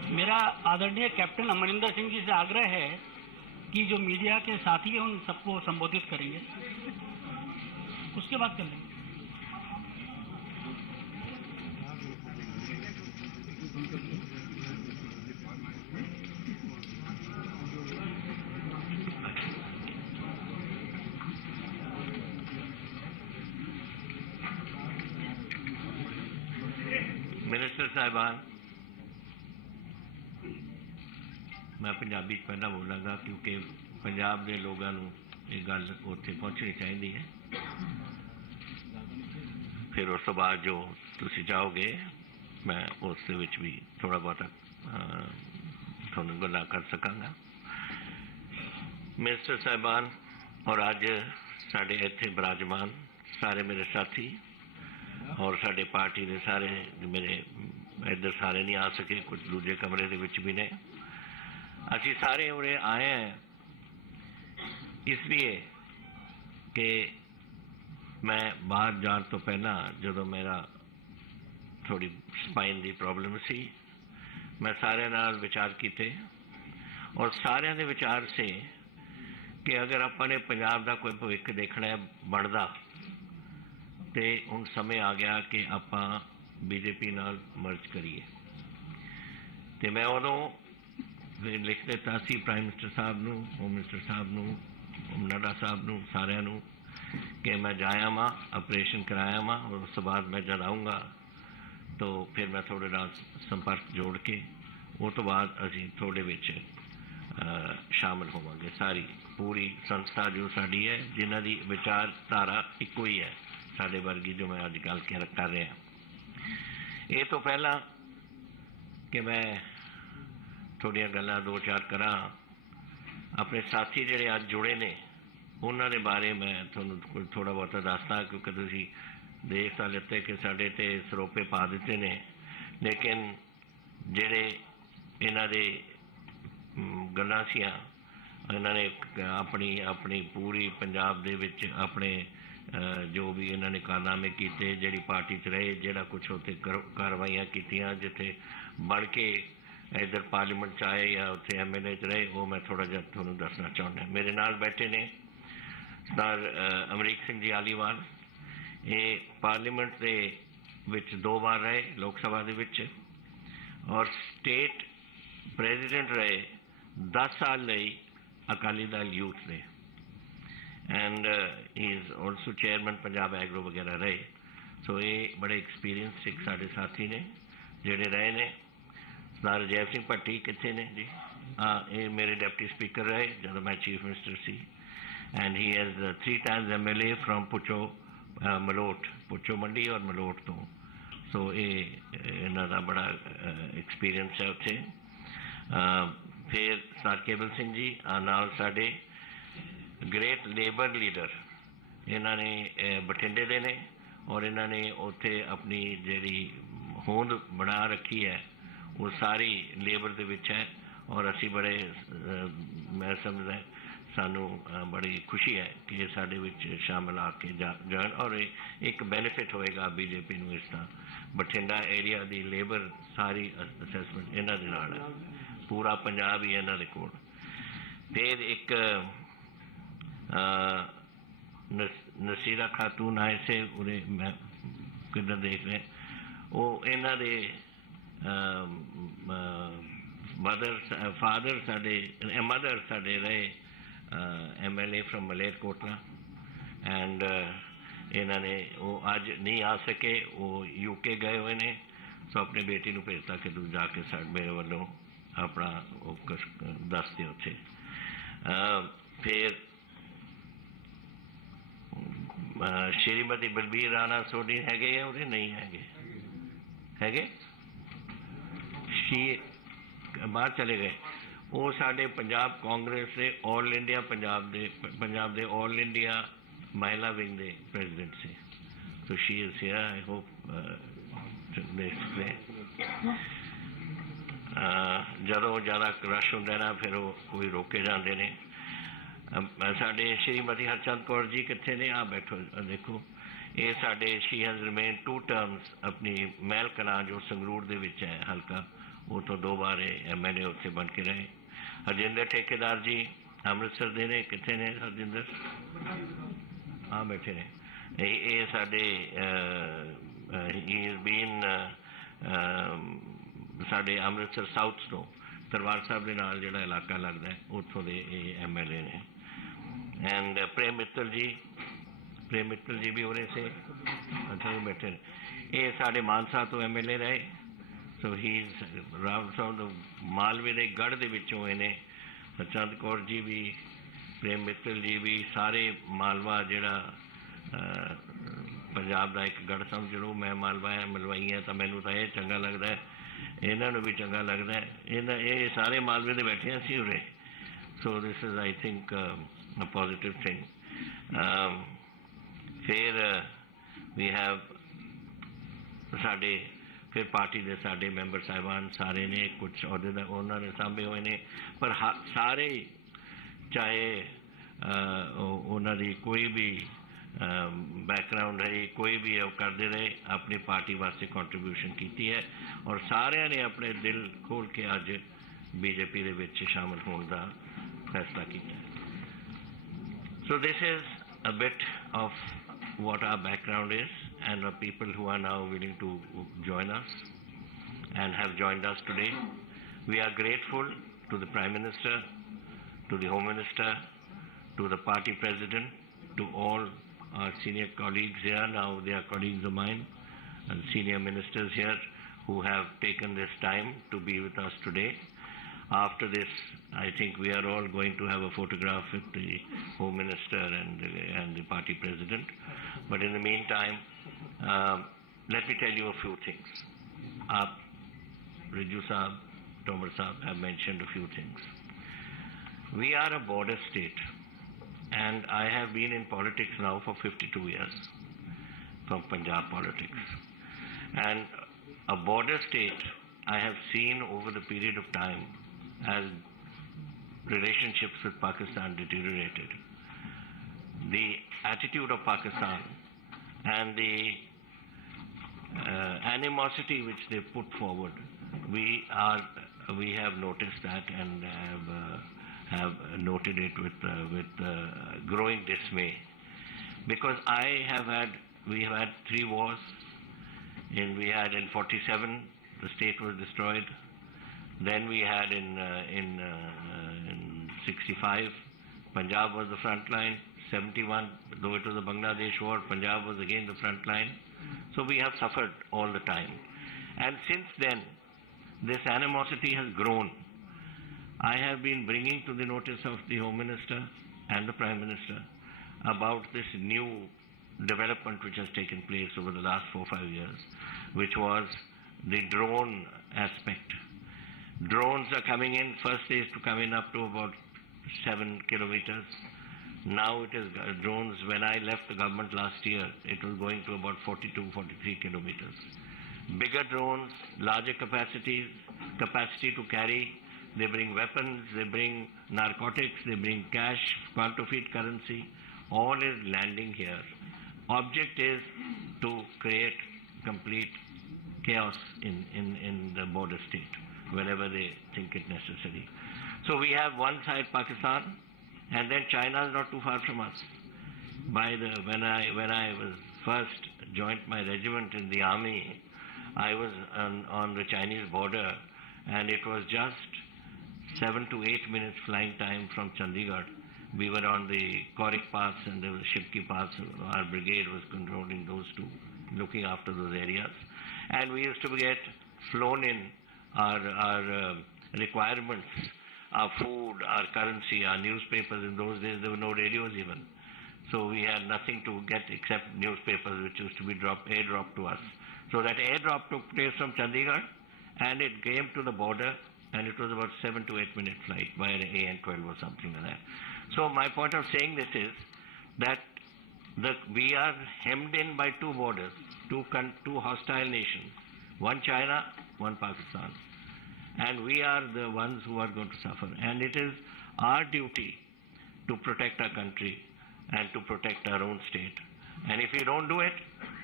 मेरा आदरणीय कैप्टन अमरिंदर सिंह जी से आग्रह है कि जो मीडिया के साथी हैं उन सबको संबोधित करेंगे, उसके बाद कर लेंगे। मिनिस्टर साहिबान, मैं पंजाबी पहला बोलांगा क्योंकि पंजाब के लोगों को ये गल उत्थे पहुँचनी चाहिए है। फिर उस तो बाद जो तुसी चाहोगे मैं उस विच भी थोड़ा बहुत थोड़ा गल्लां कर सकांगा। मिनिस्टर साहिबान और अज साडे इत्थे विराजमान सारे मेरे साथी और साडे पार्टी के सारे मेरे इधर सारे नहीं आ सके, कुछ दूजे कमरे दे विच भी ने। असी सारे उरे आए हैं इसलिए कि मैं बाहर जाने तो पहला जो मेरा थोड़ी स्पाइन की प्रॉब्लम सी, मैं सारे नाल विचार किए और सारे के विचार से कि अगर अपने पंजाब का कोई भविष्य देखना है बनता तो हुण समय आ गया कि आप बीजेपी नाल मर्ज करिए। तो मैं उदों लिख दिता सी प्राइम मिनिस्टर साहब नूं, होम मिनिस्टर साहब नूं, नड्डा साहब नूं, सारिਆਂ नूं कि मैं जाया वहाँ ऑपरेशन कराया वहाँ और उस बाद मैं जब आऊँगा तो फिर मैं थोड़े नाल संपर्क जोड़ के वो तो बाद असी थोड़े विच शामिल होवांगे। सारी पूरी संस्था जो साड़ी है जिन्हां दी विचारधारा इक्को ही है साडे वर्गी जो मैं अज गल कर रहा। ये तो पहला कि मैं थोड़िया गल्लां दो चार करा अपने साथी जिहड़े अज जुड़े ने उन्होंने बारे मैं थोड़ा थोड़ा बहुत दसदा क्योंकि तुसीं देख तो लेते कि साढ़े ते सरोपे पा दिते ने, लेकिन जिहड़े इन्हां दे गल्लां सीआं इन्होंने अपनी अपनी पूरी पंजाब दे विच अपने जो भी इन्होंने कारनामे किए, जिहड़ी पार्टी च रहे, जिहड़ा कुछ उत्थे कार्रवाइयां कीतियां, जिथे बन के इधर पार्लीमेंट च आए या उत्थे MLA च रहे, वो मैं थोड़ा जिहा तुहानूं दसना चाहुंदा। मेरे नाल बैठे ने सर अमरीक सिंह जी आलीवाल, ये पार्लीमेंट के विच 2 बार रहे लोक सभा दे विच और स्टेट प्रेजिडेंट रहे 10 साल लई Akali Dal youth they and he is also chairman Punjab agro वगैरह रहे। सो ये बड़े एक्सपीरियंस एक साढ़े साथी ने जिहड़े रहे ने। सरदार अजैब सिंह भट्टी कित्थे ने जी? हाँ, ये मेरे डिप्टी स्पीकर रहे जब मैं chief minister C and he has 3 times MLA from पुचो Malout, पुचो मंडी और मलोट तो। सो ये इन्हां दा बड़ा एक्सपीरियंस है उत्थे। फिर सरदार केबल सिंह जी नाल साडे ग्रेट लेबर लीडर, इन्होंने बठिंडे दे ने और इन्होंने उत्थे अपनी जिहड़ी होंद बना रखी है वो सारी लेबर दे विच है और असी बड़े मैं समझदा सानू बड़ी खुशी है कि साडे विच शामिल आके जान और एक बेनिफिट होएगा बीजेपी नूं। इसदा बठिंडा एरिया दी लेबर सारी असैसमेंट इन्हां दे नाल है, पूरा पंजाब ही इन्हां दे कोल। फिर एक नसीरा खातून आए से उरे मैं किधर देख रहे वो इन्हां दे मदर साडे रहे MLA फ्रॉम मलेरकोटला एंड इन्होंने वो अज नहीं आ सके, वो UK गए हुए ने। सो अपनी बेटी नूं भेजता कि तू जाके मेरे वालों अपना वो दस दे उत्थे। फिर श्रीमती बलबीर राणा सोनी हैगे या उरे नहीं हैगे बाहर चले गए। वो साडे पंजाब कांग्रेस से all India Punjab they all India महिला विंग दे प्रेजिडेंट से। तो she is here, I hope जदों ज़्यादा रश होंदा ना फिर वो कोई रोके जाते ने। साडे श्रीमती हरचंद कौर जी कित्थे ने? आ बैठो देखो, ये साडे शी हैज़ रिमेन 2 terms अपनी महल कलां जो संगरूर दे विच है हल्का वो तो 2 बार MLA उत्थे बन के रहे। हरजिंदर ठेकेदार जी अमृतसर दे ने, कितने ने हरजिंदर? हाँ बैठे ने। ये साडे ही इज बीन साडे अमृतसर साउथ तो दरबार साहब के नाल जिहड़ा इलाका लगता है उत्थों दे MLA ने। एंड प्रेम मित्तल जी भी उरे से, अच्छा वो बैठे ने। ये साडे मानसा तो MLA रहे। सो ही मालवे के गढ़ के विचों इन्हें चंद कौर जी भी, प्रेम मित्तल जी भी, सारे मालवा जिहड़ा पंजाब का एक गढ़ समझ लो। मैं मालवा मलवाई है तो मैनू तो यह चंगा लगता है, इन्हों भी चंगा लगता है। ये सारे मालवे के बैठे सी उरे। So this is I think a positive thing. फिर वी हैव साडे फिर पार्टी के साडे मैंबर साहिबान सारे ने कुछ अहदे उन्होंने सांभे हुए ने, पर सारे चाहे उन्होंने कोई भी बैकग्राउंड रही, कोई भी करते रहे, अपनी पार्टी वास्ते कंट्रीब्यूशन की है और सारे ने अपने दिल खोल के अज BJP दे विच शामिल होने का फैसला किया। So this is a bit of what our background is and the people who are now willing to join us and have joined us today. We are grateful to the Prime Minister, to the Home Minister, to the party president, to all our senior colleagues here. Now they are colleagues of mine and senior ministers here who have taken this time to be with us today. After this, I think we are all going to have a photograph with the Home Minister and the party president. But in the meantime, let me tell you a few things. Riju Saab, Tomar Saab have mentioned a few things. We are a border state, and I have been in politics now for 52 years, from Punjab politics. And a border state, I have seen over the period of time as relationships with Pakistan deteriorated. The attitude of Pakistan and the animosity which they put forward, we have noticed that and have noted it with growing dismay, because we have had 3 wars. We had in 47 the state was destroyed. Then we had in 65 Punjab was the front line. 71, though it was a Bangladesh war, Punjab was again the front line. So we have suffered all the time. And since then, this animosity has grown. I have been bringing to the notice of the Home Minister and the Prime Minister about this new development which has taken place over the last 4 or 5 years, which was the drone aspect. Drones are coming in. First they used to come in up to about 7 kilometers. Now it is drones. When I left the government last year, it was going to about 42, 43 kilometers. Bigger drones, larger capacity to carry. They bring weapons, they bring narcotics, they bring cash, counterfeit currency. All is landing here. Object is to create complete chaos in the border state whenever they think it necessary. So we have one side Pakistan, and then China is not too far from us. When I was first joined my regiment in the army, I was on the Chinese border, and it was just 7 to 8 minutes flying time from Chandigarh. We were on the Korik Pass and the Shipki Pass. Our brigade was controlling those two, looking after those areas. And we used to get flown in our requirements, our food, our currency, our newspapers. In those days, there were no radios even. So we had nothing to get except newspapers, which used to be airdropped to us. So that airdrop took place from Chandigarh, and it came to the border, and it was about 7 to 8 minute flight by an AN-12 or something like that. So my point of saying this is that we are hemmed in by two borders, two hostile nations, one China, one Pakistan. And we are the ones who are going to suffer. And it is our duty to protect our country and to protect our own state. And if we don't do it,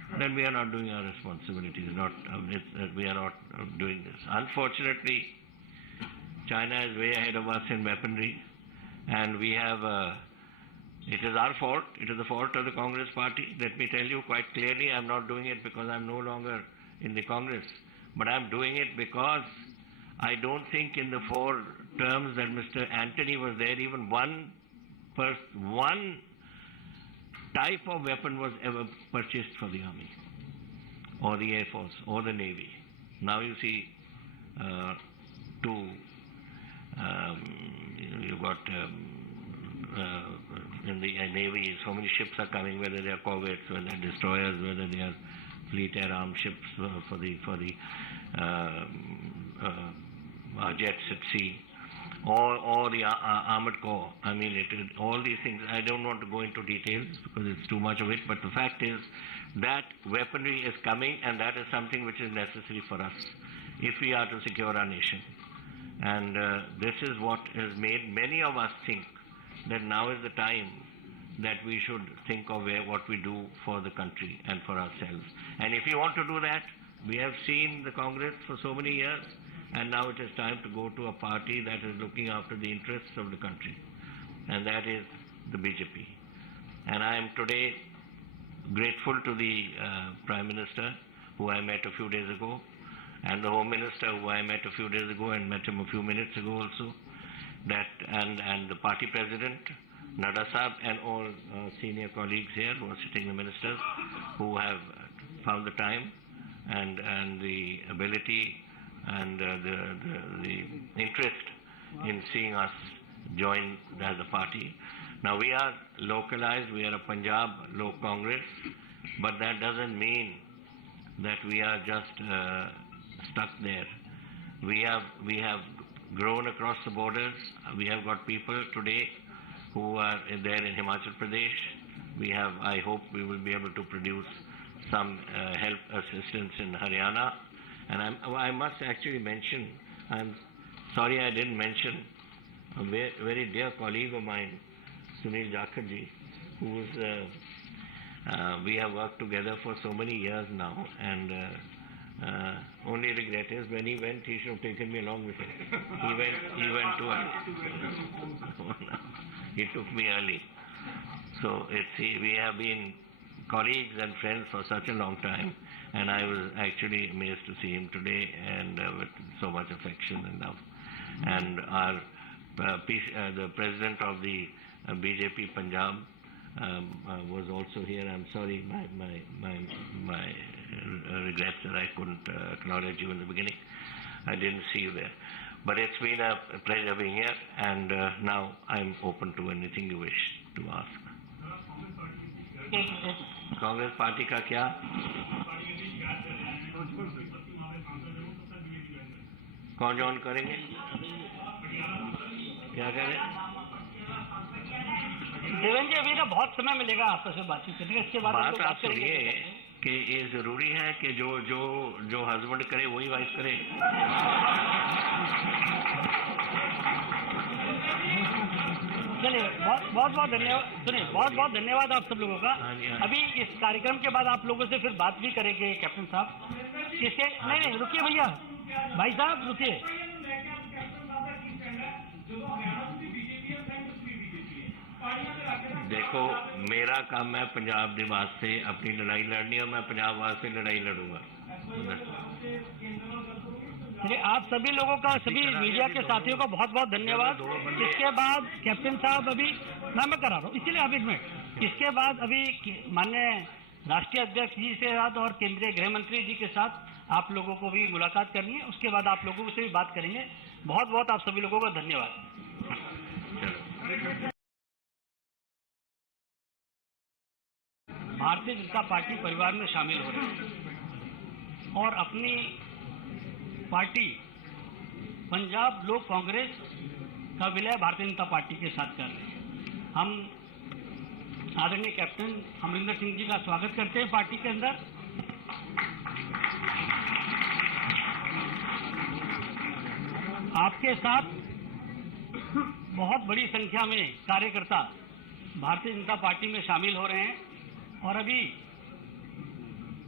then we are not doing our responsibilities. We are not doing this. Unfortunately, China is way ahead of us in weaponry, and we have. It is our fault. It is the fault of the Congress party. Let me tell you quite clearly, I'm not doing it because I'm no longer in the Congress, but I'm doing it because I don't think in the 4 terms that Mr. Antony was there, even one type of weapon was ever purchased for the Army, or the Air Force, or the Navy. Now you see you've got in the Navy, so many ships are coming, whether they are corvettes, whether they are destroyers, whether they are fleet air armed ships for the jets at sea, or the armored corps. I mean, all these things. I don't want to go into details because it's too much of it. But the fact is that weaponry is coming, and that is something which is necessary for us if we are to secure our nation. And this is what has made many of us think that now is the time that we should think of what we do for the country and for ourselves. And if you want to do that, we have seen the Congress for so many years, and now it is time to go to a party that is looking after the interests of the country, and that is the BJP. And I am today grateful to the Prime Minister, who I met a few days ago, and the Home Minister, who I met a few days ago and met him a few minutes ago also, and the party president, Nadda Sahab, and all senior colleagues here who are sitting, the ministers, who have found the time and the ability and the interest in seeing us join as a party. Now we are localized, we are a Punjab Lok Congress, but that doesn't mean that we are just stuck there. We have grown across the borders. We have got people today who are there in Himachal Pradesh. I hope we will be able to produce some help assistance in Haryana. And I must actually mention, I'm sorry I didn't mention a very dear colleague of mine, Sunil Jakharji, we have worked together for so many years now, and only regret is when he went, he should have taken me along with him. He went too early. He took me early. So we have been colleagues and friends for such a long time, and I was actually amazed to see him today, and with so much affection and love. And our the president of the BJP Punjab was also here. I'm sorry, my regrets that I couldn't acknowledge you in the beginning. I didn't see you there. But it's been a pleasure being here, and now I'm open to anything you wish to ask. Congress party का क्या? कौन join करेंगे? क्या कह रहे? देवेंद्र जी, अभी ना बहुत समय मिलेगा आपस में बातचीत करने का। इसके बाद बात आप सुनिए कि ये जरूरी है कि जो हस्बैंड करे वही वाइफ करे। चलिए, बहुत धन्यवाद। सुनिए, बहुत धन्यवाद आप सब लोगों का। अभी इस कार्यक्रम के बाद आप लोगों से फिर बात भी करेंगे कैप्टन साहब। किसके? नहीं, रुकिए भैया, भाई साहब रुकिए। देखो, मेरा काम है पंजाब के वास्ते अपनी लड़ाई लड़नी, और मैं पंजाब वास्ते लड़ाई लड़ूंगा। चलिए, आप सभी लोगों का, सभी मीडिया के साथियों का बहुत बहुत धन्यवाद। इसके बाद कैप्टन साहब, अभी मैं करा रहा हूँ, इसीलिए आप एक मिनट। इसके बाद अभी माननीय राष्ट्रीय अध्यक्ष जी से साथ और केंद्रीय गृह मंत्री जी के साथ आप लोगों को भी मुलाकात करनी है। उसके बाद आप लोगों से भी बात करेंगे। बहुत बहुत आप सभी लोगों का धन्यवाद। भारतीय जनता पार्टी परिवार में शामिल हो रहे हैं और अपनी पार्टी पंजाब लोक कांग्रेस का विलय भारतीय जनता पार्टी के साथ कर रहे हैं। हम आदरणीय कैप्टन अमरिंदर सिंह जी का स्वागत करते हैं पार्टी के अंदर। आपके साथ बहुत बड़ी संख्या में कार्यकर्ता भारतीय जनता पार्टी में शामिल हो रहे हैं और अभी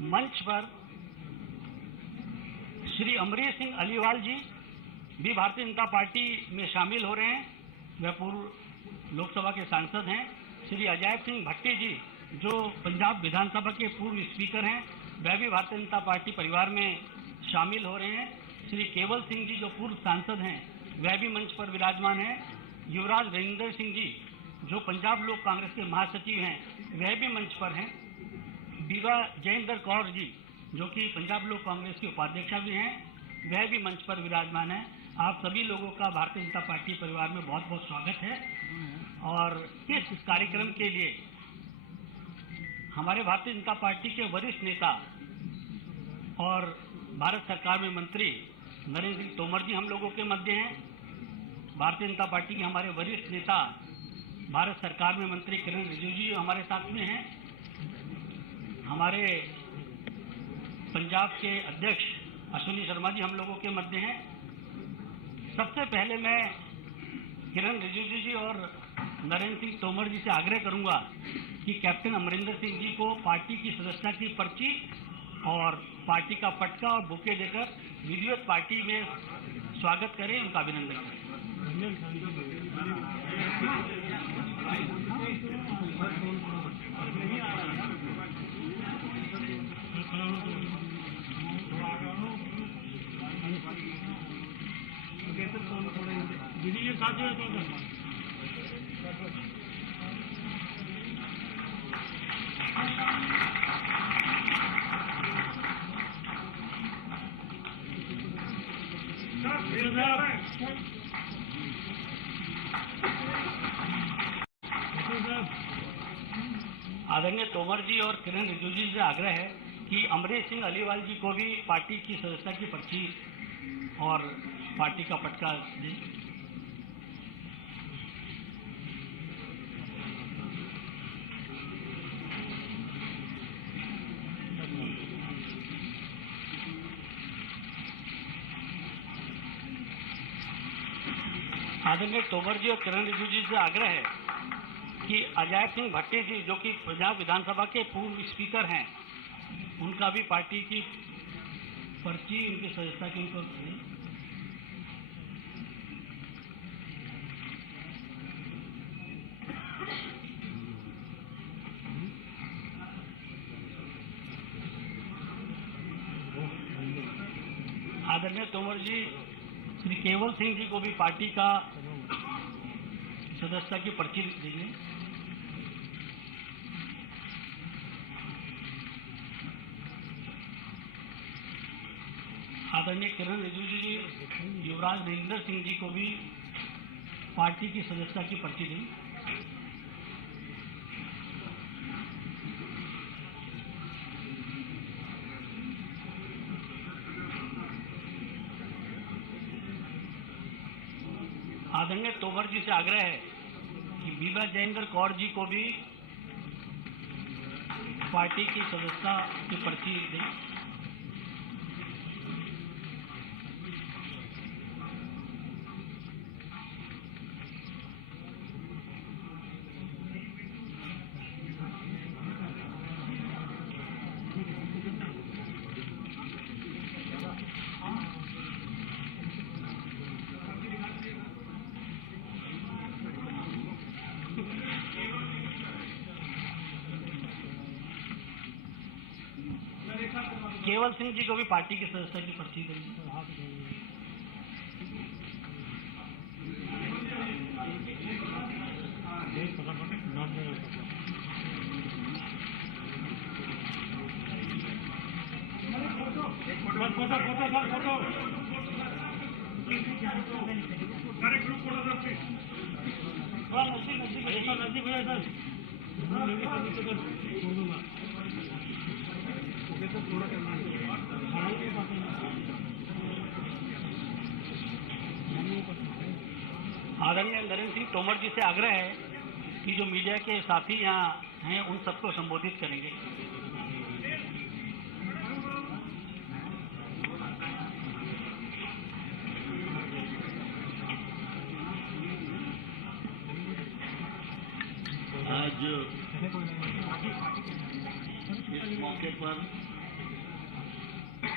मंच पर श्री अमरीश सिंह अलीवाल जी भी भारतीय जनता पार्टी में शामिल हो रहे हैं। वह पूर्व लोकसभा के सांसद हैं। श्री अजय सिंह भट्टी जी जो पंजाब विधानसभा के पूर्व स्पीकर हैं, वह भी भारतीय जनता पार्टी परिवार में शामिल हो रहे हैं। श्री केवल सिंह जी जो पूर्व सांसद हैं, वह भी मंच पर विराजमान हैं। युवराज रविंदर सिंह जी जो पंजाब लोक कांग्रेस के महासचिव हैं, वह भी मंच पर हैं। बीबा जयेंद्र कौर जी जो कि पंजाब लोक कांग्रेस के उपाध्यक्षा भी हैं, वह भी मंच पर विराजमान हैं। आप सभी लोगों का भारतीय जनता पार्टी परिवार में बहुत बहुत स्वागत है। और इस कार्यक्रम के लिए हमारे भारतीय जनता पार्टी के वरिष्ठ नेता और भारत सरकार में मंत्री नरेंद्र सिंह तोमर जी हम लोगों के मध्य हैं। भारतीय जनता पार्टी के हमारे वरिष्ठ नेता भारत सरकार में मंत्री किरण रिजिजू जी हमारे साथ में हैं। हमारे पंजाब के अध्यक्ष अश्विनी शर्मा जी हम लोगों के मध्य हैं। सबसे पहले मैं किरण रिजिजू जी और नरेंद्र सिंह तोमर जी से आग्रह करूंगा कि कैप्टन अमरिंदर सिंह जी को पार्टी की सदस्यता की पर्ची और पार्टी का पटका और बुके देकर विधिवत पार्टी में स्वागत करें, उनका अभिनंदन करें। आदरणीय तोमर जी और किरण रिजिजू जी से आग्रह है कि अमरीश सिंह अलीवाल जी को भी पार्टी की सदस्यता की पर्ची और पार्टी का पटका दें। आदरणीय तोमर जी और किरण रिजिजू जी से आग्रह है कि अजय सिंह भट्टी जी जो कि पंजाब विधानसभा के पूर्व स्पीकर हैं, उनका भी पार्टी की पर्ची उनकी सदस्यता की उनको आदरणीय तोमर जी श्री केवल सिंह जी को भी पार्टी का सदस्यता की पर्ची दीजिए। आदरणीय किरण रिजिजू जी युवराज रविंदर सिंह जी को भी पार्टी की सदस्यता की पर्ची दी। आदरणीय तोमर जी से आग्रह है कि बीबा जयेंद्र कौर जी को भी पार्टी की सदस्यता की पर्ची दें। केवल सिंह जी को भी पार्टी की सदस्यता की पर्ची देंगे। आदरणीय नरेंद्र सिंह तोमर जी से आग्रह है कि जो मीडिया के साथी यहाँ हैं उन सबको संबोधित करेंगे। आज इस मौके पर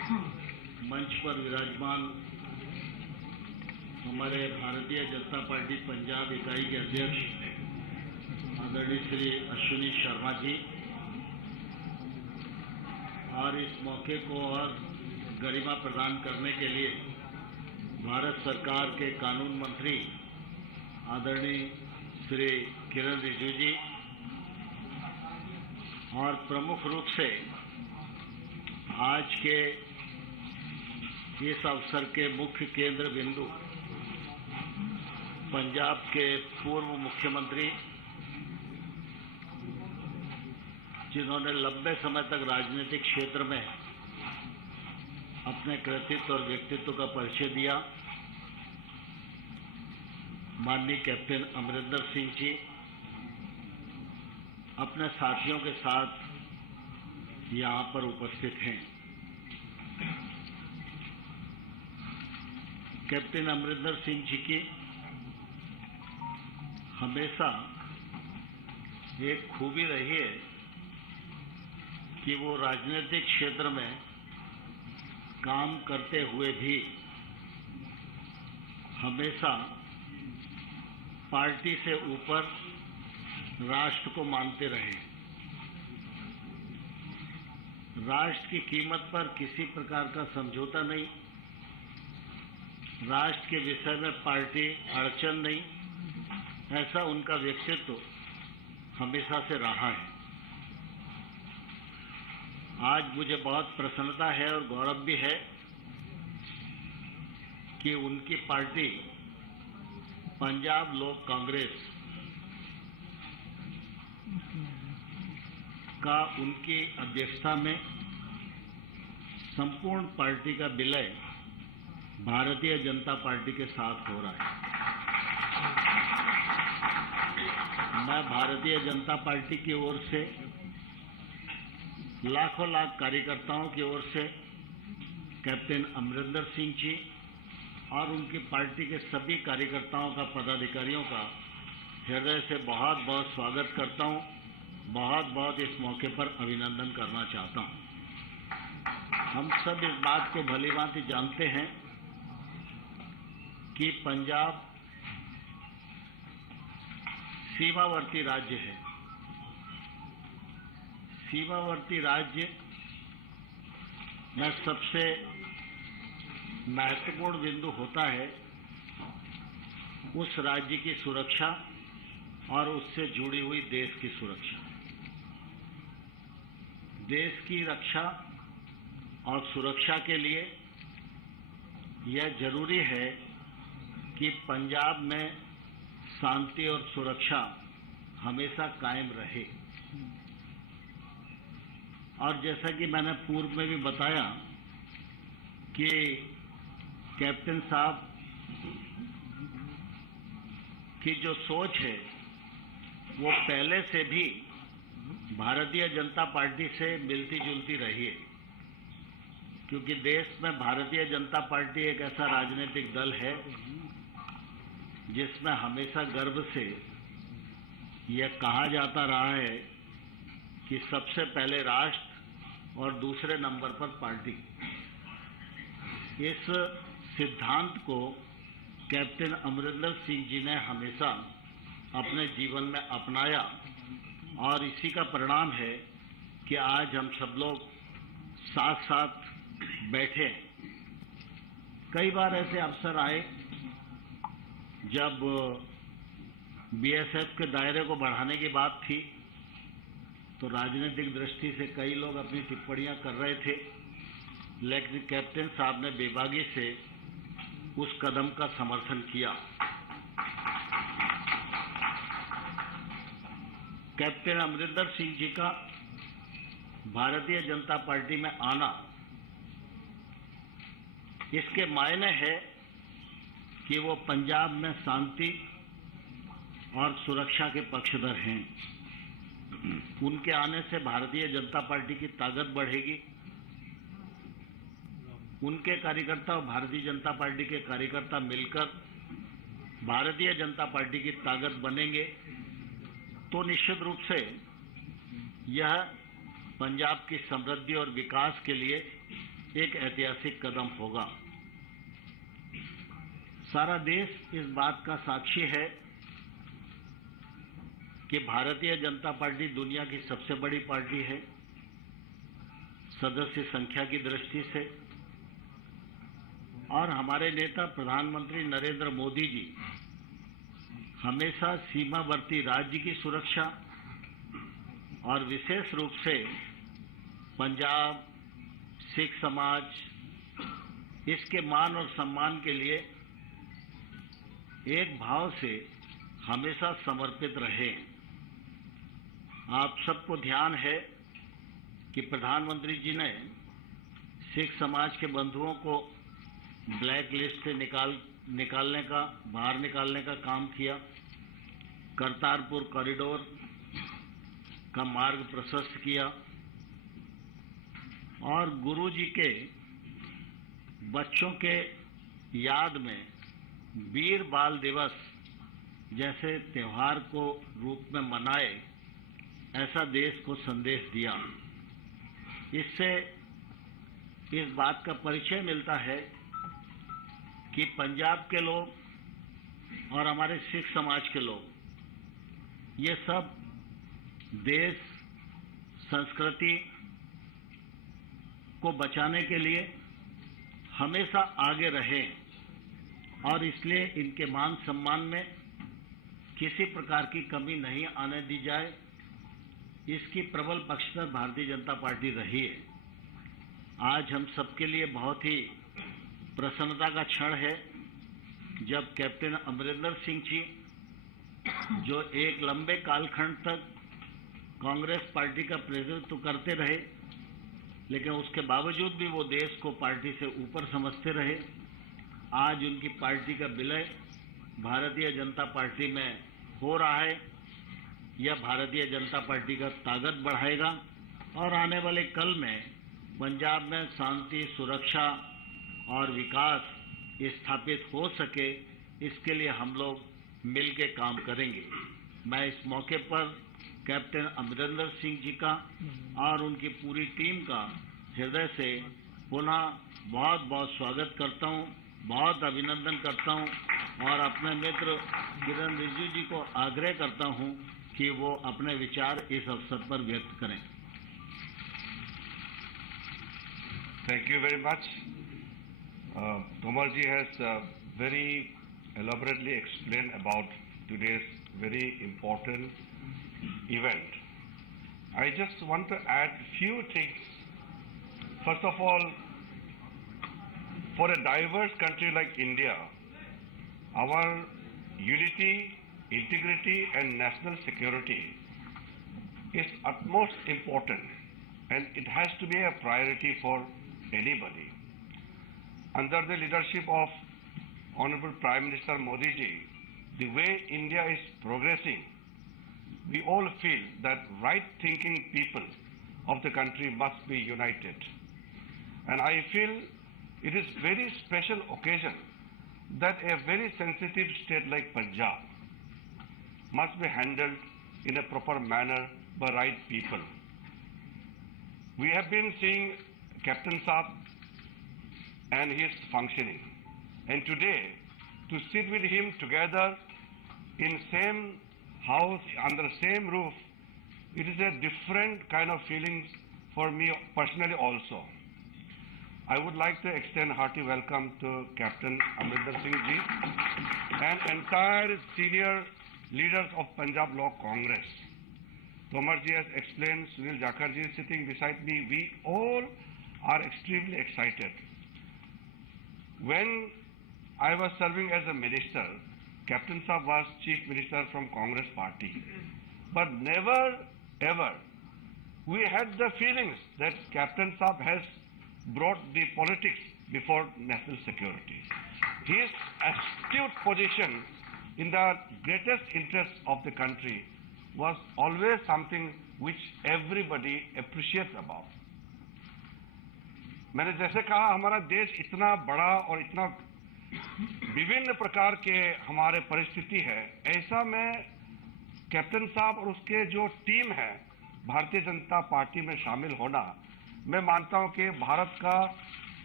मंच पर विराजमान हमारे भारतीय जनता पार्टी पंजाब इकाई के अध्यक्ष आदरणीय श्री अश्विनी शर्मा जी और इस मौके को और गरिमा प्रदान करने के लिए भारत सरकार के कानून मंत्री आदरणीय श्री किरण रिजिजू जी और प्रमुख रूप से आज के इस अवसर के मुख्य केंद्र बिंदु पंजाब के पूर्व मुख्यमंत्री जिन्होंने लंबे समय तक राजनीतिक क्षेत्र में अपने कृतित्व और व्यक्तित्व का परिचय दिया, माननीय कैप्टन अमरिंदर सिंह जी अपने साथियों के साथ यहाँ पर उपस्थित हैं। कैप्टन अमरिंदर सिंह जी की हमेशा एक खूबी रही है कि वो राजनीतिक क्षेत्र में काम करते हुए भी हमेशा पार्टी से ऊपर राष्ट्र को मानते रहे। राष्ट्र की कीमत पर किसी प्रकार का समझौता नहीं, राष्ट्र के विषय में पार्टी अड़चन नहीं, ऐसा उनका व्यक्तित्व हमेशा से रहा है। आज मुझे बहुत प्रसन्नता है और गौरव भी है कि उनकी पार्टी पंजाब लोक कांग्रेस का उनकी अध्यक्षता में संपूर्ण पार्टी का विलय भारतीय जनता पार्टी के साथ हो रहा है। मैं भारतीय जनता पार्टी की ओर से लाखों लाख कार्यकर्ताओं की ओर से कैप्टन अमरिंदर सिंह जी और उनकी पार्टी के सभी कार्यकर्ताओं का, पदाधिकारियों का हृदय से बहुत बहुत स्वागत करता हूं, बहुत बहुत इस मौके पर अभिनंदन करना चाहता हूं। हम सब इस बात को भलीभांति जानते हैं कि पंजाब सीमावर्ती राज्य है। सीमावर्ती राज्य में सबसे महत्वपूर्ण बिंदु होता है उस राज्य की सुरक्षा और उससे जुड़ी हुई देश की सुरक्षा। देश की रक्षा और सुरक्षा के लिए यह जरूरी है कि पंजाब में शांति और सुरक्षा हमेशा कायम रहे। और जैसा कि मैंने पूर्व में भी बताया कि कैप्टन साहब की जो सोच है वो पहले से भी भारतीय जनता पार्टी से मिलती जुलती रही है, क्योंकि देश में भारतीय जनता पार्टी एक ऐसा राजनीतिक दल है जिसमें हमेशा गर्व से यह कहा जाता रहा है कि सबसे पहले राष्ट्र और दूसरे नंबर पर पार्टी। इस सिद्धांत को कैप्टन अमरिंदर सिंह जी ने हमेशा अपने जीवन में अपनाया और इसी का परिणाम है कि आज हम सब लोग साथ साथ बैठे। कई बार ऐसे अवसर आए जब बीएसएफ के दायरे को बढ़ाने की बात थी तो राजनीतिक दृष्टि से कई लोग अपनी टिप्पणियां कर रहे थे, लेकिन कैप्टन साहब ने बेबागी से उस कदम का समर्थन किया। कैप्टन अमरिंदर सिंह जी का भारतीय जनता पार्टी में आना, इसके मायने है कि वो पंजाब में शांति और सुरक्षा के पक्षधर हैं। उनके आने से भारतीय जनता पार्टी की ताकत बढ़ेगी। उनके कार्यकर्ता और भारतीय जनता पार्टी के कार्यकर्ता मिलकर भारतीय जनता पार्टी की ताकत बनेंगे तो निश्चित रूप से यह पंजाब की समृद्धि और विकास के लिए एक ऐतिहासिक कदम होगा। सारा देश इस बात का साक्षी है कि भारतीय जनता पार्टी दुनिया की सबसे बड़ी पार्टी है सदस्य संख्या की दृष्टि से, और हमारे नेता प्रधानमंत्री नरेंद्र मोदी जी हमेशा सीमावर्ती राज्य की सुरक्षा और विशेष रूप से पंजाब सिख समाज इसके मान और सम्मान के लिए एक भाव से हमेशा समर्पित रहे। आप सबको ध्यान है कि प्रधानमंत्री जी ने सिख समाज के बंधुओं को ब्लैक लिस्ट से बाहर निकालने का काम किया, करतारपुर कॉरिडोर का मार्ग प्रशस्त किया और गुरु जी के बच्चों के याद में वीर बाल दिवस जैसे त्योहार को रूप में मनाए, ऐसा देश को संदेश दिया। इससे इस बात का परिचय मिलता है कि पंजाब के लोग और हमारे सिख समाज के लोग ये सब देश संस्कृति को बचाने के लिए हमेशा आगे रहे और इसलिए इनके मान सम्मान में किसी प्रकार की कमी नहीं आने दी जाए, इसकी प्रबल पक्षधर भारतीय जनता पार्टी रही है। आज हम सबके लिए बहुत ही प्रसन्नता का क्षण है जब कैप्टन अमरिंदर सिंह जी, जो एक लंबे कालखंड तक कांग्रेस पार्टी का प्रतिनिधित्व करते रहे, लेकिन उसके बावजूद भी वो देश को पार्टी से ऊपर समझते रहे, आज उनकी पार्टी का विलय भारतीय जनता पार्टी में हो रहा है। यह भारतीय जनता पार्टी का ताकत बढ़ाएगा और आने वाले कल में पंजाब में शांति, सुरक्षा और विकास स्थापित हो सके, इसके लिए हम लोग मिलकर काम करेंगे। मैं इस मौके पर कैप्टन अमरिंदर सिंह जी का और उनकी पूरी टीम का हृदय से पुनः बहुत बहुत स्वागत करता हूं, बहुत अभिनंदन करता हूं और अपने मित्र किरण रिजिजू जी को आग्रह करता हूं कि वो अपने विचार इस अवसर पर व्यक्त करें। Thank you very much. Tomar ji has very elaborately explained about today's very important event. I just want to add few things. First of all, for a diverse country like India, our unity, integrity and national security is utmost important, and it has to be a priority for anybody. Under the leadership of Honorable Prime Minister Modi ji, the way India is progressing, we all feel that right-thinking people of the country must be united. And I feel it is very special occasion that a very sensitive state like Punjab must be handled in a proper manner by right people. We have been seeing Captain Saab and his functioning, and today to sit with him together in same house, under same roof, it is a different kind of feelings for me personally also. I would like to extend hearty welcome to Captain Amrinder Singh ji and entire senior leaders of Punjab Law Congress. Tomar ji has explained, Sunil Jakhar ji is sitting beside me. We all are extremely excited. When I was serving as a minister, Captain Saab was Chief Minister from Congress Party. But never ever we had the feelings that Captain Saab has brought the politics before national security. His astute position in the greatest interest of the country was always something which everybody appreciates about. मैंने जैसे कहा, हमारा देश इतना बड़ा और इतना विभिन्न प्रकार के हमारे परिस्थिति है, ऐसा में कैप्टन साहब और उसके जो टीम है भारतीय जनता पार्टी में शामिल होना, मैं मानता हूं कि भारत का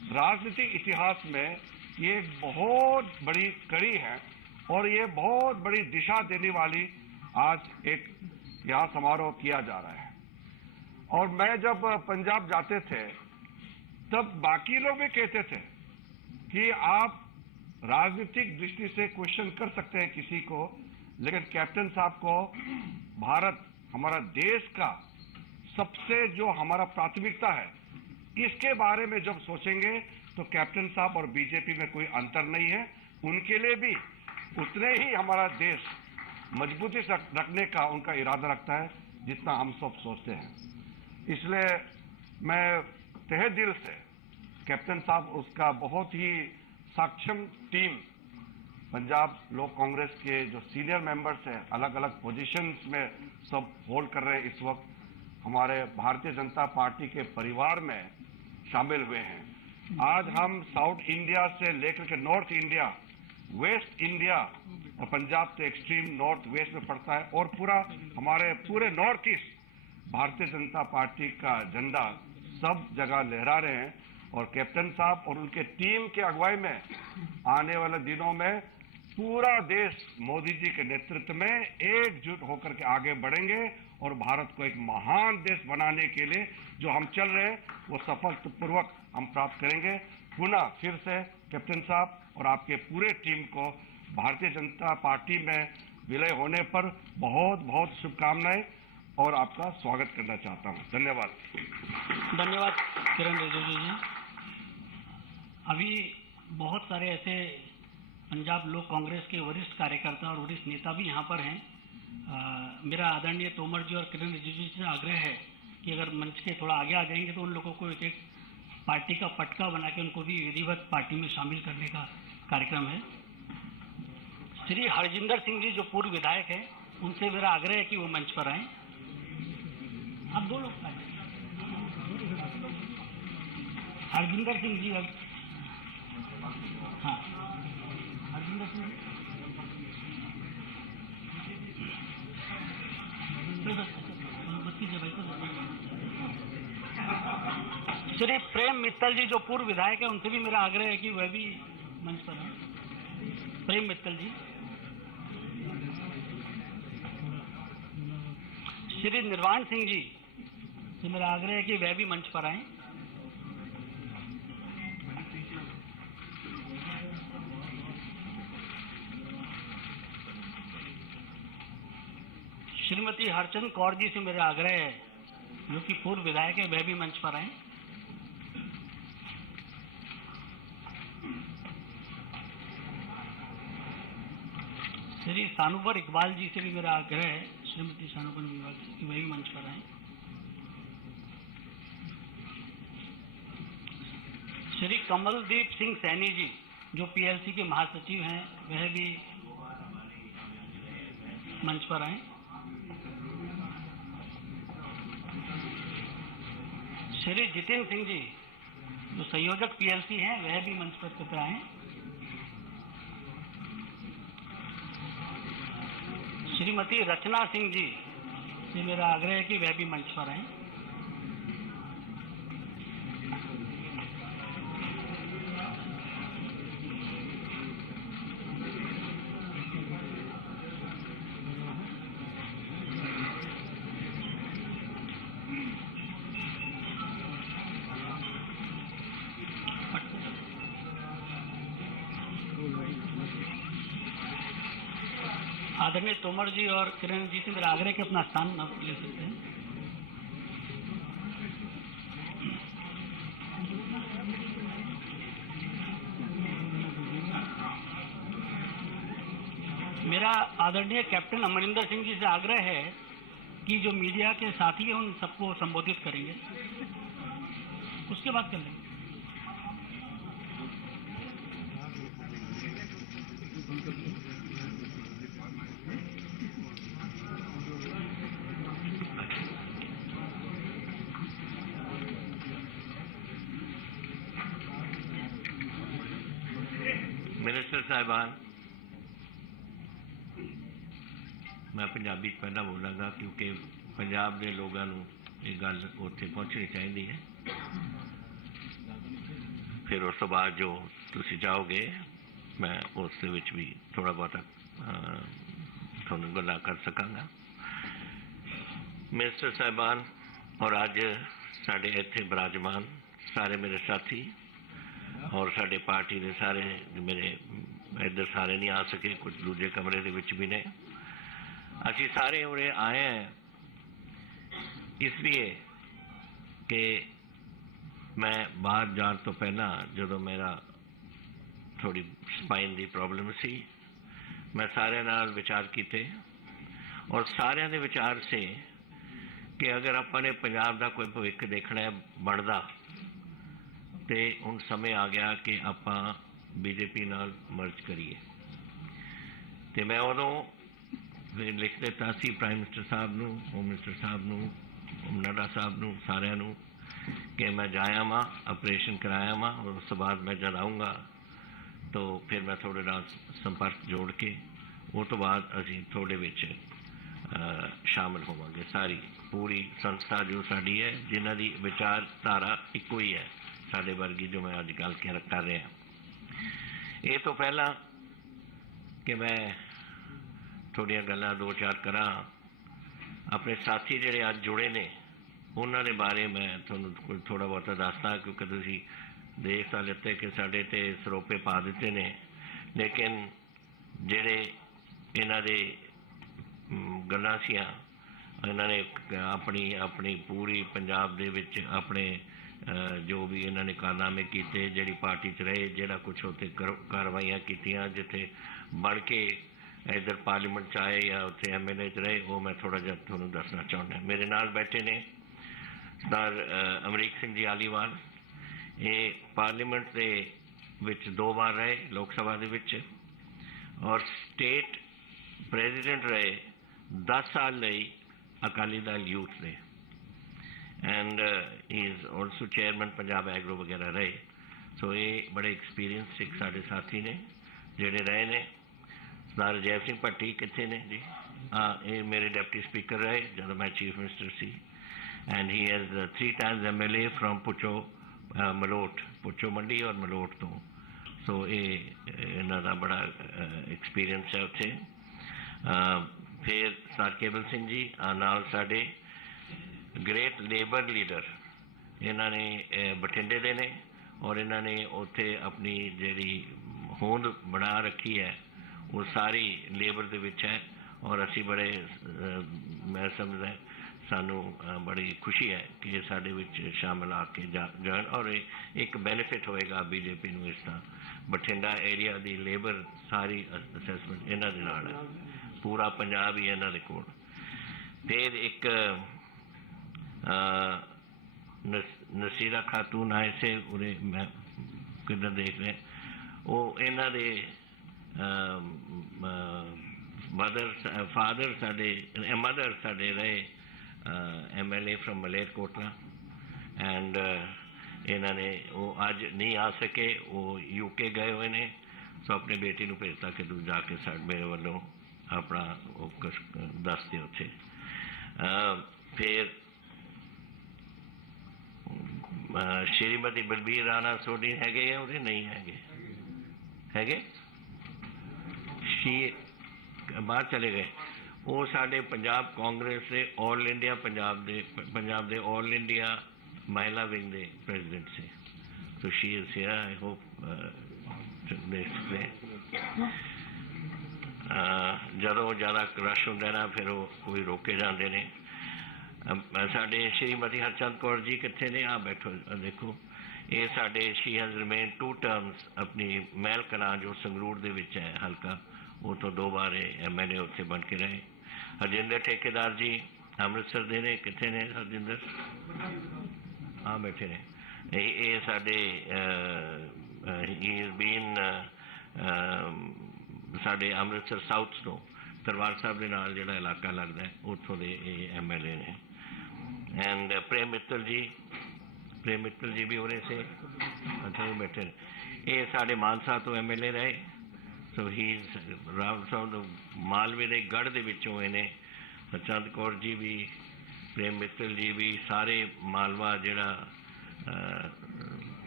राजनीतिक इतिहास में ये एक बहुत बड़ी कड़ी है और ये बहुत बड़ी दिशा देने वाली आज एक यहाँ समारोह किया जा रहा है। और मैं जब पंजाब जाते थे तब बाकी लोग भी कहते थे कि आप राजनीतिक दृष्टि से क्वेश्चन कर सकते हैं किसी को, लेकिन कैप्टन साहब को भारत हमारा देश का सबसे जो हमारा प्राथमिकता है इसके बारे में जब सोचेंगे तो कैप्टन साहब और बीजेपी में कोई अंतर नहीं है। उनके लिए भी उतने ही हमारा देश मजबूती से रखने का उनका इरादा रखता है जितना हम सब सोचते हैं। इसलिए मैं तहे दिल से कैप्टन साहब उसका बहुत ही सक्षम टीम पंजाब लोक कांग्रेस के जो सीनियर मेंबर्स हैं अलग अलग पोजीशंस में सब होल्ड कर रहे हैं, इस वक्त हमारे भारतीय जनता पार्टी के परिवार में शामिल हुए हैं। आज हम साउथ इंडिया से लेकर के नॉर्थ इंडिया, वेस्ट इंडिया और पंजाब तो एक्सट्रीम नॉर्थ वेस्ट में पड़ता है और पूरा हमारे पूरे north east Bharatiya Janata party का झंडा सब जगह लहरा रहे हैं। और कैप्टन साहब और उनके टीम के अगुवाई में आने वाले दिनों में पूरा देश मोदी जी के नेतृत्व में एकजुट होकर के आगे बढ़ेंगे और भारत को एक महान देश बनाने के लिए जो हम चल रहे हैं वो सफलतापूर्वक हम प्राप्त करेंगे। पुनः फिर से कैप्टन साहब और आपके पूरे टीम को भारतीय जनता पार्टी में विलय होने पर बहुत बहुत शुभकामनाएं और आपका स्वागत करना चाहता हूं। धन्यवाद। धन्यवाद किरण रिजिजू जी। अभी बहुत सारे ऐसे पंजाब लोक कांग्रेस के वरिष्ठ कार्यकर्ता और वरिष्ठ नेता भी यहाँ पर हैं। मेरा आदरणीय तोमर जी और किरण रिजिजू से आग्रह है कि अगर मंच के थोड़ा आगे आ जाएंगे तो उन लोगों को एक एक पार्टी का पटका बना के उनको भी विधिवत पार्टी में शामिल करने का कार्यक्रम है। श्री हरजिंदर सिंह जी जो पूर्व विधायक हैं, उनसे मेरा आग्रह है कि वो मंच पर आएं। आप दो लोग आए। हरजिंदर सिंह जी, हाँ हरजिंदर सिंह श्री प्रेम मित्तल जी जो पूर्व विधायक है, उनसे भी मेरा आग्रह है कि वह भी मंच पर आए। प्रेम मित्तल जी। श्री निर्वाण सिंह जी से मेरा आग्रह है कि वह भी मंच पर आए। श्रीमती हरचंद कौर जी से मेरा आग्रह है, जो कि पूर्व विधायक है, वह भी मंच पर आए। श्री सानुवर इकबाल जी से भी मेरा आग्रह है, श्रीमती सानुवर इकबाल जी की वह भी मंच पर आए। श्री कमलदीप सिंह सैनी जी जो पीएलसी के महासचिव हैं, वह भी मंच पर आए। श्री जितेंद्र सिंह जी जो संयोजक पीएलसी हैं, वह भी मंच पर कृपया आए। श्रीमती रचना सिंह जी से मेरा आग्रह है कि वह भी मंच पर आए। आदरणीय तोमर जी और किरण जी से मेरा आग्रह कि अपना स्थान ले सकते हैं। मेरा आदरणीय कैप्टन अमरिंदर सिंह जी से आग्रह है कि जो मीडिया के साथी हैं उन सबको संबोधित करेंगे, उसके बाद कर लेंगे। मिनिस्टर साहिबान, मैं पंजाबी पहला बोलांगा क्योंकि पंजाब के लोगों को ये गल उत्थे पहुंचनी चाहिए है। फिर उस तो बाद जो तुसी चाहोगे मैं उस विच भी थोड़ा बहुत तुहानूं गल्लां कर सकांगा। मिनिस्टर साहिबान और अज साडे इत्थे विराजमान सारे मेरे साथी और साडे पार्टी के सारे मेरे इधर सारे नहीं आ सके, कुछ दूजे कमरे दे विच भी ने। असी सारे उरे आए हैं इसलिए कि मैं बाहर जाने तो पहला जो मेरा थोड़ी स्पाइन की प्रॉब्लम सी, मैं सारे नाल विचार किए और सारे दे विचार से कि अगर अपने पंजाब का कोई भविख देखना है बनता तो हुण समय आ गया कि आप बीजेपी नाल मर्ज करिए। तो मैं उदों लिख दिता सी प्राइम मिनिस्टर साहब नूं, होम मिनिस्टर साहब नूं, नड्डा साहब नूं, सारिआं नूं कि मैं जाया वां, ऑपरेशन कराया वां और उस बाद मैं जब आऊँगा तो फिर मैं थोड़े नाल संपर्क जोड़ के उस तो बाद असीं थोड़े विच शामिल होवांगे। सारी पूरी संस्था जो साड़ी है जिन्हां दी विचारधारा इक्को ही है साडे वर्गी जो मैं अज गल कर रहा। ये तो पहला कि मैं थोड़ियां गल्लां दो चार करा अपने साथी जिहड़े अज जुड़े ने उन्हां दे बारे मैं तुहानूं थोड़ा बहुत दसदा, क्योंकि तुसीं देख तां लिते कि साडे ते सरोपे पा दिते ने, लेकिन जिहड़े इन्हां दे गल्लां सीआं इन्हां ने अपनी अपनी पूरी पंजाब दे विच अपने जो भी इन्होंने कारनामे किए, जी पार्टी च रहे, जोड़ा कुछ उत्थे कार्रवाइयाँ कीतियां, जिथे बन के इधर पार्लीमेंट च आए या उत्थे MLA च रहे, वो मैं थोड़ा जिहा तुहानूं दसना चाहुंदा। मेरे नाल बैठे ने सरदार अमरीक सिंह जी आलीवाल, ये पार्लीमेंट दे विच 2 बार रहे लोक सभा दे विच और स्टेट प्रेजिडेंट रहे 10 साल लई Akali Dal youth they, and he is also chairman Punjab agro वगैरह रहे। सो ये बड़े एक्सपीरियंस सिख साढ़े साथी ने जोड़े रहे ने। सरदार अजय सिंह भट्टी कितने ने जी? हाँ, ये मेरे डिप्टी स्पीकर रहे जब मैं chief minister C, and he has 3 times MLA from पुचो Malout, पुचो मंडी और मलोट तो। सो ये इन्हां दा बड़ा एक्सपीरियंस है उत्थे। फिर सरदार केबल सिंह जी नाल साडे ग्रेट लेबर लीडर, इन्होंने बठिंडे दे ने और इन्होंने उत्थे अपनी जी होंद बना रखी है वो सारी लेबर दे विच है और असी बड़े मैं समझदा सानू बड़ी खुशी है कि ये साडे विच शामिल आके जान और एक बेनिफिट होएगा बीजेपी नूं। इस तरह बठिंडा एरिया दी लेबर सारी असैसमेंट इन्हां दे नाल है, पूरा पंजाब ही इन्हां दे कोल। फिर एक नसीरा खातून आए से उरे मैं किधर देख रहे वो इन्हां दे मदर साडे रहे MLA फ्रॉम मलेरकोटला, एंड इन्होंने वो अज नहीं आ सके, वो UK गए हुए ने। सो अपनी बेटी को भेजता कि तू जाके मेरे वालों अपना दस दे उत्थे। फिर श्रीमती बलबीर राणा सोडी हैगे या उरे नहीं हैगे? हैगे शी बाहर चले गए। वो साडे पंजाब कांग्रेस से all India Punjab they all India महिला विंग दे प्रेजिडेंट से। तो she is here, I hope जदों ज़्यादा रश होंदा ना फिर वो कोई रोके जाते हैं। साडे श्रीमती हरचंद कौर जी कितने ने? आ बैठो देखो, ये साडे शी हैज़ रिमेन 2 terms अपनी महल कलां जो संगरूर दे विच है हल्का, वो तो 2 बार MLA उत्थे बन के रहे। हरजिंदर ठेकेदार जी अमृतसर दे ने, कितने ने हरजिंदर? हाँ बैठे ने। ये साडे ही इज़ बीन साडे अमृतसर साउथ तो दरबार साहब के नाल जिहड़ा इलाका लगता है उत्थों दे MLA ने। एंड प्रेम मित्तल जी भी उरे से, अच्छा वो बैठे ने। ये साडे मानसा तो MLA रहे। सो ही मालवे के गढ़ दे विचों इन्हें हरचंद कौर जी भी, प्रेम मित्तल जी भी, सारे मालवा जिहड़ा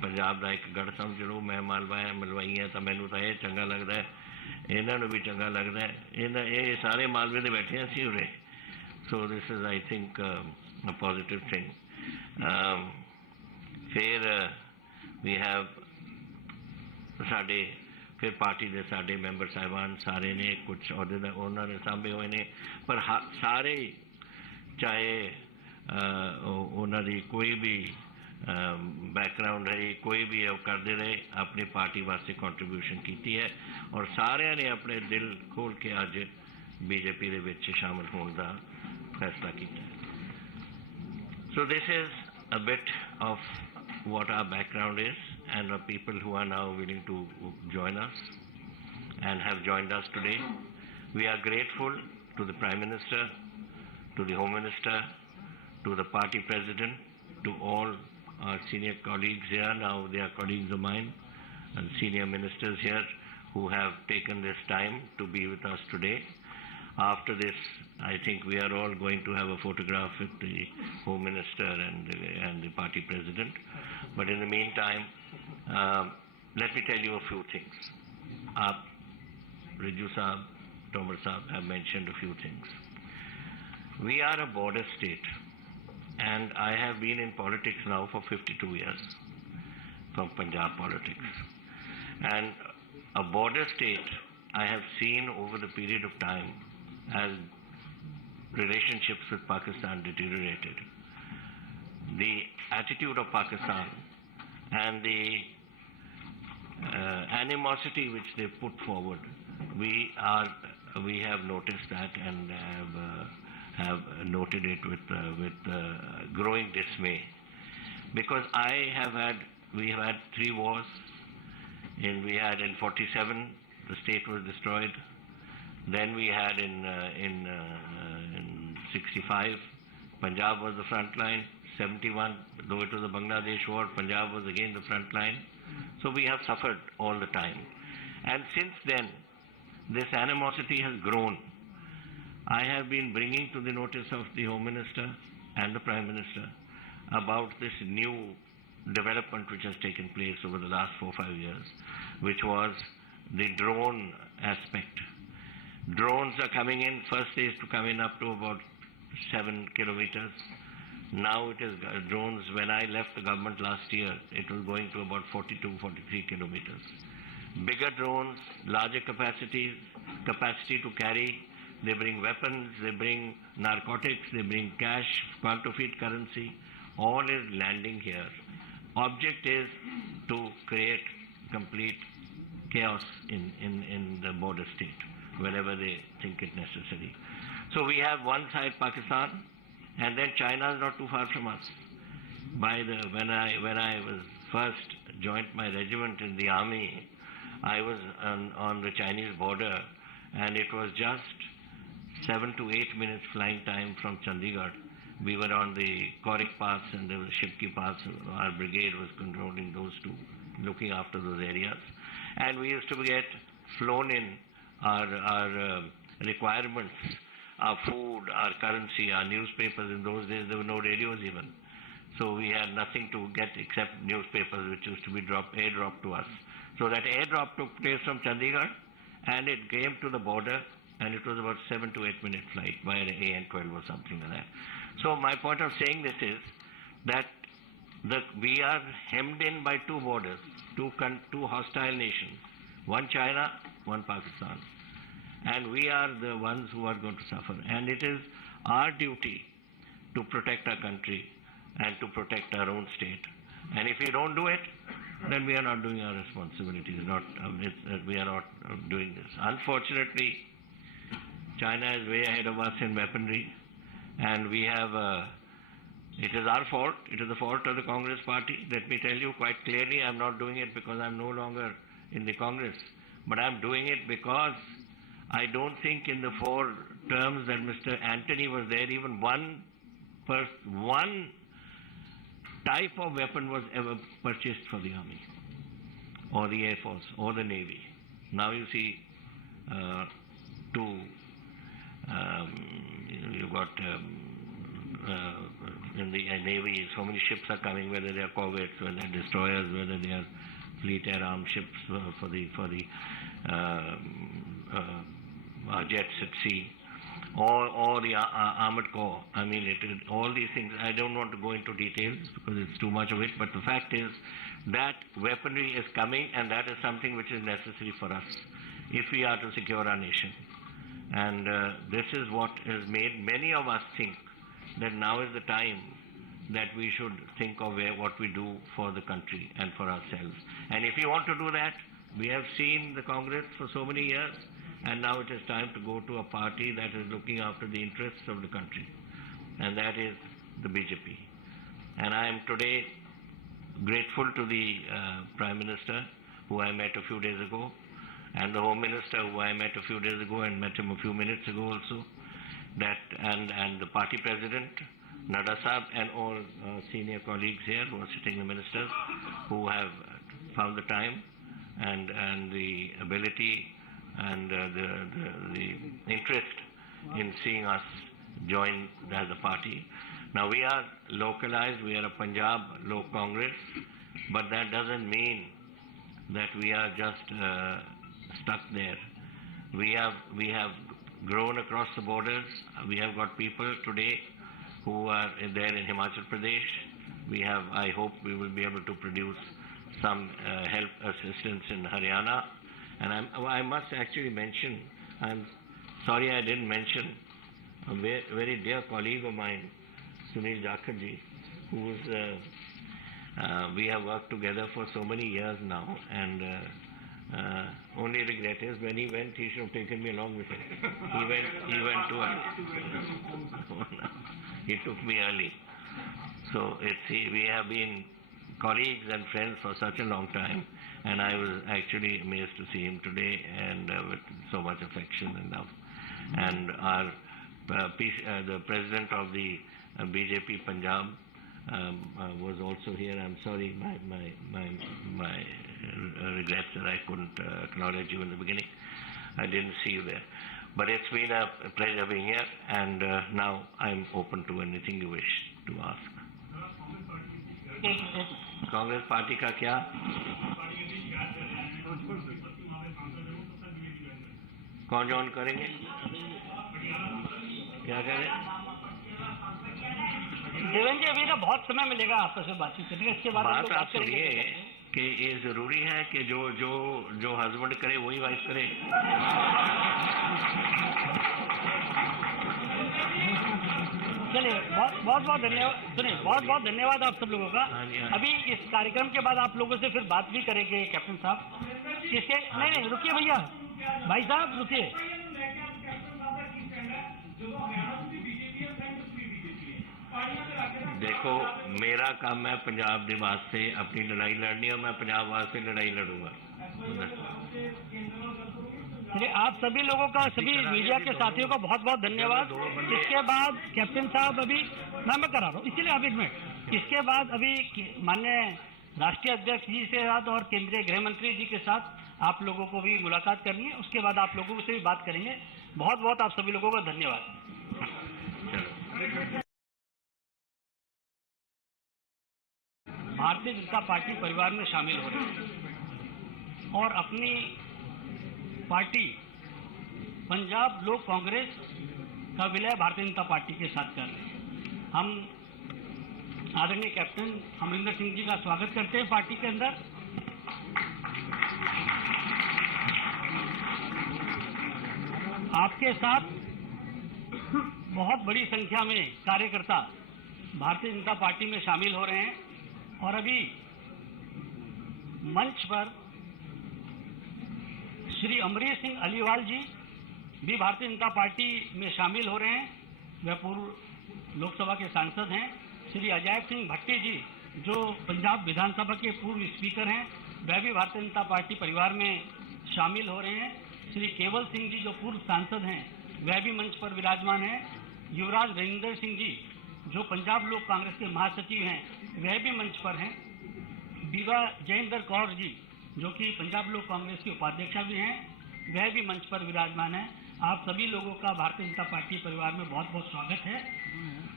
पंजाब का एक गढ़ समझ लो, मैं मलवाई है तो मैनू तो यह चंगा लगता है, इन्हों भी चंगा लगता है, ये सारे मालवे दे बैठे हैं सी उरे। So this is I think a positive thing. फिर वी हैव साडे फिर पार्टी के साडे मैंबर साहिबान सारे ने कुछ अहदे उन्होंने सांभे हुए ने, पर सारे चाहे उन्होंने कोई भी बैकग्राउंड रही, कोई भी करते रहे, अपनी पार्टी वास्ते कंट्रीब्यूशन की है और सारे ने अपने दिल खोल के अज बीजेपी दे विच शामिल होने का फैसला किया। So this is a bit of what our background is and the people who are now willing to join us and have joined us today. We are grateful to the Prime Minister, to the Home Minister, to the party president, to all our senior colleagues here. Now they are colleagues of mine and senior ministers here who have taken this time to be with us today. After this, I think we are all going to have a photograph with the Home Minister and the party president. But in the meantime, let me tell you a few things. Riju Saab, Tomar Saab have mentioned a few things. We are a border state, and I have been in politics now for 52 years, from Punjab politics. And a border state, I have seen over the period of time as relationships with Pakistan deteriorated. The attitude of Pakistan and the animosity which they put forward, we have noticed that and have noted it with growing dismay. Because we have had 3 wars. We had in 47, the state was destroyed. Then we had in 65, Punjab was the front line. 71, though it was a Bangladesh war, Punjab was again the front line. So we have suffered all the time. And since then, this animosity has grown. I have been bringing to the notice of the Home Minister and the Prime Minister about this new development which has taken place over the last 4 or 5 years, which was the drone aspect. Drones are coming in. First they used to come in up to about 7 kilometers. Now it is drones. When I left the government last year, it was going to about 42, 43 kilometers. Bigger drones, larger capacity to carry. They bring weapons, they bring narcotics, they bring cash, counterfeit currency. All is landing here. Object is to create complete chaos in the border state whenever they think it necessary. So we have one side Pakistan, and then China is not too far from us. When I was first joined my regiment in the army, I was on the Chinese border, and it was just 7 to 8 minutes flying time from Chandigarh. We were on the Korik Pass and the Shipki Pass. Our brigade was controlling those two, looking after those areas. And we used to get flown in our requirements, our food, our currency, our newspapers. In those days, there were no radios even. So we had nothing to get except newspapers, which used to be airdropped to us. So that airdrop took place from Chandigarh, and it came to the border, and it was about 7 to 8 minute flight by an AN-12 or something like that. So my point of saying this is that we are hemmed in by 2 borders, two hostile nations, one China, one Pakistan. And we are the ones who are going to suffer. And it is our duty to protect our country and to protect our own state. And if we don't do it, then we are not doing our responsibilities. We are not doing this. Unfortunately, China is way ahead of us in weaponry, and we have it is our fault. It is the fault of the Congress party. Let me tell you quite clearly, I'm not doing it because I'm no longer in the Congress, but I'm doing it because I don't think in the 4 terms that Mr. Antony was there, even one type of weapon was ever purchased for the Army or the Air Force or the Navy. Now you see you've got in the Navy. So many ships are coming, whether they are corvettes, whether they are destroyers, whether they are fleet air armed ships for the jets at sea, or the armored corps. I mean, all these things. I don't want to go into details because it's too much of it. But the fact is that weaponry is coming, and that is something which is necessary for us if we are to secure our nation. And this is what has made many of us think that now is the time that we should think of what we do for the country and for ourselves. And if you want to do that, we have seen the Congress for so many years, and now it is time to go to a party that is looking after the interests of the country, and that is the BJP. And I am today grateful to the Prime Minister, who I met a few days ago, and the Home Minister, who I met a few days ago and met him a few minutes ago also, and the party president, Nadda Sahab, and all senior colleagues here who are sitting, the ministers, who have found the time and the ability and the interest in seeing us join as a party. Now we are localized, we are a Punjab Lok Congress, but that doesn't mean that we are just stuck there. We have grown across the borders. We have got people today who are there in Himachal Pradesh. We have, I hope we will be able to produce some help assistance in Haryana. And I must actually mention, I'm sorry I didn't mention a very dear colleague of mine, Sunil Jakharji, who's we have worked together for so many years now, and only regret is when he went, he should have taken me along with him. He went to he took me early. So we have been colleagues and friends for such a long time, and I was actually amazed to see him today, and with so much affection and love. And our the president of the BJP Punjab was also here. I'm sorry, my regrets that I couldn't acknowledge you in the beginning. I didn't see you there. But it's been a pleasure being here, and now I'm open to anything you wish to ask. Congress party का क्या? कौन join करेंगे? क्या करें? देवेंद्र जी, अभी ना बहुत समय मिलेगा आपस में बातचीत करने, इसके बाद बात आप सुनिए कि ये जरूरी है कि जो हस्बैंड करे वही वाइफ करे। चलिए, बहुत धन्यवाद। सुनिए, बहुत धन्यवाद आप सब लोगों का। अभी इस कार्यक्रम के बाद आप लोगों से फिर बात भी करेंगे कैप्टन साहब। इसके नहीं रुकिए भैया, भाई साहब रुकिए। देखो, मेरा काम है पंजाब के वास्ते अपनी लड़ाई लड़नी, और मैं पंजाब वास्ते लड़ाई लड़ूंगा। आप सभी लोगों का, सभी मीडिया के साथियों का बहुत बहुत धन्यवाद। इसके बाद कैप्टन साहब अभी मैं करा रहा हूँ, इसीलिए आप 1 मिनट। इसके बाद अभी माननीय राष्ट्रीय अध्यक्ष जी से साथ और केंद्रीय गृह मंत्री जी के साथ आप लोगों को भी मुलाकात करनी है। उसके बाद आप लोगों से भी बात करेंगे। बहुत बहुत आप सभी लोगों का धन्यवाद। भारतीय जनता पार्टी परिवार में शामिल हो रहे हैं और अपनी पार्टी पंजाब लोक कांग्रेस का विलय भारतीय जनता पार्टी के साथ कर रहे हैं। हम आदरणीय कैप्टन अमरिंदर सिंह जी का स्वागत करते हैं पार्टी के अंदर। आपके साथ बहुत बड़ी संख्या में कार्यकर्ता भारतीय जनता पार्टी में शामिल हो रहे हैं और अभी मंच पर श्री अमरीश सिंह अलीवाल जी भी भारतीय जनता पार्टी में शामिल हो रहे हैं। वह पूर्व लोकसभा के सांसद हैं। श्री अजय सिंह भट्टी जी जो पंजाब विधानसभा के पूर्व स्पीकर हैं, वह भी भारतीय जनता पार्टी परिवार में शामिल हो रहे हैं। श्री केवल सिंह जी जो पूर्व सांसद हैं, वह भी मंच पर विराजमान हैं। युवराज रविंदर सिंह जी जो पंजाब लोक कांग्रेस के महासचिव हैं, वह भी मंच पर हैं। बीवा जयेंद्र कौर जी जो कि पंजाब लोक कांग्रेस की उपाध्यक्षा भी हैं, वह भी मंच पर विराजमान है। आप सभी लोगों का भारतीय जनता पार्टी परिवार में बहुत बहुत स्वागत है।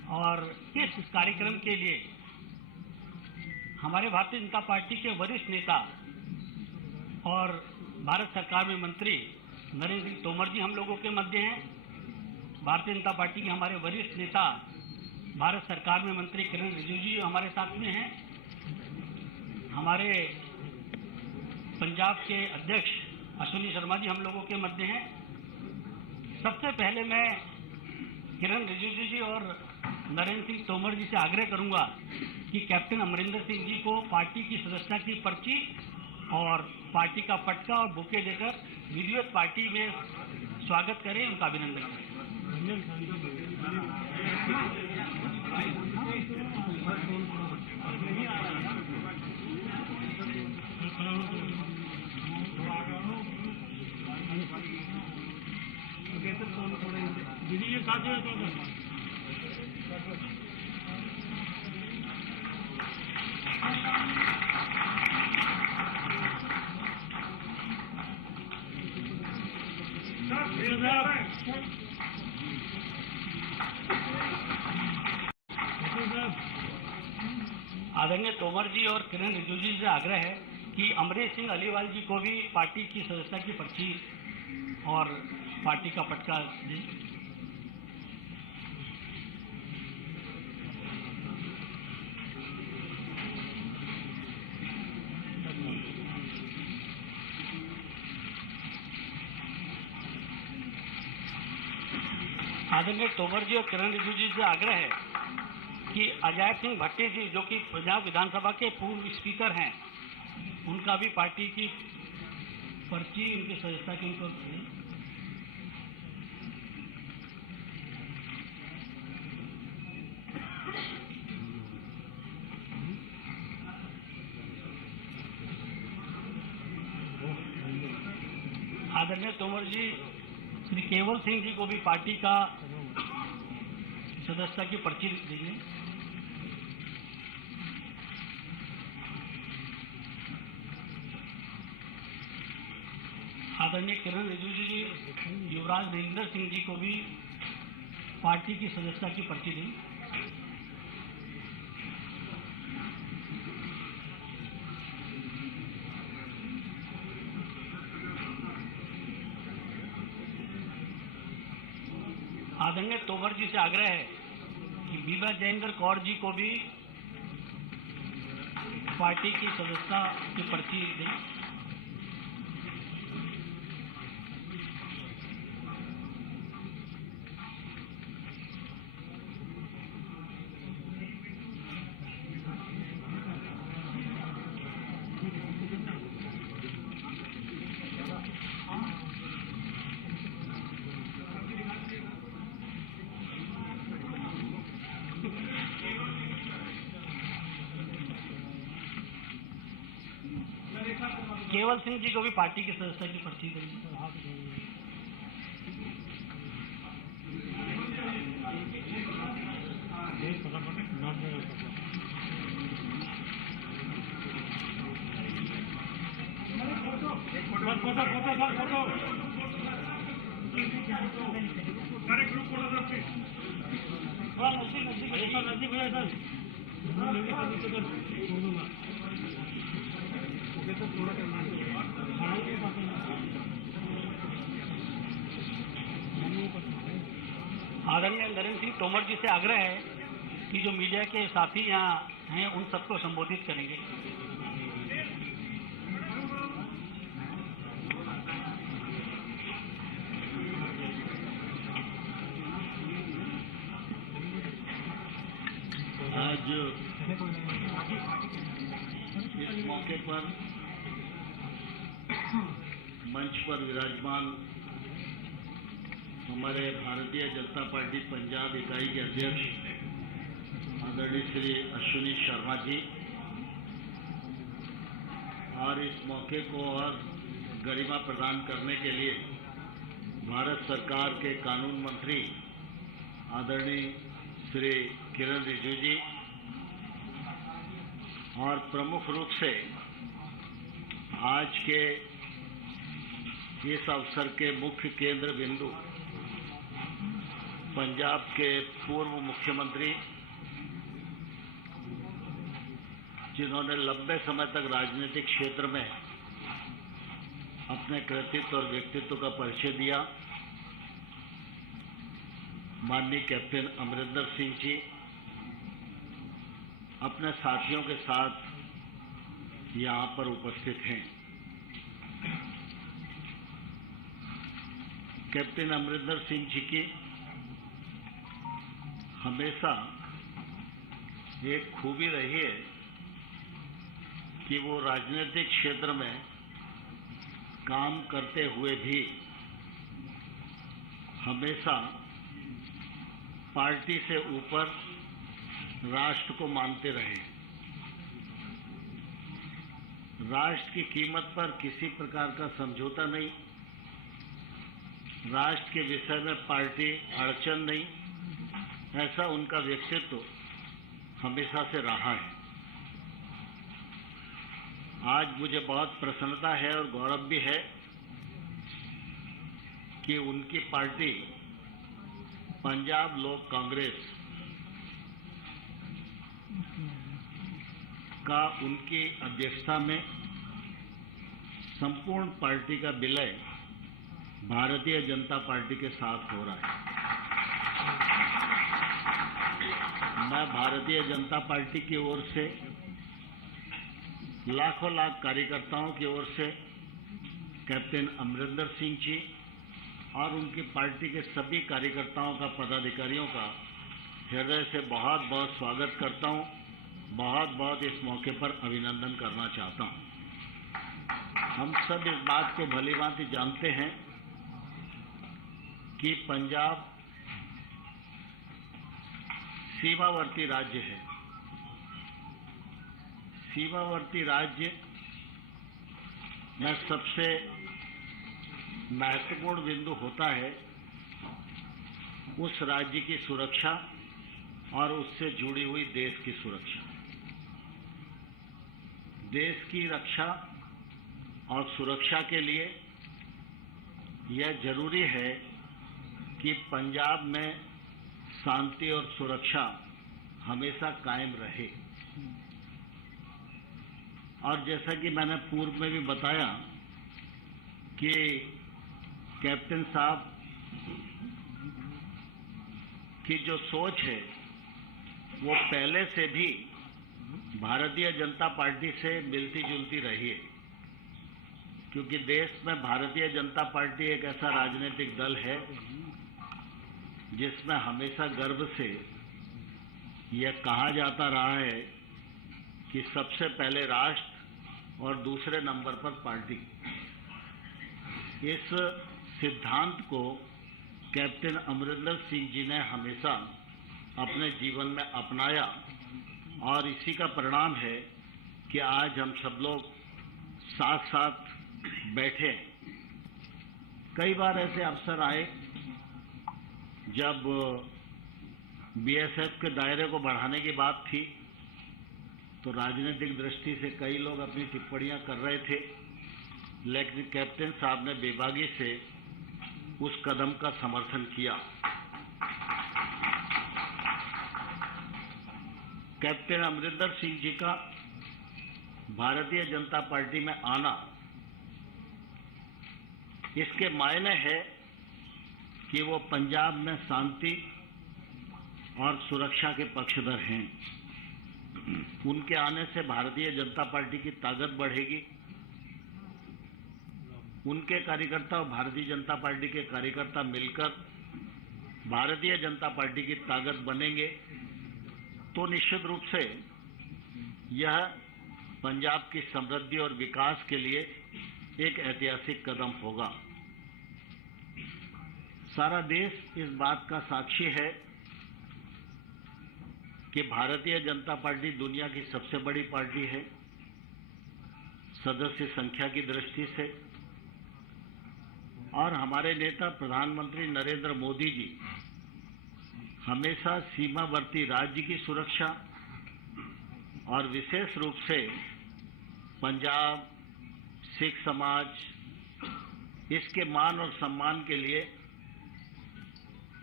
और इस कार्यक्रम के लिए हमारे भारतीय जनता पार्टी के वरिष्ठ नेता और भारत सरकार में मंत्री नरेंद्र सिंह तोमर जी हम लोगों के मध्य हैं। भारतीय जनता पार्टी के हमारे वरिष्ठ नेता भारत सरकार में मंत्री किरण रिजिजू जी हमारे साथ में हैं। हमारे पंजाब के अध्यक्ष अश्विनी शर्मा जी हम लोगों के मध्य हैं। सबसे पहले मैं किरण रिजिजू जी और नरेंद्र सिंह तोमर जी से आग्रह करूंगा कि कैप्टन अमरिंदर सिंह जी को पार्टी की सदस्यता की पर्ची और पार्टी का पटका और बुके देकर विधिवत पार्टी में स्वागत करें, उनका अभिनंदन करें। आदरणीय तोमर जी और किरण रिजिजू जी से आग्रह है कि अमरीश सिंह अलीवाल जी को भी पार्टी की सदस्यता की पर्ची और पार्टी का पटका दें। आदरणीय तोमर जी और किरण रिजिजू जी से आग्रह है कि अजय सिंह भट्टी जी जो कि पंजाब विधानसभा के पूर्व स्पीकर हैं, उनका भी पार्टी की पर्ची उनकी सदस्यता की उनको आदरणीय तोमर जी श्री केवल सिंह जी को भी पार्टी का सदस्यता की पर्ची दीजिए। आदरणीय किरण रिजिजू जी युवराज नरेंद्र सिंह जी को भी पार्टी की सदस्यता की पर्ची दी। आदरणीय तोमर जी से आग्रह है कि बीबा जयेंद्र कौर जी को भी पार्टी की सदस्यता की पर्ची दें। केवल सिंह जी को भी पार्टी की सदस्यता की पर्ची देंगे। आदरणीय नरेंद्र सिंह तोमर जी से आग्रह है कि जो मीडिया के साथी यहाँ हैं उन सबको संबोधित करेंगे। आज इस मौके पर मंच पर विराजमान हमारे भारतीय जनता पार्टी पंजाब इकाई के अध्यक्ष आदरणीय श्री अश्विनी शर्मा जी और इस मौके को और गरिमा प्रदान करने के लिए भारत सरकार के कानून मंत्री आदरणीय श्री किरण रिजिजू जी और प्रमुख रूप से आज के इस अवसर के मुख्य केंद्र बिंदु पंजाब के पूर्व मुख्यमंत्री, जिन्होंने लंबे समय तक राजनीतिक क्षेत्र में अपने कृतित्व और व्यक्तित्व का परिचय दिया, माननीय कैप्टन अमरिंदर सिंह जी अपने साथियों के साथ यहाँ पर उपस्थित हैं। कैप्टन अमरिंदर सिंह जी की हमेशा एक खूबी रही है कि वो राजनीतिक क्षेत्र में काम करते हुए भी हमेशा पार्टी से ऊपर राष्ट्र को मानते रहे। राष्ट्र की कीमत पर किसी प्रकार का समझौता नहीं, राष्ट्र के विषय में पार्टी अड़चन नहीं, ऐसा उनका व्यक्तित्व हमेशा से रहा है। आज मुझे बहुत प्रसन्नता है और गौरव भी है कि उनकी पार्टी पंजाब लोक कांग्रेस का उनकी अध्यक्षता में संपूर्ण पार्टी का विलय भारतीय जनता पार्टी के साथ हो रहा है। मैं भारतीय जनता पार्टी की ओर से, लाखों लाख कार्यकर्ताओं की ओर से कैप्टन अमरिंदर सिंह जी और उनकी पार्टी के सभी कार्यकर्ताओं का, पदाधिकारियों का हृदय से बहुत बहुत स्वागत करता हूं, बहुत बहुत इस मौके पर अभिनंदन करना चाहता हूं। हम सब इस बात को भलीभांति जानते हैं कि पंजाब सीमावर्ती राज्य है। सीमावर्ती राज्य में सबसे महत्वपूर्ण बिंदु होता है उस राज्य की सुरक्षा और उससे जुड़ी हुई देश की सुरक्षा। देश की रक्षा और सुरक्षा के लिए यह जरूरी है कि पंजाब में शांति और सुरक्षा हमेशा कायम रहे। और जैसा कि मैंने पूर्व में भी बताया कि कैप्टन साहब की जो सोच है वो पहले से भी भारतीय जनता पार्टी से मिलती जुलती रही है, क्योंकि देश में भारतीय जनता पार्टी एक ऐसा राजनीतिक दल है जिसमें हमेशा गर्व से यह कहा जाता रहा है कि सबसे पहले राष्ट्र और दूसरे नंबर पर पार्टी। इस सिद्धांत को कैप्टन अमरिंदर सिंह जी ने हमेशा अपने जीवन में अपनाया और इसी का परिणाम है कि आज हम सब लोग साथ साथ बैठे। कई बार ऐसे अवसर आए जब बीएसएफ के दायरे को बढ़ाने की बात थी, तो राजनीतिक दृष्टि से कई लोग अपनी टिप्पणियां कर रहे थे, लेकिन कैप्टन साहब ने बेबागी से उस कदम का समर्थन किया। कैप्टन अमरिंदर सिंह जी का भारतीय जनता पार्टी में आना, इसके मायने है कि वो पंजाब में शांति और सुरक्षा के पक्षधर हैं। उनके आने से भारतीय जनता पार्टी की ताकत बढ़ेगी। उनके कार्यकर्ता और भारतीय जनता पार्टी के कार्यकर्ता मिलकर भारतीय जनता पार्टी की ताकत बनेंगे, तो निश्चित रूप से यह पंजाब की समृद्धि और विकास के लिए एक ऐतिहासिक कदम होगा। सारा देश इस बात का साक्षी है कि भारतीय जनता पार्टी दुनिया की सबसे बड़ी पार्टी है सदस्य संख्या की दृष्टि से, और हमारे नेता प्रधानमंत्री नरेंद्र मोदी जी हमेशा सीमावर्ती राज्य की सुरक्षा और विशेष रूप से पंजाब, सिख समाज, इसके मान और सम्मान के लिए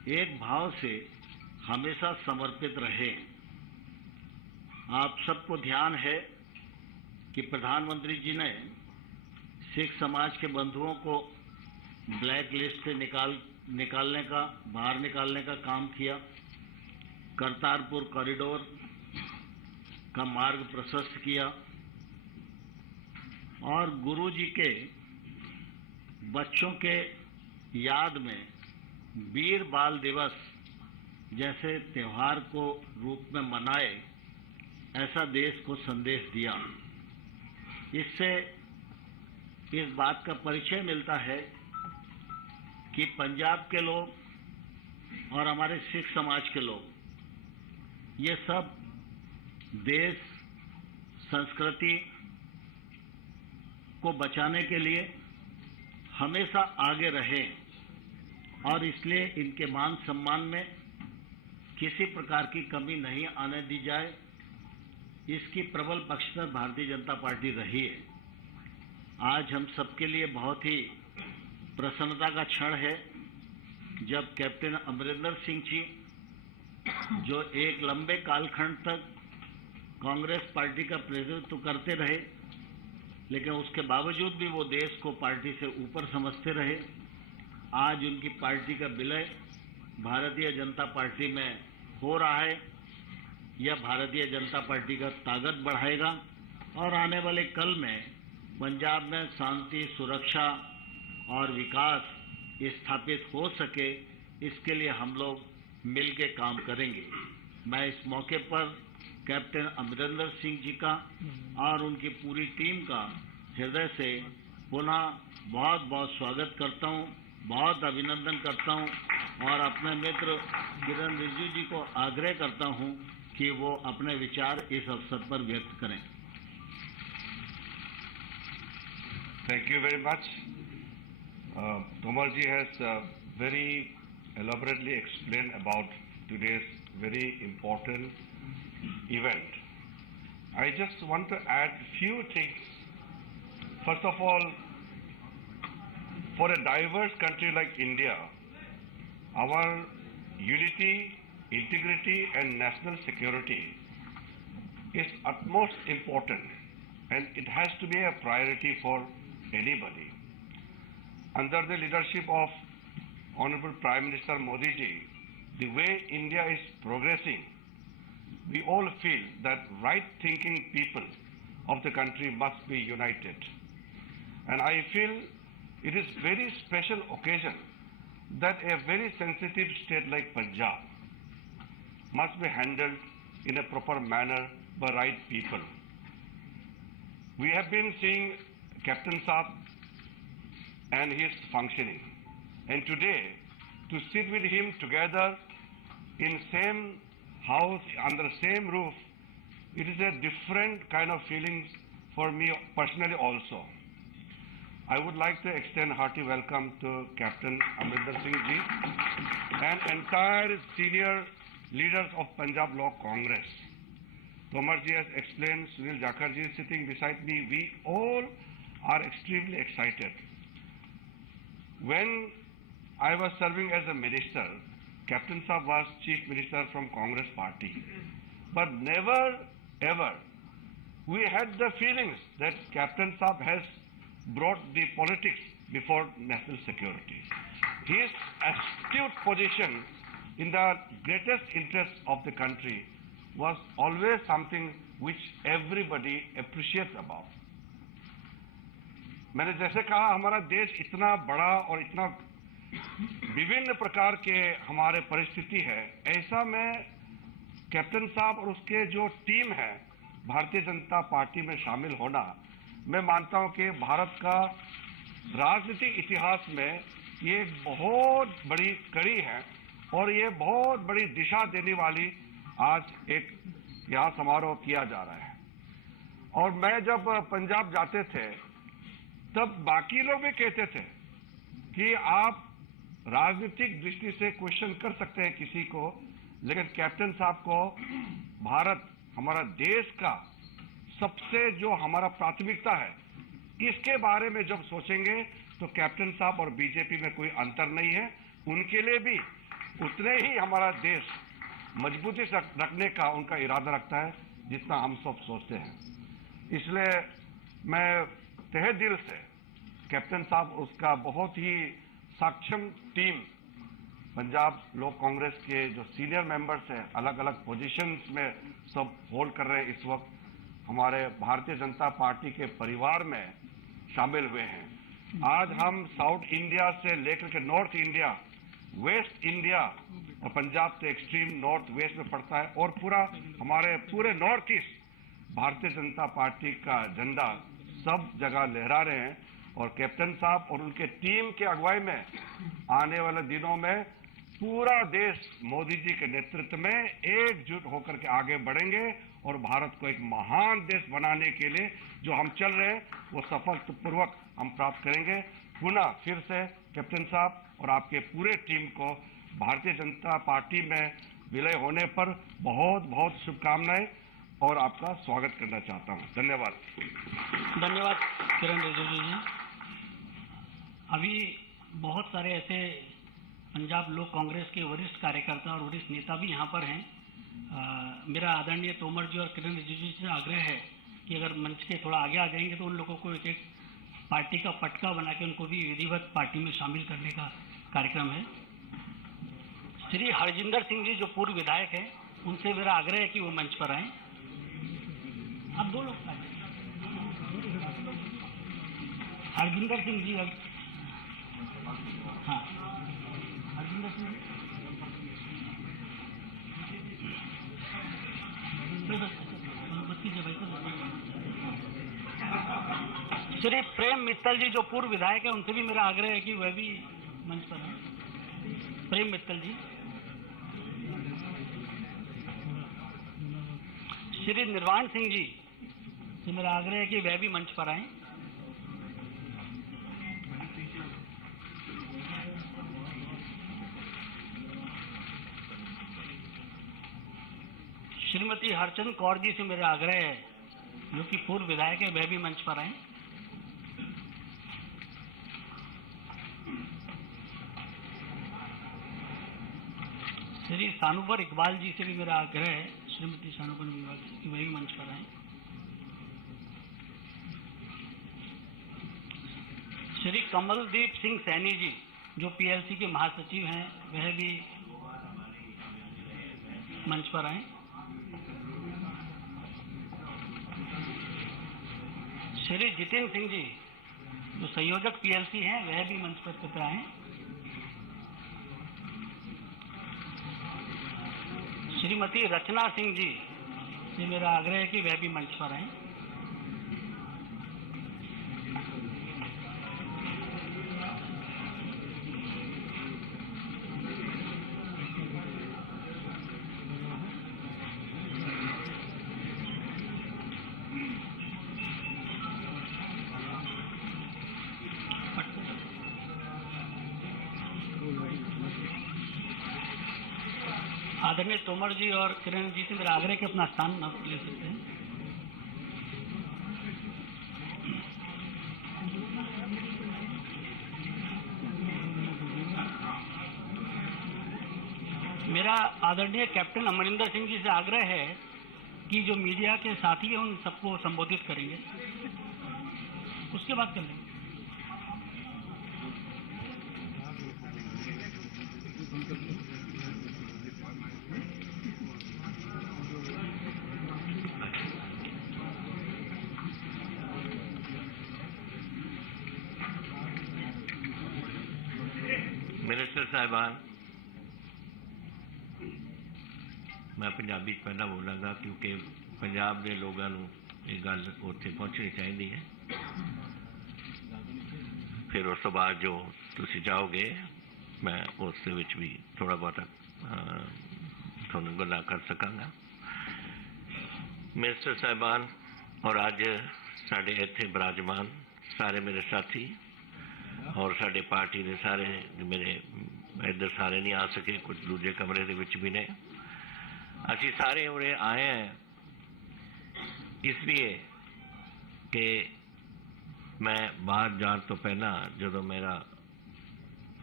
एक भाव से हमेशा समर्पित रहे। आप सबको ध्यान है कि प्रधानमंत्री जी ने सिख समाज के बंधुओं को ब्लैक लिस्ट से बाहर निकालने का काम किया। करतारपुर कॉरिडोर का मार्ग प्रशस्त किया और गुरु जी के बच्चों के याद में वीर बाल दिवस जैसे त्योहार को रूप में मनाए, ऐसा देश को संदेश दिया। इससे इस बात का परिचय मिलता है कि पंजाब के लोग और हमारे सिख समाज के लोग ये सब देश संस्कृति को बचाने के लिए हमेशा आगे रहे और इसलिए इनके मान सम्मान में किसी प्रकार की कमी नहीं आने दी जाए, इसकी प्रबल पक्षधर भारतीय जनता पार्टी रही है। आज हम सबके लिए बहुत ही प्रसन्नता का क्षण है जब कैप्टन अमरिंदर सिंह जी, जो एक लंबे कालखंड तक कांग्रेस पार्टी का प्रतिनिधित्व करते रहे, लेकिन उसके बावजूद भी वो देश को पार्टी से ऊपर समझते रहे, आज उनकी पार्टी का विलय भारतीय जनता पार्टी में हो रहा है। यह भारतीय जनता पार्टी का ताकत बढ़ाएगा और आने वाले कल में पंजाब में शांति, सुरक्षा और विकास स्थापित हो सके, इसके लिए हम लोग मिलकर काम करेंगे। मैं इस मौके पर कैप्टन अमरिंदर सिंह जी का और उनकी पूरी टीम का हृदय से पुनः बहुत बहुत स्वागत करता हूं, बहुत अभिनंदन करता हूं और अपने मित्र किरण रिजिजू जी को आग्रह करता हूं कि वो अपने विचार इस अवसर पर व्यक्त करें। Thank you very much. Tomar ji has very elaborately explained about today's very important event. I just want to add few things. First of all, for a diverse country like India, our unity, integrity and national security is utmost important and it has to be a priority for anybody. Under the leadership of Honorable Prime Minister Modi ji, the way India is progressing, we all feel that right-thinking people of the country must be united. And I feel it is very special occasion that a very sensitive state like Punjab must be handled in a proper manner by right people. We have been seeing Captain Saab and his functioning, and today to sit with him together in same house, under same roof, it is a different kind of feelings for me personally also. I would like to extend hearty welcome to Captain Amrinder Singh ji and entire senior leaders of Punjab Law Congress. Tomar ji has explained, Sunil Jakhar ji is sitting beside me. We all are extremely excited. When I was serving as a minister, Captain Saab was Chief Minister from Congress Party. But never ever we had the feelings that Captain Saab has brought the politics before national security. His astute position in the greatest interest of the country was always something which everybody appreciates about. मैंने जैसे कहा, हमारा देश इतना बड़ा और इतना विभिन्न प्रकार के हमारे परिस्थिति है, ऐसा में कैप्टन साहब और उसके जो टीम है भारतीय जनता पार्टी में शामिल होना, मैं मानता हूं कि भारत का राजनीतिक इतिहास में ये एक बहुत बड़ी कड़ी है और ये बहुत बड़ी दिशा देने वाली आज एक यहाँ समारोह किया जा रहा है। और मैं जब पंजाब जाते थे तब बाकी लोग भी कहते थे कि आप राजनीतिक दृष्टि से क्वेश्चन कर सकते हैं किसी को, लेकिन कैप्टन साहब को भारत, हमारा देश का सबसे जो हमारा प्राथमिकता है, इसके बारे में जब सोचेंगे तो कैप्टन साहब और बीजेपी में कोई अंतर नहीं है। उनके लिए भी उतने ही हमारा देश मजबूती से रखने का उनका इरादा रखता है जितना हम सब सोचते हैं। इसलिए मैं तहे दिल से कैप्टन साहब, उसका बहुत ही सक्षम टीम, पंजाब लोक कांग्रेस के जो सीनियर मेंबर्स हैं, अलग अलग पोजीशंस में सब होल्ड कर रहे हैं, इस वक्त हमारे भारतीय जनता पार्टी के परिवार में शामिल हुए हैं। आज हम साउथ इंडिया से लेकर के नॉर्थ इंडिया, वेस्ट इंडिया और पंजाब तो एक्सट्रीम नॉर्थ वेस्ट में पड़ता है, और हमारे पूरे north east Bharatiya Janata party का झंडा सब जगह लहरा रहे हैं। और कैप्टन साहब और उनके टीम के अगुवाई में आने वाले दिनों में पूरा देश मोदी जी के नेतृत्व में एकजुट होकर के आगे बढ़ेंगे और भारत को एक महान देश बनाने के लिए जो हम चल रहे हैं वो सफलतापूर्वक हम प्राप्त करेंगे। पुनः फिर से कैप्टन साहब और आपके पूरे टीम को भारतीय जनता पार्टी में विलय होने पर बहुत बहुत शुभकामनाएं और आपका स्वागत करना चाहता हूं। धन्यवाद। धन्यवाद किरण रिजिजू जी। अभी बहुत सारे ऐसे पंजाब लोक कांग्रेस के वरिष्ठ कार्यकर्ता और वरिष्ठ नेता भी यहाँ पर हैं। मेरा आदरणीय तोमर जी और किरण रिजिजू जी से आग्रह है कि अगर मंच के थोड़ा आगे आ जाएंगे तो उन लोगों को एक पार्टी का पटका बना के उनको भी विधिवत पार्टी में शामिल करने का कार्यक्रम है। श्री हरजिंदर सिंह जी जो पूर्व विधायक हैं, उनसे मेरा आग्रह है कि वो मंच पर आएं। अब दो लोग आए। हरजिंदर सिंह जी, अब हाँ, हरजिंदर सिंह श्री प्रेम मित्तल जी जो पूर्व विधायक है, उनसे भी मेरा आग्रह है कि वह भी मंच पर आए। प्रेम मित्तल जी। श्री निर्वाण सिंह जी से मेरा आग्रह है कि वह भी मंच पर आए। श्रीमती हरचंद कौर जी से मेरा आग्रह है, जो कि पूर्व विधायक है, वह भी मंच पर आए। श्री सानुवर इकबाल जी से भी मेरा आग्रह है, श्रीमती सानुवर इकबाल जी की वह भी मंच पर आए। श्री कमलदीप सिंह सैनी जी जो पीएलसी के महासचिव हैं, वह भी मंच पर आए। श्री जितेंद्र सिंह जी जो संयोजक पीएलसी हैं, वह भी मंच पर आए। श्रीमती रचना सिंह जी से मेरा आग्रह है कि वह भी मंच पर आए। आदरणीय तोमर जी और किरण जी से मेरा आग्रह कि अपना स्थान ले सकते हैं। मेरा आदरणीय कैप्टन अमरिंदर सिंह जी से आग्रह है कि जो मीडिया के साथी हैं उन सबको संबोधित करेंगे, उसके बाद कर लेंगे। मिनिस्टर साहिबान, मैं पंजाबी पहला बोलांगा क्योंकि पंजाब के लोगों को ये गल उत्थे पहुँचनी चाहिए है। फिर उस तो बाद जो तुसी चाहोगे मैं उस विच भी थोड़ा बहुत थोड़ा गल्लां कर सकांगा। मिनिस्टर साहिबान और अज साडे इत्थे विराजमान सारे मेरे साथी और साडे पार्टी के सारे मेरे इधर सारे नहीं आ सके, कुछ दूजे कमरे दे विच भी ने। असी सारे उरे आए हैं इसलिए कि मैं बाहर जाने तो पहला जो मेरा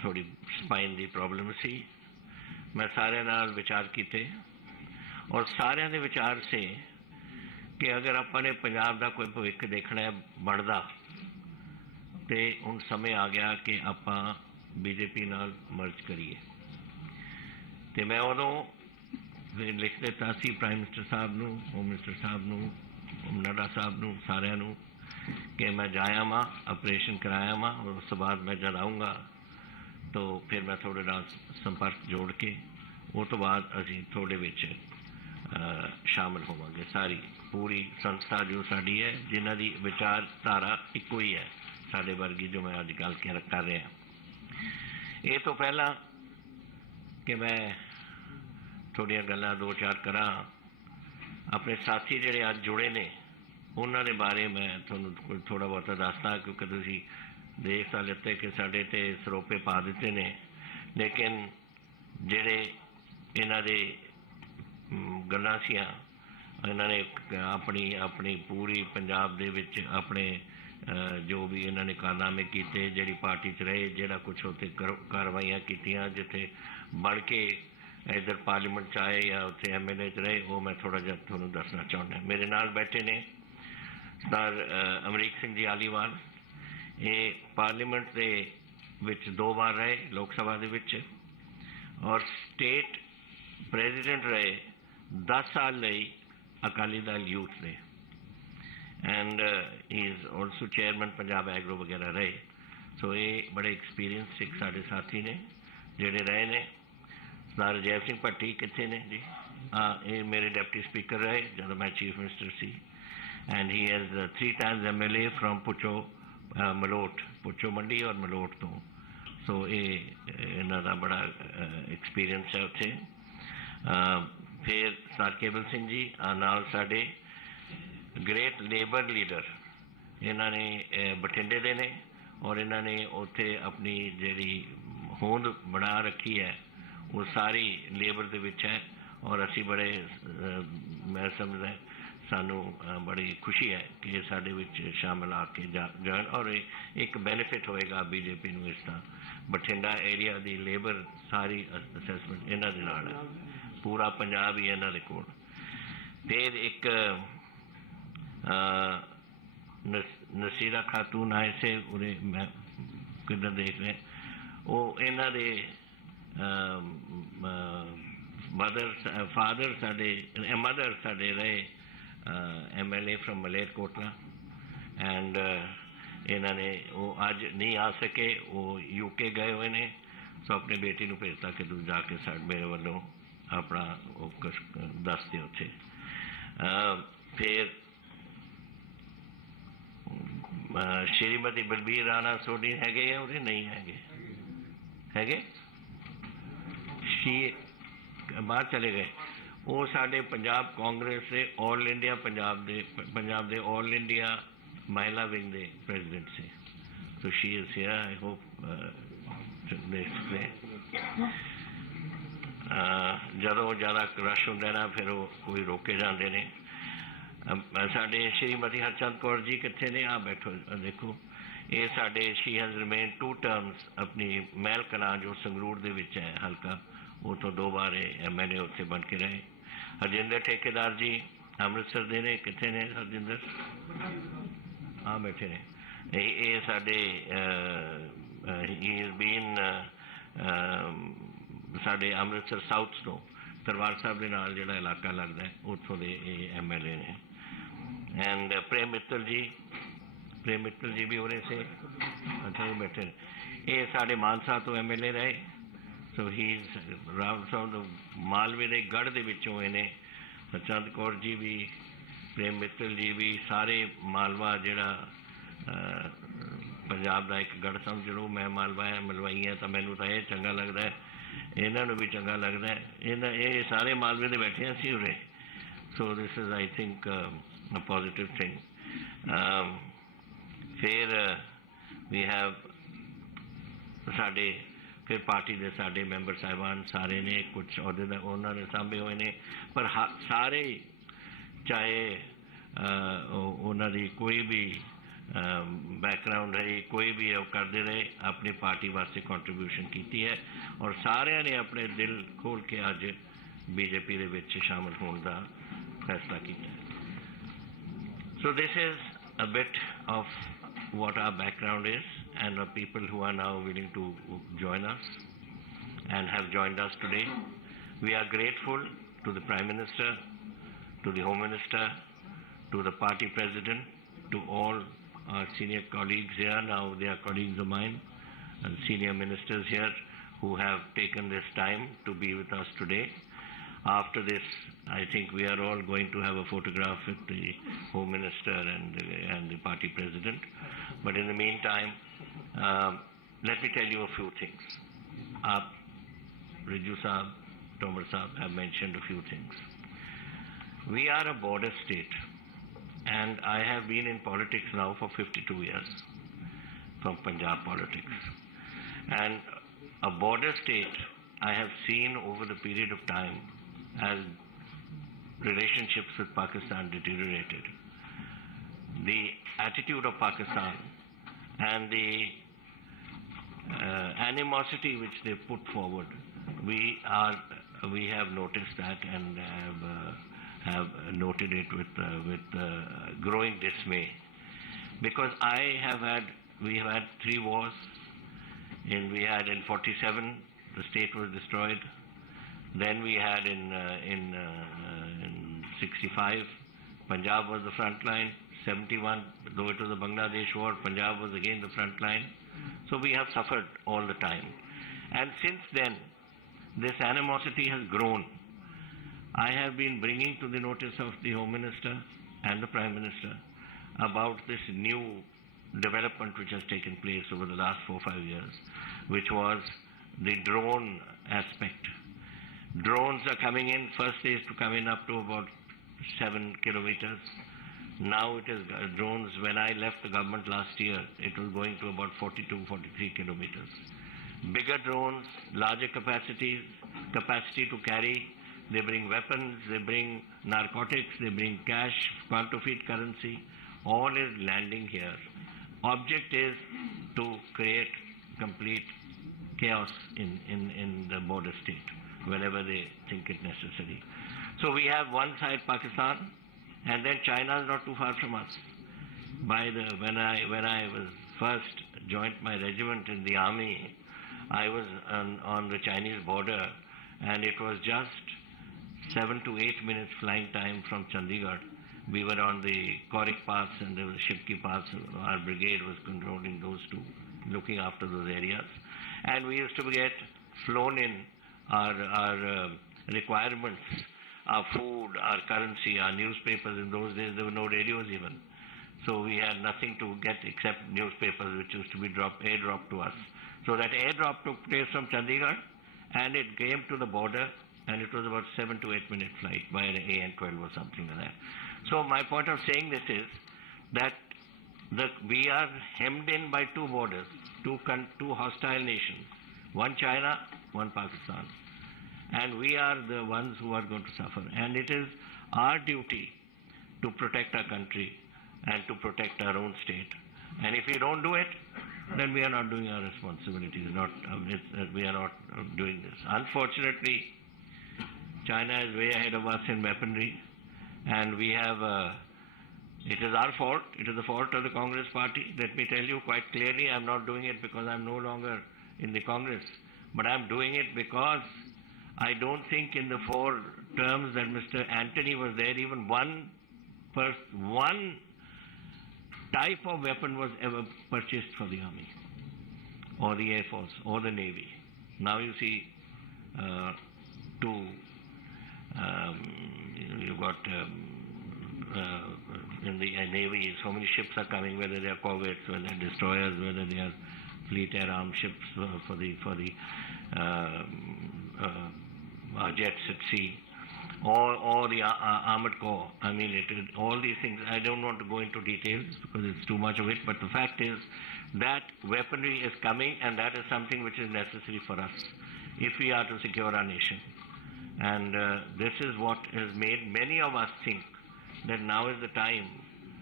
थोड़ी स्पाइन की प्रॉब्लम सी। मैं सारे नाल विचार किए और सारे दे विचार से कि अगर अपने पंजाब का कोई भविख देखना है बनता तो हुण समय आ गया कि आपां बीजेपी नाल मर्ज करिए। तो मैं उदों लिख दिता सी प्राइम मिनिस्टर साहब नूं, होम मिनिस्टर साहब नूं, नड्डा साहब नूं, सारिआं नूं कि मैं जाया वां, ऑपरेशन कराया वां और उस बाद मैं जब आऊँगा तो फिर मैं थोड़े नाल संपर्क जोड़ के उस तो बाद असीं थोड़े विच शामिल होवांगे। सारी पूरी संस्था जो साडी है जिन्हां दी विचारधारा इक्को ही है साडे वर्गी जो मैं अज गल कर रहा। ये तो पहला कि मैं थोड़ियां गल्लां दो चार करा अपने साथी जिहड़े अज जुड़े ने उन्हां दे बारे मैं तुहानूं थोड़ा बहुता दसदा क्योंकि तुसीं देख तां लिते कि साडे ते सरोपे पा दिते ने, लेकिन जिहड़े इन्हां दे गल्लां सीआं इन्हां ने अपनी अपनी पूरी पंजाब दे विच अपने जो भी इन्हां ने कारनामे कीते, जिहड़ी पार्टी च रहे, जिहड़ा कुछ उत्थे कार्रवाइयां कीतियां, जिथे बण के इधर पार्लीमेंट च आए या उत्थे MLA च रहे, वो मैं थोड़ा जिहा तुहानूं दसना चाहुंदा। मेरे नाल बैठे ने सरदार अमरीक सिंह जी आलीवाल, ये पार्लीमेंट दे विच 2 बार रहे लोक सभा दे विच और स्टेट प्रेजिडेंट रहे 10 साल लई Akali Dal youth they and he is also chairman Punjab agro वगैरह रहे। सो ये बड़े एक्सपीरियंस सिख साढ़े साथी ने जोड़े रहे ने। सरदार अजैब सिंह भट्टी कितने ने जी? हाँ, ये मेरे डिप्टी स्पीकर रहे जब मैं chief minister C and he has 3 times MLA from पुचो Malout, पुचो मंडी और मलोट तो। सो ये इन्हां दा बड़ा एक्सपीरियंस है उत्थे। फिर सरदार केवल सिंह जी नाल साडे ग्रेट लेबर लीडर, इन्हां ने बठिंडे दे ने और इन्हां ने उत्थे अपनी जिहड़ी होंद बना रखी है वो सारी लेबर दे विच है और असी बड़े मैं समझदा सानू बड़ी खुशी है कि साडे विच शामिल आके जान और एक बेनिफिट होएगा बीजेपी नूं। इस तरह बठिंडा एरिया दी लेबर सारी असैसमेंट इन्हां दे नाल है, पूरा पंजाब ही इन्हां दे कोल। फिर एक नसीरा खातून आए से उन्हें मैं किधर देख रहे वो इन्हां दे मदर साडे रहे MLA फ्रॉम मलेरकोटला एंड इन्हां ने वो अज नहीं आ सके, वो UK गए हुए ने। सो अपनी बेटी नूं भेजता कि तू जाके मेरे वालों अपना कुछ दस दे उत्थे। फिर श्रीमती बलबीर राणा सोडी हैगे या उन्हें नहीं हैगे हैगे शी बाहर चले गए। वो साडे पंजाब कांग्रेस से all India Punjab they all India महिला विंग दे प्रेजिडेंट से। तो she is here, I hope जदों ज़्यादा रश होंदा ना फिर वो कोई रोके जाते ने। साडे श्रीमती हरचंद कौर जी कितने ने? आ बैठो देखो, ये साडे शी हैज़ रिमेन 2 terms अपनी महल कलां जो संगरूर दे विच है हल्का, वो तो 2 बार MLA उत्थे बन के रहे। हरजिंदर ठेकेदार जी अमृतसर दे ने, कितने ने हरजिंदर? हाँ बैठे ने। ये साडे ही इज़ बीन साडे अमृतसर साउथ तो दरबार साहब के नाल जिहड़ा इलाका लगता है उत्थों दे MLA ने। एंड प्रेम मित्तल जी भी उन्हें से अच्छा वो बैठे ने। ये साडे मानसा तो MLA रहे। सो ही राम साहब मालवे के गढ़ के विचों इन्हें हरचंद कौर जी भी प्रेम मित्तल जी भी सारे मालवा जिहड़ा पंजाब का एक गढ़ समझ लो। मैं मालवा है मलवाई है तो मैनू तो यह चंगा लगता है, इन्हों भी चंगा लगता है। ये सारे मालवे के बैठे हैं सी उरे। So this is I think a positive thing. फिर वी हैव साडे फिर पार्टी के साडे मैंबर साहिबान सारे ने कुछ अहदे उन्होंने सांभे हुए ने, पर सारे चाहे उन्होंने कोई भी बैकग्राउंड रही, कोई भी है करते रहे, अपनी पार्टी वास्ते कंट्रीब्यूशन की है और सारे ने अपने दिल खोल के अज बीजेपी दे विच शामिल होने का फैसला किया। So this is a bit of what our background is and the people who are now willing to join us and have joined us today. We are grateful to the Prime Minister, to the Home Minister, to the party president, to all our senior colleagues here. Now they are colleagues of mine and senior ministers here who have taken this time to be with us today. After this, I think we are all going to have a photograph with the Home Minister and the party president. But in the meantime, let me tell you a few things. Riju Saab, Tomar Saab have mentioned a few things. We are a border state, and I have been in politics now for 52 years, from Punjab politics. And a border state, I have seen over the period of time as relationships with Pakistan deteriorated. The attitude of Pakistan and the animosity which they put forward, we have noticed that and have noted it with growing dismay. Because we have had 3 wars. We had in 47, the state was destroyed. Then we had in 65, Punjab was the front line. 71, though it was the Bangladesh war, Punjab was again the front line. So we have suffered all the time. And since then, this animosity has grown. I have been bringing to the notice of the Home Minister and the Prime Minister about this new development which has taken place over the last 4 or 5 years, which was the drone aspect. Drones are coming in. First they used to come in up to about 7 kilometers. Now it is drones. When I left the government last year, it was going to about 42, 43 kilometers. Bigger drones, larger capacity to carry. They bring weapons, they bring narcotics, they bring cash, counterfeit currency. All is landing here. Object is to create complete chaos in the border state whenever they think it necessary. So we have one side Pakistan, and then China is not too far from us. When I was first joined my regiment in the army, I was on the Chinese border, and it was just 7 to 8 minutes flying time from Chandigarh. We were on the Korik Pass and there was Shipki Pass. Our brigade was controlling those two, looking after those areas. And we used to get flown in our requirements, our food, our currency, our newspapers. In those days, there were no radios even. So we had nothing to get except newspapers, which used to be airdropped to us. So that airdrop took place from Chandigarh, and it came to the border, and it was about 7 to 8 minute flight by an AN-12 or something like that. So my point of saying this is that we are hemmed in by 2 borders, two hostile nations, one China, one Pakistan. And we are the ones who are going to suffer. And it is our duty to protect our country and to protect our own state. And if we don't do it, then we are not doing our responsibilities. We are not doing this. Unfortunately, China is way ahead of us in weaponry, and we have it is our fault. It is the fault of the Congress party. Let me tell you quite clearly, I'm not doing it because I'm no longer in the Congress, but I'm doing it because I don't think in the 4 terms that Mr. Antony was there, even one type of weapon was ever purchased for the Army or the Air Force or the Navy. Now you see you've got in the Navy, so many ships are coming, whether they are corvettes, whether they are destroyers, whether they are fleet air armed ships for the jets at sea, or the armored corps. I mean, all these things. I don't want to go into details because it's too much of it. But the fact is that weaponry is coming, and that is something which is necessary for us if we are to secure our nation. And this is what has made many of us think that now is the time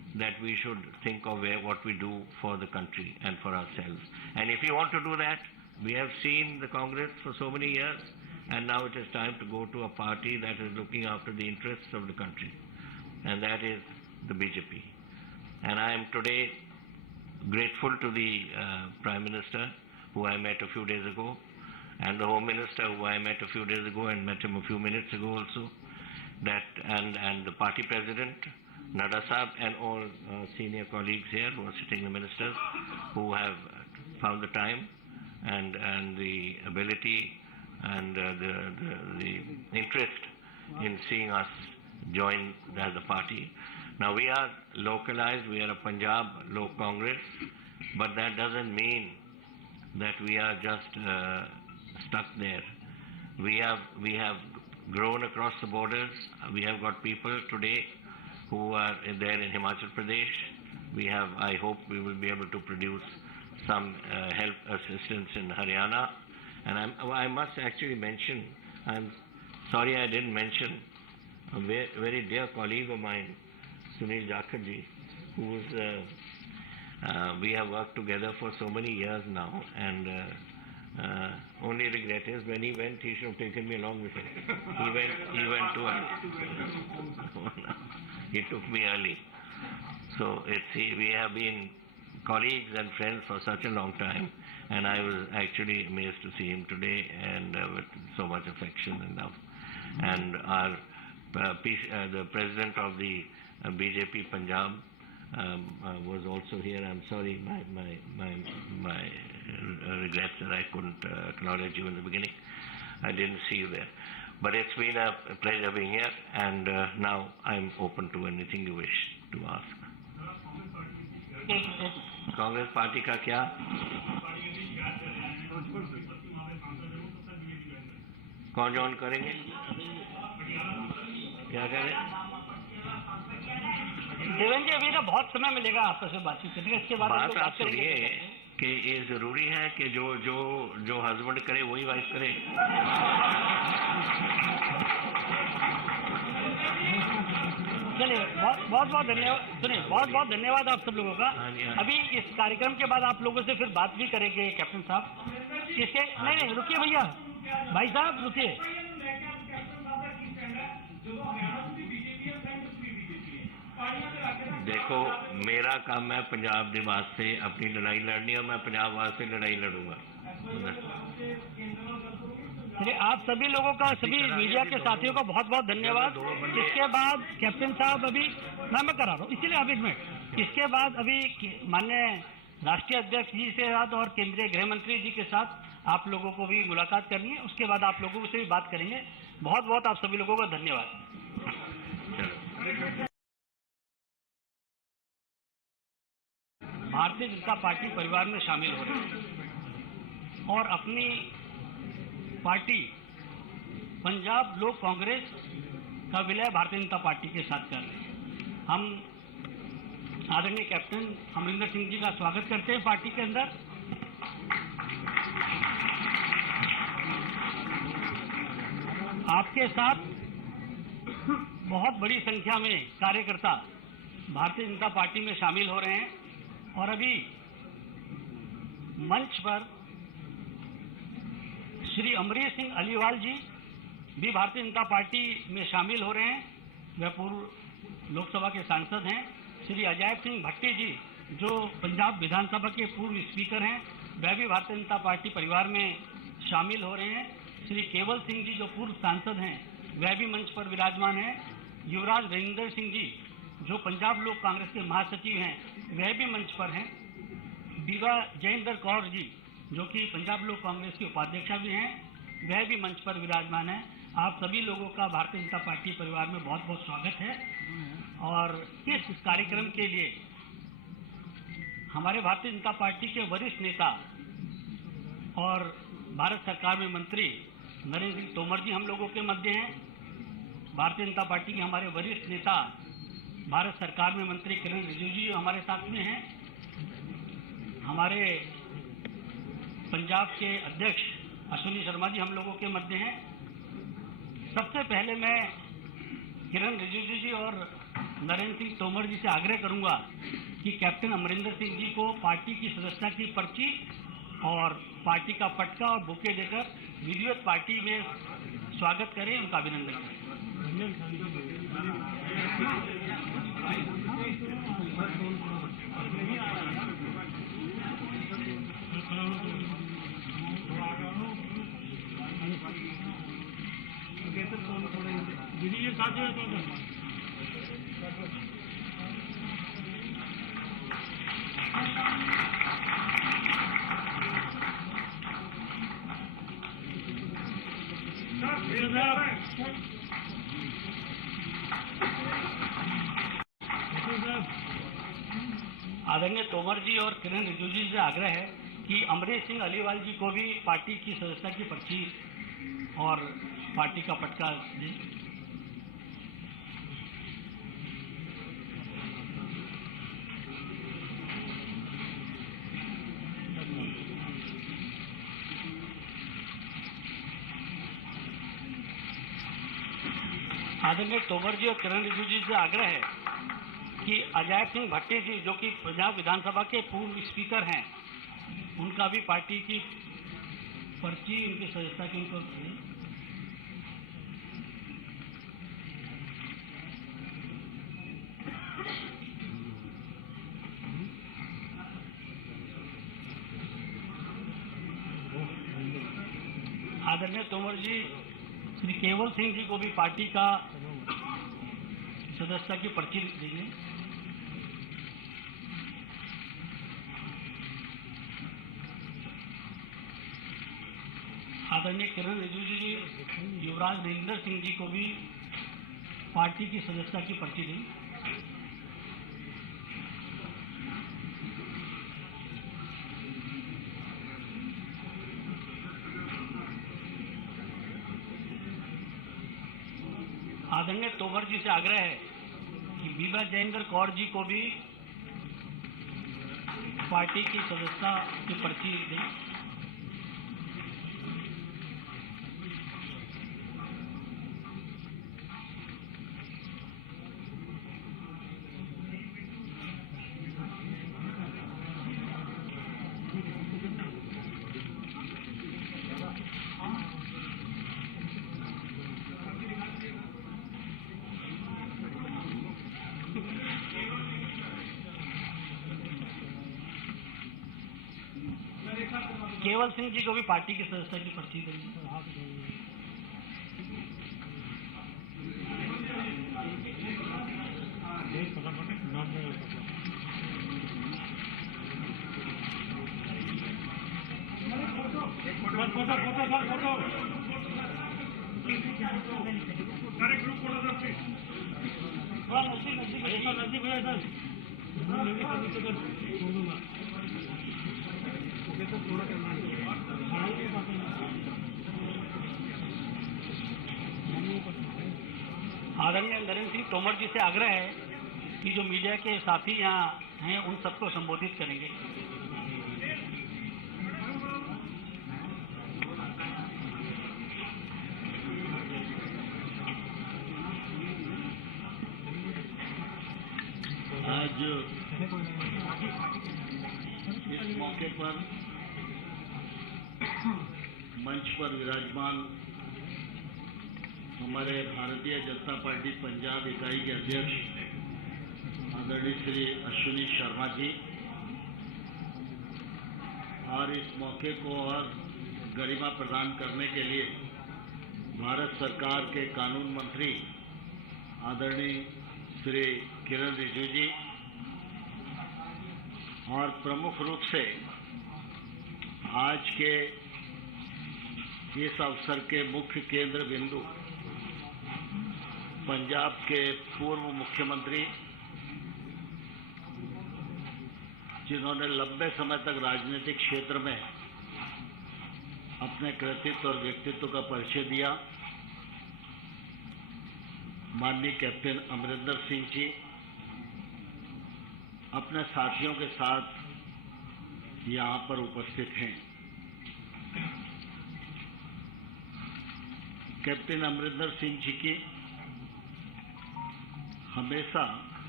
that we should think of what we do for the country and for ourselves. And if you want to do that, we have seen the Congress for so many years, and now it is time to go to a party that is looking after the interests of the country, and that is the BJP. And I am today grateful to the Prime Minister, who I met a few days ago, and the Home Minister, who I met a few days ago and met him a few minutes ago also, and the party President, Nadda Sahab, and all senior colleagues here who are sitting, the ministers, who have found the time and the ability and the interest in seeing us join as a party. Now we are localized, we are a Punjab Lok Congress, but that doesn't mean that we are just stuck there. We have grown across the borders. We have got people today who are there in Himachal Pradesh. We have, I hope we will be able to produce some help assistance in Haryana. And I must actually mention, I'm sorry I didn't mention a very dear colleague of mine, Sunil Jakharji, who's we have worked together for so many years now, and only regret is when he went, he should have taken me along with him. He went too early. He took me early. So we have been colleagues and friends for such a long time, and I was actually amazed to see him today, and with so much affection and love. And our the president of the BJP Punjab was also here. I'm sorry, my regrets that I couldn't acknowledge you in the beginning. I didn't see you there. But it's been a pleasure being here, and now I'm open to anything you wish to ask. Congress party का क्या? कौन join करेंगे? क्या करें? देवेंद्र जी, अभी ना बहुत समय मिलेगा आपस में बातचीत करने, इसके बाद बात आप सुनिए कि ये जरूरी है कि जो हस्बैंड करे वही वाइफ करे। चलिए, बहुत धन्यवाद। सुनिए, बहुत धन्यवाद आप सब लोगों का। अभी इस कार्यक्रम के बाद आप लोगों से फिर बात भी करेंगे कैप्टन साहब। किसके? नहीं, रुकिए भैया, भाई साहब रुकिए। देखो, मेरा काम है पंजाब के वास्ते अपनी लड़ाई लड़नी, और मैं पंजाब वास्ते लड़ाई लड़ूंगा। आप सभी लोगों का, सभी मीडिया के साथियों का बहुत बहुत धन्यवाद। इसके बाद कैप्टन साहब अभी मैं करा रहा हूँ, इसीलिए आप 1 मिनट। इसके बाद अभी माननीय राष्ट्रीय अध्यक्ष जी से साथ और केंद्रीय गृह मंत्री जी के साथ आप लोगों को भी मुलाकात करनी है। उसके बाद आप लोगों से भी बात करेंगे। बहुत बहुत आप सभी लोगों का धन्यवाद। भारतीय जनता पार्टी परिवार में शामिल हो रहे हैं और अपनी पार्टी पंजाब लोक कांग्रेस का विलय भारतीय जनता पार्टी के साथ कर रहे हैं। हम आदरणीय कैप्टन अमरिंदर सिंह जी का स्वागत करते हैं पार्टी के अंदर। आपके साथ बहुत बड़ी संख्या में कार्यकर्ता भारतीय जनता पार्टी में शामिल हो रहे हैं और अभी मंच पर श्री अमरीश सिंह अलीवाल जी भी भारतीय जनता पार्टी में शामिल हो रहे हैं। वह पूर्व लोकसभा के सांसद हैं। श्री अजय सिंह भट्टी जी जो पंजाब विधानसभा के पूर्व स्पीकर हैं, वह भी भारतीय जनता पार्टी परिवार में शामिल हो रहे हैं। श्री केवल सिंह जी जो पूर्व सांसद हैं, वह भी मंच पर विराजमान हैं। युवराज रविंदर सिंह जी जो पंजाब लोक कांग्रेस के महासचिव हैं, वह भी मंच पर हैं। बीवा जयेंद्र कौर जी जो कि पंजाब लोक कांग्रेस की उपाध्यक्षा भी हैं, वह भी मंच पर विराजमान हैं। आप सभी लोगों का भारतीय जनता पार्टी परिवार में बहुत बहुत स्वागत है। और इस कार्यक्रम के लिए हमारे भारतीय जनता पार्टी के वरिष्ठ नेता और भारत सरकार में मंत्री नरेंद्र सिंह तोमर जी हम लोगों के मध्य हैं। भारतीय जनता पार्टी के हमारे वरिष्ठ नेता भारत सरकार में मंत्री किरण रिजिजू जी हमारे साथ में हैं। हमारे पंजाब के अध्यक्ष अश्विनी शर्मा जी हम लोगों के मध्य हैं। सबसे पहले मैं किरण रिजिजू जी और नरेंद्र सिंह तोमर जी से आग्रह करूंगा कि कैप्टन अमरिंदर सिंह जी को पार्टी की सदस्यता की पर्ची और पार्टी का पटका और बुके देकर विधिवत पार्टी में स्वागत करें, उनका अभिनंदन करें। आदरणीय तोमर जी और किरण रिजिजू जी से आग्रह है कि अमरीश सिंह अलीवाल जी को भी पार्टी की सदस्यता की पर्ची और पार्टी का पटका दें। आदरणीय तोमर जी और किरण रिजिजू जी से आग्रह है कि अजय सिंह भट्टी जी, जो कि पंजाब विधानसभा के पूर्व स्पीकर हैं, उनका भी पार्टी की पर्ची, उनकी सदस्यता की उनको आदरणीय तोमर जी श्री केवल सिंह जी को भी पार्टी का सदस्यता की पर्ची देंगे। आदरणीय किरण रिजिजू जी युवराज नरेंद्र सिंह जी को भी पार्टी की सदस्यता की पर्ची दें। आदरणीय तोमर जी से आग्रह है कि बीबा जयेंद्र कौर जी को भी पार्टी की सदस्यता की पर्ची दें। केवल सिंह जी को भी पार्टी की सदस्यता की पर्ची देंगे। आदरणीय नरेंद्र सिंह तोमर जी से आग्रह है कि जो मीडिया के साथी यहाँ हैं उन सबको संबोधित करेंगे। आज इस मौके पर मंच पर विराजमान हमारे भारतीय जनता पार्टी पंजाब इकाई के अध्यक्ष आदरणीय श्री अश्विनी शर्मा जी और इस मौके को और गरिमा प्रदान करने के लिए भारत सरकार के कानून मंत्री आदरणीय श्री किरण रिजिजू जी और प्रमुख रूप से आज के इस अवसर के मुख्य केंद्र बिंदु पंजाब के पूर्व मुख्यमंत्री जिन्होंने लंबे समय तक राजनीतिक क्षेत्र में अपने कृतित्व और व्यक्तित्व का परिचय दिया, माननीय कैप्टन अमरिंदर सिंह जी अपने साथियों के साथ यहाँ पर उपस्थित हैं। कैप्टन अमरिंदर सिंह जी की हमेशा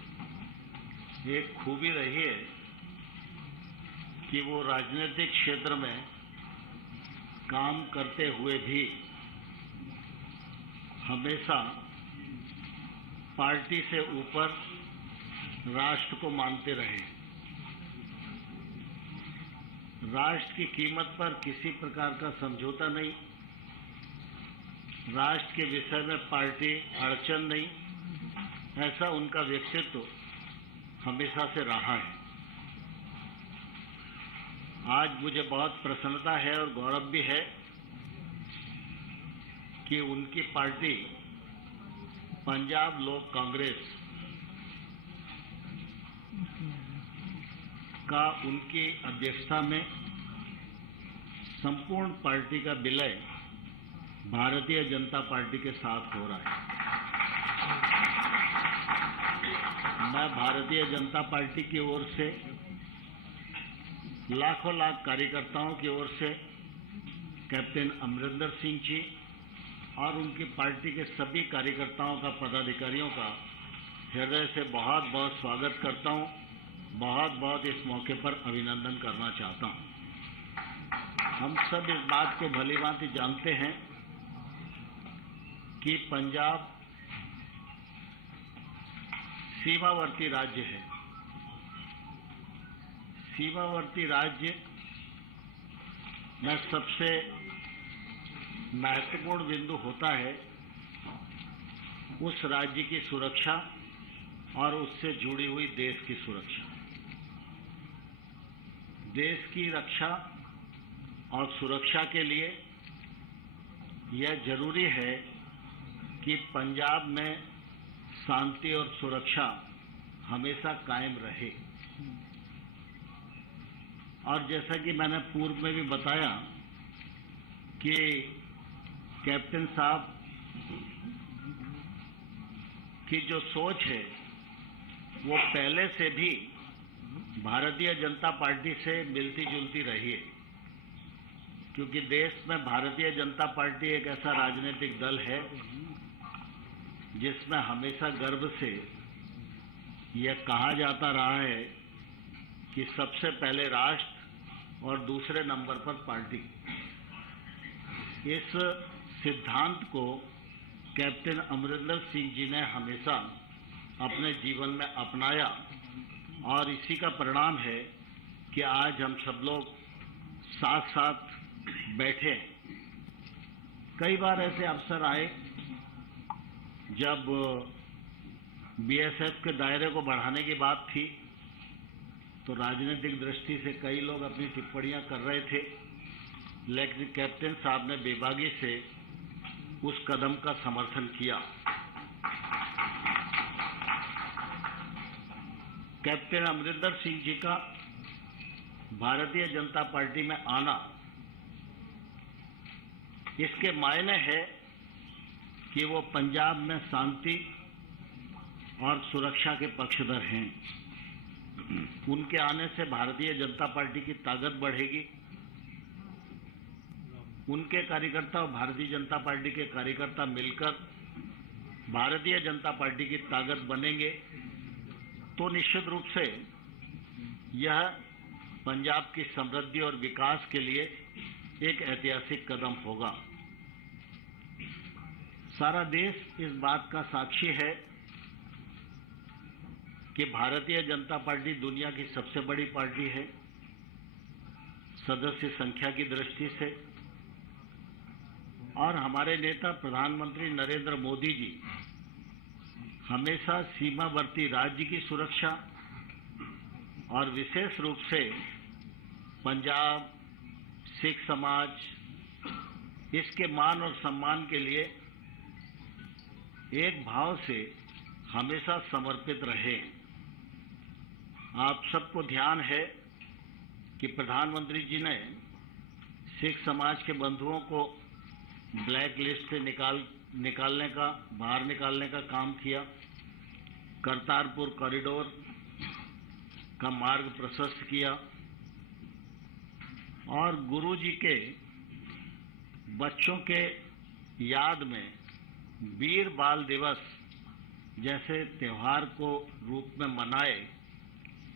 एक खूबी रही है कि वो राजनीतिक क्षेत्र में काम करते हुए भी हमेशा पार्टी से ऊपर राष्ट्र को मानते रहे। राष्ट्र की कीमत पर किसी प्रकार का समझौता नहीं, राष्ट्र के विषय में पार्टी अड़चन नहीं, ऐसा उनका व्यक्तित्व हमेशा से रहा है। आज मुझे बहुत प्रसन्नता है और गौरव भी है कि उनकी पार्टी पंजाब लोक कांग्रेस का उनकी अध्यक्षता में संपूर्ण पार्टी का विलय भारतीय जनता पार्टी के साथ हो रहा है। मैं भारतीय जनता पार्टी की ओर से लाखों लाख कार्यकर्ताओं की ओर से कैप्टन अमरिंदर सिंह जी और उनकी पार्टी के सभी कार्यकर्ताओं का, पदाधिकारियों का हृदय से बहुत बहुत स्वागत करता हूं, बहुत बहुत इस मौके पर अभिनंदन करना चाहता हूं। हम सब इस बात को भलीभांति जानते हैं कि पंजाब सीमावर्ती राज्य है। सीमावर्ती राज्य में सबसे महत्वपूर्ण बिंदु होता है उस राज्य की सुरक्षा और उससे जुड़ी हुई देश की सुरक्षा। देश की रक्षा और सुरक्षा के लिए यह जरूरी है कि पंजाब में शांति और सुरक्षा हमेशा कायम रहे। और जैसा कि मैंने पूर्व में भी बताया कि कैप्टन साहब की जो सोच है वो पहले से भी भारतीय जनता पार्टी से मिलती जुलती रही है, क्योंकि देश में भारतीय जनता पार्टी एक ऐसा राजनीतिक दल है जिसमें हमेशा गर्व से यह कहा जाता रहा है कि सबसे पहले राष्ट्र और दूसरे नंबर पर पार्टी। इस सिद्धांत को कैप्टन अमरिंदर सिंह जी ने हमेशा अपने जीवन में अपनाया और इसी का परिणाम है कि आज हम सब लोग साथ साथ बैठे। कई बार ऐसे अवसर आए जब बीएसएफ के दायरे को बढ़ाने की बात थी, तो राजनीतिक दृष्टि से कई लोग अपनी टिप्पणियां कर रहे थे, लेकिन कैप्टन साहब ने बेबागी से उस कदम का समर्थन किया। कैप्टन अमरिंदर सिंह जी का भारतीय जनता पार्टी में आना, इसके मायने है कि वो पंजाब में शांति और सुरक्षा के पक्षधर हैं। उनके आने से भारतीय जनता पार्टी की ताकत बढ़ेगी। उनके कार्यकर्ता और भारतीय जनता पार्टी के कार्यकर्ता मिलकर भारतीय जनता पार्टी की ताकत बनेंगे, तो निश्चित रूप से यह पंजाब की समृद्धि और विकास के लिए एक ऐतिहासिक कदम होगा। सारा देश इस बात का साक्षी है कि भारतीय जनता पार्टी दुनिया की सबसे बड़ी पार्टी है सदस्य संख्या की दृष्टि से, और हमारे नेता प्रधानमंत्री नरेंद्र मोदी जी हमेशा सीमावर्ती राज्य की सुरक्षा और विशेष रूप से पंजाब सिख समाज, इसके मान और सम्मान के लिए एक भाव से हमेशा समर्पित रहे। आप सबको ध्यान है कि प्रधानमंत्री जी ने सिख समाज के बंधुओं को ब्लैक लिस्ट से बाहर निकालने का काम किया। करतारपुर कॉरिडोर का मार्ग प्रशस्त किया और गुरु जी के बच्चों के याद में वीर बाल दिवस जैसे त्योहार को रूप में मनाए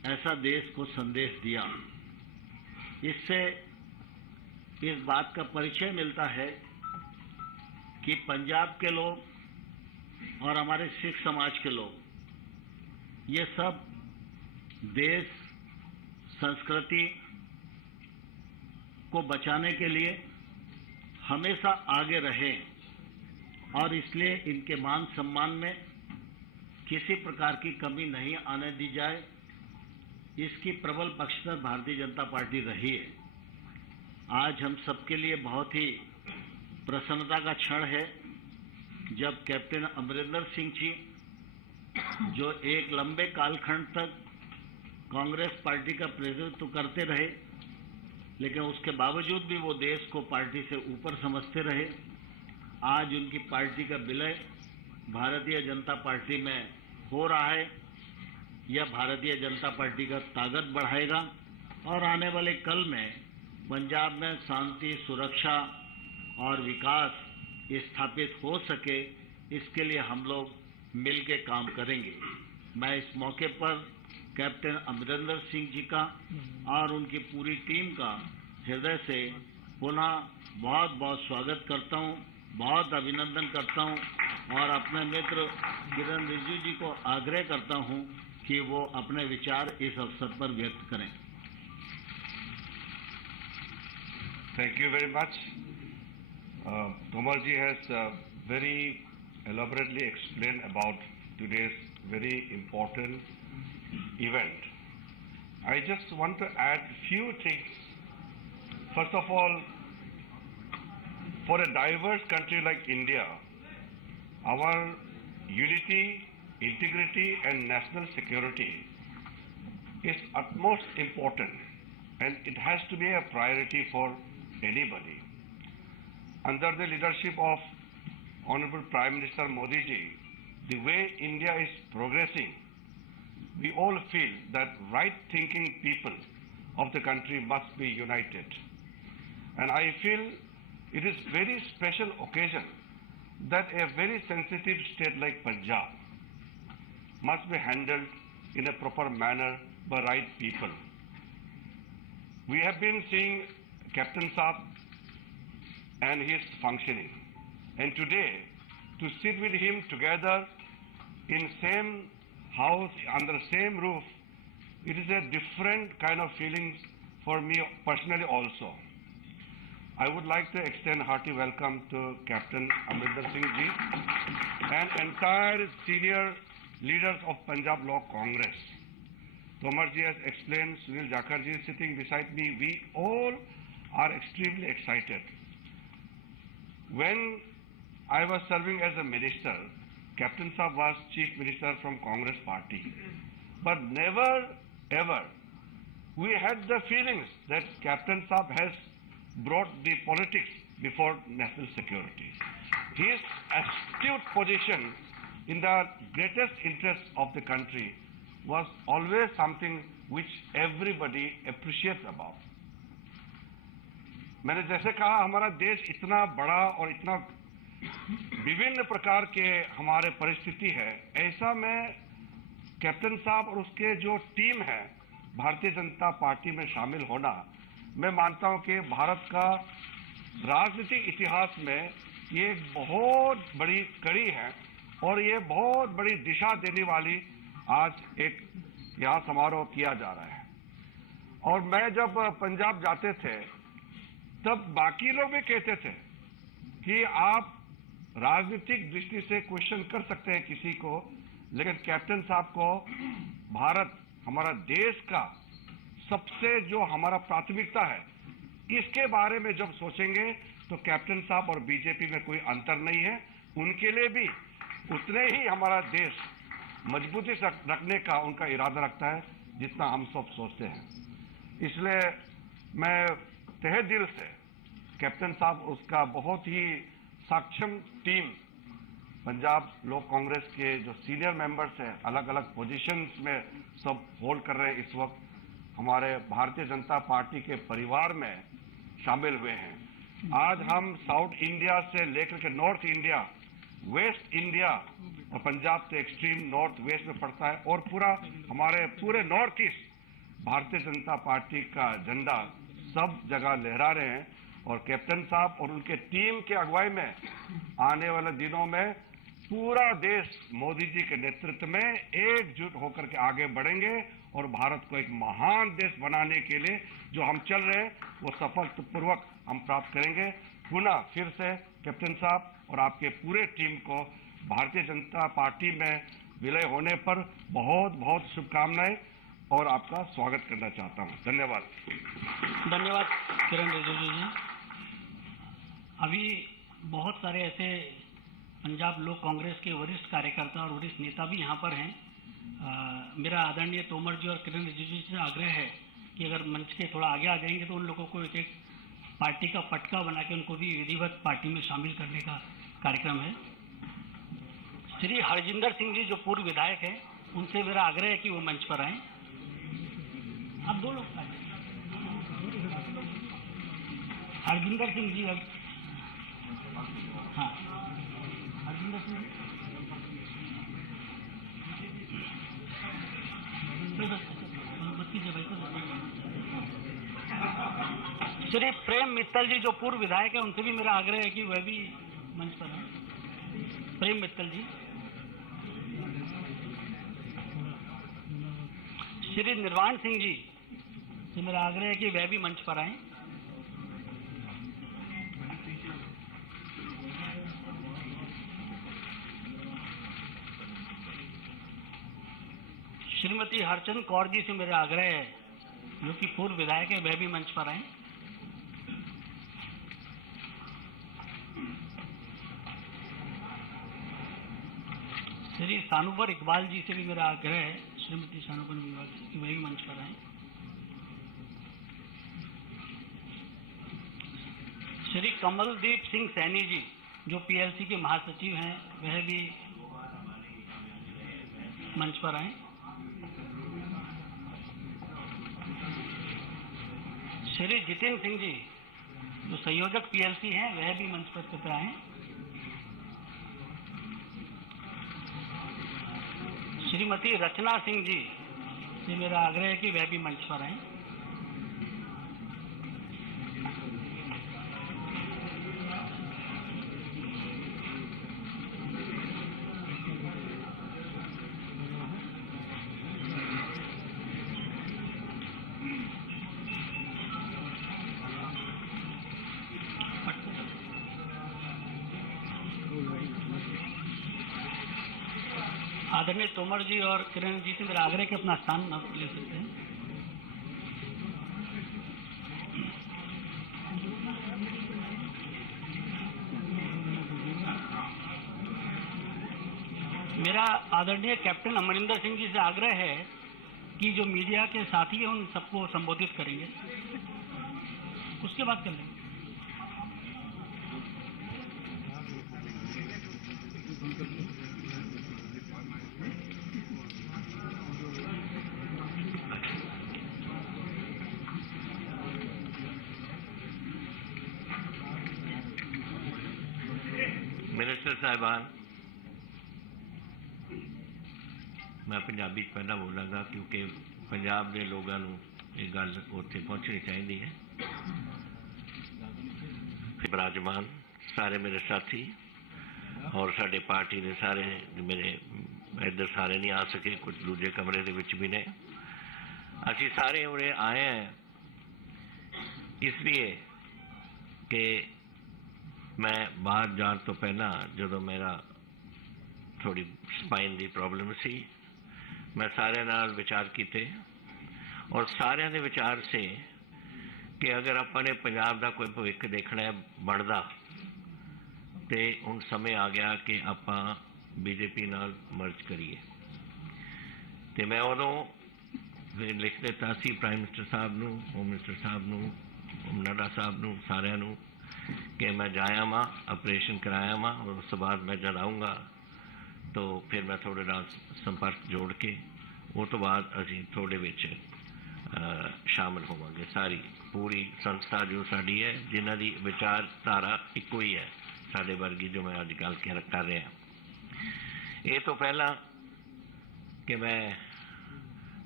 ऐसा देश को संदेश दिया। इससे इस बात का परिचय मिलता है कि पंजाब के लोग और हमारे सिख समाज के लोग ये सब देश संस्कृति को बचाने के लिए हमेशा आगे रहे और इसलिए इनके मान सम्मान में किसी प्रकार की कमी नहीं आने दी जाए, इसकी प्रबल पक्षधर भारतीय जनता पार्टी रही है। आज हम सबके लिए बहुत ही प्रसन्नता का क्षण है जब कैप्टन अमरिंदर सिंह जी, जो एक लंबे कालखंड तक कांग्रेस पार्टी का प्रतिनिधित्व करते रहे, लेकिन उसके बावजूद भी वो देश को पार्टी से ऊपर समझते रहे, आज उनकी पार्टी का विलय भारतीय जनता पार्टी में हो रहा है। यह भारतीय जनता पार्टी का ताकत बढ़ाएगा और आने वाले कल में पंजाब में शांति, सुरक्षा और विकास स्थापित हो सके, इसके लिए हम लोग मिलकर काम करेंगे। मैं इस मौके पर कैप्टन अमरिंदर सिंह जी का और उनकी पूरी टीम का हृदय से पुनः बहुत बहुत स्वागत करता हूं, बहुत अभिनंदन करता हूं और अपने मित्र किरण रिजिजू जी को आग्रह करता हूं कि वो अपने विचार इस अवसर पर व्यक्त करें। Thank you very much. Tomar ji has very elaborately explained about today's very important event. I just want to add few things. First of all, for a diverse country like India, our unity, integrity and national security is utmost important, and it has to be a priority for anybody. Under the leadership of Honorable Prime Minister Modi ji, the way India is progressing, we all feel that right-thinking people of the country must be united. And I feel it is very special occasion that a very sensitive state like Punjab must be handled in a proper manner by right people. We have been seeing Captain Saab and his functioning, and today to sit with him together in same house, under same roof, it is a different kind of feelings for me personally also. I would like to extend hearty welcome to Captain Amrinder Singh ji and entire senior leaders of Punjab Law Congress. Tomar ji has explained, Sunil Jakhar ji is sitting beside me. We all are extremely excited. When I was serving as a minister, Captain Saab was Chief Minister from Congress Party. But never ever we had the feelings that Captain Saab has brought the politics before national security. His astute position in the greatest interest of the country was always something which everybody appreciates about. मैंने जैसे कहा, हमारा देश इतना बड़ा और इतना विभिन्न प्रकार के हमारे परिस्थिति है, ऐसा में कैप्टन साहब और उसके जो टीम है भारतीय जनता पार्टी में शामिल होना, मैं मानता हूं कि भारत का राजनीतिक इतिहास में ये एक बहुत बड़ी कड़ी है और ये बहुत बड़ी दिशा देने वाली आज एक यहाँ समारोह किया जा रहा है। और मैं जब पंजाब जाते थे तब बाकी लोग भी कहते थे कि आप राजनीतिक दृष्टि से क्वेश्चन कर सकते हैं किसी को, लेकिन कैप्टन साहब को भारत, हमारा देश का सबसे जो हमारा प्राथमिकता है, इसके बारे में जब सोचेंगे तो कैप्टन साहब और बीजेपी में कोई अंतर नहीं है। उनके लिए भी उतने ही हमारा देश मजबूती से रखने का उनका इरादा रखता है जितना हम सब सोचते हैं। इसलिए मैं तहे दिल से कैप्टन साहब, उसका बहुत ही सक्षम टीम, पंजाब लोक कांग्रेस के जो सीनियर मेंबर्स हैं, अलग अलग पोजीशंस में सब होल्ड कर रहे हैं, इस वक्त हमारे भारतीय जनता पार्टी के परिवार में शामिल हुए हैं। आज हम साउथ इंडिया से लेकर के नॉर्थ इंडिया, वेस्ट इंडिया और पंजाब तो एक्सट्रीम नॉर्थ वेस्ट में पड़ता है और पूरा हमारे पूरे north east Bharatiya Janata party का झंडा सब जगह लहरा रहे हैं और कैप्टन साहब और उनके टीम के अगुवाई में आने वाले दिनों में पूरा देश मोदी जी के नेतृत्व में एकजुट होकर के आगे बढ़ेंगे और भारत को एक महान देश बनाने के लिए जो हम चल रहे हैं वो सफलतापूर्वक हम प्राप्त करेंगे। पुनः फिर से कैप्टन साहब और आपके पूरे टीम को भारतीय जनता पार्टी में विलय होने पर बहुत बहुत शुभकामनाएं और आपका स्वागत करना चाहता हूं। धन्यवाद। धन्यवाद किरण रिजिजू जी। अभी बहुत सारे ऐसे पंजाब लोक कांग्रेस के वरिष्ठ कार्यकर्ता और वरिष्ठ नेता भी यहाँ पर हैं। मेरा आदरणीय तोमर जी और किरण रिजिजू जी से आग्रह है कि अगर मंच के थोड़ा आगे आ जाएंगे तो उन लोगों को एक पार्टी का पटका बना के उनको भी विधिवत पार्टी में शामिल करने का कार्यक्रम है। श्री हरजिंदर सिंह जी जो पूर्व विधायक हैं, उनसे मेरा आग्रह है कि वो मंच पर आएं। आप दो लोग आए। हरजिंदर सिंह जी, हाँ हरजिंदर सिंह श्री प्रेम मित्तल जी जो पूर्व विधायक है, उनसे भी मेरा आग्रह है कि वह भी मंच पर आए। प्रेम मित्तल जी। श्री निर्वाण सिंह जी से मेरा आग्रह है कि वह भी मंच पर आए। श्रीमती हरचंद कौर जी से मेरा आग्रह है, जो कि पूर्व विधायक है, वह भी मंच पर आए। श्री सानुवर इकबाल जी से भी मेरा आग्रह है, श्रीमती सानुवर इकबाल जी की वह भी मंच पर आए। श्री कमलदीप सिंह सैनी जी जो पीएलसी के महासचिव हैं, वह भी मंच पर आए। श्री जितेंद्र सिंह जी जो संयोजक पीएलसी हैं, वह भी मंच पर कृपया आए। श्रीमती रचना सिंह जी से मेरा आग्रह है कि वह भी मंच पर आए। आदरणीय तोमर जी और किरण जी से मेरा आग्रह कि अपना स्थान आप ले सकते हैं। मेरा आदरणीय कैप्टन अमरिंदर सिंह जी से आग्रह है कि जो मीडिया के साथी हैं उन सबको संबोधित करेंगे, उसके बाद कर लेंगे। मिनिस्टर साहिबान, मैं पंजाबी पहला बोलांगा क्योंकि पंजाब के लोगों को ये गल उत्थे पहुँचनी चाहिए है। विराजमान सारे मेरे साथी और साडे पार्टी ने सारे मेरे इधर सारे नहीं आ सके, कुछ दूजे कमरे के विच भी ने। असी सारे उरे आए हैं इसलिए कि मैं बाहर जाने तो पहला जो मेरा थोड़ी स्पाइन की प्रॉब्लम सी, मैं सारे नाल विचार किए और सारे दे विचार से कि अगर अपने पंजाब का कोई भविष्य देखना है बनता तो हुण समय आ गया कि आप बीजेपी नाल मर्ज करिए। तो मैं उदों लिख दिता सी प्राइम मिनिस्टर साहब नूं, होम मिनिस्टर साहब नूं, नड्डा साहब नूं, सारिਆਂ नूं कि मैं जाया वहाँ ऑपरेशन कराया वहाँ और उस बाद मैं जब आऊँगा तो फिर मैं थोड़े नाल संपर्क जोड़ के वो तो बाद असी थोड़े विच शामिल होवांगे। सारी पूरी संस्था जो साड़ी है जिन्हां दी विचारधारा इक्को ही है साडे वर्गी जो मैं अज गल कर रहा ये तो पहला कि मैं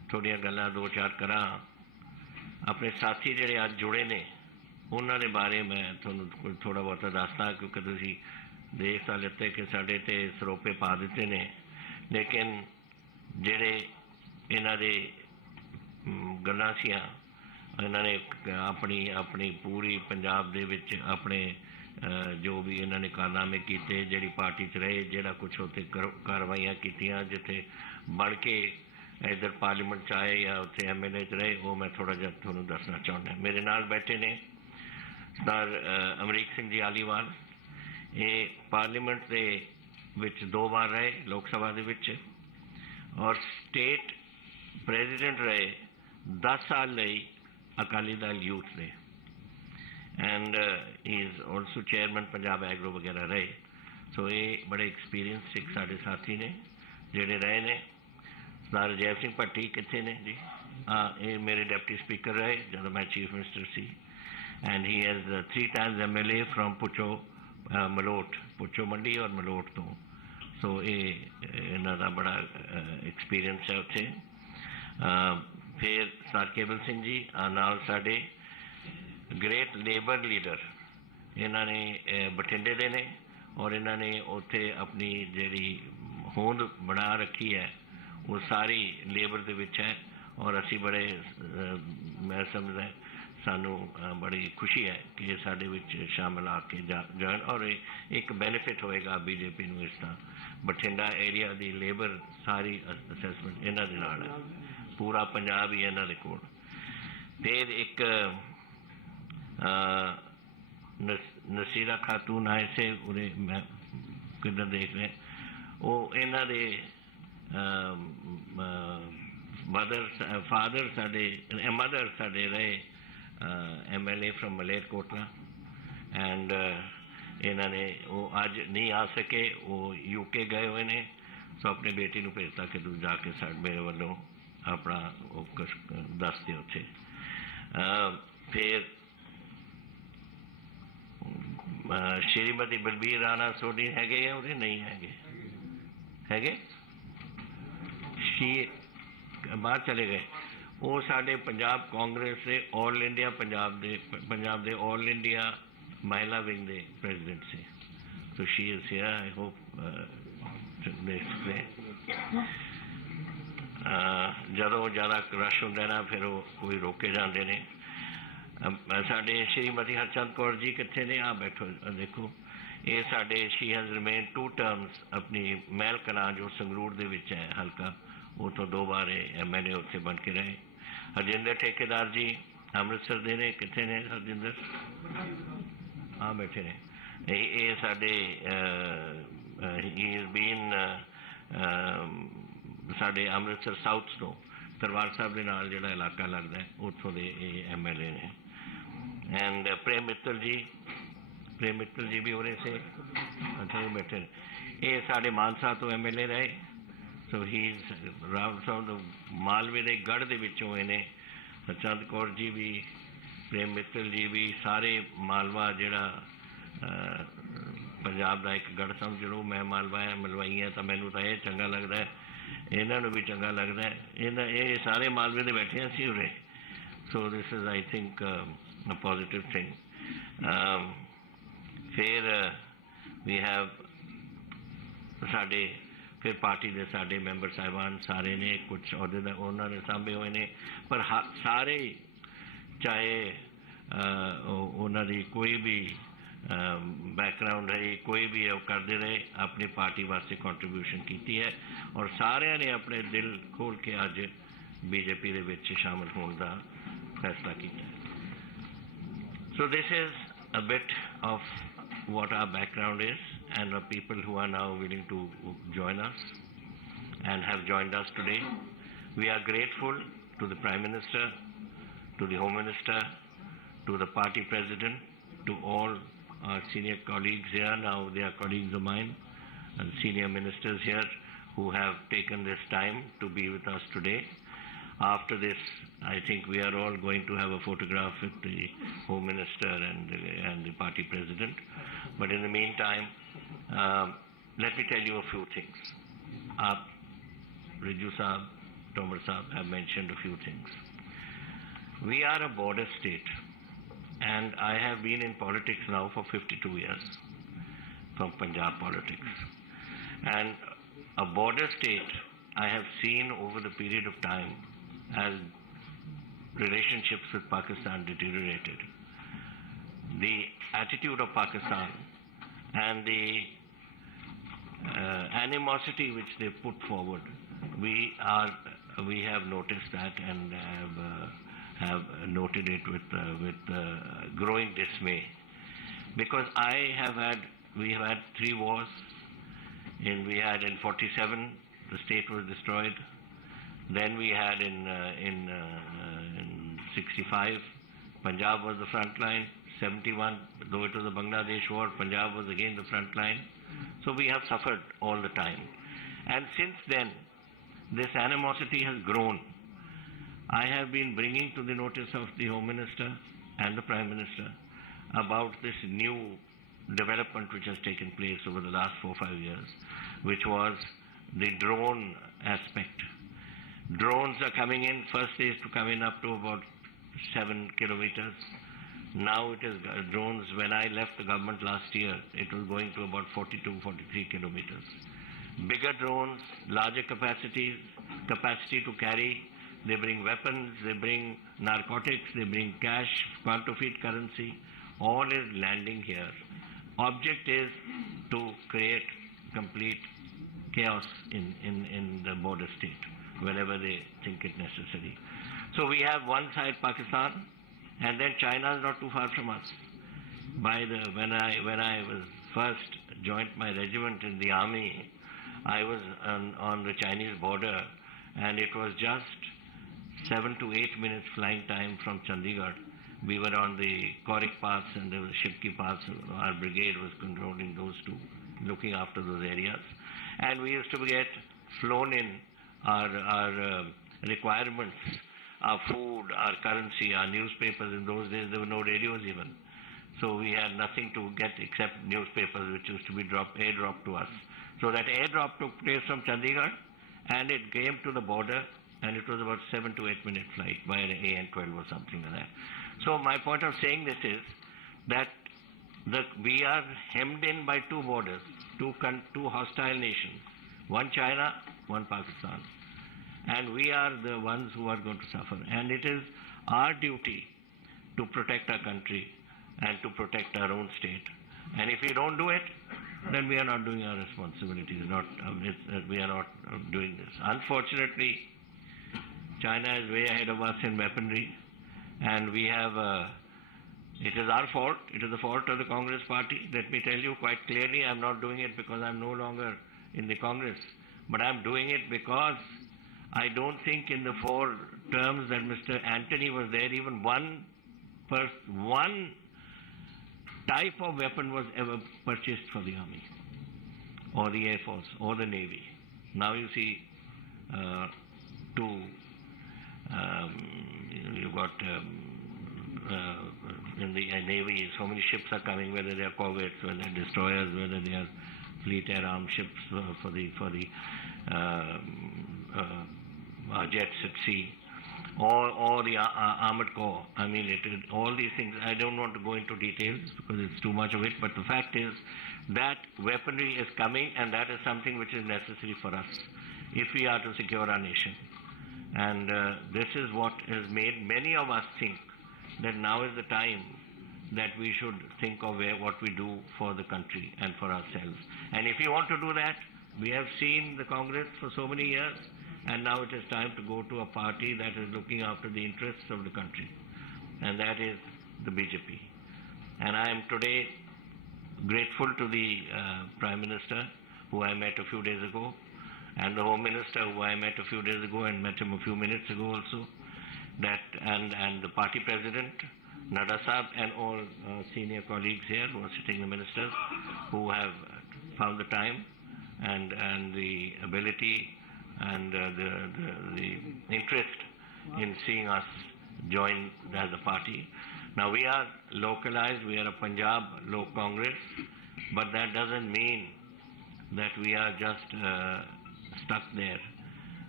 थोड़ियां गल्लां दो चार करा। अपने साथी जिहड़े अज जुड़े ने उन्हां दे बारे मैं तुहानूं थोड़ा बहुता दसदा, क्योंकि तुसीं देख तां लित्ते कि साडे ते सरोपे पा दित्ते ने, लेकिन जिहड़े इन्हां दे गल्लां सीआं, इन्हां ने अपनी अपनी पूरी पंजाब दे विच अपने जो भी इन्हां ने कारनामे कीते, जिहड़ी पार्टी च रहे, जिहड़ा कुछ उत्थे कार्रवाइयां कीतियां, जिथे बण के इधर पार्लीमेंट च आए या उत्थे MLA च रहे, वो मैं थोड़ा जिहा तुहानूं दसना चाहुंदा। मेरे नाल बैठे ने सर अमरीक सिंह जी आलीवाल, ये पार्लीमेंट दे विच 2 बार रहे, लोक सभा दे विच, और स्टेट प्रेजिडेंट रहे 10 साल लई Akali Dal youth they, and he is also chairman Punjab agro वगैरह रहे। सो ये बड़े एक्सपीरियंस एक साढ़े साथी ने जिहड़े रहे ने। सरदार अजैब सिंह भट्टी कित्थे ने जी? ये मेरे डिप्टी स्पीकर रहे जब मैं chief minister C, and he has 3 times MLA from पुचो Malout, पुचो मंडी और मलोट तो। सो ये इन्हां दा बड़ा एक्सपीरियंस है उत्थे। फिर सर केवल सिंह जी नाल साडे ग्रेट लेबर लीडर, इन्हां ने बठिंडे दे ने, और इन्हां ने उत्थे अपनी जिहड़ी होंद बना रखी है वो सारी लेबर दे विच है, और असी बड़े मैं समझदा सानू बड़ी खुशी है कि साडे विच शामिल आके जान, और एक बेनिफिट होएगा बीजेपी नूं। इस तरह बठिंडा एरिया दी लेबर सारी असैसमेंट इन्हां दे नाल है, पूरा पंजाब ही इन्हां दे कोल। फिर एक नसीरा खातून आए से उरे मैं किधर देख रहे, वो इन्हां दे मदर साडे रहे MLA फ्रॉम मलेरकोटला, एंड इन्हां ने वो अज नहीं आ सके, वो UK गए हुए ने। सो अपनी बेटी नूं भेजता कि तू जाके मेरे वालों अपना दस दे उत्थे। फिर श्रीमती बलबीर राणा सोनी हैगे या उरे नहीं हैगे बाहर चले गए। वो साडे पंजाब कांग्रेस से all India Punjab they all India महिला विंग दे प्रेजिडेंट से। तो she is here, I hope जदों ज़्यादा रश होंदा ना फिर वो कोई रोके जाते ने। साडे श्रीमती हरचंद कौर जी कित्थे ने? आ बैठो देखो, ये साडे शी हैज़ रिमेन 2 terms अपनी महल कलां जो संगरूर दे विच है हल्का, वो तो 2 बार MLA उत्थे बन के रहे। हरजिंदर ठेकेदार जी अमृतसर दे ने, कित्थे ने हरजिंदर? हाँ बैठे ने। ये साडे ही इज़ बीन साडे अमृतसर साउथ तो दरबार साहब के नाल जिहड़ा इलाका लगदा है उत्थों दे MLA ने। एंड प्रेम मित्तल जी भी उरे से अच्छा बैठे ने। ये साडे मानसा तो MLA रहे। सो ही राम साहब मालवे के गढ़ के विचों इन्हें हरचंद कौर जी भी, प्रेम मित्तल जी भी, सारे मालवा जिहड़ा पंजाब का एक गढ़ समझ लो। मैं मालवा है मलवाई है तो मैनू तो यह चंगा लगता है, इन्हों भी चंगा लगता है। ये सारे मालवे के बैठे हैं सी उरे। So this is I think a positive thing. फिर वी हैव साडे फिर पार्टी के साडे मैंबर साहिबान सारे ने कुछ अहदे उन्होंने सांभे हुए ने, पर सारे चाहे उन्होंने कोई भी बैकग्राउंड रही, कोई भी करते रहे, अपनी पार्टी वास्ते कंट्रीब्यूशन की है, और सारे ने अपने दिल खोल के अज बीजेपी के विच शामिल होने का फैसला किया। So this is a bit of what our background is and the people who are now willing to join us and have joined us today. We are grateful to the Prime Minister, to the Home Minister, to the party president, to all our senior colleagues here. Now they are colleagues of mine, and senior ministers here who have taken this time to be with us today. After this, I think we are all going to have a photograph with the Home Minister and the party president. But in the meantime, let me tell you a few things. आप रिजू साहब Tomar Saab have mentioned a few things. We are a border state, and I have been in politics now for 52 years, from Punjab politics. And a border state, I have seen over the period of time as relationships with Pakistan deteriorated. The attitude of Pakistan and the animosity which they put forward, we have noticed that and have noted it with growing dismay, because we have had 3 wars. We had in 47, the state was destroyed. Then we had in 65, Punjab was the front line. 71, though it was a Bangladesh war, Punjab was again the front line. So we have suffered all the time. And since then, this animosity has grown. I have been bringing to the notice of the Home Minister and the Prime Minister about this new development which has taken place over the last 4 or 5 years, which was the drone aspect. Drones are coming in. First they used to come in up to about 7 kilometers. Now it is drones. When I left the government last year, it was going to about 42, 43 kilometers. Bigger drones, larger capacity to carry. They bring weapons, they bring narcotics, they bring cash, counterfeit currency. All is landing here. Object is to create complete chaos in the border state whenever they think it necessary. So we have one side Pakistan, and then China is not too far from us. When I was first joined my regiment in the army, I was on the Chinese border, and it was just 7 to 8 minutes flying time from Chandigarh. We were on the Korik Pass and there was Shipki Pass. Our brigade was controlling those two, looking after those areas. And we used to get flown in our requirements, our food, our currency, our newspapers. In those days, there were no radios even. So we had nothing to get except newspapers, which used to be airdropped to us. So that airdrop took place from Chandigarh, and it came to the border, and it was about 7 to 8 minute flight by an AN-12 or something like that. So my point of saying this is that we are hemmed in by 2 borders, two hostile nations, one China, one Pakistan. And we are the ones who are going to suffer. And it is our duty to protect our country and to protect our own state. And if we don't do it, then we are not doing our responsibilities. We are not doing this. Unfortunately, China is way ahead of us in weaponry, and we have, it is our fault, it is the fault of the Congress party. Let me tell you quite clearly, I'm not doing it because I'm no longer in the Congress, but I'm doing it because I don't think in the 4 terms that Mr. Antony was there, even one type of weapon was ever purchased for the Army, or the Air Force, or the Navy. Now you see you've got in the Navy, so many ships are coming, whether they are corvettes, whether they are destroyers, whether they are fleet air armed ships for the jets at sea, or the armored corps. I mean, all these things. I don't want to go into details because it's too much of it, but the fact is that weaponry is coming, and that is something which is necessary for us if we are to secure our nation. And this is what has made many of us think that now is the time that we should think of what we do for the country and for ourselves. And if you want to do that, we have seen the Congress for so many years, and now it is time to go to a party that is looking after the interests of the country, and that is the BJP. And I am today grateful to the Prime Minister, who I met a few days ago, and the Home Minister, who I met a few days ago and met him a few minutes ago also, and the party president, Nadda Saab, and all senior colleagues here who are sitting, the ministers, who have found the time and the ability and the interest in seeing us join as a party. Now we are localized, we are a Punjab Lok Congress, but that doesn't mean that we are just stuck there.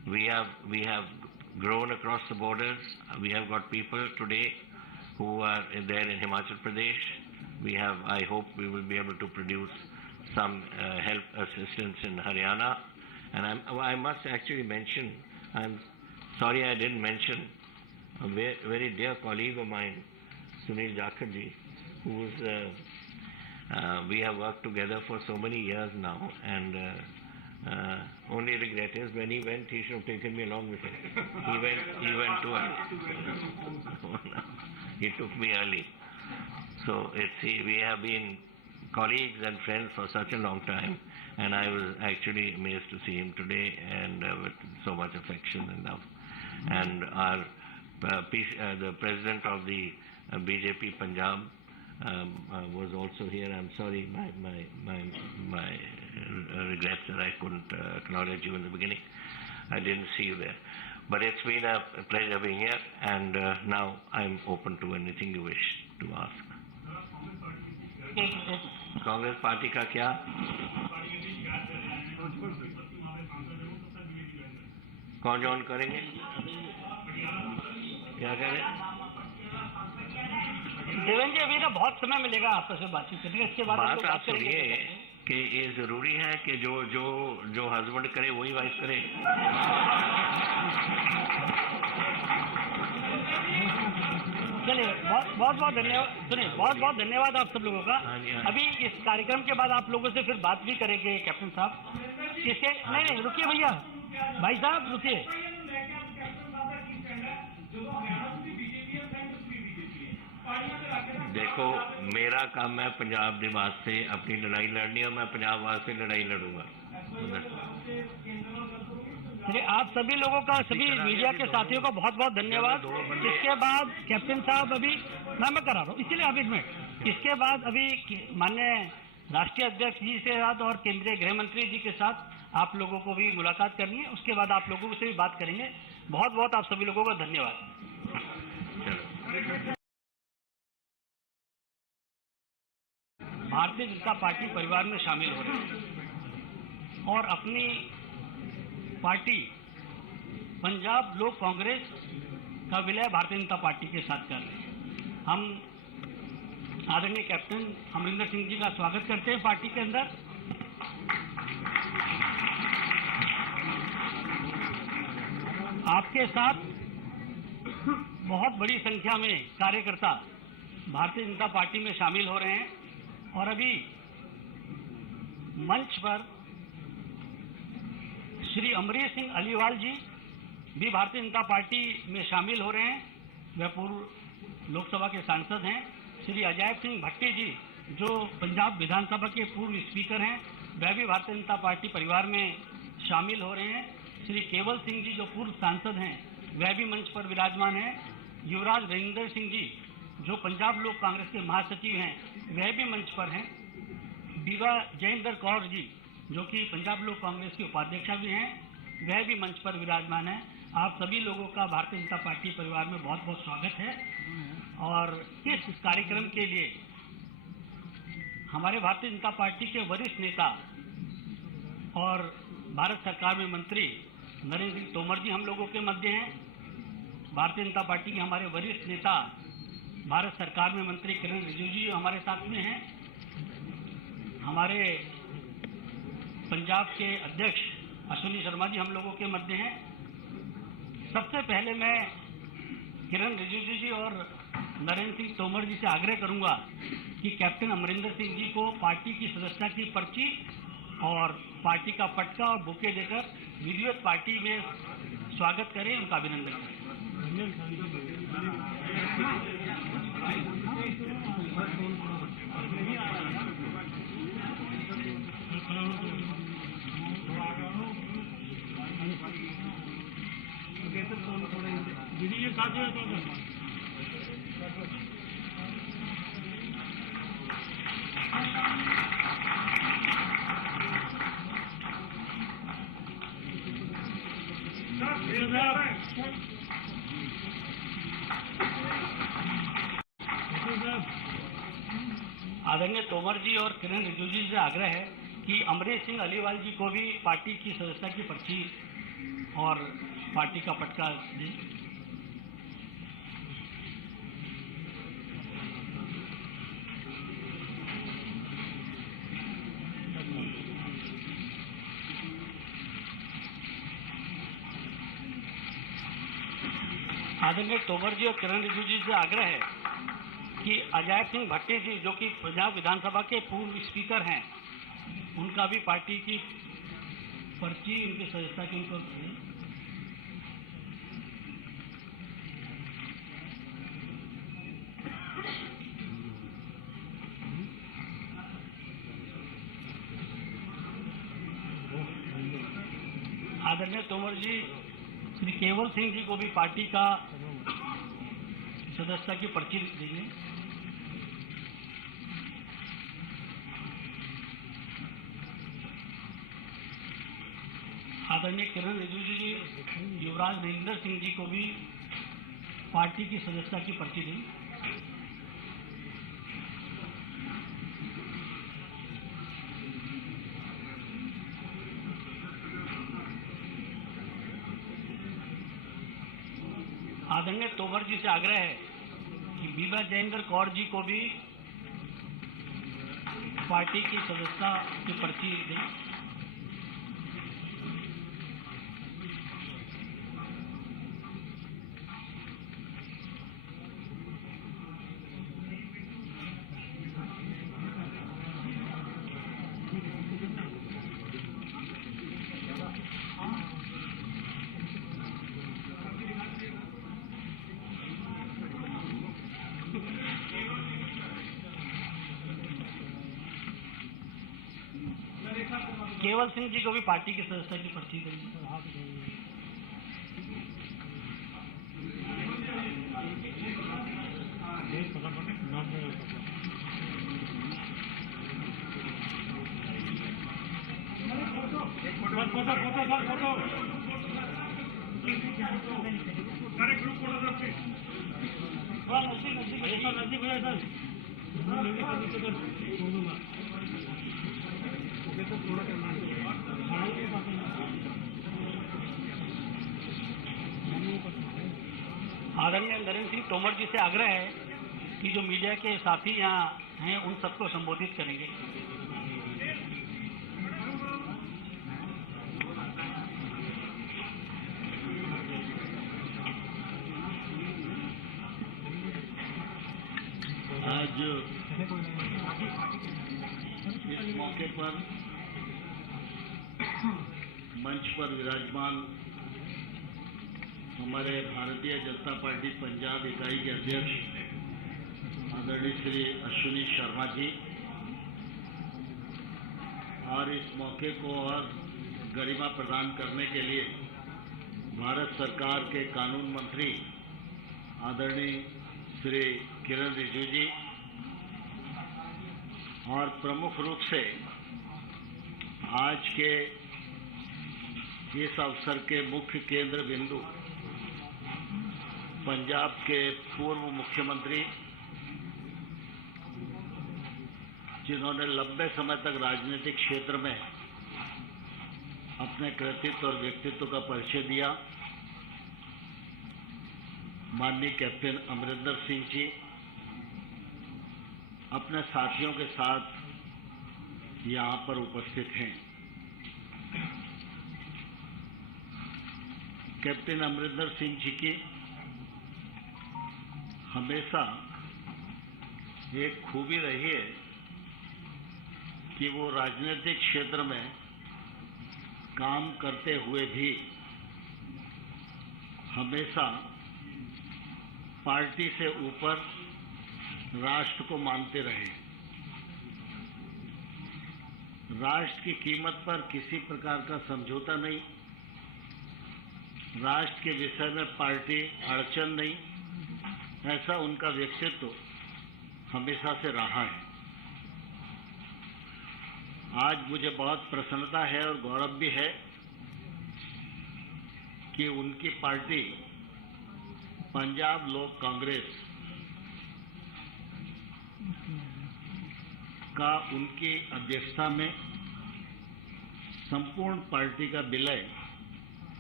we have grown across the borders. We have got people today who are there in Himachal Pradesh. I hope we will be able to produce some help assistance in Haryana. And I must actually mention, I'm sorry I didn't mention a very dear colleague of mine, Sunil Jakharji, who's we have worked together for so many years now, and only regret is when he went, he should have taken me along with him. He went too early. He took me early. So we have been colleagues and friends for such a long time, and I was actually amazed to see him today, and with so much affection and love. And our the president of the BJP Punjab was also here. I'm sorry, my regrets that I couldn't acknowledge you in the beginning. I didn't see you there. But it's been a pleasure being here, and now I'm open to anything you wish to ask. Congress party का क्या? कौन join करेंगे? क्या कह रहे? देवेंद्र जी, अभी ना बहुत समय मिलेगा आपस में बातचीत करने का। इसके बाद बात आप सुनिए कि ये जरूरी है कि जो हस्बैंड करे वही वाइफ करे। चलिए, बहुत धन्यवाद। सुनिए, बहुत धन्यवाद आप सब लोगों का। अभी इस कार्यक्रम के बाद आप लोगों से फिर बात भी करेंगे कैप्टन साहब। इसके नहीं रुकिए भैया, भाई साहब रुकिए। देखो, मेरा काम है पंजाब के वास्ते अपनी लड़ाई लड़नी है। मैं पंजाब वास्ते लड़ाई लड़ूंगा। आप सभी लोगों का, सभी मीडिया के साथियों का बहुत धन्यवाद। इसके बाद कैप्टन साहब अभी मैं करा रहा हूँ, इसीलिए आप 1 मिनट। इसके बाद अभी माननीय राष्ट्रीय अध्यक्ष जी से साथ और केंद्रीय गृह मंत्री जी के साथ आप लोगों को भी मुलाकात करनी है। उसके बाद आप लोगों से भी बात करेंगे। बहुत आप सभी लोगों का धन्यवाद। भारतीय जनता पार्टी परिवार में शामिल हो रहे हैं और अपनी पार्टी पंजाब लोक कांग्रेस का विलय भारतीय जनता पार्टी के साथ कर रहे हैं। हम आदरणीय कैप्टन अमरिंदर सिंह जी का स्वागत करते हैं पार्टी के अंदर। आपके साथ बहुत बड़ी संख्या में कार्यकर्ता भारतीय जनता पार्टी में शामिल हो रहे हैं और अभी मंच पर श्री अमरीश सिंह अलीवाल जी भी भारतीय जनता पार्टी में शामिल हो रहे हैं। वह पूर्व लोकसभा के सांसद हैं। श्री अजय सिंह भट्टी जी जो पंजाब विधानसभा के पूर्व स्पीकर हैं, वह भी भारतीय जनता पार्टी परिवार में शामिल हो रहे हैं। श्री केवल सिंह जी जो पूर्व सांसद हैं, वह भी मंच पर विराजमान हैं। युवराज रविंदर सिंह जी जो पंजाब लोक कांग्रेस के महासचिव हैं, वह भी मंच पर हैं। बीवा जयेंद्र कौर जी जो कि पंजाब लोक कांग्रेस के उपाध्यक्षा भी हैं, वह भी मंच पर विराजमान हैं। आप सभी लोगों का भारतीय जनता पार्टी परिवार में बहुत स्वागत है। और इस कार्यक्रम के लिए हमारे भारतीय जनता पार्टी के वरिष्ठ नेता और भारत सरकार में मंत्री नरेंद्र सिंह तोमर जी हम लोगों के मध्य हैं। भारतीय जनता पार्टी के हमारे वरिष्ठ नेता भारत सरकार में मंत्री किरण रिजिजू जी हमारे साथ में हैं। हमारे पंजाब के अध्यक्ष अश्विनी शर्मा जी हम लोगों के मध्य हैं। सबसे पहले मैं किरण रिजिजू जी और नरेंद्र सिंह तोमर जी से आग्रह करूंगा कि कैप्टन अमरिंदर सिंह जी को पार्टी की सदस्यता की पर्ची और पार्टी का पटका और बुके देकर विधिवत पार्टी में स्वागत करें, उनका अभिनंदन करें। आदरणीय तोमर जी और किरण रिजिजू जी से आग्रह है कि अमरीश सिंह अलीवाल जी को भी पार्टी की सदस्यता की पर्ची और पार्टी का पटका दें। आदरणीय तोमर जी और किरण रिजिजू जी से आग्रह है कि अजय सिंह भट्टी जी जो कि पंजाब विधानसभा के पूर्व स्पीकर हैं, उनका भी पार्टी की पर्ची उनकी सदस्यता की उनको आदरणीय तोमर जी श्री केवल सिंह जी को भी पार्टी का सदस्यता की पर्ची देंगे। आदरणीय किरण रिजिजू जी युवराज नरेंद्र सिंह जी को भी पार्टी की सदस्यता की पर्ची दें। आदरणीय तोमर जी से आग्रह है कि बीबा जयेंद्र कौर जी को भी पार्टी की सदस्यता की पर्ची दें। केवल सिंह जी को भी पार्टी की सदस्यता की पर्ची देंगे। आदरणीय नरेंद्र सिंह तोमर जी से आग्रह है कि जो मीडिया के साथी यहाँ हैं उन सबको संबोधित करेंगे। आज इस मौके पर मंच पर विराजमान हमारे भारतीय जनता पार्टी पंजाब इकाई के अध्यक्ष आदरणीय श्री अश्विनी शर्मा जी और इस मौके को और गरिमा प्रदान करने के लिए भारत सरकार के कानून मंत्री आदरणीय श्री किरण रिजिजू जी और प्रमुख रूप से आज के इस अवसर के मुख्य केंद्र बिंदु पंजाब के पूर्व मुख्यमंत्री जिन्होंने लंबे समय तक राजनीतिक क्षेत्र में अपने कृतित्व और व्यक्तित्व का परिचय दिया, माननीय कैप्टन अमरिंदर सिंह जी अपने साथियों के साथ यहाँ पर उपस्थित हैं। कैप्टन अमरिंदर सिंह जी की हमेशा एक खूबी रही है कि वो राजनीतिक क्षेत्र में काम करते हुए भी हमेशा पार्टी से ऊपर राष्ट्र को मानते रहे। राष्ट्र की कीमत पर किसी प्रकार का समझौता नहीं, राष्ट्र के विषय में पार्टी अड़चन नहीं, ऐसा उनका व्यक्तित्व हमेशा से रहा है। आज मुझे बहुत प्रसन्नता है और गौरव भी है कि उनकी पार्टी पंजाब लोक कांग्रेस का उनकी अध्यक्षता में संपूर्ण पार्टी का विलय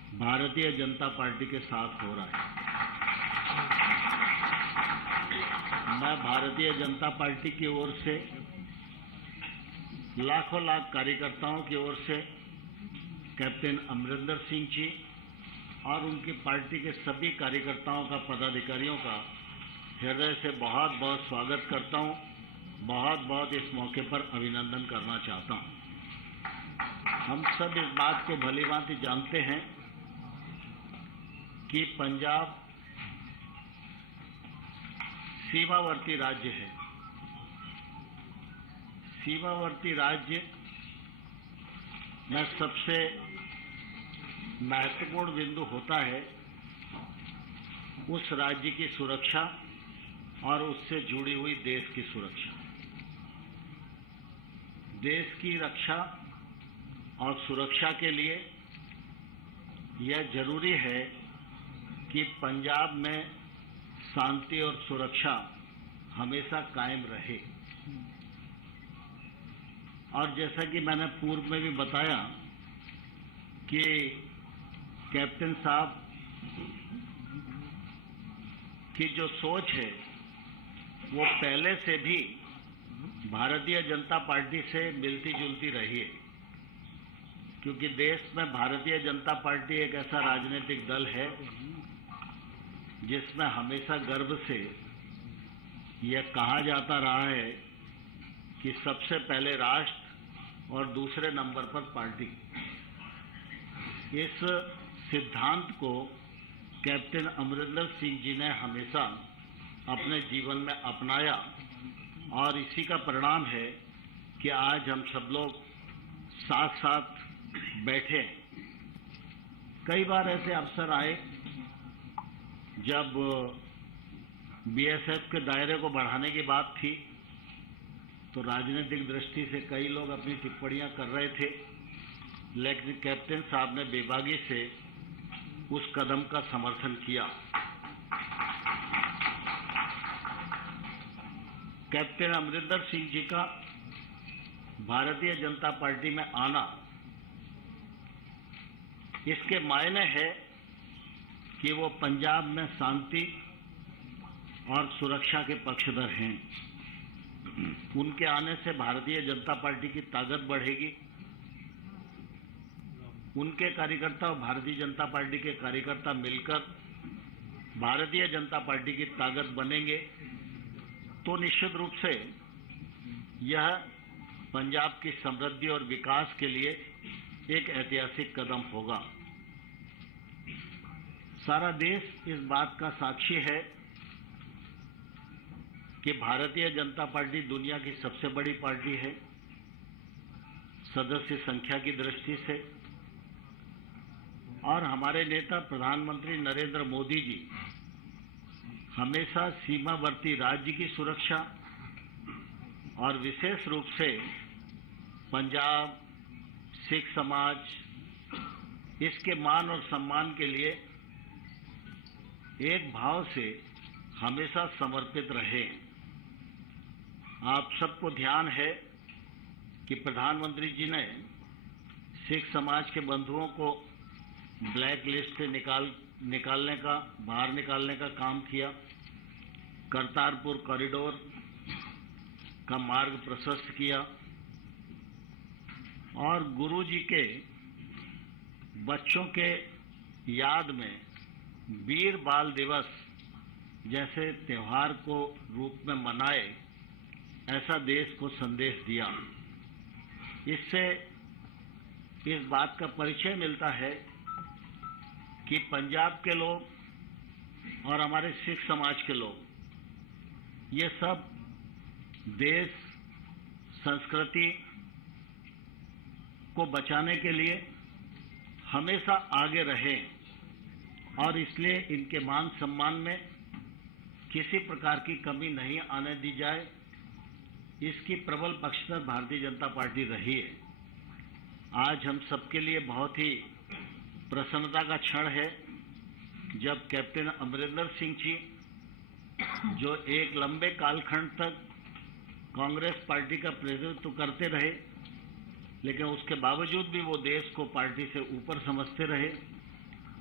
भारतीय जनता पार्टी के साथ हो रहा है। मैं भारतीय जनता पार्टी की ओर से, लाखों लाख कार्यकर्ताओं की ओर से कैप्टन अमरिंदर सिंह जी और उनकी पार्टी के सभी कार्यकर्ताओं का, पदाधिकारियों का हृदय से बहुत बहुत स्वागत करता हूं। बहुत बहुत इस मौके पर अभिनंदन करना चाहता हूं। हम सब इस बात को भलीभांति जानते हैं कि पंजाब सीमावर्ती राज्य है। सीमावर्ती राज्य में सबसे महत्वपूर्ण बिंदु होता है उस राज्य की सुरक्षा और उससे जुड़ी हुई देश की सुरक्षा। देश की रक्षा और सुरक्षा के लिए यह जरूरी है कि पंजाब में शांति और सुरक्षा हमेशा कायम रहे। और जैसा कि मैंने पूर्व में भी बताया कि कैप्टन साहब की जो सोच है वो पहले से भी भारतीय जनता पार्टी से मिलती जुलती रही है, क्योंकि देश में भारतीय जनता पार्टी एक ऐसा राजनीतिक दल है जिसमें हमेशा गर्व से यह कहा जाता रहा है कि सबसे पहले राष्ट्र और दूसरे नंबर पर पार्टी। इस सिद्धांत को कैप्टन अमरिंदर सिंह जी ने हमेशा अपने जीवन में अपनाया और इसी का परिणाम है कि आज हम सब लोग साथ साथ बैठे। कई बार ऐसे अवसर आए जब बीएसएफ के दायरे को बढ़ाने की बात थी, तो राजनीतिक दृष्टि से कई लोग अपनी टिप्पणियां कर रहे थे, लेकिन कैप्टन साहब ने बेबागी से उस कदम का समर्थन किया। कैप्टन अमरिंदर सिंह जी का भारतीय जनता पार्टी में आना, इसके मायने है कि वो पंजाब में शांति और सुरक्षा के पक्षधर हैं। उनके आने से भारतीय जनता पार्टी की ताकत बढ़ेगी। उनके कार्यकर्ता और भारतीय जनता पार्टी के कार्यकर्ता मिलकर भारतीय जनता पार्टी की ताकत बनेंगे, तो निश्चित रूप से यह पंजाब की समृद्धि और विकास के लिए एक ऐतिहासिक कदम होगा। सारा देश इस बात का साक्षी है कि भारतीय जनता पार्टी दुनिया की सबसे बड़ी पार्टी है सदस्य संख्या की दृष्टि से, और हमारे नेता प्रधानमंत्री नरेंद्र मोदी जी हमेशा सीमावर्ती राज्य की सुरक्षा और विशेष रूप से पंजाब, सिख समाज, इसके मान और सम्मान के लिए एक भाव से हमेशा समर्पित रहे। आप सबको ध्यान है कि प्रधानमंत्री जी ने सिख समाज के बंधुओं को ब्लैक लिस्ट से बाहर निकालने का काम किया। करतारपुर कॉरिडोर का मार्ग प्रशस्त किया और गुरु जी के बच्चों के याद में वीर बाल दिवस जैसे त्योहार को रूप में मनाए, ऐसा देश को संदेश दिया। इससे इस बात का परिचय मिलता है कि पंजाब के लोग और हमारे सिख समाज के लोग, ये सब देश संस्कृति को बचाने के लिए हमेशा आगे रहे, और इसलिए इनके मान सम्मान में किसी प्रकार की कमी नहीं आने दी जाए, इसकी प्रबल पक्षधर भारतीय जनता पार्टी रही है। आज हम सबके लिए बहुत ही प्रसन्नता का क्षण है जब कैप्टन अमरिंदर सिंह जी, जो एक लंबे कालखंड तक कांग्रेस पार्टी का प्रतिनिधित्व करते रहे, लेकिन उसके बावजूद भी वो देश को पार्टी से ऊपर समझते रहे,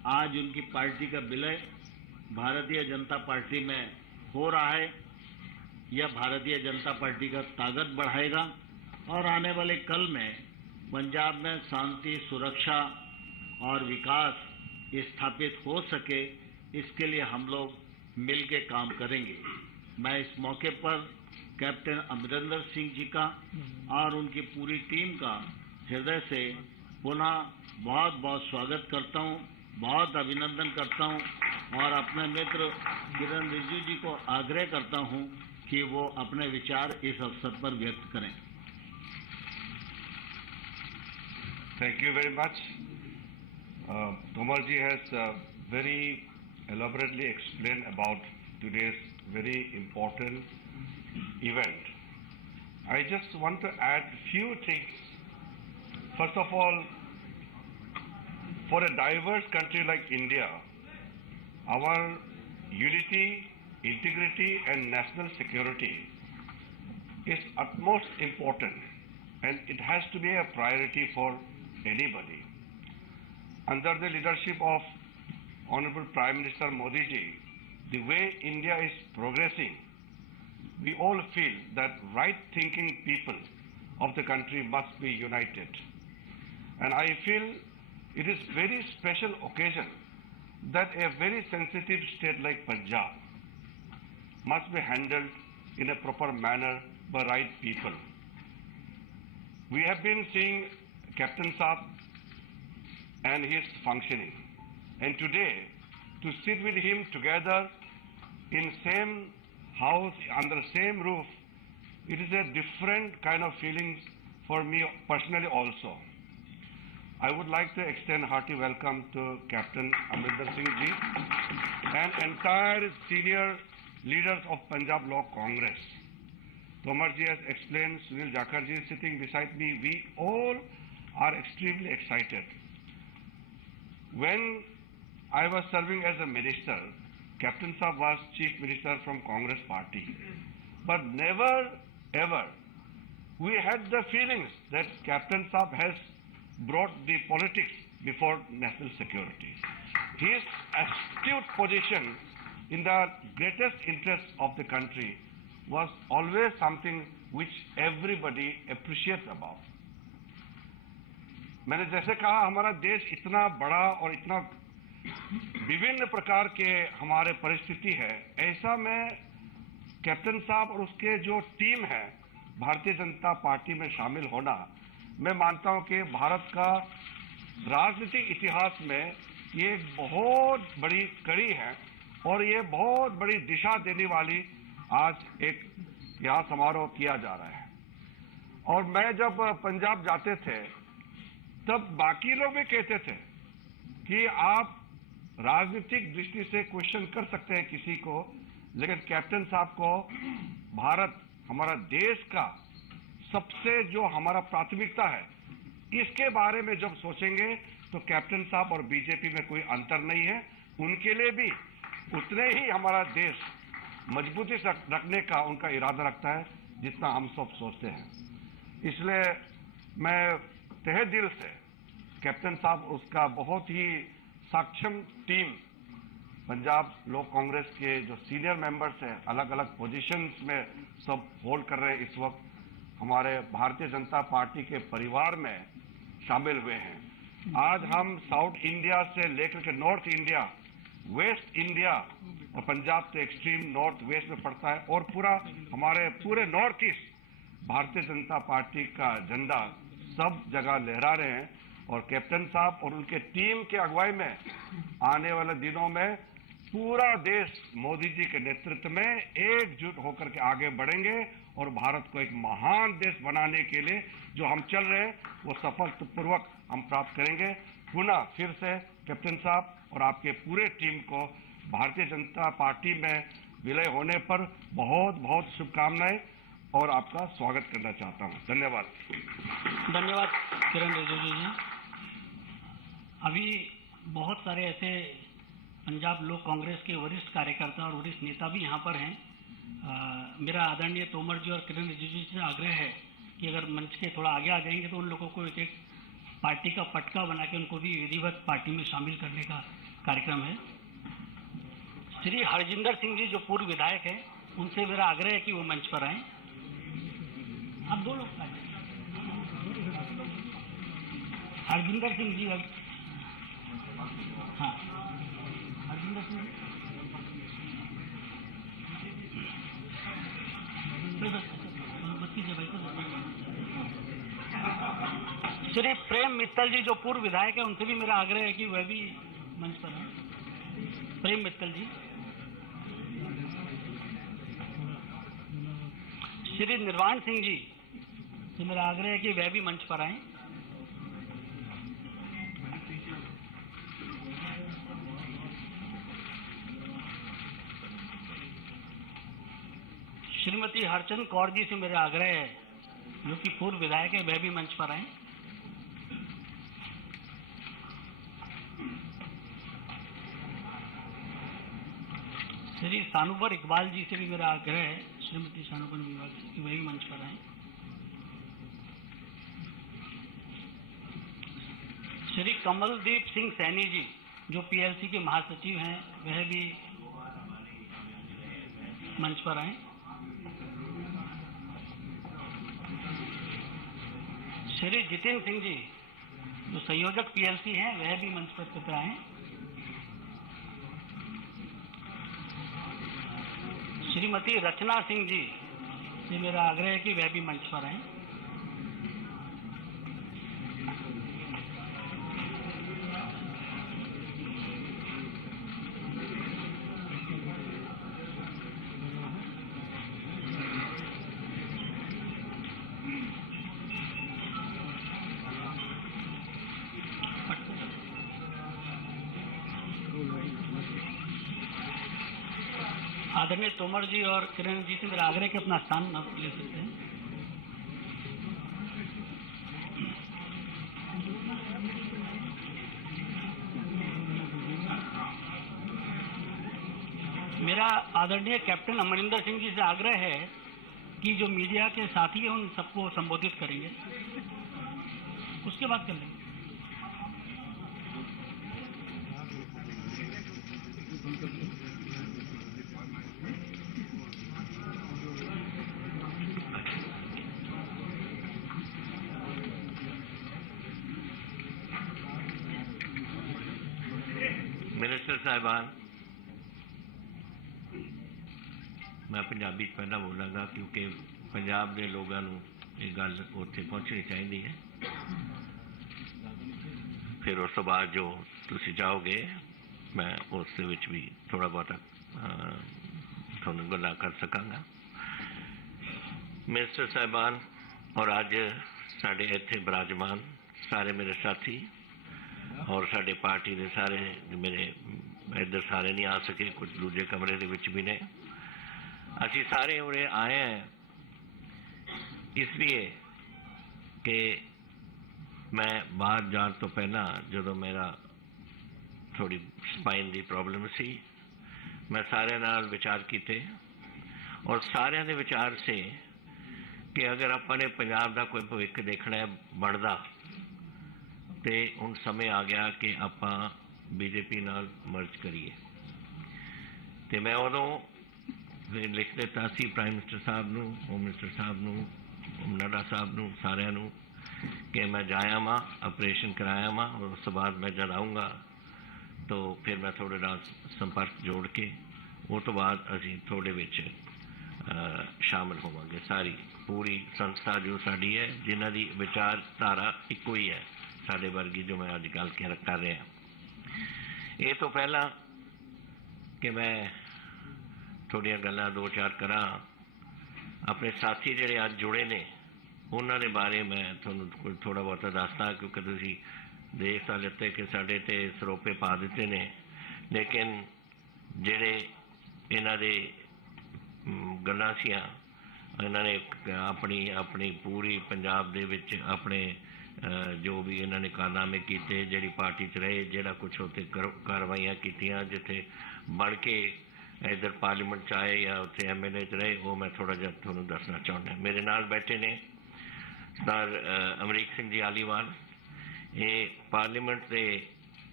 आज उनकी पार्टी का विलय भारतीय जनता पार्टी में हो रहा है। यह भारतीय जनता पार्टी का ताकत बढ़ाएगा और आने वाले कल में पंजाब में शांति, सुरक्षा और विकास स्थापित हो सके, इसके लिए हम लोग मिल के काम करेंगे। मैं इस मौके पर कैप्टन अमरिंदर सिंह जी का और उनकी पूरी टीम का हृदय से पुनः बहुत बहुत स्वागत करता हूं, बहुत अभिनंदन करता हूं और अपने मित्र किरण रिजिजू जी को आग्रह करता हूं कि वो अपने विचार इस अवसर पर व्यक्त करें। Thank you very much. Tomar ji has very elaborately explained about today's very important event. I just want to add few things. First of all, for a diverse country like India, our unity, integrity and national security is utmost important, and it has to be a priority for anybody. Under the leadership of Honorable Prime Minister Modi ji, the way India is progressing, we all feel that right-thinking people of the country must be united. And I feel it is very special occasion that a very sensitive state like Punjab must be handled in a proper manner by right people. We have been seeing Captain Saab and his functioning, and today to sit with him together in same house, under same roof, it is a different kind of feelings for me personally also. I would like to extend hearty welcome to Captain Amrinder Singh ji and entire senior leaders of Punjab Law Congress. Tomar ji has explained, Sunil Jakhar ji is sitting beside me. We all are extremely excited. When I was serving as a minister, Captain Saab was Chief Minister from Congress Party. But never ever we had the feelings that Captain Saab has brought the politics before national security. His astute position in the greatest interest of the country was always something which everybody appreciates about. मैंने जैसे कहा, हमारा देश इतना बड़ा और इतना विभिन्न प्रकार के हमारे परिस्थिति है, ऐसा में कैप्टन साहब और उसके जो टीम है भारतीय जनता पार्टी में शामिल होना, मैं मानता हूं कि भारत का राजनीतिक इतिहास में ये एक बहुत बड़ी कड़ी है और ये बहुत बड़ी दिशा देने वाली आज एक यहाँ समारोह किया जा रहा है। और मैं जब पंजाब जाते थे तब बाकी लोग भी कहते थे कि आप राजनीतिक दृष्टि से क्वेश्चन कर सकते हैं किसी को, लेकिन कैप्टन साहब को भारत, हमारा देश का सबसे जो हमारा प्राथमिकता है, इसके बारे में जब सोचेंगे तो कैप्टन साहब और बीजेपी में कोई अंतर नहीं है। उनके लिए भी उतने ही हमारा देश मजबूती से रखने का उनका इरादा रखता है जितना हम सब सोचते हैं। इसलिए मैं तहे दिल से कैप्टन साहब, उसका बहुत ही सक्षम टीम, पंजाब लोक कांग्रेस के जो सीनियर मेंबर्स हैं, अलग अलग पोजीशंस में सब होल्ड कर रहे हैं, इस वक्त हमारे भारतीय जनता पार्टी के परिवार में शामिल हुए हैं। आज हम साउथ इंडिया से लेकर के नॉर्थ इंडिया, वेस्ट इंडिया और पंजाब तो एक्सट्रीम नॉर्थ वेस्ट में पड़ता है और पूरा हमारे पूरे north east Bharatiya Janata party का झंडा सब जगह लहरा रहे हैं। और कैप्टन साहब और उनके टीम के अगुवाई में आने वाले दिनों में पूरा देश मोदी जी के नेतृत्व में एकजुट होकर के आगे बढ़ेंगे और भारत को एक महान देश बनाने के लिए जो हम चल रहे हैं वो सफलतापूर्वक हम प्राप्त करेंगे। पुनः फिर से कैप्टन साहब और आपके पूरे टीम को भारतीय जनता पार्टी में विलय होने पर बहुत बहुत शुभकामनाएं और आपका स्वागत करना चाहता हूं। धन्यवाद। धन्यवाद किरण रिजिजू जी। अभी बहुत सारे ऐसे पंजाब लोक कांग्रेस के वरिष्ठ कार्यकर्ता और वरिष्ठ नेता भी यहाँ पर हैं। मेरा आदरणीय तोमर जी और किरण रिजिजू जी से आग्रह है कि अगर मंच के थोड़ा आगे आ जाएंगे तो उन लोगों को एक एक पार्टी का पटका बना के उनको भी विधिवत पार्टी में शामिल करने का कार्यक्रम है। श्री हरजिंदर सिंह जी जो पूर्व विधायक हैं, उनसे मेरा आग्रह है कि वो मंच पर आएं। अब दो लोग आए। हरजिंदर सिंह जी, हाँ, हरजिंदर सिंह श्री प्रेम मित्तल जी जो पूर्व विधायक है, उनसे भी मेरा आग्रह है कि वह भी मंच पर हैं। प्रेम मित्तल जी। श्री निर्वाण सिंह जी से मेरा आग्रह है कि वह भी मंच पर आएं। श्रीमती हरचंद कौर जी से मेरा आग्रह है, जो कि पूर्व विधायक है, वह भी मंच पर आएं। श्री सानुबर इकबाल जी से भी मेरा आग्रह है, श्रीमती सानुबर इकबाल जी की वह भी मंच पर आएं। श्री कमलदीप सिंह सैनी जी जो पीएलसी के महासचिव हैं, वह भी मंच पर आएं। श्री जितेंद्र सिंह जी जो संयोजक पीएलसी हैं, वह भी मंच पर कृपया आएं। श्रीमती रचना सिंह जी से मेरा आग्रह है कि वह भी मंच पर आएं। आदरणीय तोमर जी और किरण जी से मेरा आग्रह है कि अपना स्थान ले सकते हैं। मेरा आदरणीय कैप्टन अमरिंदर सिंह जी से आग्रह है कि जो मीडिया के साथी हैं उन सबको संबोधित करेंगे, उसके बाद कर लेंगे। मिनिस्टर साहिबान, मैं पंजाबी पहला बोलांगा क्योंकि पंजाब के लोगों को ये गल उत्थे पहुँचनी चाहिए है। फिर उस तो बाद जो तुसी जाओगे मैं उस भी थोड़ा बहुत थोड़ा गल्लां कर सकांगा। मिनिस्टर साहिबान और अज साढ़े इत्थे विराजमान सारे मेरे साथी और साढ़े पार्टी के सारे मेरे इधर सारे नहीं आ सके, कुछ दूजे कमरे दे विच भी ने। असी सारे उरे आए हैं इसलिए कि मैं बाहर जाने तो पहला जो मेरा थोड़ी स्पाइन की प्रॉब्लम सी, मैं सारे नाल विचार किए और सारे दे विचार से कि अगर अपने पंजाब का कोई भविष्य देखना है बनता तो हुण समय आ गया कि आप बीजेपी नाल मर्ज करिए। तो मैं उदों लिख दिता सी प्राइम मिनिस्टर साहब नूं, होम मिनिस्टर साहब नूं, नाडा साहब नूं, सारिਆਂ नूं कि मैं जाया वहाँ ऑपरेशन कराया वहाँ और उस बाद मैं जब आऊँगा तो फिर मैं थोड़े नाल संपर्क जोड़ के वो तो बाद असी थोड़े विच शामिल होवांगे। सारी पूरी संस्था जो साड़ी है जिन्हां दी विचारधारा इक्को ही है साडे वर्गी जो मैं अज गल कर रहा। ये तो पहला कि मैं थोड़िया गल्लां दो चार करा अपने साथी जिहड़े अज जुड़े ने उन्हां दे बारे मैं तुहानूं थोड़ा बहुत दसदा क्योंकि तुसीं देख तां लिते कि साडे ते सरोपे पा दिते ने, लेकिन जिहड़े इन्हां दे गल्लां सीआं इन्हां ने अपनी अपनी पूरी पंजाब दे विच अपने जो भी इन्होंने कारनामे किए, जी पार्टी च रहे, जोड़ा कुछ उत्थे कार्रवाइयाँ कीतियां जिथे बन के इधर पार्लीमेंट च आए या उत्थे MLA च रहे, वो मैं थोड़ा जिहा तुहानूं दसना चाहुंदा। मेरे नाल बैठे ने सर अमरीक सिंह जी आलीवाल, ये पार्लीमेंट के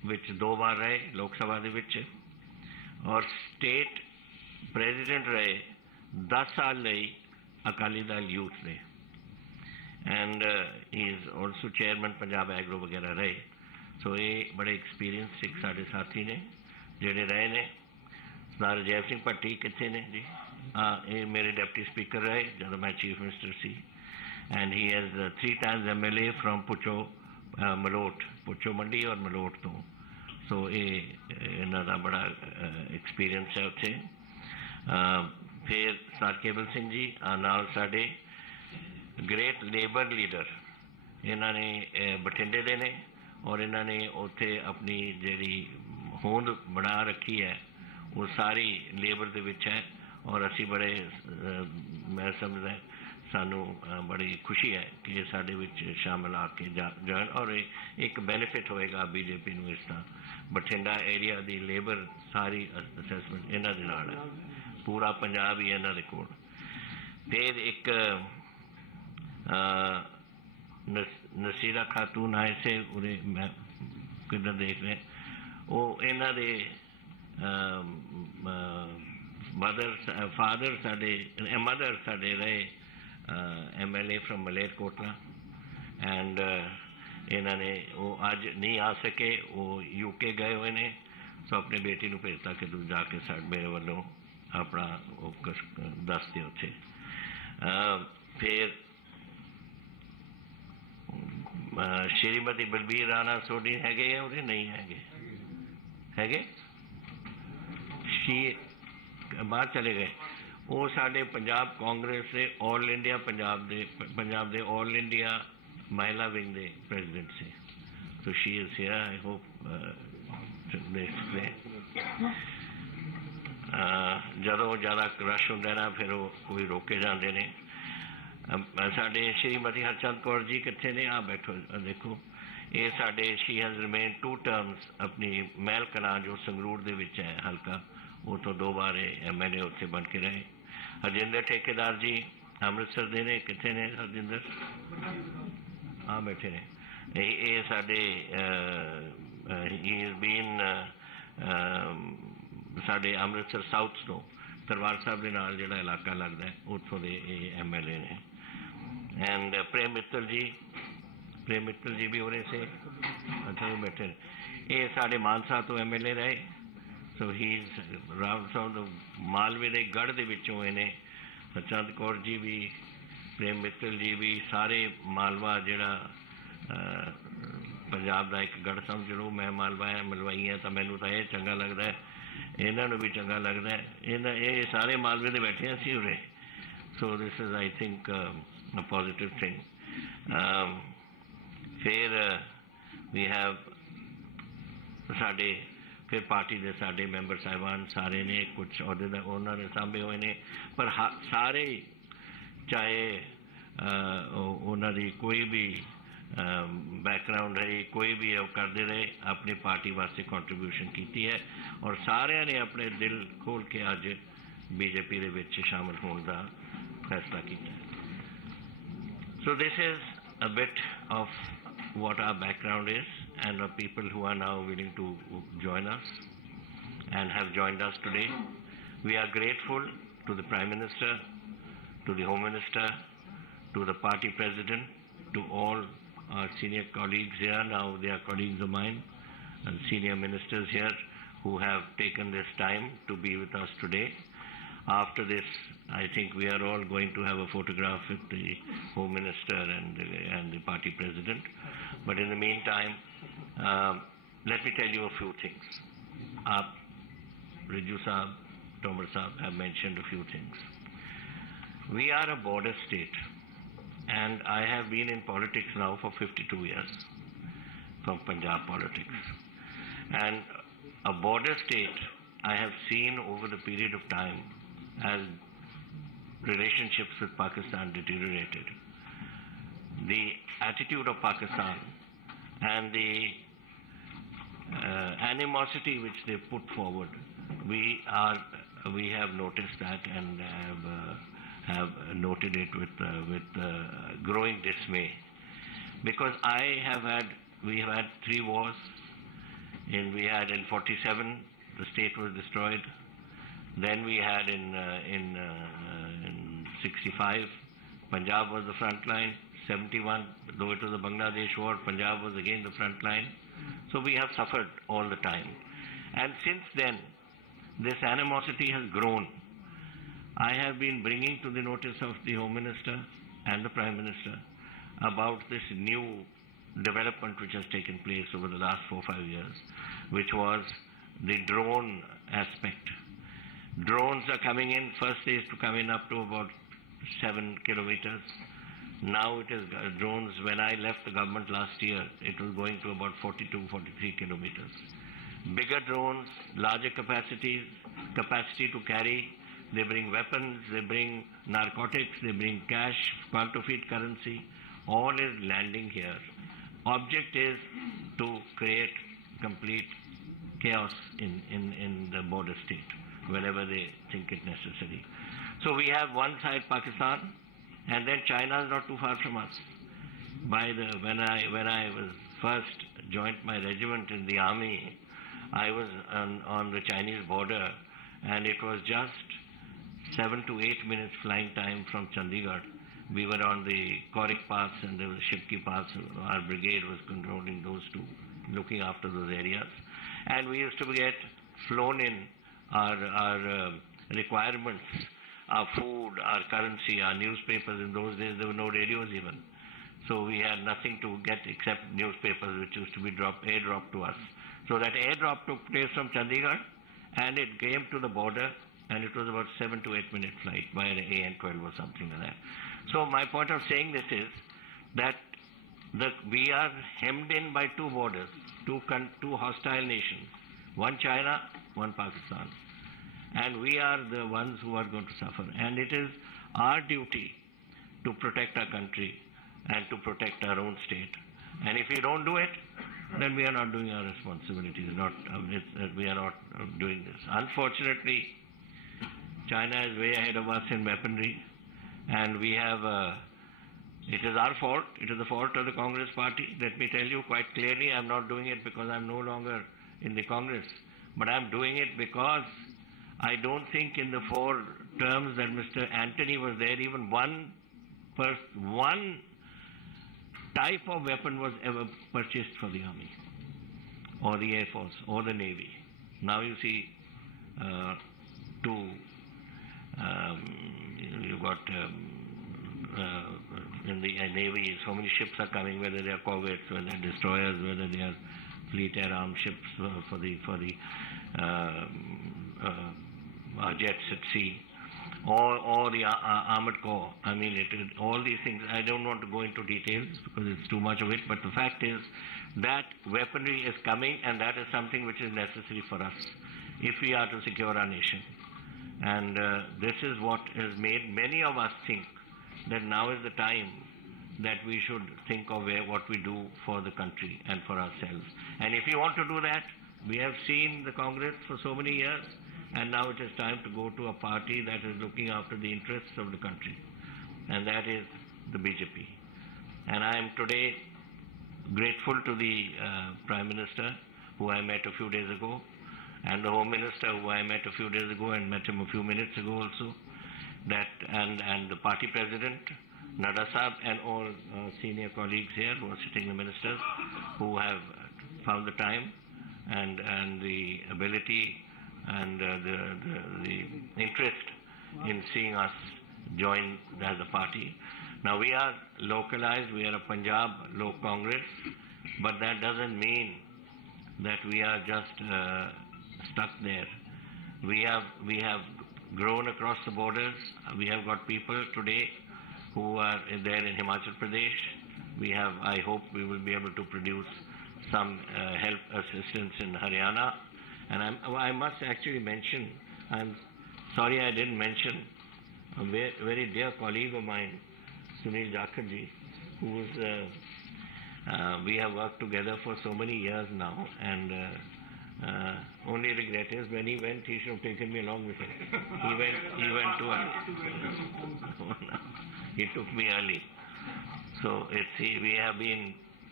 ਵਿੱਚ 2 ਵਾਰ ਰਹੇ ਲੋਕ ਸਭਾ ਦੇ ਵਿੱਚ ਔਰ ਸਟੇਟ ਪ੍ਰੈਜ਼ੀਡੈਂਟ ਰਹੇ 10 ਸਾਲ ਲਈ ਅਕਾਲੀ ਦਲ ਯੂਥ ਦੇ and he is also chairman Punjab agro ਵਗੈਰਾ ਰਹੇ। ਸੋ ਇਹ ਬੜੇ ਐਕਸਪੀਰੀਅੰਸ ਸਿੱਖ ਸਾਡੇ ਸਾਥੀ ਨੇ ਜਿਹੜੇ ਰਹੇ ਨੇ। ਸਰਦਾਰ ਅਜੈਬ ਸਿੰਘ ਭੱਟੀ ਕਿੱਥੇ ਨੇ ਜੀ? ਇਹ ਮੇਰੇ ਡਿਪਟੀ ਸਪੀਕਰ ਰਹੇ ਜਦੋਂ ਮੈਂ chief minister C and he has 3 times MLA from ਪੁੱਛੋ ਮਲੋਟ, ਪੁੱਛੋ ਮੰਡੀ ਔਰ ਮਲੋਟ ਤੋਂ। ਸੋ ਇਹ ਇਹਨਾਂ ਦਾ ਬੜਾ ਐਕਸਪੀਰੀਅੰਸ ਹੈ ਉੱਥੇ। ਫਿਰ ਸਰ ਕੇਵਲ ਸਿੰਘ ਜੀ ਨਾਲ ਸਾਡੇ ਗ੍ਰੇਟ ਲੇਬਰ ਲੀਡਰ, ਇਹਨਾਂ ਨੇ ਬਠਿੰਡੇ ਦੇ ਨੇ ਔਰ ਇਹਨਾਂ ਨੇ ਉੱਥੇ ਆਪਣੀ ਜਿਹੜੀ ਹੋਂਦ ਬਣਾ ਰੱਖੀ ਹੈ ਉਹ ਸਾਰੀ ਲੇਬਰ ਦੇ ਵਿੱਚ ਹੈ ਔਰ ਅਸੀਂ ਬੜੇ ਮੈਂ ਸਮਝਦਾ ਸਾਨੂੰ ਬੜੀ ਖੁਸ਼ੀ ਹੈ ਕਿ ਇਹ ਸਾਡੇ ਵਿੱਚ ਸ਼ਾਮਲ ਆ ਕੇ ਜਾਣ ਔਰ ਇੱਕ ਬੈਨੀਫਿਟ ਹੋਏਗਾ ਬੀਜੇਪੀ ਨੂੰ ਇਸ ਦਾ। ਬਠਿੰਡਾ ਏਰੀਆ ਦੀ ਲੇਬਰ ਸਾਰੀ ਅਸੈਸਮੈਂਟ ਇਹਨਾਂ ਦੇ ਨਾਲ ਹੈ, ਪੂਰਾ ਪੰਜਾਬ ਹੀ ਇਹਨਾਂ ਦੇ ਕੋਲ। ਫਿਰ ਇੱਕ ਨਸੀਰਾ ਖਾਤੂਨ ਆਏ ਸੇ ਉਰੇ ਮੈਂ ਕਿੱਦਾਂ ਦੇਖ ਰਹੇ ਉਹ ਇਹਨਾਂ ਦੇ ਮਦਰ ਸਾਡੇ ਰਹੇ MLA ਫਰੋਮ ਮਲੇਰਕੋਟਲਾ ਐਂਡ ਇਹਨਾਂ ਨੇ ਉਹ ਅੱਜ ਨਹੀਂ ਆ ਸਕੇ, ਉਹ UK ਗਏ ਹੋਏ ਨੇ। ਸੋ ਆਪਣੀ ਬੇਟੀ ਨੂੰ ਭੇਜਤਾ ਕਿ ਤੂੰ ਜਾ ਕੇ ਮੇਰੇ ਵੱਲੋਂ ਆਪਣਾ ਉਹ ਦੱਸ ਦਿਓ ਉੱਥੇ। ਫਿਰ ਸ਼੍ਰੀਮਤੀ ਬਲਬੀਰ ਰਾਣਾ ਸੋਢੀ ਹੈਗੇ ਆ ਉਹਦੇ ਨਹੀਂ ਹੈਗੇ ਬਾਹਰ ਚਲੇ ਗਏ। ਉਹ ਸਾਡੇ ਪੰਜਾਬ ਕਾਂਗਰਸ ਦੇ ਆਲ ਇੰਡੀਆ ਪੰਜਾਬ ਦੇ ਆਲ ਇੰਡੀਆ ਮਹਿਲਾ ਵਿੰਗ ਦੇ president C. So she is here. I hope ਜਦੋਂ ਜ਼ਿਆਦਾ ਰਸ਼ ਹੁੰਦਾ ਨਾ ਫਿਰ ਉਹ ਕੋਈ ਰੋਕੇ ਜਾਂਦੇ ਨੇ। ਸਾਡੇ ਸ਼੍ਰੀਮਤੀ ਹਰਚੰਦ ਕੌਰ ਜੀ ਕਿੱਥੇ ਨੇ? ਆ ਬੈਠੋ ਦੇਖੋ। ਇਹ ਸਾਡੇ ਸ਼ੀ ਹੈਜ਼ ਰਿਮੇਨ 2 terms ਆਪਣੀ ਮਹਿਲ ਕਲਾਂ ਜੋ ਸੰਗਰੂਰ ਦੇ ਵਿੱਚ ਹੈ ਹਲਕਾ, ਉਹ ਤੋਂ 2 ਵਾਰ MLA ਉੱਥੇ ਬਣ ਕੇ ਰਹੇ। ਹਰਜਿੰਦਰ ਠੇਕੇਦਾਰ ਜੀ ਅੰਮ੍ਰਿਤਸਰ ਦੇ ਨੇ, ਕਿੱਥੇ ਨੇ ਹਰਜਿੰਦਰ? ਆ ਬੈਠੇ ਨੇ। ਇਹ ਸਾਡੇ ਹੀ ਇਜ਼ ਬੀਨ ਸਾਡੇ ਅੰਮ੍ਰਿਤਸਰ ਸਾਊਥ ਤੋਂ ਦਰਬਾਰ ਸਾਹਿਬ ਦੇ ਨਾਲ ਜਿਹੜਾ ਇਲਾਕਾ ਲੱਗਦਾ ਉੱਥੋਂ ਦੇ ਇਹ MLA ਨੇ। ਐਂਡ ਪ੍ਰੇਮ ਮਿੱਤਲ ਜੀ ਵੀ ਉਰੇ ਸੇ, ਅੱਛਾ ਉਹ ਬੈਠੇ ਨੇ। ਇਹ ਸਾਡੇ ਮਾਨਸਾ ਤੋਂ MLA ਰਹੇ। ਸੋ ਹੀ ਇਜ਼ ਰਾਮ ਸਾਹਿਬ ਮਾਲਵੇ ਦੇ ਗੜ੍ਹ ਦੇ ਵਿੱਚੋਂ ਇਹਨੇ। ਹਰਚੰਦ ਕੌਰ ਜੀ ਵੀ, ਪ੍ਰੇਮ ਮਿੱਤਲ ਜੀ ਵੀ, ਸਾਰੇ ਮਾਲਵਾ ਜਿਹੜਾ ਪੰਜਾਬ ਦਾ ਇੱਕ ਗੜ੍ਹ ਸਮਝ ਲਓ। ਮੈਂ ਮਲਵਾਈ ਹਾਂ ਤਾਂ ਮੈਨੂੰ ਤਾਂ ਇਹ ਚੰਗਾ ਲੱਗਦਾ, ਇਹਨਾਂ ਨੂੰ ਵੀ ਚੰਗਾ ਲੱਗਦਾ। ਇਹ ਸਾਰੇ ਮਾਲਵੇ ਦੇ ਬੈਠੇ ਅਸੀਂ ਉਰੇ। ਸੋ this is I think a positive thing. ਫਿਰ ਵੀ ਹੈਵ ਸਾਡੇ ਫਿਰ ਪਾਰਟੀ ਦੇ ਸਾਡੇ ਮੈਂਬਰ ਸਾਹਿਬਾਨ ਸਾਰੇ ਨੇ, ਕੁਛ ਅਹੁਦੇ ਦਾ ਉਹਨਾਂ ਨੇ ਸਾਂਭੇ ਹੋਏ ਨੇ, ਪਰ ਸਾਰੇ ਚਾਹੇ ਉਹਨਾਂ ਦੀ ਕੋਈ ਵੀ ਬੈਕਗਰਾਊਂਡ ਰਹੀ, ਕੋਈ ਵੀ ਉਹ ਕਰਦੇ ਰਹੇ, ਆਪਣੀ ਪਾਰਟੀ ਵਾਸਤੇ ਕੰਟਰੀਬਿਊਸ਼ਨ ਕੀਤੀ ਹੈ ਔਰ ਸਾਰਿਆਂ ਨੇ ਆਪਣੇ ਦਿਲ ਖੋਲ੍ਹ ਕੇ ਅੱਜ BJP ਦੇ ਵਿੱਚ ਸ਼ਾਮਲ ਹੋਣ ਦਾ ਫੈਸਲਾ ਕੀਤਾ। So this is a bit of what our background is and the people who are now willing to join us and have joined us today. We are grateful to the Prime Minister, to the Home Minister, to the party president, to all our senior colleagues here. Now they are colleagues of mine and senior ministers here who have taken this time to be with us today. After this, I think we are all going to have a photograph with the Home Minister and the party president. But in the meantime, let me tell you a few things. Riju Saab, Tomar Saab have mentioned a few things. We are a border state, and I have been in politics now for 52 years, from Punjab politics. And a border state, I have seen over the period of time as relationships with Pakistan deteriorated. The attitude of Pakistan and the animosity which they put forward, we have noticed that and have noted it with growing dismay, because we have had 3 wars. We had in 47, the state was destroyed. Then we had in 65, Punjab was the front line. 71, though it was the Bangladesh war, Punjab was again the front line. So we have suffered all the time. And since then, this animosity has grown. I have been bringing to the notice of the Home Minister and the Prime Minister about this new development which has taken place over the last 4 or 5 years, which was the drone aspect. Drones are coming in. First they used to come in up to about 7 kilometers. Now it is drones. When I left the government last year, it was going to about 42, 43 kilometers. Bigger drones, larger capacity to carry. They bring weapons, they bring narcotics, they bring cash, counterfeit currency. All is landing here. Object is to create complete chaos in the border state, wherever they think it necessary. So we have one side Pakistan, and then China is not too far from us. When I was first joined my regiment in the army, I was on the Chinese border, and it was just 7 to 8 minutes flying time from Chandigarh. We were on the Korik Pass and there was Shipki Pass. Our brigade was controlling those two, looking after those areas. And we used to get flown in our requirements, our food, our currency, our newspapers. In those days, there were no radios even. So we had nothing to get except newspapers, which used to be airdropped to us. So that airdrop took place from Chandigarh, and it came to the border, and it was about 7 to 8 minute flight by an AN-12 or something like that. So my point of saying this is that we are hemmed in by two borders, two hostile nations, one China, one Pakistan. And we are the ones who are going to suffer. And it is our duty to protect our country and to protect our own state. And if we don't do it, then we are not doing our responsibilities. We are not doing this. Unfortunately, China is way ahead of us in weaponry, and we have, it is our fault, it is the fault of the Congress party. Let me tell you quite clearly, I'm not doing it because I'm no longer in the Congress, but I'm doing it because I don't think in the 4 terms that Mr. Antony was there, even one type of weapon was ever purchased for the Army, or the Air Force, or the Navy. Now you see you've got in the Navy, so many ships are coming, whether they are corvettes, whether they are destroyers, whether they are fleet air armed ships for the jets at sea, or the armored corps. I mean, all these things. I don't want to go into details because it's too much of it, but the fact is that weaponry is coming, and that is something which is necessary for us if we are to secure our nation. And this is what has made many of us think that now is the time that we should think of what we do for the country and for ourselves. And if you want to do that, we have seen the Congress for so many years, and now it is time to go to a party that is looking after the interests of the country, and that is the BJP. And I am today grateful to the Prime Minister, who I met a few days ago, and the Home Minister, who I met a few days ago and met him a few minutes ago also, and the party president, Nadda Sahab, and all senior colleagues here who are sitting, the ministers, who have found the time and the ability and the interest in seeing us join as a party. Now we are localized, we are a Punjab Lok Congress, but that doesn't mean that we are just stuck there. We have grown across the borders. We have got people today who are there in Himachal Pradesh. We have, I hope we will be able to produce some help assistance in Haryana. And I must actually mention, I'm sorry I didn't mention a very dear colleague of mine, Sunil Jakharji, who is, we have worked together for so many years now, and only regret is when he went, he should have taken me along with him. He went to he took me early. So we have been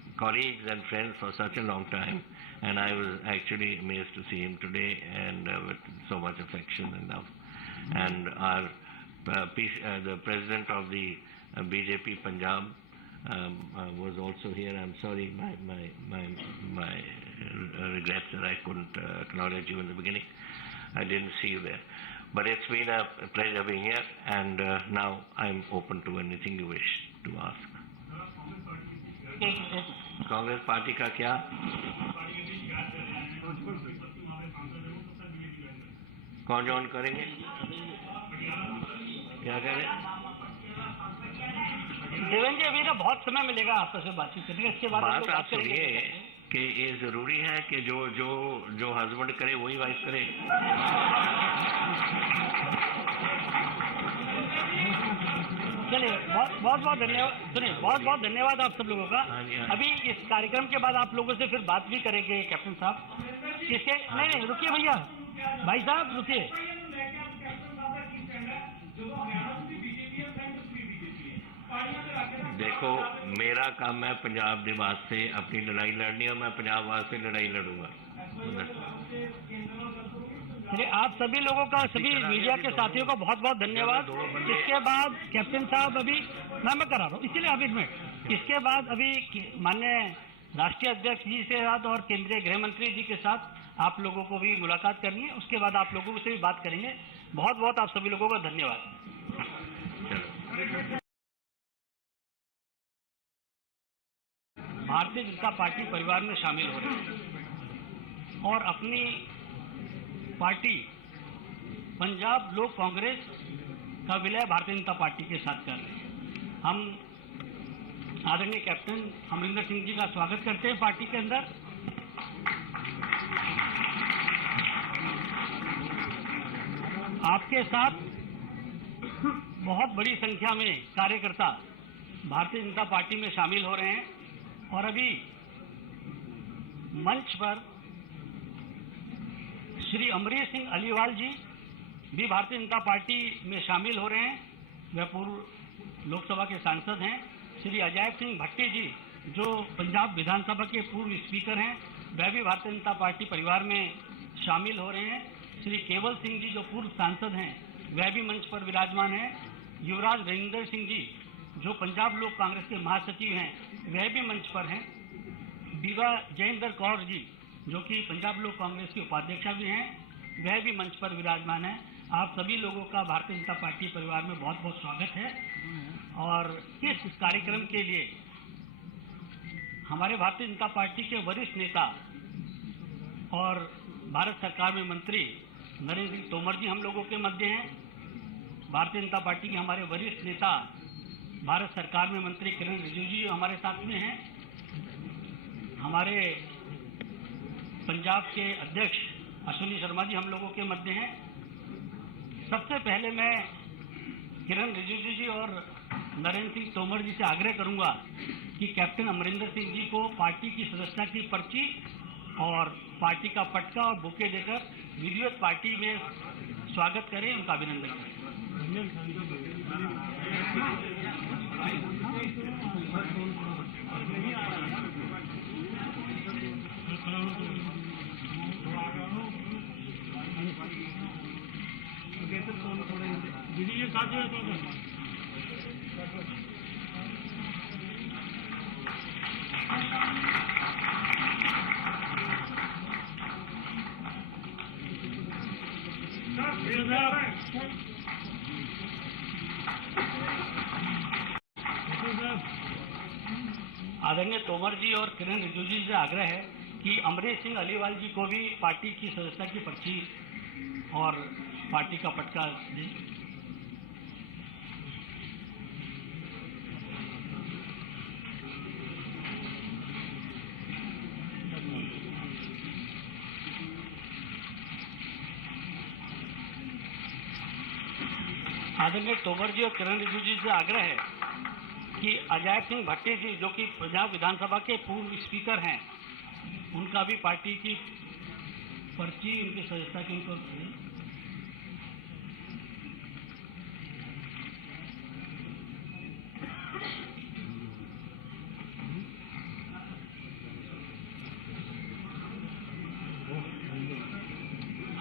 colleagues and friends for such a long time, and I was actually amazed to see him today, and with so much affection and love. And our the president of the BJP Punjab was also here. I'm sorry, my regrets that I couldn't acknowledge you in the beginning. I didn't see you there. But it's been a pleasure being here, and now I'm open to anything you wish to ask. Congress party का क्या? कौन join करेंगे? क्या कह रहे? देवेंद्र जी, अभी ना बहुत समय मिलेगा आपस में बातचीत करने, इसके बाद बात आप सुनिए कि ये जरूरी है कि जो हस्बैंड करे वही वाइफ करे। चलिए, बहुत धन्यवाद। सुनिए, बहुत धन्यवाद आप सब लोगों का। अभी इस कार्यक्रम के बाद आप लोगों से फिर बात भी करेंगे कैप्टन साहब। इसके नहीं, रुकिए भैया, भाई साहब रुकिए। देखो, मेरा काम है पंजाब के वास्ते अपनी लड़ाई लड़नी, और मैं पंजाब वास्ते लड़ाई लड़ूंगा। आप सभी लोगों का, सभी मीडिया के साथियों का बहुत बहुत धन्यवाद। इसके बाद कैप्टन साहब अभी मैं करा रहा हूँ, इसीलिए आप एक मिनट। इसके बाद अभी माननीय राष्ट्रीय अध्यक्ष जी से साथ और केंद्रीय गृह मंत्री जी के साथ आप लोगों को भी मुलाकात करनी है। उसके बाद आप लोगों से भी बात करेंगे। बहुत बहुत आप सभी लोगों का धन्यवाद। भारतीय जनता पार्टी परिवार में शामिल हो रहे हैं और अपनी पार्टी पंजाब लोक कांग्रेस का विलय भारतीय जनता पार्टी के साथ कर रहे हैं। हम आदरणीय कैप्टन अमरिंदर सिंह जी का स्वागत करते हैं पार्टी के अंदर। आपके साथ बहुत बड़ी संख्या में कार्यकर्ता भारतीय जनता पार्टी में शामिल हो रहे हैं और अभी मंच पर श्री अमरीश सिंह अलीवाल जी भी भारतीय जनता पार्टी में शामिल हो रहे हैं। वह पूर्व लोकसभा के सांसद हैं। श्री अजैब सिंह भट्टी जी जो पंजाब विधानसभा के पूर्व स्पीकर हैं, वह भी भारतीय जनता पार्टी परिवार में शामिल हो रहे हैं। श्री केवल सिंह जी जो पूर्व सांसद हैं, वह भी मंच पर विराजमान हैं। युवराज रविंदर सिंह जी जो पंजाब लोक कांग्रेस के महासचिव हैं, वह भी मंच पर हैं। बीवा जयेंद्र कौर जी जो कि पंजाब लोक कांग्रेस की उपाध्यक्षा भी हैं, वह भी मंच पर विराजमान है। आप सभी लोगों का भारतीय जनता पार्टी परिवार में बहुत बहुत स्वागत है। और इस कार्यक्रम के लिए हमारे भारतीय जनता पार्टी के वरिष्ठ नेता और भारत सरकार में मंत्री नरेंद्र सिंह तोमर जी हम लोगों के मध्य हैं। भारतीय जनता पार्टी के हमारे वरिष्ठ नेता भारत सरकार में मंत्री किरण रिजिजू जी हमारे साथ में हैं। हमारे पंजाब के अध्यक्ष अश्विनी शर्मा जी हम लोगों के मध्य हैं। सबसे पहले मैं किरण रिजिजू जी और नरेंद्र सिंह तोमर जी से आग्रह करूंगा कि कैप्टन अमरिंदर सिंह जी को पार्टी की सदस्यता की पर्ची और पार्टी का पटका और बुके देकर विधिवत पार्टी में स्वागत करें, उनका अभिनंदन करें। आदरणीय तोमर जी और किरण रिजिजू जी से आग्रह है कि अमरीश सिंह अलीवाल जी को भी पार्टी की सदस्यता की पर्ची और पार्टी का पटका दी। आदरणीय तोमर जी और किरण रिजिजू जी से आग्रह है कि अजैब सिंह भट्टी जी जो कि पंजाब विधानसभा के पूर्व स्पीकर हैं, उनका भी पार्टी की पर्ची उनकी सदस्यता की उनको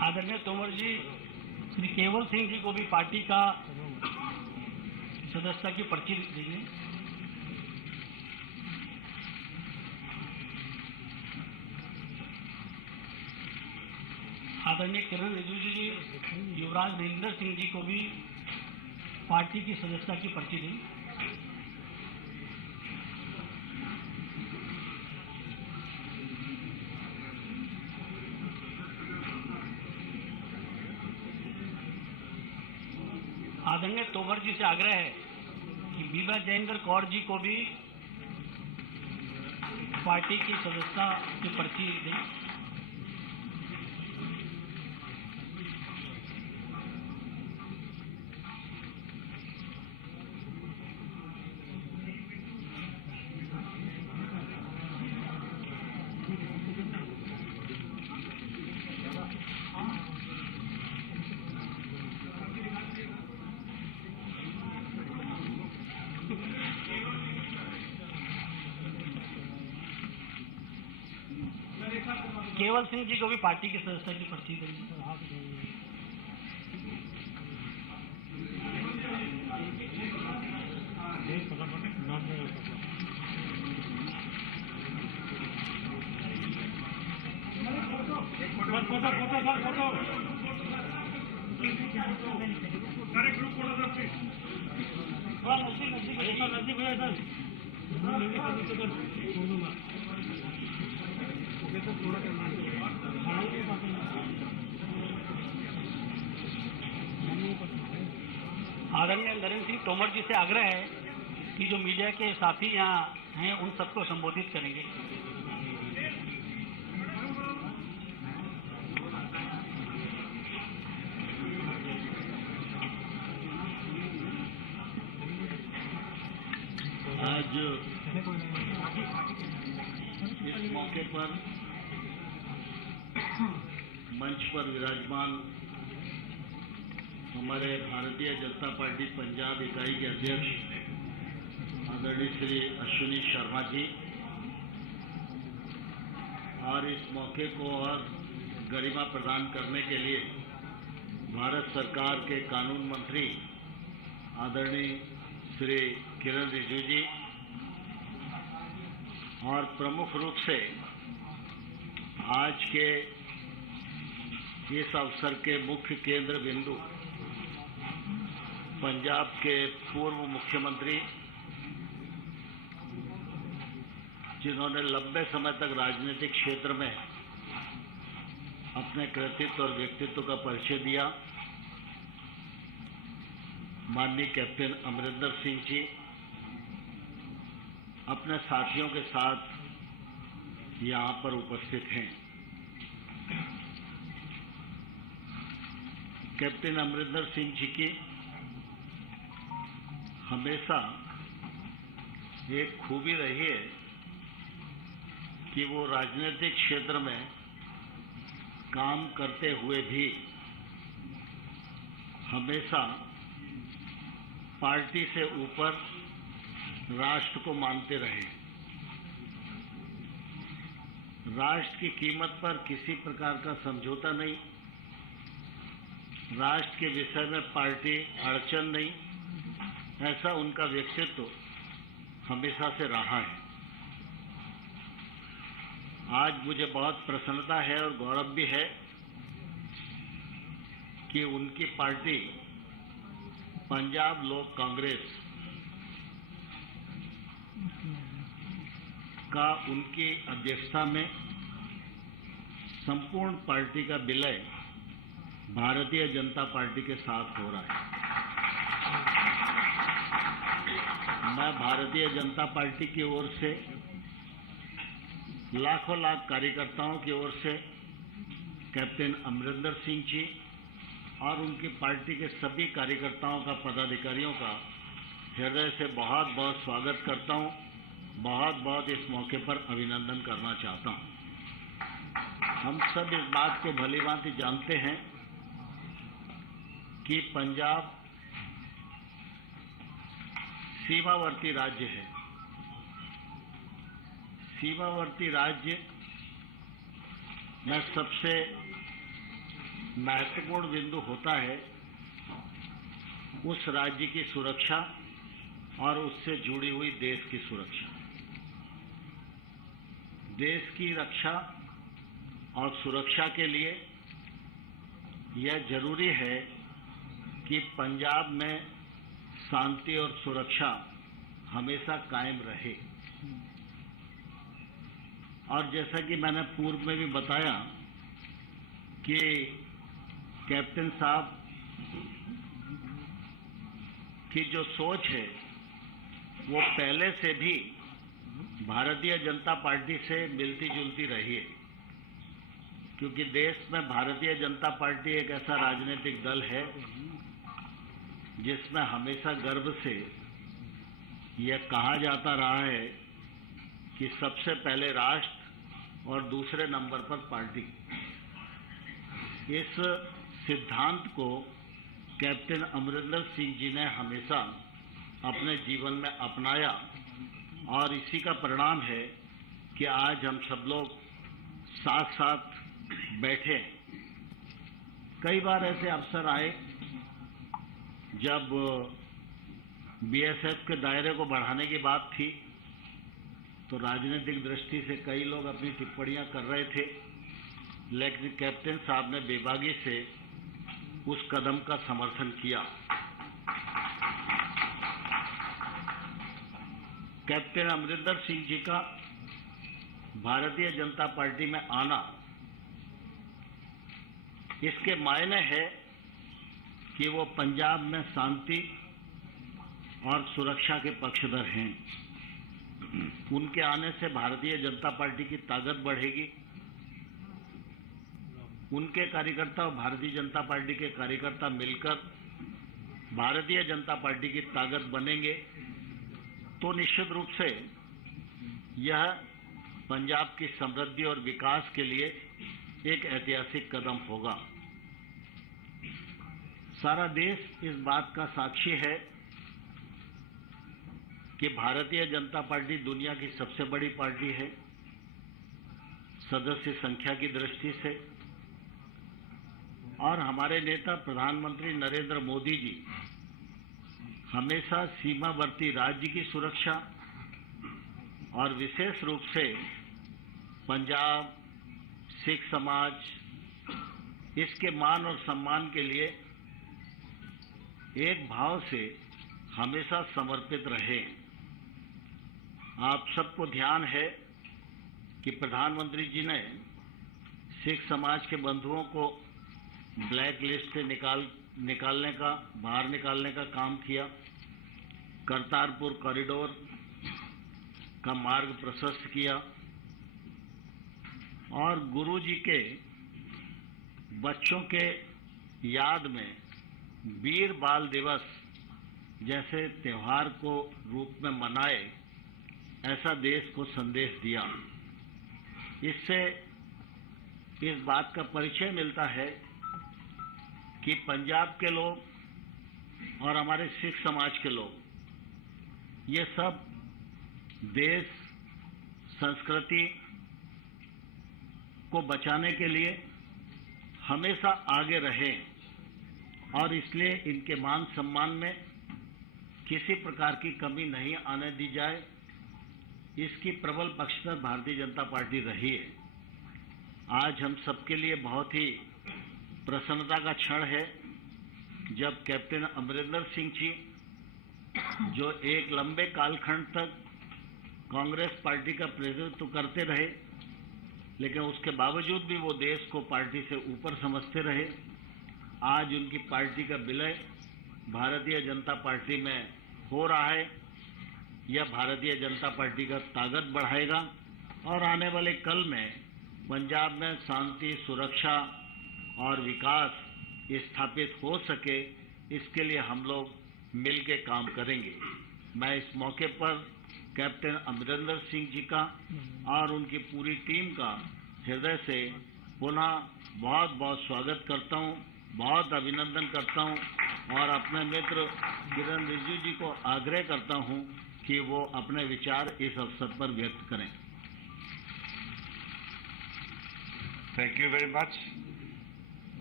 आदरणीय तोमर जी, श्री केवल सिंह जी को भी पार्टी का सदस्यता की पर्ची दीजिए। आदरणीय किरण रिजिजू जी, युवराज वीरेंद्र सिंह जी को भी पार्टी की सदस्यता की पर्ची दी। आदरणीय तोमर जी से आग्रह है कि बीबा जयेंद्र कौर जी को भी पार्टी की सदस्यता की पर्ची दें। केवल सिंह जी को भी पार्टी की सदस्यता की पर्ची देंगे। आदरणीय नरेंद्र सिंह तोमर जी से आग्रह है कि जो मीडिया के साथी यहाँ हैं उन सबको संबोधित करेंगे। आज इस मौके पर मंच पर विराजमान हमारे भारतीय जनता पार्टी पंजाब इकाई के अध्यक्ष आदरणीय श्री अश्विनी शर्मा जी और इस मौके को और गरिमा प्रदान करने के लिए भारत सरकार के कानून मंत्री आदरणीय श्री किरण रिजिजू जी और प्रमुख रूप से आज के इस अवसर के मुख्य केंद्र बिंदु पंजाब के पूर्व मुख्यमंत्री जिन्होंने लंबे समय तक राजनीतिक क्षेत्र में अपने कृतित्व और व्यक्तित्व का परिचय दिया, माननीय कैप्टन अमरिंदर सिंह जी अपने साथियों के साथ यहाँ पर उपस्थित हैं। कैप्टन अमरिंदर सिंह जी की हमेशा एक खूबी रही है कि वो राजनीतिक क्षेत्र में काम करते हुए भी हमेशा पार्टी से ऊपर राष्ट्र को मानते रहे। राष्ट्र की कीमत पर किसी प्रकार का समझौता नहीं, राष्ट्र के विषय में पार्टी अड़चन नहीं, ऐसा उनका व्यक्तित्व हमेशा से रहा है। आज मुझे बहुत प्रसन्नता है और गौरव भी है कि उनकी पार्टी पंजाब लोक कांग्रेस का उनकी अध्यक्षता में संपूर्ण पार्टी का विलय भारतीय जनता पार्टी के साथ हो रहा है। मैं भारतीय जनता पार्टी की ओर से लाखों लाख कार्यकर्ताओं की ओर से कैप्टन अमरिंदर सिंह जी और उनकी पार्टी के सभी कार्यकर्ताओं का, पदाधिकारियों का हृदय से बहुत बहुत स्वागत करता हूं, बहुत बहुत इस मौके पर अभिनंदन करना चाहता हूं। हम सब इस बात को भलीभांति जानते हैं कि पंजाब सीमावर्ती राज्य है। सीमावर्ती राज्य में सबसे महत्वपूर्ण बिंदु होता है उस राज्य की सुरक्षा और उससे जुड़ी हुई देश की सुरक्षा। देश की रक्षा और सुरक्षा के लिए यह जरूरी है कि पंजाब में शांति और सुरक्षा हमेशा कायम रहे। और जैसा कि मैंने पूर्व में भी बताया कि कैप्टन साहब की जो सोच है वो पहले से भी भारतीय जनता पार्टी से मिलती जुलती रही है, क्योंकि देश में भारतीय जनता पार्टी एक ऐसा राजनीतिक दल है जिसमें हमेशा गर्व से यह कहा जाता रहा है कि सबसे पहले राष्ट्र और दूसरे नंबर पर पार्टी। इस सिद्धांत को कैप्टन अमरिंदर सिंह जी ने हमेशा अपने जीवन में अपनाया और इसी का परिणाम है कि आज हम सब लोग साथ साथ बैठे। कई बार ऐसे अवसर आए जब बीएसएफ के दायरे को बढ़ाने की बात थी, तो राजनीतिक दृष्टि से कई लोग अपनी टिप्पणियां कर रहे थे, लेकिन कैप्टन साहब ने बेबागी से उस कदम का समर्थन किया। कैप्टन अमरिंदर सिंह जी का भारतीय जनता पार्टी में आना, इसके मायने है कि वो पंजाब में शांति और सुरक्षा के पक्षधर हैं। उनके आने से भारतीय जनता पार्टी की ताकत बढ़ेगी। उनके कार्यकर्ता और भारतीय जनता पार्टी के कार्यकर्ता मिलकर भारतीय जनता पार्टी की ताकत बनेंगे, तो निश्चित रूप से यह पंजाब की समृद्धि और विकास के लिए एक ऐतिहासिक कदम होगा। सारा देश इस बात का साक्षी है कि भारतीय जनता पार्टी दुनिया की सबसे बड़ी पार्टी है सदस्य संख्या की दृष्टि से, और हमारे नेता प्रधानमंत्री नरेंद्र मोदी जी हमेशा सीमावर्ती राज्य की सुरक्षा और विशेष रूप से पंजाब सिख समाज, इसके मान और सम्मान के लिए एक भाव से हमेशा समर्पित रहे। आप सबको ध्यान है कि प्रधानमंत्री जी ने सिख समाज के बंधुओं को ब्लैक लिस्ट से बाहर निकालने का काम किया। करतारपुर कॉरिडोर का मार्ग प्रशस्त किया और गुरु जी के बच्चों के याद में वीर बाल दिवस जैसे त्योहार को रूप में मनाए, ऐसा देश को संदेश दिया। इससे इस बात का परिचय मिलता है कि पंजाब के लोग और हमारे सिख समाज के लोग, ये सब देश संस्कृति को बचाने के लिए हमेशा आगे रहे, और इसलिए इनके मान सम्मान में किसी प्रकार की कमी नहीं आने दी जाए, इसकी प्रबल पक्षधर भारतीय जनता पार्टी रही है। आज हम सबके लिए बहुत ही प्रसन्नता का क्षण है जब कैप्टन अमरिंदर सिंह जी, जो एक लंबे कालखंड तक कांग्रेस पार्टी का प्रतिनिधित्व करते रहे, लेकिन उसके बावजूद भी वो देश को पार्टी से ऊपर समझते रहे, आज उनकी पार्टी का विलय भारतीय जनता पार्टी में हो रहा है। यह भारतीय जनता पार्टी का ताकत बढ़ाएगा और आने वाले कल में पंजाब में शांति, सुरक्षा और विकास स्थापित हो सके, इसके लिए हम लोग मिलकर काम करेंगे। मैं इस मौके पर कैप्टन अमरिंदर सिंह जी का और उनकी पूरी टीम का हृदय से पुनः बहुत बहुत स्वागत करता हूं, बहुत अभिनंदन करता हूं और अपने मित्र किरण रिजिजू जी को आग्रह करता हूं कि वो अपने विचार इस अवसर पर व्यक्त करें। Thank you very much.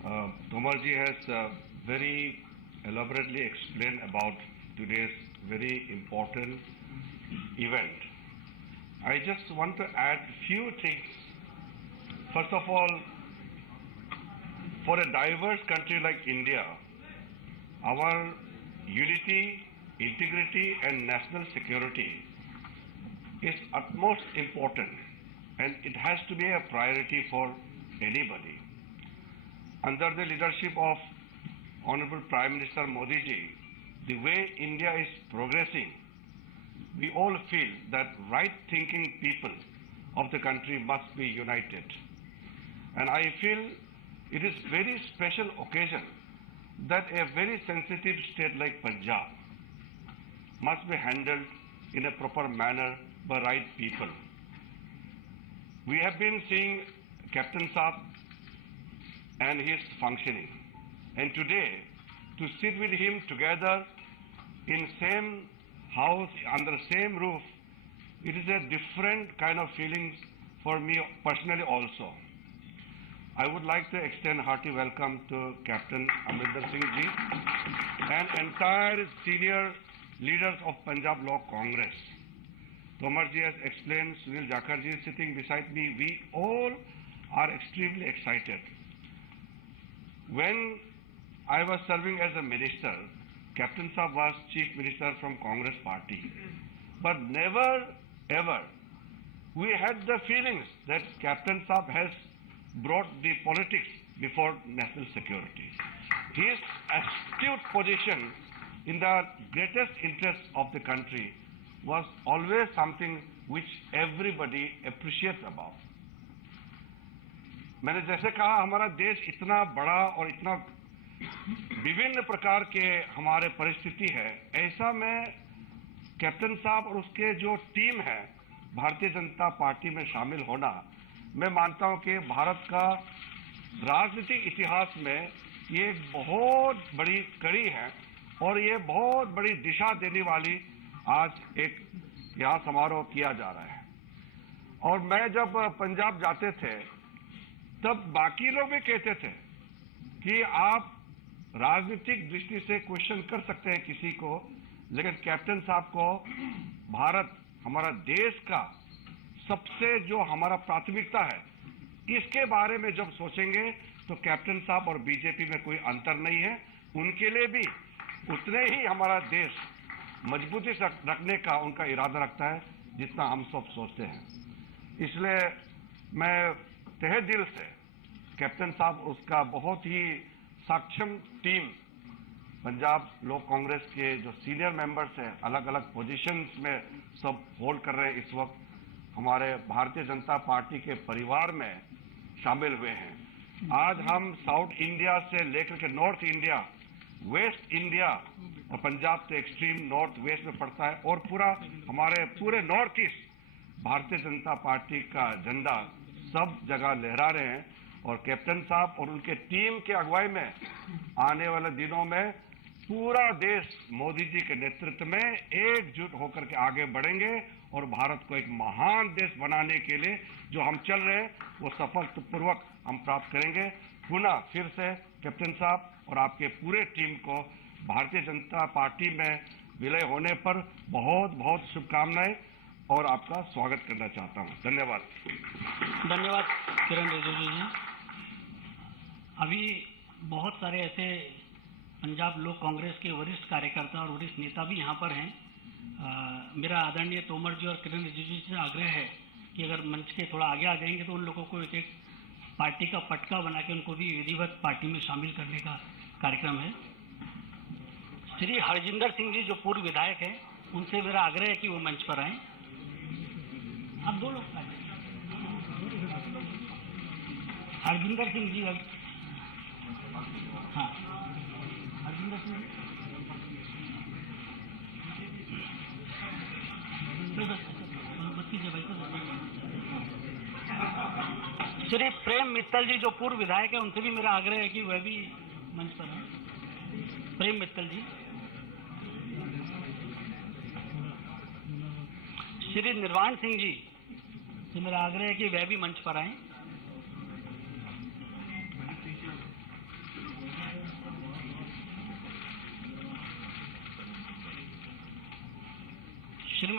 Tomar ji has very elaborately explained about today's very important event. I just want to add few things. First of all, for a diverse country like India, our unity, integrity and national security is utmost important, and it has to be a priority for anybody. Under the leadership of Honorable Prime Minister Modi ji, the way India is progressing, we all feel that right-thinking people of the country must be united. And I feel it is very special occasion that a very sensitive state like Punjab must be handled in a proper manner by right people. We have been seeing Captain Saab and his functioning. And today, to sit with him together in same house, under same roof, it is a different kind of feelings for me personally also. I would like to extend hearty welcome to Captain Amrinder Singh ji and entire senior leaders of Punjab Law Congress. Tomar ji has explained, Sunil Jakhar ji is sitting beside me. We all are extremely excited. When I was serving as a minister, Captain Saab was Chief Minister from Congress Party. But never ever we had the feelings that Captain Saab has brought the politics before national security. His astute position in the greatest interest of the country was always something which everybody appreciates about. मैंने जैसे कहा, हमारा देश इतना बड़ा और इतना विभिन्न प्रकार के हमारे परिस्थिति है, ऐसा में कैप्टन साहब और उसके जो टीम है भारतीय जनता पार्टी में शामिल होना, मैं मानता हूं कि भारत का राजनीतिक इतिहास में ये एक बहुत बड़ी कड़ी है और ये बहुत बड़ी दिशा देने वाली आज एक यहाँ समारोह किया जा रहा है। और मैं जब पंजाब जाते थे तब बाकी लोग भी कहते थे कि आप राजनीतिक दृष्टि से क्वेश्चन कर सकते हैं किसी को, लेकिन कैप्टन साहब को भारत, हमारा देश का सबसे जो हमारा प्राथमिकता है, इसके बारे में जब सोचेंगे तो कैप्टन साहब और बीजेपी में कोई अंतर नहीं है। उनके लिए भी उतने ही हमारा देश मजबूती से रखने का उनका इरादा रखता है जितना हम सब सोचते हैं। इसलिए मैं तहे दिल से कैप्टन साहब, उसका बहुत ही सक्षम टीम, पंजाब लोक कांग्रेस के जो सीनियर मेंबर्स हैं, अलग अलग पोजीशंस में सब होल्ड कर रहे हैं, इस वक्त हमारे भारतीय जनता पार्टी के परिवार में शामिल हुए हैं। आज हम साउथ इंडिया से लेकर के नॉर्थ इंडिया, वेस्ट इंडिया और पंजाब तो एक्सट्रीम नॉर्थ वेस्ट में पड़ता है और पूरा हमारे पूरे north east Bharatiya Janata party का झंडा सब जगह लहरा रहे हैं। और कैप्टन साहब और उनके टीम के अगुवाई में आने वाले दिनों में पूरा देश मोदी जी के नेतृत्व में एकजुट होकर के आगे बढ़ेंगे और भारत को एक महान देश बनाने के लिए जो हम चल रहे हैं वो सफलतापूर्वक हम प्राप्त करेंगे। पुनः फिर से कैप्टन साहब और आपके पूरे टीम को भारतीय जनता पार्टी में विलय होने पर बहुत बहुत शुभकामनाएं और आपका स्वागत करना चाहता हूं। धन्यवाद। धन्यवाद किरण रिजिजू जी। अभी बहुत सारे ऐसे पंजाब लोक कांग्रेस के वरिष्ठ कार्यकर्ता और वरिष्ठ नेता भी यहाँ पर हैं। मेरा आदरणीय तोमर जी और किरण रिजिजू जी से आग्रह है कि अगर मंच के थोड़ा आगे आ जाएंगे तो उन लोगों को एक पार्टी का पटका बना के उनको भी विधिवत पार्टी में शामिल करने का कार्यक्रम है। श्री हरजिंदर सिंह जी जो पूर्व विधायक हैं, उनसे मेरा आग्रह है कि वो मंच पर आए। अब दो लोग आए। हरजिंदर सिंह जी, हाँ हरजिंदर सिंह श्री प्रेम मित्तल जी जो पूर्व विधायक है, उनसे भी मेरा आग्रह है कि वह भी मंच पर हैं। प्रेम मित्तल जी, श्री निर्वाण सिंह जी से मेरा आग्रह है कि वह भी मंच पर आए।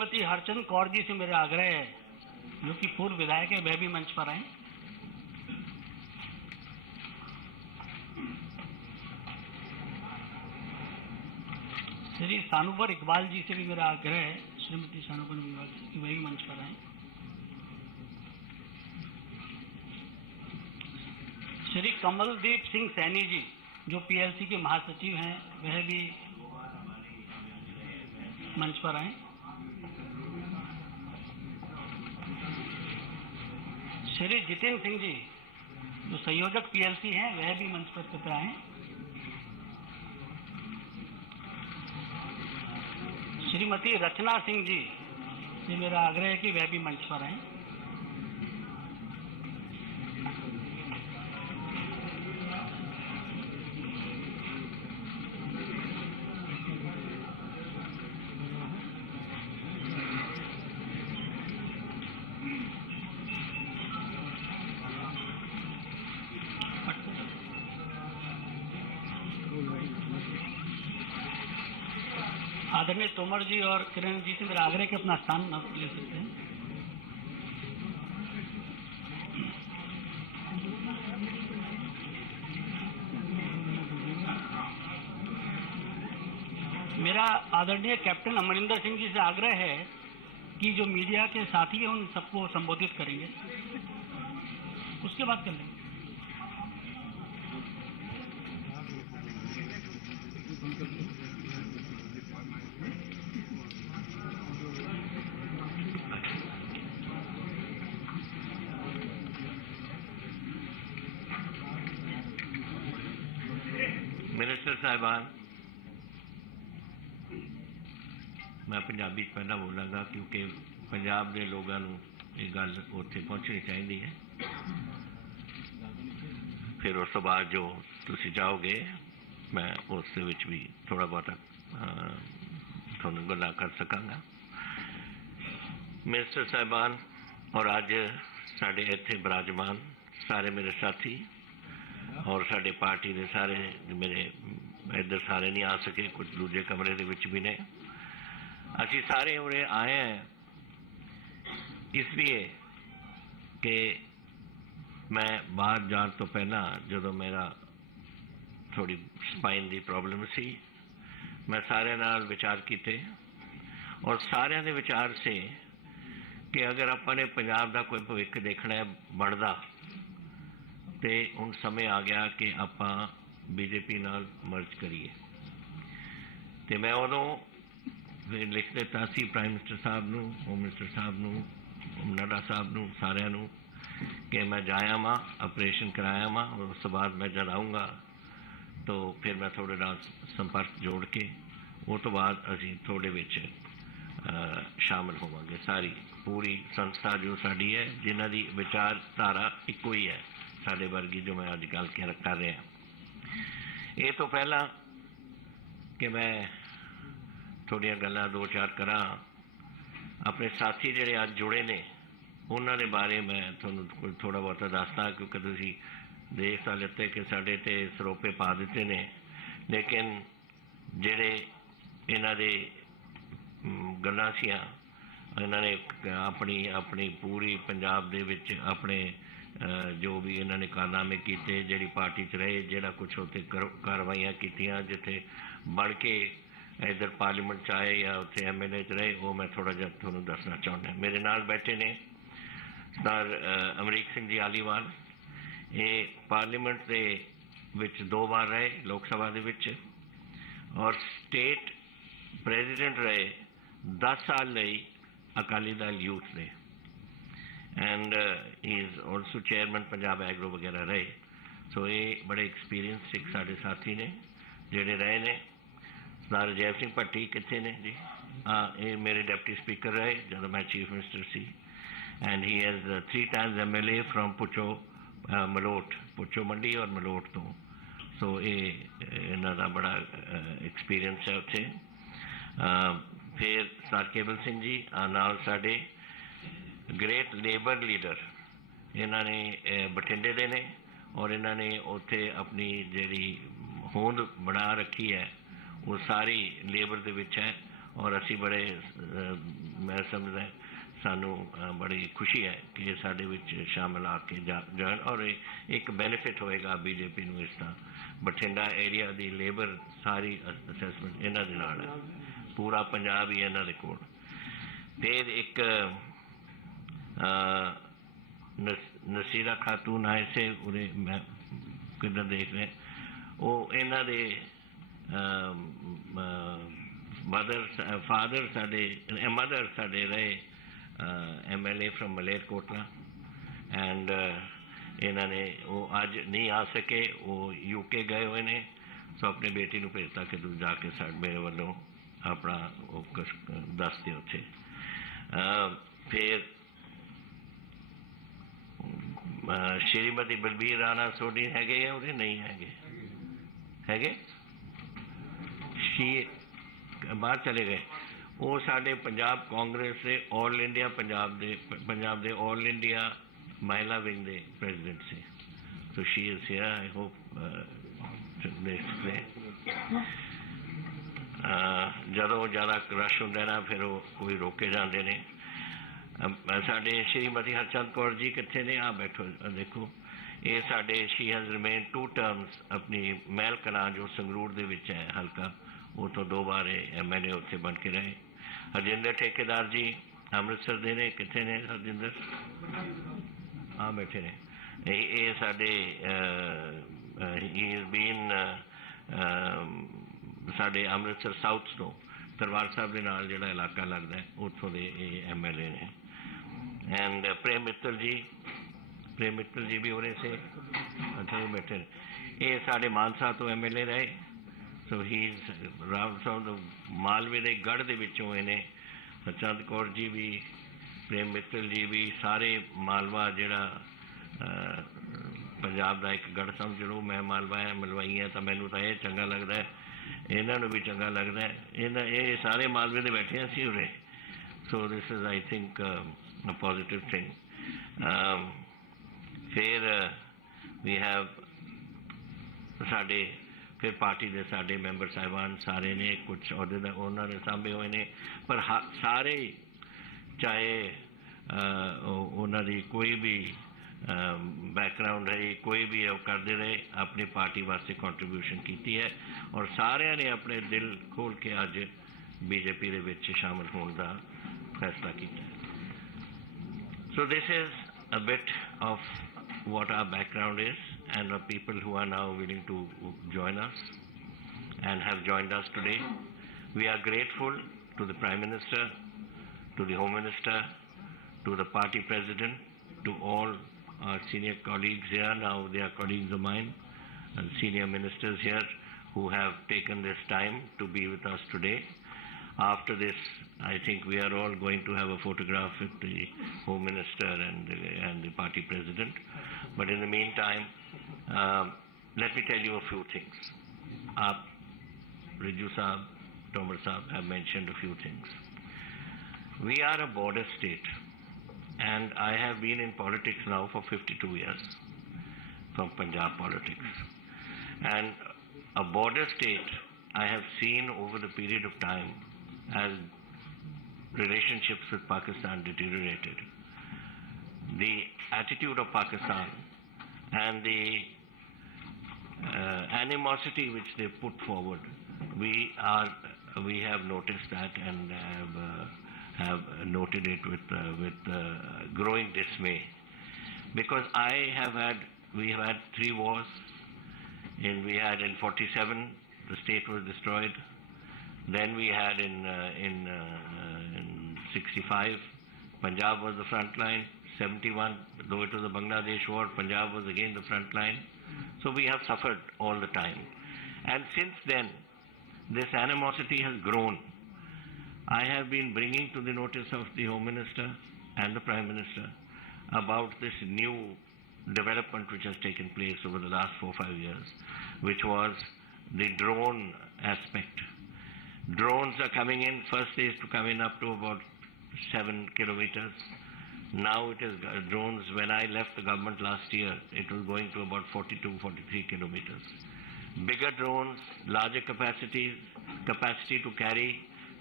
श्रीमती हरचंद कौर जी से मेरा आग्रह है, जो कि पूर्व विधायक है, वह भी मंच पर आए। श्री सानुवर इकबाल जी से भी मेरा आग्रह है, श्रीमती सानुवर इकबाल जी वह भी मंच पर आए। श्री कमलदीप सिंह सैनी जी जो पीएलसी के महासचिव हैं, वह भी मंच पर आए। श्री जितेंद्र सिंह जी जो संयोजक पीएलसी हैं, वह भी मंच पर कृपया आए। श्रीमती रचना सिंह जी से मेरा आग्रह है कि वह भी मंच पर आए। आदरणीय तोमर जी और किरण जी से मेरा आग्रह कि अपना स्थान न ले सकते हैं। मेरा आदरणीय कैप्टन अमरिंदर सिंह जी से आग्रह है कि जो मीडिया के साथी हैं उन सबको संबोधित करेंगे, उसके बाद कर लेंगे। मिनिस्टर साहिबान, मैं पंजाबी पहला बोलांगा क्योंकि पंजाब के लोगों को ये गल उत्थे पहुँचनी चाहिए है। फिर उस बाद जो तुसी चाहोगे मैं उस विच भी थोड़ा बहुत थोड़ा गल्लां कर सकांगा। मिनिस्टर साहिबान और अज साडे इत्थे विराजमान सारे मेरे साथी और साडे पार्टी के सारे मेरे इधर सारे नहीं आ सके, कुछ दूजे कमरे के विच भी ने। असी सारे उरे आए हैं इसलिए कि मैं बाहर जाने तो पहला जो मेरा थोड़ी स्पाइन की प्रॉब्लम सी, मैं सारे नाल विचार किए और सारे दे विचार से कि अगर अपने पंजाब का कोई भविख देखना है बनता तो हुण समय आ गया कि आपां बीजेपी नाल मर्ज करिए। तो मैं उदों लिख दिता सी प्राइम मिनिस्टर साहब नूं, होम मिनिस्टर साहब नूं, नड्डा साहब नूं, सारिआं नूं कि मैं जाया वां, ऑपरेशन कराया वां और उस बाद मैं जब आऊँगा तो फिर मैं थोड़े नाल संपर्क जोड़ के उस तो बाद असीं थोड़े विच शामिल होवांगे। सारी पूरी संस्था जो साडी है जिन्हां दी विचारधारा इक्को ही है साडे वर्गी जो मैं अज गल कर रहा। ये तो पहला कि मैं थोड़ियां गल्लां दो चार करा अपने साथी जिहड़े अज जुड़े ने उन्हां दे बारे मैं तुहानूं थोड़ा बहुत दसदा, क्योंकि तुसीं देख तां लिते कि साडे ते सरोपे पा दिते ने, लेकिन जिहड़े इन्हां दे गल्लां सीआं इन्हां ने अपनी अपनी पूरी पंजाब दे विच अपने जो भी इन्होंने कारनामे किए, जी पार्टी च रहे, जोड़ा कुछ उत्थे कार्रवाइयां कीतियां, जिथे बन के इधर पार्लीमेंट च आए या उत्थे MLA च रहे, वो मैं थोड़ा जिहा तुहानूं दसना चाहुंदा। मेरे नाल बैठे ने सर अमरीक सिंह जी आलीवाल, ये पार्लीमेंट दे विच 2 बार रहे लोक सभा दे विच और स्टेट प्रेजिडेंट रहे 10 साल लई Akali Dal youth they, and he is also chairman Punjab agro वगैरह रहे। सो ये बड़े एक्सपीरियंस सिख साढ़े साथी ने जोड़े रहे ने। सर अजैब सिंह भट्टी कितने ने जी? हाँ, ये मेरे डिप्टी स्पीकर रहे जब मैं chief minister C, and he has 3 times MLA from पुचो Malout, पुचो मंडी और मलोट तो। सो ये इन्हां दा बड़ा एक्सपीरियंस है उत्थे। फिर सर केवल सिंह जी नाल साडे ग्रेट लेबर लीडर, इन्होंने बठिंडे दे ने और इन्होंने उत्थे अपनी जिहड़ी होंद बना रखी है वो सारी लेबर दे विच है और असी बड़े मैं समझदा सानू बड़ी खुशी है कि ये साडे विच शामिल आके जान और एक बेनिफिट होएगा बीजेपी नूं इसदा बठिंडा एरिया दी लेबर सारी असैसमेंट इन्हां दे नाल है पूरा पंजाब ही इन्हां दे कोल फिर एक नसीरा खातून आए से उरे मैं किधर देख रहे वो इन्हां दे फादर साडे मदर साडे रहे MLA फ्रॉम मलेरकोटला एंड इन्होंने वो अज नहीं आ सके वो UK गए हुए ने सो अपनी बेटी को भेजता कि तू जाके मेरे वालों अपना वो दस दे उत्थे फिर श्रीमती बलबीर राणा सोडी हैगे या उन्हें नहीं हैगे बाहर चले गए वो साडे पंजाब कांग्रेस से all India Punjab they all India महिला विंग दे प्रेसिडेंट से तो she is here I hope जदों ज़्यादा रश होंदा ना फिर वो कोई रोके जाते ने साडे श्रीमती हरचंद कौर जी कितने ने आ बैठो देखो ये साडे शी हैज़ रिमेन 2 टर्म्स अपनी महल कलां जो संगरूर दे विच है हल्का वो तो 2 बार MLA उत्थे बन के रहे हरजिंदर ठेकेदार जी अमृतसर दे ने कितने ने हरजिंदर हाँ बैठे ने ये साडे ही इज बीन साडे अमृतसर साउथ तो दरबार साहब के नाल जिहड़ा इलाका लगता है उत्थों दे MLA ने एंड प्रेम मित्तल जी भी उन्हें से अच्छा वो बैठे ये साडे मानसा तो MLA रहे सो ही मालवे के गढ़ के विचों इन्हें हरचंद कौर जी भी प्रेम मित्तल जी भी सारे मालवा जिहड़ा पंजाब का एक गढ़ समझ लो मैं मालवा है मलवाई है तो मैनू तो यह चंगा लगता है इन्हों भी चंगा लगता है ये सारे मालवे के बैठे हैं सी उरे so this is I think a positive thing फिर वी हैव साडे फिर पार्टी के साडे मैंबर साहिबान सारे ने कुछ अहदे उन्होंने सांभे हुए ने पर सारे चाहे उन्होंने कोई भी बैकग्राउंड रही कोई भी करते रहे अपनी पार्टी वास्ते कंट्रीब्यूशन की है और सारे ने अपने दिल खोल के अज बीजेपी के विच शामिल होने का फैसला किया so this is a bit of what our background is and the people who are now willing to join us and have joined us today. We are grateful to the Prime Minister, to the Home Minister, to the party president, to all our senior colleagues here, now they are colleagues of mine, and senior ministers here who have taken this time to be with us today. After this, I think we are all going to have a photograph with the Home Minister and the party president. But in the meantime, let me tell you a few things. Riju Saab, Tomar Saab have mentioned a few things. We are a border state, and I have been in politics now for 52 years, from Punjab politics. And a border state, I have seen over the period of time as relationships with Pakistan deteriorated. The attitude of Pakistan and the animosity which they put forward, we have noticed that and have noted it with growing dismay, because we have had 3 wars. We had in 47 the state was destroyed. Then we had in 65 Punjab was the front line. 71, though it was a Bangladesh war, Punjab was again the front line. So we have suffered all the time. And since then, this animosity has grown. I have been bringing to the notice of the Home Minister and the Prime Minister about this new development which has taken place over the last 4-5 years, which was the drone aspect. Drones are coming in. First they used to come in up to about 7 kilometers. Now it is drones. When I left the government last year, it was going to about 42-43 kilometers. Bigger drones, larger capacity to carry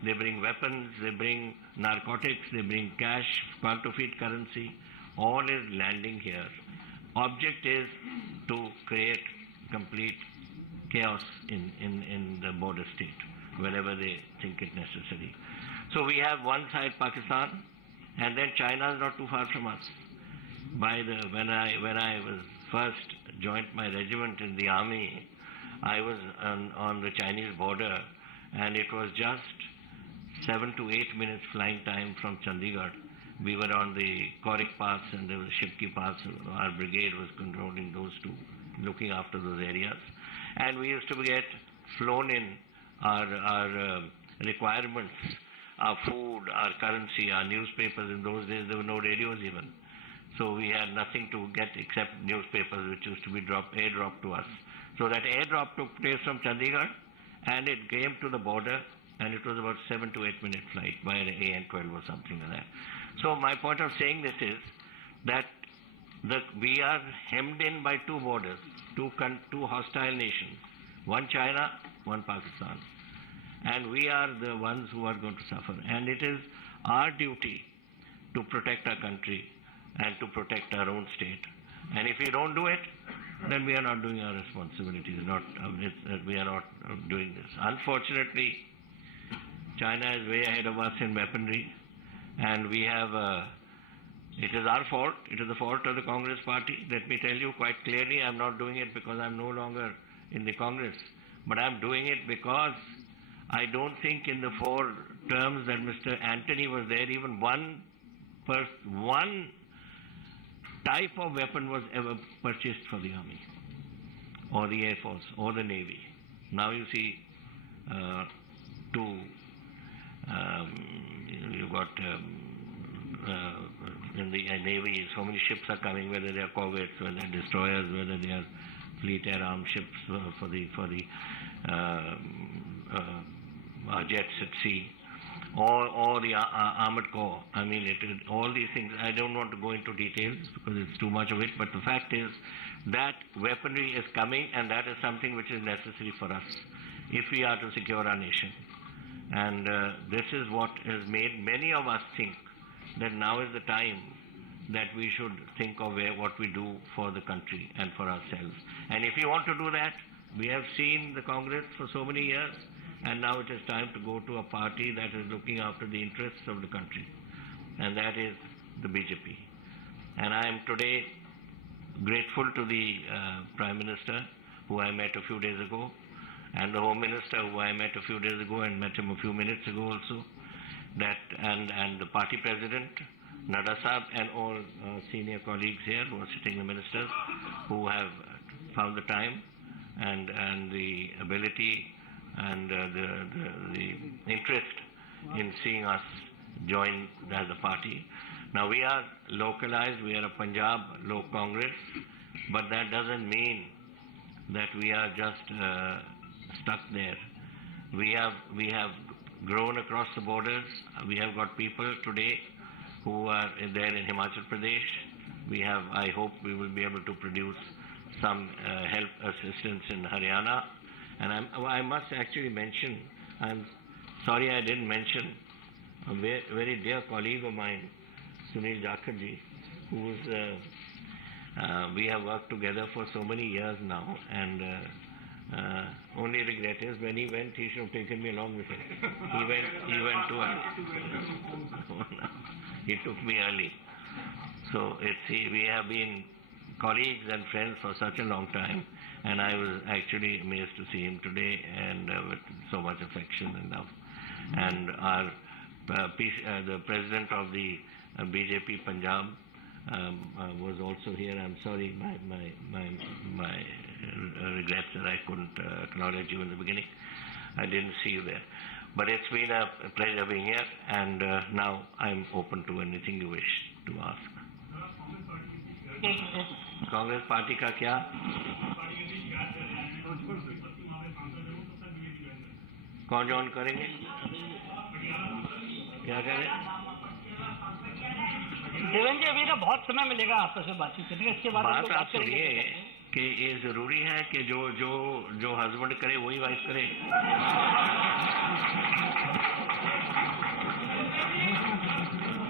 they bring weapons, they bring narcotics, they bring cash, counterfeit currency, all is landing here. Object is to create complete chaos in the border state whenever they think it necessary. So we have one side Pakistan, and then China is not too far from us. When I was first joined my regiment in the army, I was on the Chinese border, and it was just 7 to 8 minutes flying time from Chandigarh. We were on the Korik Pass and there was Shipki Pass. Our brigade was controlling those two, looking after those areas. And we used to get flown in our requirements, our food, our currency, our newspapers. In those days, there were no radios even. So we had nothing to get except newspapers, which used to be airdropped to us. So that airdrop took place from Chandigarh, and it came to the border, and it was about 7 to 8 minute flight by an AN-12 or something like that. So my point of saying this is that we are hemmed in by two borders, two hostile nations, one China, one Pakistan. And we are the ones who are going to suffer. And it is our duty to protect our country and to protect our own state. And if we don't do it, then we are not doing our responsibilities. We are not doing this. Unfortunately, China is way ahead of us in weaponry, and we have. It is our fault. It is the fault of the Congress party. Let me tell you quite clearly, I'm not doing it because I'm no longer in the Congress, but I'm doing it because I don't think in the 4 terms that Mr. Antony was there, even one type of weapon was ever purchased for the Army or the Air Force or the Navy. Now you see you've got in the Navy, so many ships are coming, whether they are corvettes, whether they are destroyers, whether they are fleet air armed ships for the jets at sea, or the armored corps. I mean, all these things. I don't want to go into details because it's too much of it, but the fact is that weaponry is coming, and that is something which is necessary for us if we are to secure our nation. And this is what has made many of us think that now is the time that we should think of what we do for the country and for ourselves. And if you want to do that, we have seen the Congress for so many years, and now it is time to go to a party that is looking after the interests of the country, and that is the BJP. And I am today grateful to the Prime Minister, who I met a few days ago, and the Home Minister, who I met a few days ago and met him a few minutes ago also, and the party president, Nadda Sahab, and all senior colleagues here who are sitting, the ministers, who have found the time and the ability and the interest in seeing us join as a party. Now we are localized, we are a Punjab Lok Congress, but that doesn't mean that we are just stuck there. We have grown across the borders. We have got people today who are there in Himachal Pradesh. We have, I hope we will be able to produce some help assistance in Haryana. And I must actually mention, I'm sorry I didn't mention a very dear colleague of mine, Sunil Jakharji, who is, we have worked together for so many years now, and only regret is when he went, he should have taken me along with him. He went too early. He took me early. So we have been colleagues and friends for such a long time, and I was actually amazed to see him today, and with so much affection and love. And our the president of the BJP Punjab was also here. I'm sorry, my regrets that I couldn't acknowledge you in the beginning. I didn't see you there. But it's been a pleasure being here, and now I'm open to anything you wish to ask. Congress Party का क्या? कौन join करेंगे? क्या करें? देवेंद्र जी, अभी ना बहुत समय मिलेगा आपस में बातचीत करने, इसके बाद बात आप सुनिए कि ये जरूरी है कि जो हस्बैंड करे वही वाइफ करे।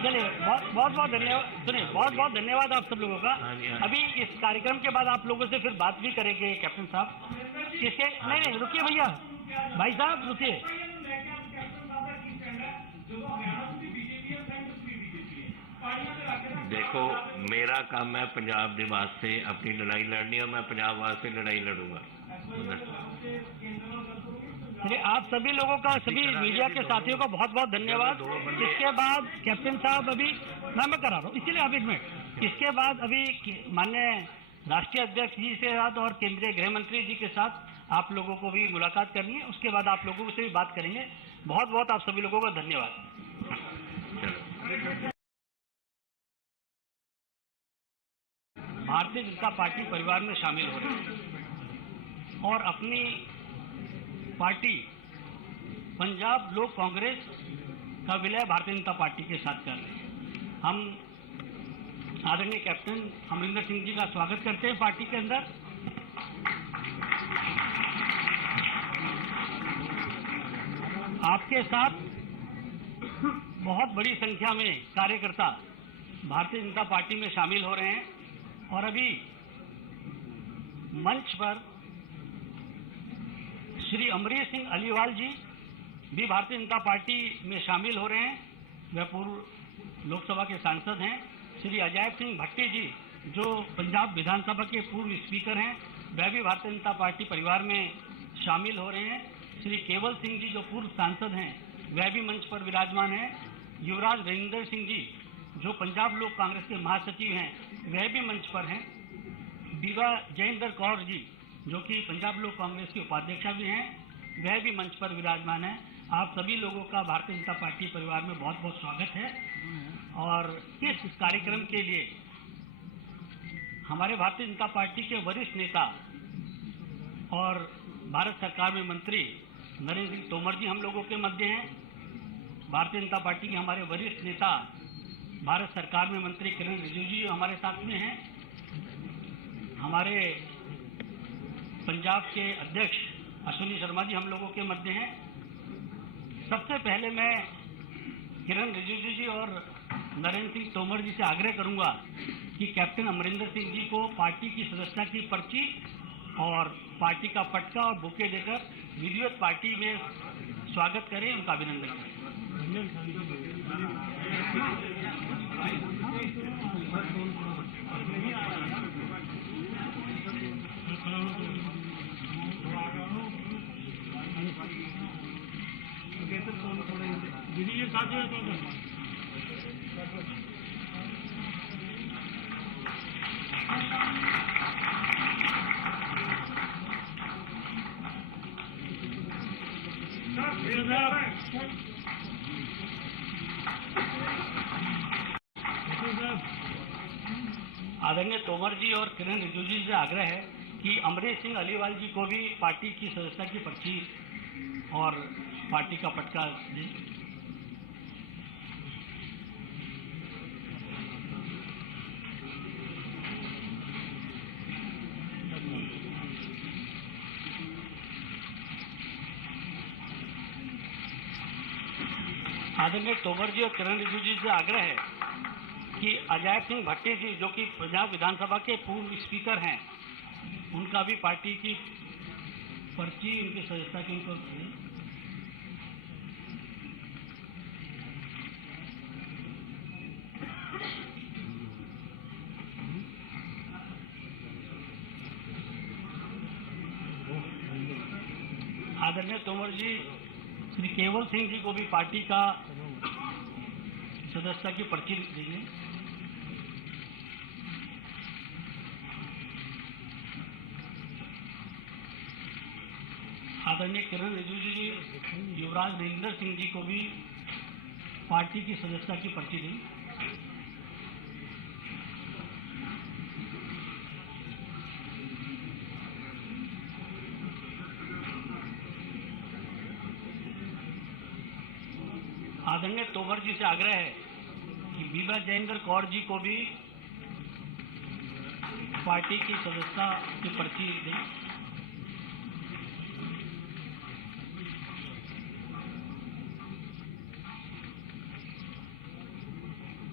चलिए, बहुत बहुत धन्यवाद। सुनिए, बहुत बहुत धन्यवाद आप सब लोगों का। अभी इस कार्यक्रम के बाद आप लोगों से फिर बात भी करेंगे कैप्टन साहब। इसके नहीं, रुकिए भैया, भाई साहब रुकिए। देखो, मेरा काम है पंजाब के वास्ते अपनी लड़ाई लड़नी और मैं पंजाब वास्ते लड़ाई लड़ूंगा। चलिए, आप सभी लोगों का, सभी मीडिया के साथियों का बहुत बहुत धन्यवाद। इसके बाद कैप्टन साहब अभी मैं करा रहा हूँ, इसीलिए आप एक मिनट। इसके बाद अभी माननीय राष्ट्रीय अध्यक्ष जी के साथ और केंद्रीय गृह मंत्री जी के साथ आप लोगों को भी मुलाकात करनी है। उसके बाद आप लोगों से भी बात करेंगे। बहुत बहुत आप सभी लोगों का धन्यवाद। भारतीय जनता पार्टी परिवार में शामिल हो रहे हैं और अपनी पार्टी पंजाब लोक कांग्रेस का विलय भारतीय जनता पार्टी के साथ कर रहे हैं। हम आदरणीय कैप्टन अमरिंदर सिंह जी का स्वागत करते हैं पार्टी के अंदर। आपके साथ बहुत बड़ी संख्या में कार्यकर्ता भारतीय जनता पार्टी में शामिल हो रहे हैं और अभी मंच पर श्री अमरीश सिंह अलीवाल जी भी भारतीय जनता पार्टी में शामिल हो रहे हैं। वह पूर्व लोकसभा के सांसद हैं। श्री अजैब सिंह भट्टी जी जो पंजाब विधानसभा के पूर्व स्पीकर हैं, वह भी भारतीय जनता पार्टी परिवार में शामिल हो रहे हैं। श्री केवल सिंह जी जो पूर्व सांसद हैं, वह भी मंच पर विराजमान हैं। युवराज रविंदर सिंह जी जो पंजाब लोक कांग्रेस के महासचिव हैं, वह भी मंच पर हैं। बीबा जयेंद्र कौर जी जो कि पंजाब लोक कांग्रेस की उपाध्यक्षा भी हैं, वह भी मंच पर विराजमान है। आप सभी लोगों का भारतीय जनता पार्टी परिवार में बहुत बहुत स्वागत है। और इस कार्यक्रम के लिए हमारे भारतीय जनता पार्टी के वरिष्ठ नेता और भारत सरकार में मंत्री नरेंद्र सिंह तोमर जी हम लोगों के मध्य हैं। भारतीय जनता पार्टी के हमारे वरिष्ठ नेता भारत सरकार में मंत्री किरण रिजिजू जी हमारे साथ में हैं। हमारे पंजाब के अध्यक्ष अश्विनी शर्मा जी हम लोगों के मध्य हैं। सबसे पहले मैं किरण रिजिजू जी और नरेंद्र सिंह तोमर जी से आग्रह करूंगा कि कैप्टन अमरिंदर सिंह जी को पार्टी की सदस्यता की पर्ची और पार्टी का पटका और बुके देकर विधिवत पार्टी में स्वागत करें, उनका अभिनंदन करें। आदरणीय तोमर जी और किरण रिजिजू जी से आग्रह है कि अमरीश सिंह अलीवाल जी को भी पार्टी की सदस्यता की पर्ची और पार्टी का पटका दें। आदरणीय तोमर जी और किरण रिजिजू जी से आग्रह है कि अजैब सिंह भट्टी जी जो कि पंजाब विधानसभा के पूर्व स्पीकर हैं, उनका भी पार्टी की पर्ची उनकी सदस्यता की उनको आदरणीय तोमर जी श्री केवल सिंह जी को भी पार्टी का सदस्यता की पर्ची देंगे। आदरणीय किरण रिजिजू जी युवराज रविंदर सिंह जी को भी पार्टी की सदस्यता की पर्ची दें। आदरणीय तोमर जी से आग्रह है कि बीबा जयेंद्र कौर जी को भी पार्टी की सदस्यता की पर्ची दें।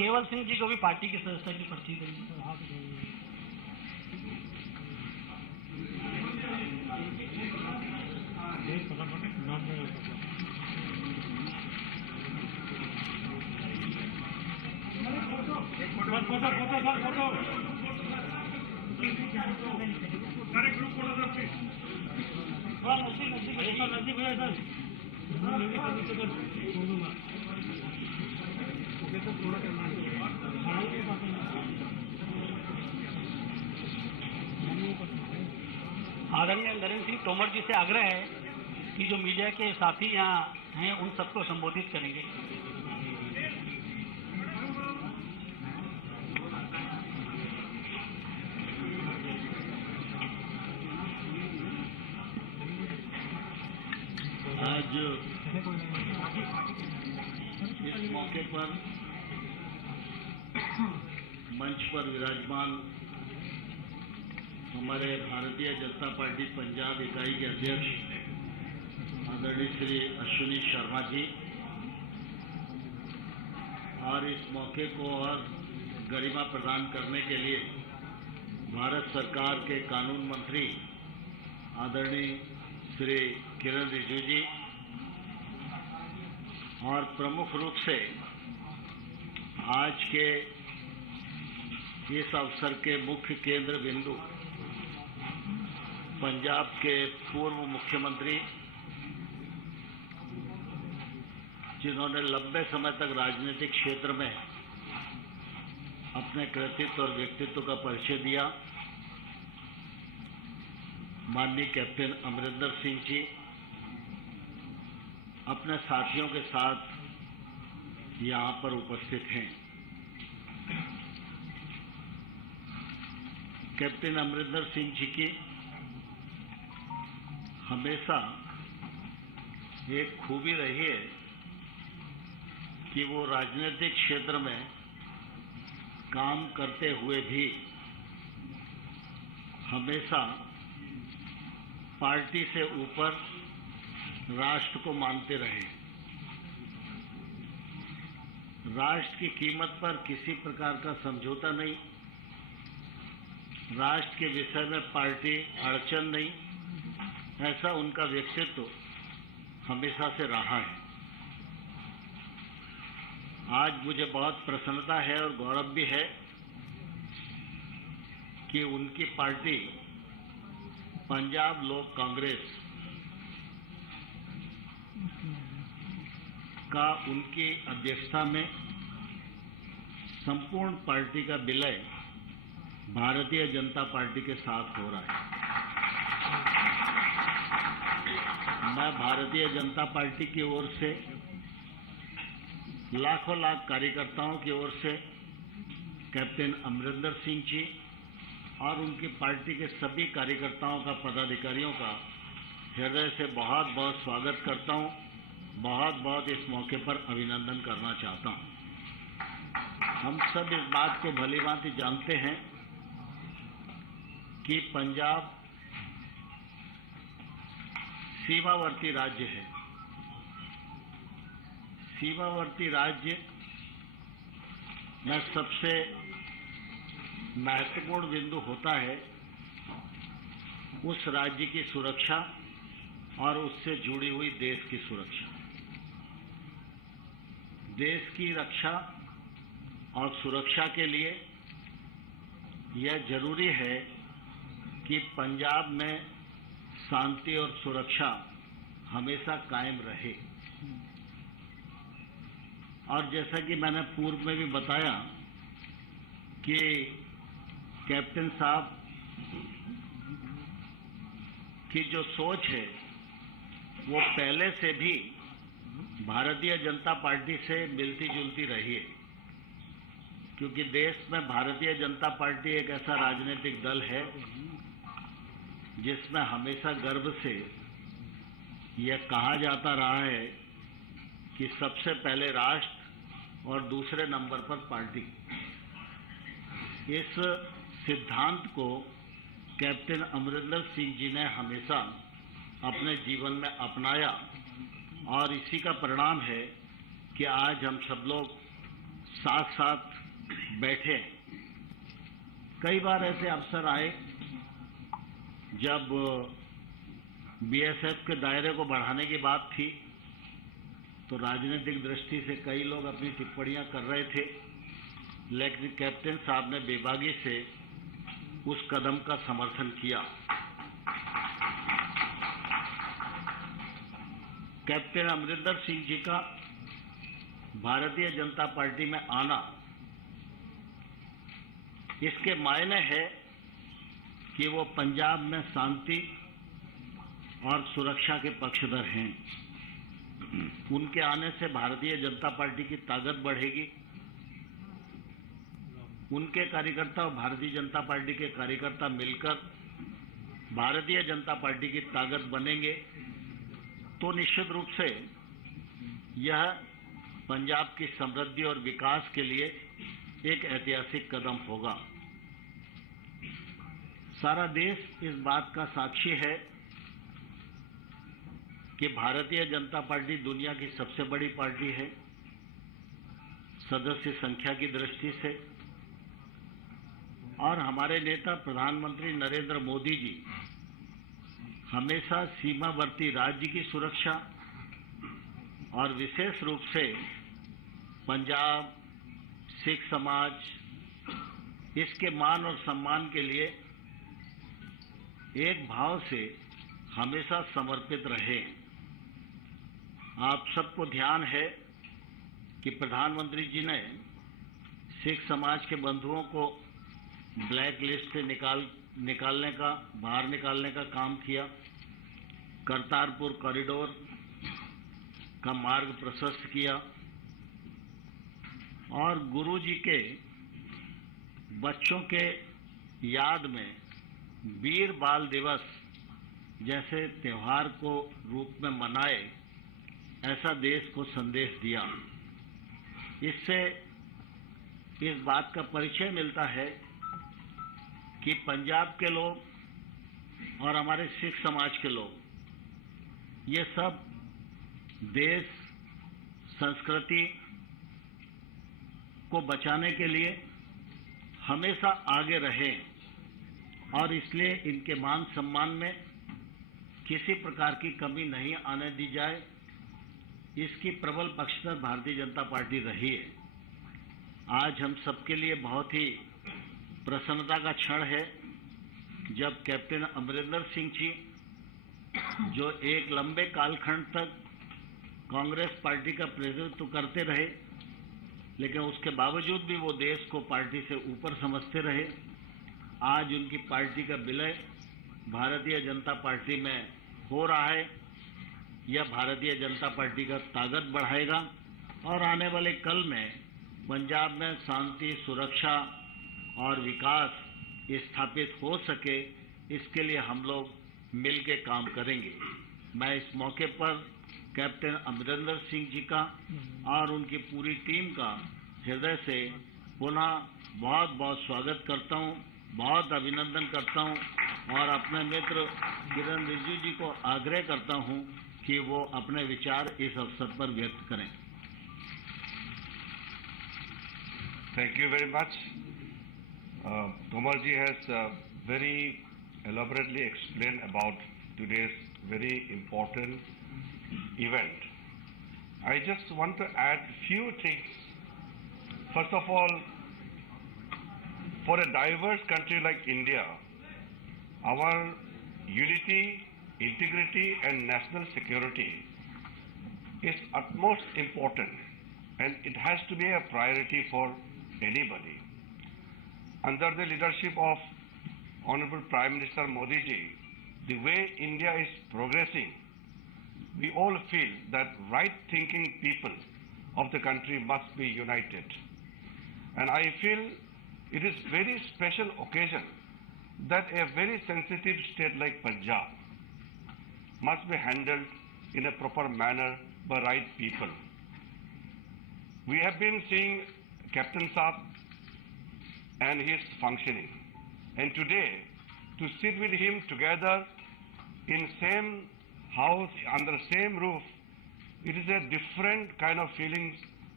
केवल सिंह जी को भी पार्टी की सदस्यता की पर्ची देंगे। आदरणीय नरेंद्र सिंह तोमर जी से आग्रह है कि जो मीडिया के साथी यहाँ हैं उन सबको संबोधित करेंगे। आज इस मौके पर मंच पर विराजमान हमारे भारतीय जनता पार्टी पंजाब इकाई के अध्यक्ष आदरणीय श्री अश्विनी शर्मा जी और इस मौके को और गरिमा प्रदान करने के लिए भारत सरकार के कानून मंत्री आदरणीय श्री किरण रिजिजू जी और प्रमुख रूप से आज के इस अवसर के मुख्य केंद्र बिंदु पंजाब के पूर्व मुख्यमंत्री जिन्होंने लंबे समय तक राजनीतिक क्षेत्र में अपने कृतित्व और व्यक्तित्व का परिचय दिया, माननीय कैप्टन अमरिंदर सिंह जी अपने साथियों के साथ यहाँ पर उपस्थित हैं। कैप्टन अमरिंदर सिंह जी की हमेशा एक खूबी रही है कि वो राजनीतिक क्षेत्र में काम करते हुए भी हमेशा पार्टी से ऊपर राष्ट्र को मानते रहे। राष्ट्र की कीमत पर किसी प्रकार का समझौता नहीं, राष्ट्र के विषय में पार्टी अड़चन नहीं, ऐसा उनका व्यक्तित्व हमेशा से रहा है। आज मुझे बहुत प्रसन्नता है और गौरव भी है कि उनकी पार्टी पंजाब लोक कांग्रेस का उनकी अध्यक्षता में संपूर्ण पार्टी का विलय भारतीय जनता पार्टी के साथ हो रहा है। मैं भारतीय जनता पार्टी की ओर से लाखों लाख कार्यकर्ताओं की ओर से कैप्टन अमरिंदर सिंह जी और उनकी पार्टी के सभी कार्यकर्ताओं का, पदाधिकारियों का हृदय से बहुत बहुत स्वागत करता हूं, बहुत बहुत इस मौके पर अभिनंदन करना चाहता हूं। हम सब इस बात को भलीभांति जानते हैं कि पंजाब सीमावर्ती राज्य है। सीमावर्ती राज्य में सबसे महत्वपूर्ण बिंदु होता है उस राज्य की सुरक्षा और उससे जुड़ी हुई देश की सुरक्षा। देश की रक्षा और सुरक्षा के लिए यह जरूरी है कि पंजाब में शांति और सुरक्षा हमेशा कायम रहे। और जैसा कि मैंने पूर्व में भी बताया कि कैप्टन साहब की जो सोच है वो पहले से भी भारतीय जनता पार्टी से मिलती जुलती रही है, क्योंकि देश में भारतीय जनता पार्टी एक ऐसा राजनीतिक दल है जिसमें हमेशा गर्व से यह कहा जाता रहा है कि सबसे पहले राष्ट्र और दूसरे नंबर पर पार्टी। इस सिद्धांत को कैप्टन अमरिंदर सिंह जी ने हमेशा अपने जीवन में अपनाया और इसी का परिणाम है कि आज हम सब लोग साथ साथ बैठे। कई बार ऐसे अवसर आए जब बीएसएफ के दायरे को बढ़ाने की बात थी, तो राजनीतिक दृष्टि से कई लोग अपनी टिप्पणियां कर रहे थे, लेकिन कैप्टन साहब ने बेबागी से उस कदम का समर्थन किया। कैप्टन अमरिंदर सिंह जी का भारतीय जनता पार्टी में आना, इसके मायने है कि वो पंजाब में शांति और सुरक्षा के पक्षधर हैं। उनके आने से भारतीय जनता पार्टी की ताकत बढ़ेगी। उनके कार्यकर्ता और भारतीय जनता पार्टी के कार्यकर्ता मिलकर भारतीय जनता पार्टी की ताकत बनेंगे, तो निश्चित रूप से यह पंजाब की समृद्धि और विकास के लिए एक ऐतिहासिक कदम होगा। सारा देश इस बात का साक्षी है कि भारतीय जनता पार्टी दुनिया की सबसे बड़ी पार्टी है सदस्य संख्या की दृष्टि से, और हमारे नेता प्रधानमंत्री नरेंद्र मोदी जी हमेशा सीमावर्ती राज्य की सुरक्षा और विशेष रूप से पंजाब, सिख समाज, इसके मान और सम्मान के लिए एक भाव से हमेशा समर्पित रहे। आप सबको ध्यान है कि प्रधानमंत्री जी ने सिख समाज के बंधुओं को ब्लैक लिस्ट से बाहर निकालने का काम किया। करतारपुर कॉरिडोर का मार्ग प्रशस्त किया और गुरु जी के बच्चों के याद में वीर बाल दिवस जैसे त्योहार को रूप में मनाए, ऐसा देश को संदेश दिया। इससे इस बात का परिचय मिलता है कि पंजाब के लोग और हमारे सिख समाज के लोग, ये सब देश संस्कृति को बचाने के लिए हमेशा आगे रहे, और इसलिए इनके मान सम्मान में किसी प्रकार की कमी नहीं आने दी जाए, इसकी प्रबल पक्षधर भारतीय जनता पार्टी रही है। आज हम सबके लिए बहुत ही प्रसन्नता का क्षण है जब कैप्टन अमरिंदर सिंह जी, जो एक लंबे कालखंड तक कांग्रेस पार्टी का प्रतिनिधित्व करते रहे, लेकिन उसके बावजूद भी वो देश को पार्टी से ऊपर समझते रहे, आज उनकी पार्टी का विलय भारतीय जनता पार्टी में हो रहा है। यह भारतीय जनता पार्टी का ताकत बढ़ाएगा और आने वाले कल में पंजाब में शांति, सुरक्षा और विकास स्थापित हो सके, इसके लिए हम लोग मिलकर काम करेंगे। मैं इस मौके पर कैप्टन अमरिंदर सिंह जी का और उनकी पूरी टीम का हृदय से पुनः बहुत बहुत स्वागत करता हूं, बहुत अभिनंदन करता हूं और अपने मित्र किरण रिजिजू जी को आग्रह करता हूं कि वो अपने विचार इस अवसर पर व्यक्त करें। Thank you very much. Tomar ji has very elaborately explained about today's very important event. I just want to add few things. First of all, for a diverse country like India, our unity, integrity and national security is utmost important, and it has to be a priority for anybody. Under the leadership of Honorable Prime Minister Modi ji, the way India is progressing, we all feel that right-thinking people of the country must be united. And I feel it is very special occasion that a very sensitive state like Punjab must be handled in a proper manner by right people. We have been seeing Captain Saab and his functioning, and today to sit with him together in same house, under same roof, it is a different kind of feelings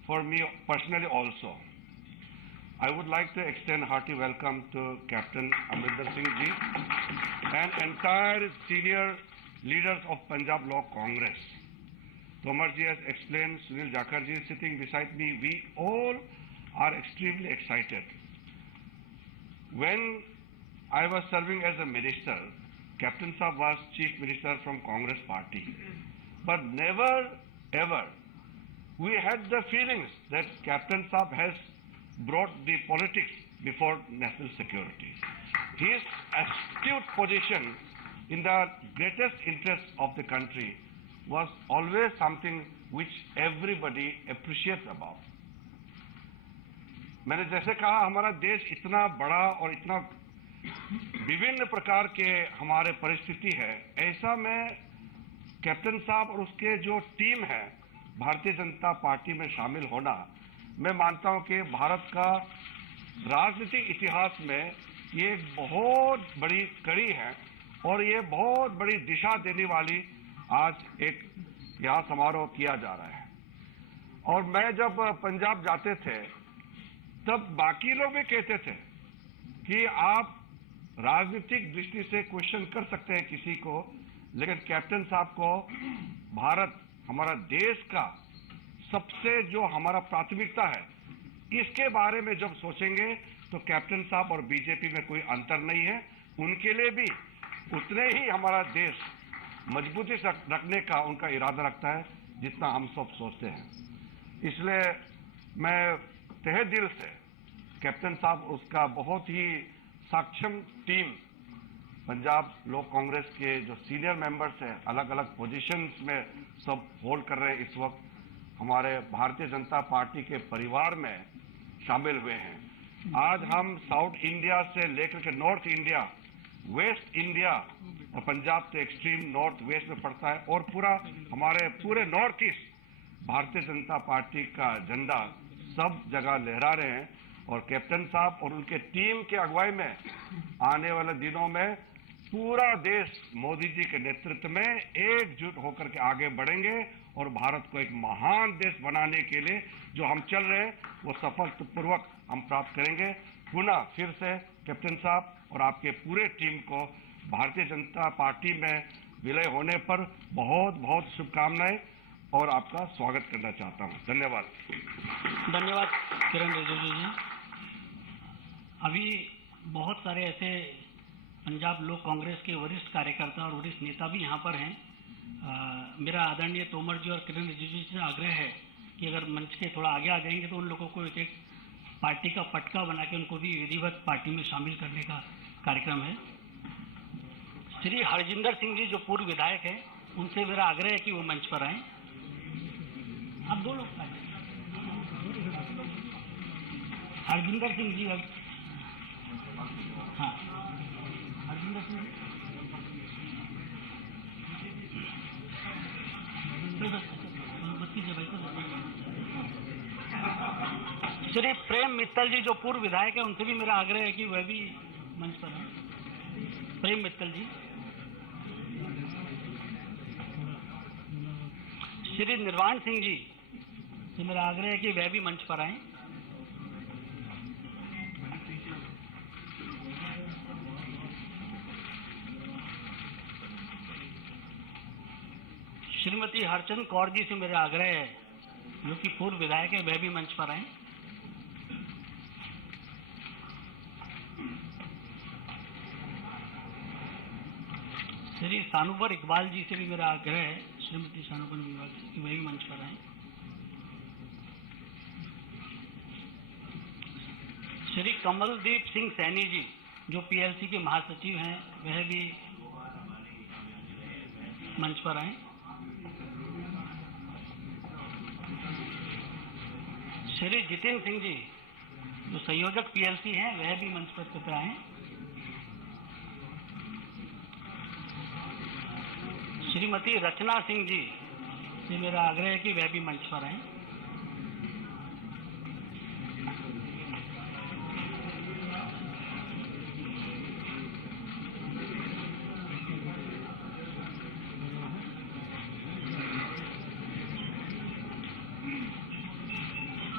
for me personally also. I would like to extend hearty welcome to Captain Amrinder Singh Ji and entire senior leaders of Punjab Law Congress. Tomar Ji has explained, Sunil Jakhar Ji is sitting beside me. We all are extremely excited. When I was serving as a minister, Captain Saab was Chief Minister from Congress Party. But never ever we had the feelings that Captain Saab has brought the politics before national security. His astute position in the greatest interest of the country was always something which everybody appreciates about. मैंने जैसे कहा, हमारा देश इतना बड़ा और इतना विभिन्न प्रकार के हमारे परिस्थिति है, ऐसा में कैप्टन साहब और उसके जो टीम है भारतीय जनता पार्टी में शामिल होना, मैं मानता हूं कि भारत का राजनीतिक इतिहास में ये एक बहुत बड़ी कड़ी है और ये बहुत बड़ी दिशा देने वाली आज एक यहाँ समारोह किया जा रहा है। और मैं जब पंजाब जाते थे तब बाकी लोग भी कहते थे कि आप राजनीतिक दृष्टि से क्वेश्चन कर सकते हैं किसी को, लेकिन कैप्टन साहब को भारत, हमारा देश का सबसे जो हमारा प्राथमिकता है, इसके बारे में जब सोचेंगे तो कैप्टन साहब और बीजेपी में कोई अंतर नहीं है। उनके लिए भी उतने ही हमारा देश मजबूती से रखने का उनका इरादा रखता है जितना हम सब सोचते हैं। इसलिए मैं तहे दिल से कैप्टन साहब, उसका बहुत ही सक्षम टीम, पंजाब लोक कांग्रेस के जो सीनियर मेंबर्स हैं, अलग अलग पोजीशंस में सब होल्ड कर रहे हैं, इस वक्त हमारे भारतीय जनता पार्टी के परिवार में शामिल हुए हैं। आज हम साउथ इंडिया से लेकर के नॉर्थ इंडिया, वेस्ट इंडिया और पंजाब तो एक्सट्रीम नॉर्थ वेस्ट में पड़ता है और हमारे पूरे north east Bharatiya Janata party का झंडा सब जगह लहरा रहे हैं। और कैप्टन साहब और उनके टीम के अगुवाई में आने वाले दिनों में पूरा देश मोदी जी के नेतृत्व में एकजुट होकर के आगे बढ़ेंगे और भारत को एक महान देश बनाने के लिए जो हम चल रहे हैं वो सफलतापूर्वक हम प्राप्त करेंगे। पुनः फिर से कैप्टन साहब और आपके पूरे टीम को भारतीय जनता पार्टी में विलय होने पर बहुत बहुत शुभकामनाएं और आपका स्वागत करना चाहता हूं। धन्यवाद। धन्यवाद किरण रिजिजू जी। अभी बहुत सारे ऐसे पंजाब लोक कांग्रेस के वरिष्ठ कार्यकर्ता और वरिष्ठ नेता भी यहाँ पर हैं। मेरा आदरणीय तोमर जी और किरण रिजिजू जी से आग्रह है कि अगर मंच के थोड़ा आगे आ जाएंगे तो उन लोगों को एक पार्टी का पटका बना के उनको भी विधिवत पार्टी में शामिल करने का कार्यक्रम है। श्री हरजिंदर सिंह जी जो पूर्व विधायक हैं, उनसे मेरा आग्रह है कि वो मंच पर आएं। आप दो लोग आए। हरजिंदर सिंह जी, हाँ हरजिंदर सिंह श्री प्रेम मित्तल जी जो पूर्व विधायक है, उनसे भी मेरा आग्रह है कि वह भी मंच पर हैं। प्रेम मित्तल जी। श्री निर्वाण सिंह जी से मेरा आग्रह है कि वह भी मंच पर आएं। श्रीमती हरचंद कौर जी से मेरा आग्रह है, जो कि पूर्व विधायक है, वह भी मंच पर आएं। श्री सानुबर इकबाल जी से भी मेरा आग्रह है, श्रीमती सानुबर इकबाल जी वह भी मंच पर आएं। श्री कमलदीप सिंह सैनी जी जो पीएलसी के महासचिव हैं, वह भी मंच पर आएं। श्री जितेंद्र सिंह जी जो संयोजक पीएलसी हैं, वह भी मंच पर कृपया आएं। श्रीमती रचना सिंह जी से मेरा आग्रह है कि वह भी मंच पर आएं।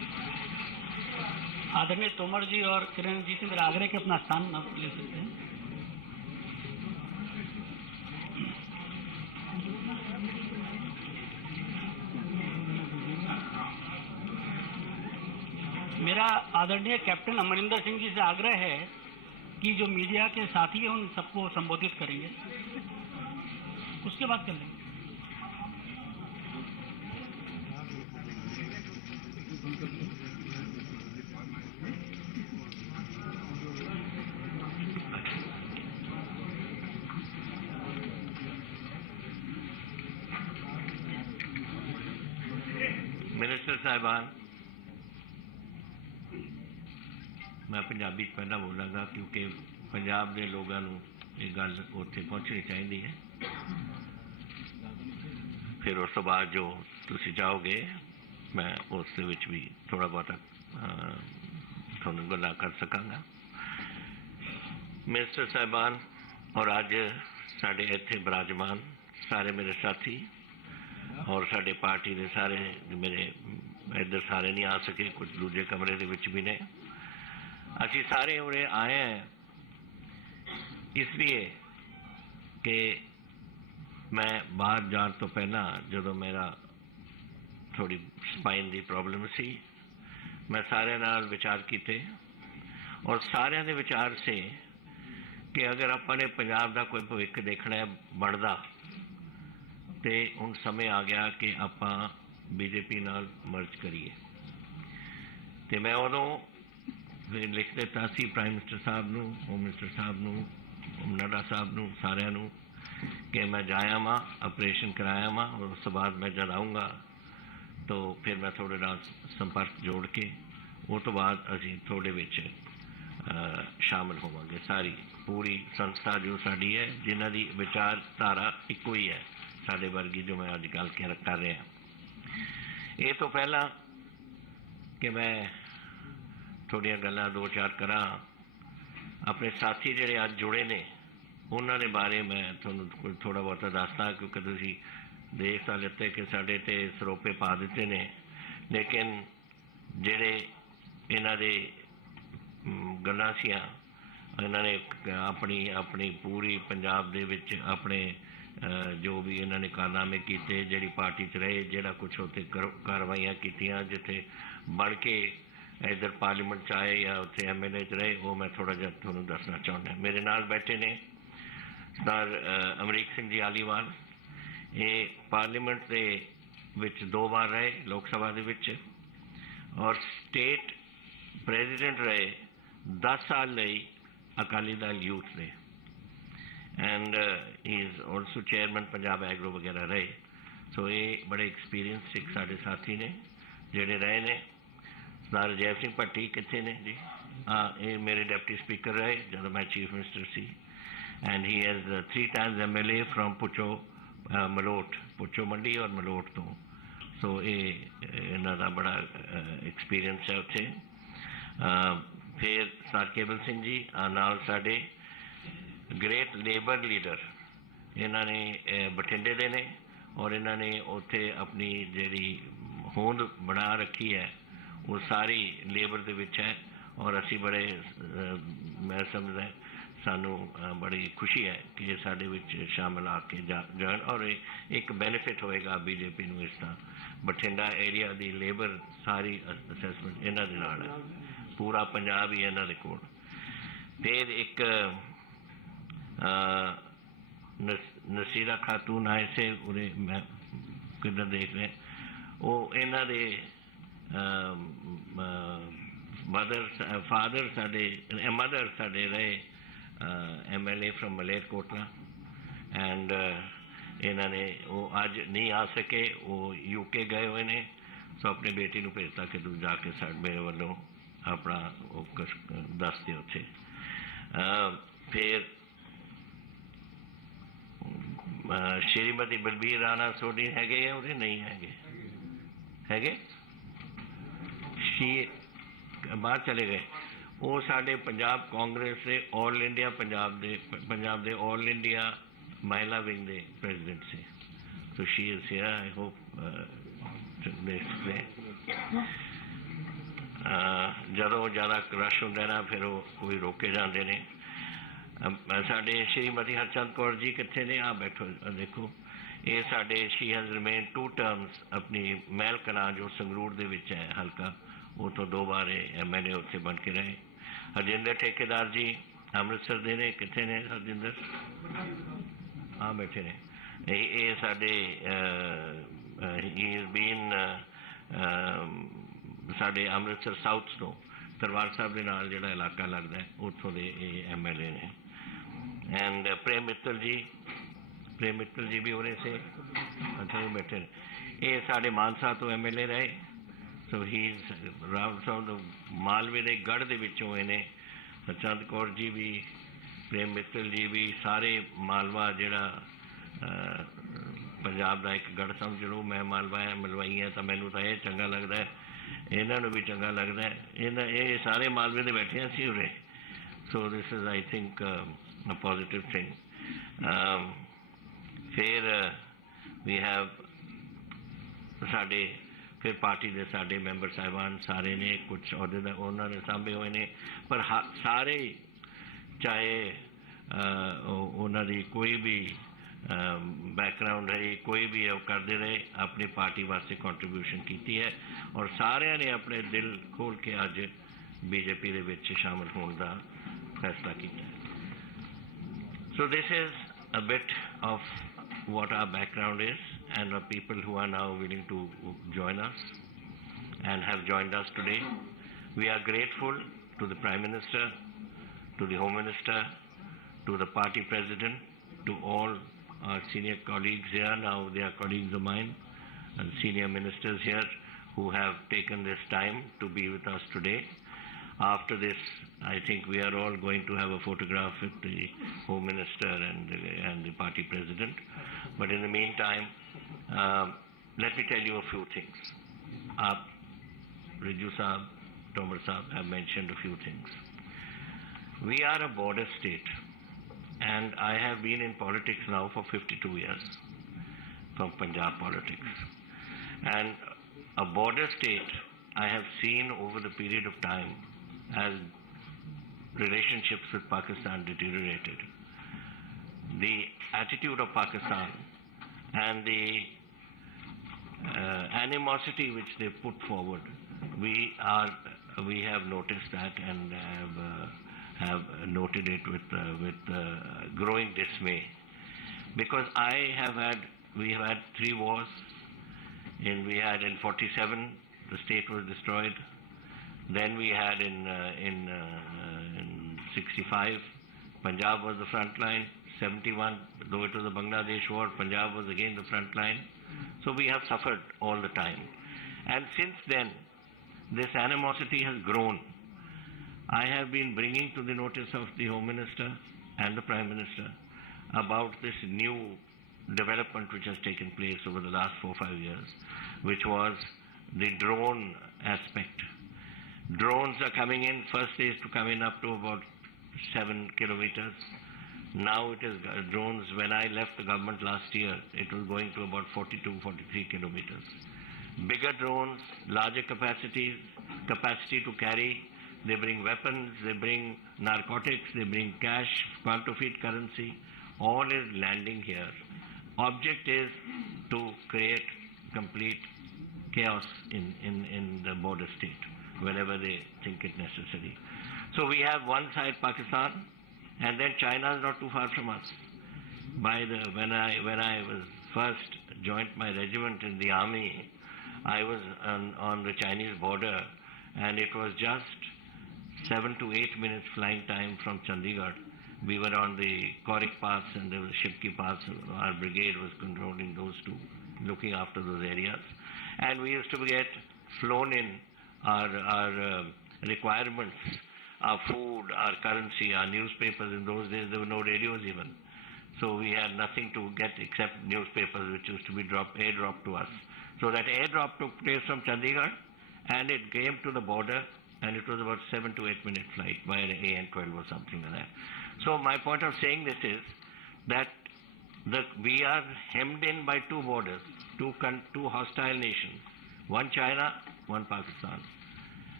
आदरणीय तोमर जी और किरण जी से मेरा आग्रह कि अपना स्थान आप ले सकते हैं। मेरा आदरणीय कैप्टन अमरिंदर सिंह जी से आग्रह है कि जो मीडिया के साथी हैं उन सबको संबोधित करेंगे, उसके बाद कर लेंगे। मिनिस्टर साहिबान, मैं पंजाबी पहला बोलांगा क्योंकि पंजाब के लोगों को ये गल उत्थे पहुँचनी चाहिए है। फिर उस तो बाद जो तुसी चाहोगे मैं उस विच भी थोड़ा बहुत थोड़ी गल्लां कर सकांगा। मिनिस्टर साहिबान और अज साडे इत्थे विराजमान सारे मेरे साथी और साडे पार्टी के सारे मेरे इधर सारे नहीं आ सके, कुछ दूजे कमरे दे विच भी ने। असी सारे उरे आए हैं इसलिए कि मैं बाहर जाने तो पहला जो मेरा थोड़ी स्पाइन की प्रॉब्लम सी, मैं सारे नाल विचार किए और सारे दे विचार से कि अगर अपने पंजाब का कोई भविख देखना है बनता तो हुण समय आ गया कि आप बीजेपी नाल मर्ज करिए। तो मैं उदों लिख दिता सी प्राइम मिनिस्टर साहब नूं, होम मिनिस्टर साहब नूं, नड्डा साहब नूं, सारिਆਂ नूं कि मैं जाया वहाँ ऑपरेशन कराया वहाँ और उस बाद मैं जब आऊँगा तो फिर मैं थोड़े नाल संपर्क जोड़ के वो तो बाद असीं थोड़े विच शामिल होवांगे। सारी पूरी संस्था जो साड़ी है जिन्हां दी विचारधारा इक्को ही है साडे वर्गी जो मैं अज गल कर रहा। ये तो पहला कि मैं थोड़ियां गल्लां दो चार करा अपने साथी जिहड़े अज जुड़े ने उन्हां दे बारे मैं तुहानूं थोड़ा बहुत दसदा क्योंकि तुसीं देख तां लिते कि साडे ते सरोपे पा दिते ने, लेकिन जिहड़े इन्हां दे गल्लां सीआं इन्हां ने अपनी अपनी पूरी पंजाब दे विच अपने जो भी इन्होंने कारनामे किए, जी पार्टी च रहे, जोड़ा कुछ उत्थे कार्रवाइयां कीतियां, जिथे बन के इधर पार्लीमेंट च आए या उत्थे MLA च रहे, वो मैं थोड़ा जिहा तुहानूं दसना चाहुंदा। मेरे नाल बैठे ने सर अमरीक सिंह जी आलीवाल, ये पार्लीमेंट दे विच 2 बार रहे लोक सभा दे विच और स्टेट प्रेजिडेंट रहे 10 साल लई Akali Dal youth they and he is also chairman Punjab agro वगैरह रहे। सो ये बड़े एक्सपीरियंस सिख साढ़े साथी ने जोड़े रहे ने। सरदार अजैब सिंह भट्टी कितने ने जी? हाँ, ये मेरे डिप्टी स्पीकर रहे जब मैं chief minister C and he has 3 times MLA from पुचो Malout, पुचो मंडी और मलोट तो। सो ये इन्हां दा बड़ा एक्सपीरियंस है उत्थे। फिर सर केवल सिंह जी नाल साडे ग्रेट लेबर लीडर, इन्होंने बठिंडे दे ने और इन्होंने उत्थे अपनी जी होंद बना रखी है वो सारी लेबर दे विच है और असी बड़े मैं समझदा सानू बड़ी खुशी है कि ये साडे विच शामिल आके जान और एक बेनिफिट होएगा बीजेपी नूं। इसका बठिंडा एरिया दी लेबर सारी असैसमेंट इन्हां दे नाल है, पूरा पंजाब ही इन्हां दे कोल। फिर एक नसीरा खातून आए से उरे मैं किधर देख रहे वो इन्हां दे मदर साडे रहे MLA फ्रॉम मलेरकोटला एंड इन्होंने वो अज नहीं आ सके, वो UK गए हुए ने। सो अपनी बेटी नूं भेजता कि तू जाके मेरे वालों अपना वो दस दे उत्थे। फिर श्रीमती बलबीर राणा सोडी हैगे या उरे नहीं हैगे? हैगे बाहर चले गए। वो साडे पंजाब कांग्रेस से all India Punjab they all India महिला विंग दे प्रेजिडेंट से। तो she is here, I hope ਜਦੋਂ ਜ਼ਿਆਦਾ ਰਸ਼ ਹੁੰਦਾ ਨਾ ਫਿਰ ਉਹ ਕੋਈ ਰੋਕੇ ਜਾਂਦੇ ਨੇ। ਸਾਡੇ ਸ਼੍ਰੀਮਤੀ ਹਰਚੰਦ ਕੌਰ ਜੀ ਕਿੱਥੇ ਨੇ? ਆ ਬੈਠੋ, ਦੇਖੋ ਇਹ ਸਾਡੇ ਸ਼ੀ ਹੈਜ਼ ਰਿਮੇਨ 2 ਟਰਮਸ ਆਪਣੀ ਮਹਿਲ ਕਲਾਂ ਜੋ ਸੰਗਰੂਰ ਦੇ ਵਿੱਚ ਹੈ ਹਲਕਾ, ਉਹ ਤੋਂ 2 ਵਾਰ MLA ਉੱਥੇ ਬਣ ਕੇ ਰਹੇ। ਹਰਜਿੰਦਰ ਠੇਕੇਦਾਰ ਜੀ ਅੰਮ੍ਰਿਤਸਰ ਦੇ ਨੇ, ਕਿੱਥੇ ਨੇ ਹਰਜਿੰਦਰ? ਆ ਬੈਠੇ ਨੇ। ਇਹ ਸਾਡੇ ਹੀ ਇਜ਼ ਬੀਨ ਸਾਡੇ ਅੰਮ੍ਰਿਤਸਰ ਸਾਊਥ ਤੋਂ ਦਰਬਾਰ ਸਾਹਿਬ ਦੇ ਨਾਲ ਜਿਹੜਾ ਇਲਾਕਾ ਲੱਗਦਾ ਹੈ ਉੱਥੋਂ ਦੇ ਇਹ MLA ਨੇ। ਐਂਡ ਪ੍ਰੇਮ ਮਿੱਤਲ ਜੀ ਵੀ ਉਰੇ ਸੇ, ਅੱਛਾ ਉਹ ਬੈਠੇ ਨੇ। ਇਹ ਸਾਡੇ ਮਾਨਸਾ ਤੋਂ MLA ਰਹੇ। ਸੋ ਹੀ ਮਾਲਵੇ ਦੇ ਗੜ੍ਹ ਦੇ ਵਿੱਚੋਂ ਇਹਨੇ ਹਰਚੰਦ ਕੌਰ ਜੀ ਵੀ, ਪ੍ਰੇਮ ਮਿੱਤਲ ਜੀ ਵੀ, ਸਾਰੇ ਮਾਲਵਾ ਜਿਹੜਾ ਪੰਜਾਬ ਦਾ ਇੱਕ ਗੜ੍ਹ ਸਮਝ ਲਓ। ਮੈਂ ਮਲਵਾਈ ਹਾਂ ਤਾਂ ਮੈਨੂੰ ਤਾਂ ਇਹ ਚੰਗਾ ਲੱਗਦਾ ਹੈ, ਇਹਨਾਂ ਨੂੰ ਵੀ ਚੰਗਾ ਲੱਗਦਾ ਹੈ। ਇਹ ਸਾਰੇ ਮਾਲਵੇ ਦੇ ਬੈਠੇ ਅਸੀਂ ਉਰੇ। ਸੋ this is I think a positive thing. ਫਿਰ ਵੀ ਹੈਵ ਸਾਡੇ ਫਿਰ ਪਾਰਟੀ ਦੇ ਸਾਡੇ ਮੈਂਬਰ ਸਾਹਿਬਾਨ ਸਾਰੇ ਨੇ, ਕੁਛ ਅਹੁਦੇ ਦਾ ਉਹਨਾਂ ਨੇ ਸਾਂਭੇ ਹੋਏ ਨੇ, ਪਰ ਸਾਰੇ ਚਾਹੇ ਉਹਨਾਂ ਦੀ ਕੋਈ ਵੀ ਬੈਕਗਰਾਊਂਡ ਰਹੀ, ਕੋਈ ਵੀ ਉਹ ਕਰਦੇ ਰਹੇ, ਆਪਣੀ ਪਾਰਟੀ ਵਾਸਤੇ ਕੰਟਰੀਬਿਊਸ਼ਨ ਕੀਤੀ ਹੈ ਔਰ ਸਾਰਿਆਂ ਨੇ ਆਪਣੇ ਦਿਲ ਖੋਲ੍ਹ ਕੇ ਅੱਜ BJP ਦੇ ਵਿੱਚ ਸ਼ਾਮਲ ਹੋਣ ਦਾ ਫੈਸਲਾ ਕੀਤਾ। So this is a bit of what our background is and the people who are now willing to join us and have joined us today. We are grateful to the Prime Minister, to the Home Minister, to the party president, to all our senior colleagues here. Now they are colleagues of mine and senior ministers here who have taken this time to be with us today. After this, I think we are all going to have a photograph with the Home Minister and the party president. But in the meantime, let me tell you a few things. Riju Saab, Tomar Saab have mentioned a few things. We are a border state, and I have been in politics now for 52 years, from Punjab politics. And a border state, I have seen over the period of time as relationships with Pakistan deteriorated. The attitude of Pakistan and the animosity which they put forward, we have noticed that and have noted it with growing dismay, because we have had 3 wars. We had in 47, the state was destroyed. Then we had in 65, Punjab was the front line. 71, though it was a Bangladesh war, Punjab was again the front line. So we have suffered all the time. And since then, this animosity has grown. I have been bringing to the notice of the Home Minister and the Prime Minister about this new development which has taken place over the last 4-5 years, which was the drone aspect. Drones are coming in. First they used to come in up to about 7 kilometers. Now it is drones. When I left the government last year, it was going to about 42, 43 kilometers. Bigger drones, larger capacity to carry. They bring weapons, they bring narcotics, they bring cash, counterfeit currency. All is landing here. Object is to create complete chaos in the border state whenever they think it necessary. So we have one side Pakistan, and then China is not too far from us. When I was first joined my regiment in the army, I was on the Chinese border, and it was just 7 to 8 minutes flying time from Chandigarh. We were on the Korik Pass and the Shipki Pass. Our brigade was controlling those two, looking after those areas. And we used to get flown in our requirements, our food, our currency, our newspapers. In those days, there were no radios even. So we had nothing to get except newspapers, which used to be airdropped to us. So that airdrop took place from Chandigarh, and it came to the border, and it was about 7 to 8 minute flight by an AN-12 or something like that. So my point of saying this is that we are hemmed in by 2 borders, two hostile nations, one China, one Pakistan.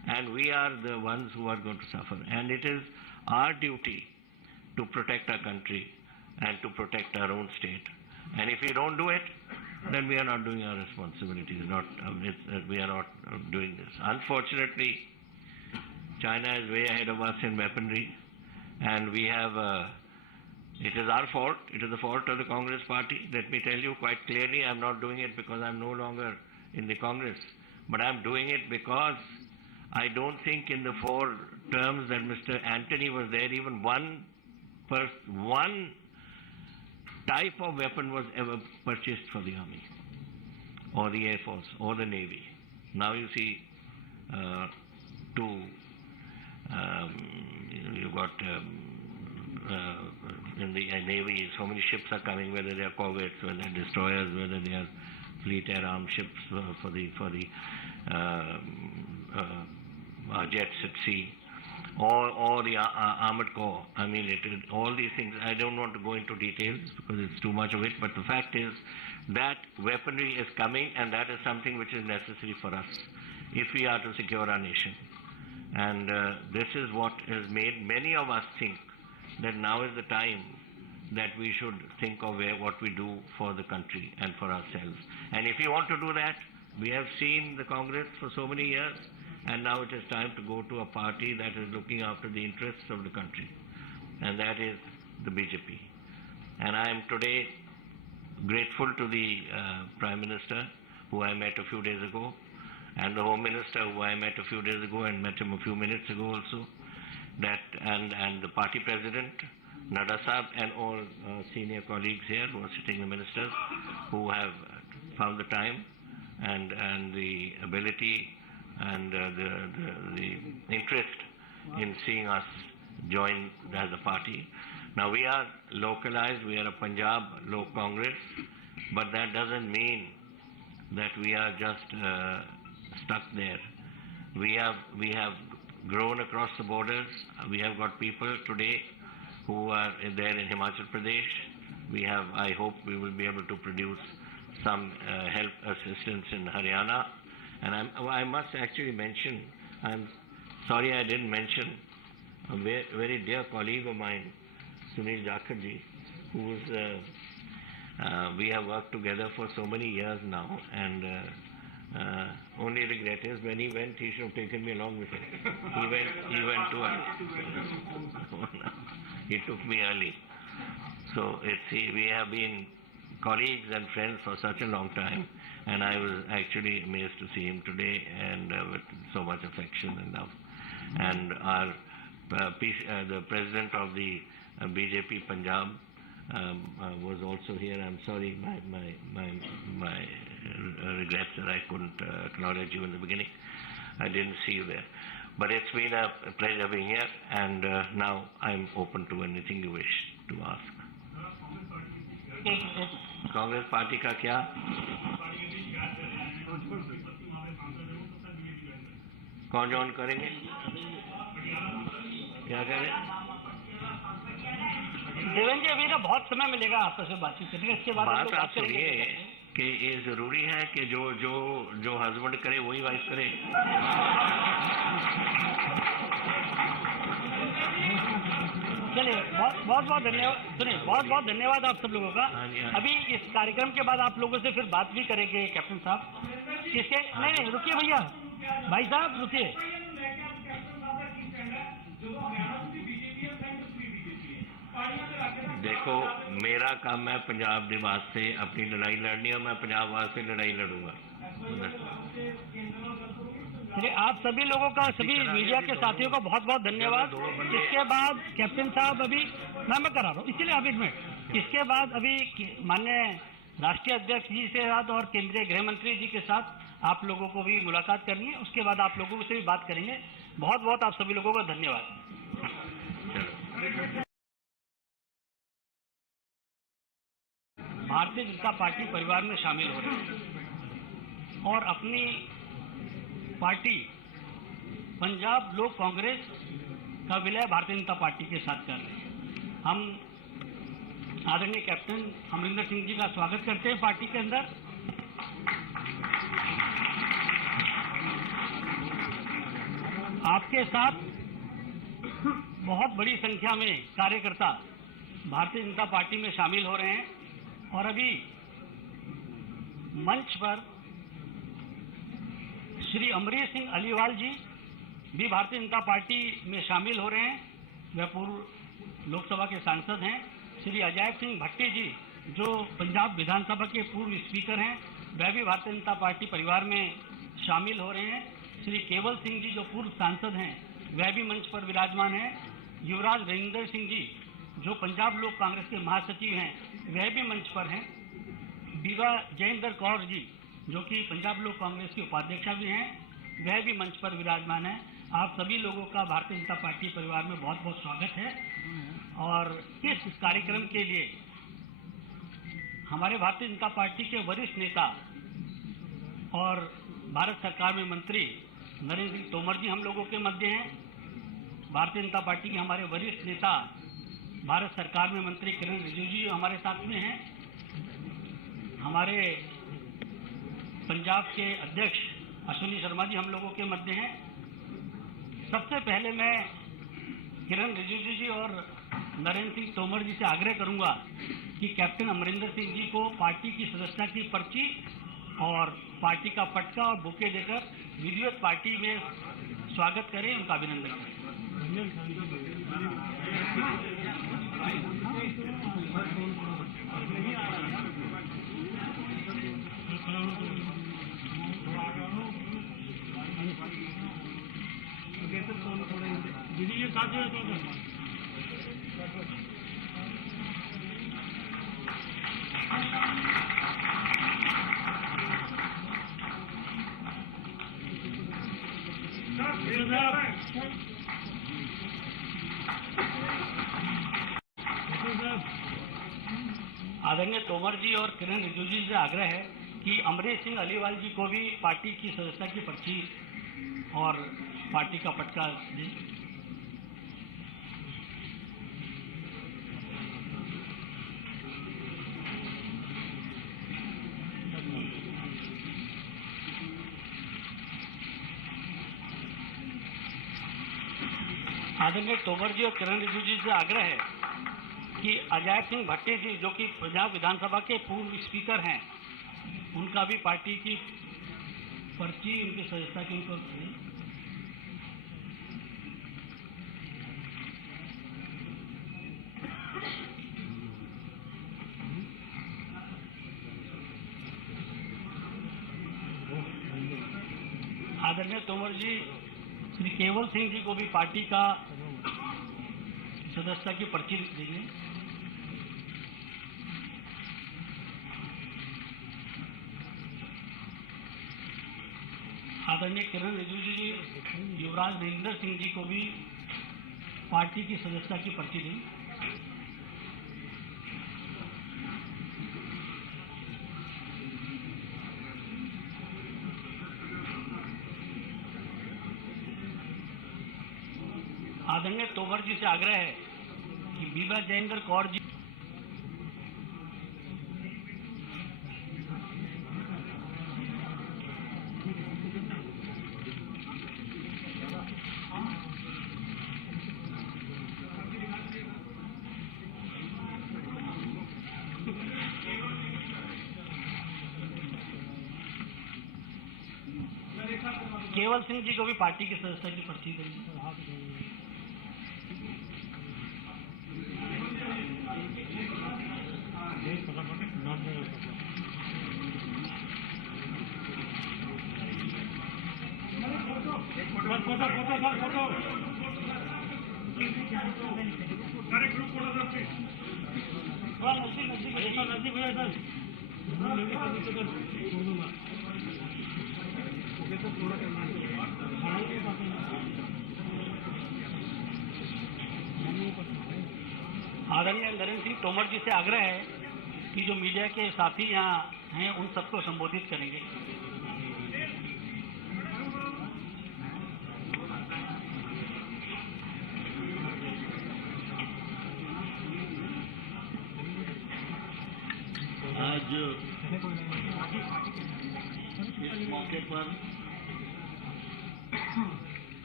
and we are the ones who are going to suffer. And it is our duty to protect our country and to protect our own state. And if we don't do it, then we are not doing our responsibilities. We are not doing this. Unfortunately, China is way ahead of us in weaponry, and we have. It is our fault. It is the fault of the Congress party. Let me tell you quite clearly, I'm not doing it because I'm no longer in the Congress, but I'm doing it because I don't think in the 4 terms that Mr. Antony was there, even one type of weapon was ever purchased for the Army or the Air Force or the Navy. Now you see you've got in the Navy, so many ships are coming, whether they are corvettes, whether they are destroyers, whether they are fleet air armed ships for the jets at sea, or the armored corps. I mean, all these things. I don't want to go into details because it's too much of it. But the fact is that weaponry is coming, and that is something which is necessary for us if we are to secure our nation. And this is what has made many of us think that now is the time that we should think of what we do for the country and for ourselves. And if you want to do that, we have seen the Congress for so many years, and now it is time to go to a party that is looking after the interests of the country, and that is the BJP. And I am today grateful to the Prime Minister, who I met a few days ago, and the Home Minister, who I met a few days ago and met him a few minutes ago also, and the party president, Nadda Sahab, and all senior colleagues here who are sitting, the ministers, who have found the time and the ability and the interest in seeing us join as a party. Now we are localized, we are a Punjab Lok Congress, but that doesn't mean that we are just stuck there. We have grown across the borders. We have got people today who are there in Himachal Pradesh. I hope we will be able to produce some help assistance in Haryana. And I must actually mention, I'm sorry I didn't mention a very dear colleague of mine, Sunil Jakharji, who is, we have worked together for so many years now, and only regret is when he went, he should have taken me along with him. He went to he took me early. So we have been colleagues and friends for such a long time, and I was actually amazed to see him today, and with so much affection and love. And our the president of the BJP Punjab was also here. I'm sorry, my regrets that I couldn't acknowledge you in the beginning. I didn't see you there. But it's been a pleasure being here, and now I'm open to anything you wish to ask. Congress Party का क्या? कौन join करेंगे? क्या करें? देवेंद्र जी, अभी ना बहुत समय मिलेगा आपस में बातचीत करने का। इसके बाद बात आप सुनिए कि ये जरूरी है कि जो हस्बैंड करे वही वाइफ करे। चलिए, बहुत धन्यवाद। सुनिए, बहुत धन्यवाद आप सब लोगों का। अभी इस कार्यक्रम के बाद आप लोगों से फिर बात भी करेंगे कैप्टन साहब। इसके नहीं रुकिए भैया, भाई साहब रुकिए। देखो, मेरा काम है पंजाब के वास्ते अपनी लड़ाई लड़नी, और मैं पंजाब वास्ते लड़ाई लड़ूंगा। आप सभी लोगों का, सभी मीडिया के साथियों का बहुत बहुत धन्यवाद। इसके बाद कैप्टन साहब अभी मैं करा रहा हूँ, इसीलिए आप एक मिनट। इसके बाद अभी माननीय राष्ट्रीय अध्यक्ष जी से साथ और केंद्रीय गृह मंत्री जी के साथ आप लोगों को भी मुलाकात करनी है। उसके बाद आप लोगों से भी बात करेंगे। बहुत बहुत आप सभी लोगों का धन्यवाद। भारतीय जनता पार्टी परिवार में शामिल हो रहे हैं और अपनी पार्टी पंजाब लोक कांग्रेस का विलय भारतीय जनता पार्टी के साथ कर रहे हैं। हम आदरणीय कैप्टन अमरिंदर सिंह जी का स्वागत करते हैं पार्टी के अंदर। आपके साथ बहुत बड़ी संख्या में कार्यकर्ता भारतीय जनता पार्टी में शामिल हो रहे हैं और अभी मंच पर श्री अमरीश सिंह अलीवाल जी भी भारतीय जनता पार्टी में शामिल हो रहे हैं। वह पूर्व लोकसभा के सांसद हैं। श्री अजैब सिंह भट्टी जी जो पंजाब विधानसभा के पूर्व स्पीकर हैं, वह भी भारतीय जनता पार्टी परिवार में शामिल हो रहे हैं। श्री केवल सिंह जी जो पूर्व सांसद हैं, वह भी मंच पर विराजमान हैं। युवराज रविंदर सिंह जी जो पंजाब लोक कांग्रेस के महासचिव हैं, वह भी मंच पर हैं। बीबा जयेंद्र कौर जी जो कि पंजाब लोक कांग्रेस की उपाध्यक्षा भी हैं, वह भी मंच पर विराजमान हैं। आप सभी लोगों का भारतीय जनता पार्टी परिवार में बहुत बहुत स्वागत है। और इस कार्यक्रम के लिए हमारे भारतीय जनता पार्टी के वरिष्ठ नेता और भारत सरकार में मंत्री नरेंद्र सिंह तोमर जी हम लोगों के मध्य हैं। भारतीय जनता पार्टी के हमारे वरिष्ठ नेता भारत सरकार में मंत्री किरण रिजिजू जी हमारे साथ में हैं। हमारे पंजाब के अध्यक्ष अश्विनी शर्मा जी हम लोगों के मध्य हैं। सबसे पहले मैं किरण रिजिजू जी और नरेंद्र सिंह तोमर जी से आग्रह करूंगा कि कैप्टन अमरिंदर सिंह जी को पार्टी की सदस्यता की पर्ची और पार्टी का पटका और बुके देकर विधिवत पार्टी में स्वागत करें, उनका अभिनंदन करें। आदरणीय तोमर जी और किरण रिजिजू जी से आग्रह है कि अमरीश सिंह अलीवाल जी को भी पार्टी की सदस्यता की पर्ची और पार्टी का पटका दें। आदरणीय तोमर जी और किरण रिजिजू जी से आग्रह है कि अजैब सिंह भट्टी जी जो कि पंजाब विधानसभा के पूर्व स्पीकर हैं, उनका भी पार्टी की पर्ची उनकी सदस्यता की उनको आदरणीय तोमर जी श्री केवल सिंह जी को भी पार्टी का सदस्यता की पर्ची देंगे। आदरणीय किरण रिजिजू जी युवराज रविंदर सिंह जी को भी पार्टी की सदस्यता की पर्ची दें। आदरणीय तोमर जी से आग्रह है कि बीबा जयेंद्र कौर जी केवल सिंह जी को भी पार्टी की सदस्यता की पर्ची देंगे। आदरणीय नरेंद्र सिंह तोमर जी से आग्रह है कि जो मीडिया के साथी यहाँ हैं उन सबको संबोधित करेंगे। आज इस मौके पर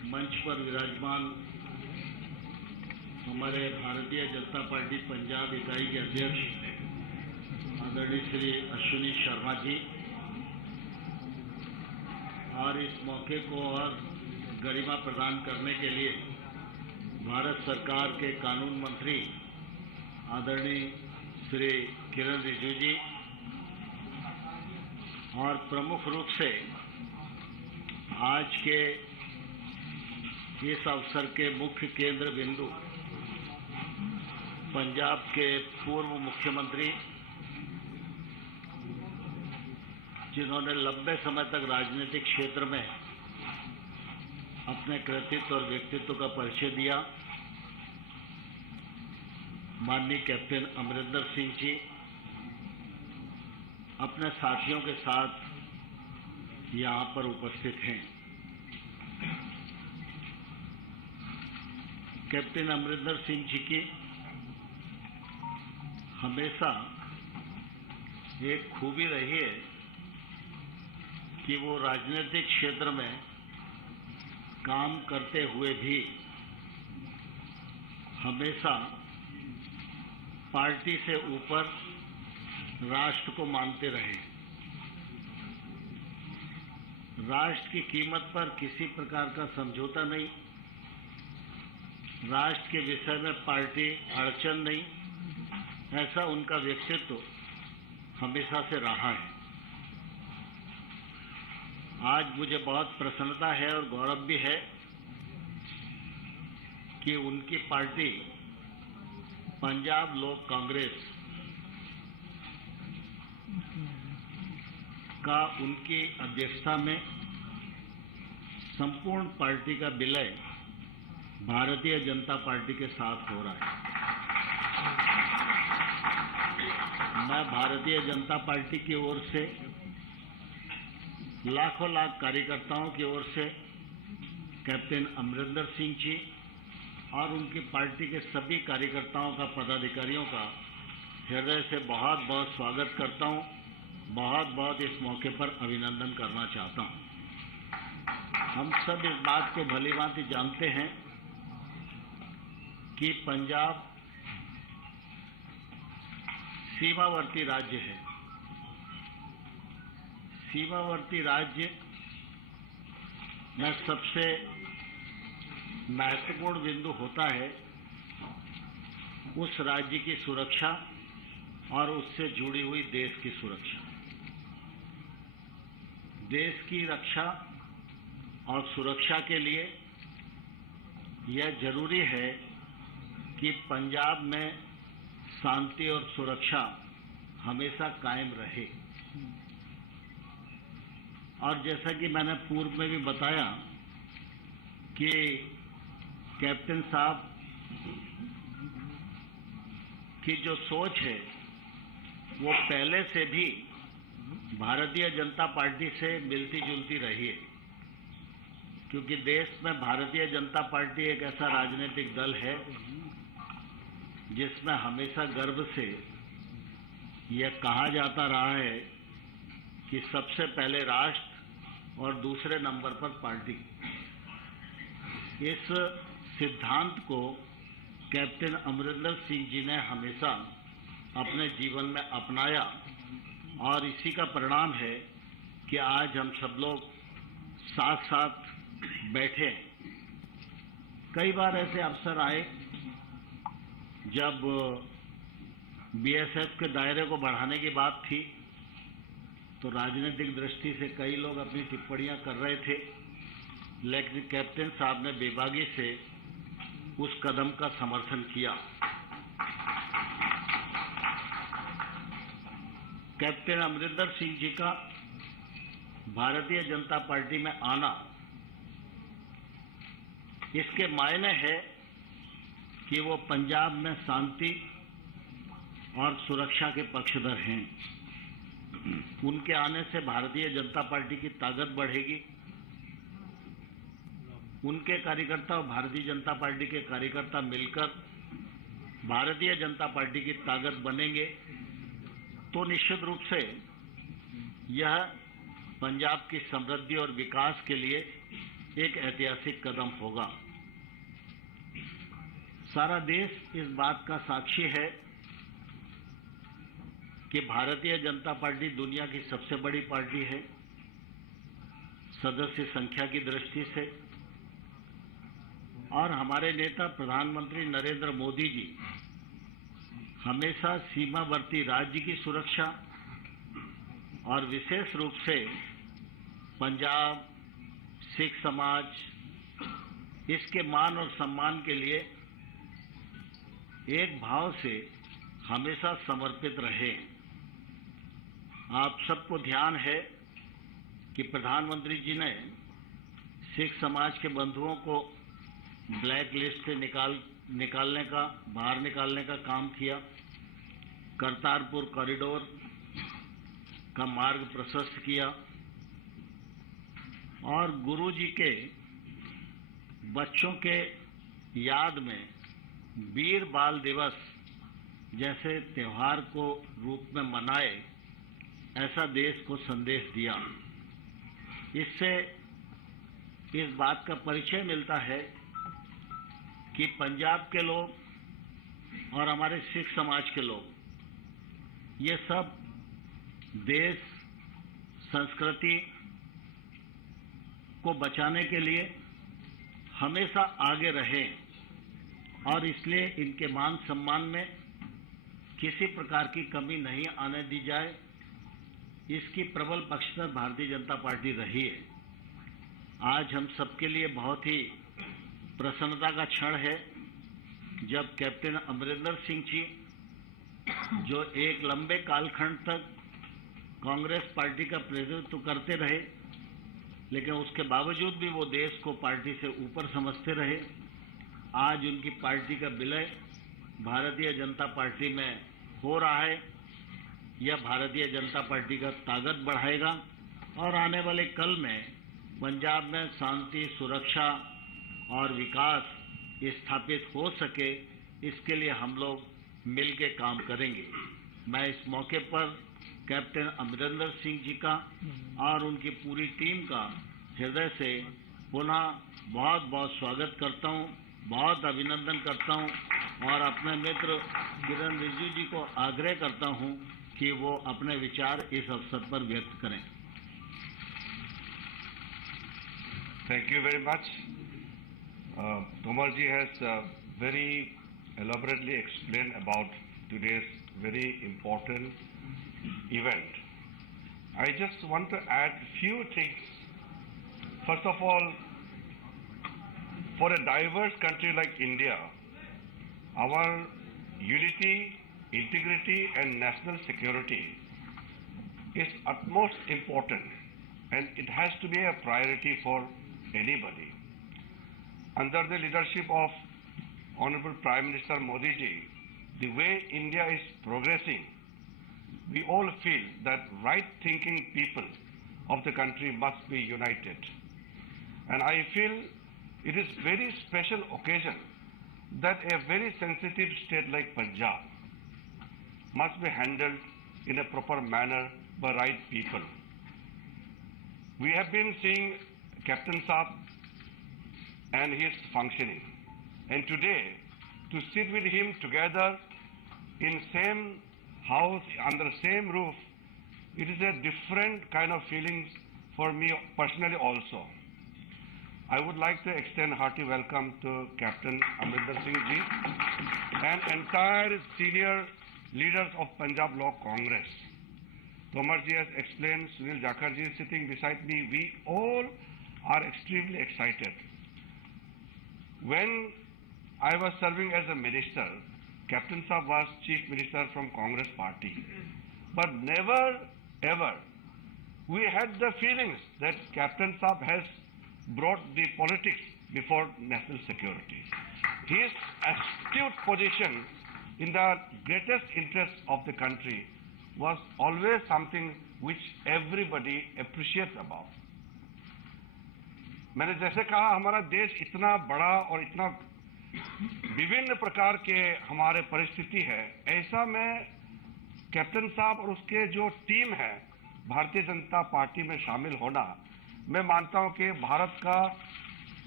मंच पर विराजमान हमारे भारतीय जनता पार्टी पंजाब इकाई के अध्यक्ष आदरणीय श्री अश्विनी शर्मा जी और इस मौके को और गरिमा प्रदान करने के लिए भारत सरकार के कानून मंत्री आदरणीय श्री किरण रिजिजू जी और प्रमुख रूप से आज के इस अवसर के मुख्य केंद्र बिंदु पंजाब के पूर्व मुख्यमंत्री जिन्होंने लंबे समय तक राजनीतिक क्षेत्र में अपने कृतित्व और व्यक्तित्व का परिचय दिया, माननीय कैप्टन अमरिंदर सिंह जी अपने साथियों के साथ यहाँ पर उपस्थित हैं। कैप्टन अमरिंदर सिंह जी की हमेशा एक खूबी रही है कि वो राजनीतिक क्षेत्र में काम करते हुए भी हमेशा पार्टी से ऊपर राष्ट्र को मानते रहे। राष्ट्र की कीमत पर किसी प्रकार का समझौता नहीं, राष्ट्र के विषय में पार्टी अड़चन नहीं, ऐसा उनका व्यक्तित्व हमेशा से रहा है। आज मुझे बहुत प्रसन्नता है और गौरव भी है कि उनकी पार्टी पंजाब लोक कांग्रेस का उनकी अध्यक्षता में संपूर्ण पार्टी का विलय भारतीय जनता पार्टी के साथ हो रहा है। मैं भारतीय जनता पार्टी की ओर से लाखों लाख कार्यकर्ताओं की ओर से कैप्टन अमरिंदर सिंह जी और उनकी पार्टी के सभी कार्यकर्ताओं का, पदाधिकारियों का हृदय से बहुत बहुत स्वागत करता हूं, बहुत बहुत इस मौके पर अभिनंदन करना चाहता हूं। हम सब इस बात को भलीभांति जानते हैं कि पंजाब सीमावर्ती राज्य है। सीमावर्ती राज्य में सबसे महत्वपूर्ण बिंदु होता है उस राज्य की सुरक्षा और उससे जुड़ी हुई देश की सुरक्षा। देश की रक्षा और सुरक्षा के लिए यह जरूरी है कि पंजाब में शांति और सुरक्षा हमेशा कायम रहे। और जैसा कि मैंने पूर्व में भी बताया कि कैप्टन साहब की जो सोच है वो पहले से भी भारतीय जनता पार्टी से मिलती जुलती रही है, क्योंकि देश में भारतीय जनता पार्टी एक ऐसा राजनीतिक दल है जिसमें हमेशा गर्व से यह कहा जाता रहा है कि सबसे पहले राष्ट्र और दूसरे नंबर पर पार्टी। इस सिद्धांत को कैप्टन अमरिंदर सिंह जी ने हमेशा अपने जीवन में अपनाया और इसी का परिणाम है कि आज हम सब लोग साथ साथ बैठे हैं। कई बार ऐसे अवसर आए जब बीएसएफ के दायरे को बढ़ाने की बात थी, तो राजनीतिक दृष्टि से कई लोग अपनी टिप्पणियां कर रहे थे, लेकिन कैप्टन साहब ने बेबागी से उस कदम का समर्थन किया। कैप्टन अमरिंदर सिंह जी का भारतीय जनता पार्टी में आना, इसके मायने है कि वो पंजाब में शांति और सुरक्षा के पक्षधर हैं। उनके आने से भारतीय जनता पार्टी की ताकत बढ़ेगी। उनके कार्यकर्ता और भारतीय जनता पार्टी के कार्यकर्ता मिलकर भारतीय जनता पार्टी की ताकत बनेंगे, तो निश्चित रूप से यह पंजाब की समृद्धि और विकास के लिए एक ऐतिहासिक कदम होगा। सारा देश इस बात का साक्षी है कि भारतीय जनता पार्टी दुनिया की सबसे बड़ी पार्टी है सदस्य संख्या की दृष्टि से, और हमारे नेता प्रधानमंत्री नरेंद्र मोदी जी हमेशा सीमावर्ती राज्य की सुरक्षा और विशेष रूप से पंजाब, सिख समाज, इसके मान और सम्मान के लिए एक भाव से हमेशा समर्पित रहे। आप सबको ध्यान है कि प्रधानमंत्री जी ने सिख समाज के बंधुओं को ब्लैक लिस्ट से बाहर निकालने का काम किया, करतारपुर कॉरिडोर का मार्ग प्रशस्त किया और गुरु जी के बच्चों के याद में वीर बाल दिवस जैसे त्योहार को रूप में मनाए, ऐसा देश को संदेश दिया। इससे इस बात का परिचय मिलता है कि पंजाब के लोग और हमारे सिख समाज के लोग, ये सब देश संस्कृति को बचाने के लिए हमेशा आगे रहे और इसलिए इनके मान सम्मान में किसी प्रकार की कमी नहीं आने दी जाए, इसकी प्रबल पक्षधर भारतीय जनता पार्टी रही है। आज हम सबके लिए बहुत ही प्रसन्नता का क्षण है जब कैप्टन अमरिंदर सिंह जी, जो एक लंबे कालखंड तक कांग्रेस पार्टी का प्रतिनिधित्व करते रहे, लेकिन उसके बावजूद भी वो देश को पार्टी से ऊपर समझते रहे, आज उनकी पार्टी का विलय भारतीय जनता पार्टी में हो रहा है। यह भारतीय जनता पार्टी का ताकत बढ़ाएगा और आने वाले कल में पंजाब में शांति, सुरक्षा और विकास स्थापित हो सके, इसके लिए हम लोग मिलकर काम करेंगे। मैं इस मौके पर कैप्टन अमरिंदर सिंह जी का और उनकी पूरी टीम का हृदय से पुनः बहुत बहुत स्वागत करता हूं, बहुत अभिनंदन करता हूं और अपने मित्र किरण रिजिजू जी को आग्रह करता हूं कि वो अपने विचार इस अवसर पर व्यक्त करें। Thank you very much. Tomar ji has very elaborately explained about today's very important event. I just want to add few things. First of all, for a diverse country like India, our unity, integrity and national security is utmost important, and it has to be a priority for anybody. Under the leadership of Honorable Prime Minister Modi ji, the way India is progressing, we all feel that right-thinking people of the country must be united. And I feel it is very special occasion that a very sensitive state like Punjab must be handled in a proper manner by right people. We have been seeing Captain Saab and his functioning, and today to sit with him together in same house, under same roof, it is a different kind of feelings for me personally also. I would like to extend hearty welcome to Captain Amrinder Singh ji and entire senior leaders of Punjab Law Congress. Tomar ji has explained, Sunil Jakhar ji is sitting beside me. We all are extremely excited. When I was serving as a minister, Captain Saab was Chief Minister from Congress Party. But never ever we had the feelings that Captain Saab has brought the politics before national security. His astute position in the greatest interest of the country was always something which everybody appreciates about. मैंने जैसे कहा, हमारा देश इतना बड़ा और इतना विभिन्न प्रकार के हमारे परिस्थिति है, ऐसा में कैप्टन साहब और उसके जो टीम है भारतीय जनता पार्टी में शामिल होना, मैं मानता हूं कि भारत का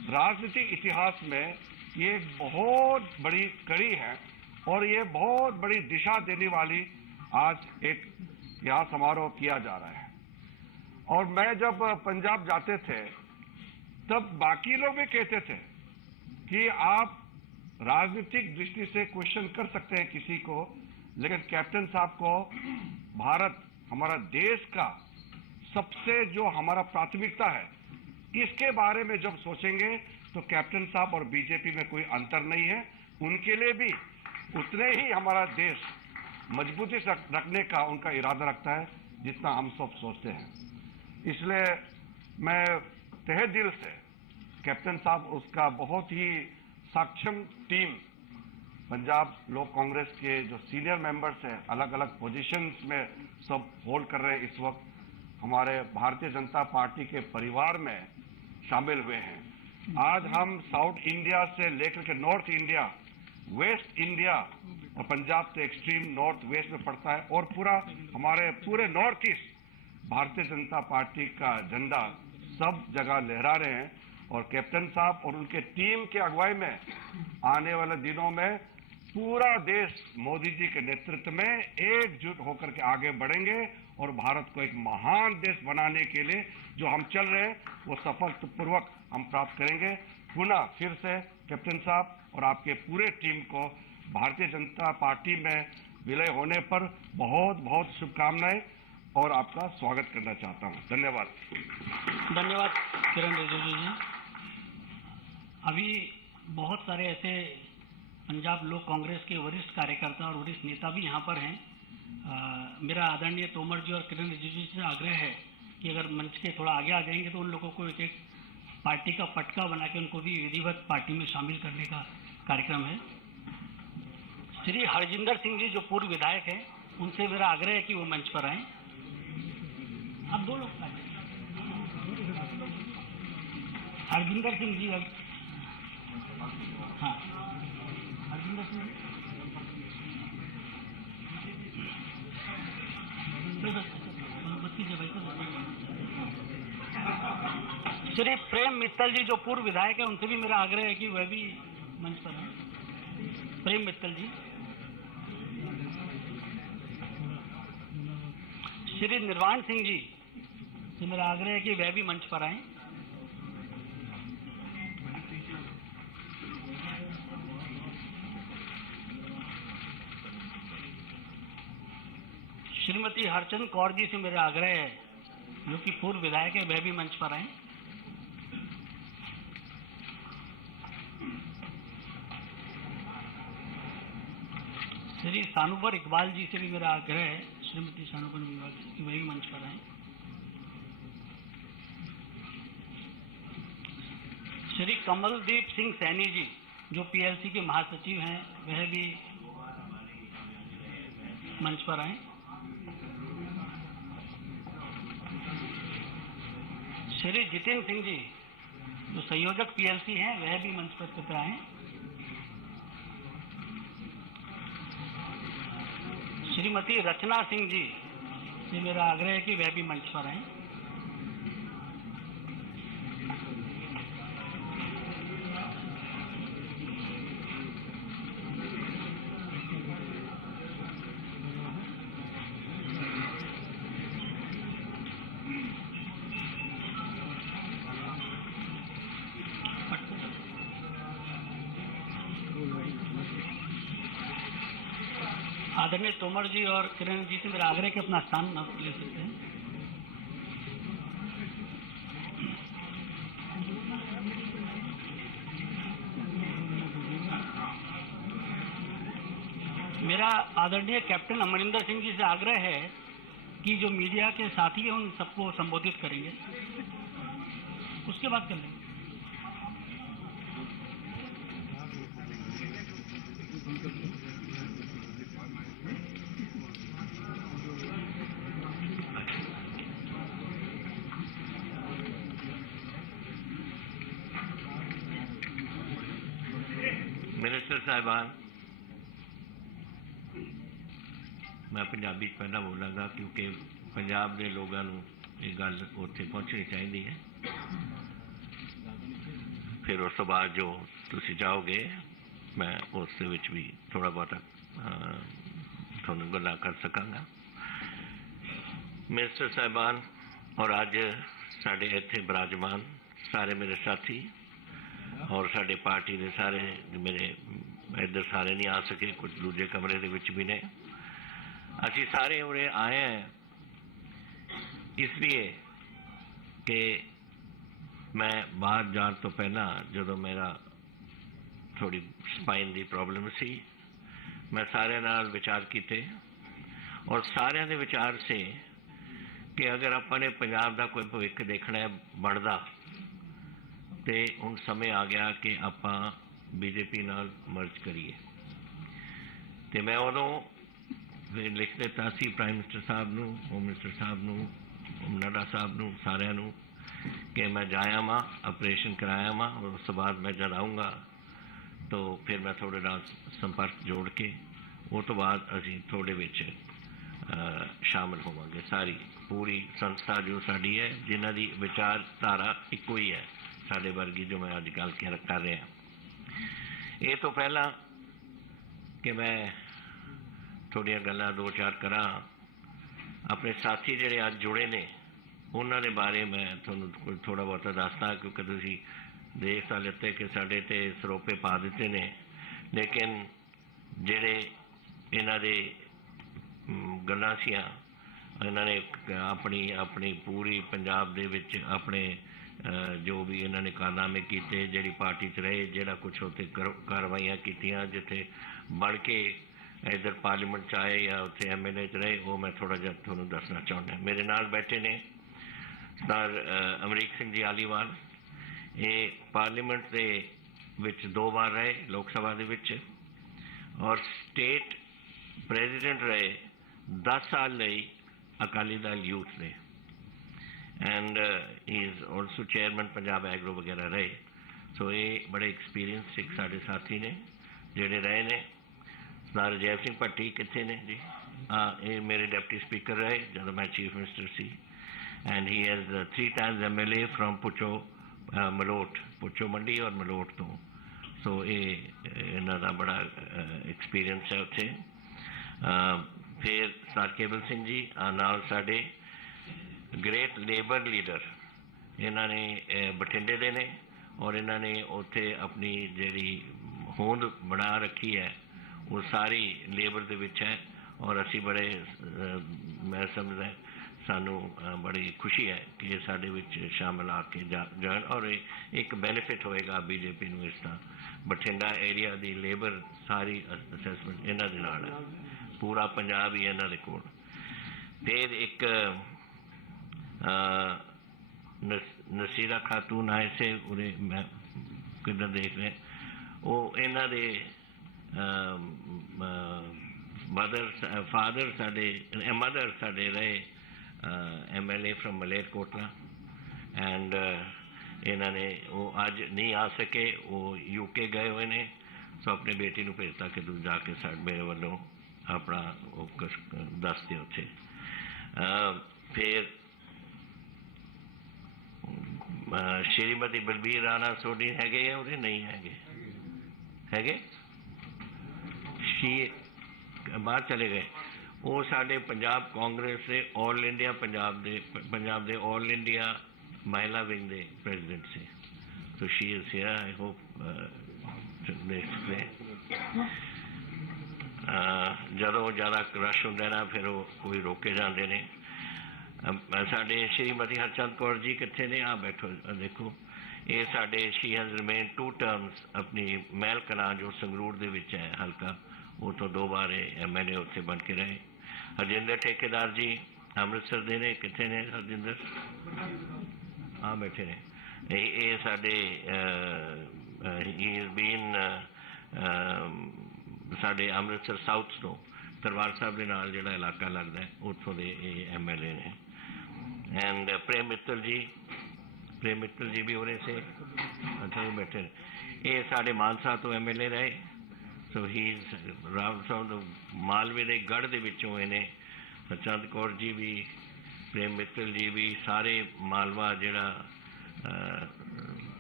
राजनीतिक इतिहास में ये एक बहुत बड़ी कड़ी है और ये बहुत बड़ी दिशा देने वाली आज एक यहाँ समारोह किया जा रहा है। और मैं जब पंजाब जाते थे तब बाकी लोग भी कहते थे कि आप राजनीतिक दृष्टि से क्वेश्चन कर सकते हैं किसी को, लेकिन कैप्टन साहब को भारत, हमारा देश का सबसे जो हमारा प्राथमिकता है, इसके बारे में जब सोचेंगे तो कैप्टन साहब और बीजेपी में कोई अंतर नहीं है। उनके लिए भी उतने ही हमारा देश मजबूती से रखने का उनका इरादा रखता है जितना हम सब सोचते हैं। इसलिए मैं तहे दिल से कैप्टन साहब, उसका बहुत ही सक्षम टीम, पंजाब लोक कांग्रेस के जो सीनियर मेंबर्स हैं, अलग अलग पोजीशंस में सब होल्ड कर रहे हैं, इस वक्त हमारे भारतीय जनता पार्टी के परिवार में शामिल हुए हैं। आज हम साउथ इंडिया से लेकर के नॉर्थ इंडिया, वेस्ट इंडिया और पंजाब तो एक्सट्रीम नॉर्थ वेस्ट में पड़ता है और पूरा हमारे पूरे north east Bharatiya Janata party का झंडा सब जगह लहरा रहे हैं। और कैप्टन साहब और उनके टीम के अगुवाई में आने वाले दिनों में पूरा देश मोदी जी के नेतृत्व में एकजुट होकर के आगे बढ़ेंगे और भारत को एक महान देश बनाने के लिए जो हम चल रहे हैं वो सफलतापूर्वक हम प्राप्त करेंगे। पुनः फिर से कैप्टन साहब और आपके पूरे टीम को भारतीय जनता पार्टी में विलय होने पर बहुत बहुत शुभकामनाएं और आपका स्वागत करना चाहता हूं। धन्यवाद। धन्यवाद किरण रिजिजू जी। अभी बहुत सारे ऐसे पंजाब लोक कांग्रेस के वरिष्ठ कार्यकर्ता और वरिष्ठ नेता भी यहाँ पर हैं। मेरा आदरणीय तोमर जी और किरण रिजिजू से आग्रह है कि अगर मंच के थोड़ा आगे आ जाएंगे तो उन लोगों को एक एक पार्टी का पटका बना के उनको भी विधिवत पार्टी में शामिल करने का कार्यक्रम है। श्री हरजिंदर सिंह जी जो पूर्व विधायक हैं, उनसे मेरा आग्रह है कि वो मंच पर आएं। आप दो लोग हरजिंदर सिंह जी, हाँ हरजिंदर सिंह श्री प्रेम मित्तल जी जो पूर्व विधायक है, उनसे भी मेरा आग्रह है कि वह भी मंच पर हैं। प्रेम मित्तल जी। श्री निर्वाण सिंह जी से मेरा आग्रह है कि वह भी मंच पर आए। श्रीमती हरचंद कौर जी से मेरा आग्रह है, जो कि पूर्व विधायक है, वह भी मंच पर आए। श्री सानुबर इकबाल जी से भी मेरा आग्रह है, श्रीमती सानुबर इकबाल जी की वह भी मंच पर आए। श्री कमलदीप सिंह सैनी जी जो पीएलसी के महासचिव हैं, वह भी मंच पर आए। श्री जितेंद्र सिंह जी जो संयोजक पीएलसी हैं, वह भी मंच पर कृपया आए। श्रीमती रचना सिंह जी से मेरा आग्रह है कि वह भी मंच पर आए। आदरणीय तोमर जी और किरण जी से मेरा आग्रह कि अपना स्थान आप ले सकते हैं। मेरा आदरणीय कैप्टन अमरिंदर सिंह जी से आग्रह है कि जो मीडिया के साथी हैं उन सबको संबोधित करेंगे, उसके बाद कर लेंगे। मिनिस्टर साहिबान, मैं पंजाबी पहला बोलांगा क्योंकि पंजाब के लोगों को ये गल उत्थे पहुंचनी चाहिए है। फिर उस तो बाद जो तुसी चाहोगे मैं उस दे विच भी थोड़ा बहुत तुहानूं गल्लां कर सकांगा। मिनिस्टर साहिबान और अज साडे इत्थे विराजमान सारे मेरे साथी और साडे पार्टी के सारे मेरे इधर सारे नहीं आ सके, कुछ दूजे कमरे दे विच भी ने। असी सारे उरे आए हैं इसलिए कि मैं बाहर जाने तो पहला जो मेरा थोड़ी स्पाइन की प्रॉब्लम सी, मैं सारे नाल विचार किए और सारे दे विचार से कि अगर अपने पंजाब का कोई भविख देखना है बनता तो हुण समय आ गया कि आप बीजेपी नाल मर्ज करिए। तो मैं उदों लिख दिता सी प्राइम मिनिस्टर साहब नूं, होम मिनिस्टर साहब नूं, नड्डा साहब नूं, सारिਆਂ नूं कि मैं जाया वां, ऑपरेशन कराया वां और उस बाद मैं जब आऊँगा तो फिर मैं थोड़े नाल संपर्क जोड़ के उस तो बाद असीं थोड़े विच शामिल होवांगे। सारी पूरी संस्था जो साड़ी है जिन्हां दी विचारधारा इक्को ही है साडे वर्गी जो मैं अज गल कर रहा। ये तो पहला कि मैं थोड़ियां गल्लां दो चार करा अपने साथी जिहड़े अज जुड़े ने उन्होंने बारे मैं थोड़ा थोड़ा बहुत दसदा, क्योंकि तुसीं देख तो लेते कि साडे ते सरोपे पा दिते ने, लेकिन जिहड़े इन्हां दे गल्लां सीआं इन्होंने अपनी अपनी पूरी पंजाब दे विच अपने जो भी इन्होंने कारनामे किए, जिहड़ी पार्टी च रहे, जिहड़ा कुछ उत्थे कार्रवाइयां कीतियां, जिथे बन के इधर पार्लीमेंट च आए या उत्थे MLA च रहे, वो मैं थोड़ा जिहा तुहानूं दसना चाहुंदा। मेरे नाल बैठे ने सर अमरीक सिंह जी आलीवाल, ये पार्लीमेंट दे विच 2 बार रहे लोक सभा दे विच और स्टेट प्रेजिडेंट रहे 10 साल लई Akali Dal youth they, and he is also chairman Punjab agro वगैरह रहे। सो ये बड़े एक्सपीरियंस सिख साढ़े साथी ने जिहड़े रहे ने। सरदार अजैब सिंह भट्टी कित्थे ने जी? हाँ, ये मेरे डिप्टी स्पीकर रहे जब मैं chief minister C, and he has 3 times MLA from पुचो Malout, पुचो मंडी और मलोट तो। सो ये इन्हां दा बड़ा एक्सपीरियंस है उत्थे। फिर सर केबल सिंह जी नाल साडे ग्रेट लेबर लीडर, इन्होंने बठिंडे दे ने और इन्होंने उत्थे अपनी जिहड़ी होंद बना रखी है वो सारी लेबर दे विच है और असी बड़े मैं समझदा सानू बड़ी खुशी है कि ये साडे विच शामिल आके जान और एक बेनिफिट होएगा बीजेपी नूं। इसका बठिंडा एरिया दी लेबर सारी असैसमेंट इन्हां दे नाल है, पूरा पंजाब ही इन्हां दे कोल। फिर एक नसीरा खातून आए से उरे मैं किधर देख रहे वो इन्हां दे फादर साडे रहे MLA फ्रॉम मलेरकोटला, एंड इन्होंने वो अज नहीं आ सके, वो UK गए हुए ने। सो अपनी बेटी नूं भेजता कि तू जाके मेरे वालों अपना वो दस दे उत्थे। फिर श्रीमती बलबीर राणा सोडी हैगे या उरे नहीं हैगे बाहर चले गए। वो साडे पंजाब कांग्रेस से all India Punjab they all India महिला विंग दे प्रेजिडेंट से। तो she is here, I hope जदों ज़्यादा रश होंदा ना फिर वो कोई रोके जाते ने। साडे श्रीमती हरचंद कौर जी कित्थे ने? आ बैठो देखो, ये साडे शी हैज़ रिमेन 2 terms अपनी महल कलां जो संगरूर दे विच है हल्का, वो तो 2 बार MLA उत्थे बन के रहे। हरजिंदर ठेकेदार जी अमृतसर दे ने, कित्थे ने हरजिंदर? हाँ बैठे ने। ये साडे ही इज़ बीन साडे अमृतसर साउथ तो दरबार साहब के नाल जिहड़ा इलाका लगता है उत्थों दे MLA ने। एंड प्रेम मित्तल जी भी उरे से, अच्छा वो बैठे। ये साडे मानसा तो MLA रहे। सो ही मालवे के गढ़ दे विचों इन्हें हरचंद कौर जी भी, प्रेम मित्तल जी भी, सारे मालवा जिहड़ा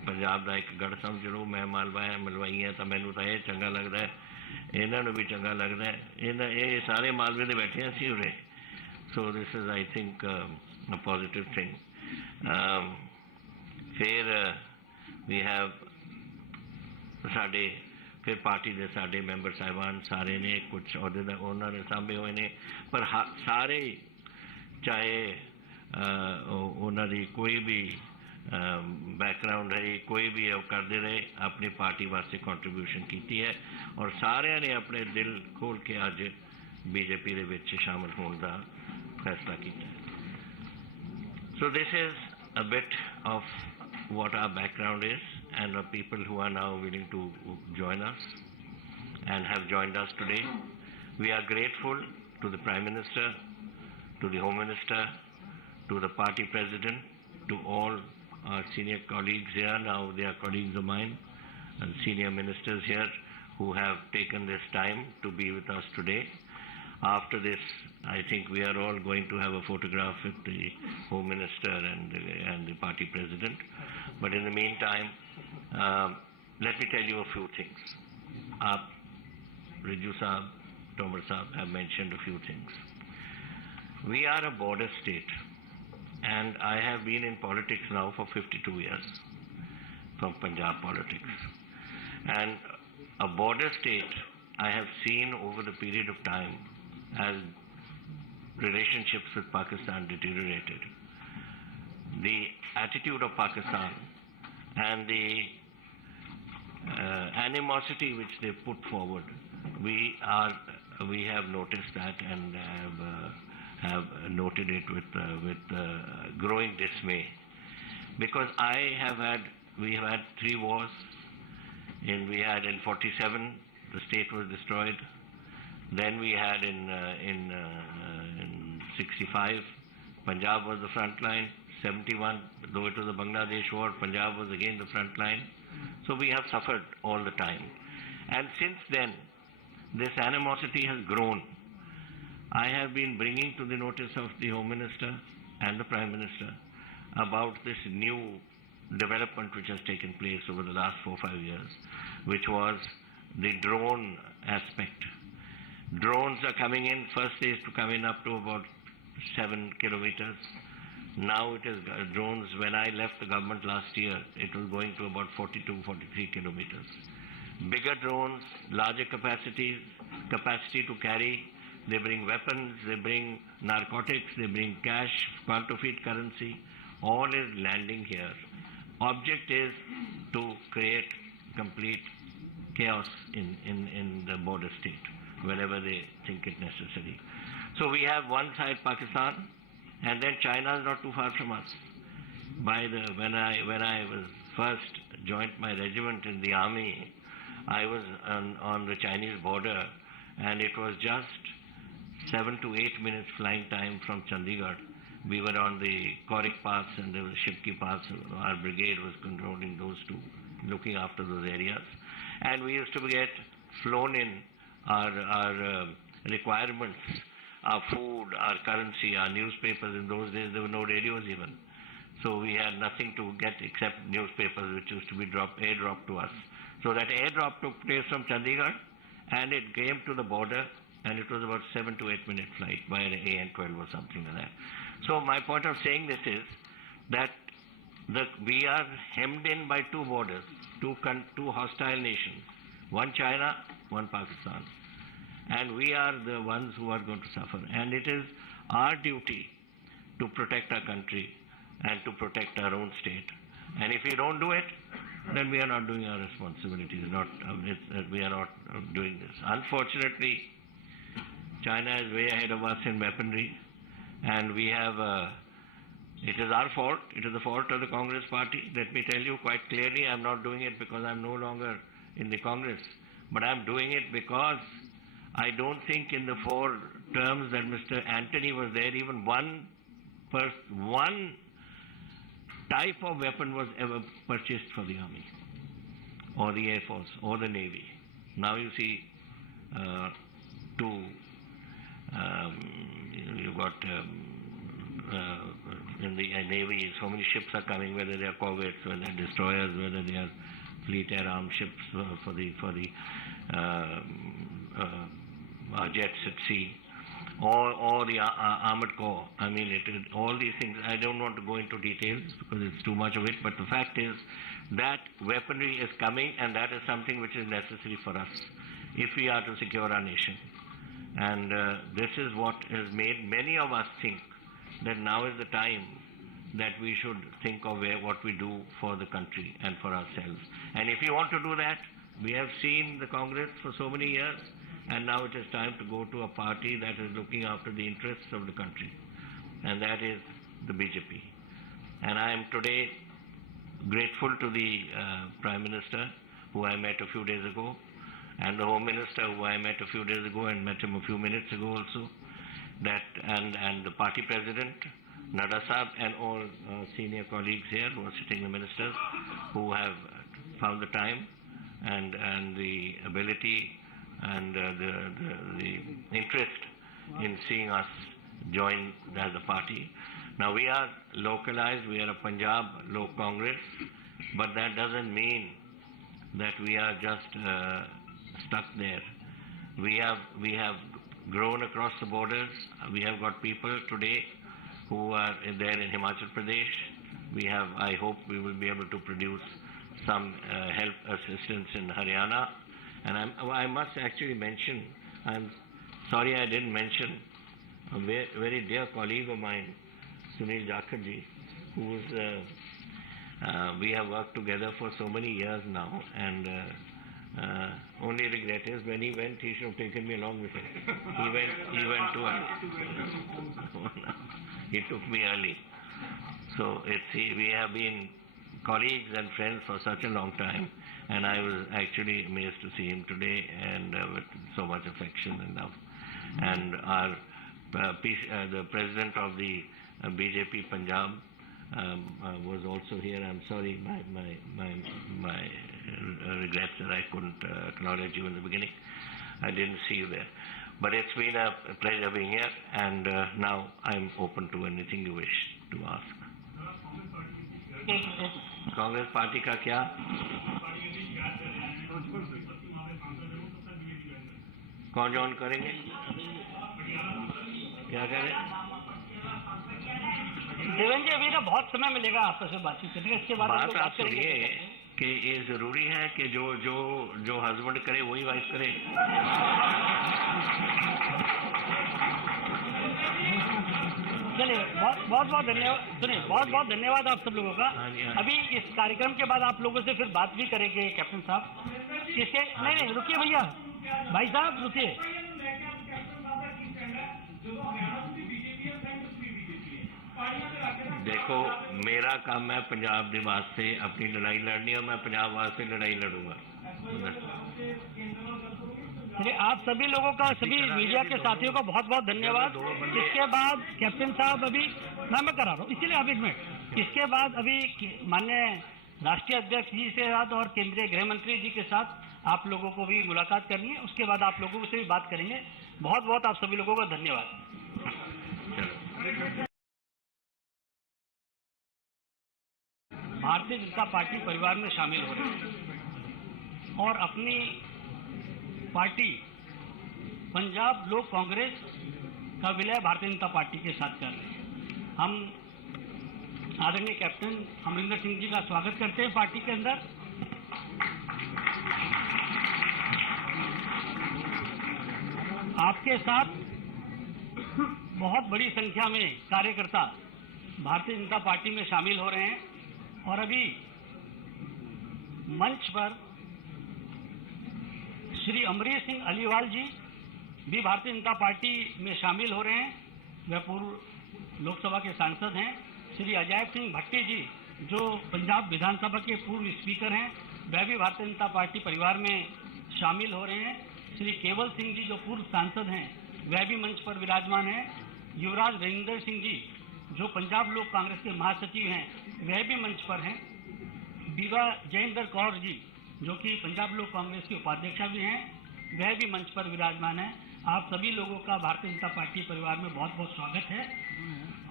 ਪੰਜਾਬ ਦਾ ਇੱਕ ਗੜ ਸਮਝ ਲਓ। ਮੈਂ ਮਲਵਾਈ ਹਾਂ ਤਾਂ ਮੈਨੂੰ ਤਾਂ ਇਹ ਚੰਗਾ ਲੱਗਦਾ ਹੈ, ਇਹਨਾਂ ਨੂੰ ਵੀ ਚੰਗਾ ਲੱਗਦਾ ਹੈ। ਇਹ ਸਾਰੇ ਮਾਲਵੇ ਦੇ ਬੈਠੇ ਅਸੀਂ ਉਰੇ। ਸੋ this is I think uh positive thing. ਫਿਰ ਵੀ ਹੈਵ ਸਾਡੇ ਫਿਰ ਪਾਰਟੀ ਦੇ ਸਾਡੇ ਮੈਂਬਰ ਸਾਹਿਬਾਨ ਸਾਰੇ ਨੇ ਕੁਛ ਅਹੁਦੇ ਦਾ ਉਹਨਾਂ ਨੇ ਸਾਂਭੇ ਹੋਏ ਨੇ, ਪਰ ਸਾਰੇ ਚਾਹੇ ਉਹਨਾਂ ਦੀ ਕੋਈ ਵੀ ਬੈਕਗਰਾਊਂਡ ਰਹੀ, ਕੋਈ ਵੀ ਉਹ ਕਰਦੇ ਰਹੇ, ਆਪਣੀ ਪਾਰਟੀ ਵਾਸਤੇ ਕੰਟਰੀਬਿਊਸ਼ਨ ਕੀਤੀ ਹੈ ਔਰ ਸਾਰਿਆਂ ਨੇ ਆਪਣੇ ਦਿਲ ਖੋਲ੍ਹ ਕੇ ਅੱਜ ਬੀਜੇਪੀ ਦੇ ਵਿੱਚ ਸ਼ਾਮਲ ਹੋਣ ਦਾ ਫੈਸਲਾ ਕੀਤਾ ਹੈ। ਸੋ this is a bit of what our background is and the people who are now willing to join us and have joined us today. We are grateful to the Prime Minister, to the Home Minister, to the party president, to all our senior colleagues here. Now they are colleagues of mine, and senior ministers here who have taken this time to be with us today. After this, I think we are all going to have a photograph with the Home Minister and the party president. But in the meantime, let me tell you a few things. Riju Saab, Tomar Saab have mentioned a few things. We are a border state, and I have been in politics now for 52 years, from Punjab politics. And a border state, I have seen over the period of time as relationships with Pakistan deteriorated. The attitude of Pakistan and the animosity which they put forward, we have noticed that and have noted it with growing dismay, because we have had 3 wars. We had in 47, the state was destroyed. Then we had in 65, Punjab was the front line. 71, though it was a Bangladesh war, Punjab was again the front line. So we have suffered all the time. And since then, this animosity has grown. I have been bringing to the notice of the Home Minister and the Prime Minister about this new development which has taken place over the last 4-5 years, which was the drone aspect. Drones are coming in. First they used to come in up to about 7 kilometers. Now it is drones. When I left the government last year, it was going to about 42, 43 kilometers. Bigger drones, larger capacity to carry. They bring weapons, they bring narcotics, they bring cash, counterfeit currency. All is landing here. Object is to create complete chaos in the border state whenever they think it necessary. So we have one side Pakistan, and then China is not too far from us. When I was first joined my regiment in the army, I was on the Chinese border, and it was just 7 to 8 minutes flying time from Chandigarh. We were on the Korik Pass and there was Shipki Pass. Our brigade was controlling those two, looking after those areas. And we used to get flown in our requirements, our food, our currency, our newspapers. In those days, there were no radios even. So we had nothing to get except newspapers, which used to be airdropped to us. So that airdrop took place from Chandigarh, and it came to the border, and it was about 7 to 8 minute flight by an AN-12 or something like that. So my point of saying this is that we are hemmed in by two borders, two hostile nations, one China, one Pakistan. And we are the ones who are going to suffer. And it is our duty to protect our country and to protect our own state. And if we don't do it, then we are not doing our responsibilities. We are not doing this. Unfortunately, China is way ahead of us in weaponry, and we have, it is our fault. It is the fault of the Congress party. Let me tell you quite clearly, I'm not doing it because I'm no longer in the Congress, but I'm doing it because I don't think in the 4 terms that Mr. Antony was there, even one type of weapon was ever purchased for the Army or the Air Force or the Navy. Now you see you've got in the Navy, so many ships are coming, whether they are corvettes, whether they are destroyers, whether they are fleet air armed ships for the jets at sea, or the armored corps. I mean, all these things. I don't want to go into details because it's too much of it. But the fact is that weaponry is coming, and that is something which is necessary for us if we are to secure our nation. And this is what has made many of us think that now is the time that we should think of what we do for the country and for ourselves. And if you want to do that, we have seen the Congress for so many years, and now it is time to go to a party that is looking after the interests of the country, and that is the BJP. And I am today grateful to the Prime Minister, who I met a few days ago, and the Home Minister, who I met a few days ago and met him a few minutes ago also, and the party President, Nadda Sahab, and all senior colleagues here who are sitting, the ministers, who have found the time and the ability and the interest in seeing us join as a party. Now we are localized, we are a Punjab Lok Congress, but that doesn't mean that we are just stuck there. We have grown across the borders. We have got people today who are there in Himachal Pradesh. We have, I hope we will be able to produce some help assistance in Haryana. And I must actually mention, I'm sorry I didn't mention a very dear colleague of mine, Sunil Jakharji, who's we have worked together for so many years now, and only regret is when he went, he should have taken me along with him. He went to he took me early. So we have been colleagues and friends for such a long time, and I was actually amazed to see him today, and with so much affection and love. And our the president of the BJP Punjab was also here. I'm sorry, my regrets that I couldn't acknowledge you in the beginning. I didn't see you there. But it's been a pleasure being here, and now I'm open to anything you wish to ask. Congress party का क्या? कौन join करेंगे? क्या कह रहे? देवेंद्र जी, अभी ना बहुत समय मिलेगा आपस में बातचीत करने का। इसके बाद बात आप सुनिए कि ये जरूरी है कि जो हस्बैंड करे वही वाइफ करे। चलिए, बहुत धन्यवाद। सुनिए, बहुत धन्यवाद आप सब लोगों का। अभी इस कार्यक्रम के बाद आप लोगों से फिर बात भी करेंगे कैप्टन साहब। इसके नहीं रुकिए भैया, भाई साहब रुकिए। देखो, मेरा काम है पंजाब के वास्ते अपनी लड़ाई लड़नी, और मैं पंजाब वास्ते लड़ाई लड़ूंगा। चलिए, आप सभी लोगों का, सभी मीडिया के साथियों का बहुत बहुत धन्यवाद। इसके बाद कैप्टन साहब, अभी मैं करा रहा हूँ, इसीलिए आप एक मिनट। इसके बाद अभी माननीय राष्ट्रीय अध्यक्ष जी के साथ और केंद्रीय गृह मंत्री जी के साथ आप लोगों को भी मुलाकात करनी है। उसके बाद आप लोगों से भी बात करेंगे। बहुत बहुत आप सभी लोगों का धन्यवाद। भारतीय जनता पार्टी परिवार में शामिल हो रहे हैं और अपनी पार्टी पंजाब लोक कांग्रेस का विलय भारतीय जनता पार्टी के साथ कर रहे हैं। हम आदरणीय कैप्टन अमरिंदर सिंह जी का स्वागत करते हैं पार्टी के अंदर। आपके साथ बहुत बड़ी संख्या में कार्यकर्ता भारतीय जनता पार्टी में शामिल हो रहे हैं और अभी मंच पर श्री अमरीश सिंह अलीवाल जी भी भारतीय जनता पार्टी में शामिल हो रहे हैं। वह पूर्व लोकसभा के सांसद हैं। श्री अजय सिंह भट्टी जी जो पंजाब विधानसभा के पूर्व स्पीकर हैं, वह भी भारतीय जनता पार्टी परिवार में शामिल हो रहे हैं। श्री केवल सिंह जी जो पूर्व सांसद हैं, वह भी मंच पर विराजमान हैं। युवराज रविंदर सिंह जी जो पंजाब लोक कांग्रेस के महासचिव हैं, वह भी मंच पर हैं। बीवा जयेंद्र कौर जी जो कि पंजाब लोक कांग्रेस के उपाध्यक्षा भी हैं, वह भी मंच पर विराजमान है। आप सभी लोगों का भारतीय जनता पार्टी परिवार में बहुत बहुत स्वागत है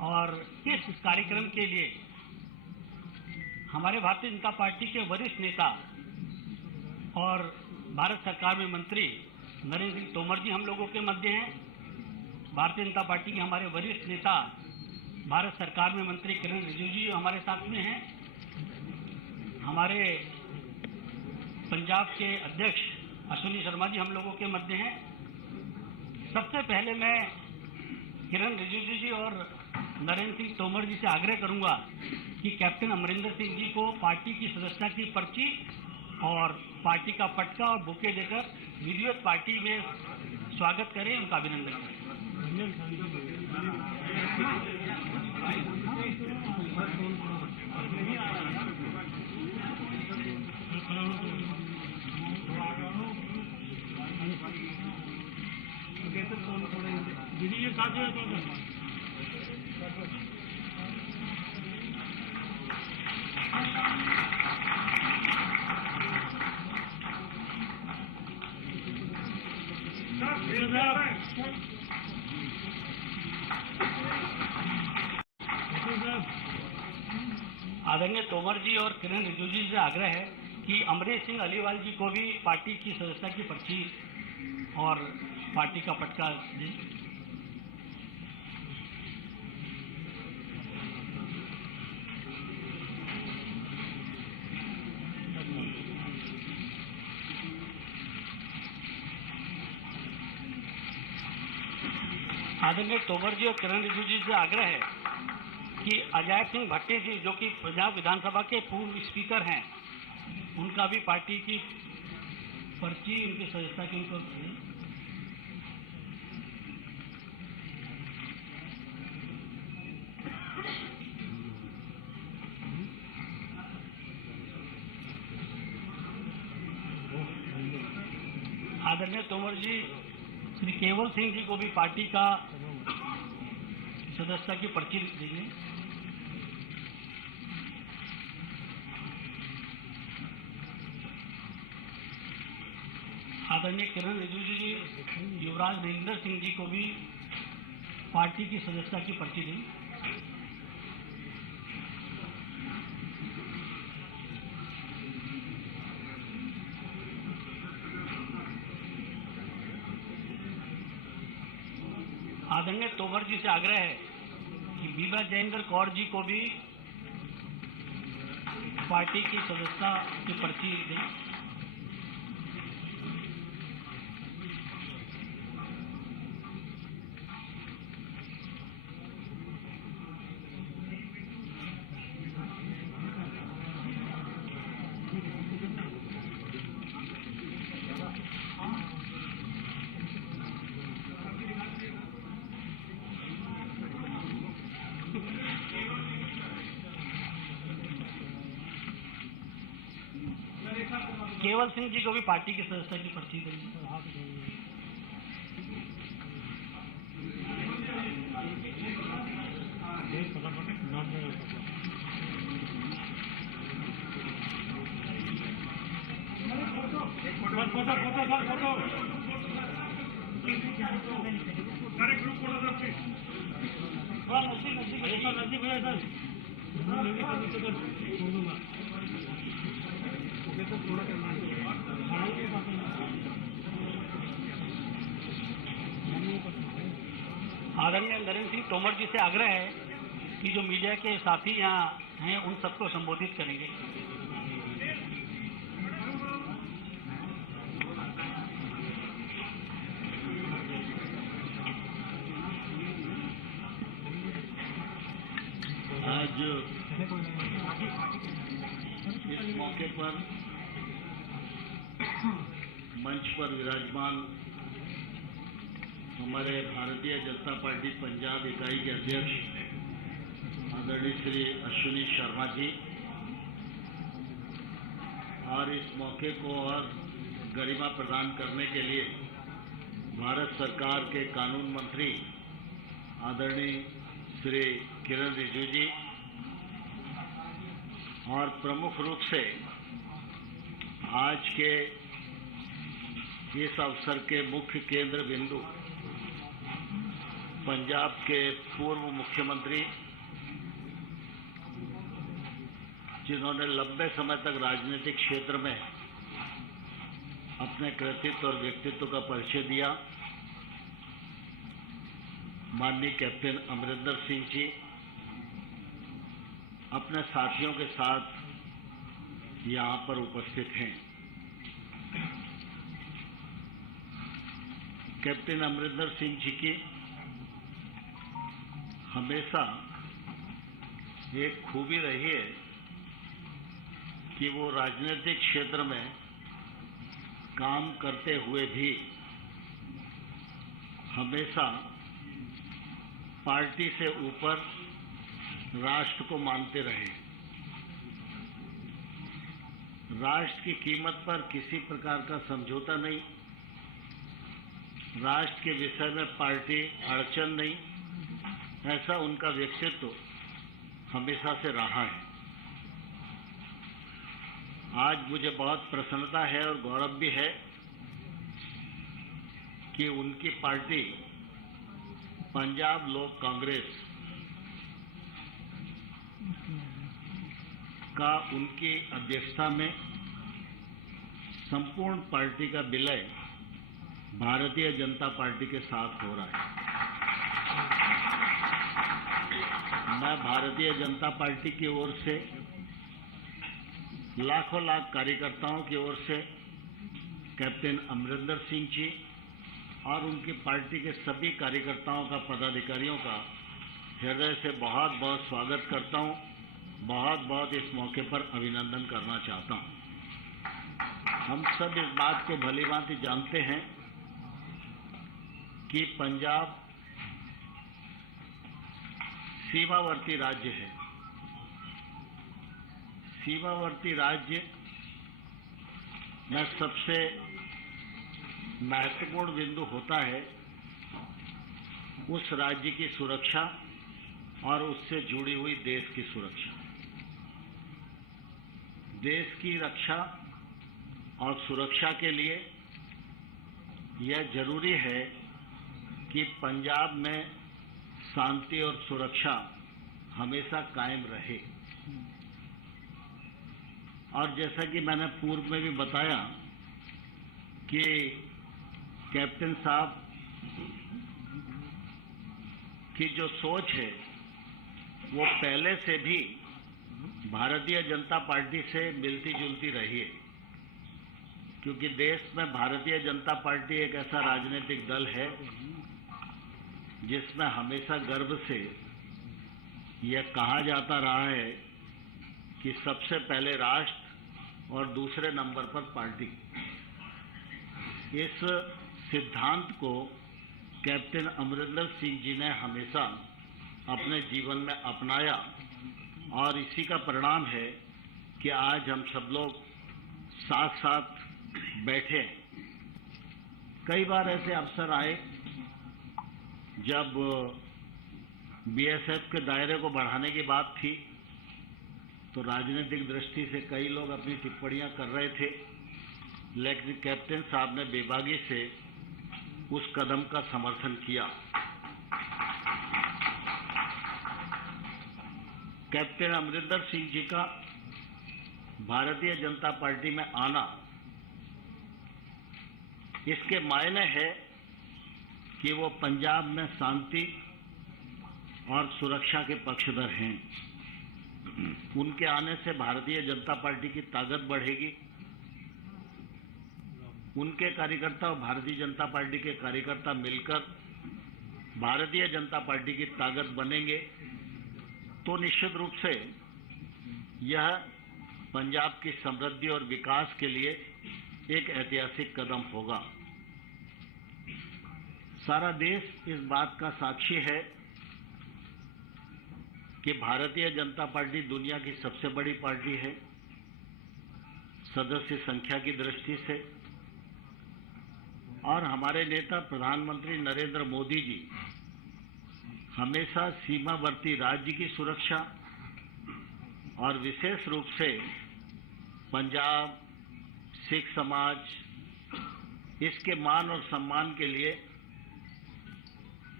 और इस कार्यक्रम के लिए हमारे भारतीय जनता पार्टी के वरिष्ठ नेता और भारत सरकार में मंत्री नरेंद्र सिंह तोमर जी हम लोगों के मध्य हैं। भारतीय जनता पार्टी के हमारे वरिष्ठ नेता भारत सरकार में मंत्री किरण रिजिजू जी हमारे साथ में हैं। हमारे पंजाब के अध्यक्ष अश्विनी शर्मा जी हम लोगों के मध्य हैं। सबसे पहले मैं किरण रिजिजू जी और नरेंद्र सिंह तोमर जी से आग्रह करूंगा कि कैप्टन अमरिंदर सिंह जी को पार्टी की सदस्यता की पर्ची और पार्टी का पटका और बुके देकर विधिवत पार्टी में स्वागत करें, उनका अभिनंदन करें। आदरणीय तोमर जी और किरण रिजिजू जी से आग्रह है कि अमरीश सिंह अलीवाल जी को भी पार्टी की सदस्यता की पर्ची और पार्टी का पटका दें। आदरणीय तोमर जी और किरण रिजिजू जी से आग्रह है कि अजय सिंह भट्टी जी जो कि पंजाब विधानसभा के पूर्व स्पीकर हैं, उनका भी पार्टी की पर्ची उनकी सदस्यता की उनको आदरणीय तोमर जी श्री केवल सिंह जी को भी पार्टी का सदस्यता की पर्ची देंगे। आदरणीय किरण रिजिजू जी युवराज नरेंद्र सिंह जी को भी पार्टी की सदस्यता की पर्ची दें। आदरणीय तोमर जी से आग्रह है कि बीबा जयेंद्र कौर जी को भी पार्टी की सदस्यता की पर्ची दें। केवल सिंह जी को भी पार्टी की सदस्यता की पर्ची देंगे। आदरणीय नरेंद्र सिंह तोमर जी से आग्रह है कि जो मीडिया के साथी यहाँ हैं उन सबको संबोधित करेंगे। आज इस मौके पर मंच पर विराजमान हमारे भारतीय जनता पार्टी पंजाब इकाई के अध्यक्ष आदरणीय श्री अश्विनी शर्मा जी और इस मौके को और गरिमा प्रदान करने के लिए भारत सरकार के कानून मंत्री आदरणीय श्री किरण रिजिजू जी और प्रमुख रूप से आज के इस अवसर के मुख्य केंद्र बिंदु पंजाब के पूर्व मुख्यमंत्री, जिन्होंने लंबे समय तक राजनीतिक क्षेत्र में अपने कृतित्व और व्यक्तित्व का परिचय दिया, माननीय कैप्टन अमरिंदर सिंह जी अपने साथियों के साथ यहाँ पर उपस्थित हैं। कैप्टन अमरिंदर सिंह जी की हमेशा एक खूबी रही है कि वो राजनीतिक क्षेत्र में काम करते हुए भी हमेशा पार्टी से ऊपर राष्ट्र को मानते रहे। राष्ट्र की कीमत पर किसी प्रकार का समझौता नहीं, राष्ट्र के विषय में पार्टी अड़चन नहीं, ऐसा उनका व्यक्तित्व हमेशा से रहा है। आज मुझे बहुत प्रसन्नता है और गौरव भी है कि उनकी पार्टी पंजाब लोक कांग्रेस का उनकी अध्यक्षता में संपूर्ण पार्टी का विलय भारतीय जनता पार्टी के साथ हो रहा है। मैं भारतीय जनता पार्टी की ओर से, लाखों लाख कार्यकर्ताओं की ओर से कैप्टन अमरिंदर सिंह जी और उनकी पार्टी के सभी कार्यकर्ताओं का, पदाधिकारियों का हृदय से बहुत बहुत स्वागत करता हूं, बहुत बहुत इस मौके पर अभिनंदन करना चाहता हूं। हम सब इस बात को भलीभांति जानते हैं कि पंजाब सीमावर्ती राज्य है। सीमावर्ती राज्य में सबसे महत्वपूर्ण बिंदु होता है उस राज्य की सुरक्षा और उससे जुड़ी हुई देश की सुरक्षा। देश की रक्षा और सुरक्षा के लिए यह जरूरी है कि पंजाब में शांति और सुरक्षा हमेशा कायम रहे। और जैसा कि मैंने पूर्व में भी बताया कि कैप्टन साहब की जो सोच है वो पहले से भी भारतीय जनता पार्टी से मिलती जुलती रही है, क्योंकि देश में भारतीय जनता पार्टी एक ऐसा राजनीतिक दल है जिसमें हमेशा गर्व से यह कहा जाता रहा है कि सबसे पहले राष्ट्र और दूसरे नंबर पर पार्टी। इस सिद्धांत को कैप्टन अमरिंदर सिंह जी ने हमेशा अपने जीवन में अपनाया और इसी का परिणाम है कि आज हम सब लोग साथ साथ बैठे हैं। कई बार ऐसे अवसर आए जब बीएसएफ के दायरे को बढ़ाने की बात थी, तो राजनीतिक दृष्टि से कई लोग अपनी टिप्पणियां कर रहे थे, लेकिन कैप्टन साहब ने बेबागी से उस कदम का समर्थन किया। कैप्टन अमरिंदर सिंह जी का भारतीय जनता पार्टी में आना, इसके मायने है कि वो पंजाब में शांति और सुरक्षा के पक्षधर हैं। उनके आने से भारतीय जनता पार्टी की ताकत बढ़ेगी। उनके कार्यकर्ता और भारतीय जनता पार्टी के कार्यकर्ता मिलकर भारतीय जनता पार्टी की ताकत बनेंगे, तो निश्चित रूप से यह पंजाब की समृद्धि और विकास के लिए एक ऐतिहासिक कदम होगा। सारा देश इस बात का साक्षी है कि भारतीय जनता पार्टी दुनिया की सबसे बड़ी पार्टी है सदस्य संख्या की दृष्टि से, और हमारे नेता प्रधानमंत्री नरेंद्र मोदी जी हमेशा सीमावर्ती राज्य की सुरक्षा और विशेष रूप से पंजाब, सिख समाज, इसके मान और सम्मान के लिए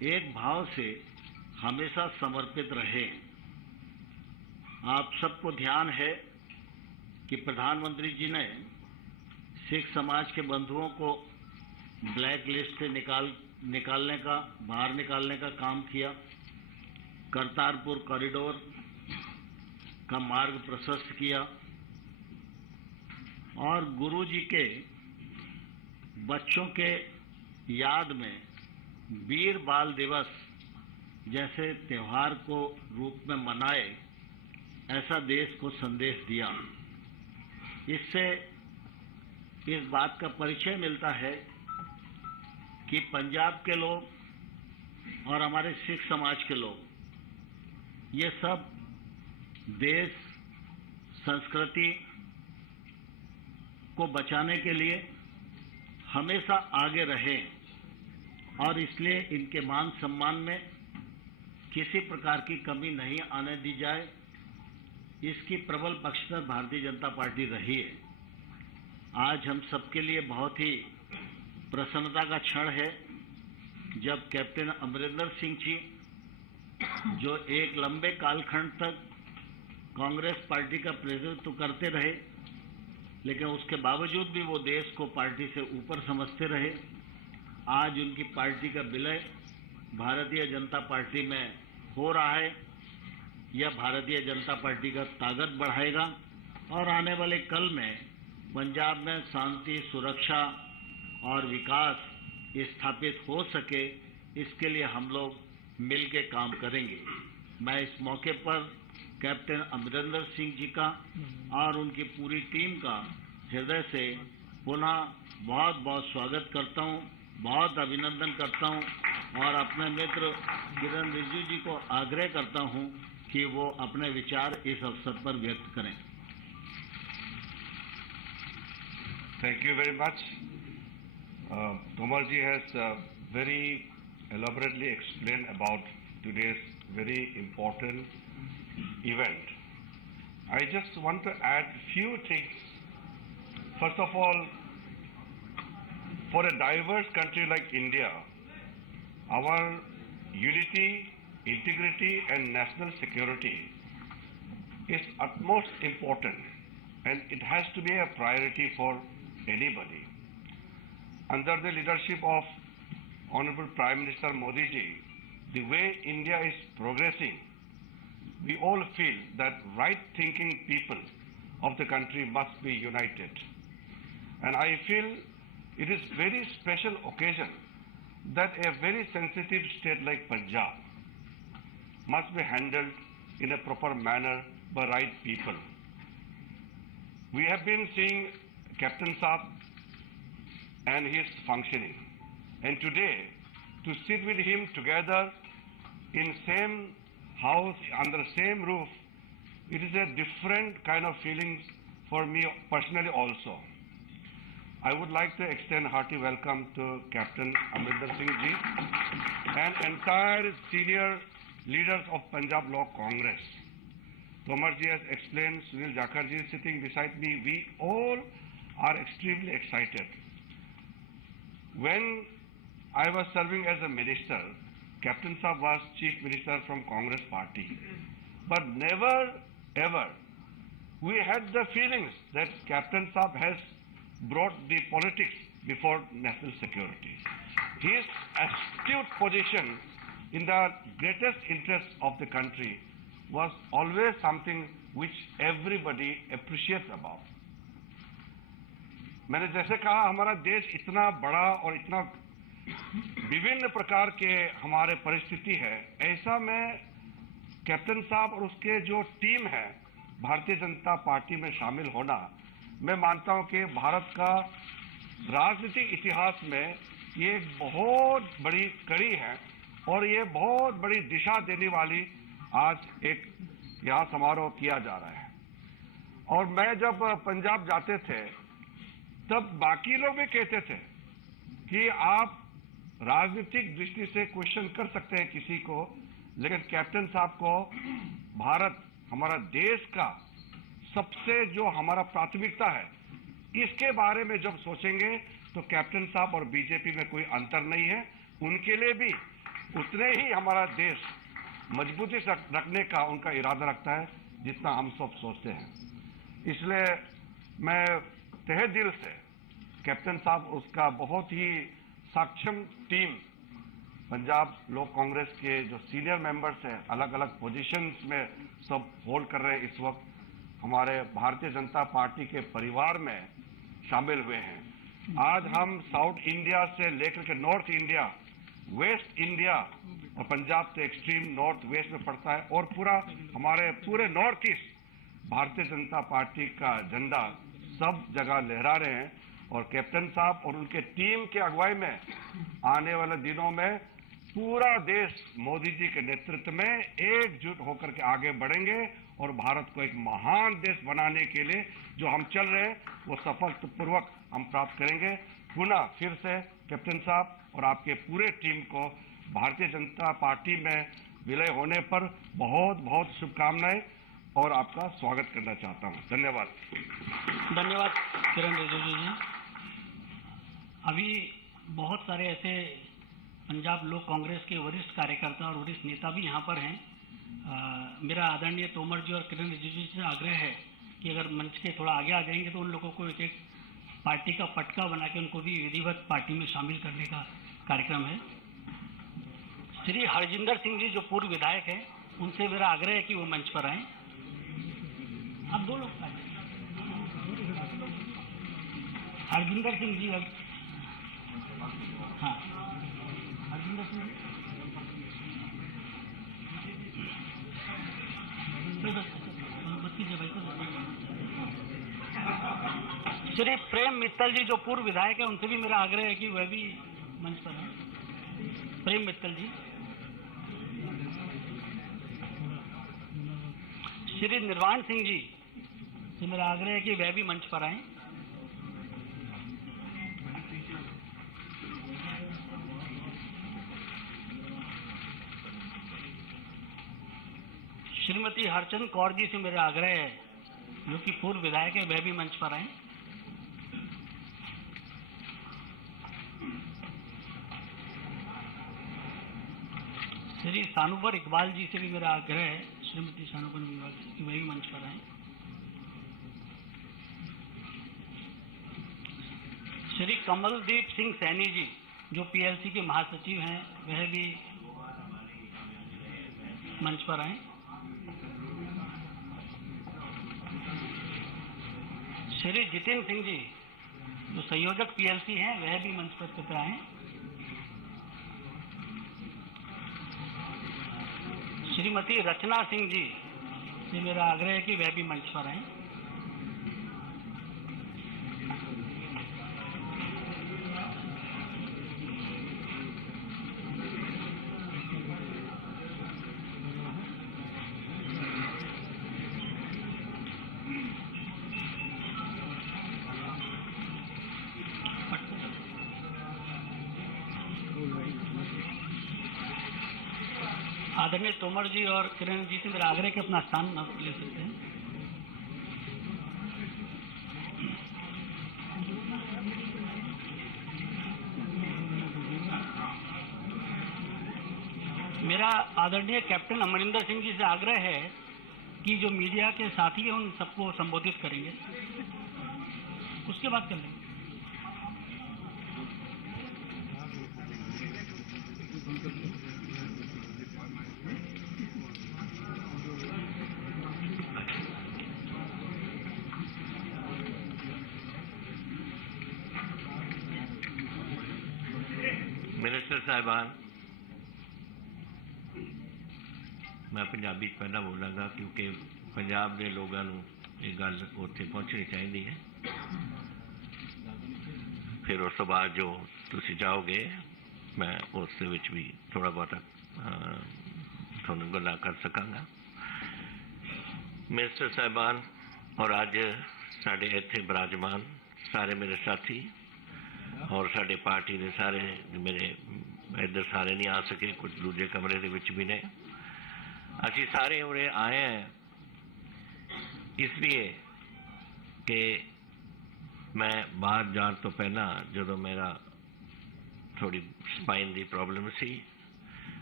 एक भाव से हमेशा समर्पित रहे। आप सबको ध्यान है कि प्रधानमंत्री जी ने सिख समाज के बंधुओं को ब्लैक लिस्ट से बाहर निकालने का काम किया। करतारपुर कॉरिडोर का मार्ग प्रशस्त किया और गुरु जी के बच्चों के याद में वीर बाल दिवस जैसे त्योहार को रूप में मनाए, ऐसा देश को संदेश दिया। इससे इस बात का परिचय मिलता है कि पंजाब के लोग और हमारे सिख समाज के लोग, ये सब देश संस्कृति को बचाने के लिए हमेशा आगे रहे और इसलिए इनके मान सम्मान में किसी प्रकार की कमी नहीं आने दी जाए, इसकी प्रबल पक्षधर भारतीय जनता पार्टी रही है। आज हम सबके लिए बहुत ही प्रसन्नता का क्षण है जब कैप्टन अमरिंदर सिंह जी, जो एक लंबे कालखंड तक कांग्रेस पार्टी का प्रतिनिधित्व करते रहे, लेकिन उसके बावजूद भी वो देश को पार्टी से ऊपर समझते रहे, आज उनकी पार्टी का विलय भारतीय जनता पार्टी में हो रहा है। यह भारतीय जनता पार्टी का ताकत बढ़ाएगा और आने वाले कल में पंजाब में शांति, सुरक्षा और विकास स्थापित हो सके, इसके लिए हम लोग मिल के काम करेंगे। मैं इस मौके पर कैप्टन अमरिंदर सिंह जी का और उनकी पूरी टीम का हृदय से पुनः बहुत बहुत स्वागत करता हूं, बहुत अभिनंदन करता हूं और अपने मित्र किरण रिजिजू जी को आग्रह करता हूं कि वो अपने विचार इस अवसर पर व्यक्त करें। Thank you very much. Tomar ji has very elaborately explained about today's very important event. I just want to add few things. First of all, for a diverse country like India, our unity, integrity and national security is utmost important, and it has to be a priority for anybody. Under the leadership of Honorable Prime Minister Modi ji, the way India is progressing, we all feel that right-thinking people of the country must be united. And I feel it is very special occasion that a very sensitive state like Punjab must be handled in a proper manner by right people. We have been seeing Captain Saab and his functioning, and today to sit with him together in same house, under same roof, it is a different kind of feelings for me personally also. I would like to extend hearty welcome to Captain Amrinder Singh ji and entire senior leaders of Punjab Law Congress. Tomar ji has explained, Sunil Jakhar ji is sitting beside me. We all are extremely excited. When I was serving as a minister, Captain Saab was Chief Minister from Congress Party. But never ever we had the feelings that Captain Saab has brought the politics before national security. His astute position in the greatest interest of the country was always something which everybody appreciates about. मैंने जैसे कहा, हमारा देश इतना बड़ा और इतना विभिन्न प्रकार के हमारे परिस्थिति है, ऐसा में कैप्टन साहब और उसके जो टीम है भारतीय जनता पार्टी में शामिल होना, मैं मानता हूं कि भारत का राजनीतिक इतिहास में ये एक बहुत बड़ी कड़ी है और ये बहुत बड़ी दिशा देने वाली आज एक यहाँ समारोह किया जा रहा है। और मैं जब पंजाब जाते थे तब बाकी लोग भी कहते थे कि आप राजनीतिक दृष्टि से क्वेश्चन कर सकते हैं किसी को, लेकिन कैप्टन साहब को भारत, हमारा देश का सबसे जो हमारा प्राथमिकता है, इसके बारे में जब सोचेंगे तो कैप्टन साहब और बीजेपी में कोई अंतर नहीं है। उनके लिए भी उतने ही हमारा देश मजबूती से रखने का उनका इरादा रखता है जितना हम सब सोचते हैं। इसलिए मैं तहे दिल से कैप्टन साहब, उसका बहुत ही सक्षम टीम, पंजाब लोक कांग्रेस के जो सीनियर मेंबर्स हैं, अलग अलग पोजीशंस में सब होल्ड कर रहे हैं, इस वक्त हमारे भारतीय जनता पार्टी के परिवार में शामिल हुए हैं। आज हम साउथ इंडिया से लेकर के नॉर्थ इंडिया, वेस्ट इंडिया और पंजाब से एक्सट्रीम नॉर्थ वेस्ट में पड़ता है और हमारे पूरे north east Bharatiya Janata party का झंडा सब जगह लहरा रहे हैं। और कैप्टन साहब और उनके टीम के अगुवाई में आने वाले दिनों में पूरा देश मोदी जी के नेतृत्व में एकजुट होकर के आगे बढ़ेंगे और भारत को एक महान देश बनाने के लिए जो हम चल रहे हैं वो सफलतापूर्वक हम प्राप्त करेंगे। पुनः फिर से कैप्टन साहब और आपके पूरे टीम को भारतीय जनता पार्टी में विलय होने पर बहुत बहुत शुभकामनाएं और आपका स्वागत करना चाहता हूं। धन्यवाद। धन्यवाद किरण रिजिजू जी। अभी बहुत सारे ऐसे पंजाब लोक कांग्रेस के वरिष्ठ कार्यकर्ता और वरिष्ठ नेता भी यहाँ पर हैं। मेरा आदरणीय तोमर जी और किरण रिजिजू जी से आग्रह है कि अगर मंच के थोड़ा आगे आ जाएंगे तो उन लोगों को एक एक पार्टी का पटका बना के उनको भी विधिवत पार्टी में शामिल करने का कार्यक्रम है। श्री हरजिंदर सिंह जी जो पूर्व विधायक हैं, उनसे मेरा आग्रह है कि वो मंच पर आएं। आप दो लोग आए। हरजिंदर सिंह जी, हाँ हरजिंदर सिंह श्री प्रेम मित्तल जी जो पूर्व विधायक है, उनसे भी मेरा आग्रह है कि वह भी मंच पर हैं। प्रेम मित्तल जी। श्री निर्वाण सिंह जी से मेरा आग्रह है कि वह भी मंच पर आए। श्रीमती हरचंद कौर जी से मेरा आग्रह है, जो कि पूर्व विधायक है, वह भी मंच पर आए। श्री सानुबर इकबाल जी से भी मेरा आग्रह है, श्रीमती सानुबर इकबाल जी वह भी मंच पर आए। श्री कमलदीप सिंह सैनी जी जो पीएलसी के महासचिव हैं, वह भी मंच पर आए। श्री जितेंद्र सिंह जी जो संयोजक पीएलसी हैं, वह भी मंच पर कृपया आए। श्रीमती रचना सिंह जी से मेरा आग्रह है कि वह भी मंच पर आए। आदरणीय तोमर जी और किरण जी से मेरा आग्रह कि अपना स्थान ले सकते हैं। मेरा आदरणीय कैप्टन अमरिंदर सिंह जी से आग्रह है कि जो मीडिया के साथी हैं उन सबको संबोधित करेंगे, उसके बाद कर लेंगे। मिनिस्टर साहिबान, मैं पंजाबी पहला बोलांगा क्योंकि पंजाब के लोगों को ये गल उत्थे पहुँचनी चाहिए है। फिर उस तो बाद जो तुसी जाओगे मैं उस भी थोड़ा बहुत थोड़ा गल्लां कर सकांगा। मिनिस्टर साहिबान और अज साडे इत्थे विराजमान सारे मेरे साथी और साडे पार्टी ने सारे, मेरे इधर सारे नहीं आ सके, कुछ दूजे कमरे दे विच भी ने। असी सारे उरे आए हैं इसलिए कि मैं बाहर जाने तो पहला जो मेरा थोड़ी स्पाइन की प्रॉब्लम सी,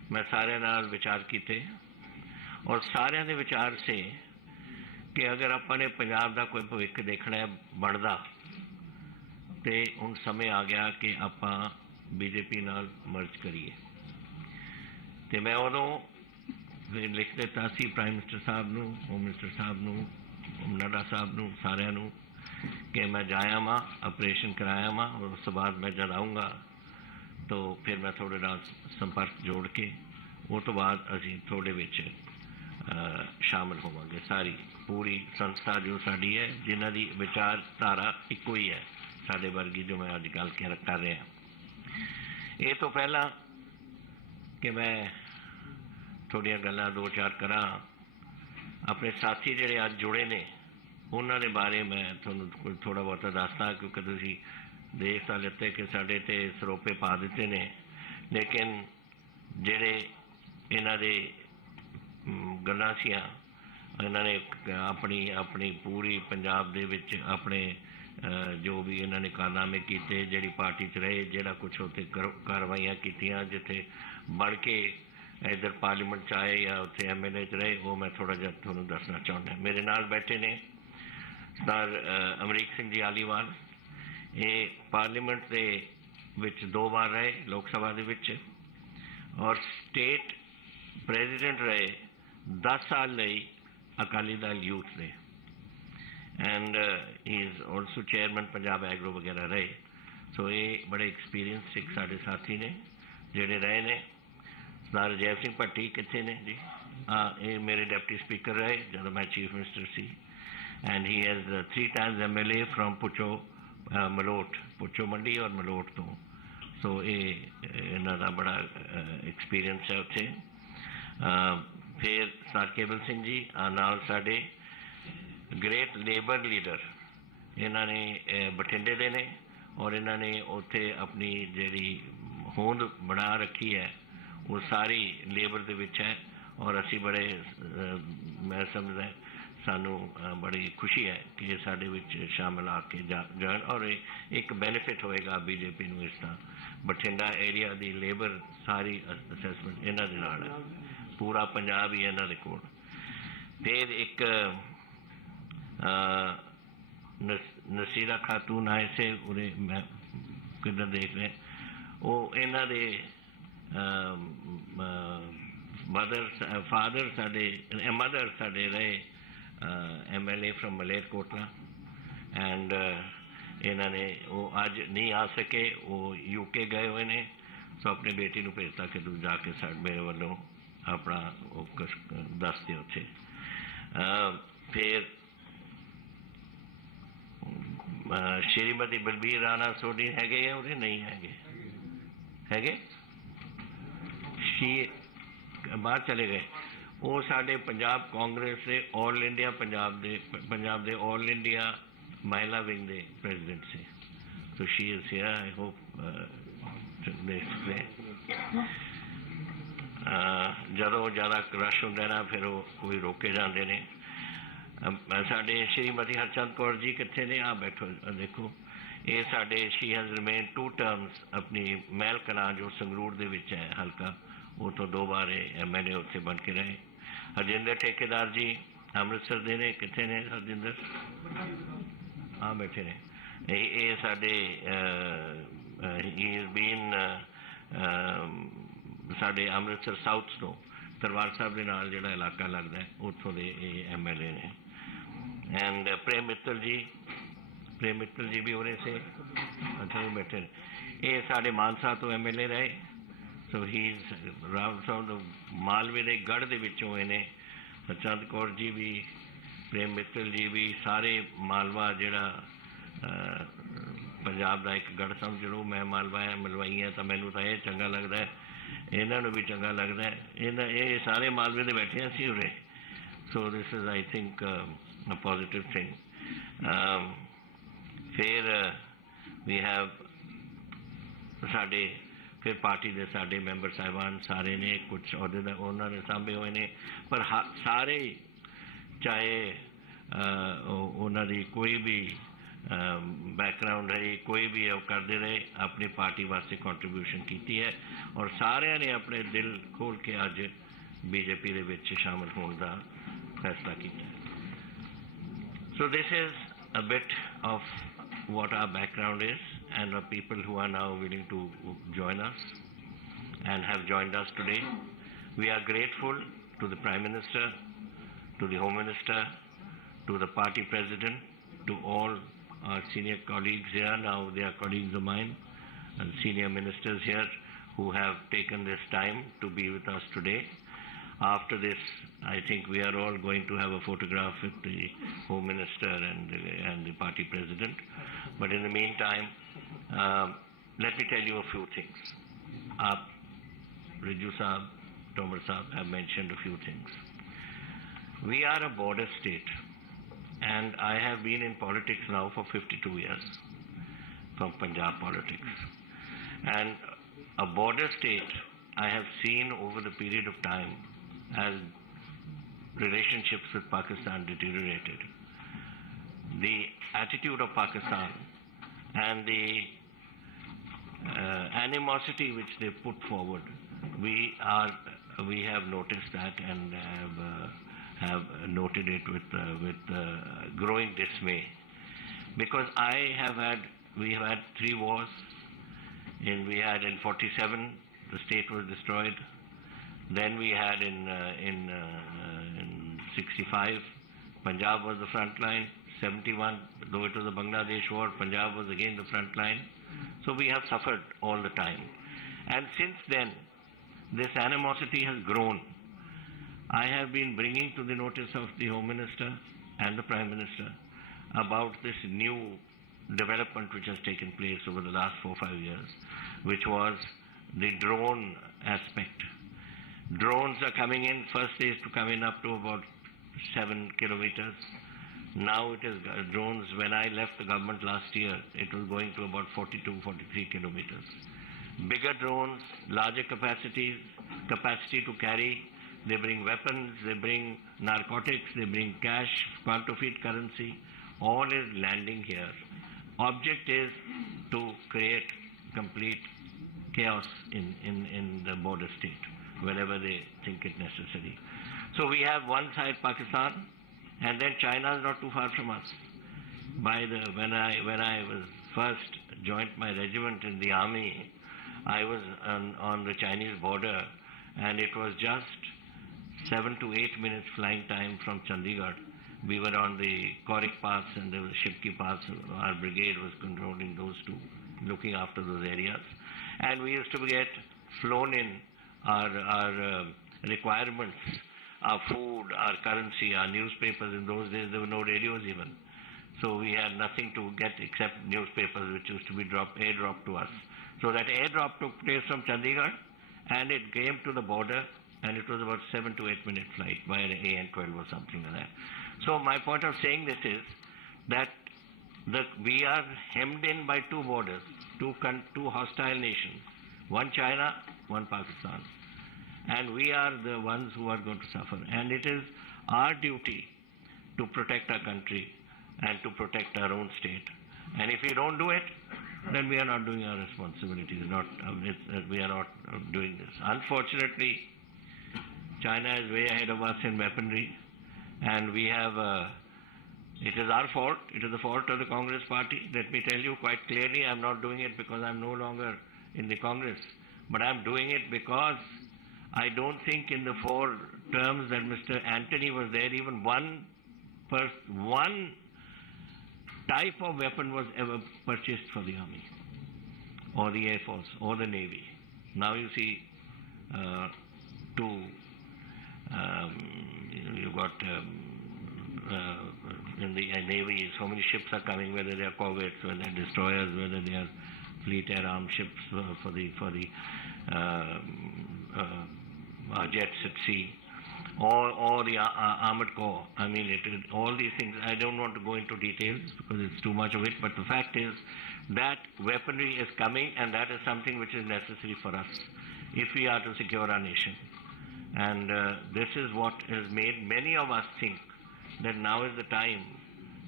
मैं सारे नाल विचार किए और सारिਆਂ ਦੇ विचार से कि अगर अपने पंजाब का कोई भविख देखना है बनता तो हुण समय आ गया कि आपां बीजेपी नाल मर्ज करिए। तो मैं उदों लिख दिता सी प्राइम मिनिस्टर साहब नूं, होम मिनिस्टर साहब नूं, नड्डा साहब नूं, सारिਆਂ नूं कि मैं जाया वां, ऑपरेशन कराया वां और उस बाद मैं जब आऊँगा तो फिर मैं थोड़े नाल संपर्क जोड़ के उस तो बाद असीं थोड़े विच शामिल होवांगे। सारी पूरी संस्था जो साडी है जिन्हां दी विचारधारा इक्को ही है साडे वर्गी जो मैं अज गल कर रहा। ये तो पहला कि मैं थोड़ियां गल्लां दो चार करा अपने साथी जिहड़े अज जुड़े ने उन्होंने बारे मैं थोड़ा थोड़ा बहुत दसदा क्योंकि तुसीं देख तो लिते कि साडे ते सरोपे पा दिते ने, लेकिन जिहड़े इन्हां दे गल्लां सीआं इन्हां ने अपनी अपनी पूरी पंजाब दे विच अपने जो भी इन्हां ने कारनामे कीते, जिहड़ी पार्टी च रहे, जिहड़ा कुछ उत्थे कार्रवाइयां कीतियां, जिथे बन के इधर पार्लीमेंट च आए या उत्थे MLA च रहे, वो मैं थोड़ा जिहा तुहानूं दसना चाहुंदा। मेरे नाल बैठे ने सर अमरीक सिंह जी आलीवाल, ये पार्लीमेंट के विच 2 बार रहे लोक सभा दे विच और स्टेट प्रेजिडेंट रहे 10 साल लई Akali Dal youth they and he is also chairman Punjab agro वगैरह रहे। सो ये बड़े एक्सपीरियंस एक साढ़े साथी ने जिहड़े रहे ने। सरदार अजैब सिंह भट्टी कित्थे ने जी? हाँ, ये मेरे डिप्टी स्पीकर रहे जब मैं chief minister C and he has 3 times MLA from पुचो Malout, पुचो मंडी और मलोट तो। सो ये इन्हां दा बड़ा एक्सपीरियंस है उत्थे। फिर सर केबल सिंह जी नाल साडे ग्रेट लेबर लीडर, इन्हां ने बठिंडे दे ने और इन्हां ने उत्थे अपनी जिहड़ी होंद बना रखी है वो सारी लेबर दे विच है और असी बड़े मैं समझदा सानू बड़ी खुशी है कि साडे विच शामिल आके जान और एक बेनिफिट होएगा बीजेपी नूं। इसका बठिंडा एरिया दी लेबर सारी असैसमेंट इन्हां दे नाल है, पूरा पंजाब ही इन्हां दे कोल। फिर एक नसीरा खातून आए से उरे मैं किधर देख रहे वो इन्हां दे मदर साडे रहे MLA फ्रॉम मलेरकोटला एंड इन्होंने वो अज नहीं आ सके, वो UK गए हुए ने। सो अपनी बेटी को भेजता कि तू जाके मेरे वालों अपना वो दस दे उत्थे। फिर श्रीमती बलबीर राणा सोनी हैगे या उरे नहीं हैगे बाहर चले गए। वो साडे पंजाब कांग्रेस से all India Punjab they all India महिला विंग दे प्रेजिडेंट से। तो she is here, I hope जदों ज़्यादा रश होंदा ना फिर वो कोई रोके जाते ने। साडे श्रीमती हरचंद कौर जी कित्थे ने? आ बैठो देखो, ये साडे शी हैज़ रिमेन 2 terms अपनी महल कलां जो संगरूर दे विच है हल्का, वो तो 2 बार MLA उत्थे बन के रहे। हरजिंदर ठेकेदार जी अमृतसर दे ने, कित्थे ने हरजिंदर? हाँ बैठे ने। ये साडे ही इज़ बीन साडे अमृतसर साउथ तो दरबार साहब के नाल जिहड़ा इलाका लगता है उत्थों दे MLA ने। एंड प्रेम मित्तल जी भी उरे से, अच्छा वो बैठे ने। ये साडे मानसा तो MLA रहे। सो ही मालवे के गढ़ के विचों इन्हें हरचंद कौर जी भी, प्रेम मित्तल जी भी, सारे मालवा जिहड़ा पंजाब का एक गढ़ समझ लो। मैं मालवा है मलवाई है तो मैनू तो यह चंगा लगता है, इन्हों भी चंगा लगता है। ये सारे मालवे के बैठे सी उरे। So this is I think a positive thing. फिर वी हैव साडे फिर पार्टी के साडे मैंबर साहिबान सारे ने कुछ अहदे उन्होंने सांभे हुए ने, पर सारे चाहे उन्होंने कोई भी बैकग्राउंड रही, कोई भी है वो करते रहे, अपनी पार्टी वास्ते कंट्रीब्यूशन की है और सारे ने अपने दिल खोल के अज बीजेपी दे विच शामिल होने का फैसला किया। So this is a bit of what our background is and the people who are now willing to join us and have joined us today. We are grateful to the Prime Minister, to the Home Minister, to the party president, to all our senior colleagues here. Now they are colleagues of mine, and senior ministers here who have taken this time to be with us today. After this, I think we are all going to have a photograph with the Home Minister and the party president. But in the meantime, let me tell you a few things. Riju Saab, Tomar Saab have mentioned a few things. We are a border state, and I have been in politics now for 52 years, from Punjab politics. And a border state, I have seen over the period of time as relationships with Pakistan deteriorated. The attitude of Pakistan and the animosity which they put forward, we have noticed that and have noted it with growing dismay. Because we have had 3 wars. We had in 47, the state was destroyed. Then we had in 65, Punjab was the front line. 71, though it was a Bangladesh war, Punjab was again the front line. So we have suffered all the time. And since then, this animosity has grown. I have been bringing to the notice of the Home Minister and the Prime Minister about this new development which has taken place over the last 4 or 5 years, which was the drone aspect. Drones are coming in. First they used to come in up to about 7 kilometers. Now it is drones. When I left the government last year, it was going to about 42, 43 kilometers. Bigger drones, larger capacity to carry. They bring weapons, they bring narcotics, they bring cash, counterfeit currency. All is landing here. Object is to create complete chaos in the border state whenever they think it necessary. So we have one side Pakistan, and then China is not too far from us. When I was first joined my regiment in the army, I was on the Chinese border, and it was just 7 to 8 minutes flying time from Chandigarh. We were on the Korik Pass and the Shipki Pass. Our brigade was controlling those two, looking after those areas. And we used to get flown in our requirements, our food, our currency, our newspapers. In those days, there were no radios even. So we had nothing to get except newspapers, which used to be airdropped to us. So that airdrop took place from Chandigarh, and it came to the border, and it was about 7 to 8 minute flight by an AN-12 or something like that. So my point of saying this is that we are hemmed in by 2 borders, 2 hostile nations, one China, one Pakistan. And we are the ones who are going to suffer. And it is our duty to protect our country and to protect our own state. And if we don't do it, then we are not doing our responsibilities. We are not doing this. Unfortunately, China is way ahead of us in weaponry, and we have, it is our fault, it is the fault of the Congress party. Let me tell you quite clearly, I am not doing it because I am no longer in the Congress, but I am doing it because I don't think in the 4 terms that Mr. Antony was there, even one type of weapon was ever purchased for the Army, or the Air Force, or the Navy. Now you see you've got in the Navy, so many ships are coming, whether they are corvettes, whether they are destroyers, whether they are fleet air armed ships for the jets at sea, or the armored corps. I mean, all these things. I don't want to go into details because it's too much of it, but the fact is that weaponry is coming, and that is something which is necessary for us if we are to secure our nation. And this is what has made many of us think that now is the time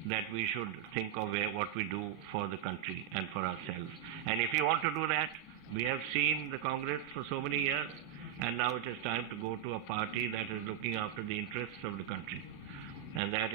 that we should think of what we do for the country and for ourselves. And if you want to do that, we have seen the Congress for so many years, and now it is time to go to a party that is looking after the interests of the country. And that